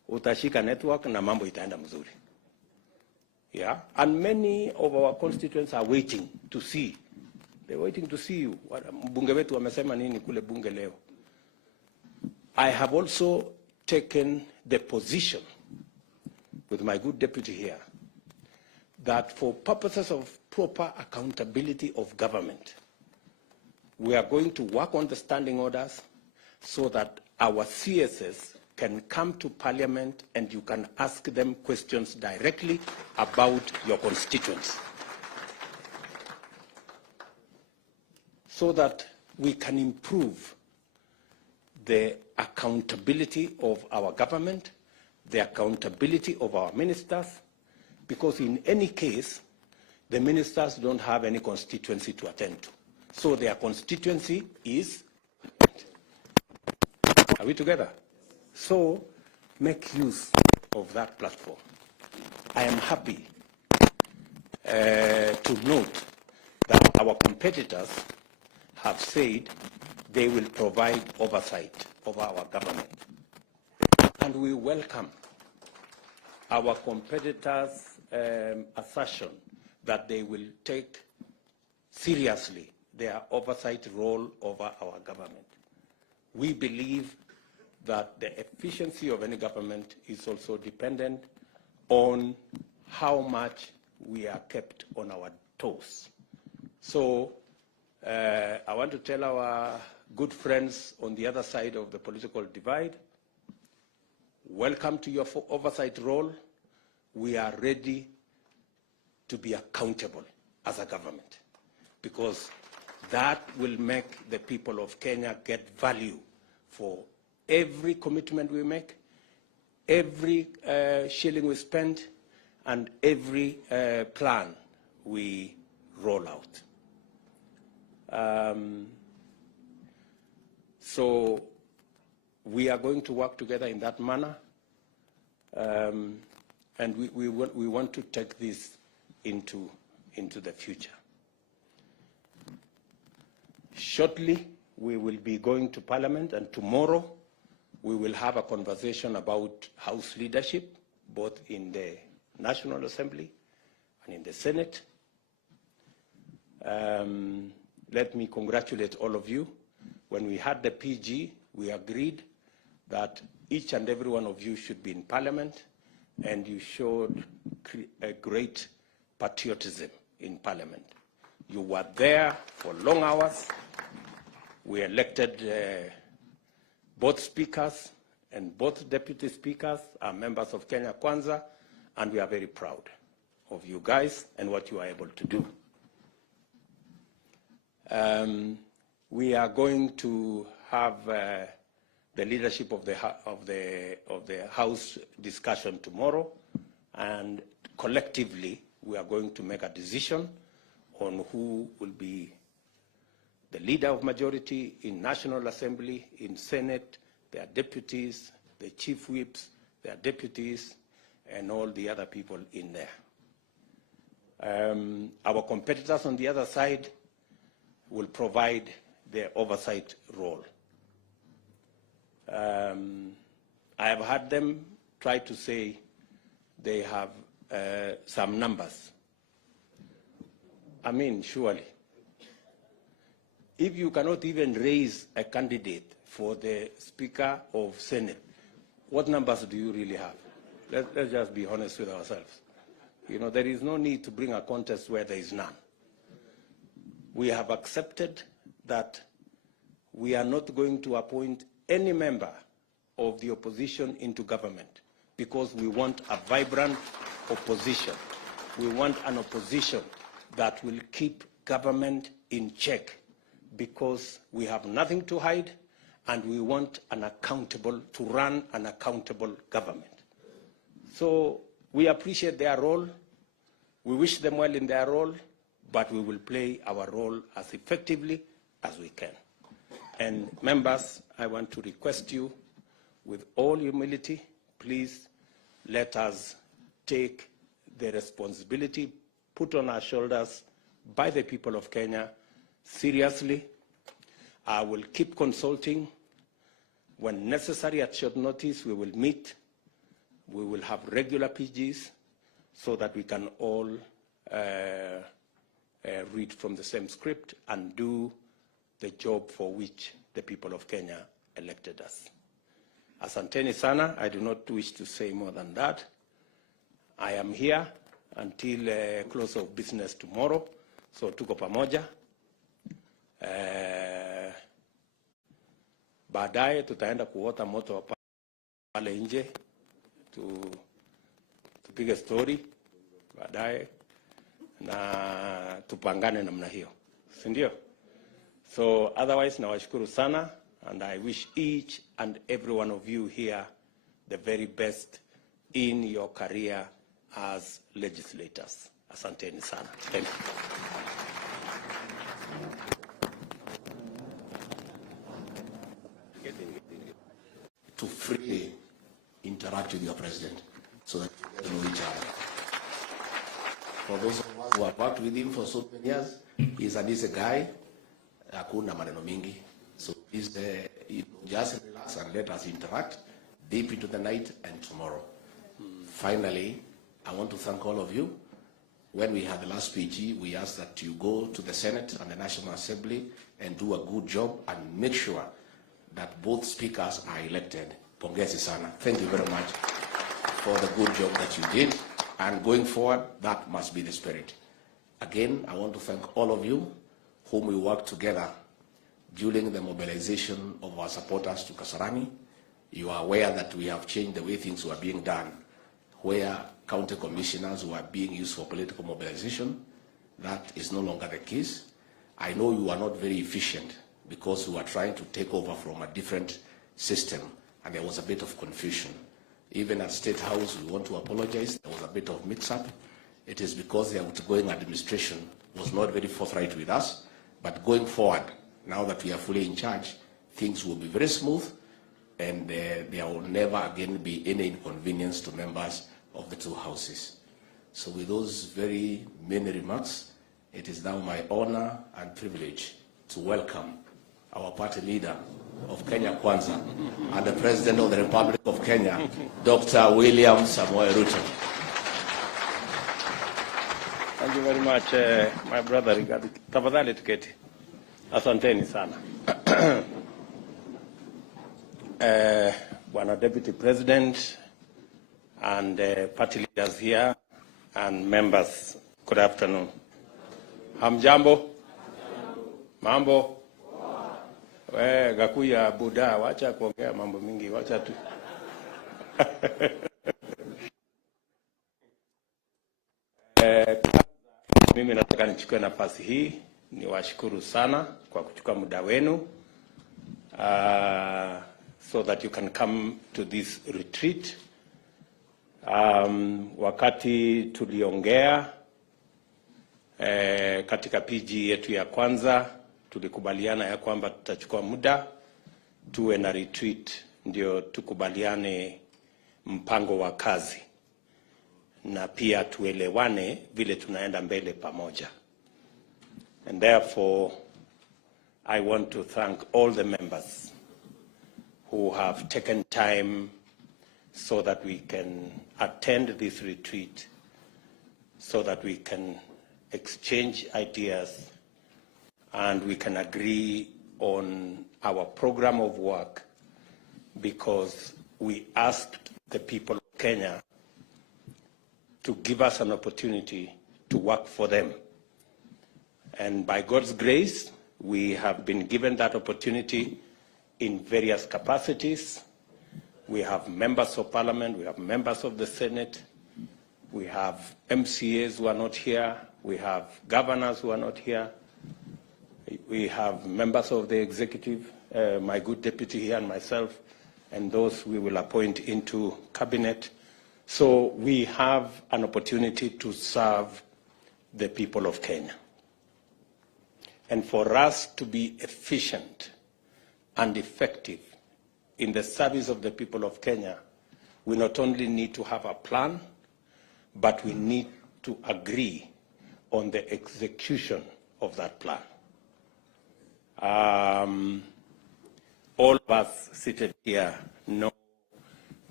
utashika network na mambo itaenda mzuri. Yeah, and many of our constituents are waiting to see. They're waiting to see you. Mbunge wetu wamesema nini kule bunge leo. I have also taken the position with my good deputy here that for purposes of proper accountability of government, we are going to work on the standing orders so that our CSS can come to Parliament and you can ask them questions directly about your constituents, so that we can improve the accountability of our government, the accountability of our ministers, because in any case, the ministers don't have any constituency to attend to. So their constituency is, are we together? So make use of that platform. I am happy to note that our competitors have said they will provide oversight of our government. And we welcome our competitors' assertion that they will take seriously their oversight role over our government. We believe that the efficiency of any government is also dependent on how much we are kept on our toes. So I want to tell our good friends on the other side of the political divide, welcome to your oversight role. We are ready to be accountable as a government, because that will make the people of Kenya get value for every commitment we make, every shilling we spend, and every plan we roll out. So we are going to work together in that manner, and we want to take this into the future. Shortly, we will be going to Parliament, and tomorrow we will have a conversation about House leadership, both in the National Assembly and in the Senate. Let me congratulate all of you. When we had the PG, we agreed that each and every one of you should be in Parliament, and you showed a great patriotism in Parliament. You were there for long hours. We elected both speakers, and both deputy speakers are members of Kenya Kwanza, and we are very proud of you guys and what you are able to do. We are going to have the leadership of the House discussion tomorrow, and collectively we are going to make a decision on who will be the leader of majority in National Assembly, in Senate, their deputies, the chief whips, their deputies, and all the other people in there. Our competitors on the other side will provide their oversight role. I have heard them try to say they have some numbers. I mean, surely, if you cannot even raise a candidate for the Speaker of Senate, what numbers do you really have? Let's just be honest with ourselves. You know, there is no need to bring a contest where there is none. We have accepted that we are not going to appoint any member of the opposition into government, because we want a vibrant opposition. We want an opposition that will keep government in check, because we have nothing to hide, and we want to run an accountable government. So we appreciate their role. We wish them well in their role, but we will play our role as effectively as we can. And members, I want to request you, with all humility, please let us take the responsibility put on our shoulders by the people of Kenya seriously. I will keep consulting. When necessary, at short notice, we will meet We will have regular PGs so that we can all read from the same script and do the job for which the people of Kenya elected us. Asanteni sana. I do not wish to say more than that. I am here until close of business tomorrow, so tuko pamoja. Baadaye tutaenda kuota moto pale nje, tupige story baadaye na tupangane namna hiyo, si ndio? So otherwise nawashukuru sana, and I wish each and every one of you here the very best in your career as legislators. Asanteni sana. Thank you. To freely interact with your president so that you know each other. For those of us who have worked with him for so many years, he's a guy, hakuna maneno mingi. So please just relax and let us interact deep into the night and tomorrow. Finally, I want to thank all of you. When we had the last PG, we asked that you go to the Senate and the National Assembly and do a good job and make sure that both speakers are elected. Pongezi sana. Thank you very much for the good job that you did. And going forward, that must be the spirit. Again, I want to thank all of you whom we worked together during the mobilization of our supporters to Kasarani. You are aware that we have changed the way things were being done, where county commissioners were being used for political mobilization. That is no longer the case. I know you are not very efficient because we were trying to take over from a different system, and there was a bit of confusion. Even at State House, we want to apologize. There was a bit of mix-up. It is because the outgoing administration was not very forthright with us. But going forward, now that we are fully in charge, things will be very smooth, and there will never again be any inconvenience to members of the two houses. So with those very many remarks, it is now my honor and privilege to welcome our party leader of Kenya Kwanza and the President of the Republic of Kenya, Dr. William Samoei Ruto. Thank you very much, my brother Rigathi. Tafadhali tuketi. Asanteni sana. Bwana Deputy President and party leaders here and members, good afternoon. Hamjambo? Mambo? Gakuya Buddha, wacha kuongea mambo mingi, wacha tu. Mimi nataka nichukue nafasi hii niwashukuru sana kwa kuchukua muda wenu so that you can come to this retreat. Wakati tuliongea katika PG yetu ya kwanza, tulikubaliana ya kwamba tutachukua muda tuwe na retreat ndio tukubaliane mpango wa kazi na pia tuelewane vile tunaenda mbele pamoja. And therefore, I want to thank all the members who have taken time so that we can attend this retreat, so that we can exchange ideas and we can agree on our program of work, because we asked the people of Kenya to give us an opportunity to work for them. And by God's grace, we have been given that opportunity in various capacities. We have members of parliament, we have members of the Senate, we have MCAs who are not here, we have governors who are not here, we have members of the executive, my good deputy here and myself, and those we will appoint into cabinet. So we have an opportunity to serve the people of Kenya. And for us to be efficient and effective in the service of the people of Kenya, we not only need to have a plan, but we need to agree on the execution of that plan. All of us seated here know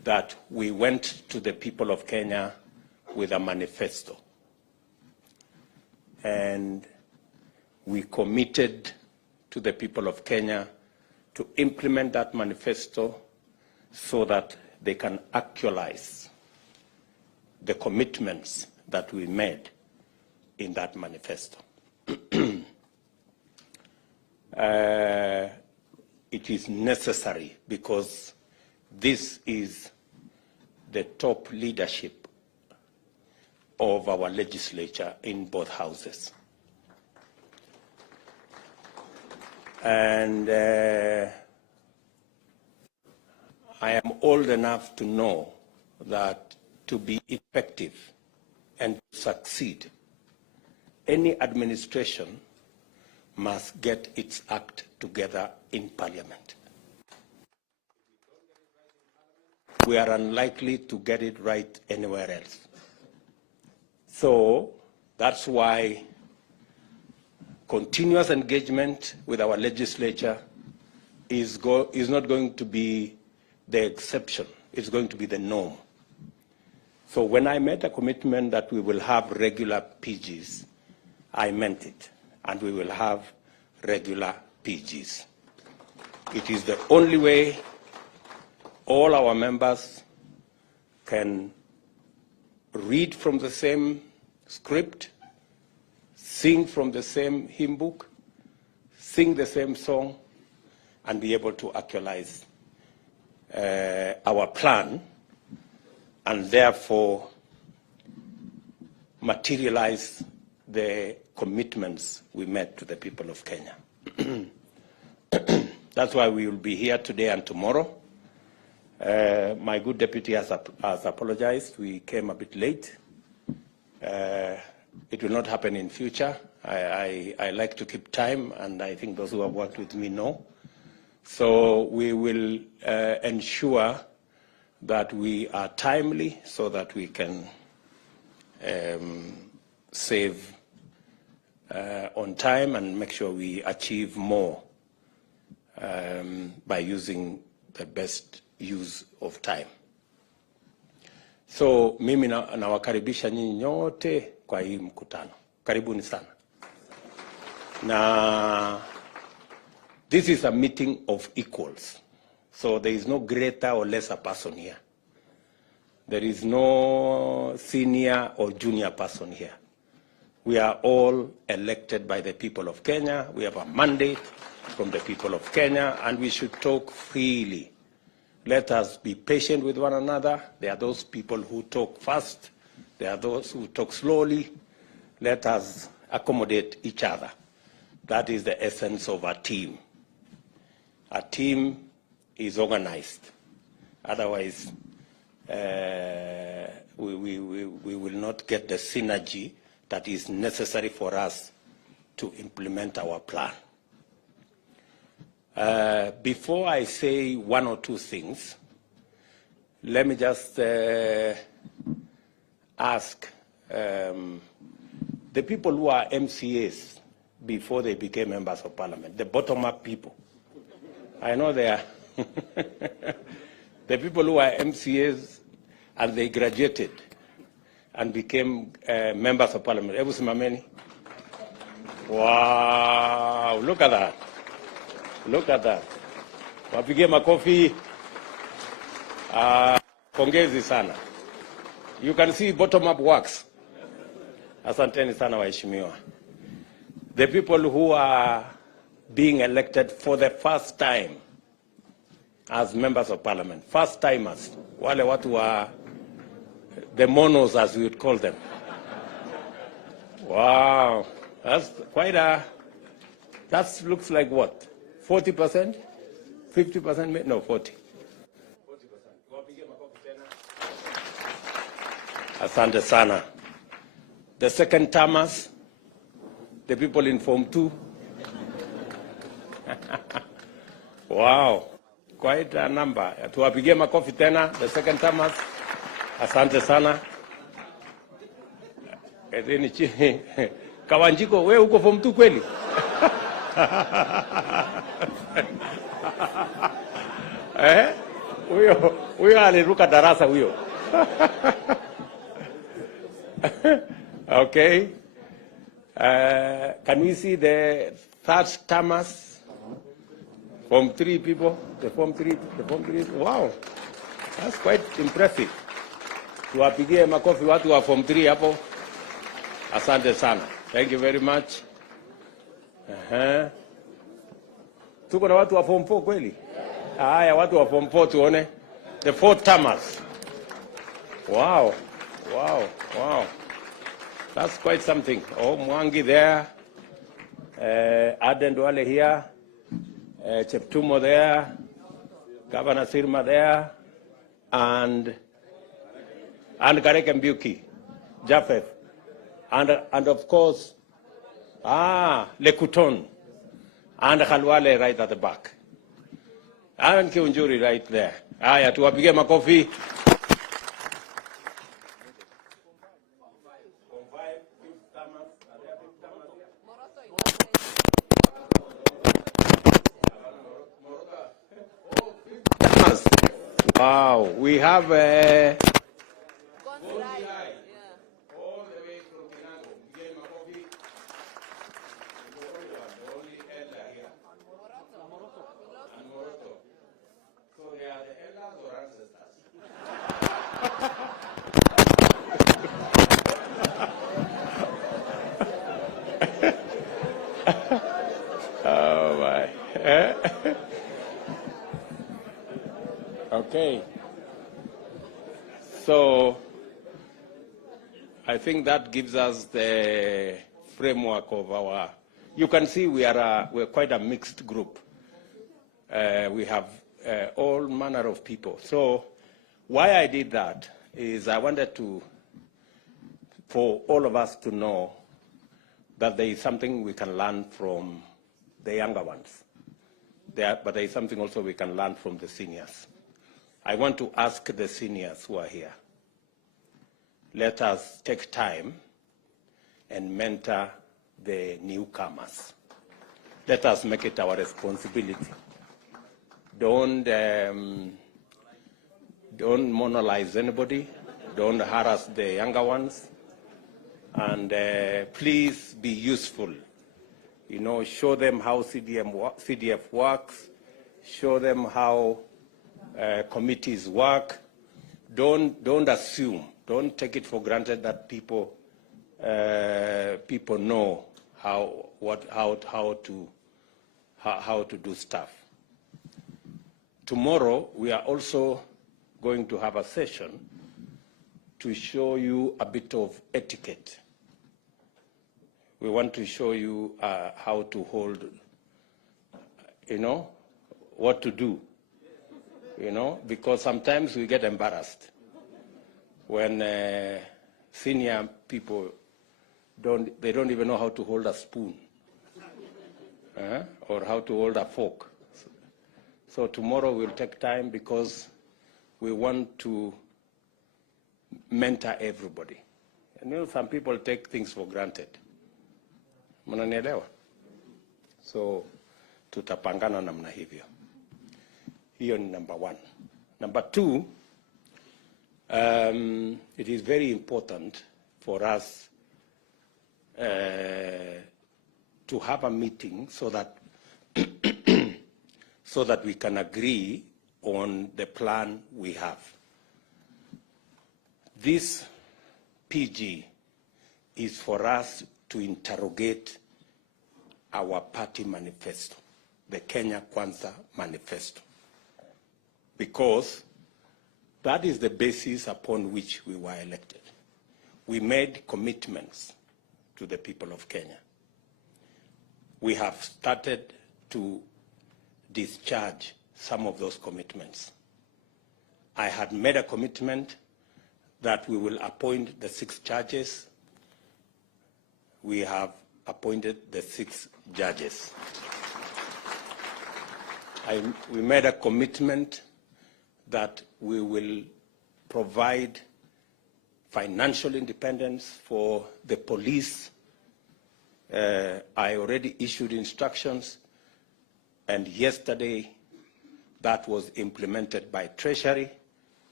that we went to the people of Kenya with a manifesto. And we committed to the people of Kenya to implement that manifesto so that they can actualize the commitments that we made in that manifesto. It is necessary because this is the top leadership of our legislature in both houses. And I am old enough to know that to be effective and succeed, any administration must get its act together in Parliament. We are unlikely to get it right anywhere else. So that's why continuous engagement with our legislature is not going to be the exception, it's going to be the norm. So when I made a commitment that we will have regular PGs, I meant it, and we will have regular PGs. It is the only way all our members can read from the same script, sing from the same hymn book, sing the same song, and be able to actualize our plan, and therefore materialize the commitments we made to the people of Kenya. That's why we will be here today and tomorrow. My good deputy has apologized. We came a bit late. It will not happen in future. I like to keep time, and I think those who have worked with me know. So we will ensure that we are timely so that we can save on time and make sure we achieve more by using the best use of time. So mimi nawakaribisha nyinyi nyote kwa hii mkutano. Karibuni sana. Na this is a meeting of equals. So there is no greater or lesser person here. There is no senior or junior person here. We are all elected by the people of Kenya. We have a mandate from the people of Kenya, and we should talk freely. Let us be patient with one another. There are those people who talk fast. There are those who talk slowly. Let us accommodate each other. That is the essence of a team. A team is organized. Otherwise, we will not get the synergy that is necessary for us to implement our plan. Before I say one or two things, let me just ask the people who are MCAs before they became members of parliament, the bottom-up people. I know they are. The people who are MCAs and they graduated and became members of parliament. Ebu simameni. Wow, look at that. Look at that. Wapige makofi. Pongezi sana. You can see bottom-up works. Asanteni sana waheshimiwa. The people who are being elected for the first time as members of parliament, first timers, wale watu wa the monos, as we would call them. Wow, that's quite a, that looks like what? 40%? 50%? No, 40. 40%. Asante sana. The second timers, the people in Form 2. Wow, quite a number. Tuwapigie makofi tena, the second timers. Asante sana. Kawanjiko, we uko Form 2 kweli? Huyo aliruka darasa huyo. Okay. Can we see the third termers? Form 3 people, the Form 3. Wow, that's quite impressive. Tuwapigie makofi watu wa Form 3 hapo. Asante sana. Thank you very much. Tuko na watu wa Form 4 kweli? Haya, watu wa Form 4 tuone. The 4 termers. Wow. That's quite something. Oh, Mwangi there. Aden Duale here. Cheptumo there. Governor Sirma there. And Karek Mbuki. Japheth. And of course, Lekuton. And Khalwale right at the back. And Kiunjuri right there. Aya, tuwapige makofi. Wow, we have oh my. Okay. So I think that gives us the framework of our. You can see we're quite a mixed group. We have all manner of people. So why I did that is I wanted for all of us to know that there is something we can learn from the younger ones. But there is something also we can learn from the seniors. I want to ask the seniors who are here, let us take time and mentor the newcomers. Let us make it our responsibility. Don't monolize anybody. Don't harass the younger ones. And please be useful. You know, show them how CDF works. Show them how committees work. Don't assume. Don't take it for granted that people know how to do stuff. Tomorrow we are also going to have a session to show you a bit of etiquette. We want to show you how to hold, what to do, because sometimes we get embarrassed when senior people don't even know how to hold a spoon or how to hold a fork. So tomorrow we'll take time because we want to mentor everybody. And some people take things for granted. Mnanielewa? So tutapangana namna hivyo. Hiyo ni number 1. Number 2, it is very important for us to have a meeting so that we can agree on the plan we have. This PG is for us to interrogate our party manifesto, the Kenya Kwanza manifesto, because that is the basis upon which we were elected. We made commitments to the people of Kenya. We have started to discharge some of those commitments. I had made a commitment that we will appoint the 6 judges. We have appointed the 6 judges. We made a commitment that we will provide financial independence for the police. I already issued instructions, and yesterday that was implemented by Treasury,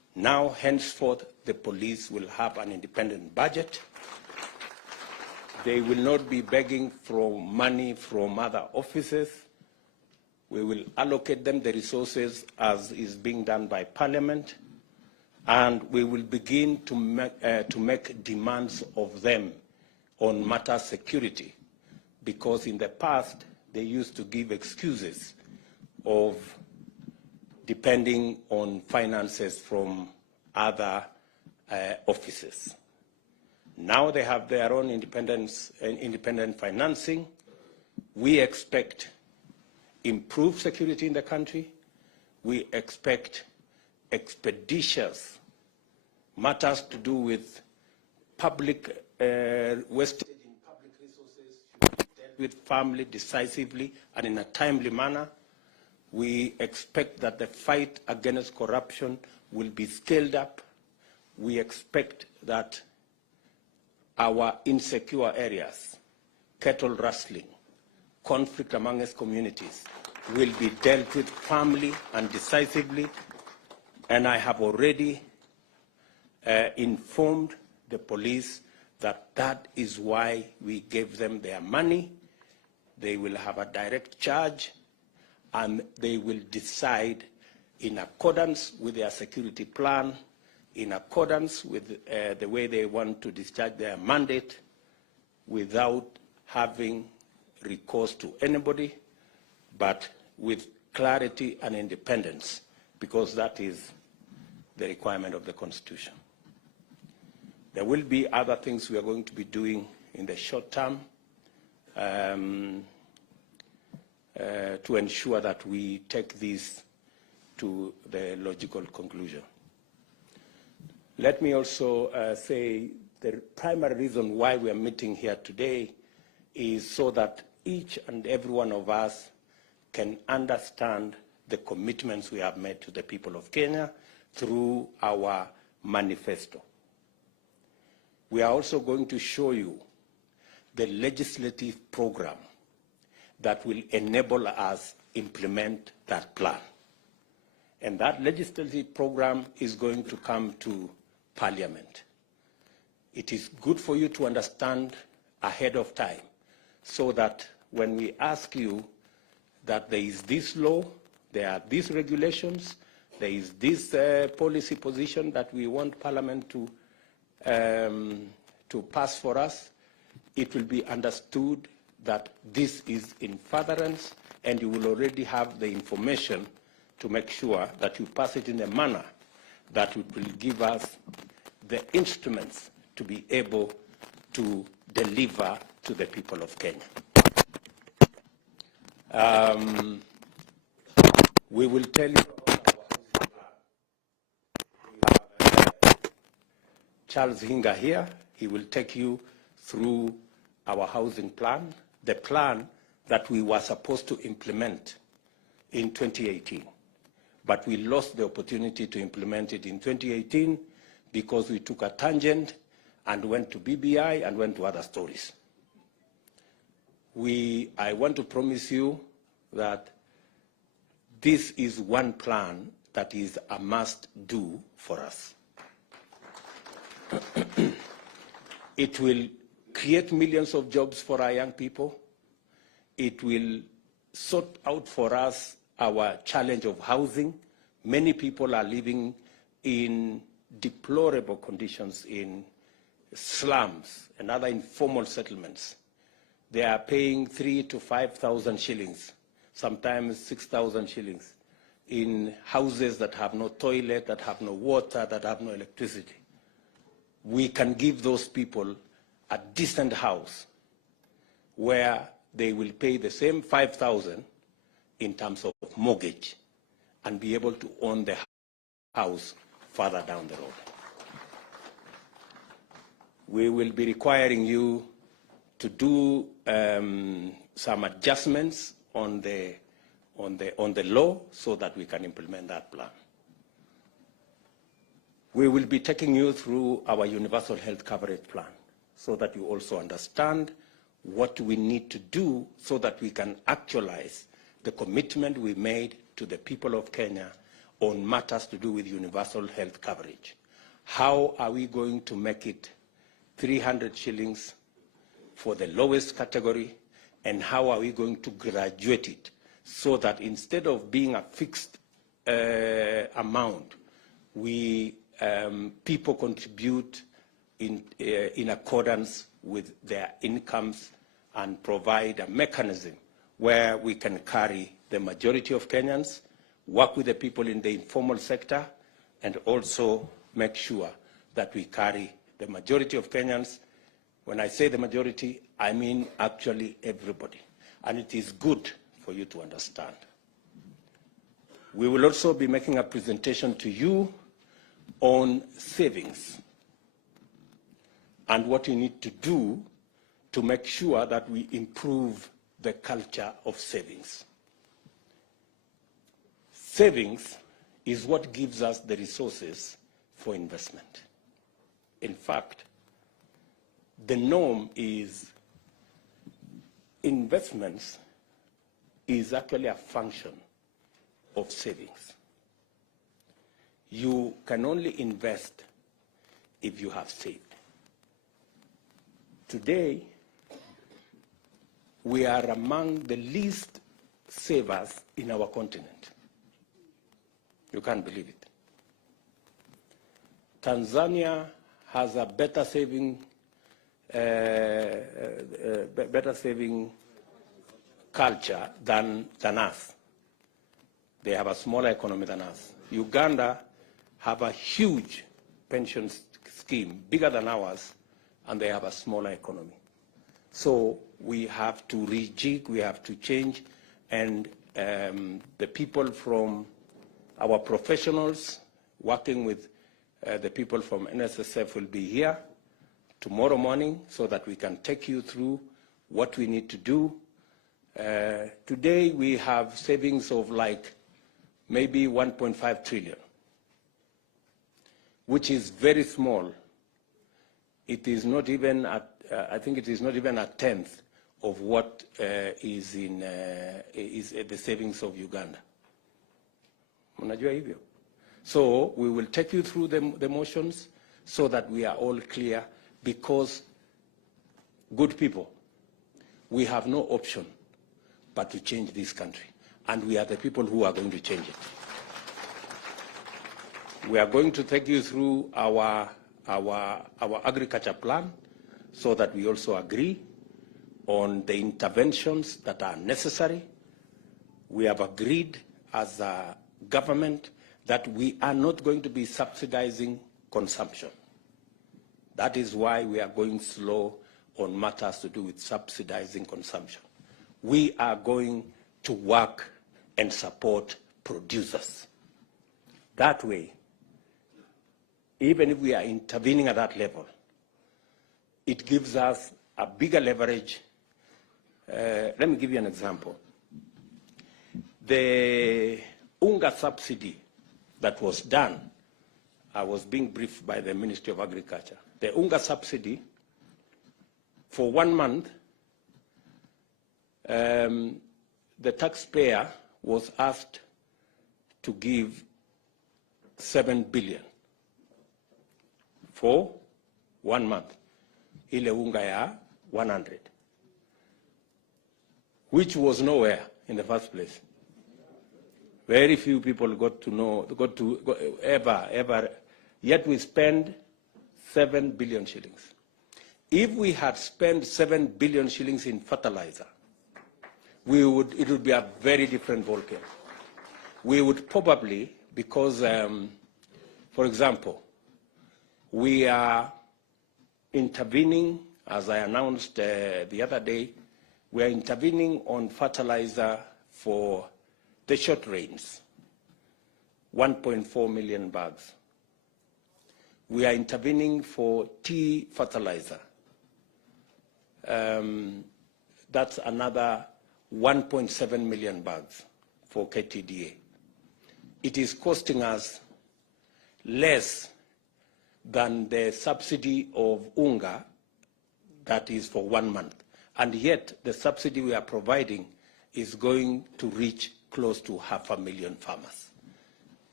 Now, henceforth, the police will have an independent budget. They will not be begging for money from other offices. We will allocate them the resources as is being done by Parliament, and we will begin to make demands of them on matter security, because in the past they used to give excuses of depending on finances from other offices. Now they have their own independent financing. We expect improved security in the country. We expect expeditious matters to do with public wastage in public resources should be dealt with firmly, decisively, and in a timely manner. We expect that the fight against corruption will be scaled up. We expect that our insecure areas, cattle rustling, conflict amongst communities, will be dealt with firmly and decisively. And I have already informed the police that that is why we gave them their money. They will have a direct charge, and they will decide in accordance with their security plan, in accordance with the way they want to discharge their mandate, without having recourse to anybody, but with clarity and independence, because that is the requirement of the Constitution. There will be other things we are going to be doing in the short term to ensure that we take this to the logical conclusion. Let me also say the primary reason why we are meeting here today is so that each and every one of us can understand the commitments we have made to the people of Kenya through our manifesto. We are also going to show you the legislative program that will enable us implement that plan. And that legislative program is going to come to Parliament. It is good for you to understand ahead of time, so that when we ask you that there is this law, there are these regulations, there is this policy position that we want Parliament to pass for us, it will be understood that this is in furtherance, and you will already have the information to make sure that you pass it in a manner that will give us the instruments to be able to deliver to the people of Kenya. We will tell you about our housing plan. We have Charles Hinga here. He will take you through our housing plan, the plan that we were supposed to implement in 2018. But we lost the opportunity to implement it in 2018 because we took a tangent and went to BBI and went to other stories. I want to promise you that this is one plan that is a must-do for us. It will create millions of jobs for our young people. It will sort out for us our challenge of housing. Many people are living in deplorable conditions in slums and other informal settlements. They are paying 3,000 to 5,000 shillings, sometimes 6,000 shillings, in houses that have no toilet, that have no water, that have no electricity. We can give those people a decent house where they will pay the same 5,000 in terms of mortgage and be able to own the house further down the road. We will be requiring you to do some adjustments on the law so that we can implement that plan. We will be taking you through our universal health coverage plan so that you also understand what we need to do so that we can actualize the commitment we made to the people of Kenya on matters to do with universal health coverage. How are we going to make it 300 shillings for the lowest category, and how are we going to graduate it so that instead of being a fixed amount, people contribute in accordance with their incomes and provide a mechanism where we can carry the majority of Kenyans, work with the people in the informal sector, and also make sure that we carry the majority of Kenyans. When I say the majority, I mean actually everybody. And it is good for you to understand. We will also be making a presentation to you on savings and what you need to do to make sure that we improve the culture of savings. Savings is what gives us the resources for investment. In fact, the norm is investments is actually a function of savings. You can only invest if you have saved. Today, we are among the least savers in our continent. You can't believe it. Tanzania has a better saving culture than us. They have a smaller economy than us. Uganda have a huge pension scheme, bigger than ours, and they have a smaller economy. So we have to rejig, we have to change, and the people from our professionals working with the people from NSSF will be here tomorrow morning so that we can take you through what we need to do. Today we have savings of like maybe 1.5 trillion, which is very small. It is not even I think it is not even a tenth of what is the savings of Uganda. Unajua hivyo? So we will take you through the motions so that we are all clear, because good people, we have no option but to change this country. And we are the people who are going to change it. We are going to take you through our agriculture plan so that we also agree on the interventions that are necessary. We have agreed as a government that we are not going to be subsidizing consumption. That is why we are going slow on matters to do with subsidizing consumption. We are going to work and support producers. That way, even if we are intervening at that level, it gives us a bigger leverage. Let me give you an example. The unga subsidy that was done, I was being briefed by the Ministry of Agriculture. The unga subsidy, for 1 month, the taxpayer was asked to give 7 billion for 1 month. Ile unga ya 100, which was nowhere in the first place. Very few people got to ever, yet we spend 7 billion shillings. If we had spent 7 billion shillings in fertilizer, it would be a very different ballgame. We would probably, because, for example, we are intervening, as I announced the other day, we are intervening on fertilizer for the short rains, 1.4 million bags. We are intervening for tea fertilizer. That's another 1.7 million bags for KTDA. It is costing us less than the subsidy of unga that is for 1 month. And yet the subsidy we are providing is going to reach close to 500,000 farmers.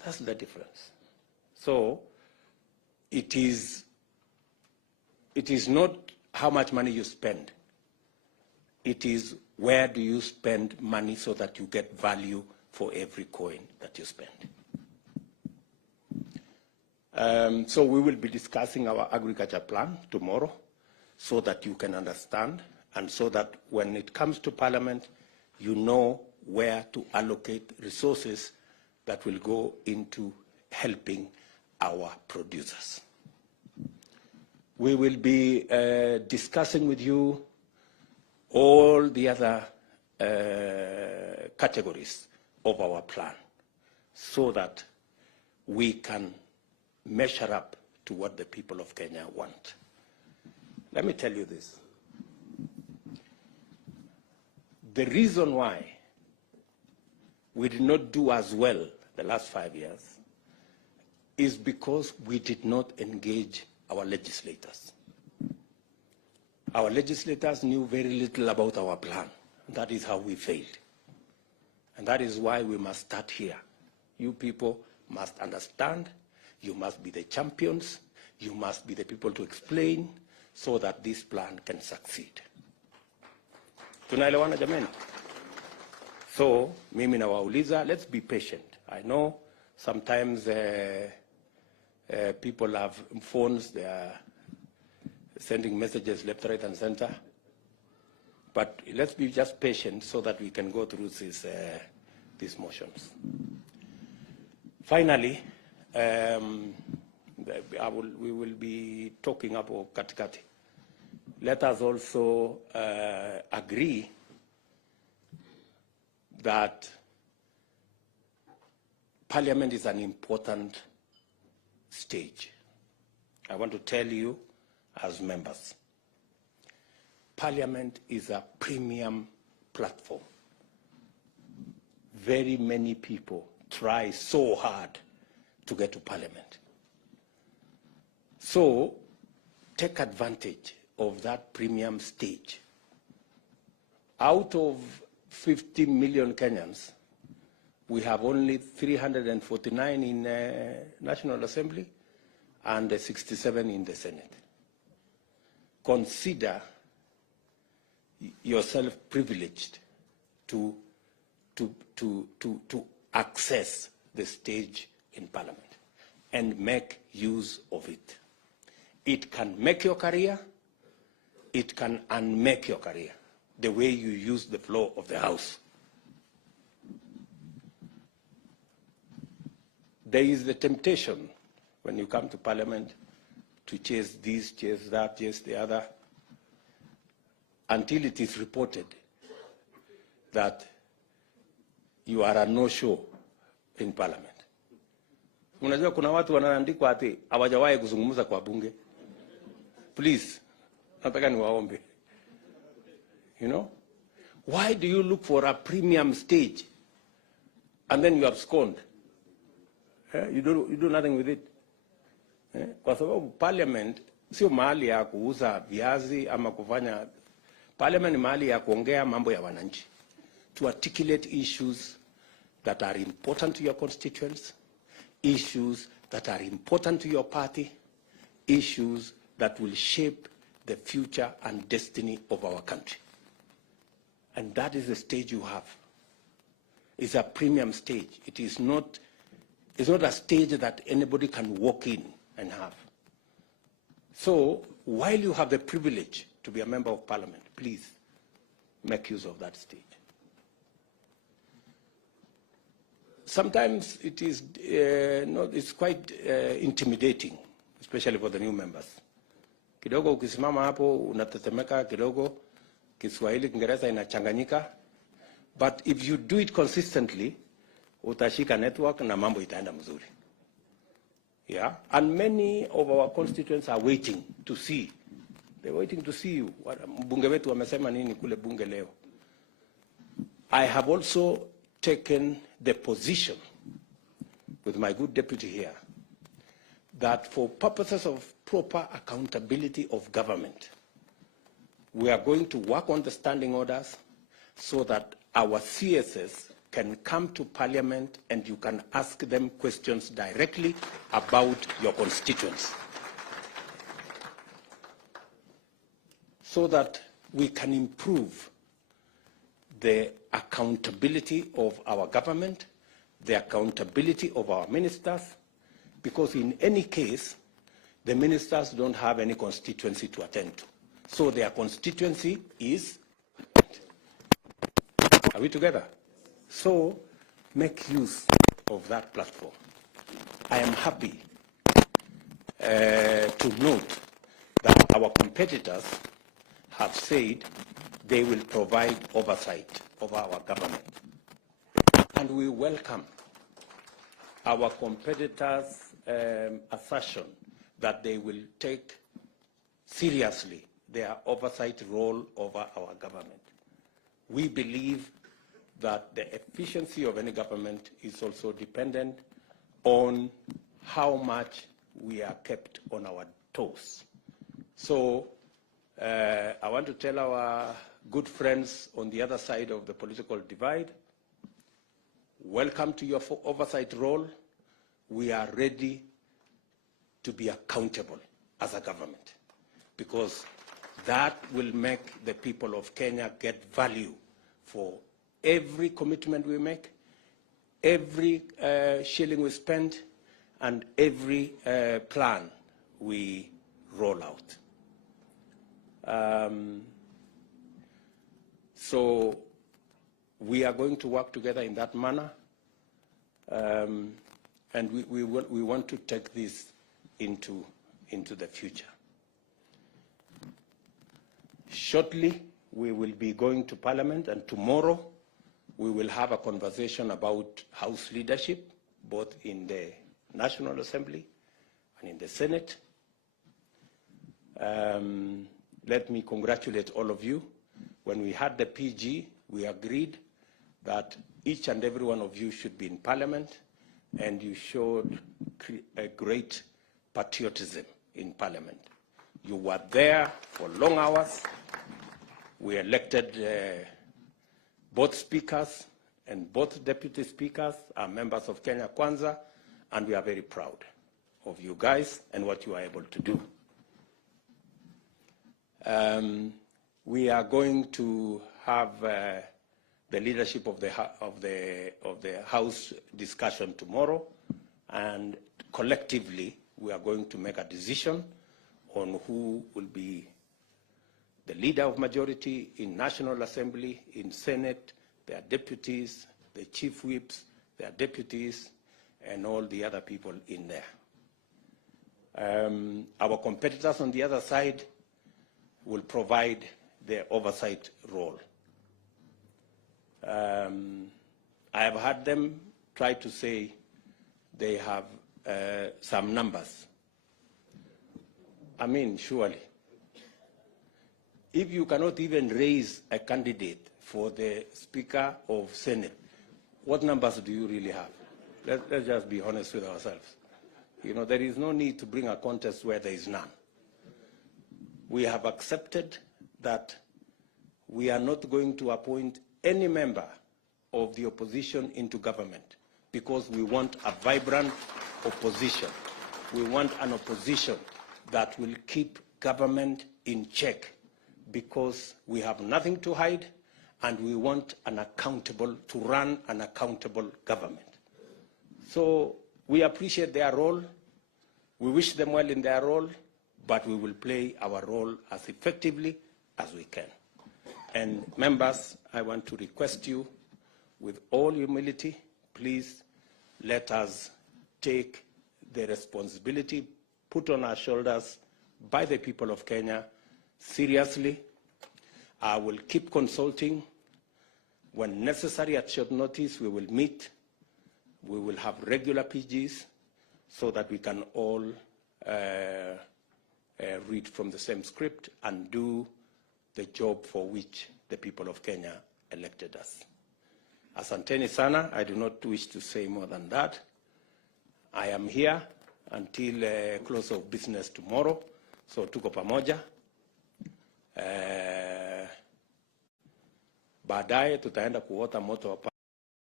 That's the difference. So it is not how much money you spend. It is where do you spend money so that you get value for every coin that you spend. So we will be discussing our agriculture plan tomorrow so that you can understand and so that when it comes to Parliament, you know where to allocate resources that will go into helping our producers. We will be discussing with you all the other categories of our plan so that we can measure up to what the people of Kenya want. Let me tell you this. The reason why we did not do as well the last 5 years is because we did not engage our legislators. Our legislators knew very little about our plan. That is how we failed. And that is why we must start here. You people must understand. You must be the champions. You must be the people to explain so that this plan can succeed. Tunaelewana jameni? So, mimi nawauliza, let's be patient. I know sometimes people have phones, they are sending messages left, right, and center. But let's be just patient so that we can go through these motions. Finally, we will be talking about katikati. Let us also agree that Parliament is an important stage. I want to tell you as members, Parliament is a premium platform. Very many people try so hard to get to Parliament. So take advantage of that premium stage. Out of 50 million Kenyans, we have only 349 in National Assembly and 67 in the Senate. Consider yourself privileged to access the stage in Parliament and make use of it. It can make your career, it can unmake your career, the way you use the floor of the House. There is the temptation when you come to Parliament to chase this, chase that, chase the other, until it is reported that you are a no-show in Parliament. Unajua kuna watu wanaandikwa ati hawajawahi kuzungumza kwa bunge. Please, nataka niwaombe. You know? Why do you look for a premium stage and then you abscond? You do nothing with it. Kwa sababu Parliament sio mahali ya kuuza viazi ama kufanya. Parliament ni mahali ya kuongea mambo ya wananchi. To articulate issues that are important to your constituents, issues that are important to your party, issues that will shape the future and destiny of our country. And that is the stage you have. It's a premium stage. It's not a stage that anybody can walk in and have. So while you have the privilege to be a member of Parliament, please make use of that stage. Sometimes it is it's quite intimidating, especially for the new members. Kidogo ukisimama hapo unatetemeka kidogo, Kiswahili Kiingereza inachanganyika, but if you do it consistently, utashika network na mambo itaenda mzuri. Yeah, and many of our constituents are waiting to see. They're waiting to see you. Mbunge wetu wamesema nini kule bunge leo. I have also taken the position with my good deputy here that for purposes of proper accountability of government, we are going to work on the standing orders so that our CSS can come to Parliament and you can ask them questions directly about your constituents, so that we can improve the accountability of our government, the accountability of our ministers, because in any case, the ministers don't have any constituency to attend to. So their constituency is, are we together? So make use of that platform. I am happy to note that our competitors have said they will provide oversight of our government. And we welcome our competitors' assertion that they will take seriously their oversight role over our government. We believe that the efficiency of any government is also dependent on how much we are kept on our toes. So I want to tell our good friends on the other side of the political divide, welcome to your oversight role. We are ready to be accountable as a government, because that will make the people of Kenya get value for every commitment we make, every shilling we spend, and every plan we roll out. So we are going to work together in that manner, and we want to take this into the future. Shortly, we will be going to Parliament, and tomorrow we will have a conversation about House leadership, both in the National Assembly and in the Senate. Let me congratulate all of you. When we had the PG, we agreed that each and every one of you should be in Parliament, and you showed a great patriotism in Parliament. You were there for long hours. We elected both speakers, and both deputy speakers are members of Kenya Kwanza, and we are very proud of you guys and what you are able to do. We are going to have the leadership of the House discussion tomorrow, and collectively we are going to make a decision on who will be the leader of majority in National Assembly, in Senate, their deputies, the chief whips, their deputies, and all the other people in there. Our competitors on the other side will provide their oversight role. I have heard them try to say they have some numbers. I mean, surely, if you cannot even raise a candidate for the Speaker of Senate, what numbers do you really have? Let's just be honest with ourselves. You know, there is no need to bring a contest where there is none. We have accepted that we are not going to appoint any member of the opposition into government, because we want a vibrant opposition. We want an opposition that will keep government in check, because we have nothing to hide, and we want to run an accountable government. So we appreciate their role. We wish them well in their role, but we will play our role as effectively as we can. And members, I want to request you, with all humility, please let us take the responsibility put on our shoulders by the people of Kenya seriously. I will keep consulting. When necessary, at short notice, we will meet. We will have regular PGs so that we can all read from the same script and do the job for which the people of Kenya elected us. Asanteni sana. I do not wish to say more than that. I am here until close of business tomorrow, so tuko pamoja. Baadaye tutaenda kuota moto wa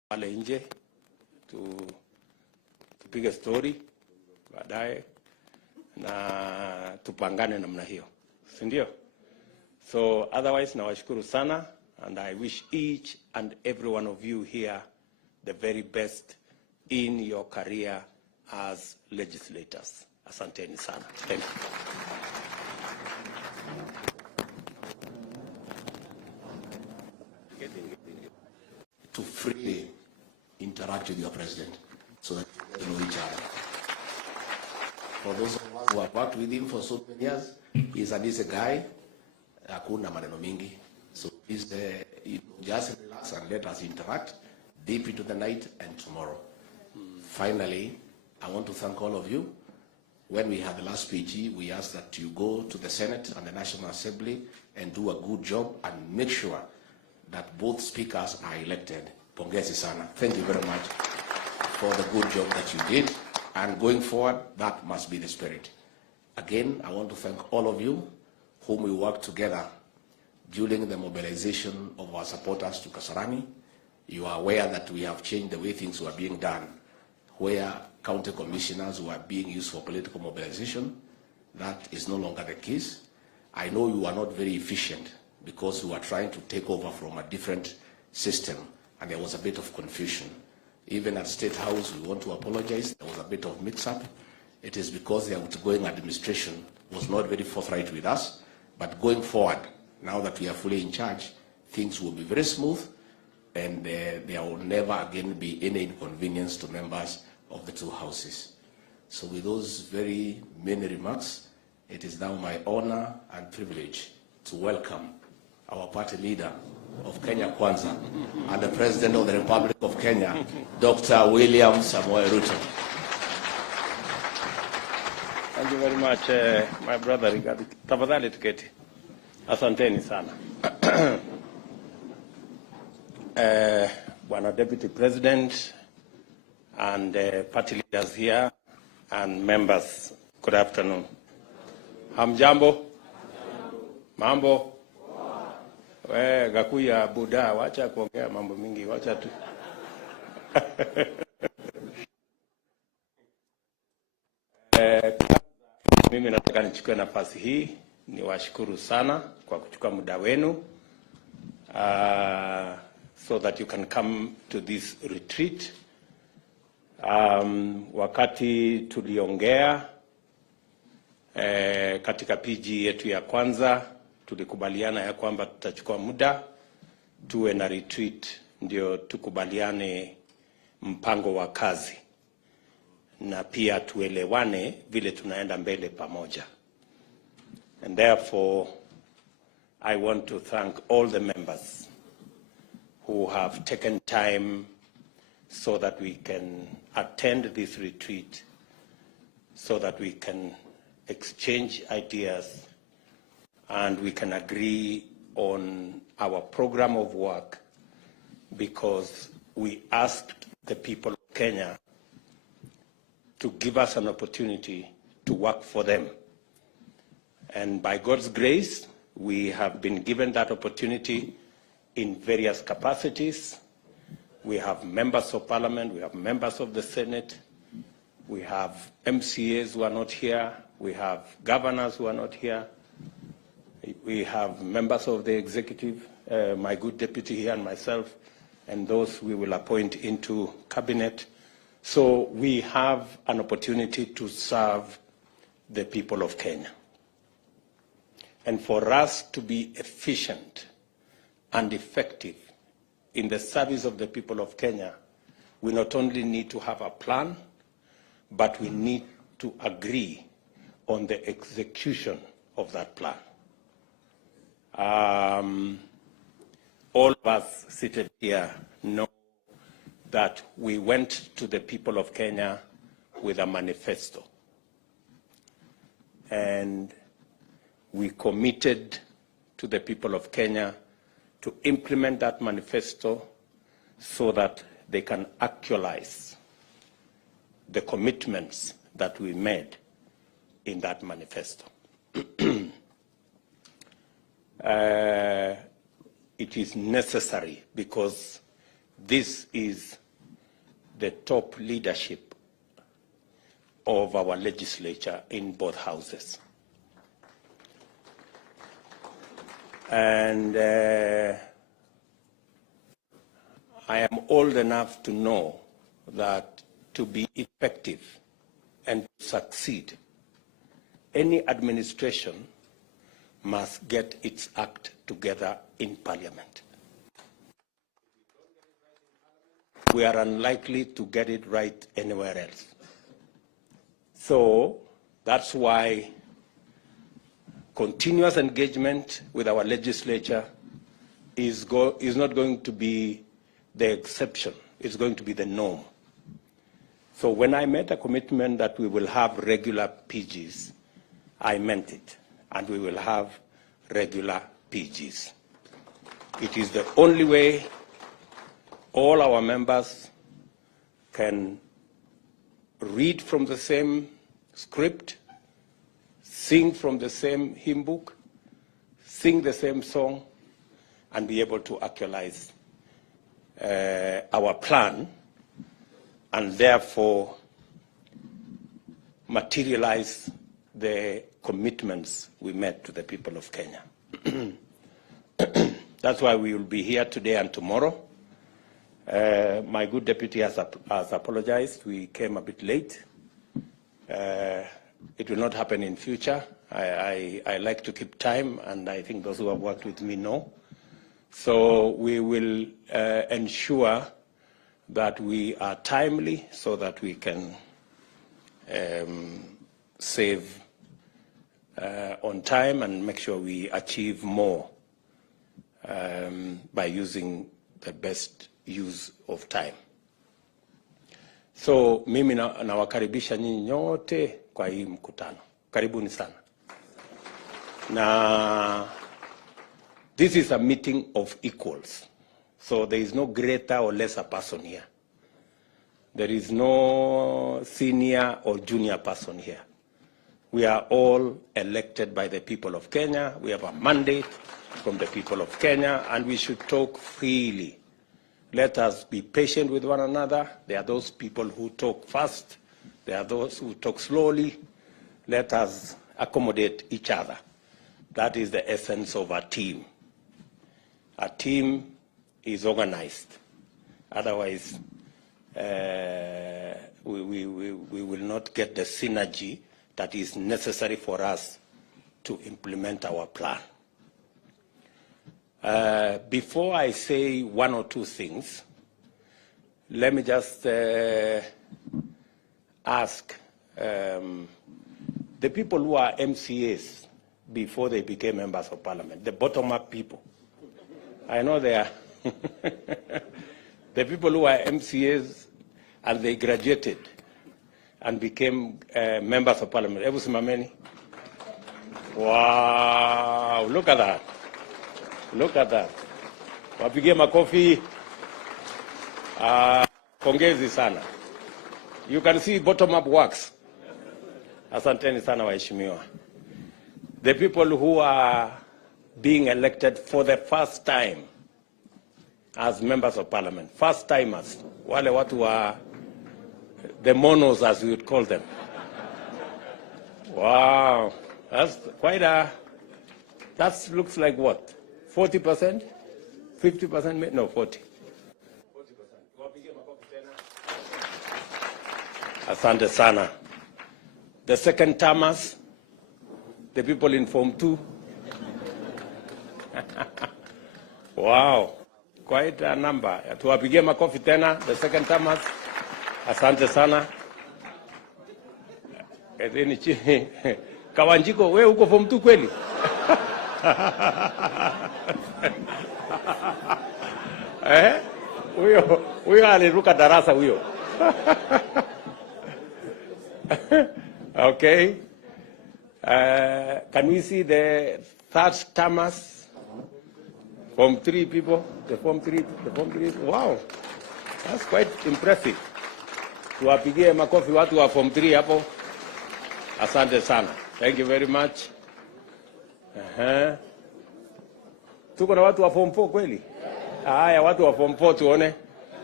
pale nje tupige story baadaye na tupangane namna hiyo, si ndio? So otherwise nawashukuru sana, and I wish each and every one of you here the very best in your career as legislators. Asanteni sana. Thank you. To freely interact with your president so that you know each other. For those of us who have worked with him for so many years, he's a guy, hakuna maneno mingi. So please just relax and let us interact deep into the night and tomorrow. Finally, I want to thank all of you. When we had the last PG, we asked that you go to the Senate and the National Assembly and do a good job and make sure that both speakers are elected. Pongezi sana. Thank you very much for the good job that you did. And going forward, that must be the spirit. Again, I want to thank all of you whom we worked together during the mobilization of our supporters to Kasarani. You are aware that we have changed the way things were being done, where county commissioners were being used for political mobilization. That is no longer the case. I know you are not very efficient because you are trying to take over from a different system, and there was a bit of confusion. Even at State House, we want to apologize. There was a bit of mix-up. It is because the outgoing administration was not very forthright with us. But going forward, now that we are fully in charge, things will be very smooth, and there will never again be any inconvenience to members of the two houses. So with those very many remarks, it is now my honor and privilege to welcome our party leader of Kenya Kwanza and the President of the Republic of Kenya, Dr. William Samoei Ruto. Thank you very much, my brother Rigathi. Tafadhali tuketi. Asanteni sana. Bwana Deputy President and party leaders here and members, good afternoon. Hamjambo? Mambo? Gakuya Buddha, wacha kuongea mambo mingi, wacha tu. Mimi nataka nichukue nafasi hii niwashukuru sana kwa kuchukua muda wenu so that you can come to this retreat. Wakati tuliongea katika PG yetu ya kwanza, tulikubaliana ya kwamba tutachukua muda tuwe na retreat ndio tukubaliane mpango wa kazi na pia tuelewane vile tunaenda mbele pamoja. And therefore, I want to thank all the members who have taken time so that we can attend this retreat, so that we can exchange ideas and we can agree on our program of work, because we asked the people of Kenya to give us an opportunity to work for them. And by God's grace, we have been given that opportunity in various capacities. We have members of parliament, we have members of the Senate, we have MCAs who are not here, we have governors who are not here, we have members of the executive, my good deputy here and myself, and those we will appoint into cabinet. So we have an opportunity to serve the people of Kenya. And for us to be efficient and effective in the service of the people of Kenya, we not only need to have a plan, but we need to agree on the execution of that plan. All of us seated here know that we went to the people of Kenya with a manifesto. And we committed to the people of Kenya to implement that manifesto so that they can actualize the commitments that we made in that manifesto. It is necessary because this is the top leadership of our legislature in both houses. And I am old enough to know that to be effective and succeed, any administration must get its act together in Parliament. We are unlikely to get it right anywhere else. So that's why continuous engagement with our legislature is not going to be the exception. It's going to be the norm. So when I made a commitment that we will have regular PGs, I meant it, and we will have regular PGs. It is the only way all our members can read from the same script, sing from the same hymn book, sing the same song, and be able to actualize our plan, and therefore materialize the commitments we made to the people of Kenya. That's why we will be here today and tomorrow. My good deputy has apologized. We came a bit late. It will not happen in future. I like to keep time, and I think those who have worked with me know. So we will ensure that we are timely so that we can save on time and make sure we achieve more by using the best use of time. So mimi nawakaribisha nyinyi nyote kwa hii mkutano. Karibuni sana. Na this is a meeting of equals. So there is no greater or lesser person here. There is no senior or junior person here. We are all elected by the people of Kenya. We have a mandate from the people of Kenya, and we should talk freely. Let us be patient with one another. There are those people who talk fast. There are those who talk slowly. Let us accommodate each other. That is the essence of a team. A team is organized. Otherwise, we will not get the synergy that is necessary for us to implement our plan. Before I say one or two things, let me just ask the people who are MCAs before they became members of parliament, the bottom-up people. I know they are. The people who are MCAs and they graduated and became members of parliament. Ebu simameni. Wow, look at that. Look at that. Wapigie makofi. Pongezi sana. You can see bottom-up works. Asanteni sana waheshimiwa. The people who are being elected for the first time as members of parliament, first timers, wale watu wa the monos, as we would call them. Wow, that's quite a, that looks like what? 40%? 50%? No, 40. 40%. Asante sana. The second termers, the people in Form 2. Wow, quite a number. Tuwapigie makofi tena, the second termers. Asante sana. Kawanjiko, we uko Form 2 kweli? Huyo aliruka darasa huyo. Okay. Can we see the third termers? Form 3 people, the Form 3. Wow, that's quite impressive. Tuwapigie makofi watu wa Form 3 hapo. Asante sana. Thank you very much. Tuko na watu wa Form 4 kweli? Haya, watu wa Form 4 tuone.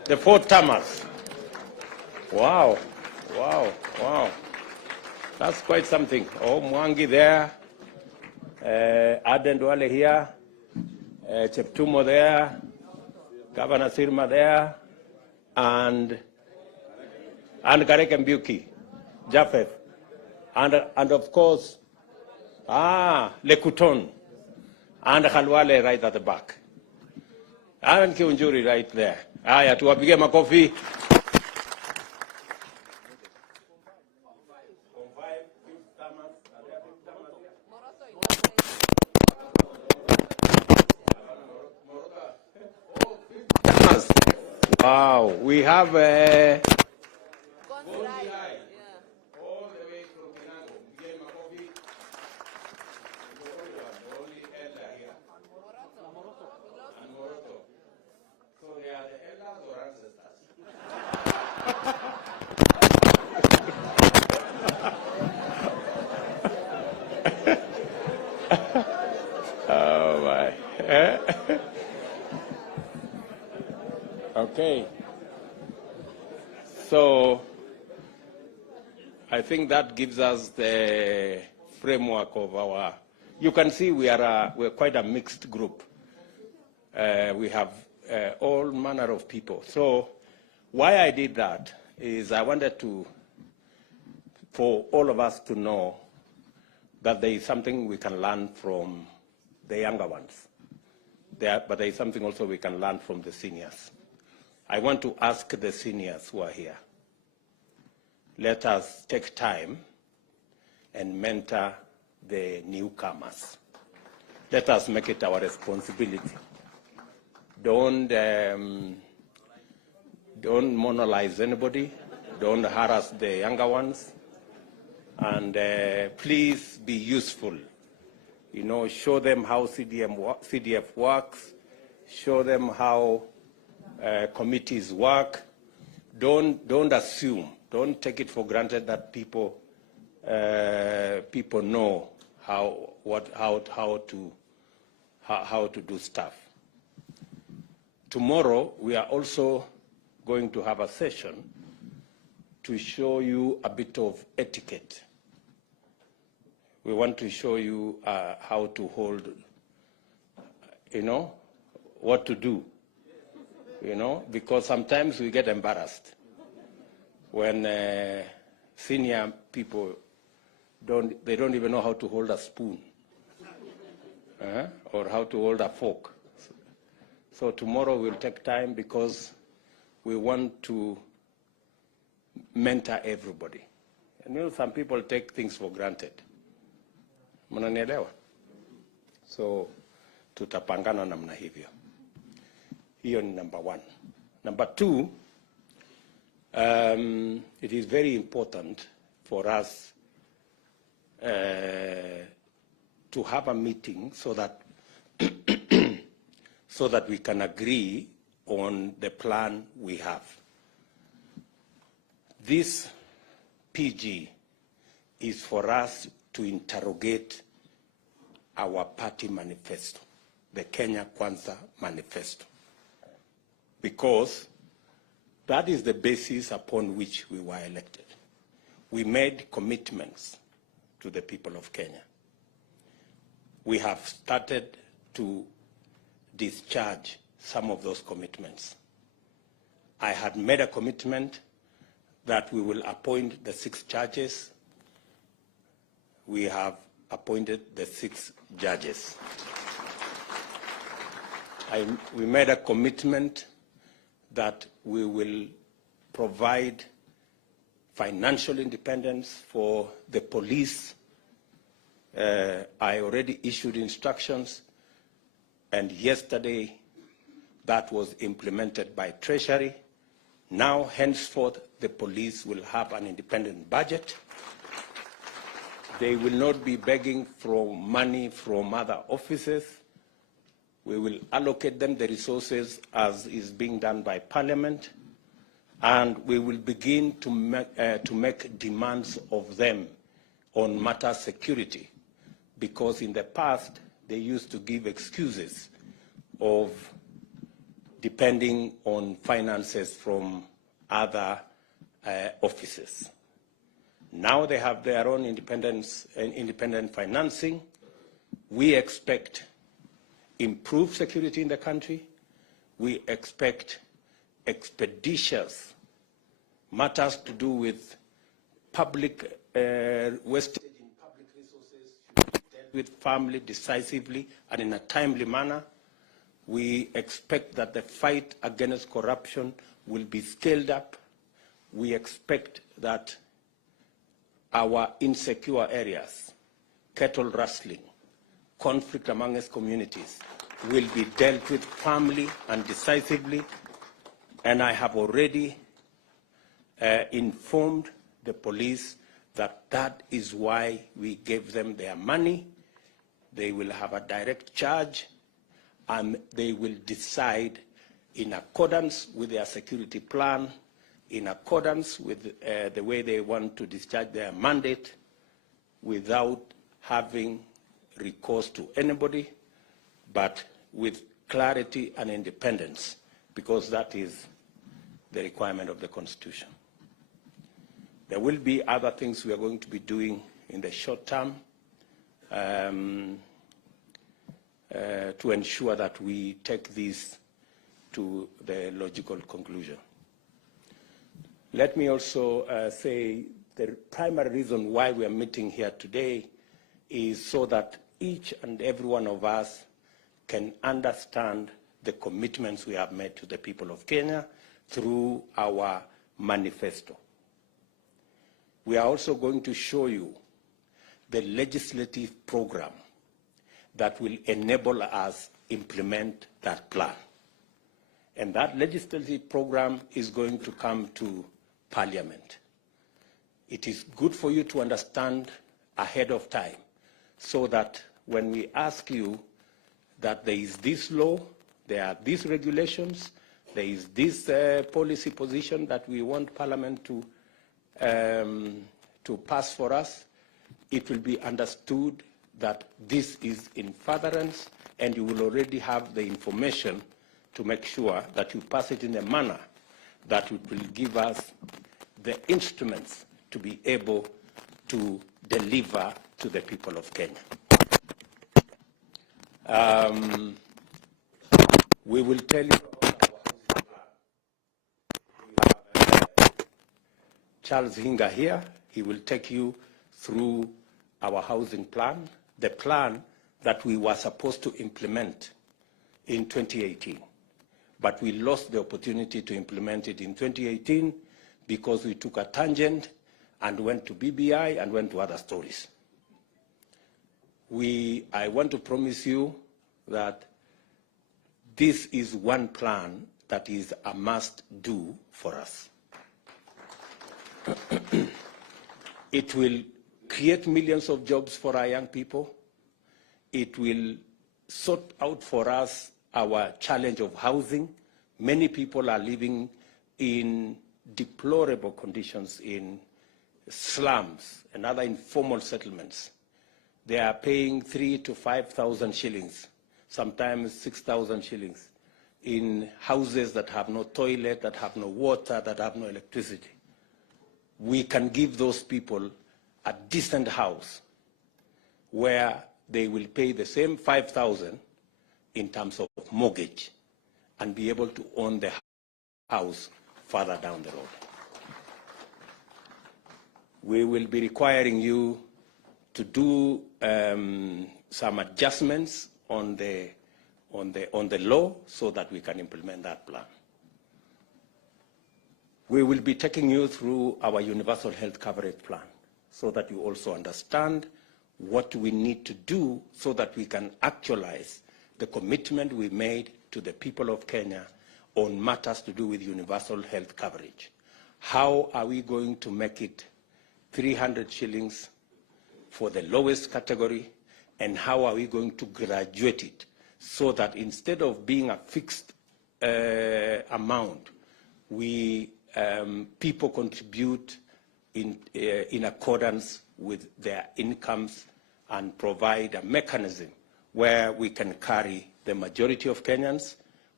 The 4 termers. Wow, wow, wow. That's quite something. Oh, Mwangi there, Aden Duale here, Cheptumo there, Governor Sirma there, and Garek Mbuki, Japheth, and of course, Lekuton, and Khalwale right at the back. And Kiunjuri right there. Aya, tuwapige makofi. Wow, we have oh my. Okay. So I think that gives us the framework of our. You can see we're quite a mixed group. We have all manner of people. So why I did that is I wanted for all of us to know that there is something we can learn from the younger ones. But there is something also we can learn from the seniors. I want to ask the seniors who are here, let us take time and mentor the newcomers. Let us make it our responsibility. Don't monolize anybody. Don't harass the younger ones. And please be useful. You know, show them how CDF works. Show them how committees work. Don't assume. Don't take it for granted that people know how to do stuff. Tomorrow we are also going to have a session to show you a bit of etiquette. We want to show you how to hold, what to do, because sometimes we get embarrassed when senior people don't even know how to hold a spoon or how to hold a fork. So tomorrow we'll take time because we want to mentor everybody. And some people take things for granted. Mnanielewa? So tutapangana namna hivyo. Hiyo ni number 1. Number 2, it is very important for us to have a meeting so that we can agree on the plan we have. This PG is for us to interrogate our party manifesto, the Kenya Kwanza manifesto, because that is the basis upon which we were elected. We made commitments to the people of Kenya. We have started to discharge some of those commitments. I had made a commitment that we will appoint the 6 judges. We have appointed the 6 judges. We made a commitment that we will provide financial independence for the police. I already issued instructions, and yesterday that was implemented by Treasury. Now, henceforth, the police will have an independent budget. They will not be begging for money from other offices. We will allocate them the resources as is being done by Parliament, and we will begin to make demands of them on matter security, because in the past they used to give excuses of depending on finances from other offices. Now they have their own independent financing. We expect improved security in the country. We expect expeditious matters to do with public wastage in public resources should be dealt with firmly, decisively, and in a timely manner. We expect that the fight against corruption will be scaled up. We expect that our insecure areas, cattle rustling, conflict amongst communities, will be dealt with firmly and decisively. And I have already informed the police that that is why we gave them their money. They will have a direct charge, and they will decide in accordance with their security plan, in accordance with the way they want to discharge their mandate, without having recourse to anybody, but with clarity and independence, because that is the requirement of the Constitution. There will be other things we are going to be doing in the short term to ensure that we take this to the logical conclusion. Let me also say the primary reason why we are meeting here today is so that each and every one of us can understand the commitments we have made to the people of Kenya through our manifesto. We are also going to show you the legislative program that will enable us implement that plan. And that legislative program is going to come to Parliament. It is good for you to understand ahead of time, so that when we ask you that there is this law, there are these regulations, there is this policy position that we want Parliament to pass for us, it will be understood that this is in furtherance, and you will already have the information to make sure that you pass it in a manner that will give us the instruments to be able to deliver to the people of Kenya. We will tell you about our housing plan. We have Charles Hinga here. He will take you through our housing plan, the plan that we were supposed to implement in 2018. But we lost the opportunity to implement it in 2018 because we took a tangent and went to BBI and went to other stories. I want to promise you that this is one plan that is a must-do for us. It will create millions of jobs for our young people. It will sort out for us our challenge of housing. Many people are living in deplorable conditions in slums and other informal settlements. They are paying 3,000 to 5,000 shillings, sometimes 6,000 shillings, in houses that have no toilet, that have no water, that have no electricity. We can give those people a decent house where they will pay the same 5,000 in terms of mortgage and be able to own the house further down the road. We will be requiring you to do some adjustments on the law so that we can implement that plan. We will be taking you through our universal health coverage plan so that you also understand what we need to do so that we can actualize the commitment we made to the people of Kenya on matters to do with universal health coverage. How are we going to make it 300 shillings for the lowest category, and how are we going to graduate it so that instead of being a fixed amount, people contribute in accordance with their incomes and provide a mechanism where we can carry the majority of Kenyans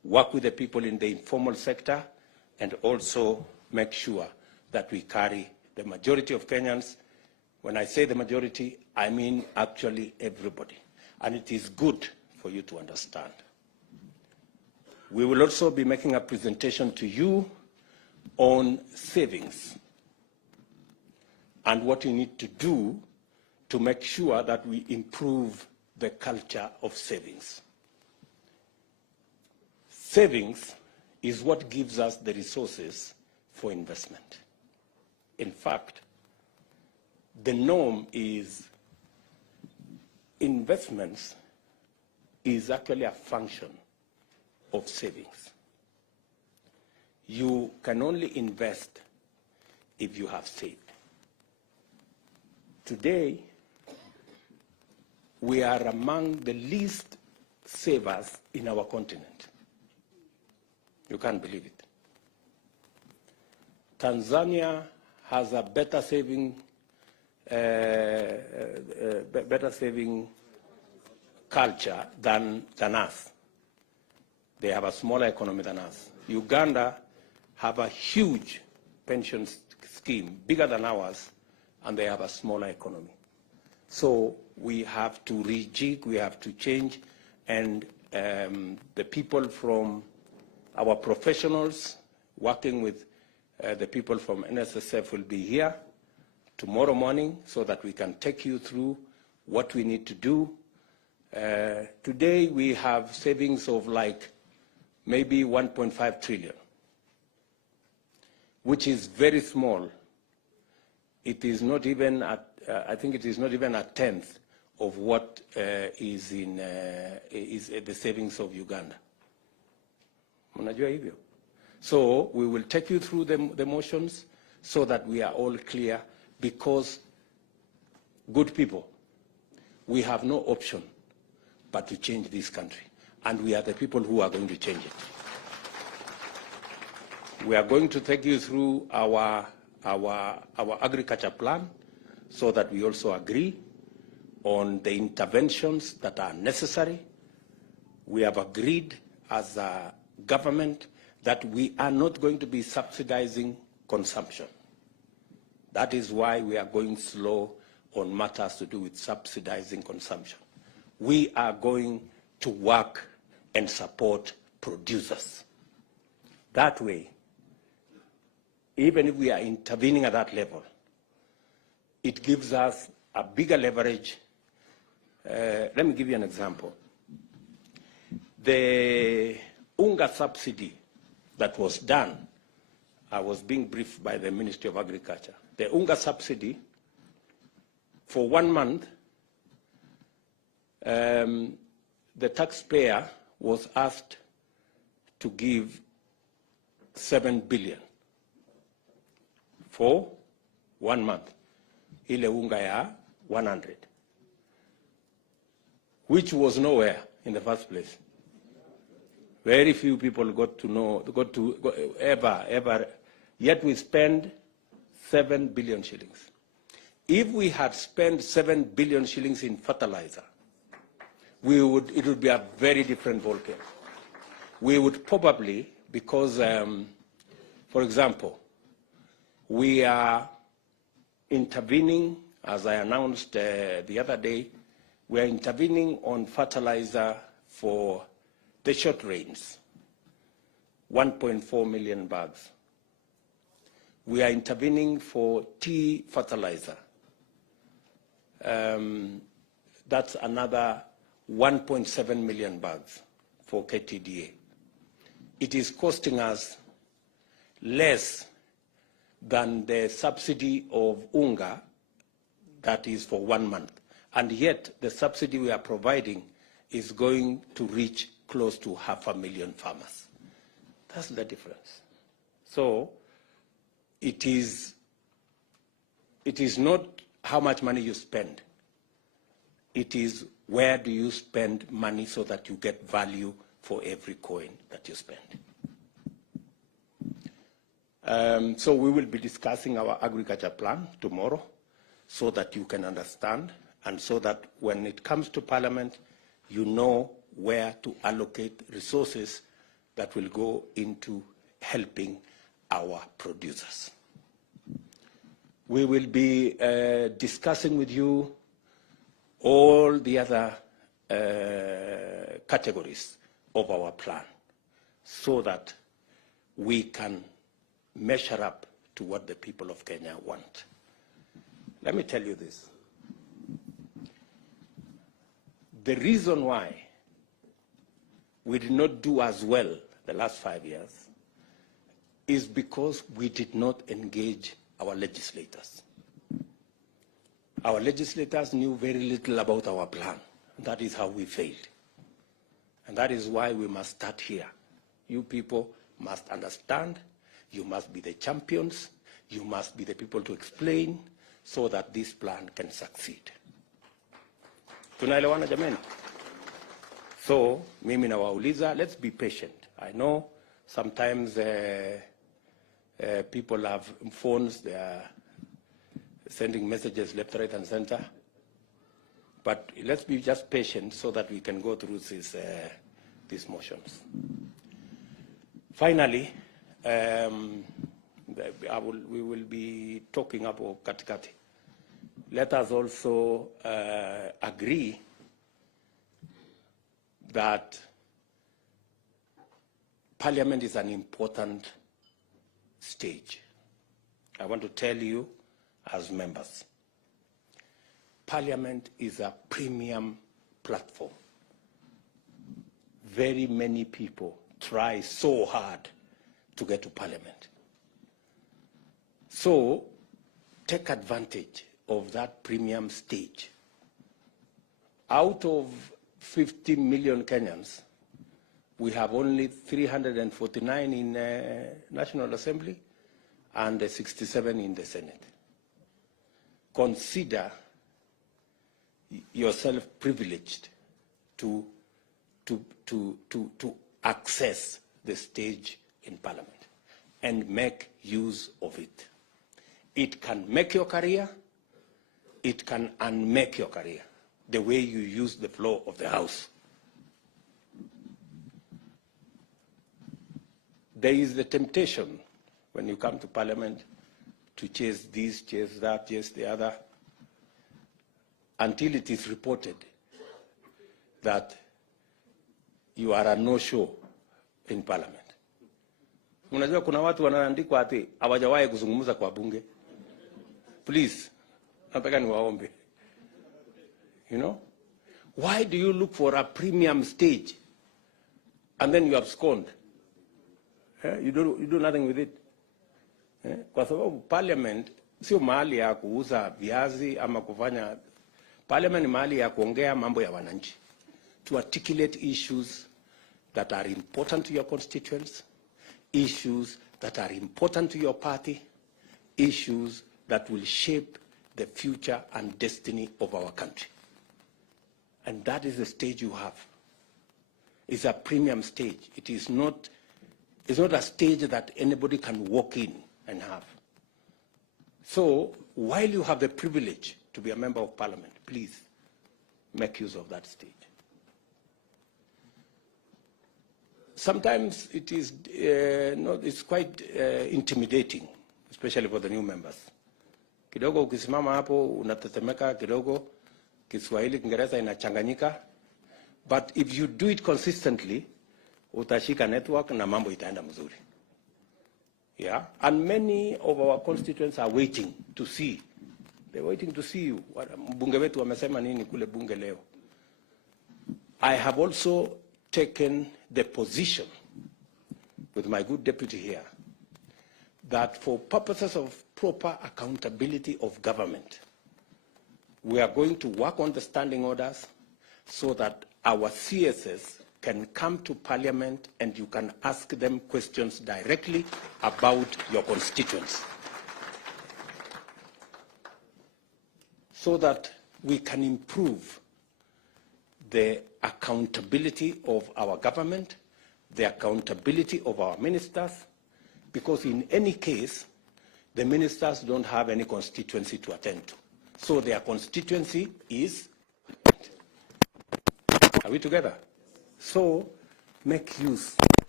work with the people in the informal sector, and also make sure that we carry the majority of Kenyans. When I say the majority, I mean actually everybody. And it is good for you to understand. We will also be making a presentation to you on savings and what you need to do to make sure that we improve the culture of savings. Savings is what gives us the resources for investment. In fact, the norm is investments is actually a function of savings. You can only invest if you have saved. Today, we are among the least savers in our continent. You can't believe it. Tanzania has a better saving culture than us. They have a smaller economy than us. Uganda have a huge pension scheme, bigger than ours, and they have a smaller economy. So we have to rejig, we have to change, and the people from our professionals working with the people from NSSF will be here tomorrow morning so that we can take you through what we need to do. Today we have savings of like maybe 1.5 trillion, which is very small. It is not even I think it is not even a tenth of what is the savings of Uganda. Mnajua hivyo? So we will take you through the motions so that we are all clear, because good people, we have no option but to change this country. And we are the people who are going to change it. We are going to take you through our agriculture plan so that we also agree on the interventions that are necessary. We have agreed as a government that we are not going to be subsidizing consumption. That is why we are going slow on matters to do with subsidizing consumption. We are going to work and support producers. That way, even if we are intervening at that level, it gives us a bigger leverage. Let me give you an example. The unga subsidy that was done, I was being briefed by the Ministry of Agriculture. The unga subsidy, for 1 month, the taxpayer was asked to give 7 billion for 1 month. Ile unga ya 100, which was nowhere in the first place. Very few people got to ever, yet we spend 7 billion shillings. If we had spent 7 billion shillings in fertilizer, it would be a very different ballgame. We would probably, because, for example, we are intervening, as I announced the other day, we are intervening on fertilizer for the short rains, 1.4 million bags. We are intervening for tea fertilizer. That's another 1.7 million bags for KTDA. It is costing us less than the subsidy of unga that is for 1 month. And yet the subsidy we are providing is going to reach close to 500,000 farmers. That's the difference. So it is not how much money you spend. It is where do you spend money so that you get value for every coin that you spend. So we will be discussing our agriculture plan tomorrow so that you can understand, and so that when it comes to Parliament, you know where to allocate resources that will go into helping our producers. We will be discussing with you all the other categories of our plan so that we can measure up to what the people of Kenya want. Let me tell you this. The reason why we did not do as well the last 5 years is because we did not engage our legislators. Our legislators knew very little about our plan. That is how we failed. And that is why we must start here. You people must understand. You must be the champions. You must be the people to explain so that this plan can succeed. Tunaelewana jameni? So, mimi nawauliza, let's be patient. I know sometimes people have phones, they are sending messages left, right, and center. But let's be just patient so that we can go through these motions. Finally, we will be talking about katikati. Let us also agree that Parliament is an important stage. I want to tell you as members, Parliament is a premium platform. Very many people try so hard to get to Parliament. So take advantage of that premium stage. Out of 50 million Kenyans, we have only 349 in National Assembly and 67 in the Senate. Consider yourself privileged to access the stage in Parliament and make use of it. It can make your career, it can unmake your career, the way you use the floor of the House. There is the temptation when you come to Parliament to chase this, chase that, chase the other, until it is reported that you are a no-show in Parliament. Unajua kuna watu wanaandikwa ati hawajawahi kuzungumza kwa bunge. Please, nataka niwaombe. You know? Why do you look for a premium stage and then you abscond? You do nothing with it. Kwa sababu Parliament sio mahali ya kuuza viazi ama kufanya. Parliament ni mahali ya kuongea mambo ya wananchi. To articulate issues that are important to your constituents, issues that are important to your party, issues that will shape the future and destiny of our country. And that is the stage you have. It's a premium stage. It's not a stage that anybody can walk in and have. So while you have the privilege to be a member of Parliament, please make use of that stage. Sometimes it is it's quite intimidating, especially for the new members. Kidogo ukisimama hapo unatetemeka kidogo, Kiswahili Kiingereza inachanganyika, but if you do it consistently, utashika network na mambo itaenda mzuri. Yeah, and many of our constituents are waiting to see. They're waiting to see you. Mbunge wetu wamesema nini kule bunge leo. I have also taken the position with my good deputy here that for purposes of proper accountability of government, we are going to work on the standing orders so that our CSS can come to Parliament and you can ask them questions directly about your constituents, so that we can improve the accountability of our government, the accountability of our ministers, because in any case, the ministers don't have any constituency to attend to. So their constituency is, are we together? So make use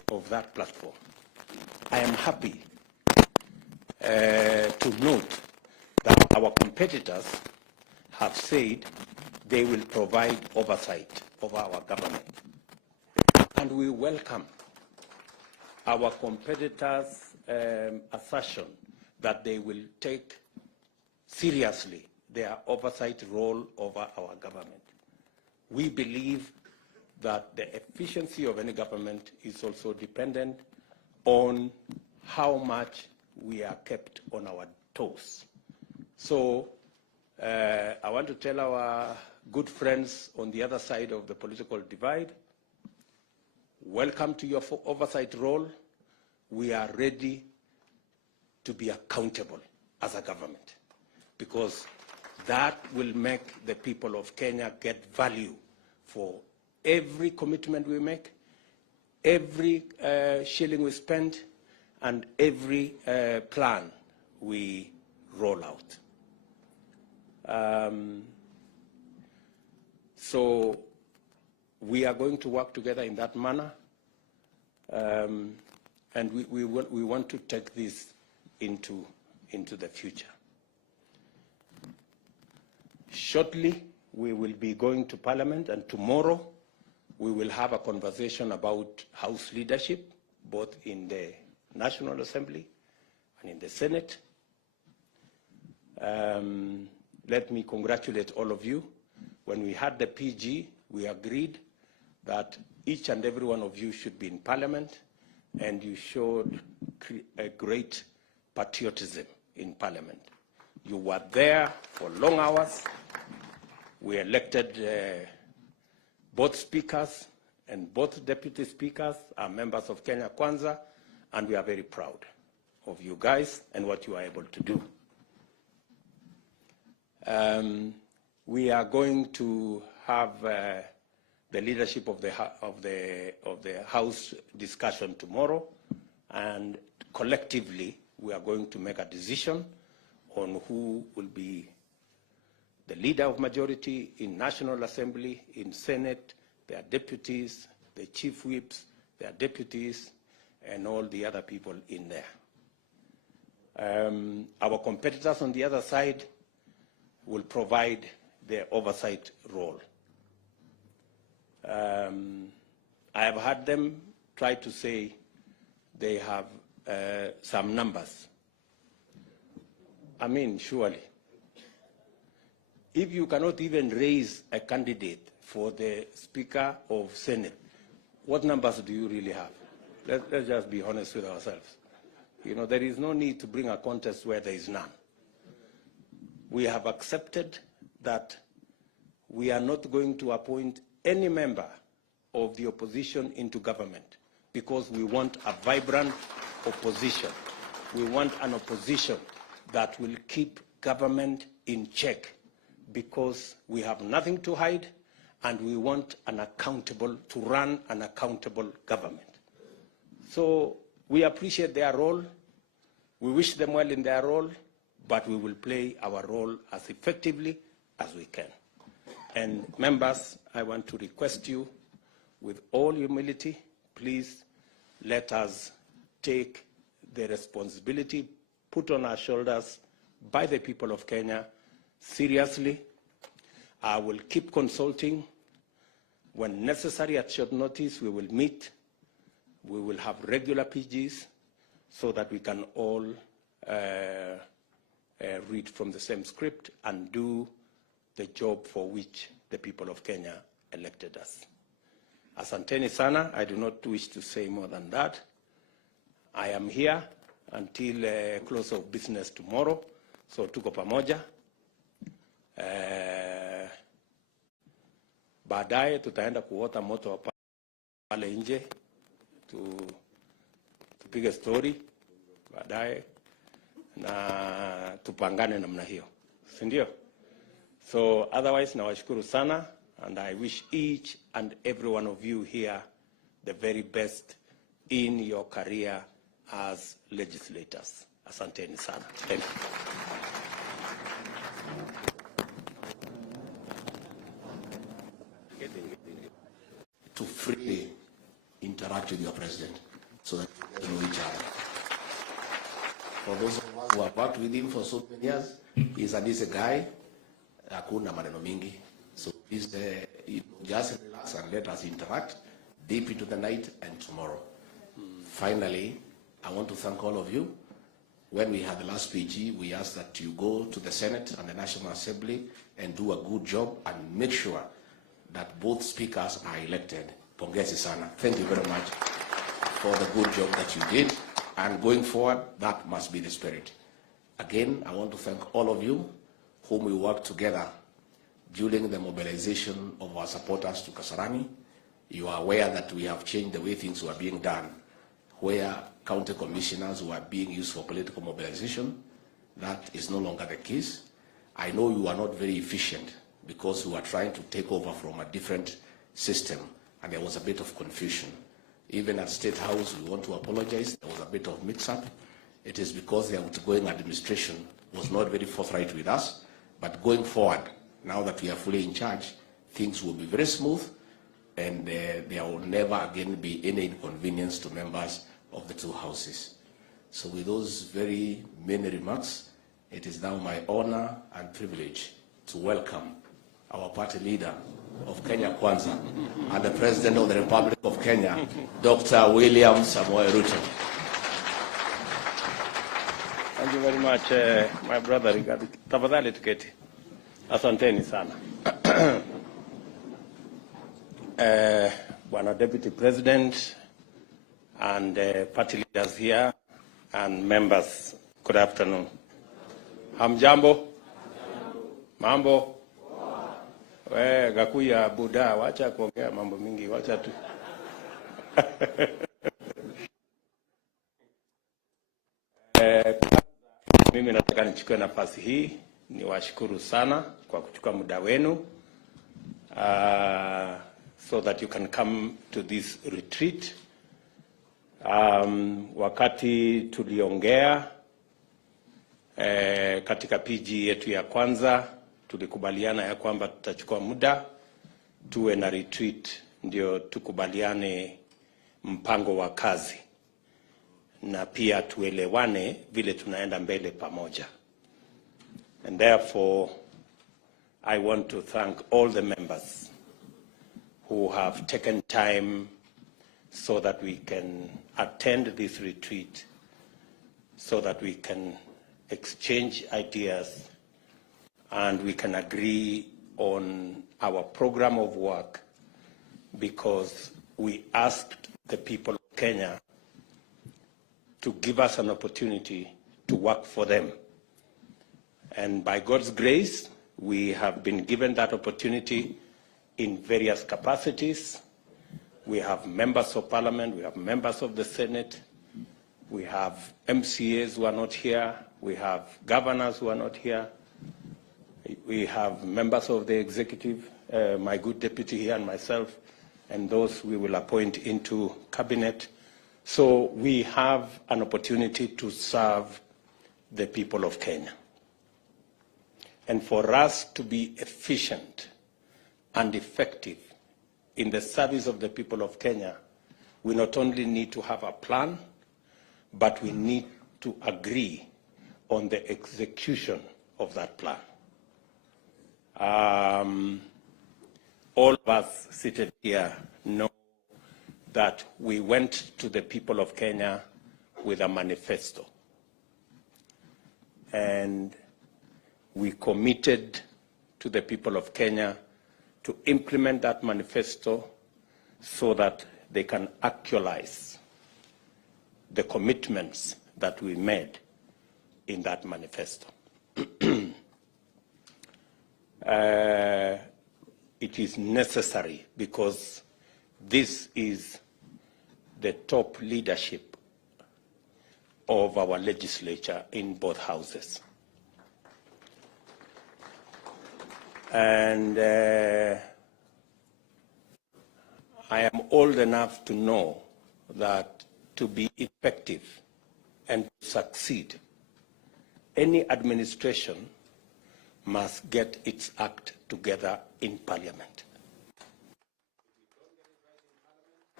of that platform. I am happy to note that our competitors have said they will provide oversight of our government. And we welcome our competitors' assertion that they will take seriously their oversight role over our government. We believe that the efficiency of any government is also dependent on how much we are kept on our toes. So I want to tell our good friends on the other side of the political divide, welcome to your oversight role. We are ready to be accountable as a government, because that will make the people of Kenya get value for every commitment we make, every shilling we spend, and every plan we roll out. So we are going to work together in that manner, and we want to take this into the future. Shortly, we will be going to Parliament, and tomorrow we will have a conversation about House leadership, both in the National Assembly and in the Senate. Let me congratulate all of you. When we had the PG, we agreed that each and every one of you should be in Parliament, and you showed a great patriotism in Parliament. You were there for long hours. We elected both speakers, and both deputy speakers are members of Kenya Kwanza, and we are very proud of you guys and what you are able to do. We are going to have the leadership of the House discussion tomorrow, and collectively we are going to make a decision on who will be the leader of majority in National Assembly, in Senate, their deputies, the chief whips, their deputies, and all the other people in there. Our competitors on the other side will provide their oversight role. I have heard them try to say they have some numbers. I mean, surely, if you cannot even raise a candidate for the Speaker of Senate, what numbers do you really have? Let's just be honest with ourselves. You know, there is no need to bring a contest where there is none. We have accepted that we are not going to appoint any member of the opposition into government, because we want a vibrant opposition. We want an opposition that will keep government in check, because we have nothing to hide, and we want to run an accountable government. So we appreciate their role. We wish them well in their role, but we will play our role as effectively as we can. And members, I want to request you, with all humility, please let us take the responsibility put on our shoulders by the people of Kenya seriously. I will keep consulting. When necessary, at short notice, we will meet. We will have regular PGs so that we can all read from the same script and do the job for which the people of Kenya elected us. Asanteni sana. I do not wish to say more than that. I am here until close of business tomorrow, so tuko pamoja. Baadaye tutaenda kuota moto pale nje, tupige story baadaye na tupangane namna hiyo, si ndio? So otherwise, nawashukuru sana, and I wish each and every one of you here the very best in your career as legislators. Asanteni sana. Thank you. To freely interact with your president. so that we get to know each other. For those of us who have worked with him for so many years, he's a decent guy. Hakuna maneno mingi. So please just relax and let us interact deep into the night and tomorrow. Finally, I want to thank all of you. When we had the last PG, we asked that you go to the Senate and the National Assembly and do a good job and make sure that both speakers are elected. Pongezi sana. Thank you very much for the good job that you did. And going forward, that must be the spirit. Again, I want to thank all of you whom we worked together during the mobilization of our supporters to Kasarani. You are aware that we have changed the way things were being done, where county commissioners were being used for political mobilization. That is no longer the case. I know you are not very efficient because you are trying to take over from a different system, and there was a bit of confusion. Even at State House, we want to apologize. There was a bit of mix-up. It is because the outgoing administration was not very forthright with us. But going forward, now that we are fully in charge, things will be very smooth, and there will never again be any inconvenience to members of the two houses. So with those very many remarks, it is now my honor and privilege to welcome our party leader of Kenya Kwanza and the President of the Republic of Kenya, Dr. William Samoei Ruto. Thank you very much, my brother Rigathi. Tafadhali tuketi. Asanteni sana. Bwana Deputy President and party leaders here and members, good afternoon. Hamjambo? Mambo? Gakuya Buddha, wacha kuongea mambo mingi, wacha tu. Mimi nataka nichukue nafasi hii niwashukuru sana kwa kuchukua muda wenu so that you can come to this retreat. Wakati tuliongea katika PG yetu ya kwanza, tulikubaliana ya kwamba tutachukua muda tuwe na retreat ndio tukubaliane mpango wa kazi na pia tuelewane vile tunaenda mbele pamoja. And therefore, I want to thank all the members who have taken time so that we can attend this retreat, so that we can exchange ideas and we can agree on our program of work, because we asked the people of Kenya to give us an opportunity to work for them. And by God's grace, we have been given that opportunity in various capacities. We have members of parliament, we have members of the Senate, we have MCAs who are not here, we have governors who are not here, we have members of the executive, my good deputy here and myself, and those we will appoint into cabinet. So we have an opportunity to serve the people of Kenya. And for us to be efficient and effective in the service of the people of Kenya, we not only need to have a plan, but we need to agree on the execution of that plan. All of us seated here know that we went to the people of Kenya with a manifesto. And we committed to the people of Kenya to implement that manifesto so that they can actualize the commitments that we made in that manifesto. It is necessary because this is the top leadership of our legislature in both houses. And I am old enough to know that to be effective and succeed, any administration must get its act together in Parliament.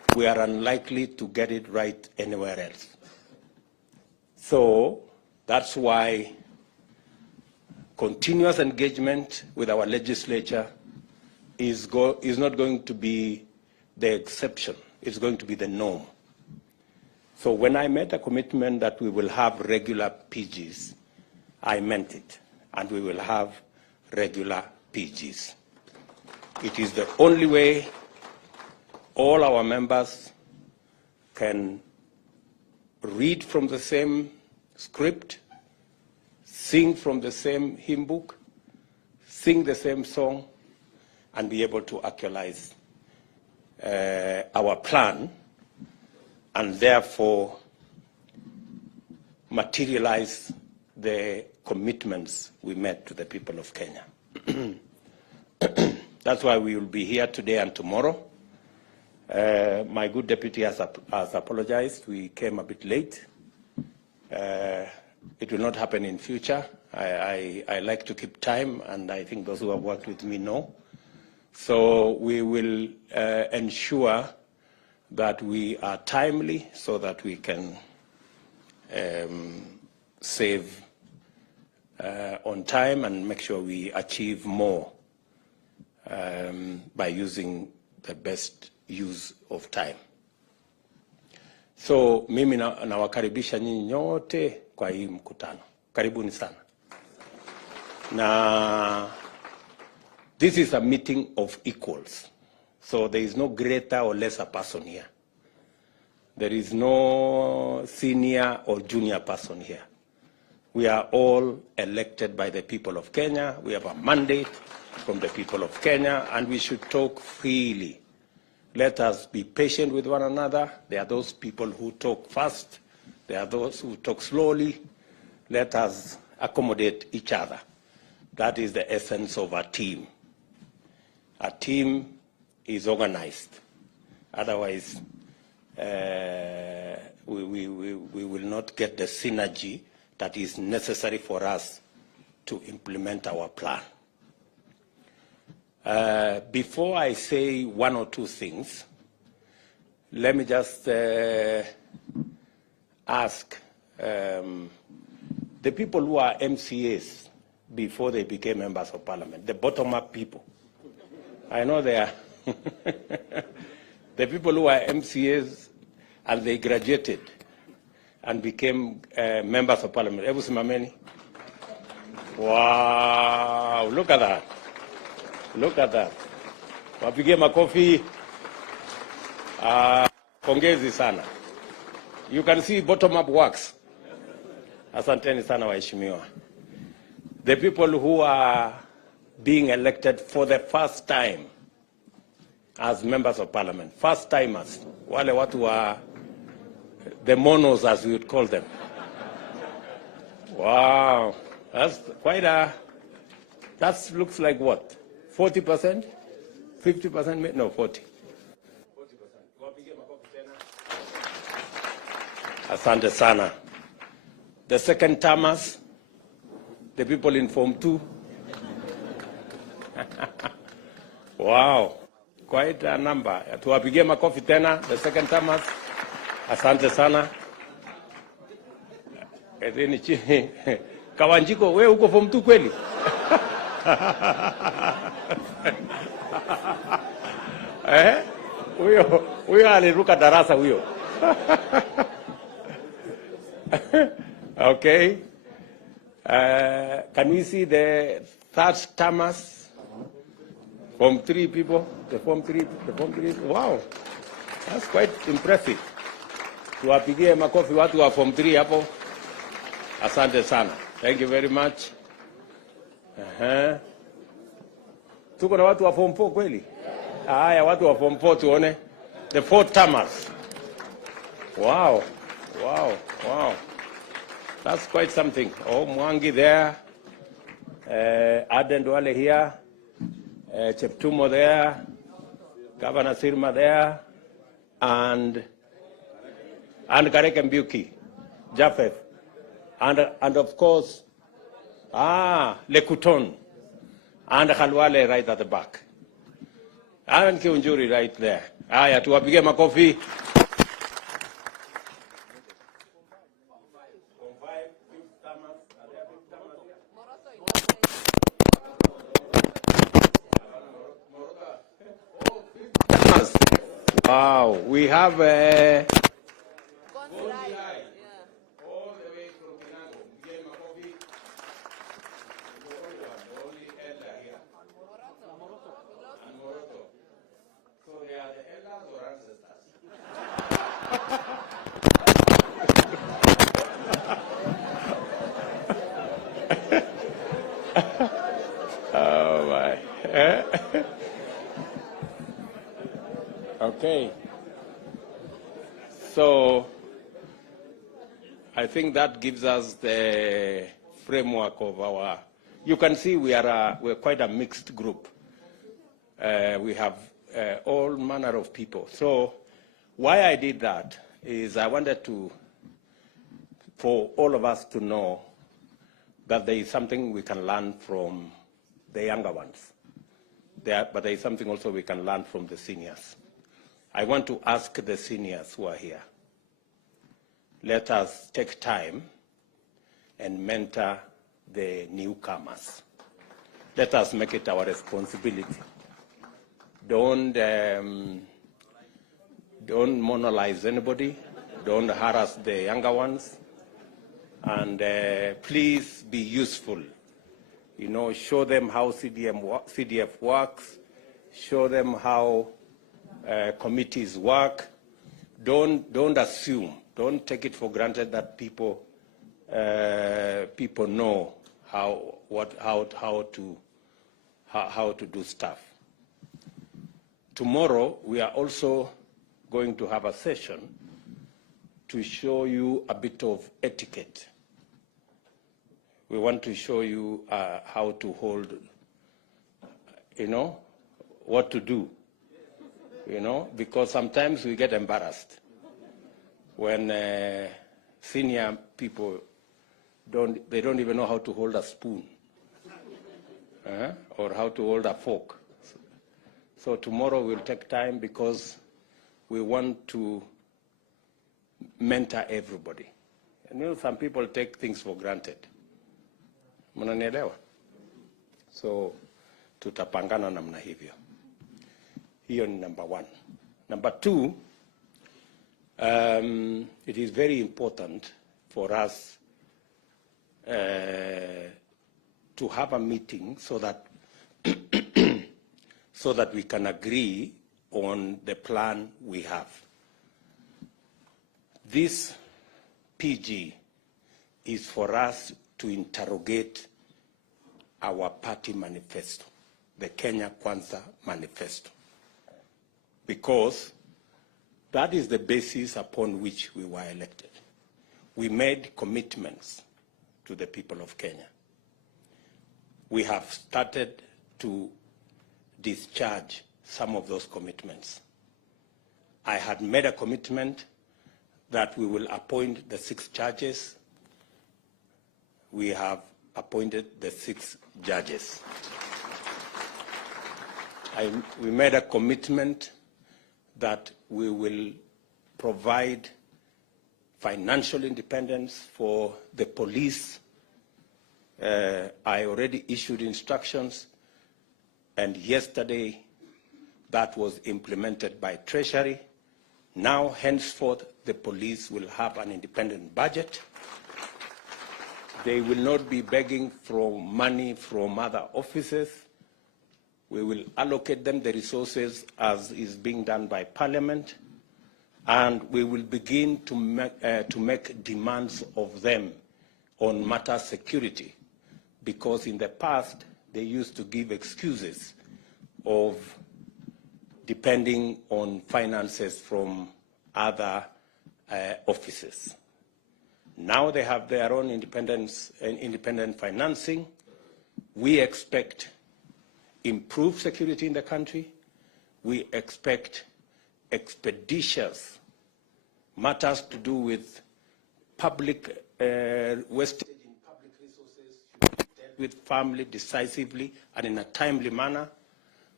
we are unlikely to get it right anywhere else. So that's why continuous engagement with our legislature is not going to be the exception. It's going to be the norm. So when I made a commitment that we will have regular PGs, I meant it, and we will have regular PGs. It is the only way all our members can read from the same script, sing from the same hymn book, sing the same song, and be able to actualize our plan, and therefore materialize the commitments we made to the people of Kenya. That's why we will be here today and tomorrow. My good deputy has apologized. We came a bit late. It will not happen in future. I like to keep time, and I think those who have worked with me know. So we will ensure that we are timely so that we can save on time and make sure we achieve more by using the best use of time. So mimi nawakaribisha nyinyi nyote kwa hii mkutano. Karibuni sana. Na this is a meeting of equals. So there is no greater or lesser person here. There is no senior or junior person here. We are all elected by the people of Kenya. We have a mandate from the people of Kenya, and we should talk freely. Let us be patient with one another. There are those people who talk fast. There are those who talk slowly. Let us accommodate each other. That is the essence of a team. A team is organized. Otherwise, we will not get the synergy that is necessary for us to implement our plan. Before I say one or two things, let me just ask the people who are MCAs before they became members of parliament, the bottom-up people. I know they are. The people who are MCAs and they graduated and became members of parliament. Ebu simameni. Wow, look at that. Look at that. Wapigie makofi. Pongezi sana. You can see bottom-up works. Asanteni sana waheshimiwa. The people who are being elected for the first time as members of parliament, first timers, wale watu wa the monos, as we would call them. Wow, that's quite a, that looks like what? 40%? 50%? No, 40. 40%. Asante sana. The second timers, the people in Form 2. Wow, quite a number. Tuwapigie makofi tena, the second timers. Asante sana. Edeni chini. Kawanjiko, wewe uko Form 2 kweli? Huyo aliruka darasa huyo. Okay. Can we see the third timers? Form 3 people, the Form 3. Wow, that's quite impressive. Tuwapigie makofi watu wa Form 3 hapo. Asante sana. Thank you very much. Tuko na watu wa Form 4 kweli? Haya, watu wa Form 4 tuone. The 4 timers. Wow. That's quite something. Oh, Mwangi there. Aden Duale here. Cheptumo there. Governor Sirma there. And Karek Mbuki. Japheth. And of course, Lekuton. And Khalwale right at the back. Alan Kiunjuri right there. Haya, tuwapige makofi. Wow, we have a oh my. Okay. So I think that gives us the framework of our. You can see we're quite a mixed group. We have all manner of people. So why I did that is I wanted for all of us to know that there is something we can learn from the younger ones. But there is something also we can learn from the seniors. I want to ask the seniors who are here, let us take time and mentor the newcomers. Let us make it our responsibility. Don't monolize anybody. Don't harass the younger ones. And please be useful. You know, show them how CDF works. Show them how committees work. Don't assume. Don't take it for granted that people know how to do stuff. Tomorrow we are also going to have a session to show you a bit of etiquette. We want to show you how to hold, what to do, because sometimes we get embarrassed when senior people don't even know how to hold a spoon or how to hold a fork. So tomorrow we'll take time because we want to mentor everybody. Some people take things for granted. Mnanielewa? So tutapangana namna hivyo. Hiyo ni number one. Number two, it is very important for us to have a meeting so that we can agree on the plan we have. This PG is for us to interrogate our party manifesto, the Kenya Kwanza manifesto, because that is the basis upon which we were elected. We made commitments to the people of Kenya. We have started to discharge some of those commitments. I had made a commitment that we will appoint the 6 judges. We have appointed the 6 judges. We made a commitment that we will provide financial independence for the police. I already issued instructions, and yesterday that was implemented by Treasury. Now, henceforth, the police will have an independent budget. They will not be begging for money from other offices. We will allocate them the resources as is being done by Parliament, and we will begin to make demands of them on matter security, because in the past they used to give excuses of depending on finances from other offices. Now they have their own independence and independent financing. We expect improved security in the country. We expect expeditious matters to do with public wastage in public resources should be dealt with firmly, decisively, and in a timely manner.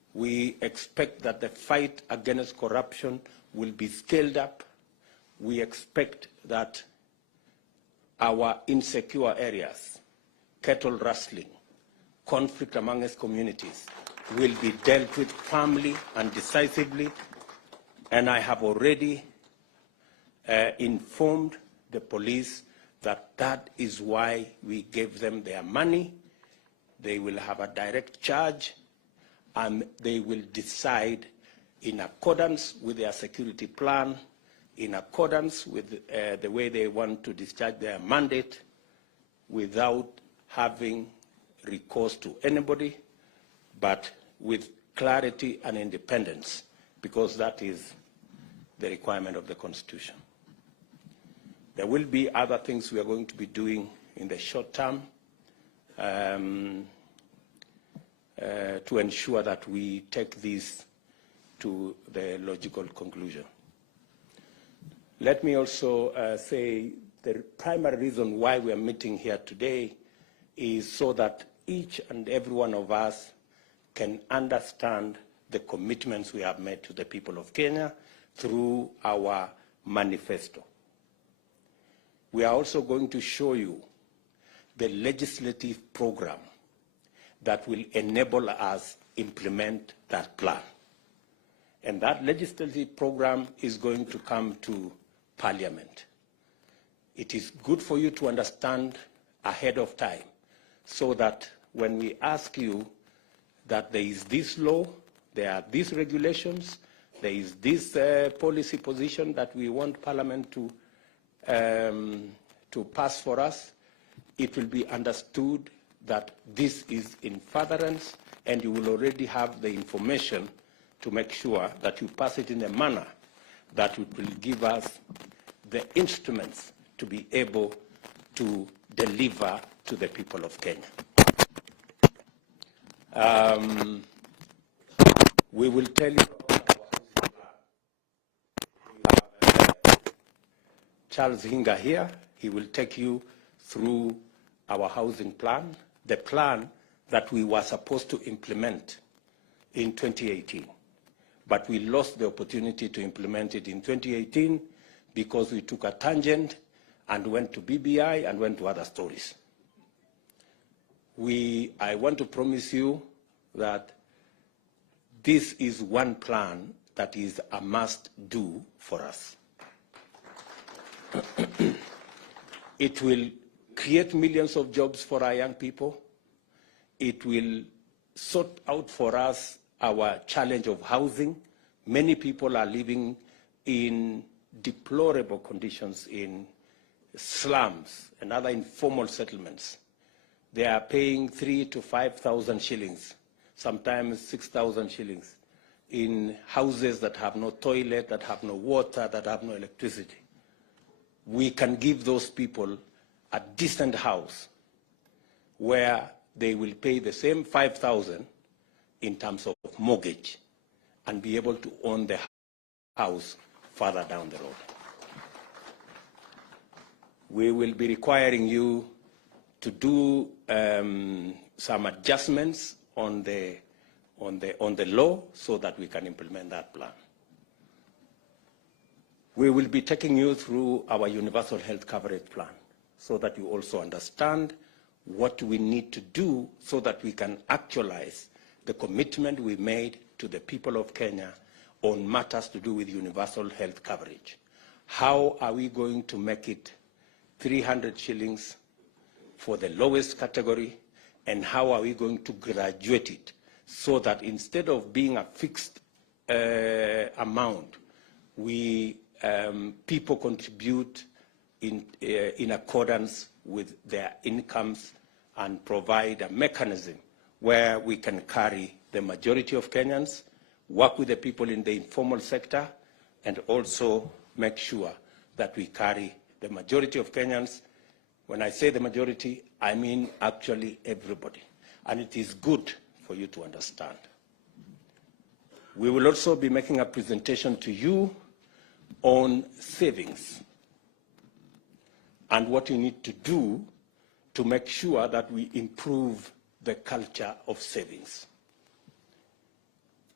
We expect that the fight against corruption will be scaled up. We expect that our insecure areas, cattle rustling, conflict amongst communities, will be dealt with firmly and decisively. And I have already informed the police that that is why we gave them their money. They will have a direct charge, and they will decide in accordance with their security plan, in accordance with the way they want to discharge their mandate, without having recourse to anybody, but with clarity and independence, because that is the requirement of the Constitution. There will be other things we are going to be doing in the short term to ensure that we take this to the logical conclusion. Let me also say the primary reason why we are meeting here today is so that each and every one of us can understand the commitments we have made to the people of Kenya through our manifesto. We are also going to show you the legislative program that will enable us implement that plan. And that legislative program is going to come to Parliament. It is good for you to understand ahead of time, so that when we ask you that there is this law, there are these regulations, there is this policy position that we want Parliament to pass for us, it will be understood that this is in furtherance, and you will already have the information to make sure that you pass it in a manner that will give us the instruments to be able to deliver to the people of Kenya. We will tell you about our housing plan. Charles Hinga here, he will take you through our housing plan, the plan that we were supposed to implement in 2018. But we lost the opportunity to implement it in 2018 because we took a tangent and went to BBI and went to other stories. I want to promise you that this is one plan that is a must-do for us. It will create millions of jobs for our young people. It will sort out for us our challenge of housing. Many people are living in deplorable conditions in slums and other informal settlements. They are paying 3,000 to 5,000 shillings, sometimes 6,000 shillings, in houses that have no toilet, that have no water, that have no electricity. We can give those people a decent house where they will pay the same 5,000 in terms of mortgage and be able to own the house further down the road. We will be requiring you to do some adjustments on the law so that we can implement that plan. We will be taking you through our universal health coverage plan so that you also understand what we need to do so that we can actualize the commitment we made to the people of Kenya on matters to do with universal health coverage. How are we going to make it 300 shillings for the lowest category, and how are we going to graduate it so that instead of being a fixed amount, people contribute in accordance with their incomes and provide a mechanism where we can carry the majority of Kenyans, work with the people in the informal sector, and also make sure that we carry the majority of Kenyans. When I say the majority, I mean actually everybody. And it is good for you to understand. We will also be making a presentation to you on savings and what you need to do to make sure that we improve the culture of savings.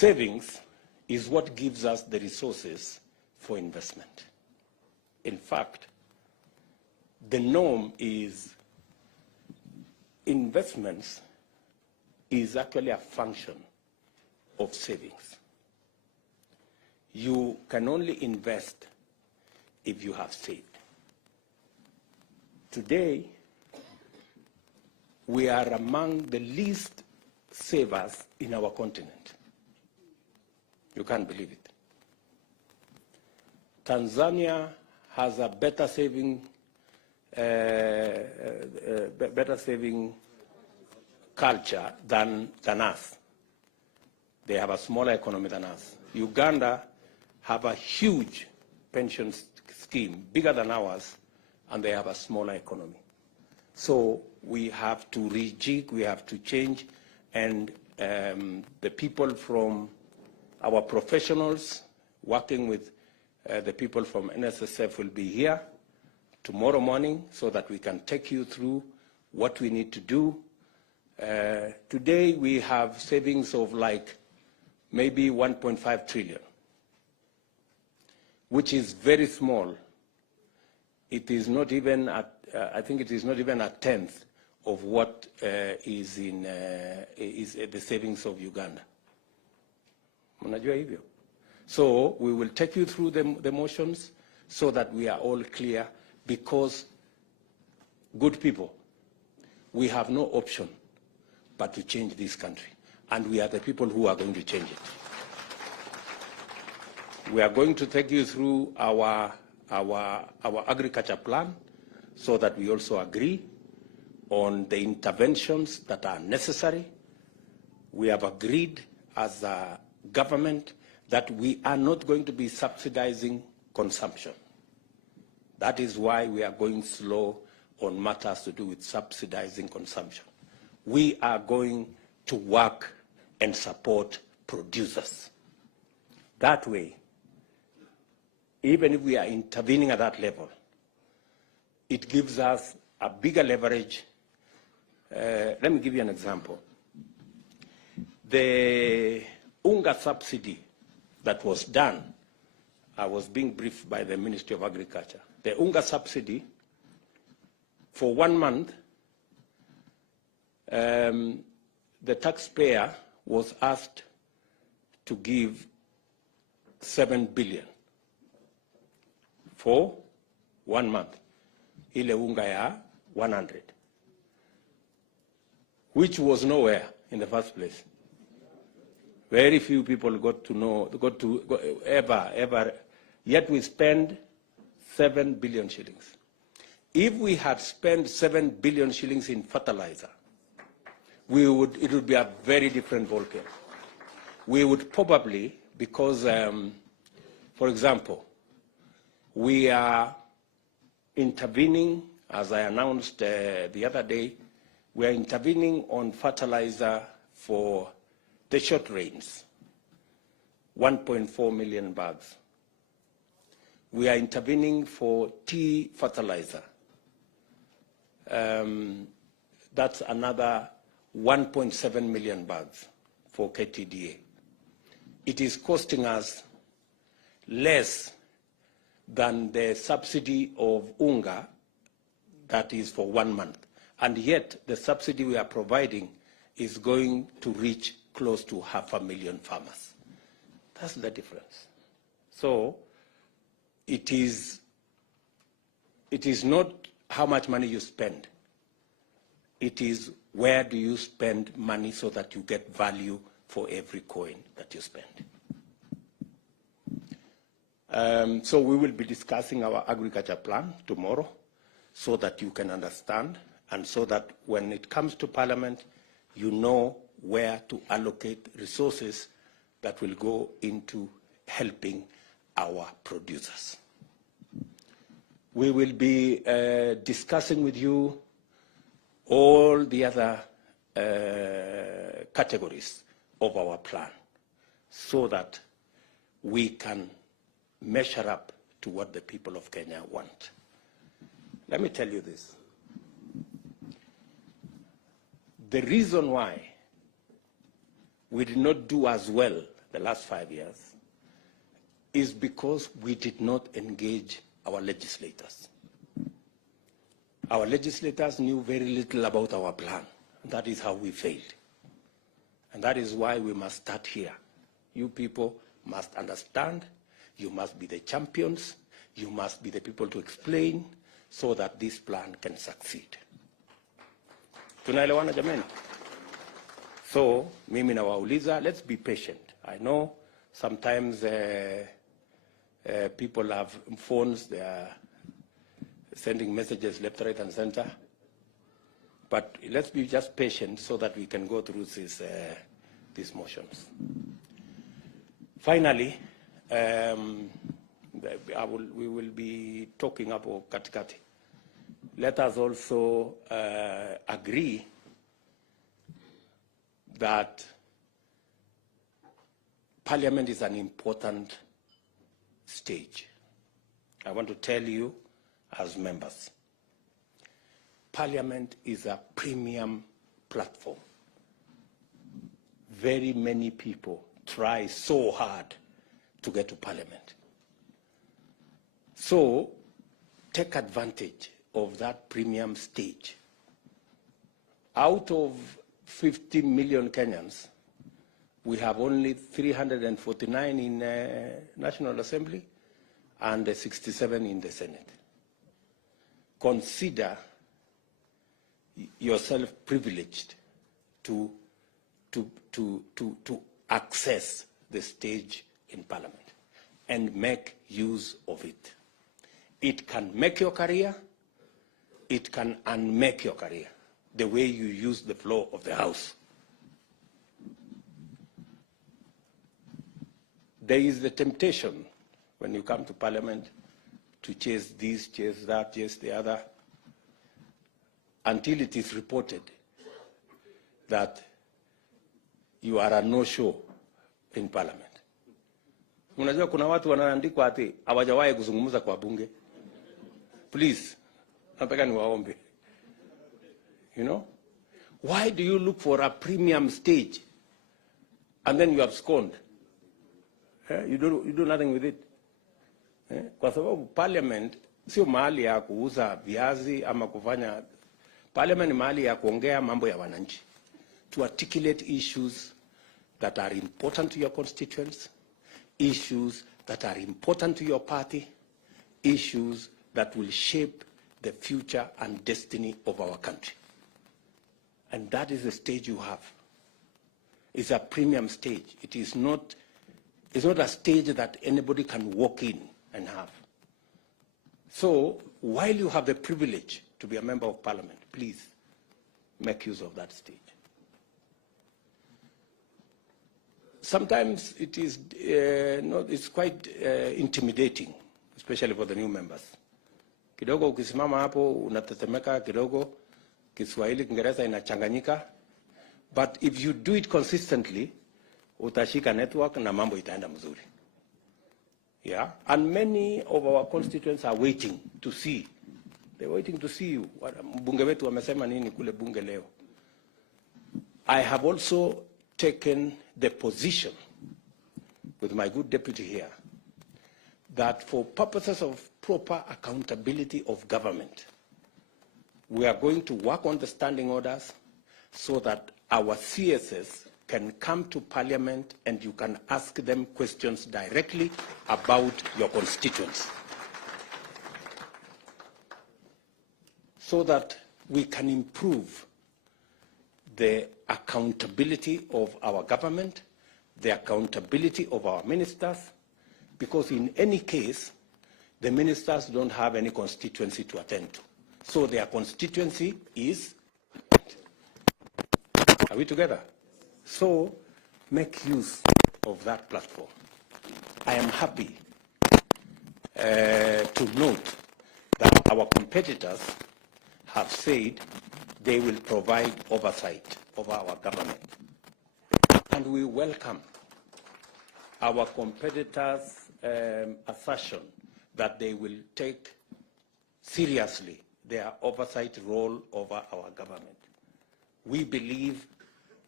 Savings is what gives us the resources for investment. In fact, the norm is investments is actually a function of savings. You can only invest if you have saved. Today, we are among the least savers in our continent. You can't believe it. Tanzania has a better saving culture than us. They have a smaller economy than us. Uganda have a huge pension scheme, bigger than ours, and they have a smaller economy. So we have to rejig, we have to change, and the people from our professionals working with the people from NSSF will be here tomorrow morning so that we can take you through what we need to do. Today we have savings of like maybe 1.5 trillion, which is very small. It is not even I think it is not even a tenth of what is the savings of Uganda. Mnajua hivyo? So we will take you through the motions so that we are all clear, because good people, we have no option but to change this country. And we are the people who are going to change it. We are going to take you through our agriculture plan so that we also agree on the interventions that are necessary. We have agreed as a government that we are not going to be subsidizing consumption. That is why we are going slow on matters to do with subsidizing consumption. We are going to work and support producers. That way, even if we are intervening at that level, it gives us a bigger leverage. Let me give you an example. The unga subsidy that was done, I was being briefed by the Ministry of Agriculture. The unga subsidy, for 1 month, the taxpayer was asked to give 7 billion for 1 month. Ile unga ya 100, which was nowhere in the first place. Very few people got to ever, yet we spend 7 billion shillings. If we had spent 7 billion shillings in fertilizer, it would be a very different ballgame. We would probably, because, for example, we are intervening, as I announced the other day, we are intervening on fertilizer for the short rains, 1.4 million bags. We are intervening for tea fertilizer. That's another 1.7 million bags for KTDA. It is costing us less than the subsidy of unga that is for 1 month. And yet the subsidy we are providing is going to reach close to 500,000 farmers. That's the difference. So it is not how much money you spend. It is where do you spend money so that you get value for every coin that you spend. So we will be discussing our agriculture plan tomorrow so that you can understand, and so that when it comes to Parliament, you know where to allocate resources that will go into helping our producers. We will be discussing with you all the other categories of our plan so that we can measure up to what the people of Kenya want. Let me tell you this. The reason why we did not do as well the last 5 years, is because we did not engage our legislators. Our legislators knew very little about our plan. That is how we failed. And that is why we must start here. You people must understand. You must be the champions. You must be the people to explain so that this plan can succeed. Tunaelewana jameni? So, mimi nawauliza, let's be patient. I know sometimes people have phones, they are sending messages left, right, and center. But let's be just patient so that we can go through these motions. Finally, we will be talking about katikati. Let us also agree that Parliament is an important stage. I want to tell you as members, Parliament is a premium platform. Very many people try so hard to get to Parliament. So take advantage of that premium stage. Out of 50 million Kenyans, we have only 349 in National Assembly and 67 in the Senate. Consider yourself privileged to access the stage in Parliament and make use of it. It can make your career, it can unmake your career, the way you use the floor of the House. There is the temptation when you come to Parliament to chase this, chase that, chase the other, until it is reported that you are a no-show in Parliament. Unajua kuna watu wanaandikwa ati hawajawahi kuzungumza kwa bunge. Please, nataka niwaombe. You know? Why do you look for a premium stage and then you abscond? You do nothing with it. Kwa sababu Parliament sio mahali ya kuuza viazi ama kufanya. Parliament ni mahali ya kuongea mambo ya wananchi. To articulate issues that are important to your constituents, issues that are important to your party, issues that will shape the future and destiny of our country. And that is the stage you have. It's a premium stage. It's not a stage that anybody can walk in and have. So while you have the privilege to be a member of Parliament, please make use of that stage. Sometimes it is it's quite intimidating, especially for the new members. Kidogo ukisimama hapo unatetemeka kidogo, Kiswahili Kiingereza inachanganyika, but if you do it consistently, utashika network na mambo itaenda mzuri. Yeah, and many of our constituents are waiting to see. They're waiting to see you. Mbunge wetu wamesema nini kule bunge leo. I have also taken the position with my good deputy here that for purposes of proper accountability of government, we are going to work on the standing orders so that our CSS can come to Parliament and you can ask them questions directly about your constituents, so that we can improve the accountability of our government, the accountability of our ministers, because in any case, the ministers don't have any constituency to attend to. So their constituency is, are we together? So make use of that platform. I am happy to note that our competitors have said they will provide oversight of our government. And we welcome our competitors' assertion that they will take seriously their oversight role over our government. We believe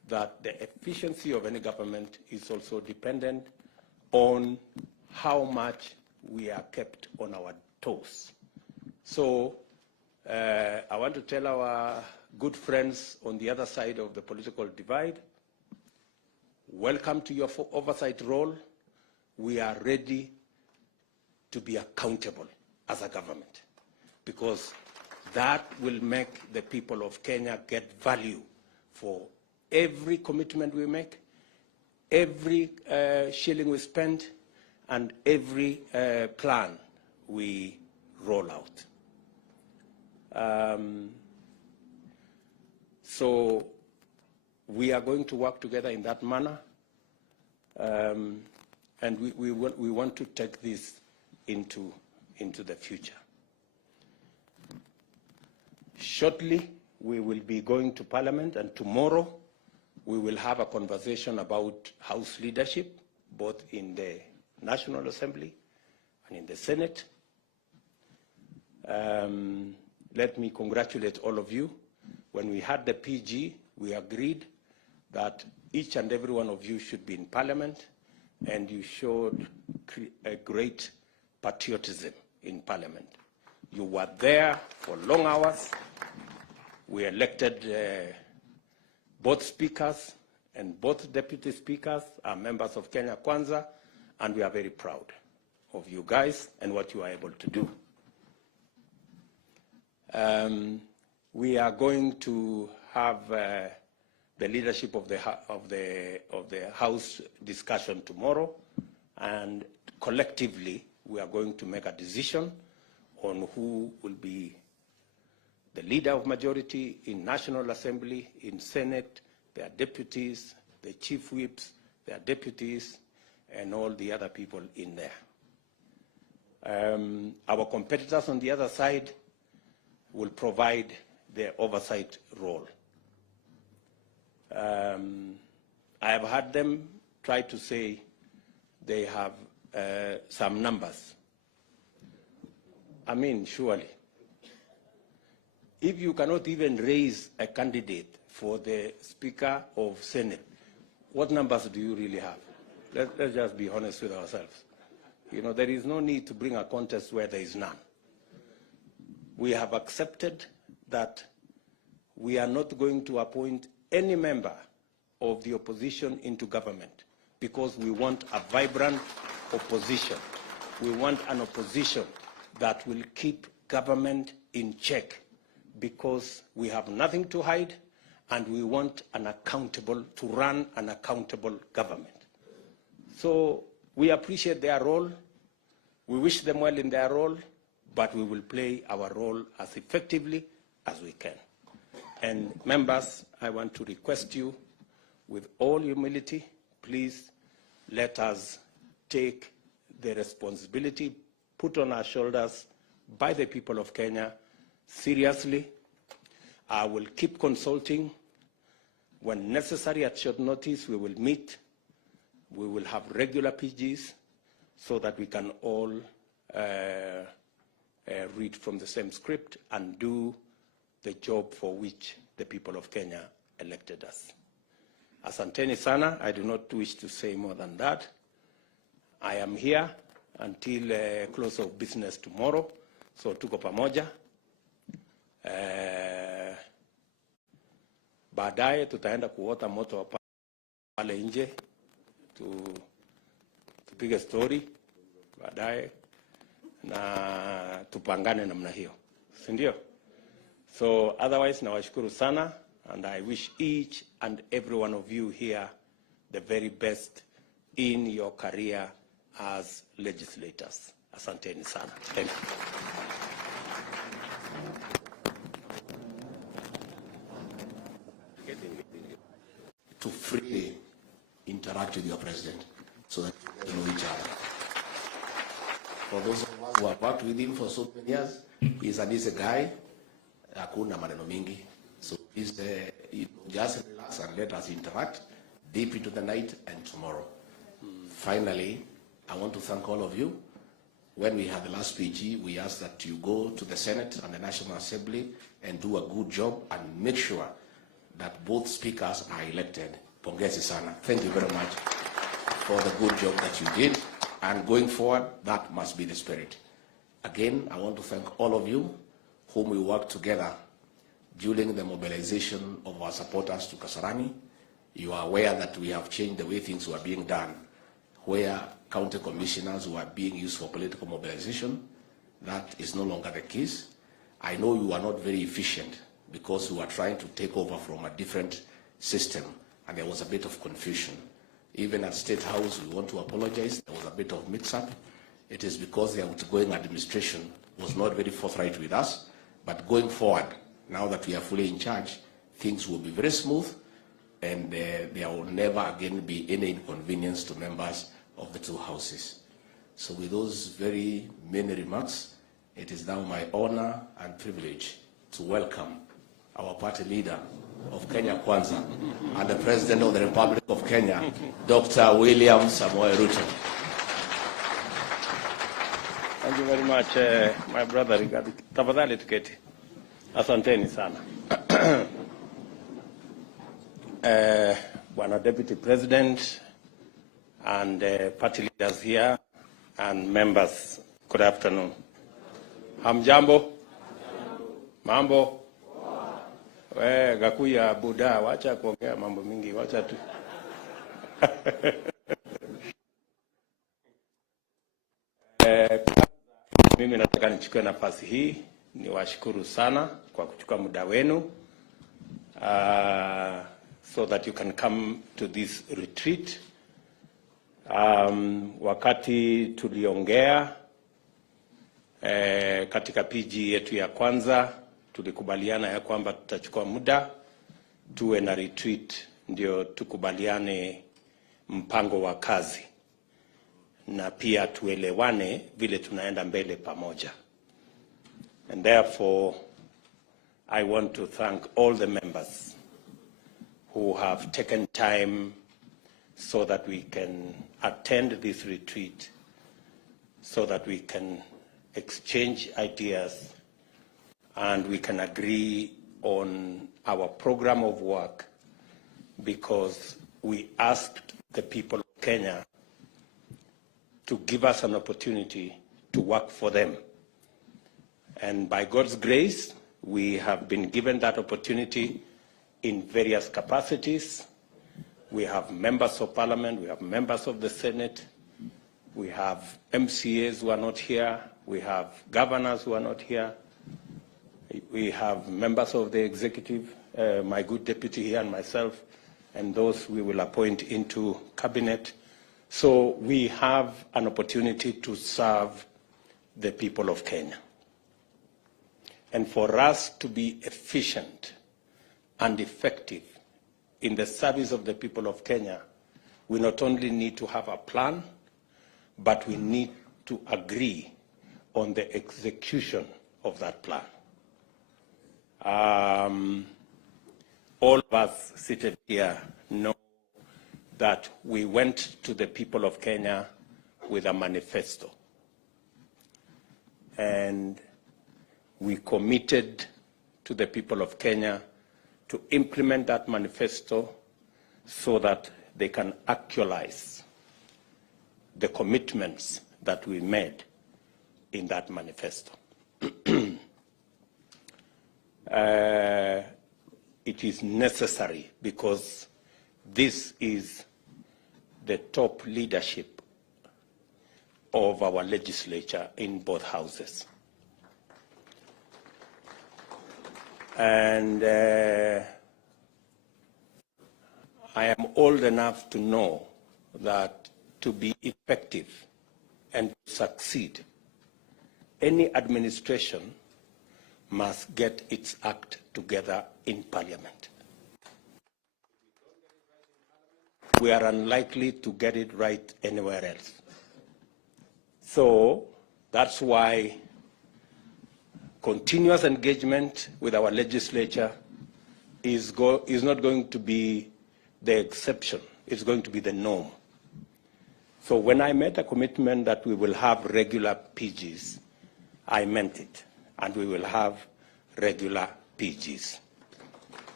that the efficiency of any government is also dependent on how much we are kept on our toes. So I want to tell our good friends on the other side of the political divide, welcome to your oversight role. We are ready to be accountable as a government, because that will make the people of Kenya get value for every commitment we make, every shilling we spend, and every plan we roll out. So we are going to work together in that manner, and we want to take this into the future. Shortly, we will be going to Parliament, and tomorrow we will have a conversation about House leadership, both in the National Assembly and in the Senate. Let me congratulate all of you. When we had the PG, we agreed that each and every one of you should be in Parliament, and you showed a great patriotism in Parliament. You were there for long hours. We elected both speakers, and both deputy speakers are members of Kenya Kwanza, and we are very proud of you guys and what you are able to do. We are going to have the leadership of the House discussion tomorrow, and collectively we are going to make a decision on who will be the leader of majority in National Assembly, in Senate, their deputies, the chief whips, their deputies, and all the other people in there. Our competitors on the other side will provide the oversight role. I have heard them try to say they have some numbers. I mean, surely, if you cannot even raise a candidate for the Speaker of Senate, what numbers do you really have? Let's just be honest with ourselves. You know, there is no need to bring a contest where there is none. We have accepted that we are not going to appoint any member of the opposition into government, because we want a vibrant opposition. We want an opposition that will keep government in check, because we have nothing to hide, and we want to run an accountable government. So we appreciate their role. We wish them well in their role, but we will play our role as effectively as we can. And members, I want to request you, with all humility, please let us take the responsibility put on our shoulders by the people of Kenya seriously. I will keep consulting. When necessary, at short notice, we will meet. We will have regular PGs so that we can all read from the same script and do the job for which the people of Kenya elected us. Asanteni sana. I do not wish to say more than that. I am here until close of business tomorrow, so tuko pamoja. Baadaye tutaenda kuota moto pale nje, tupige story baadaye na tupangane namna hiyo, si ndio? So otherwise, nawashukuru sana, and I wish each and every one of you here the very best in your career as legislators. Asanteni sana. Thank you. To freely interact with your president so that you get to know each other. For those of us who have worked with him for so many years, he's a decent guy. Hakuna maneno mingi. So please just relax and let us interact deep into the night and tomorrow. Finally, I want to thank all of you. When we had the last PG, we asked that you go to the Senate and the National Assembly and do a good job and make sure that both speakers are elected. Pongezi sana. Thank you very much for the good job that you did. And going forward, that must be the spirit. Again, I want to thank all of you whom we worked together during the mobilization of our supporters to Kasarani. You are aware that we have changed the way things were being done, where county commissioners were being used for political mobilization. That is no longer the case. I know you are not very efficient because you are trying to take over from a different system, and there was a bit of confusion. Even at State House, we want to apologize. There was a bit of mix-up. It is because the outgoing administration was not very forthright with us. But going forward, now that we are fully in charge, things will be very smooth, and there will never again be any inconvenience to members of the two houses. So with those very many remarks, it is now my honor and privilege to welcome our party leader of Kenya Kwanza and the President of the Republic of Kenya, Dr. William Samoei Ruto. Thank you very much, my brother Rigathi. Tafadhali tuketi. Asanteni sana. Bwana Deputy President and party leaders here and members, good afternoon. Hamjambo? Mambo? Gakuya Buddha, wacha kuongea mambo mingi, wacha tu. Mimi nataka nichukue nafasi hii niwashukuru sana kwa kuchukua muda wenu so that you can come to this retreat. Wakati tuliongea katika PG yetu ya kwanza tulikubaliana ya kwamba tutachukua muda tuwe na retreat ndio tukubaliane mpango wa kazi na pia tuelewane vile tunaenda mbele pamoja. And therefore, I want to thank all the members who have taken time so that we can attend this retreat, so that we can exchange ideas and we can agree on our program of work, because we asked the people of Kenya to give us an opportunity to work for them. And by God's grace, we have been given that opportunity in various capacities. We have members of parliament, we have members of the Senate, we have MCAs who are not here, we have governors who are not here, we have members of the executive, my good deputy here and myself, and those we will appoint into cabinet. So we have an opportunity to serve the people of Kenya. And for us to be efficient and effective in the service of the people of Kenya, we not only need to have a plan, but we need to agree on the execution of that plan. All of us seated here know that we went to the people of Kenya with a manifesto. And we committed to the people of Kenya to implement that manifesto so that they can actualize the commitments that we made in that manifesto. It is necessary because this is the top leadership of our legislature in both houses. And I am old enough to know that to be effective and succeed, any administration must get its act together in Parliament. We are unlikely to get it right anywhere else. So that's why continuous engagement with our legislature is not going to be the exception, it's going to be the norm. So when I made a commitment that we will have regular PGs, I meant it, and we will have regular PGs.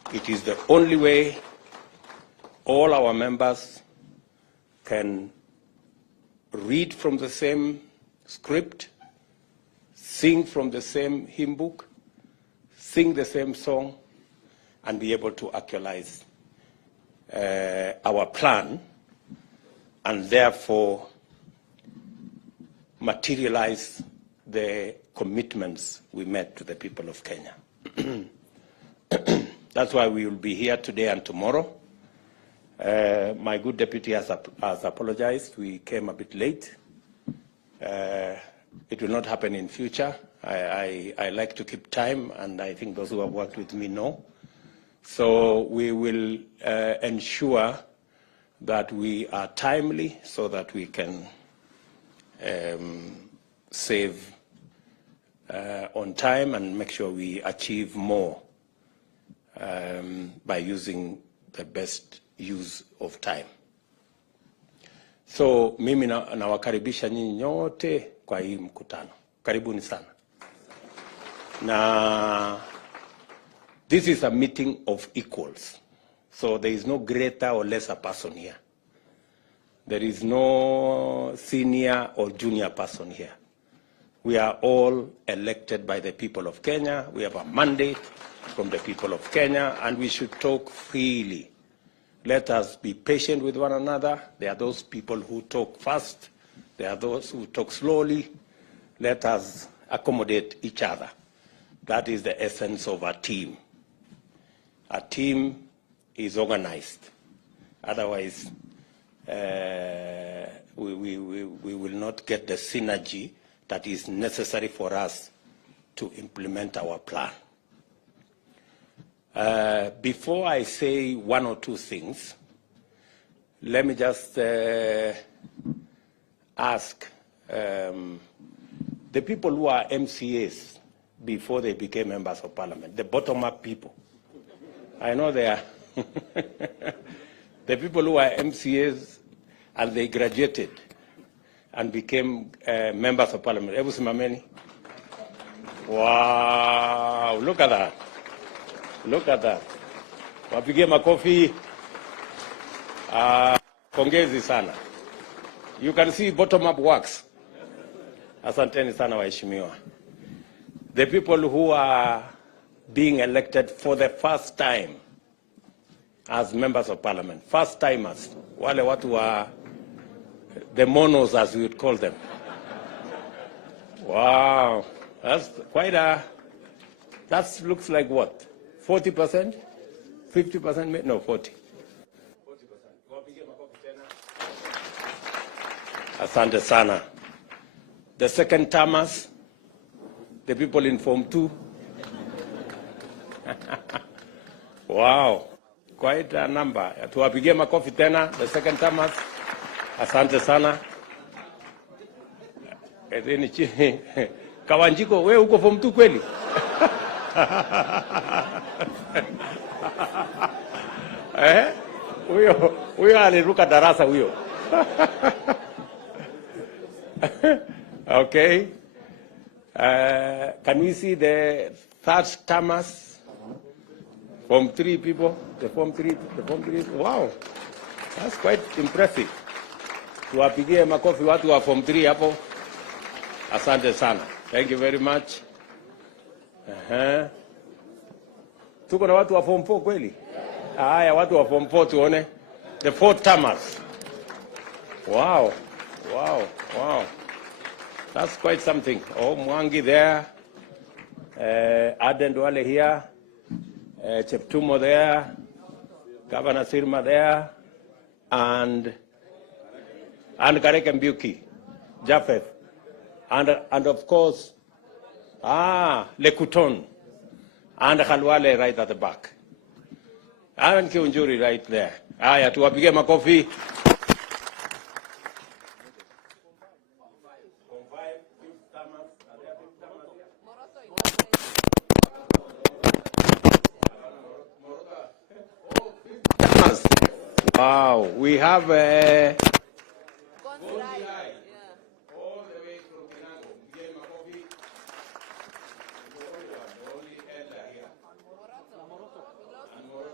It is the only way all our members can read from the same script, sing from the same hymn book, sing the same song, and be able to actualize our plan, and therefore materialize the commitments we made to the people of Kenya. That's why we will be here today and tomorrow. My good deputy has apologized. We came a bit late. It will not happen in future. I like to keep time, and I think those who have worked with me know. So we will ensure that we are timely so that we can save on time and make sure we achieve more by using the best use of time. So mimi nawakaribisha nyinyi nyote kwa hii mkutano. Karibuni sana. Na this is a meeting of equals. So there is no greater or lesser person here. There is no senior or junior person here. We are all elected by the people of Kenya. We have a mandate from the people of Kenya, and we should talk freely. Let us be patient with one another. There are those people who talk fast. There are those who talk slowly. Let us accommodate each other. That is the essence of a team. A team is organized. Otherwise, we will not get the synergy that is necessary for us to implement our plan. Before I say one or two things, let me just ask the people who are MCAs before they became members of parliament, the bottom-up people. I know they are. The people who are MCAs and they graduated and became members of parliament. Ebu simameni. Wow, look at that. Look at that. Wapigie makofi. Pongezi sana. You can see bottom-up works. Asanteni sana waheshimiwa. The people who are being elected for the first time as members of parliament, first timers, wale watu wa the monos, as we would call them. Wow, that's quite a, that looks like what? 40%? 50%? No, 40. 40%. Asante sana. The second termers, the people in Form 2. Wow, quite a number. Tuwapigie makofi tena, the second termers. Asante sana. Kawanjiko, wewe uko Form 2 kweli? Huyo aliruka darasa huyo. Okay. Can we see the third termers? Form 3 people, the Form 3. Wow, that's quite impressive. Tuwapigie makofi watu wa Form 3 hapo. Asante sana. Thank you very much. Tuko na watu wa Form 4 kweli? Haya, watu wa Form 4 tuone. The fourth termers. Wow. That's quite something. Oh, Mwangi there. Aden Duale here. Cheptumo there. Governor Sirma there. And Karek Mbuki. Japheth. And of course, Lekuton. And Khalwale right at the back. And Kiunjuri right there. Aya, tuwapige makofi. Wow, we have a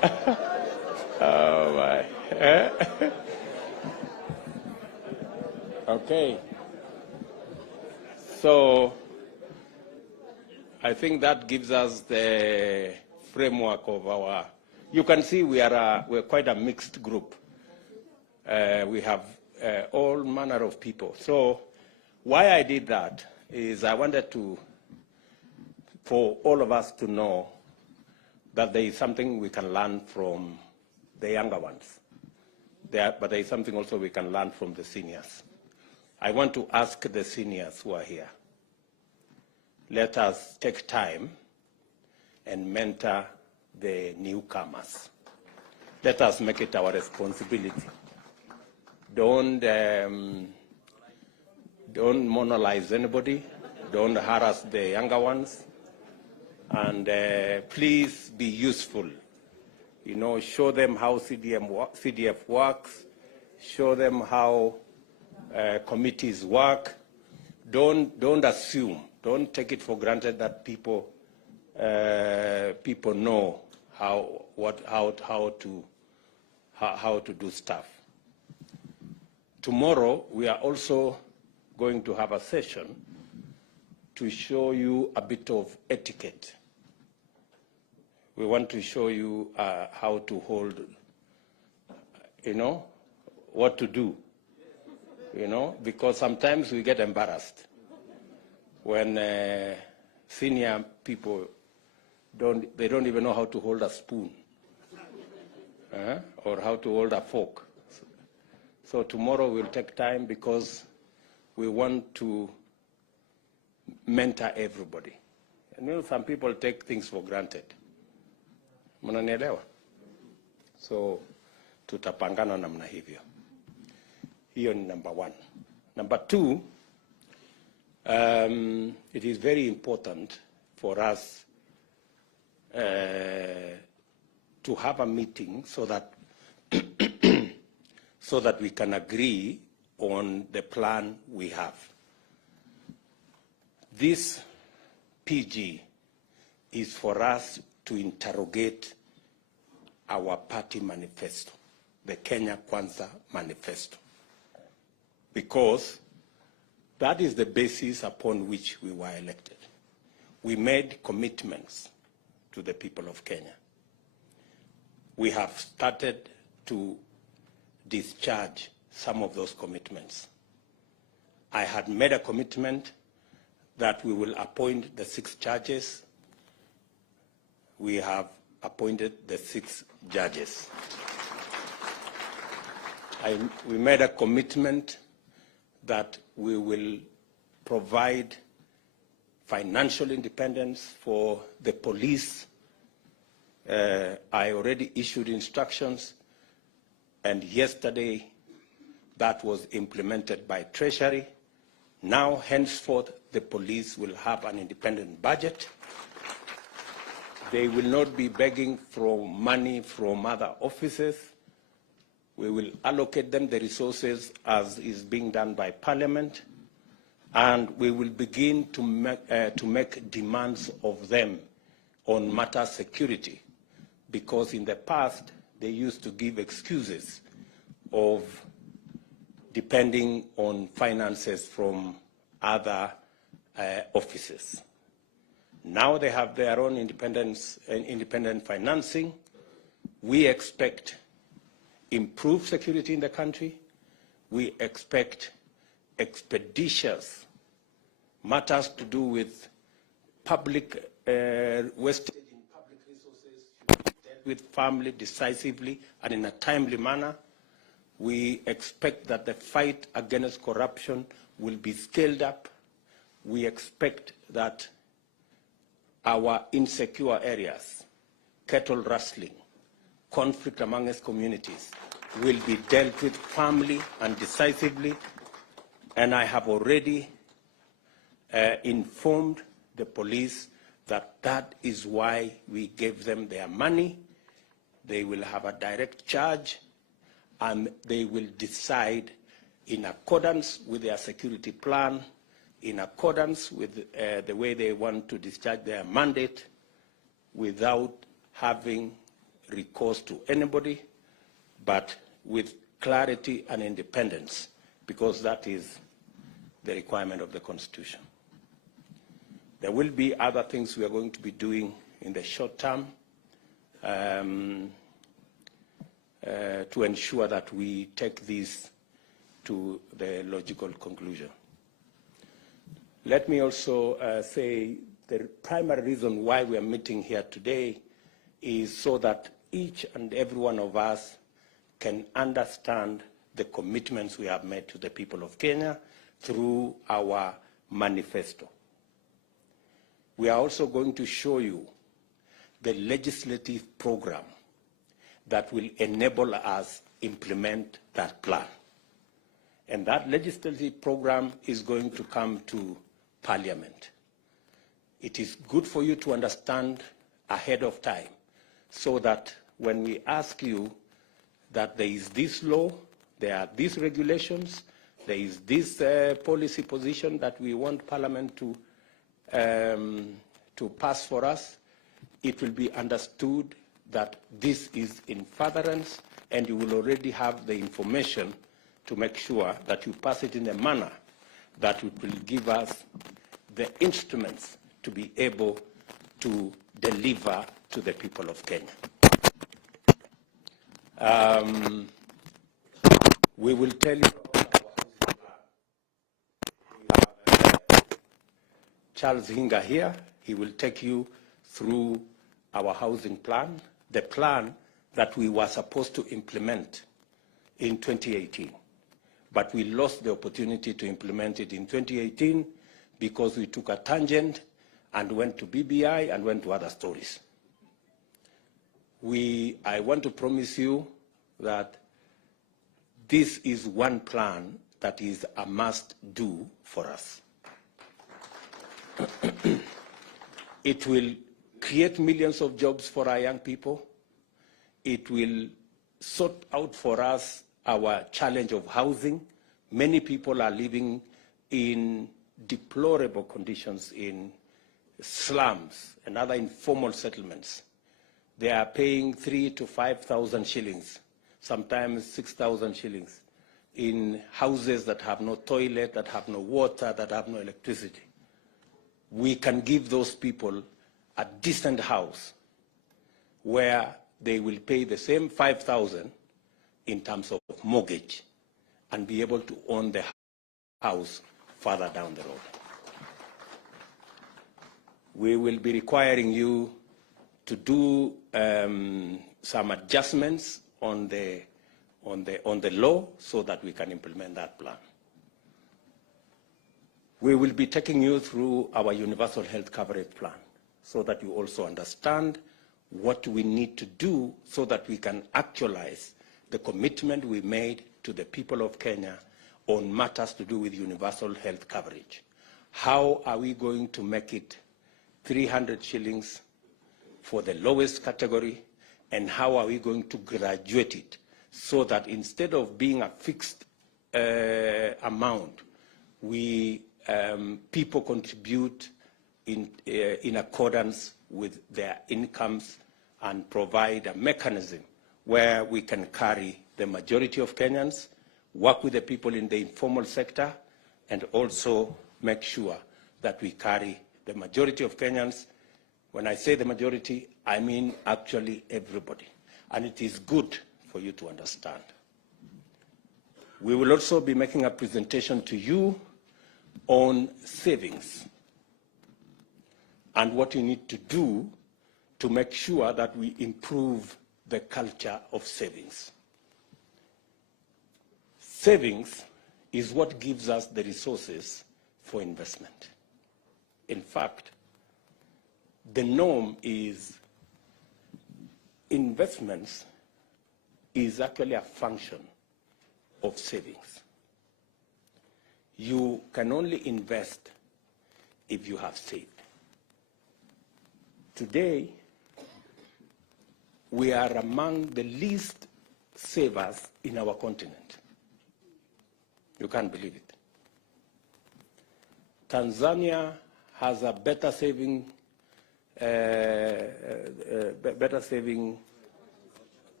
Oh, my. Eh? Okay. So I think that gives us the framework of our. You can see we're quite a mixed group. We have all manner of people. So why I did that is I wanted for all of us to know that there is something we can learn from the younger ones. But there is something also we can learn from the seniors. I want to ask the seniors who are here, let us take time and mentor the newcomers. Let us make it our responsibility. Don't monolize anybody. Don't harass the younger ones. And please be useful. You know, show them how CDF works. Show them how committees work. Don't assume. Don't take it for granted that people know how to do stuff. Tomorrow we are also going to have a session to show you a bit of etiquette. We want to show you how to hold, what to do, because sometimes we get embarrassed when senior people don't even know how to hold a spoon or how to hold a fork. So tomorrow we'll take time because we want to mentor everybody. And some people take things for granted. Mnanielewa? So tutapangana namna hivyo. Hiyo ni number one. Number two, it is very important for us to have a meeting so that so that we can agree on the plan we have. This PG is for us to interrogate our party manifesto, the Kenya Kwanza manifesto, because that is the basis upon which we were elected. We made commitments to the people of Kenya. We have started to discharge some of those commitments. I had made a commitment that we will appoint the 6 judges. We have appointed the 6 judges. We made a commitment that we will provide financial independence for the police. I already issued instructions, and yesterday that was implemented by Treasury. Now, henceforth, the police will have an independent budget. They will not be begging for money from other offices. We will allocate them the resources as is being done by Parliament, and we will begin to make demands of them on matter security, because in the past they used to give excuses of depending on finances from other offices. Now they have their own independent financing. We expect improved security in the country. We expect expeditious matters to do with public wastage in public resources should be dealt with firmly, decisively, and in a timely manner. We expect that the fight against corruption will be scaled up. We expect that our insecure areas, cattle rustling, conflict amongst communities, will be dealt with firmly and decisively. And I have already informed the police that that is why we gave them their money. They will have a direct charge, and they will decide in accordance with their security plan, in accordance with the way they want to discharge their mandate, without having recourse to anybody, but with clarity and independence, because that is the requirement of the Constitution. There will be other things we are going to be doing in the short term to ensure that we take this to the logical conclusion. Let me also say the primary reason why we are meeting here today is so that each and every one of us can understand the commitments we have made to the people of Kenya through our manifesto. We are also going to show you the legislative program that will enable us implement that plan. And that legislative program is going to come to Parliament. It is good for you to understand ahead of time so that when we ask you that there is this law, there are these regulations, there is this policy position that we want Parliament to pass for us, it will be understood that this is in furtherance, and you will already have the information to make sure that you pass it in a manner that will give us the instruments to be able to deliver to the people of Kenya. We will tell you about our housing plan. We have Charles Hinga here. He will take you through our housing plan, the plan that we were supposed to implement in 2018. But we lost the opportunity to implement it in 2018 because we took a tangent and went to BBI and went to other stories. I want to promise you that this is one plan that is a must-do for us. It will create millions of jobs for our young people. It will sort out for us our challenge of housing. Many people are living in deplorable conditions in slums and other informal settlements. They are paying 3,000 to 5,000 shillings, sometimes 6,000 shillings, in houses that have no toilet, that have no water, that have no electricity. We can give those people a decent house where they will pay the same 5,000 in terms of mortgage and be able to own the house further down the road. We will be requiring you to do some adjustments on the law so that we can implement that plan. We will be taking you through our universal health coverage plan so that you also understand what we need to do so that we can actualize the commitment we made to the people of Kenya on matters to do with universal health coverage. How are we going to make it 300 shillings for the lowest category, and how are we going to graduate it so that instead of being a fixed amount, people contribute in accordance with their incomes and provide a mechanism where we can carry the majority of Kenyans, work with the people in the informal sector, and also make sure that we carry the majority of Kenyans. When I say the majority, I mean actually everybody. And it is good for you to understand. We will also be making a presentation to you on savings and what you need to do to make sure that we improve the culture of savings. Savings is what gives us the resources for investment. In fact, the norm is investments is actually a function of savings. You can only invest if you have saved. Today, we are among the least savers in our continent. You can't believe it. Tanzania has a better saving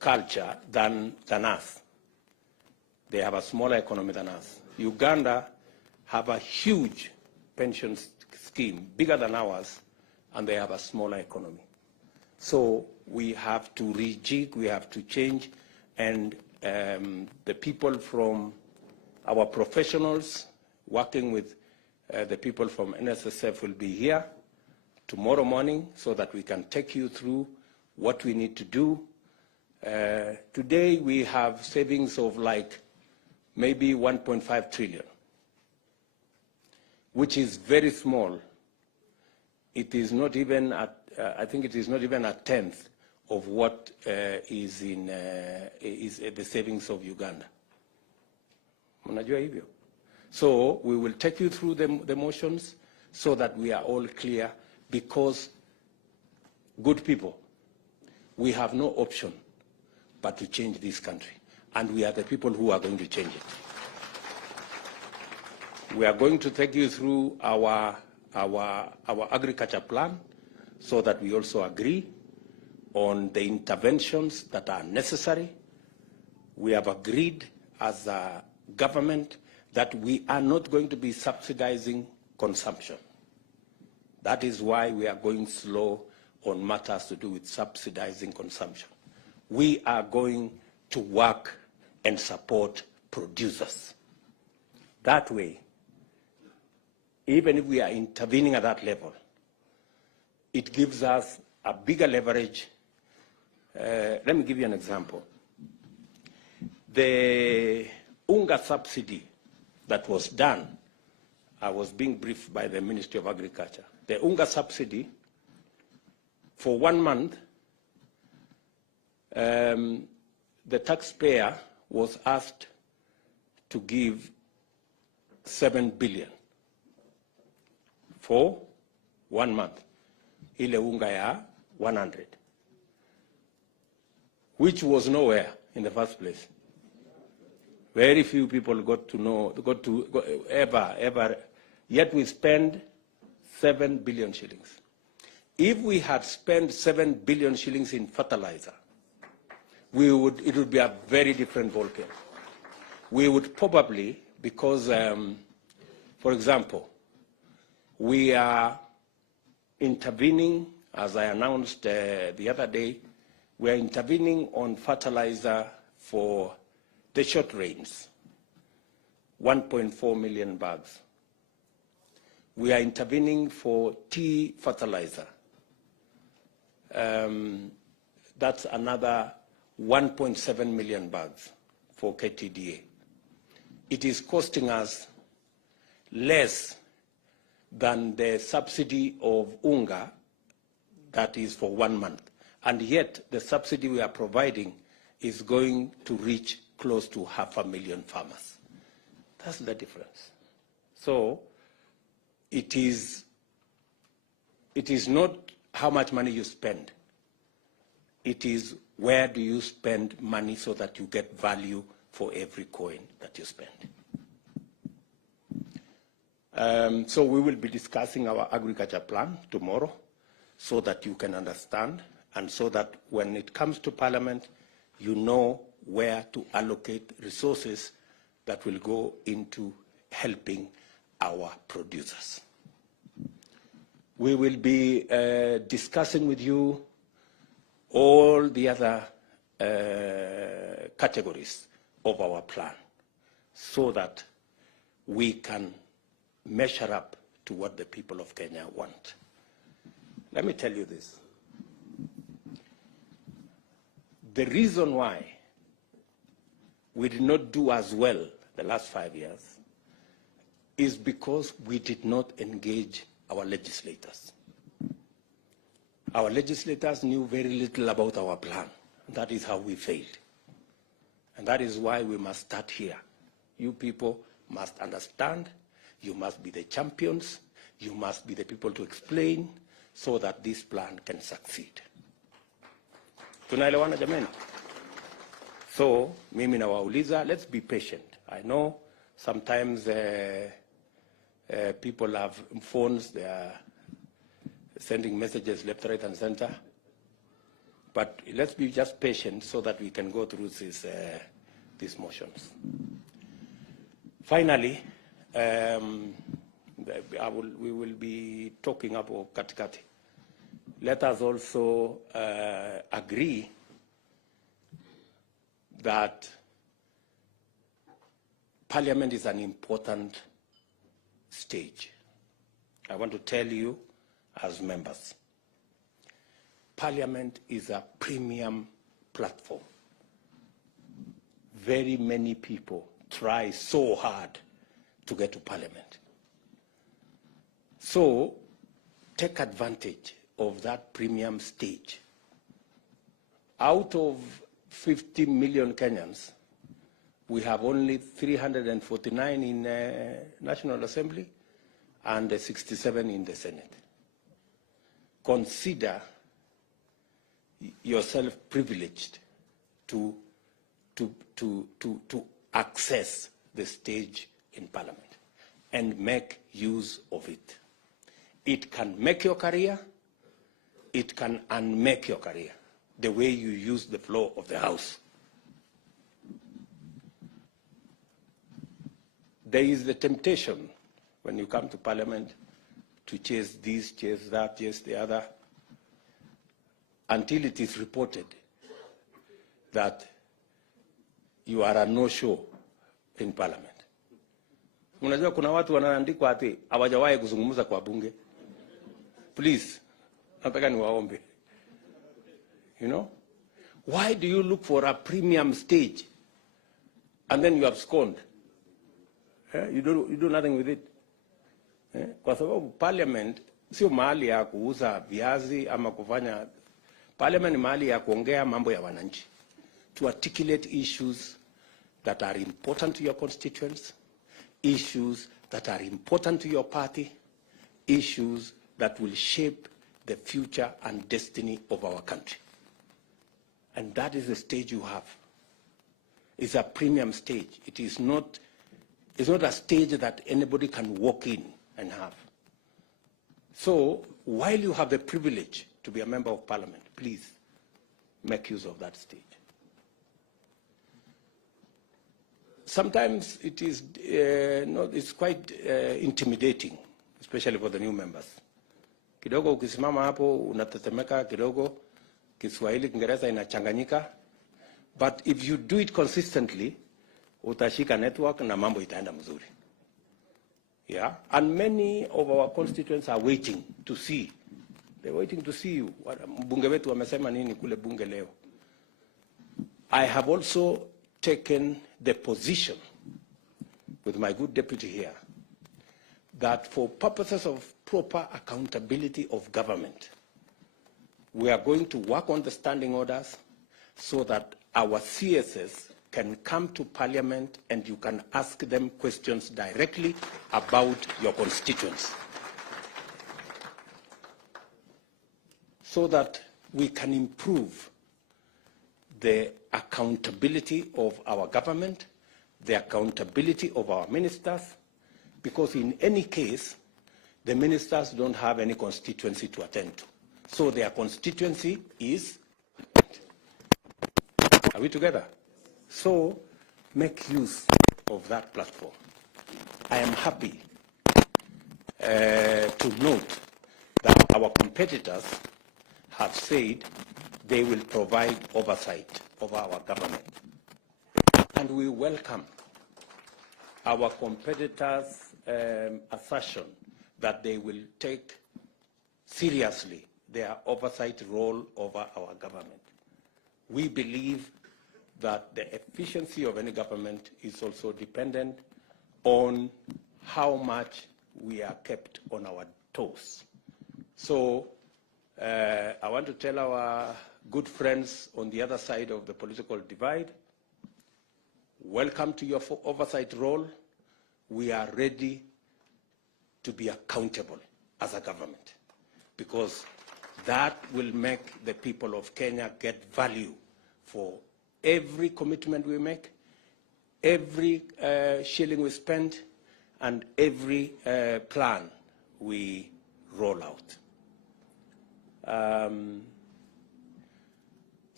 culture than us. They have a smaller economy than us. Uganda have a huge pension scheme, bigger than ours, and they have a smaller economy. So we have to rejig, we have to change, and the people from our professionals working with the people from NSSF will be here tomorrow morning so that we can take you through what we need to do. Today we have savings of like maybe 1.5 trillion, which is very small. It is not even at, I think it is not even a tenth of what is the savings of Uganda. Mnajua hivyo? So we will take you through the motions so that we are all clear, because good people, we have no option but to change this country. And we are the people who are going to change it. We are going to take you through our agriculture plan so that we also agree on the interventions that are necessary. We have agreed as a government that we are not going to be subsidizing consumption. That is why we are going slow on matters to do with subsidizing consumption. We are going to work and support producers. That way, even if we are intervening at that level, it gives us a bigger leverage. Let me give you an example. The unga subsidy that was done, I was being briefed by the Ministry of Agriculture. The unga subsidy, for 1 month, the taxpayer was asked to give 7 billion for 1 month. Ile unga ya 100, which was nowhere in the first place. Very few people got to ever, yet we spend 7 billion shillings. If we had spent 7 billion shillings in fertilizer, it would be a very different ballgame. We would probably, because, for example, we are intervening, as I announced the other day, we are intervening on fertilizer for the short rains, 1.4 million bags. We are intervening for tea fertilizer. That's another 1.7 million bags for KTDA. It is costing us less than the subsidy of unga that is for 1 month. And yet the subsidy we are providing is going to reach close to 500,000 farmers. That's the difference. So it is not how much money you spend. It is where do you spend money so that you get value for every coin that you spend. So we will be discussing our agriculture plan tomorrow so that you can understand, and so that when it comes to Parliament, you know where to allocate resources that will go into helping our producers. We will be discussing with you all the other categories of our plan so that we can measure up to what the people of Kenya want. Let me tell you this. The reason why we did not do as well the last 5 years is because we did not engage our legislators. Our legislators knew very little about our plan. That is how we failed. And that is why we must start here. You people must understand. You must be the champions. You must be the people to explain so that this plan can succeed. Tunaelewana jameni? So, mimi nawauliza, let's be patient. I know sometimes people have phones, they are sending messages left, right, and center. But let's be just patient so that we can go through these motions. Finally, we will be talking about katikati. Let us also agree that Parliament is an important stage. I want to tell you as members, Parliament is a premium platform. Very many people try so hard to get to Parliament. So take advantage of that premium stage. Out of 50 million Kenyans, we have only 349 in National Assembly and 67 in the Senate. Consider yourself privileged to access the stage in Parliament and make use of it. It can make your career, it can unmake your career, the way you use the floor of the House. There is the temptation when you come to Parliament to chase this, chase that, chase the other, until it is reported that you are a no-show in Parliament. Unajua kuna watu wanaandikwa ati hawajawahi kuzungumza kwa bunge. Please, nataka niwaombe. You know? Why do you look for a premium stage and then you abscond? You do nothing with it. Kwa sababu Parliament sio mahali ya kuuza viazi ama kufanya. Parliament ni mahali ya kuongea mambo ya wananchi. To articulate issues that are important to your constituents, issues that are important to your party, issues that will shape the future and destiny of our country. And that is the stage you have. It's a premium stage. It's not a stage that anybody can walk in and have. So while you have the privilege to be a member of Parliament, please make use of that stage. Sometimes it is it's quite intimidating, especially for the new members. Kidogo ukisimama hapo unatetemeka kidogo, Kiswahili Kiingereza inachanganyika, but if you do it consistently, utashika network na mambo itaenda mzuri. Yeah, and many of our constituents are waiting to see. They're waiting to see you. Mbunge wetu wamesema nini kule bunge leo. I have also taken the position with my good deputy here that for purposes of proper accountability of government, we are going to work on the standing orders so that our CSS can come to Parliament and you can ask them questions directly about your constituents, so that we can improve the accountability of our government, the accountability of our ministers, because in any case, the ministers don't have any constituency to attend to. So their constituency is, are we together? So make use of that platform. I am happy to note that our competitors have said they will provide oversight of our government. And we welcome our competitors' assertion that they will take seriously their oversight role over our government. We believe that the efficiency of any government is also dependent on how much we are kept on our toes. So I want to tell our good friends on the other side of the political divide, welcome to your oversight role. We are ready to be accountable as a government, because that will make the people of Kenya get value for every commitment we make, every shilling we spend, and every plan we roll out.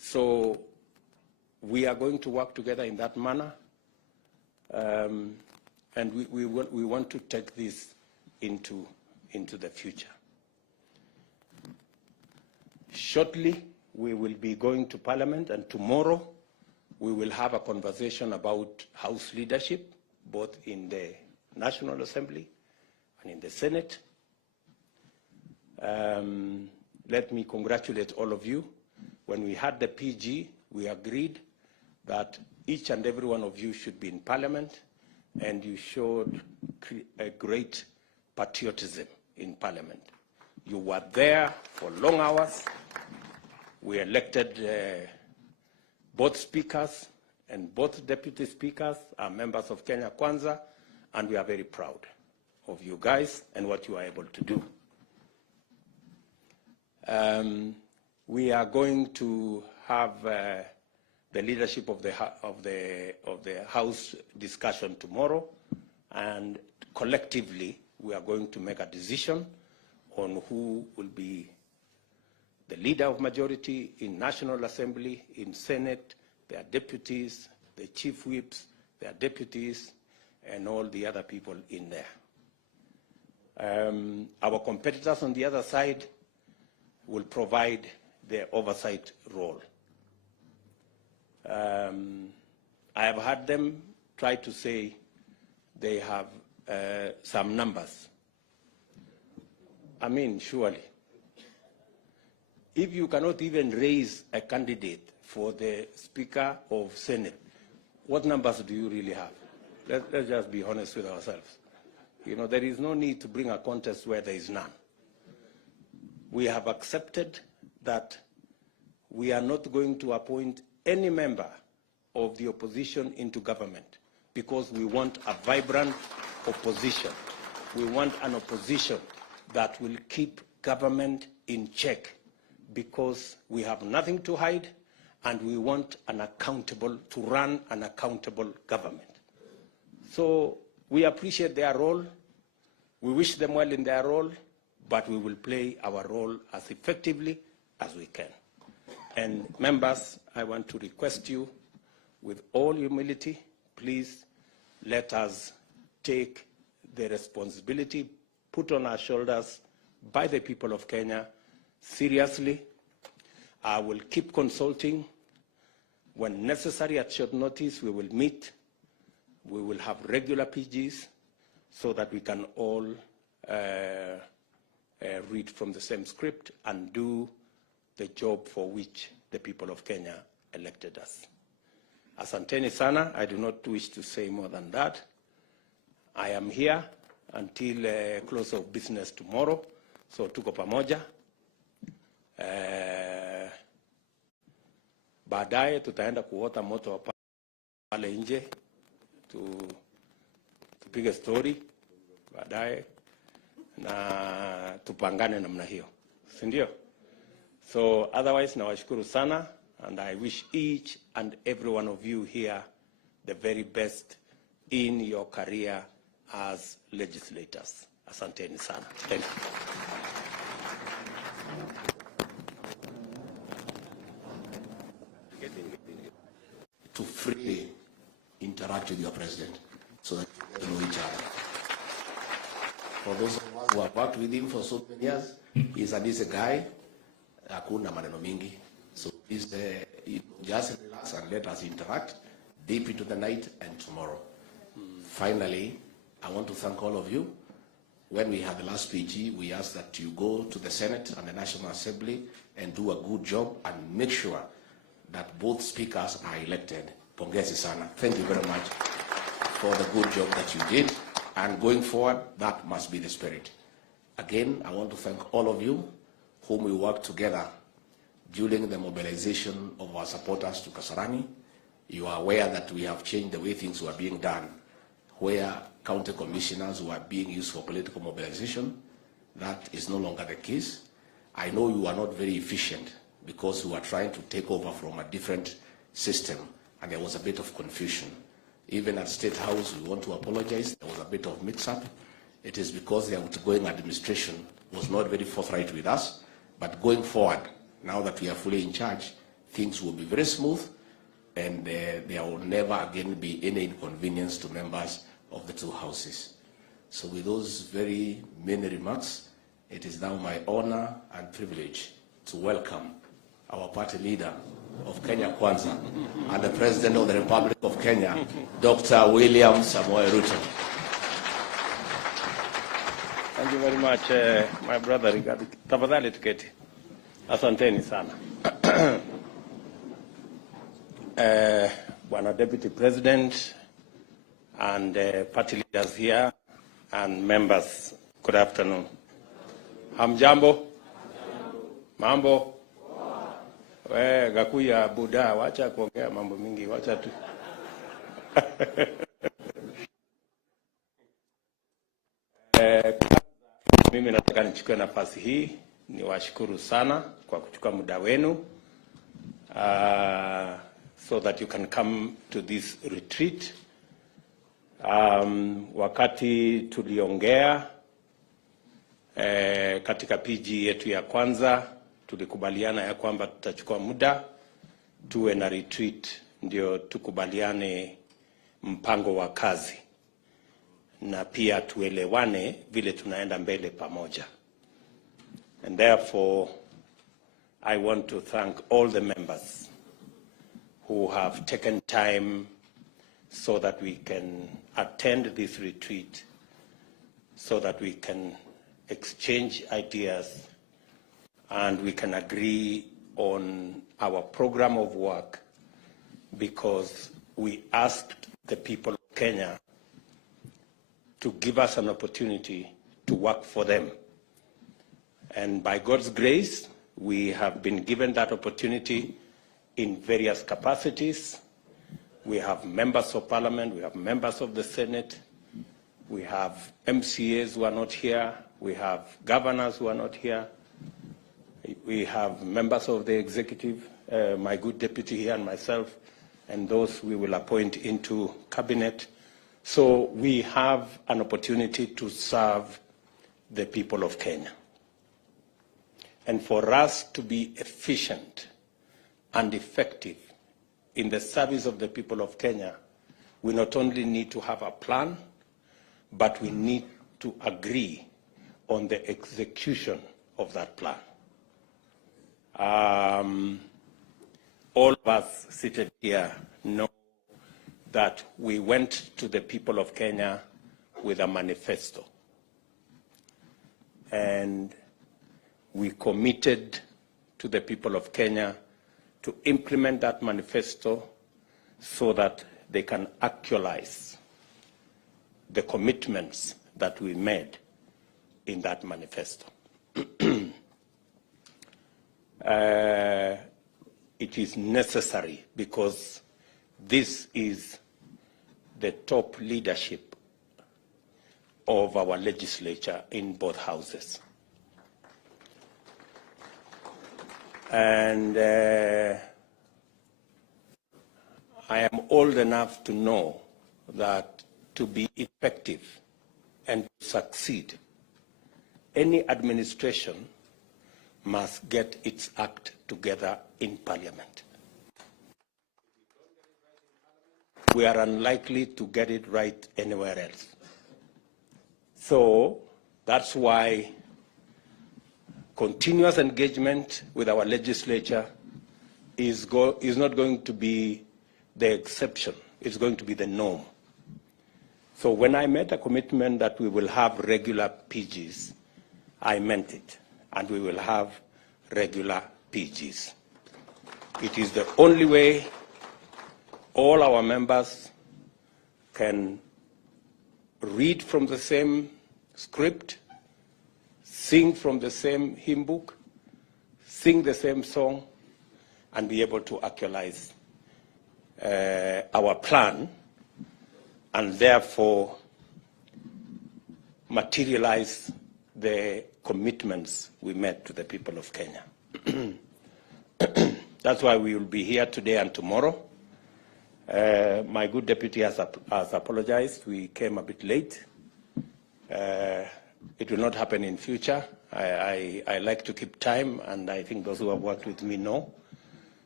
So we are going to work together in that manner, and we want to take this into the future. Shortly, we will be going to Parliament, and tomorrow we will have a conversation about House leadership, both in the National Assembly and in the Senate. Let me congratulate all of you. When we had the PG, we agreed that each and every one of you should be in Parliament, and you showed a great patriotism in Parliament. You were there for long hours. We elected both speakers, and both deputy speakers are members of Kenya Kwanza, and we are very proud of you guys and what you are able to do. We are going to have the leadership of the House discussion tomorrow, and collectively we are going to make a decision on who will be the leader of majority in National Assembly, in Senate, their deputies, the chief whips, their deputies, and all the other people in there. Our competitors on the other side will provide the oversight role. I have heard them try to say they have some numbers. I mean, surely, if you cannot even raise a candidate for the Speaker of Senate, what numbers do you really have? Let's just be honest with ourselves. You know, there is no need to bring a contest where there is none. We have accepted that we are not going to appoint any member of the opposition into government because we want a vibrant opposition. We want an opposition that will keep government in check, because we have nothing to hide, and we want to run an accountable government. So we appreciate their role. We wish them well in their role, but we will play our role as effectively as we can. And members, I want to request you, with all humility, please let us take the responsibility put on our shoulders by the people of Kenya seriously. I will keep consulting. When necessary, at short notice, we will meet. We will have regular PGs so that we can all read from the same script and do the job for which the people of Kenya elected us. Asanteni sana. I do not wish to say more than that. I am here until close of business tomorrow, so tuko pamoja. Baadaye tutaenda kuota moto pale nje, tupige story baadaye na tupangane namna hiyo, si ndio? So otherwise nawashukuru sana, and I wish each and every one of you here the very best in your career as legislators. Asanteni sana. Thank you. To freely interact with your president so that you get to know each other. For those of us who have worked with him for so many years, he's a decent guy. Hakuna maneno mingi. So please just relax and let us interact deep into the night and tomorrow. Finally, I want to thank all of you. When we had the last PG, we asked that you go to the Senate and the National Assembly and do a good job and make sure that both speakers are elected. Pongezi sana. Thank you very much for the good job that you did. And going forward, that must be the spirit. Again, I want to thank all of you whom we worked together during the mobilization of our supporters to Kasarani. You are aware that we have changed the way things were being done, where county commissioners were being used for political mobilization. That is no longer the case. I know you are not very efficient because you are trying to take over from a different system, and there was a bit of confusion. Even at State House, we want to apologize. There was a bit of mix-up. It is because the outgoing administration was not very forthright with us. But going forward, now that we are fully in charge, things will be very smooth, and there will never again be any inconvenience to members of the two houses. So with those very many remarks, it is now my honor and privilege to welcome our party leader of Kenya Kwanza and the President of the Republic of Kenya, Dr. William Samoei Ruto. Thank you very much, my brother Rigathi. Tafadhali tuketi. Asanteni sana. Bwana Deputy President and party leaders here and members, good afternoon. Hamjambo? Mambo? Gakuya Buddha, wacha kuongea mambo mingi, wacha tu. Mimi nataka nichukue nafasi hii niwashukuru sana kwa kuchukua muda wenu so that you can come to this retreat. Wakati tuliongea katika PG yetu ya kwanza tulikubaliana ya kwamba tutachukua muda tuwe na retreat ndio tukubaliane mpango wa kazi na pia tuelewane vile tunaenda mbele pamoja. And therefore, I want to thank all the members who have taken time so that we can attend this retreat, so that we can exchange ideas and we can agree on our program of work, because we asked the people of Kenya to give us an opportunity to work for them. And by God's grace, we have been given that opportunity in various capacities. We have members of parliament, we have members of the Senate, we have MCAs who are not here, we have governors who are not here, we have members of the executive, my good deputy here and myself, and those we will appoint into cabinet. So we have an opportunity to serve the people of Kenya. And for us to be efficient and effective in the service of the people of Kenya, we not only need to have a plan, but we need to agree on the execution of that plan. All of us seated here know that we went to the people of Kenya with a manifesto. And we committed to the people of Kenya to implement that manifesto so that they can actualize the commitments that we made in that manifesto. It is necessary because this is the top leadership of our legislature in both houses. And I am old enough to know that to be effective and succeed, any administration must get its act together in Parliament. We are unlikely to get it right anywhere else. So that's why continuous engagement with our legislature is not going to be the exception, it's going to be the norm. So when I made a commitment that we will have regular PGs, I meant it, and we will have regular PGs. It is the only way all our members can read from the same script, sing from the same hymn book, sing the same song, and be able to actualize our plan, and therefore materialize the commitments we made to the people of Kenya. That's why we will be here today and tomorrow. My good deputy has apologized. We came a bit late. It will not happen in future. I like to keep time, and I think those who have worked with me know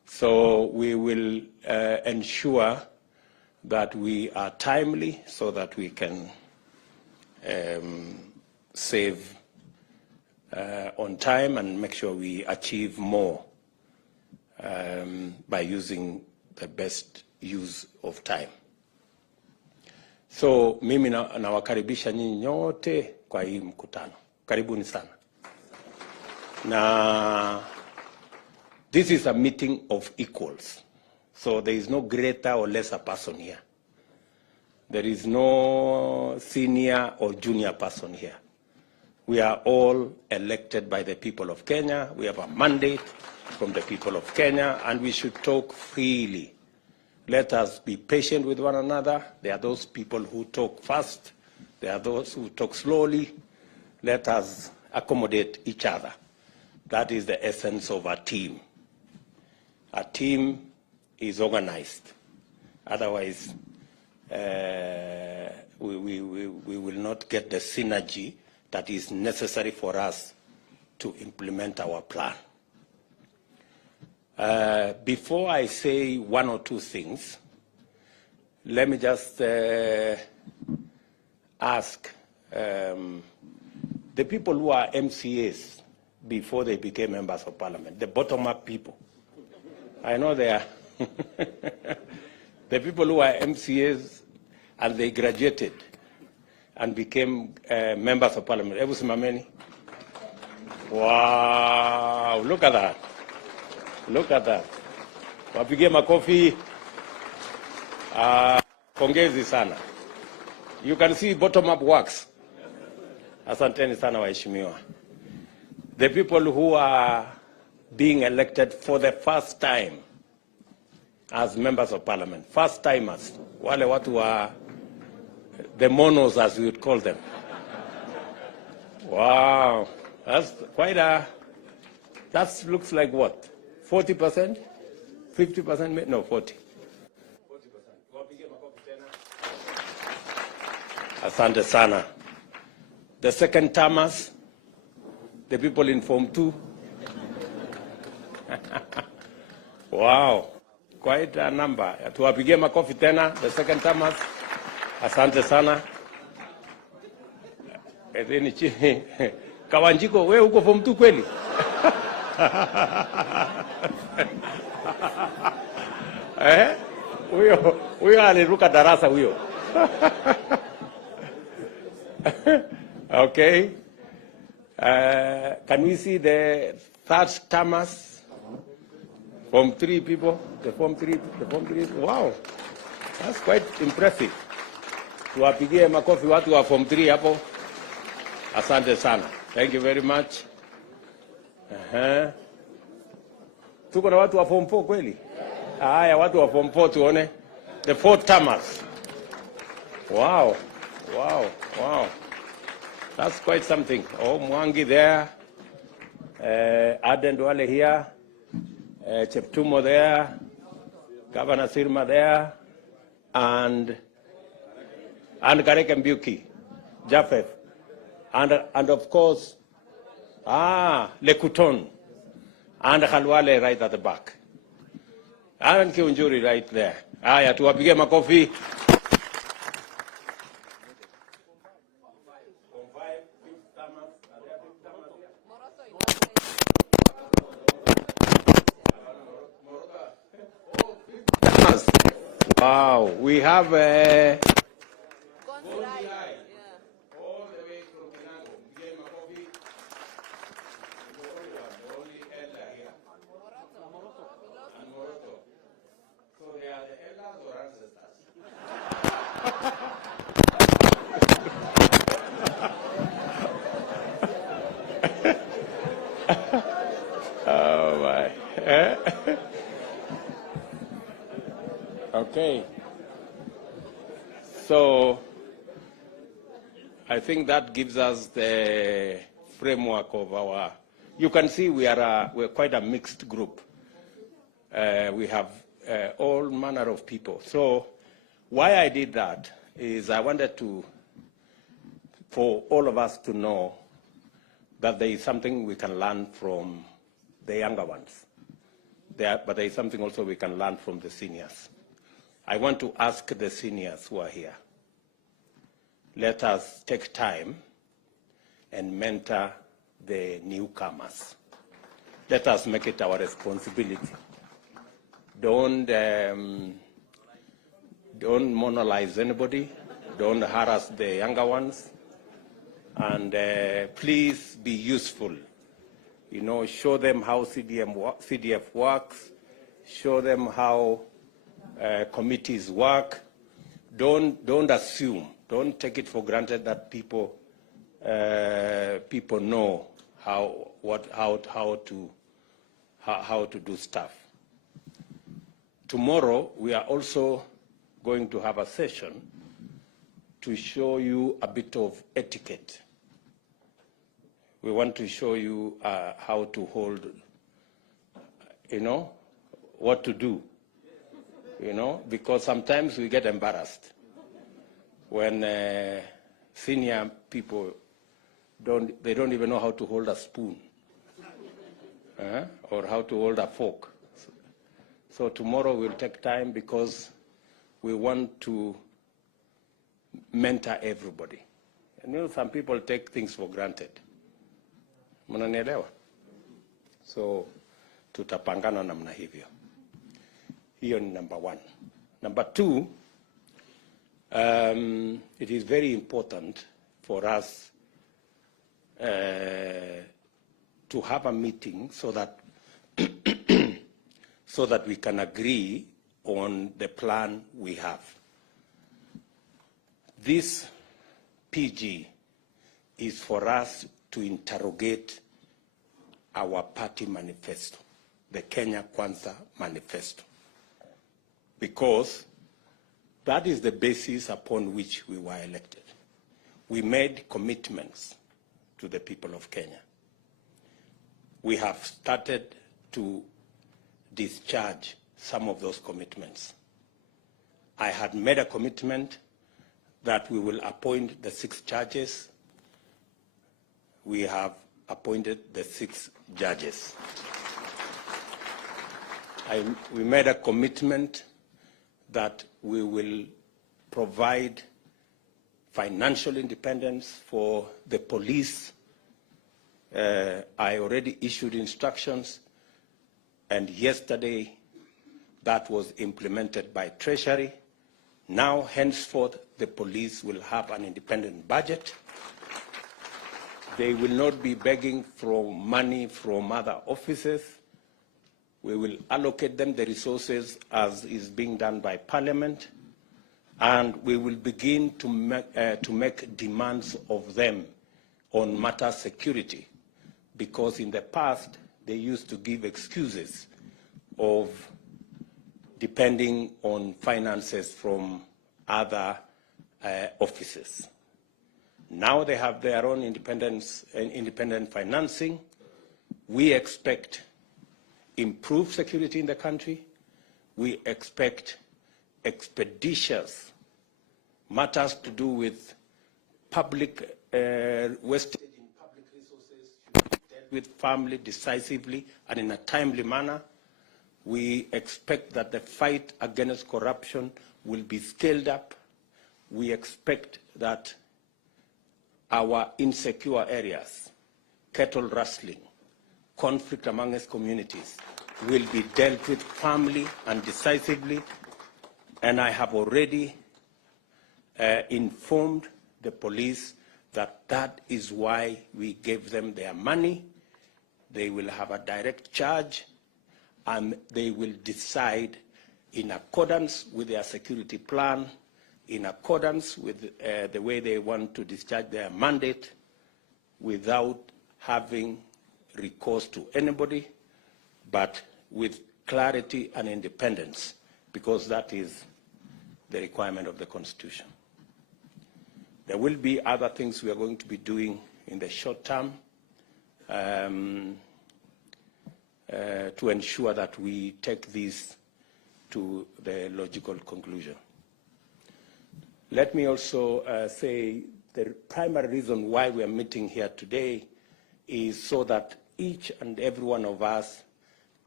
So we will ensure that we are timely so that we can save on time and make sure we achieve more by using the best use of time. So mimi nawakaribisha nyinyi nyote kwa hii mkutano. Karibuni sana. Na this is a meeting of equals. So there is no greater or lesser person here. There is no senior or junior person here. We are all elected by the people of Kenya. We have a mandate from the people of Kenya, and we should talk freely. Let us be patient with one another. There are those people who talk fast. There are those who talk slowly. Let us accommodate each other. That is the essence of a team. A team is organized. Otherwise, we will not get the synergy that is necessary for us to implement our plan. Before I say one or two things, let me just ask the people who are MCAs before they became members of parliament, the bottom-up people. I know they are. The people who are MCAs and they graduated and became members of parliament. Ebu simameni. Wow, look at that. Look at that. Wapigie makofi. Pongezi sana. You can see bottom-up works. Asanteni sana waheshimiwa. The people who are being elected for the first time as members of parliament, first timers, wale watu wa the monos as we would call them. Wow, that's quite a, that looks like what? 40%? 50%? No, 40. 40%. Asante sana. The second termers, the people in Form 2. Wow, quite a number. Tuwapigie makofi tena, the second termers. Asante sana. Edeni chini. Kawanjiko, wewe uko Form 2 kweli? Huyo aliruka darasa huyo. Okay. Can we see the third termers? Form 3 people, the Form 3. Wow, that's quite impressive. Tuwapigie makofi watu wa Form 3 hapo. Asante sana. Thank you very much. Tuko na watu wa Form 4 kweli? Haya, watu wa Form 4 tuone. The fourth termers. Wow. That's quite something. Oh, Mwangi there. Aden Duale here. Cheptumo there. Governor Sirma there. And Karek Mbuki. Japheth. And of course, Lekuton. And Khalwale right at the back. And Kiunjuri right there. Aya, tuwapige makofi. Wow, we have a oh my. Okay. So I think that gives us the framework of our, you can see we're quite a mixed group. We have all manner of people. So why I did that is I wanted for all of us to know that there is something we can learn from the younger ones, but there is something also we can learn from the seniors. I want to ask the seniors who are here, let us take time and mentor the newcomers. Let us make it our responsibility. Don't monolize anybody. Don't harass the younger ones. And please be useful. You know, show them how CDF works. Show them how committees work. Don't assume. Don't take it for granted that people know how to do stuff. Tomorrow we are also going to have a session to show you a bit of etiquette. We want to show you how to hold, what to do, because sometimes we get embarrassed when senior people don't even know how to hold a spoon or how to hold a fork. So tomorrow we'll take time because we want to mentor everybody. Some people take things for granted. Mnanielewa? So tutapangana namna hivyo. Hiyo ni number one. Number two, it is very important for us to have a meeting so that so that we can agree on the plan we have. This PG is for us to interrogate our party manifesto, the Kenya Kwanza manifesto, because that is the basis upon which we were elected. We made commitments to the people of Kenya. We have started to discharge some of those commitments. I had made a commitment that we will appoint the 6 judges. We have appointed the 6 judges. We made a commitment that we will provide financial independence for the police. I already issued instructions, and yesterday that was implemented by Treasury. Now, henceforth, the police will have an independent budget. They will not be begging for money from other offices. We will allocate them the resources as is being done by Parliament, and we will begin to make demands of them on matter security, because in the past they used to give excuses of depending on finances from other offices. Now they have their own independent financing. We expect improved security in the country. We expect expeditious matters to do with public wastage in public resources should be dealt with firmly, decisively, and in a timely manner. We expect that the fight against corruption will be scaled up. We expect that our insecure areas, cattle rustling, conflict amongst communities, will be dealt with firmly and decisively. And I have already informed the police that that is why we gave them their money. They will have a direct charge, and they will decide in accordance with their security plan, in accordance with the way they want to discharge their mandate, without having recourse to anybody, but with clarity and independence, because that is the requirement of the Constitution. There will be other things we are going to be doing in the short term to ensure that we take this to the logical conclusion. Let me also say the primary reason why we are meeting here today is so that each and every one of us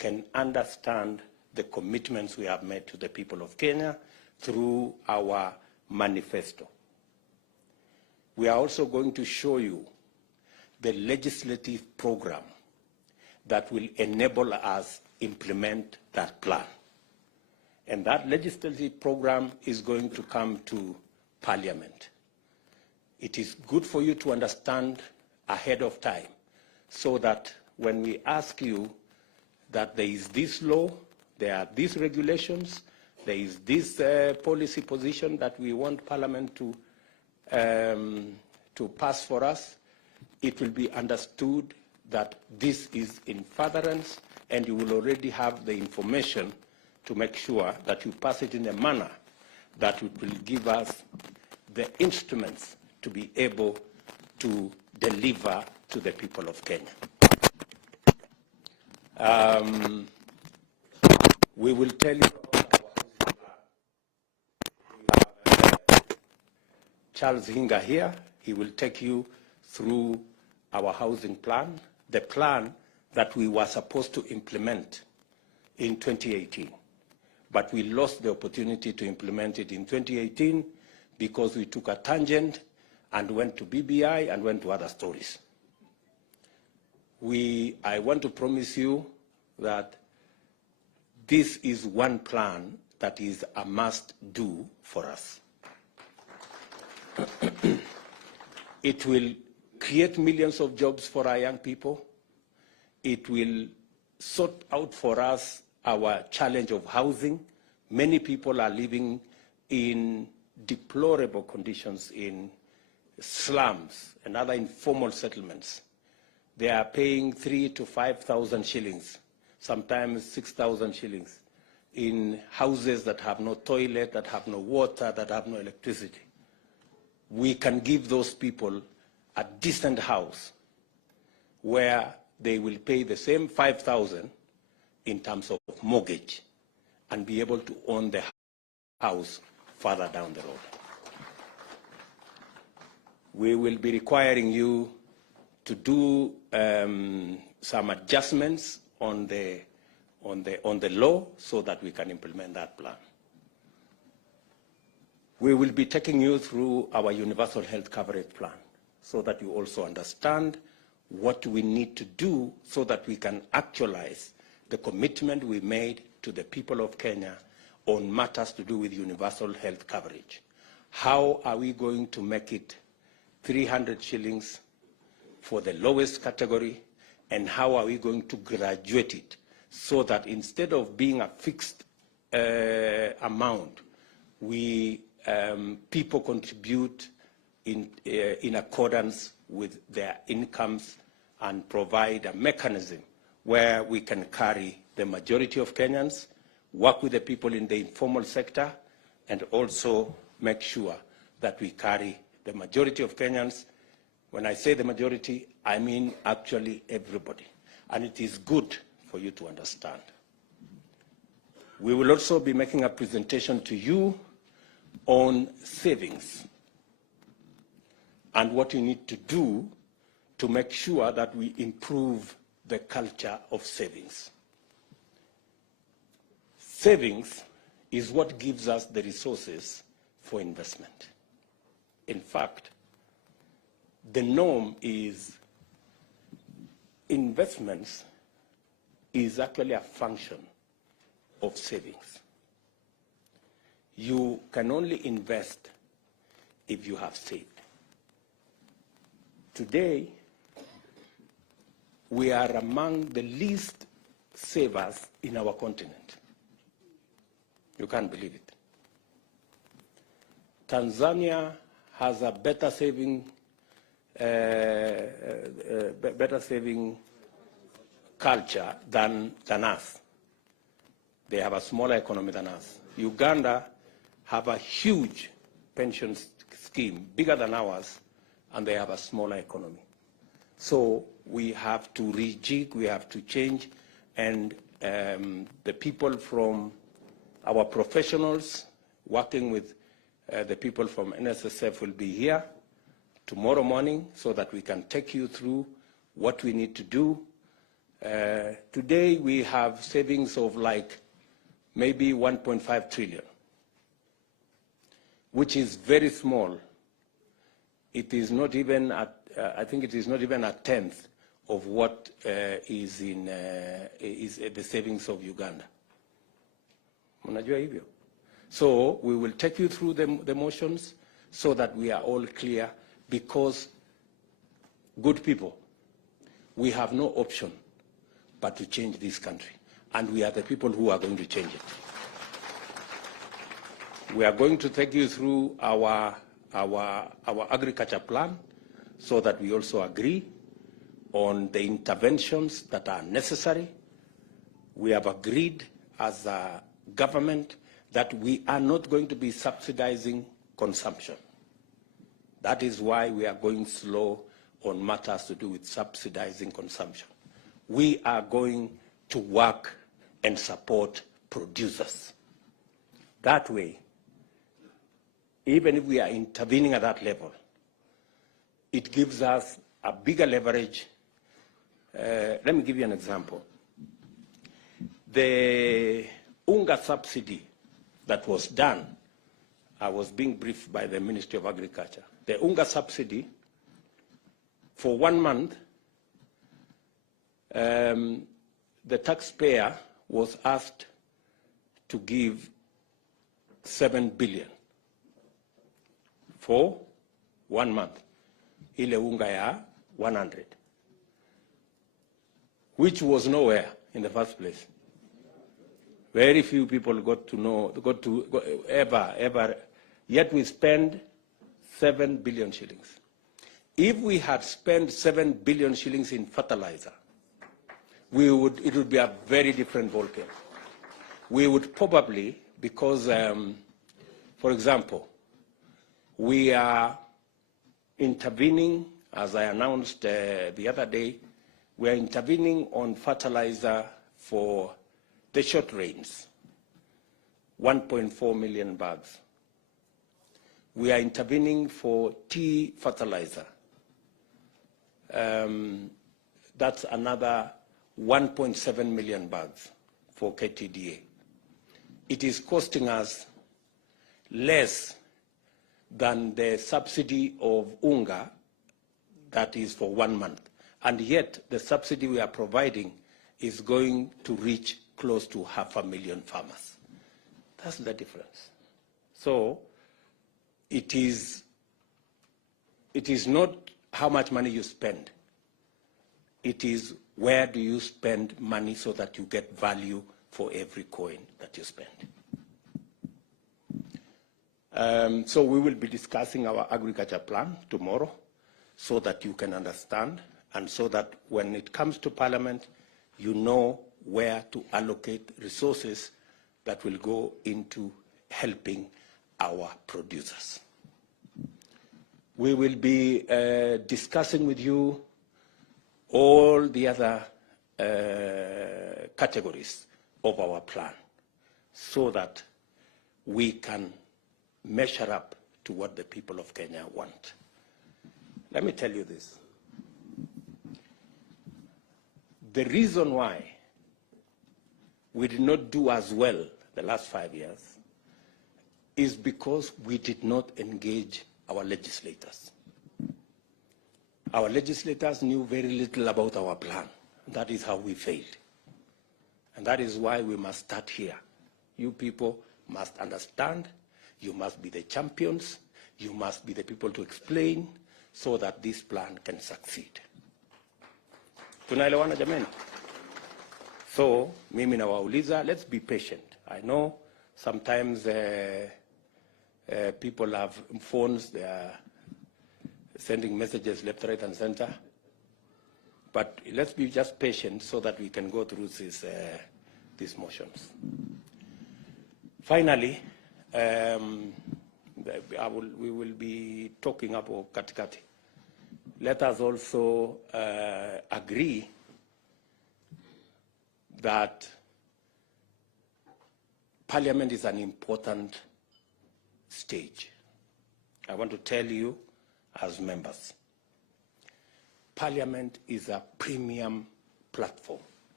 can understand the commitments we have made to the people of Kenya through our manifesto. We are also going to show you the legislative program that will enable us implement that plan. And that legislative program is going to come to Parliament. It is good for you to understand ahead of time so that when we ask you that there is this law, there are these regulations, there is this policy position that we want Parliament to pass for us, it will be understood that this is in furtherance, and you will already have the information to make sure that you pass it in a manner that will give us the instruments to be able to deliver to the people of Kenya. We will tell you about our housing plan. We have Charles Hinga here. He will take you through our housing plan, the plan that we were supposed to implement in 2018. But we lost the opportunity to implement it in 2018 because we took a tangent and went to BBI and went to other stories. I want to promise you that this is one plan that is a must-do for us. It will create millions of jobs for our young people. It will sort out for us our challenge of housing. Many people are living in deplorable conditions in slums and other informal settlements. They are paying 3,000 to 5,000 shillings, sometimes 6,000 shillings, in houses that have no toilet, that have no water, that have no electricity. We can give those people a decent house where they will pay the same 5,000 in terms of mortgage and be able to own the house further down the road. We will be requiring you to do some adjustments on the law so that we can implement that plan. We will be taking you through our universal health coverage plan so that you also understand what we need to do so that we can actualize the commitment we made to the people of Kenya on matters to do with universal health coverage. How are we going to make it 300 shillings for the lowest category, and how are we going to graduate it so that instead of being a fixed amount, people contribute in accordance with their incomes and provide a mechanism where we can carry the majority of Kenyans, work with the people in the informal sector, and also make sure that we carry the majority of Kenyans. When I say the majority, I mean actually everybody. And it is good for you to understand. We will also be making a presentation to you on savings and what you need to do to make sure that we improve the culture of savings. Savings is what gives us the resources for investment. In fact, the norm is investments is actually a function of savings. You can only invest if you have saved. Today, we are among the least savers in our continent. You can't believe it. Tanzania has a better saving culture than us. They have a smaller economy than us. Uganda have a huge pension scheme, bigger than ours, and they have a smaller economy. So we have to rejig, we have to change, and the people from our professionals working with the people from NSSF will be here tomorrow morning so that we can take you through what we need to do Today we have savings of like maybe 1.5 trillion, which is very small. It is not even at, I think it is not even a tenth of what is the savings of Uganda. Unajua hivyo? So we will take you through the motions so that we are all clear, because good people, we have no option but to change this country. And we are the people who are going to change it. We are going to take you through our agriculture plan so that we also agree on the interventions that are necessary. We have agreed as a government that we are not going to be subsidizing consumption. That is why we are going slow on matters to do with subsidizing consumption. We are going to work and support producers. That way, even if we are intervening at that level, it gives us a bigger leverage. Let me give you an example. The unga subsidy that was done, I was being briefed by the Ministry of Agriculture. The unga subsidy, for 1 month, the taxpayer was asked to give 7 billion for 1 month. Ile unga ya 100, which was nowhere in the first place. Very few people got to ever, yet we spend 7 billion shillings. If we had spent 7 billion shillings in fertilizer, it would be a very different ballgame. We would probably, because, for example, we are intervening, as I announced the other day, we are intervening on fertilizer for the short rains, 1.4 million bags. We are intervening for tea fertilizer. That's another 1.7 million bags for KTDA. It is costing us less than the subsidy of unga that is for 1 month. And yet the subsidy we are providing is going to reach close to 500,000 farmers. That's the difference. So it is not how much money you spend. It is where do you spend money so that you get value for every coin that you spend. So we will be discussing our agriculture plan tomorrow so that you can understand, and so that when it comes to Parliament, you know where to allocate resources that will go into helping our producers. We will be discussing with you all the other categories of our plan so that we can measure up to what the people of Kenya want. Let me tell you this. The reason why we did not do as well the last 5 years is because we did not engage our legislators. Our legislators knew very little about our plan. That is how we failed. And that is why we must start here. You people must understand. You must be the champions. You must be the people to explain so that this plan can succeed. Tunaelewana jameni? So, mimi nawauliza, let's be patient. I know sometimes people have phones, they are sending messages left, right, and center. But let's be just patient so that we can go through these motions. Finally, we will be talking about katikati. Let us also agree that Parliament is an important stage. I want to tell you as members, Parliament is a premium platform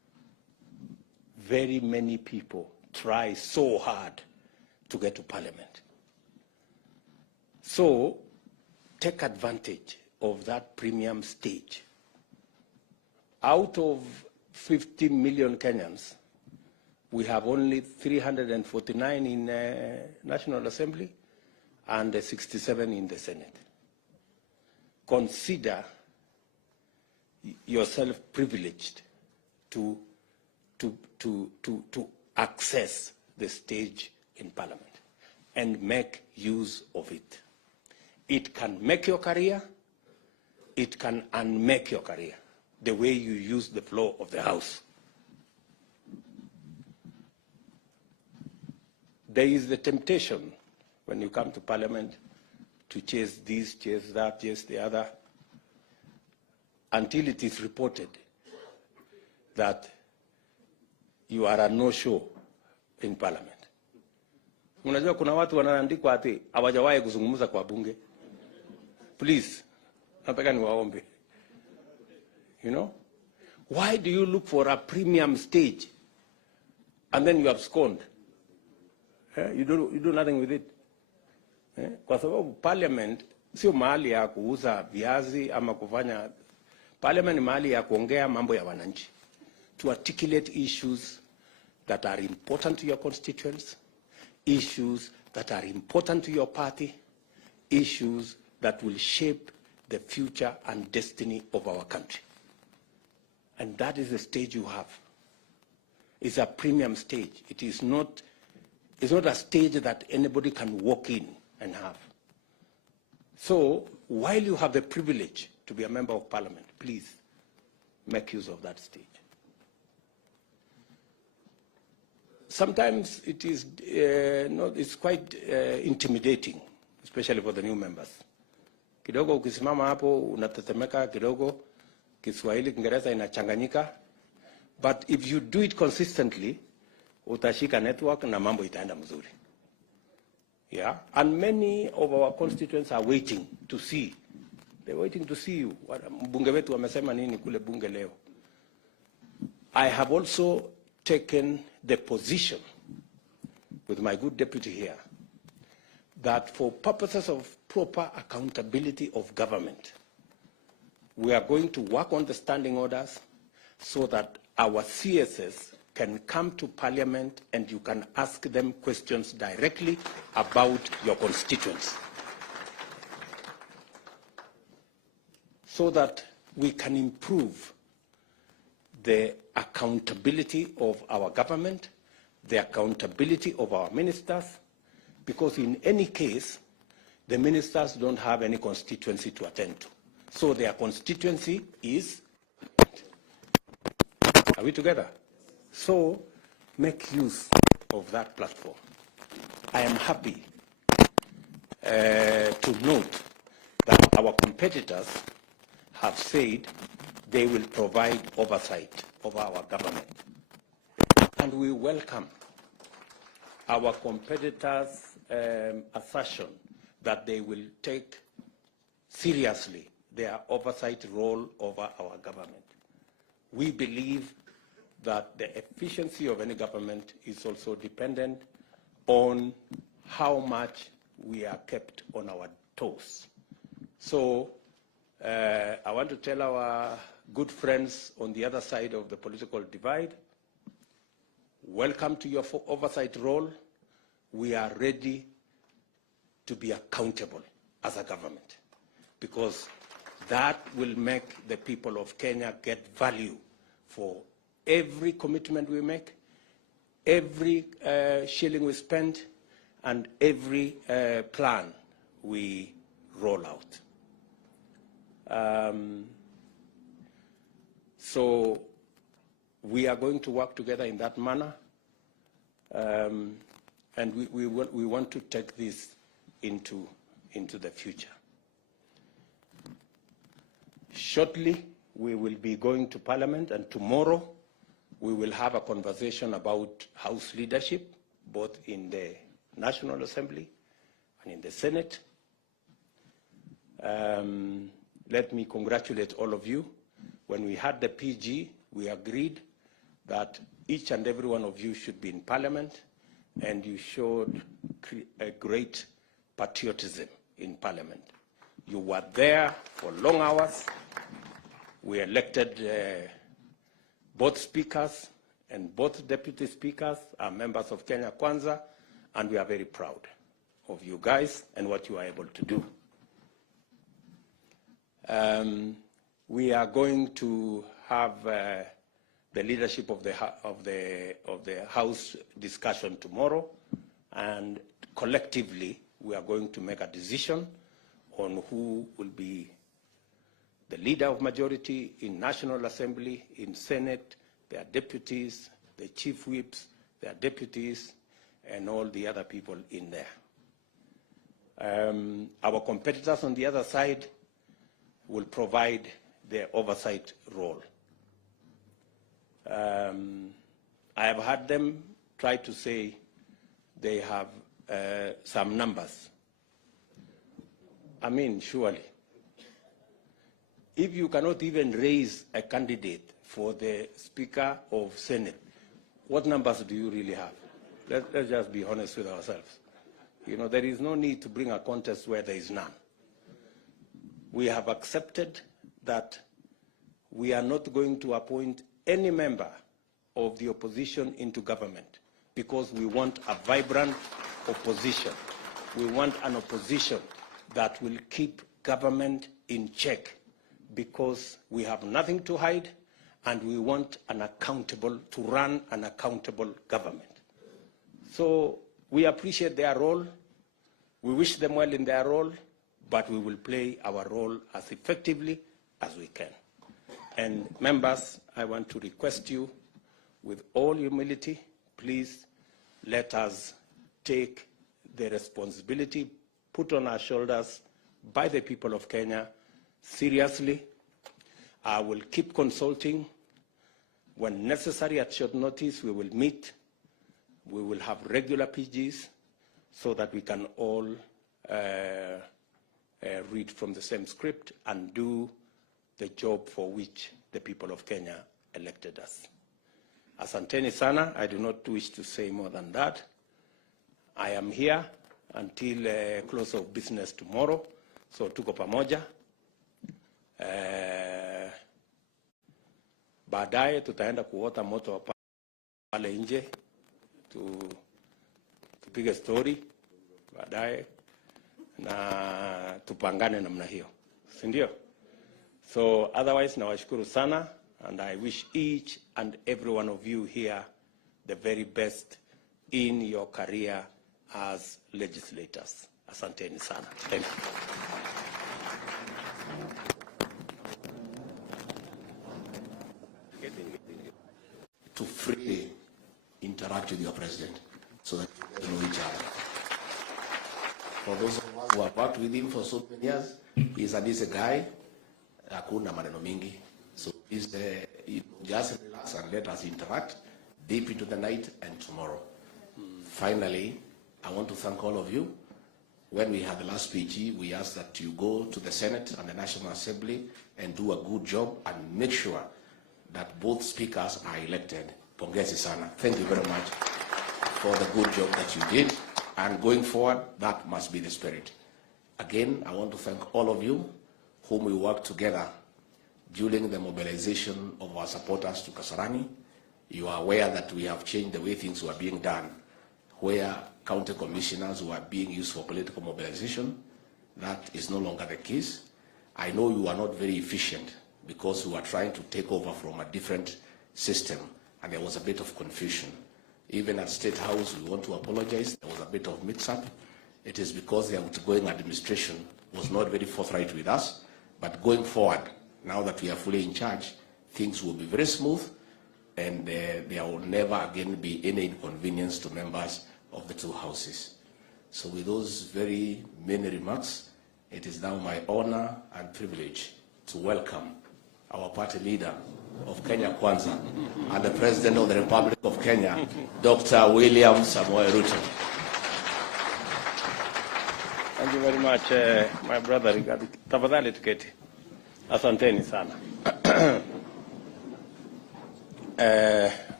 very many people try so hard to get to Parliament. So take advantage of that premium stage. Out of 50 million Kenyans, we have only 349 in National Assembly and 67 in the Senate. Consider yourself privileged to access the stage in Parliament and make use of it. It can make your career, it can unmake your career, the way you use the floor of the House. There is the temptation when you come to Parliament to chase this, chase that, chase the other, until it is reported that you are a no-show in Parliament. Unajua kuna watu wanaandikwa ati hawajawahi kuzungumza kwa bunge. Please, nataka niwaombe. You know? Why do you look for a premium stage and then you abscond? You do nothing with it. Kwa sababu Parliament sio mahali ya kuuza viazi ama kufanya. Parliament ni mahali ya kuongea mambo ya wananchi. To articulate issues that are important to your constituents, issues that are important to your party, issues that will shape the future and destiny of our country. And that is the stage you have. It's a premium stage. It's not a stage that anybody can walk in and have. So while you have the privilege to be a member of Parliament, please make use of that stage. Sometimes it is it's quite intimidating, especially for the new members. Kidogo ukisimama hapo unatetemeka kidogo, Kiswahili Kiingereza inachanganyika, but if you do it consistently, utashika network na mambo itaenda mzuri. Yeah, and many of our constituents are waiting to see. They're waiting to see you. Mbunge wetu wamesema nini kule bunge leo. I have also taken the position with my good deputy here that for purposes of proper accountability of government, we are going to work on the standing orders so that our CSS can come to Parliament and you can ask them questions directly about your constituents, so that we can improve the accountability of our government, the accountability of our ministers, because in any case, the ministers don't have any constituency to attend to. So their constituency is, are we together? So make use of that platform. I am happy to note that our competitors have said they will provide oversight of our government. And we welcome our competitors' assertion that they will take seriously their oversight role over our government. We believe that the efficiency of any government is also dependent on how much we are kept on our toes. So I want to tell our good friends on the other side of the political divide, welcome to your oversight role. We are ready to be accountable as a government, because that will make the people of Kenya get value for every commitment we make, every shilling we spend, and every plan we roll out. So we are going to work together in that manner, and we want to take this into the future. Shortly, we will be going to Parliament, and tomorrow we will have a conversation about House leadership, both in the National Assembly and in the Senate. Let me congratulate all of you. When we had the PG, we agreed that each and every one of you should be in Parliament, and you showed a great patriotism in Parliament. You were there for long hours. We elected both speakers, and both deputy speakers are members of Kenya Kwanza, and we are very proud of you guys and what you are able to do. We are going to have the leadership of the House discussion tomorrow, and collectively we are going to make a decision on who will be the leader of majority in National Assembly, in Senate, their deputies, the chief whips, their deputies, and all the other people in there. Our competitors on the other side will provide the oversight role. I have heard them try to say they have some numbers. I mean, surely, if you cannot even raise a candidate for the Speaker of Senate, what numbers do you really have? Let's just be honest with ourselves. You know, there is no need to bring a contest where there is none. We have accepted that we are not going to appoint any member of the opposition into government because we want a vibrant opposition. We want an opposition that will keep government in check because we have nothing to hide and we want to run an accountable government. So we appreciate their role. We wish them well in their role, but we will play our role as effectively as we can. And members, I want to request you, with all humility, please let us take the responsibility put on our shoulders by the people of Kenya seriously. I will keep consulting. When necessary, at short notice, we will meet. We will have regular PGs so that we can all read from the same script and do the job for which the people of Kenya elected us. Asanteni sana. I do not wish to say more than that. I am here until close of business tomorrow, so tuko pamoja. Baadaye tutaenda kuota moto pale nje, tupige story baadaye na tupangane namna hiyo, si ndio? So otherwise nawashukuru sana, and I wish each and every one of you here the very best in your career as legislators. Asanteni sana. Thank you. To freely interact with your president so that you get to know each other. For those of us who have worked with him for so many years, he's a decent guy. Hakuna maneno mingi. So please just relax and let us interact deep into the night and tomorrow. Finally, I want to thank all of you. When we had the last PG, we asked that you go to the Senate and the National Assembly and do a good job and make sure that both speakers are elected. Pongezi sana. Thank you very much for the good job that you did. And going forward, that must be the spirit. Again, I want to thank all of you whom we worked together during the mobilization of our supporters to Kasarani. You are aware that we have changed the way things were being done, where county commissioners were being used for political mobilization. That is no longer the case. I know you are not very efficient because we were trying to take over from a different system, and there was a bit of confusion. Even at State House, we want to apologize. There was a bit of mix-up. It is because the outgoing administration was not very forthright with us. But going forward, now that we are fully in charge, things will be very smooth, and there will never again be any inconvenience to members of the two houses. So with those very many remarks, it is now my honor and privilege to welcome our party leader of Kenya Kwanza and the President of the Republic of Kenya, Dr. William Samoei Ruto. Thank you very much, my brother Rigathi. Tafadhali tuketi. Asanteni sana.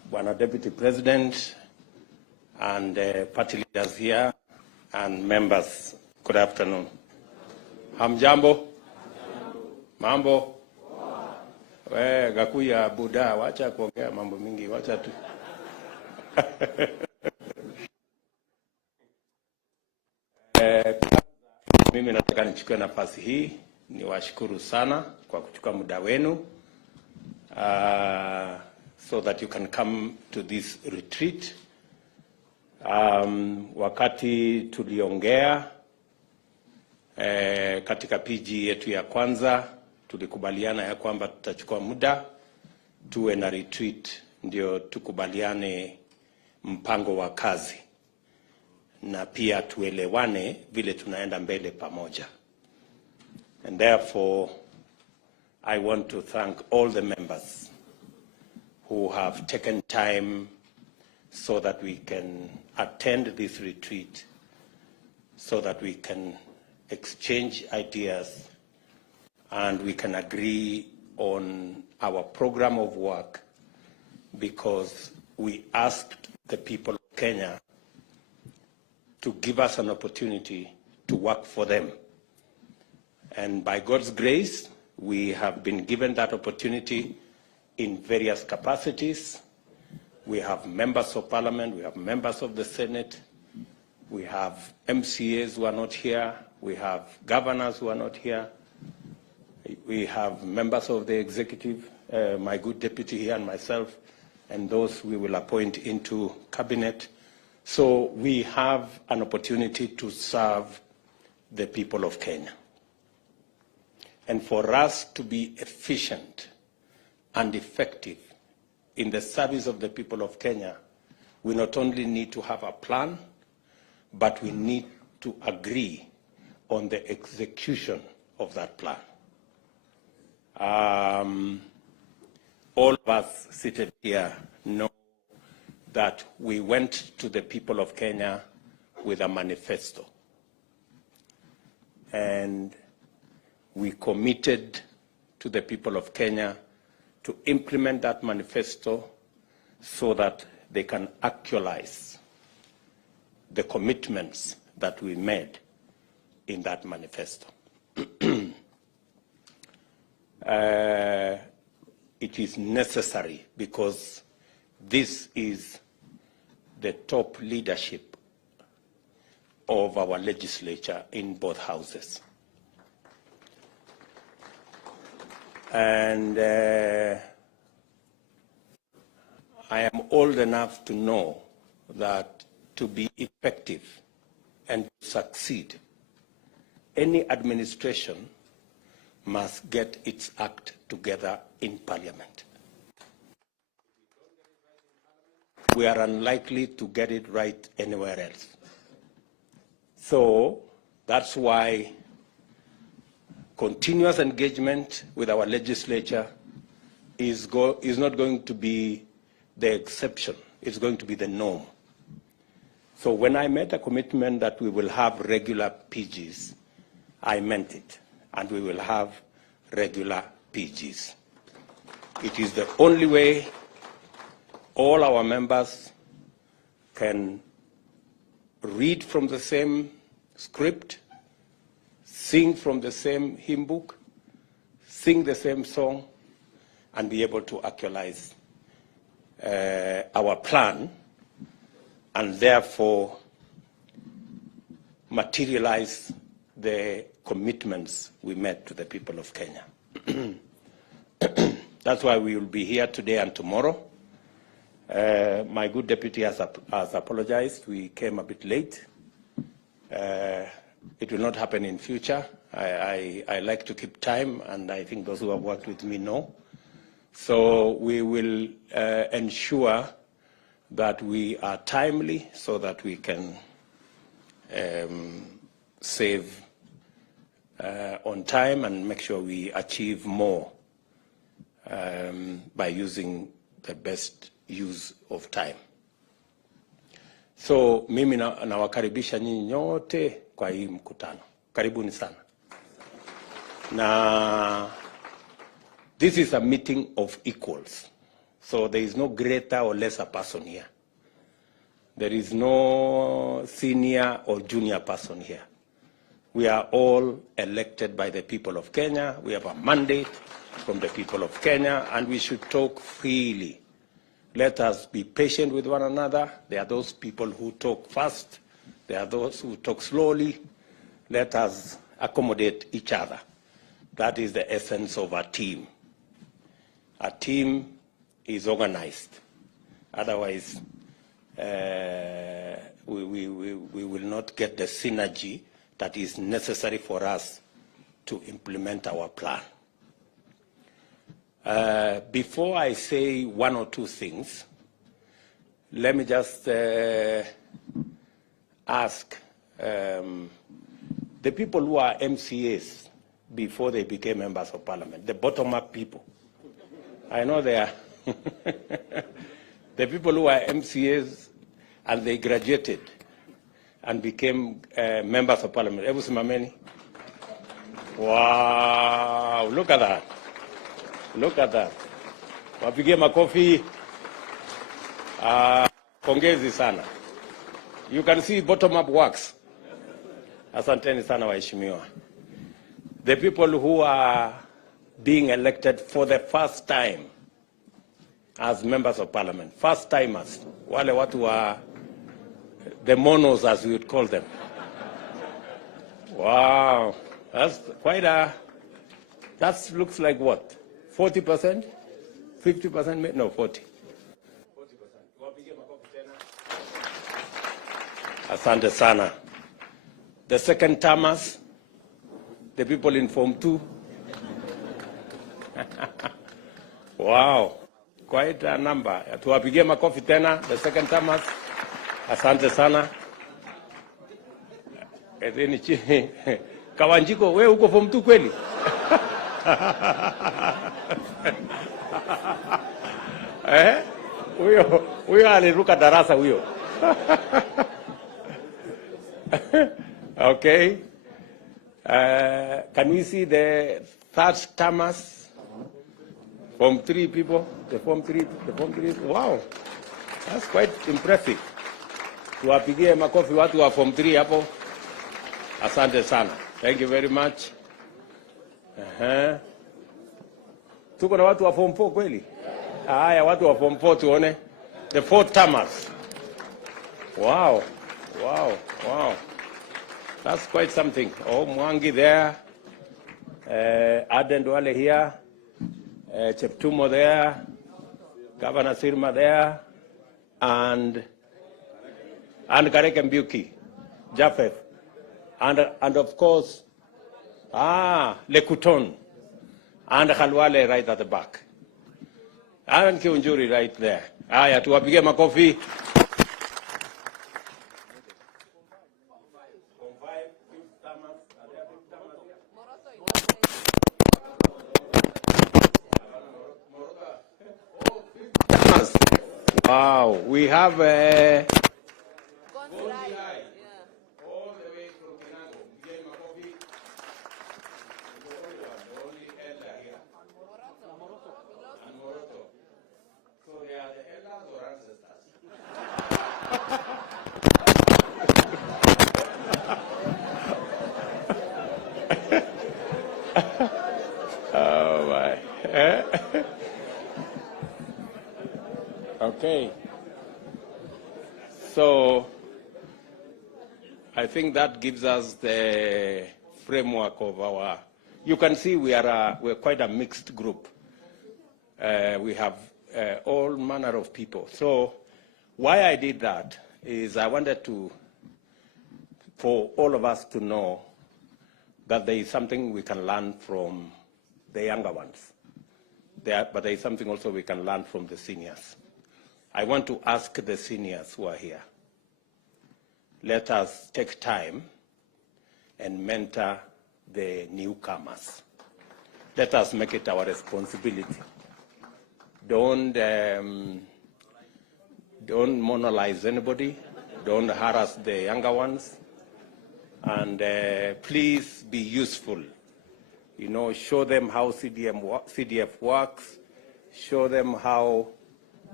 Bwana Deputy President, and party leaders here, and members, good afternoon. Hamjambo? Mambo? We, gakuya Buddha, wacha kuongea mambo mingi, wacha tu. Mimi nataka nichukue nafasi hii, niwashukuru sana kwa kuchukua muda wenu. So that you can come to this retreat. Wakati tuliongea katika PG yetu ya kwanza, tulikubaliana ya kwamba tutachukua muda tuwe na retreat, ndio tukubaliane mpango wa kazi na pia tuelewane vile tunaenda mbele pamoja. And therefore I want to thank all the members who have taken time so that we can attend this retreat, so that we can exchange ideas and we can agree on our program of work, because we asked the people of Kenya to give us an opportunity to work for them. And by God's grace, we have been given that opportunity in various capacities. We have members of parliament, we have members of the Senate, we have MCAs who are not here, we have governors who are not here, we have members of the executive, my good deputy here and myself, and those we will appoint into cabinet. So we have an opportunity to serve the people of Kenya. And for us to be efficient and effective in the service of the people of Kenya, we not only need to have a plan, but we need to agree on the execution of that plan. All of us seated here know that we went to the people of Kenya with a manifesto. And we committed to the people of Kenya to implement that manifesto so that they can actualize the commitments that we made in that manifesto. It is necessary because this is the top leadership of our legislature in both houses. And I am old enough to know that to be effective and succeed, any administration must get its act together in Parliament. We are unlikely to get it right anywhere else. So that's why continuous engagement with our legislature is not going to be the exception, it's going to be the norm. So when I made a commitment that we will have regular PGs, I meant it, and we will have regular PGs. It is the only way all our members can read from the same script, sing from the same hymn book, sing the same song, and be able to actualize our plan, and therefore materialize the commitments we made to the people of Kenya. That's why we will be here today and tomorrow. My good deputy has apologized. We came a bit late. It will not happen in future. I like to keep time, and I think those who have worked with me know. So we will ensure that we are timely so that we can save on time and make sure we achieve more by using the best use of time. So mimi nawakaribisha nyinyi nyote kwa hii mkutano. Karibuni sana. Na this is a meeting of equals. So there is no greater or lesser person here. There is no senior or junior person here. We are all elected by the people of Kenya. We have a mandate from the people of Kenya, and we should talk freely. Let us be patient with one another. There are those people who talk fast. There are those who talk slowly. Let us accommodate each other. That is the essence of a team. A team is organized. Otherwise, we will not get the synergy that is necessary for us to implement our plan. Before I say one or two things, let me just ask the people who are MCAs before they became members of parliament, the bottom-up people. I know they are. The people who are MCAs and they graduated and became members of parliament. Ebu simameni. Wow, look at that. Look at that. Wapigie makofi. Pongezi sana. You can see bottom-up works. Asanteni sana waheshimiwa. The people who are being elected for the first time as members of parliament, first timers, wale watu wa the monos, as we would call them. Wow, that's quite a, that looks like what, 40%? 50%? No, 40. 40%. Asante sana. The second termers, the people in Form 2. Wow, quite a number. Tuwapigie makofi tena, the second termers. Asante sana. Edeni chini. Kawanjiko, wewe uko Form 2 kweli? Huyo aliruka darasa huyo. Okay. Can we see the third termers? Form 3 people, the Form 3. Wow, that's quite impressive. Tuwapigie makofi watu wa Form 3 hapo. Asante sana. Thank you very much. Tuko na watu wa Form 4 kweli? Haya, watu wa Form 4 tuone. The 4 termers. Wow. That's quite something. Oh, Mwangi there. Aden Duale here. Cheptumo there. Governor Sirma there. And Karek Mbuki. Japheth. And of course, Lekuton. And Khalwale right at the back. And Kiunjuri right there. Aya, tuwapige makofi. Wow, we have a oh my. Okay. So I think that gives us the framework of our, you can see we're quite a mixed group. We have all manner of people. So why I did that is I wanted for all of us to know that there is something we can learn from the younger ones. But there is something also we can learn from the seniors. I want to ask the seniors who are here, let us take time and mentor the newcomers. Let us make it our responsibility. Don't monolize anybody. Don't harass the younger ones. And please be useful. You know, show them how CDF works. Show them how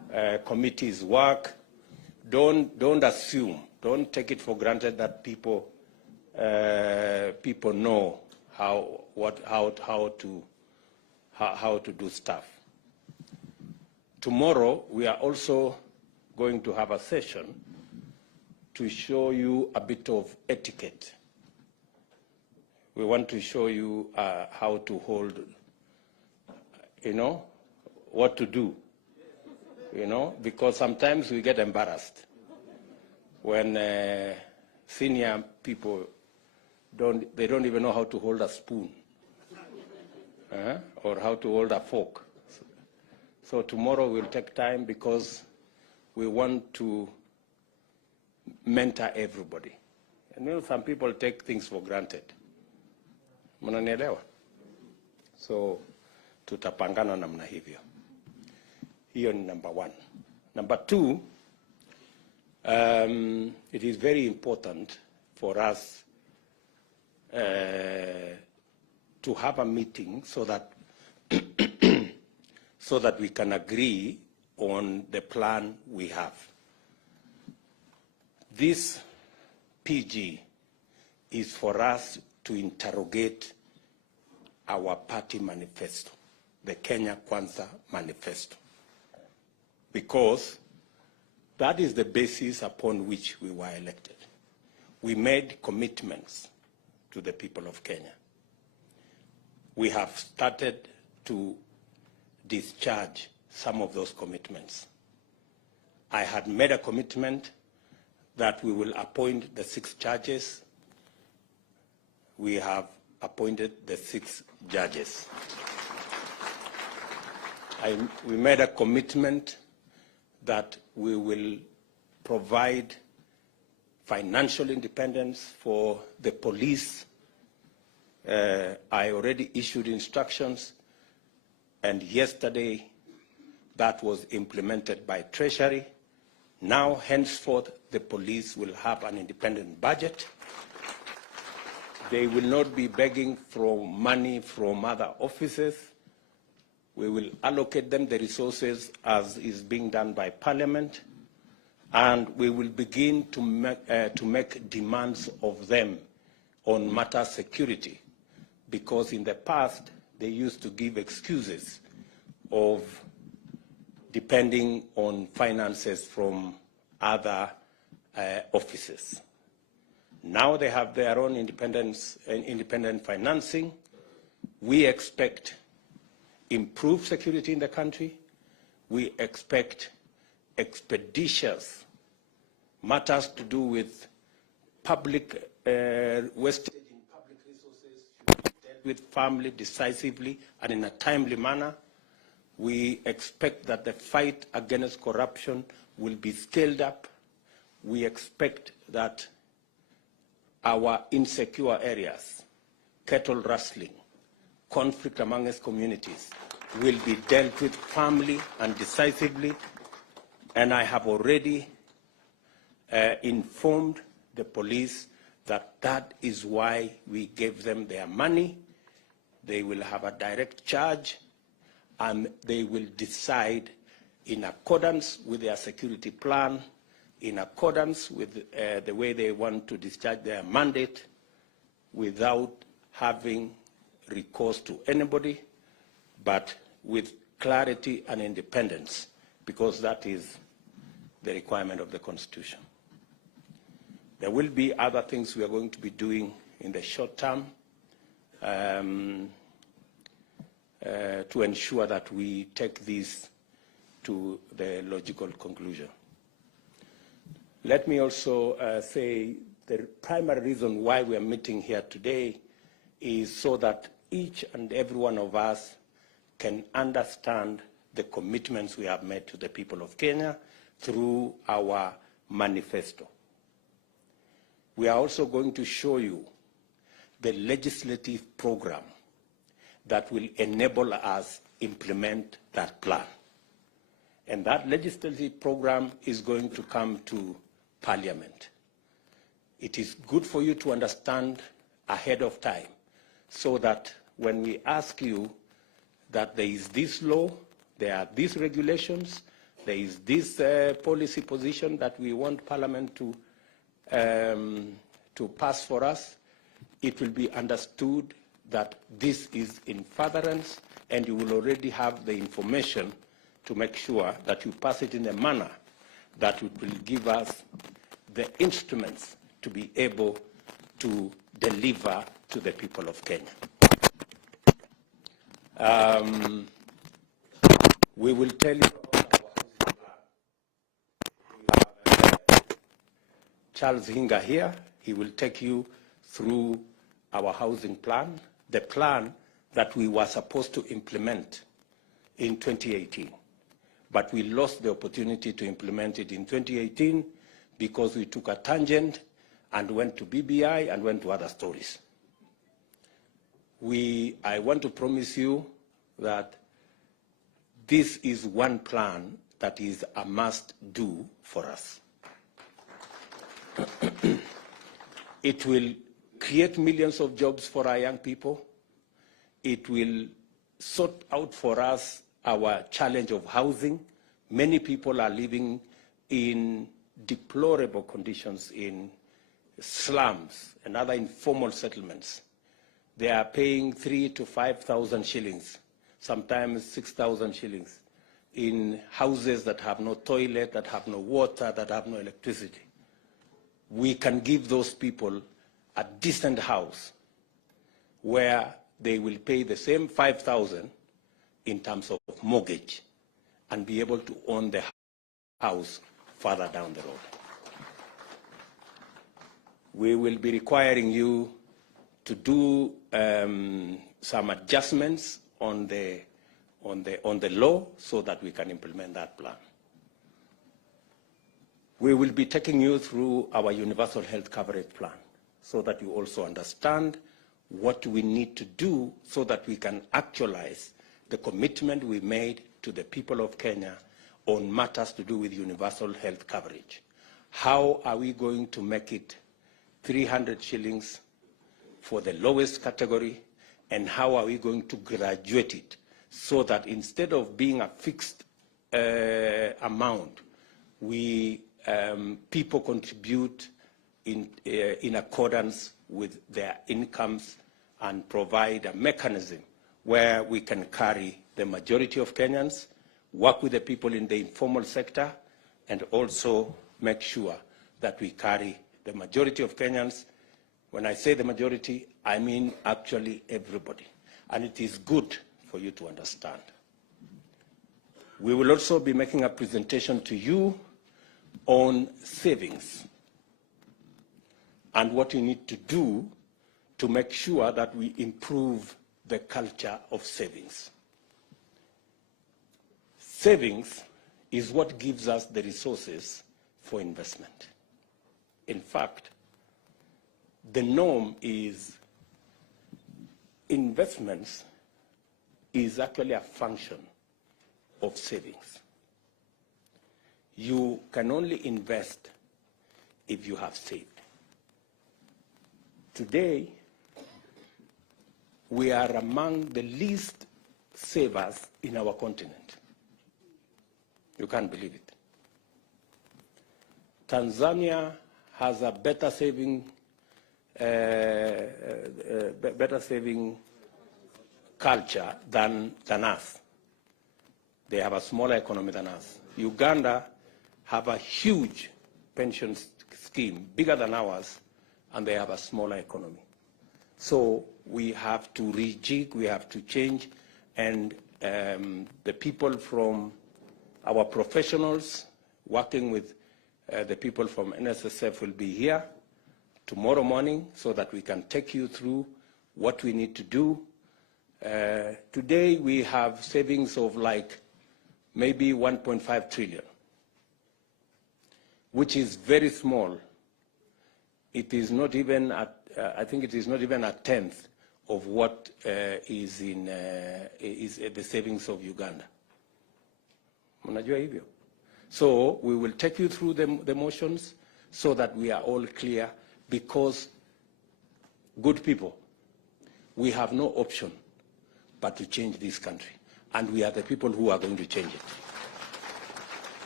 committees work. Don't assume, don't take it for granted that people know how to do stuff. Tomorrow we are also going to have a session to show you a bit of etiquette. We want to show you how to hold, what to do, because sometimes we get embarrassed when senior people don't even know how to hold a spoon or how to hold a fork. So tomorrow we'll take time because we want to mentor everybody. And some people take things for granted. Mnanielewa? So tutapangana namna hivyo. Hiyo ni number one. Number two, it is very important for us to have a meeting so that so that we can agree on the plan we have. This PG is for us to interrogate our party manifesto, the Kenya Kwanza manifesto, because that is the basis upon which we were elected. We made commitments to the people of Kenya. We have started to discharge some of those commitments. I had made a commitment that we will appoint the 6 judges. We have appointed the 6 judges. We made a commitment that we will provide financial independence for the police. I already issued instructions, and yesterday that was implemented by Treasury. Now, henceforth, the police will have an independent budget. They will not be begging for money from other offices. We will allocate them the resources as is being done by Parliament, and we will begin to make demands of them on matter security, because in the past they used to give excuses of depending on finances from other offices. Now they have their own independent financing. We expect improved security in the country. We expect expeditious matters to do with public wastage in public resources should be dealt with firmly, decisively, and in a timely manner. We expect that the fight against corruption will be scaled up. We expect that our insecure areas, cattle rustling, conflict amongst communities, will be dealt with firmly and decisively. And I have already informed the police that that is why we gave them their money. They will have a direct charge, and they will decide in accordance with their security plan, in accordance with the way they want to discharge their mandate, without having recourse to anybody, but with clarity and independence, because that is the requirement of the Constitution. There will be other things we are going to be doing in the short term to ensure that we take this to the logical conclusion. Let me also say the primary reason why we are meeting here today is so that each and every one of us can understand the commitments we have made to the people of Kenya through our manifesto. We are also going to show you the legislative program that will enable us implement that plan. And that legislative program is going to come to Parliament. It is good for you to understand ahead of time, so that when we ask you that there is this law, there are these regulations, there is this policy position that we want Parliament to pass for us, it will be understood that this is in furtherance, and you will already have the information to make sure that you pass it in a manner that will give us the instruments to be able to deliver to the people of Kenya. We will tell you about our housing plan. We have Charles Hinga here. He will take you through our housing plan, the plan that we were supposed to implement in 2018. But we lost the opportunity to implement it in 2018 because we took a tangent and went to BBI and went to other stories. I want to promise you that this is one plan that is a must-do for us. It will create millions of jobs for our young people. It will sort out for us our challenge of housing. Many people are living in deplorable conditions in slums and other informal settlements. They are paying 3,000 to 5,000 shillings, sometimes 6,000 shillings, in houses that have no toilet, that have no water, that have no electricity. We can give those people a decent house where they will pay the same 5,000 in terms of mortgage and be able to own the house further down the road. We will be requiring you to do some adjustments on the law so that we can implement that plan. We will be taking you through our universal health coverage plan so that you also understand what we need to do so that we can actualize the commitment we made to the people of Kenya on matters to do with universal health coverage. How are we going to make it 300 shillings for the lowest category, and how are we going to graduate it so that instead of being a fixed amount, people contribute in accordance with their incomes and provide a mechanism where we can carry the majority of Kenyans, work with the people in the informal sector, and also make sure that we carry the majority of Kenyans. When I say the majority, I mean actually everybody. And it is good for you to understand. We will also be making a presentation to you on savings and what you need to do to make sure that we improve the culture of savings. Savings is what gives us the resources for investment. In fact, the norm is investments is actually a function of savings. You can only invest if you have saved. Today, we are among the least savers in our continent. You can't believe it. Tanzania has a better saving culture than us. They have a smaller economy than us. Uganda have a huge pension scheme, bigger than ours, and they have a smaller economy. So we have to rejig, we have to change, and the people from our professionals working with the people from NSSF will be here tomorrow morning so that we can take you through what we need to do. Today we have savings of like maybe 1.5 trillion, which is very small. It is not even I think it is not even a tenth of what is the savings of Uganda. Mnajua hivyo? So we will take you through the motions so that we are all clear, because good people, we have no option but to change this country, and we are the people who are going to change it.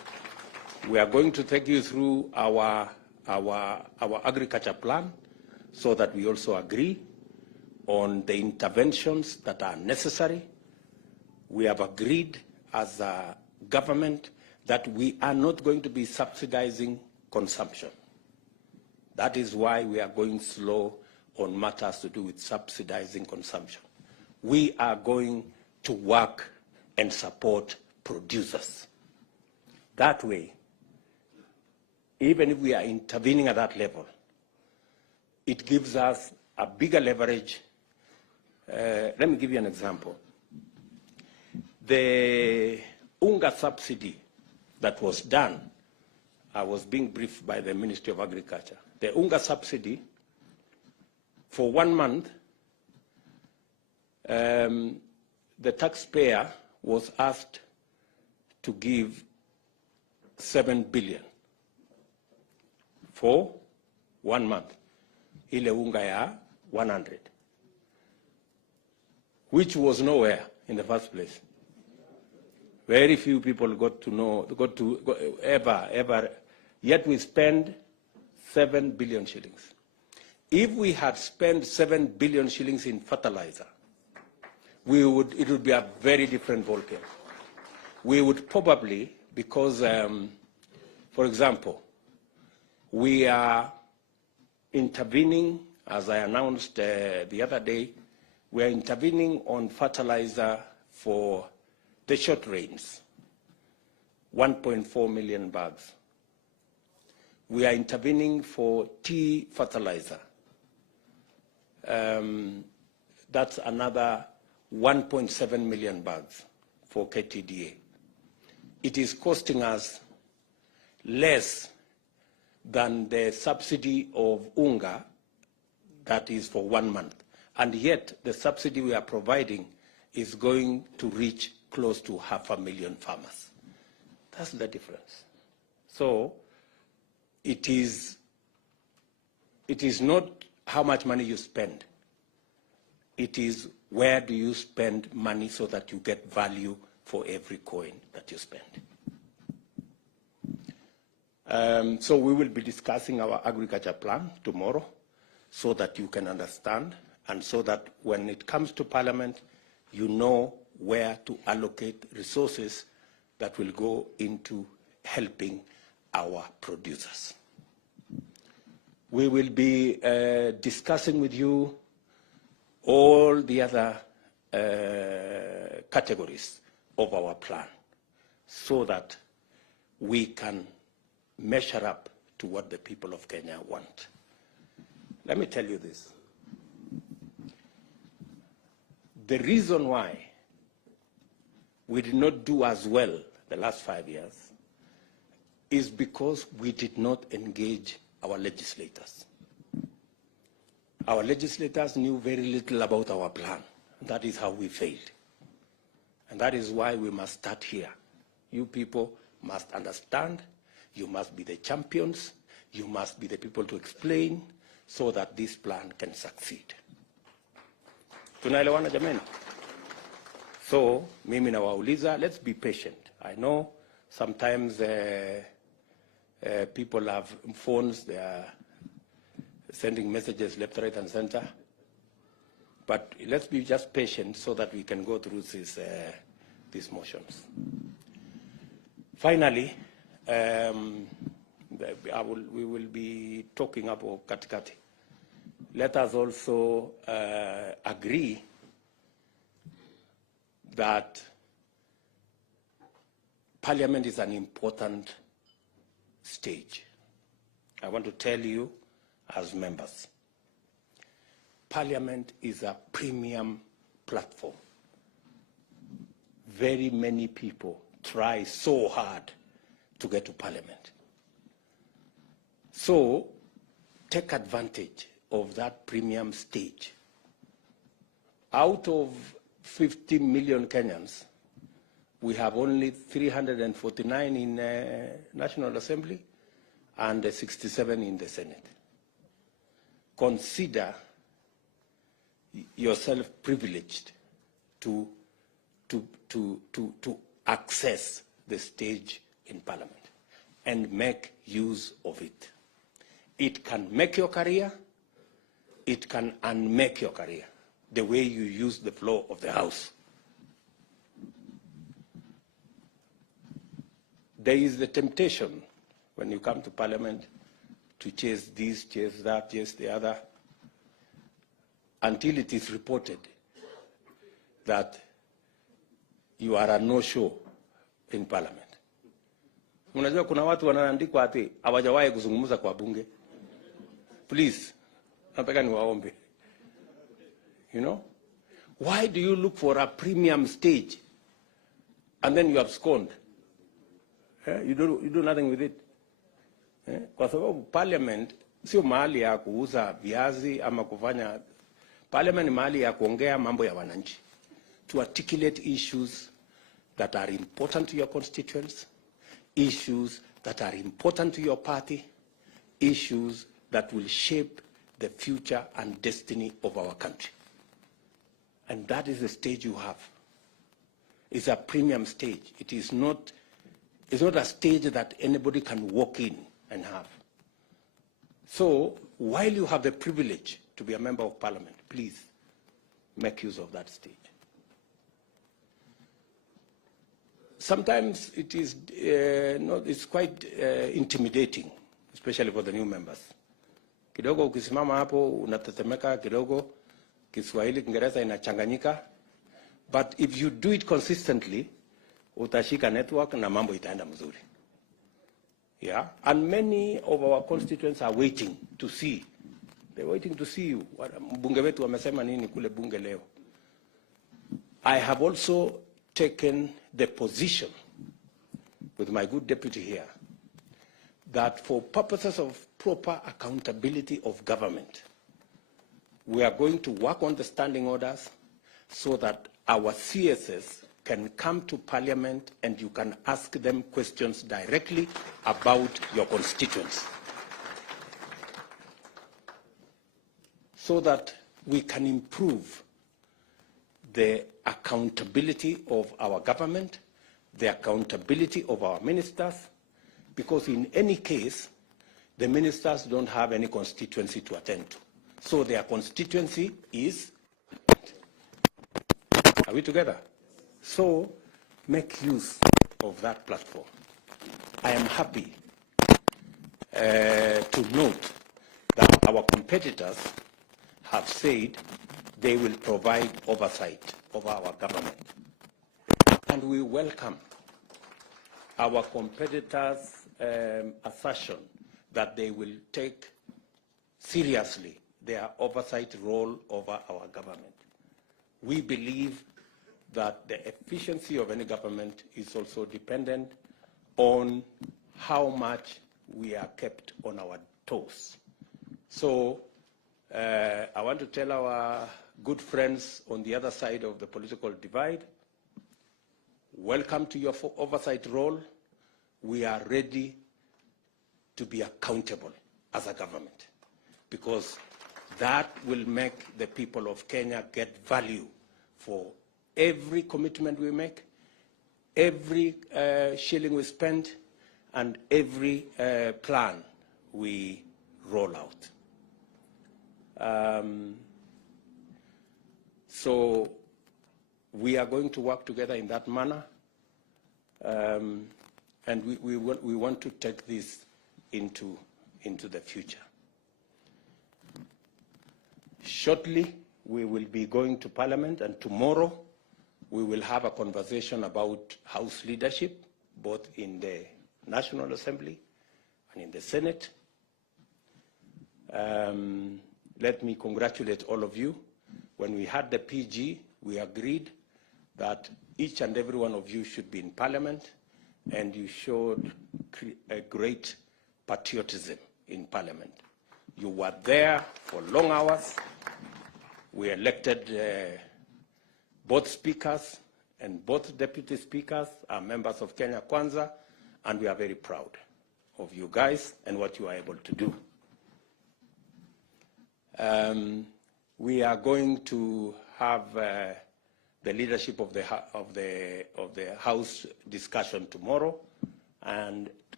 We are going to take you through our agriculture plan so that we also agree on the interventions that are necessary. We have agreed as a government that we are not going to be subsidizing consumption. That is why we are going slow on matters to do with subsidizing consumption. We are going to work and support producers. That way, even if we are intervening at that level, it gives us a bigger leverage. Let me give you an example. The unga subsidy that was done, I was being briefed by the Ministry of Agriculture. The unga subsidy, for 1 month, the taxpayer was asked to give 7 billion for 1 month. Ile unga ya 100, which was nowhere in the first place. Very few people got to ever, yet we spend 7 billion shillings. If we had spent 7 billion shillings in fertilizer, it would be a very different ballgame. We would probably, because, for example, we are intervening, as I announced the other day, we are intervening on fertilizer for the short rains, 1.4 million bags. We are intervening for tea fertilizer. That's another 1.7 million bags for KTDA. It is costing us less than the subsidy of unga that is for 1 month. And yet the subsidy we are providing is going to reach close to 500,000 farmers. That's the difference. So it is not how much money you spend. It is where do you spend money so that you get value for every coin that you spend. So we will be discussing our agriculture plan tomorrow so that you can understand, and so that when it comes to Parliament, you know where to allocate resources that will go into helping our producers. We will be discussing with you all the other categories of our plan so that we can measure up to what the people of Kenya want. Let me tell you this. The reason why we did not do as well the last 5 years is because we did not engage our legislators. Our legislators knew very little about our plan. That is how we failed. And that is why we must start here. You people must understand. You must be the champions. You must be the people to explain so that this plan can succeed. Tunaelewana jameni? So, mimi nawauliza, let's be patient. I know sometimes people have phones, they are sending messages left, right, and center. But let's be just patient so that we can go through these motions. Finally, we will be talking about katikati. Let us also agree that Parliament is an important stage. I want to tell you as members, Parliament is a premium platform. Very many people try so hard to get to Parliament. So take advantage of that premium stage. Out of 50 million Kenyans, we have only 349 in National Assembly and 67 in the Senate. Consider yourself privileged to access the stage in Parliament. and make use of it. It can make your career, it can unmake your career, the way you use the floor of the House. There is the temptation when you come to Parliament to chase this, chase that, chase the other, until it is reported that you are a no-show in Parliament. Unajua kuna watu wanaandikwa ati hawajawahi kuzungumza kwa bunge. Please, nataka niwaombe. You know? Why do you look for a premium stage and then you abscond? You do nothing with it. Kwa sababu Parliament sio mahali ya kuuza viazi ama kufanya. Parliament ni mahali ya kuongea mambo ya wananchi, to articulate issues that are important to your constituents, issues that are important to your party, issues that will shape the future and destiny of our country. And that is the stage you have. It's a premium stage. It's not a stage that anybody can walk in and have. So while you have the privilege to be a member of Parliament, please make use of that stage. Sometimes it is it's quite intimidating, especially for the new members. Kidogo ukisimama hapo unatetemeka kidogo, Kiswahili Kiingereza inachanganyika, but if you do it consistently, utashika network na mambo itaenda mzuri. Yeah, and many of our constituents are waiting to see. They're waiting to see you. Mbunge wetu wamesema nini kule bunge leo. I have also taken the position with my good deputy here that for purposes of proper accountability of government, we are going to work on the standing orders so that our CSS can come to Parliament and you can ask them questions directly about your constituents, so that we can improve the accountability of our government, the accountability of our ministers, because in any case, the ministers don't have any constituency to attend to. So their constituency is, are we together? So make use of that platform. I am happy to note that our competitors have said they will provide oversight of our government. And we welcome our competitors' assertion that they will take seriously their oversight role over our government. We believe that the efficiency of any government is also dependent on how much we are kept on our toes. So I want to tell our good friends on the other side of the political divide, welcome to your oversight role. We are ready to be accountable as a government, because that will make the people of Kenya get value for every commitment we make, every shilling we spend, and every plan we roll out. So we are going to work together in that manner, and we want to take this into the future. Shortly, we will be going to Parliament, and tomorrow we will have a conversation about House leadership, both in the National Assembly and in the Senate. Let me congratulate all of you. When we had the PG, we agreed that each and every one of you should be in Parliament, and you showed a great patriotism in Parliament. You were there for long hours. We elected both speakers, and both deputy speakers are members of Kenya Kwanza, and we are very proud of you guys and what you are able to do. We are going to have the leadership of the House discussion tomorrow, and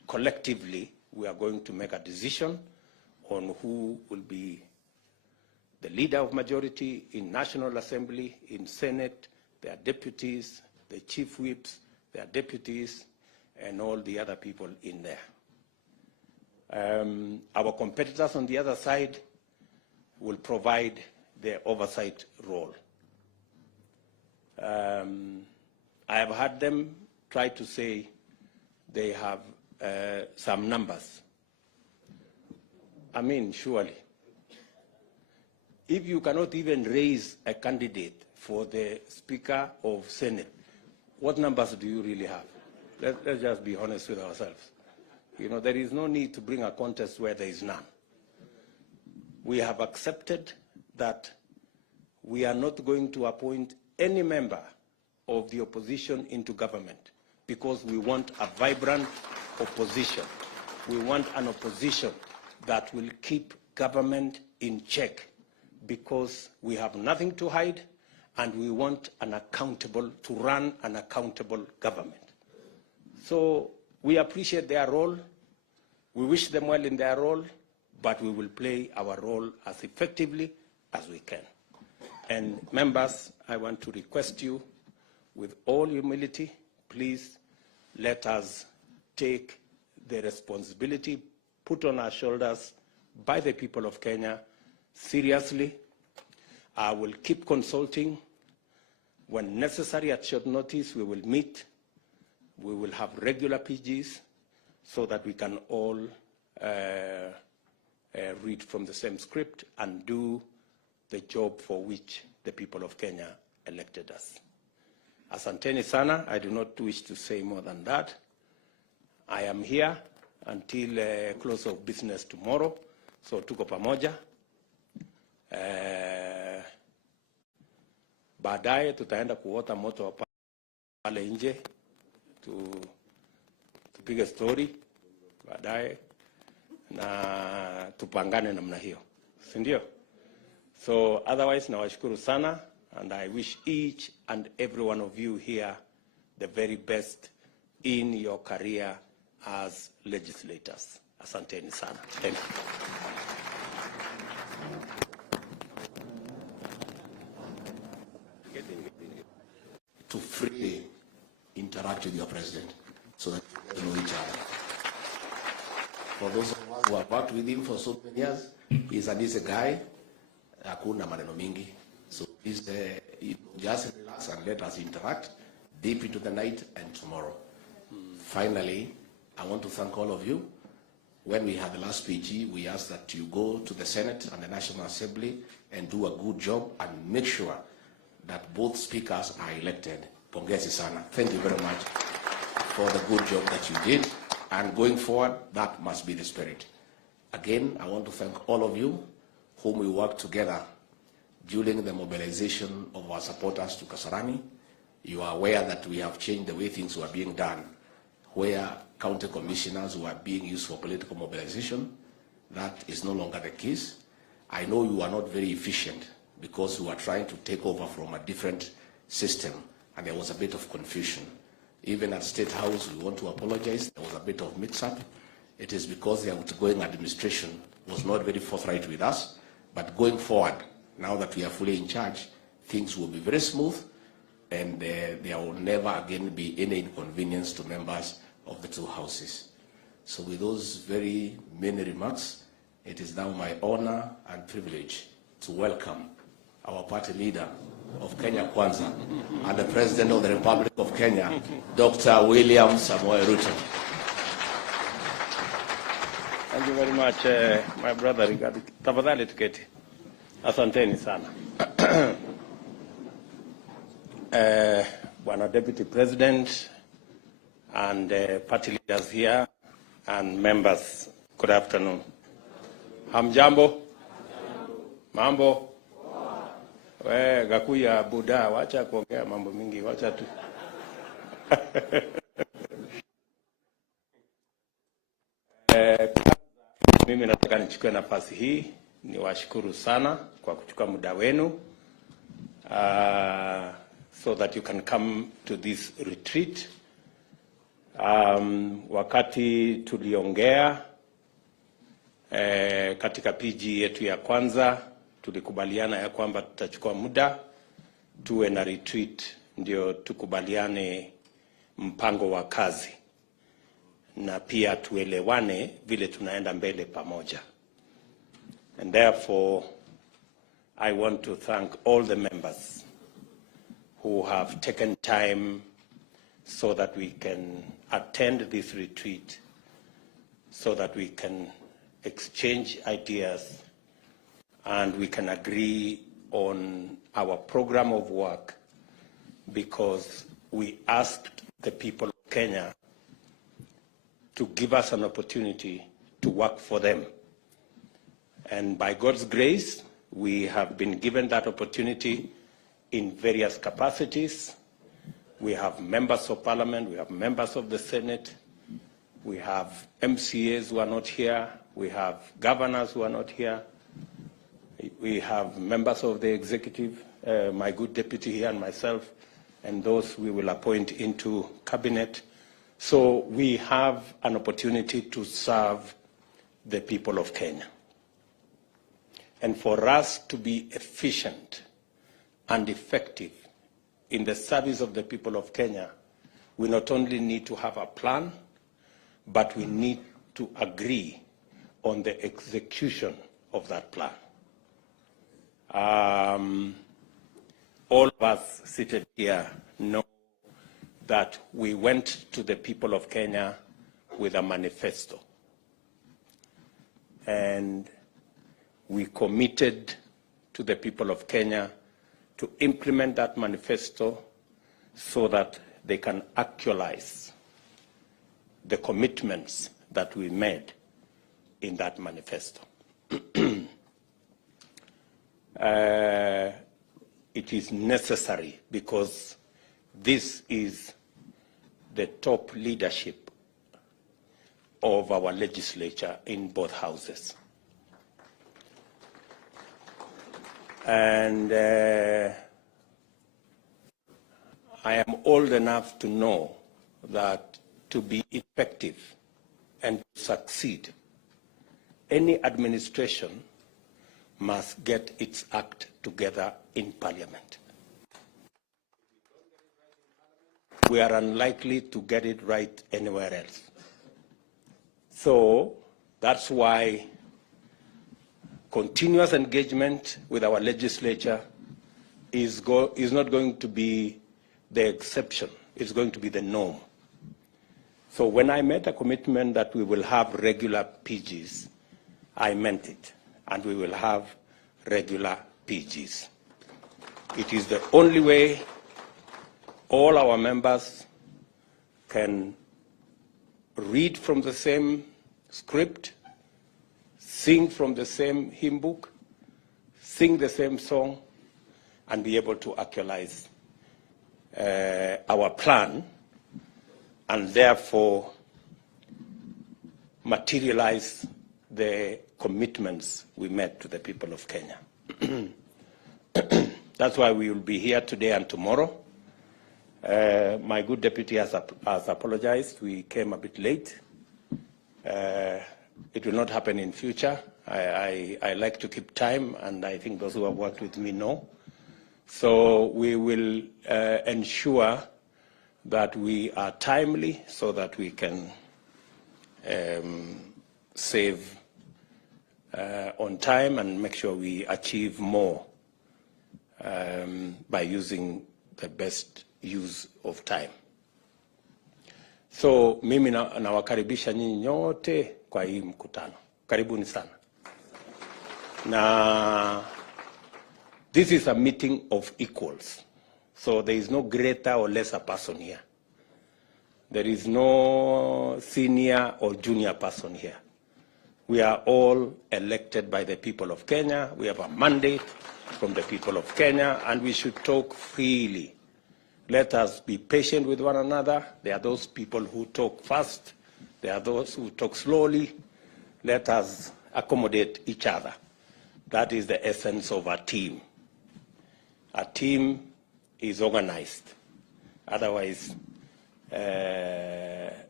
collectively we are going to make a decision on who will be the leader of majority in National Assembly, in Senate, their deputies, the chief whips, their deputies, and all the other people in there. Our competitors on the other side will provide the oversight role. I have heard them try to say they have some numbers. I mean, surely, if you cannot even raise a candidate for the Speaker of Senate, what numbers do you really have? Let's just be honest with ourselves. You know, there is no need to bring a contest where there is none. We have accepted that we are not going to appoint any member of the opposition into government because we want a vibrant opposition. We want an opposition that will keep government in check because we have nothing to hide and we want to run an accountable government. So we appreciate their role. We wish them well in their role, but we will play our role as effectively as we can. And members, I want to request you, with all humility, please let us take the responsibility put on our shoulders by the people of Kenya seriously. I will keep consulting. When necessary, at short notice, we will meet. We will have regular PGs so that we can all read from the same script and do the job for which the people of Kenya elected us. Asanteni sana. I do not wish to say more than that. I am here until close of business tomorrow, so tuko pamoja. Baadaye tutaenda kuota moto pale nje, tupige story baadaye na tupangane namna hiyo, si ndio? So otherwise nawashukuru sana, and I wish each and every one of you here the very best in your career as legislators. Asanteni sana. Thank you. To freely interact with your president so that you get to know each other. For those of us who have worked with him for so many years, he's a decent guy. Hakuna maneno mingi. So please just relax and let us interact deep into the night and tomorrow. Finally, I want to thank all of you. When we had the last PG, we asked that you go to the Senate and the National Assembly and do a good job and make sure that both speakers are elected. Pongezi sana. Thank you very much for the good job that you did. And going forward, that must be the spirit. Again, I want to thank all of you whom we worked together during the mobilization of our supporters to Kasarani. You are aware that we have changed the way things were being done, where county commissioners were being used for political mobilization. That is no longer the case. I know you are not very efficient because you are trying to take over from a different system, and there was a bit of confusion. Even at State House, we want to apologize. There was a bit of mix-up. It is because the outgoing administration was not very forthright with us. But going forward, now that we are fully in charge, things will be very smooth, and there will never again be any inconvenience to members of the two houses. So with those very many remarks, it is now my honor and privilege to welcome our party leader of Kenya Kwanza and the President of the Republic of Kenya, Dr. William Samoei Ruto. Thank you very much, my brother Rigathi. Tafadhali tuketi. Asanteni sana. Bwana Deputy President and party leaders here and members, good afternoon. Hamjambo? Mambo? We gakuya buda, wacha kuongea mambo mingi, wacha tu. Mimi nataka nichukue nafasi hii niwashukuru sana kwa kuchukua muda wenu so that you can come to this retreat. Wakati tuliongea katika PG yetu ya kwanza, tulikubaliana ya kwamba tutachukua muda tuwe na retreat ndio tukubaliane mpango wa kazi na pia tuelewane vile tunaenda mbele pamoja. And therefore, I want to thank all the members who have taken time so that we can attend this retreat, so that we can exchange ideas and we can agree on our program of work, because we asked the people of Kenya to give us an opportunity to work for them. And by God's grace, we have been given that opportunity in various capacities. We have members of parliament, we have members of the Senate, we have MCAs who are not here, we have governors who are not here, we have members of the executive, my good deputy here and myself, and those we will appoint into cabinet. So we have an opportunity to serve the people of Kenya. And for us to be efficient and effective in the service of the people of Kenya, we not only need to have a plan, but we need to agree on the execution of that plan. All of us seated here know that we went to the people of Kenya with a manifesto. And we committed to the people of Kenya to implement that manifesto so that they can actualize the commitments that we made in that manifesto. It is necessary because this is the top leadership of our legislature in both houses. And I am old enough to know that to be effective and succeed, any administration must get its act together in Parliament. We are unlikely to get it right anywhere else. So that's why continuous engagement with our legislature is not going to be the exception, it's going to be the norm. So when I made a commitment that we will have regular PGs, I meant it, and we will have regular PGs. It is the only way all our members can read from the same script, sing from the same hymn book, sing the same song, and be able to actualize our plan, and therefore materialize the commitments we made to the people of Kenya. That's why we will be here today and tomorrow. My good deputy has apologized. We came a bit late. It will not happen in future. I like to keep time, and I think those who have worked with me know. So we will ensure that we are timely so that we can save on time and make sure we achieve more by using the best use of time. So mimi nawakaribisha nyinyi nyote kwa hii mkutano. Karibuni sana. Na this is a meeting of equals. So there is no greater or lesser person here. There is no senior or junior person here. We are all elected by the people of Kenya. We have a mandate from the people of Kenya, and we should talk freely. Let us be patient with one another. There are those people who talk fast. There are those who talk slowly. Let us accommodate each other. That is the essence of a team. A team is organized. Otherwise,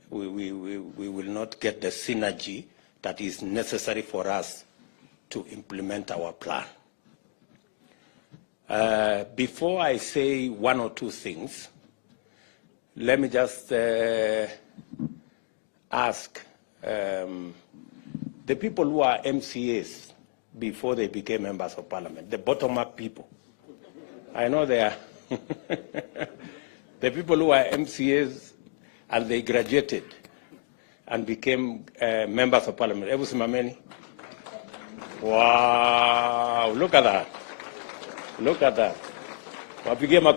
we will not get the synergy that is necessary for us to implement our plan. Before I say one or two things, let me just ask the people who are MCAs before they became members of parliament, the bottom-up people. I know they are the people who are MCAs and they graduated and became members of parliament. Ebu simameni. Wow, look at that. Look at that. Wapigie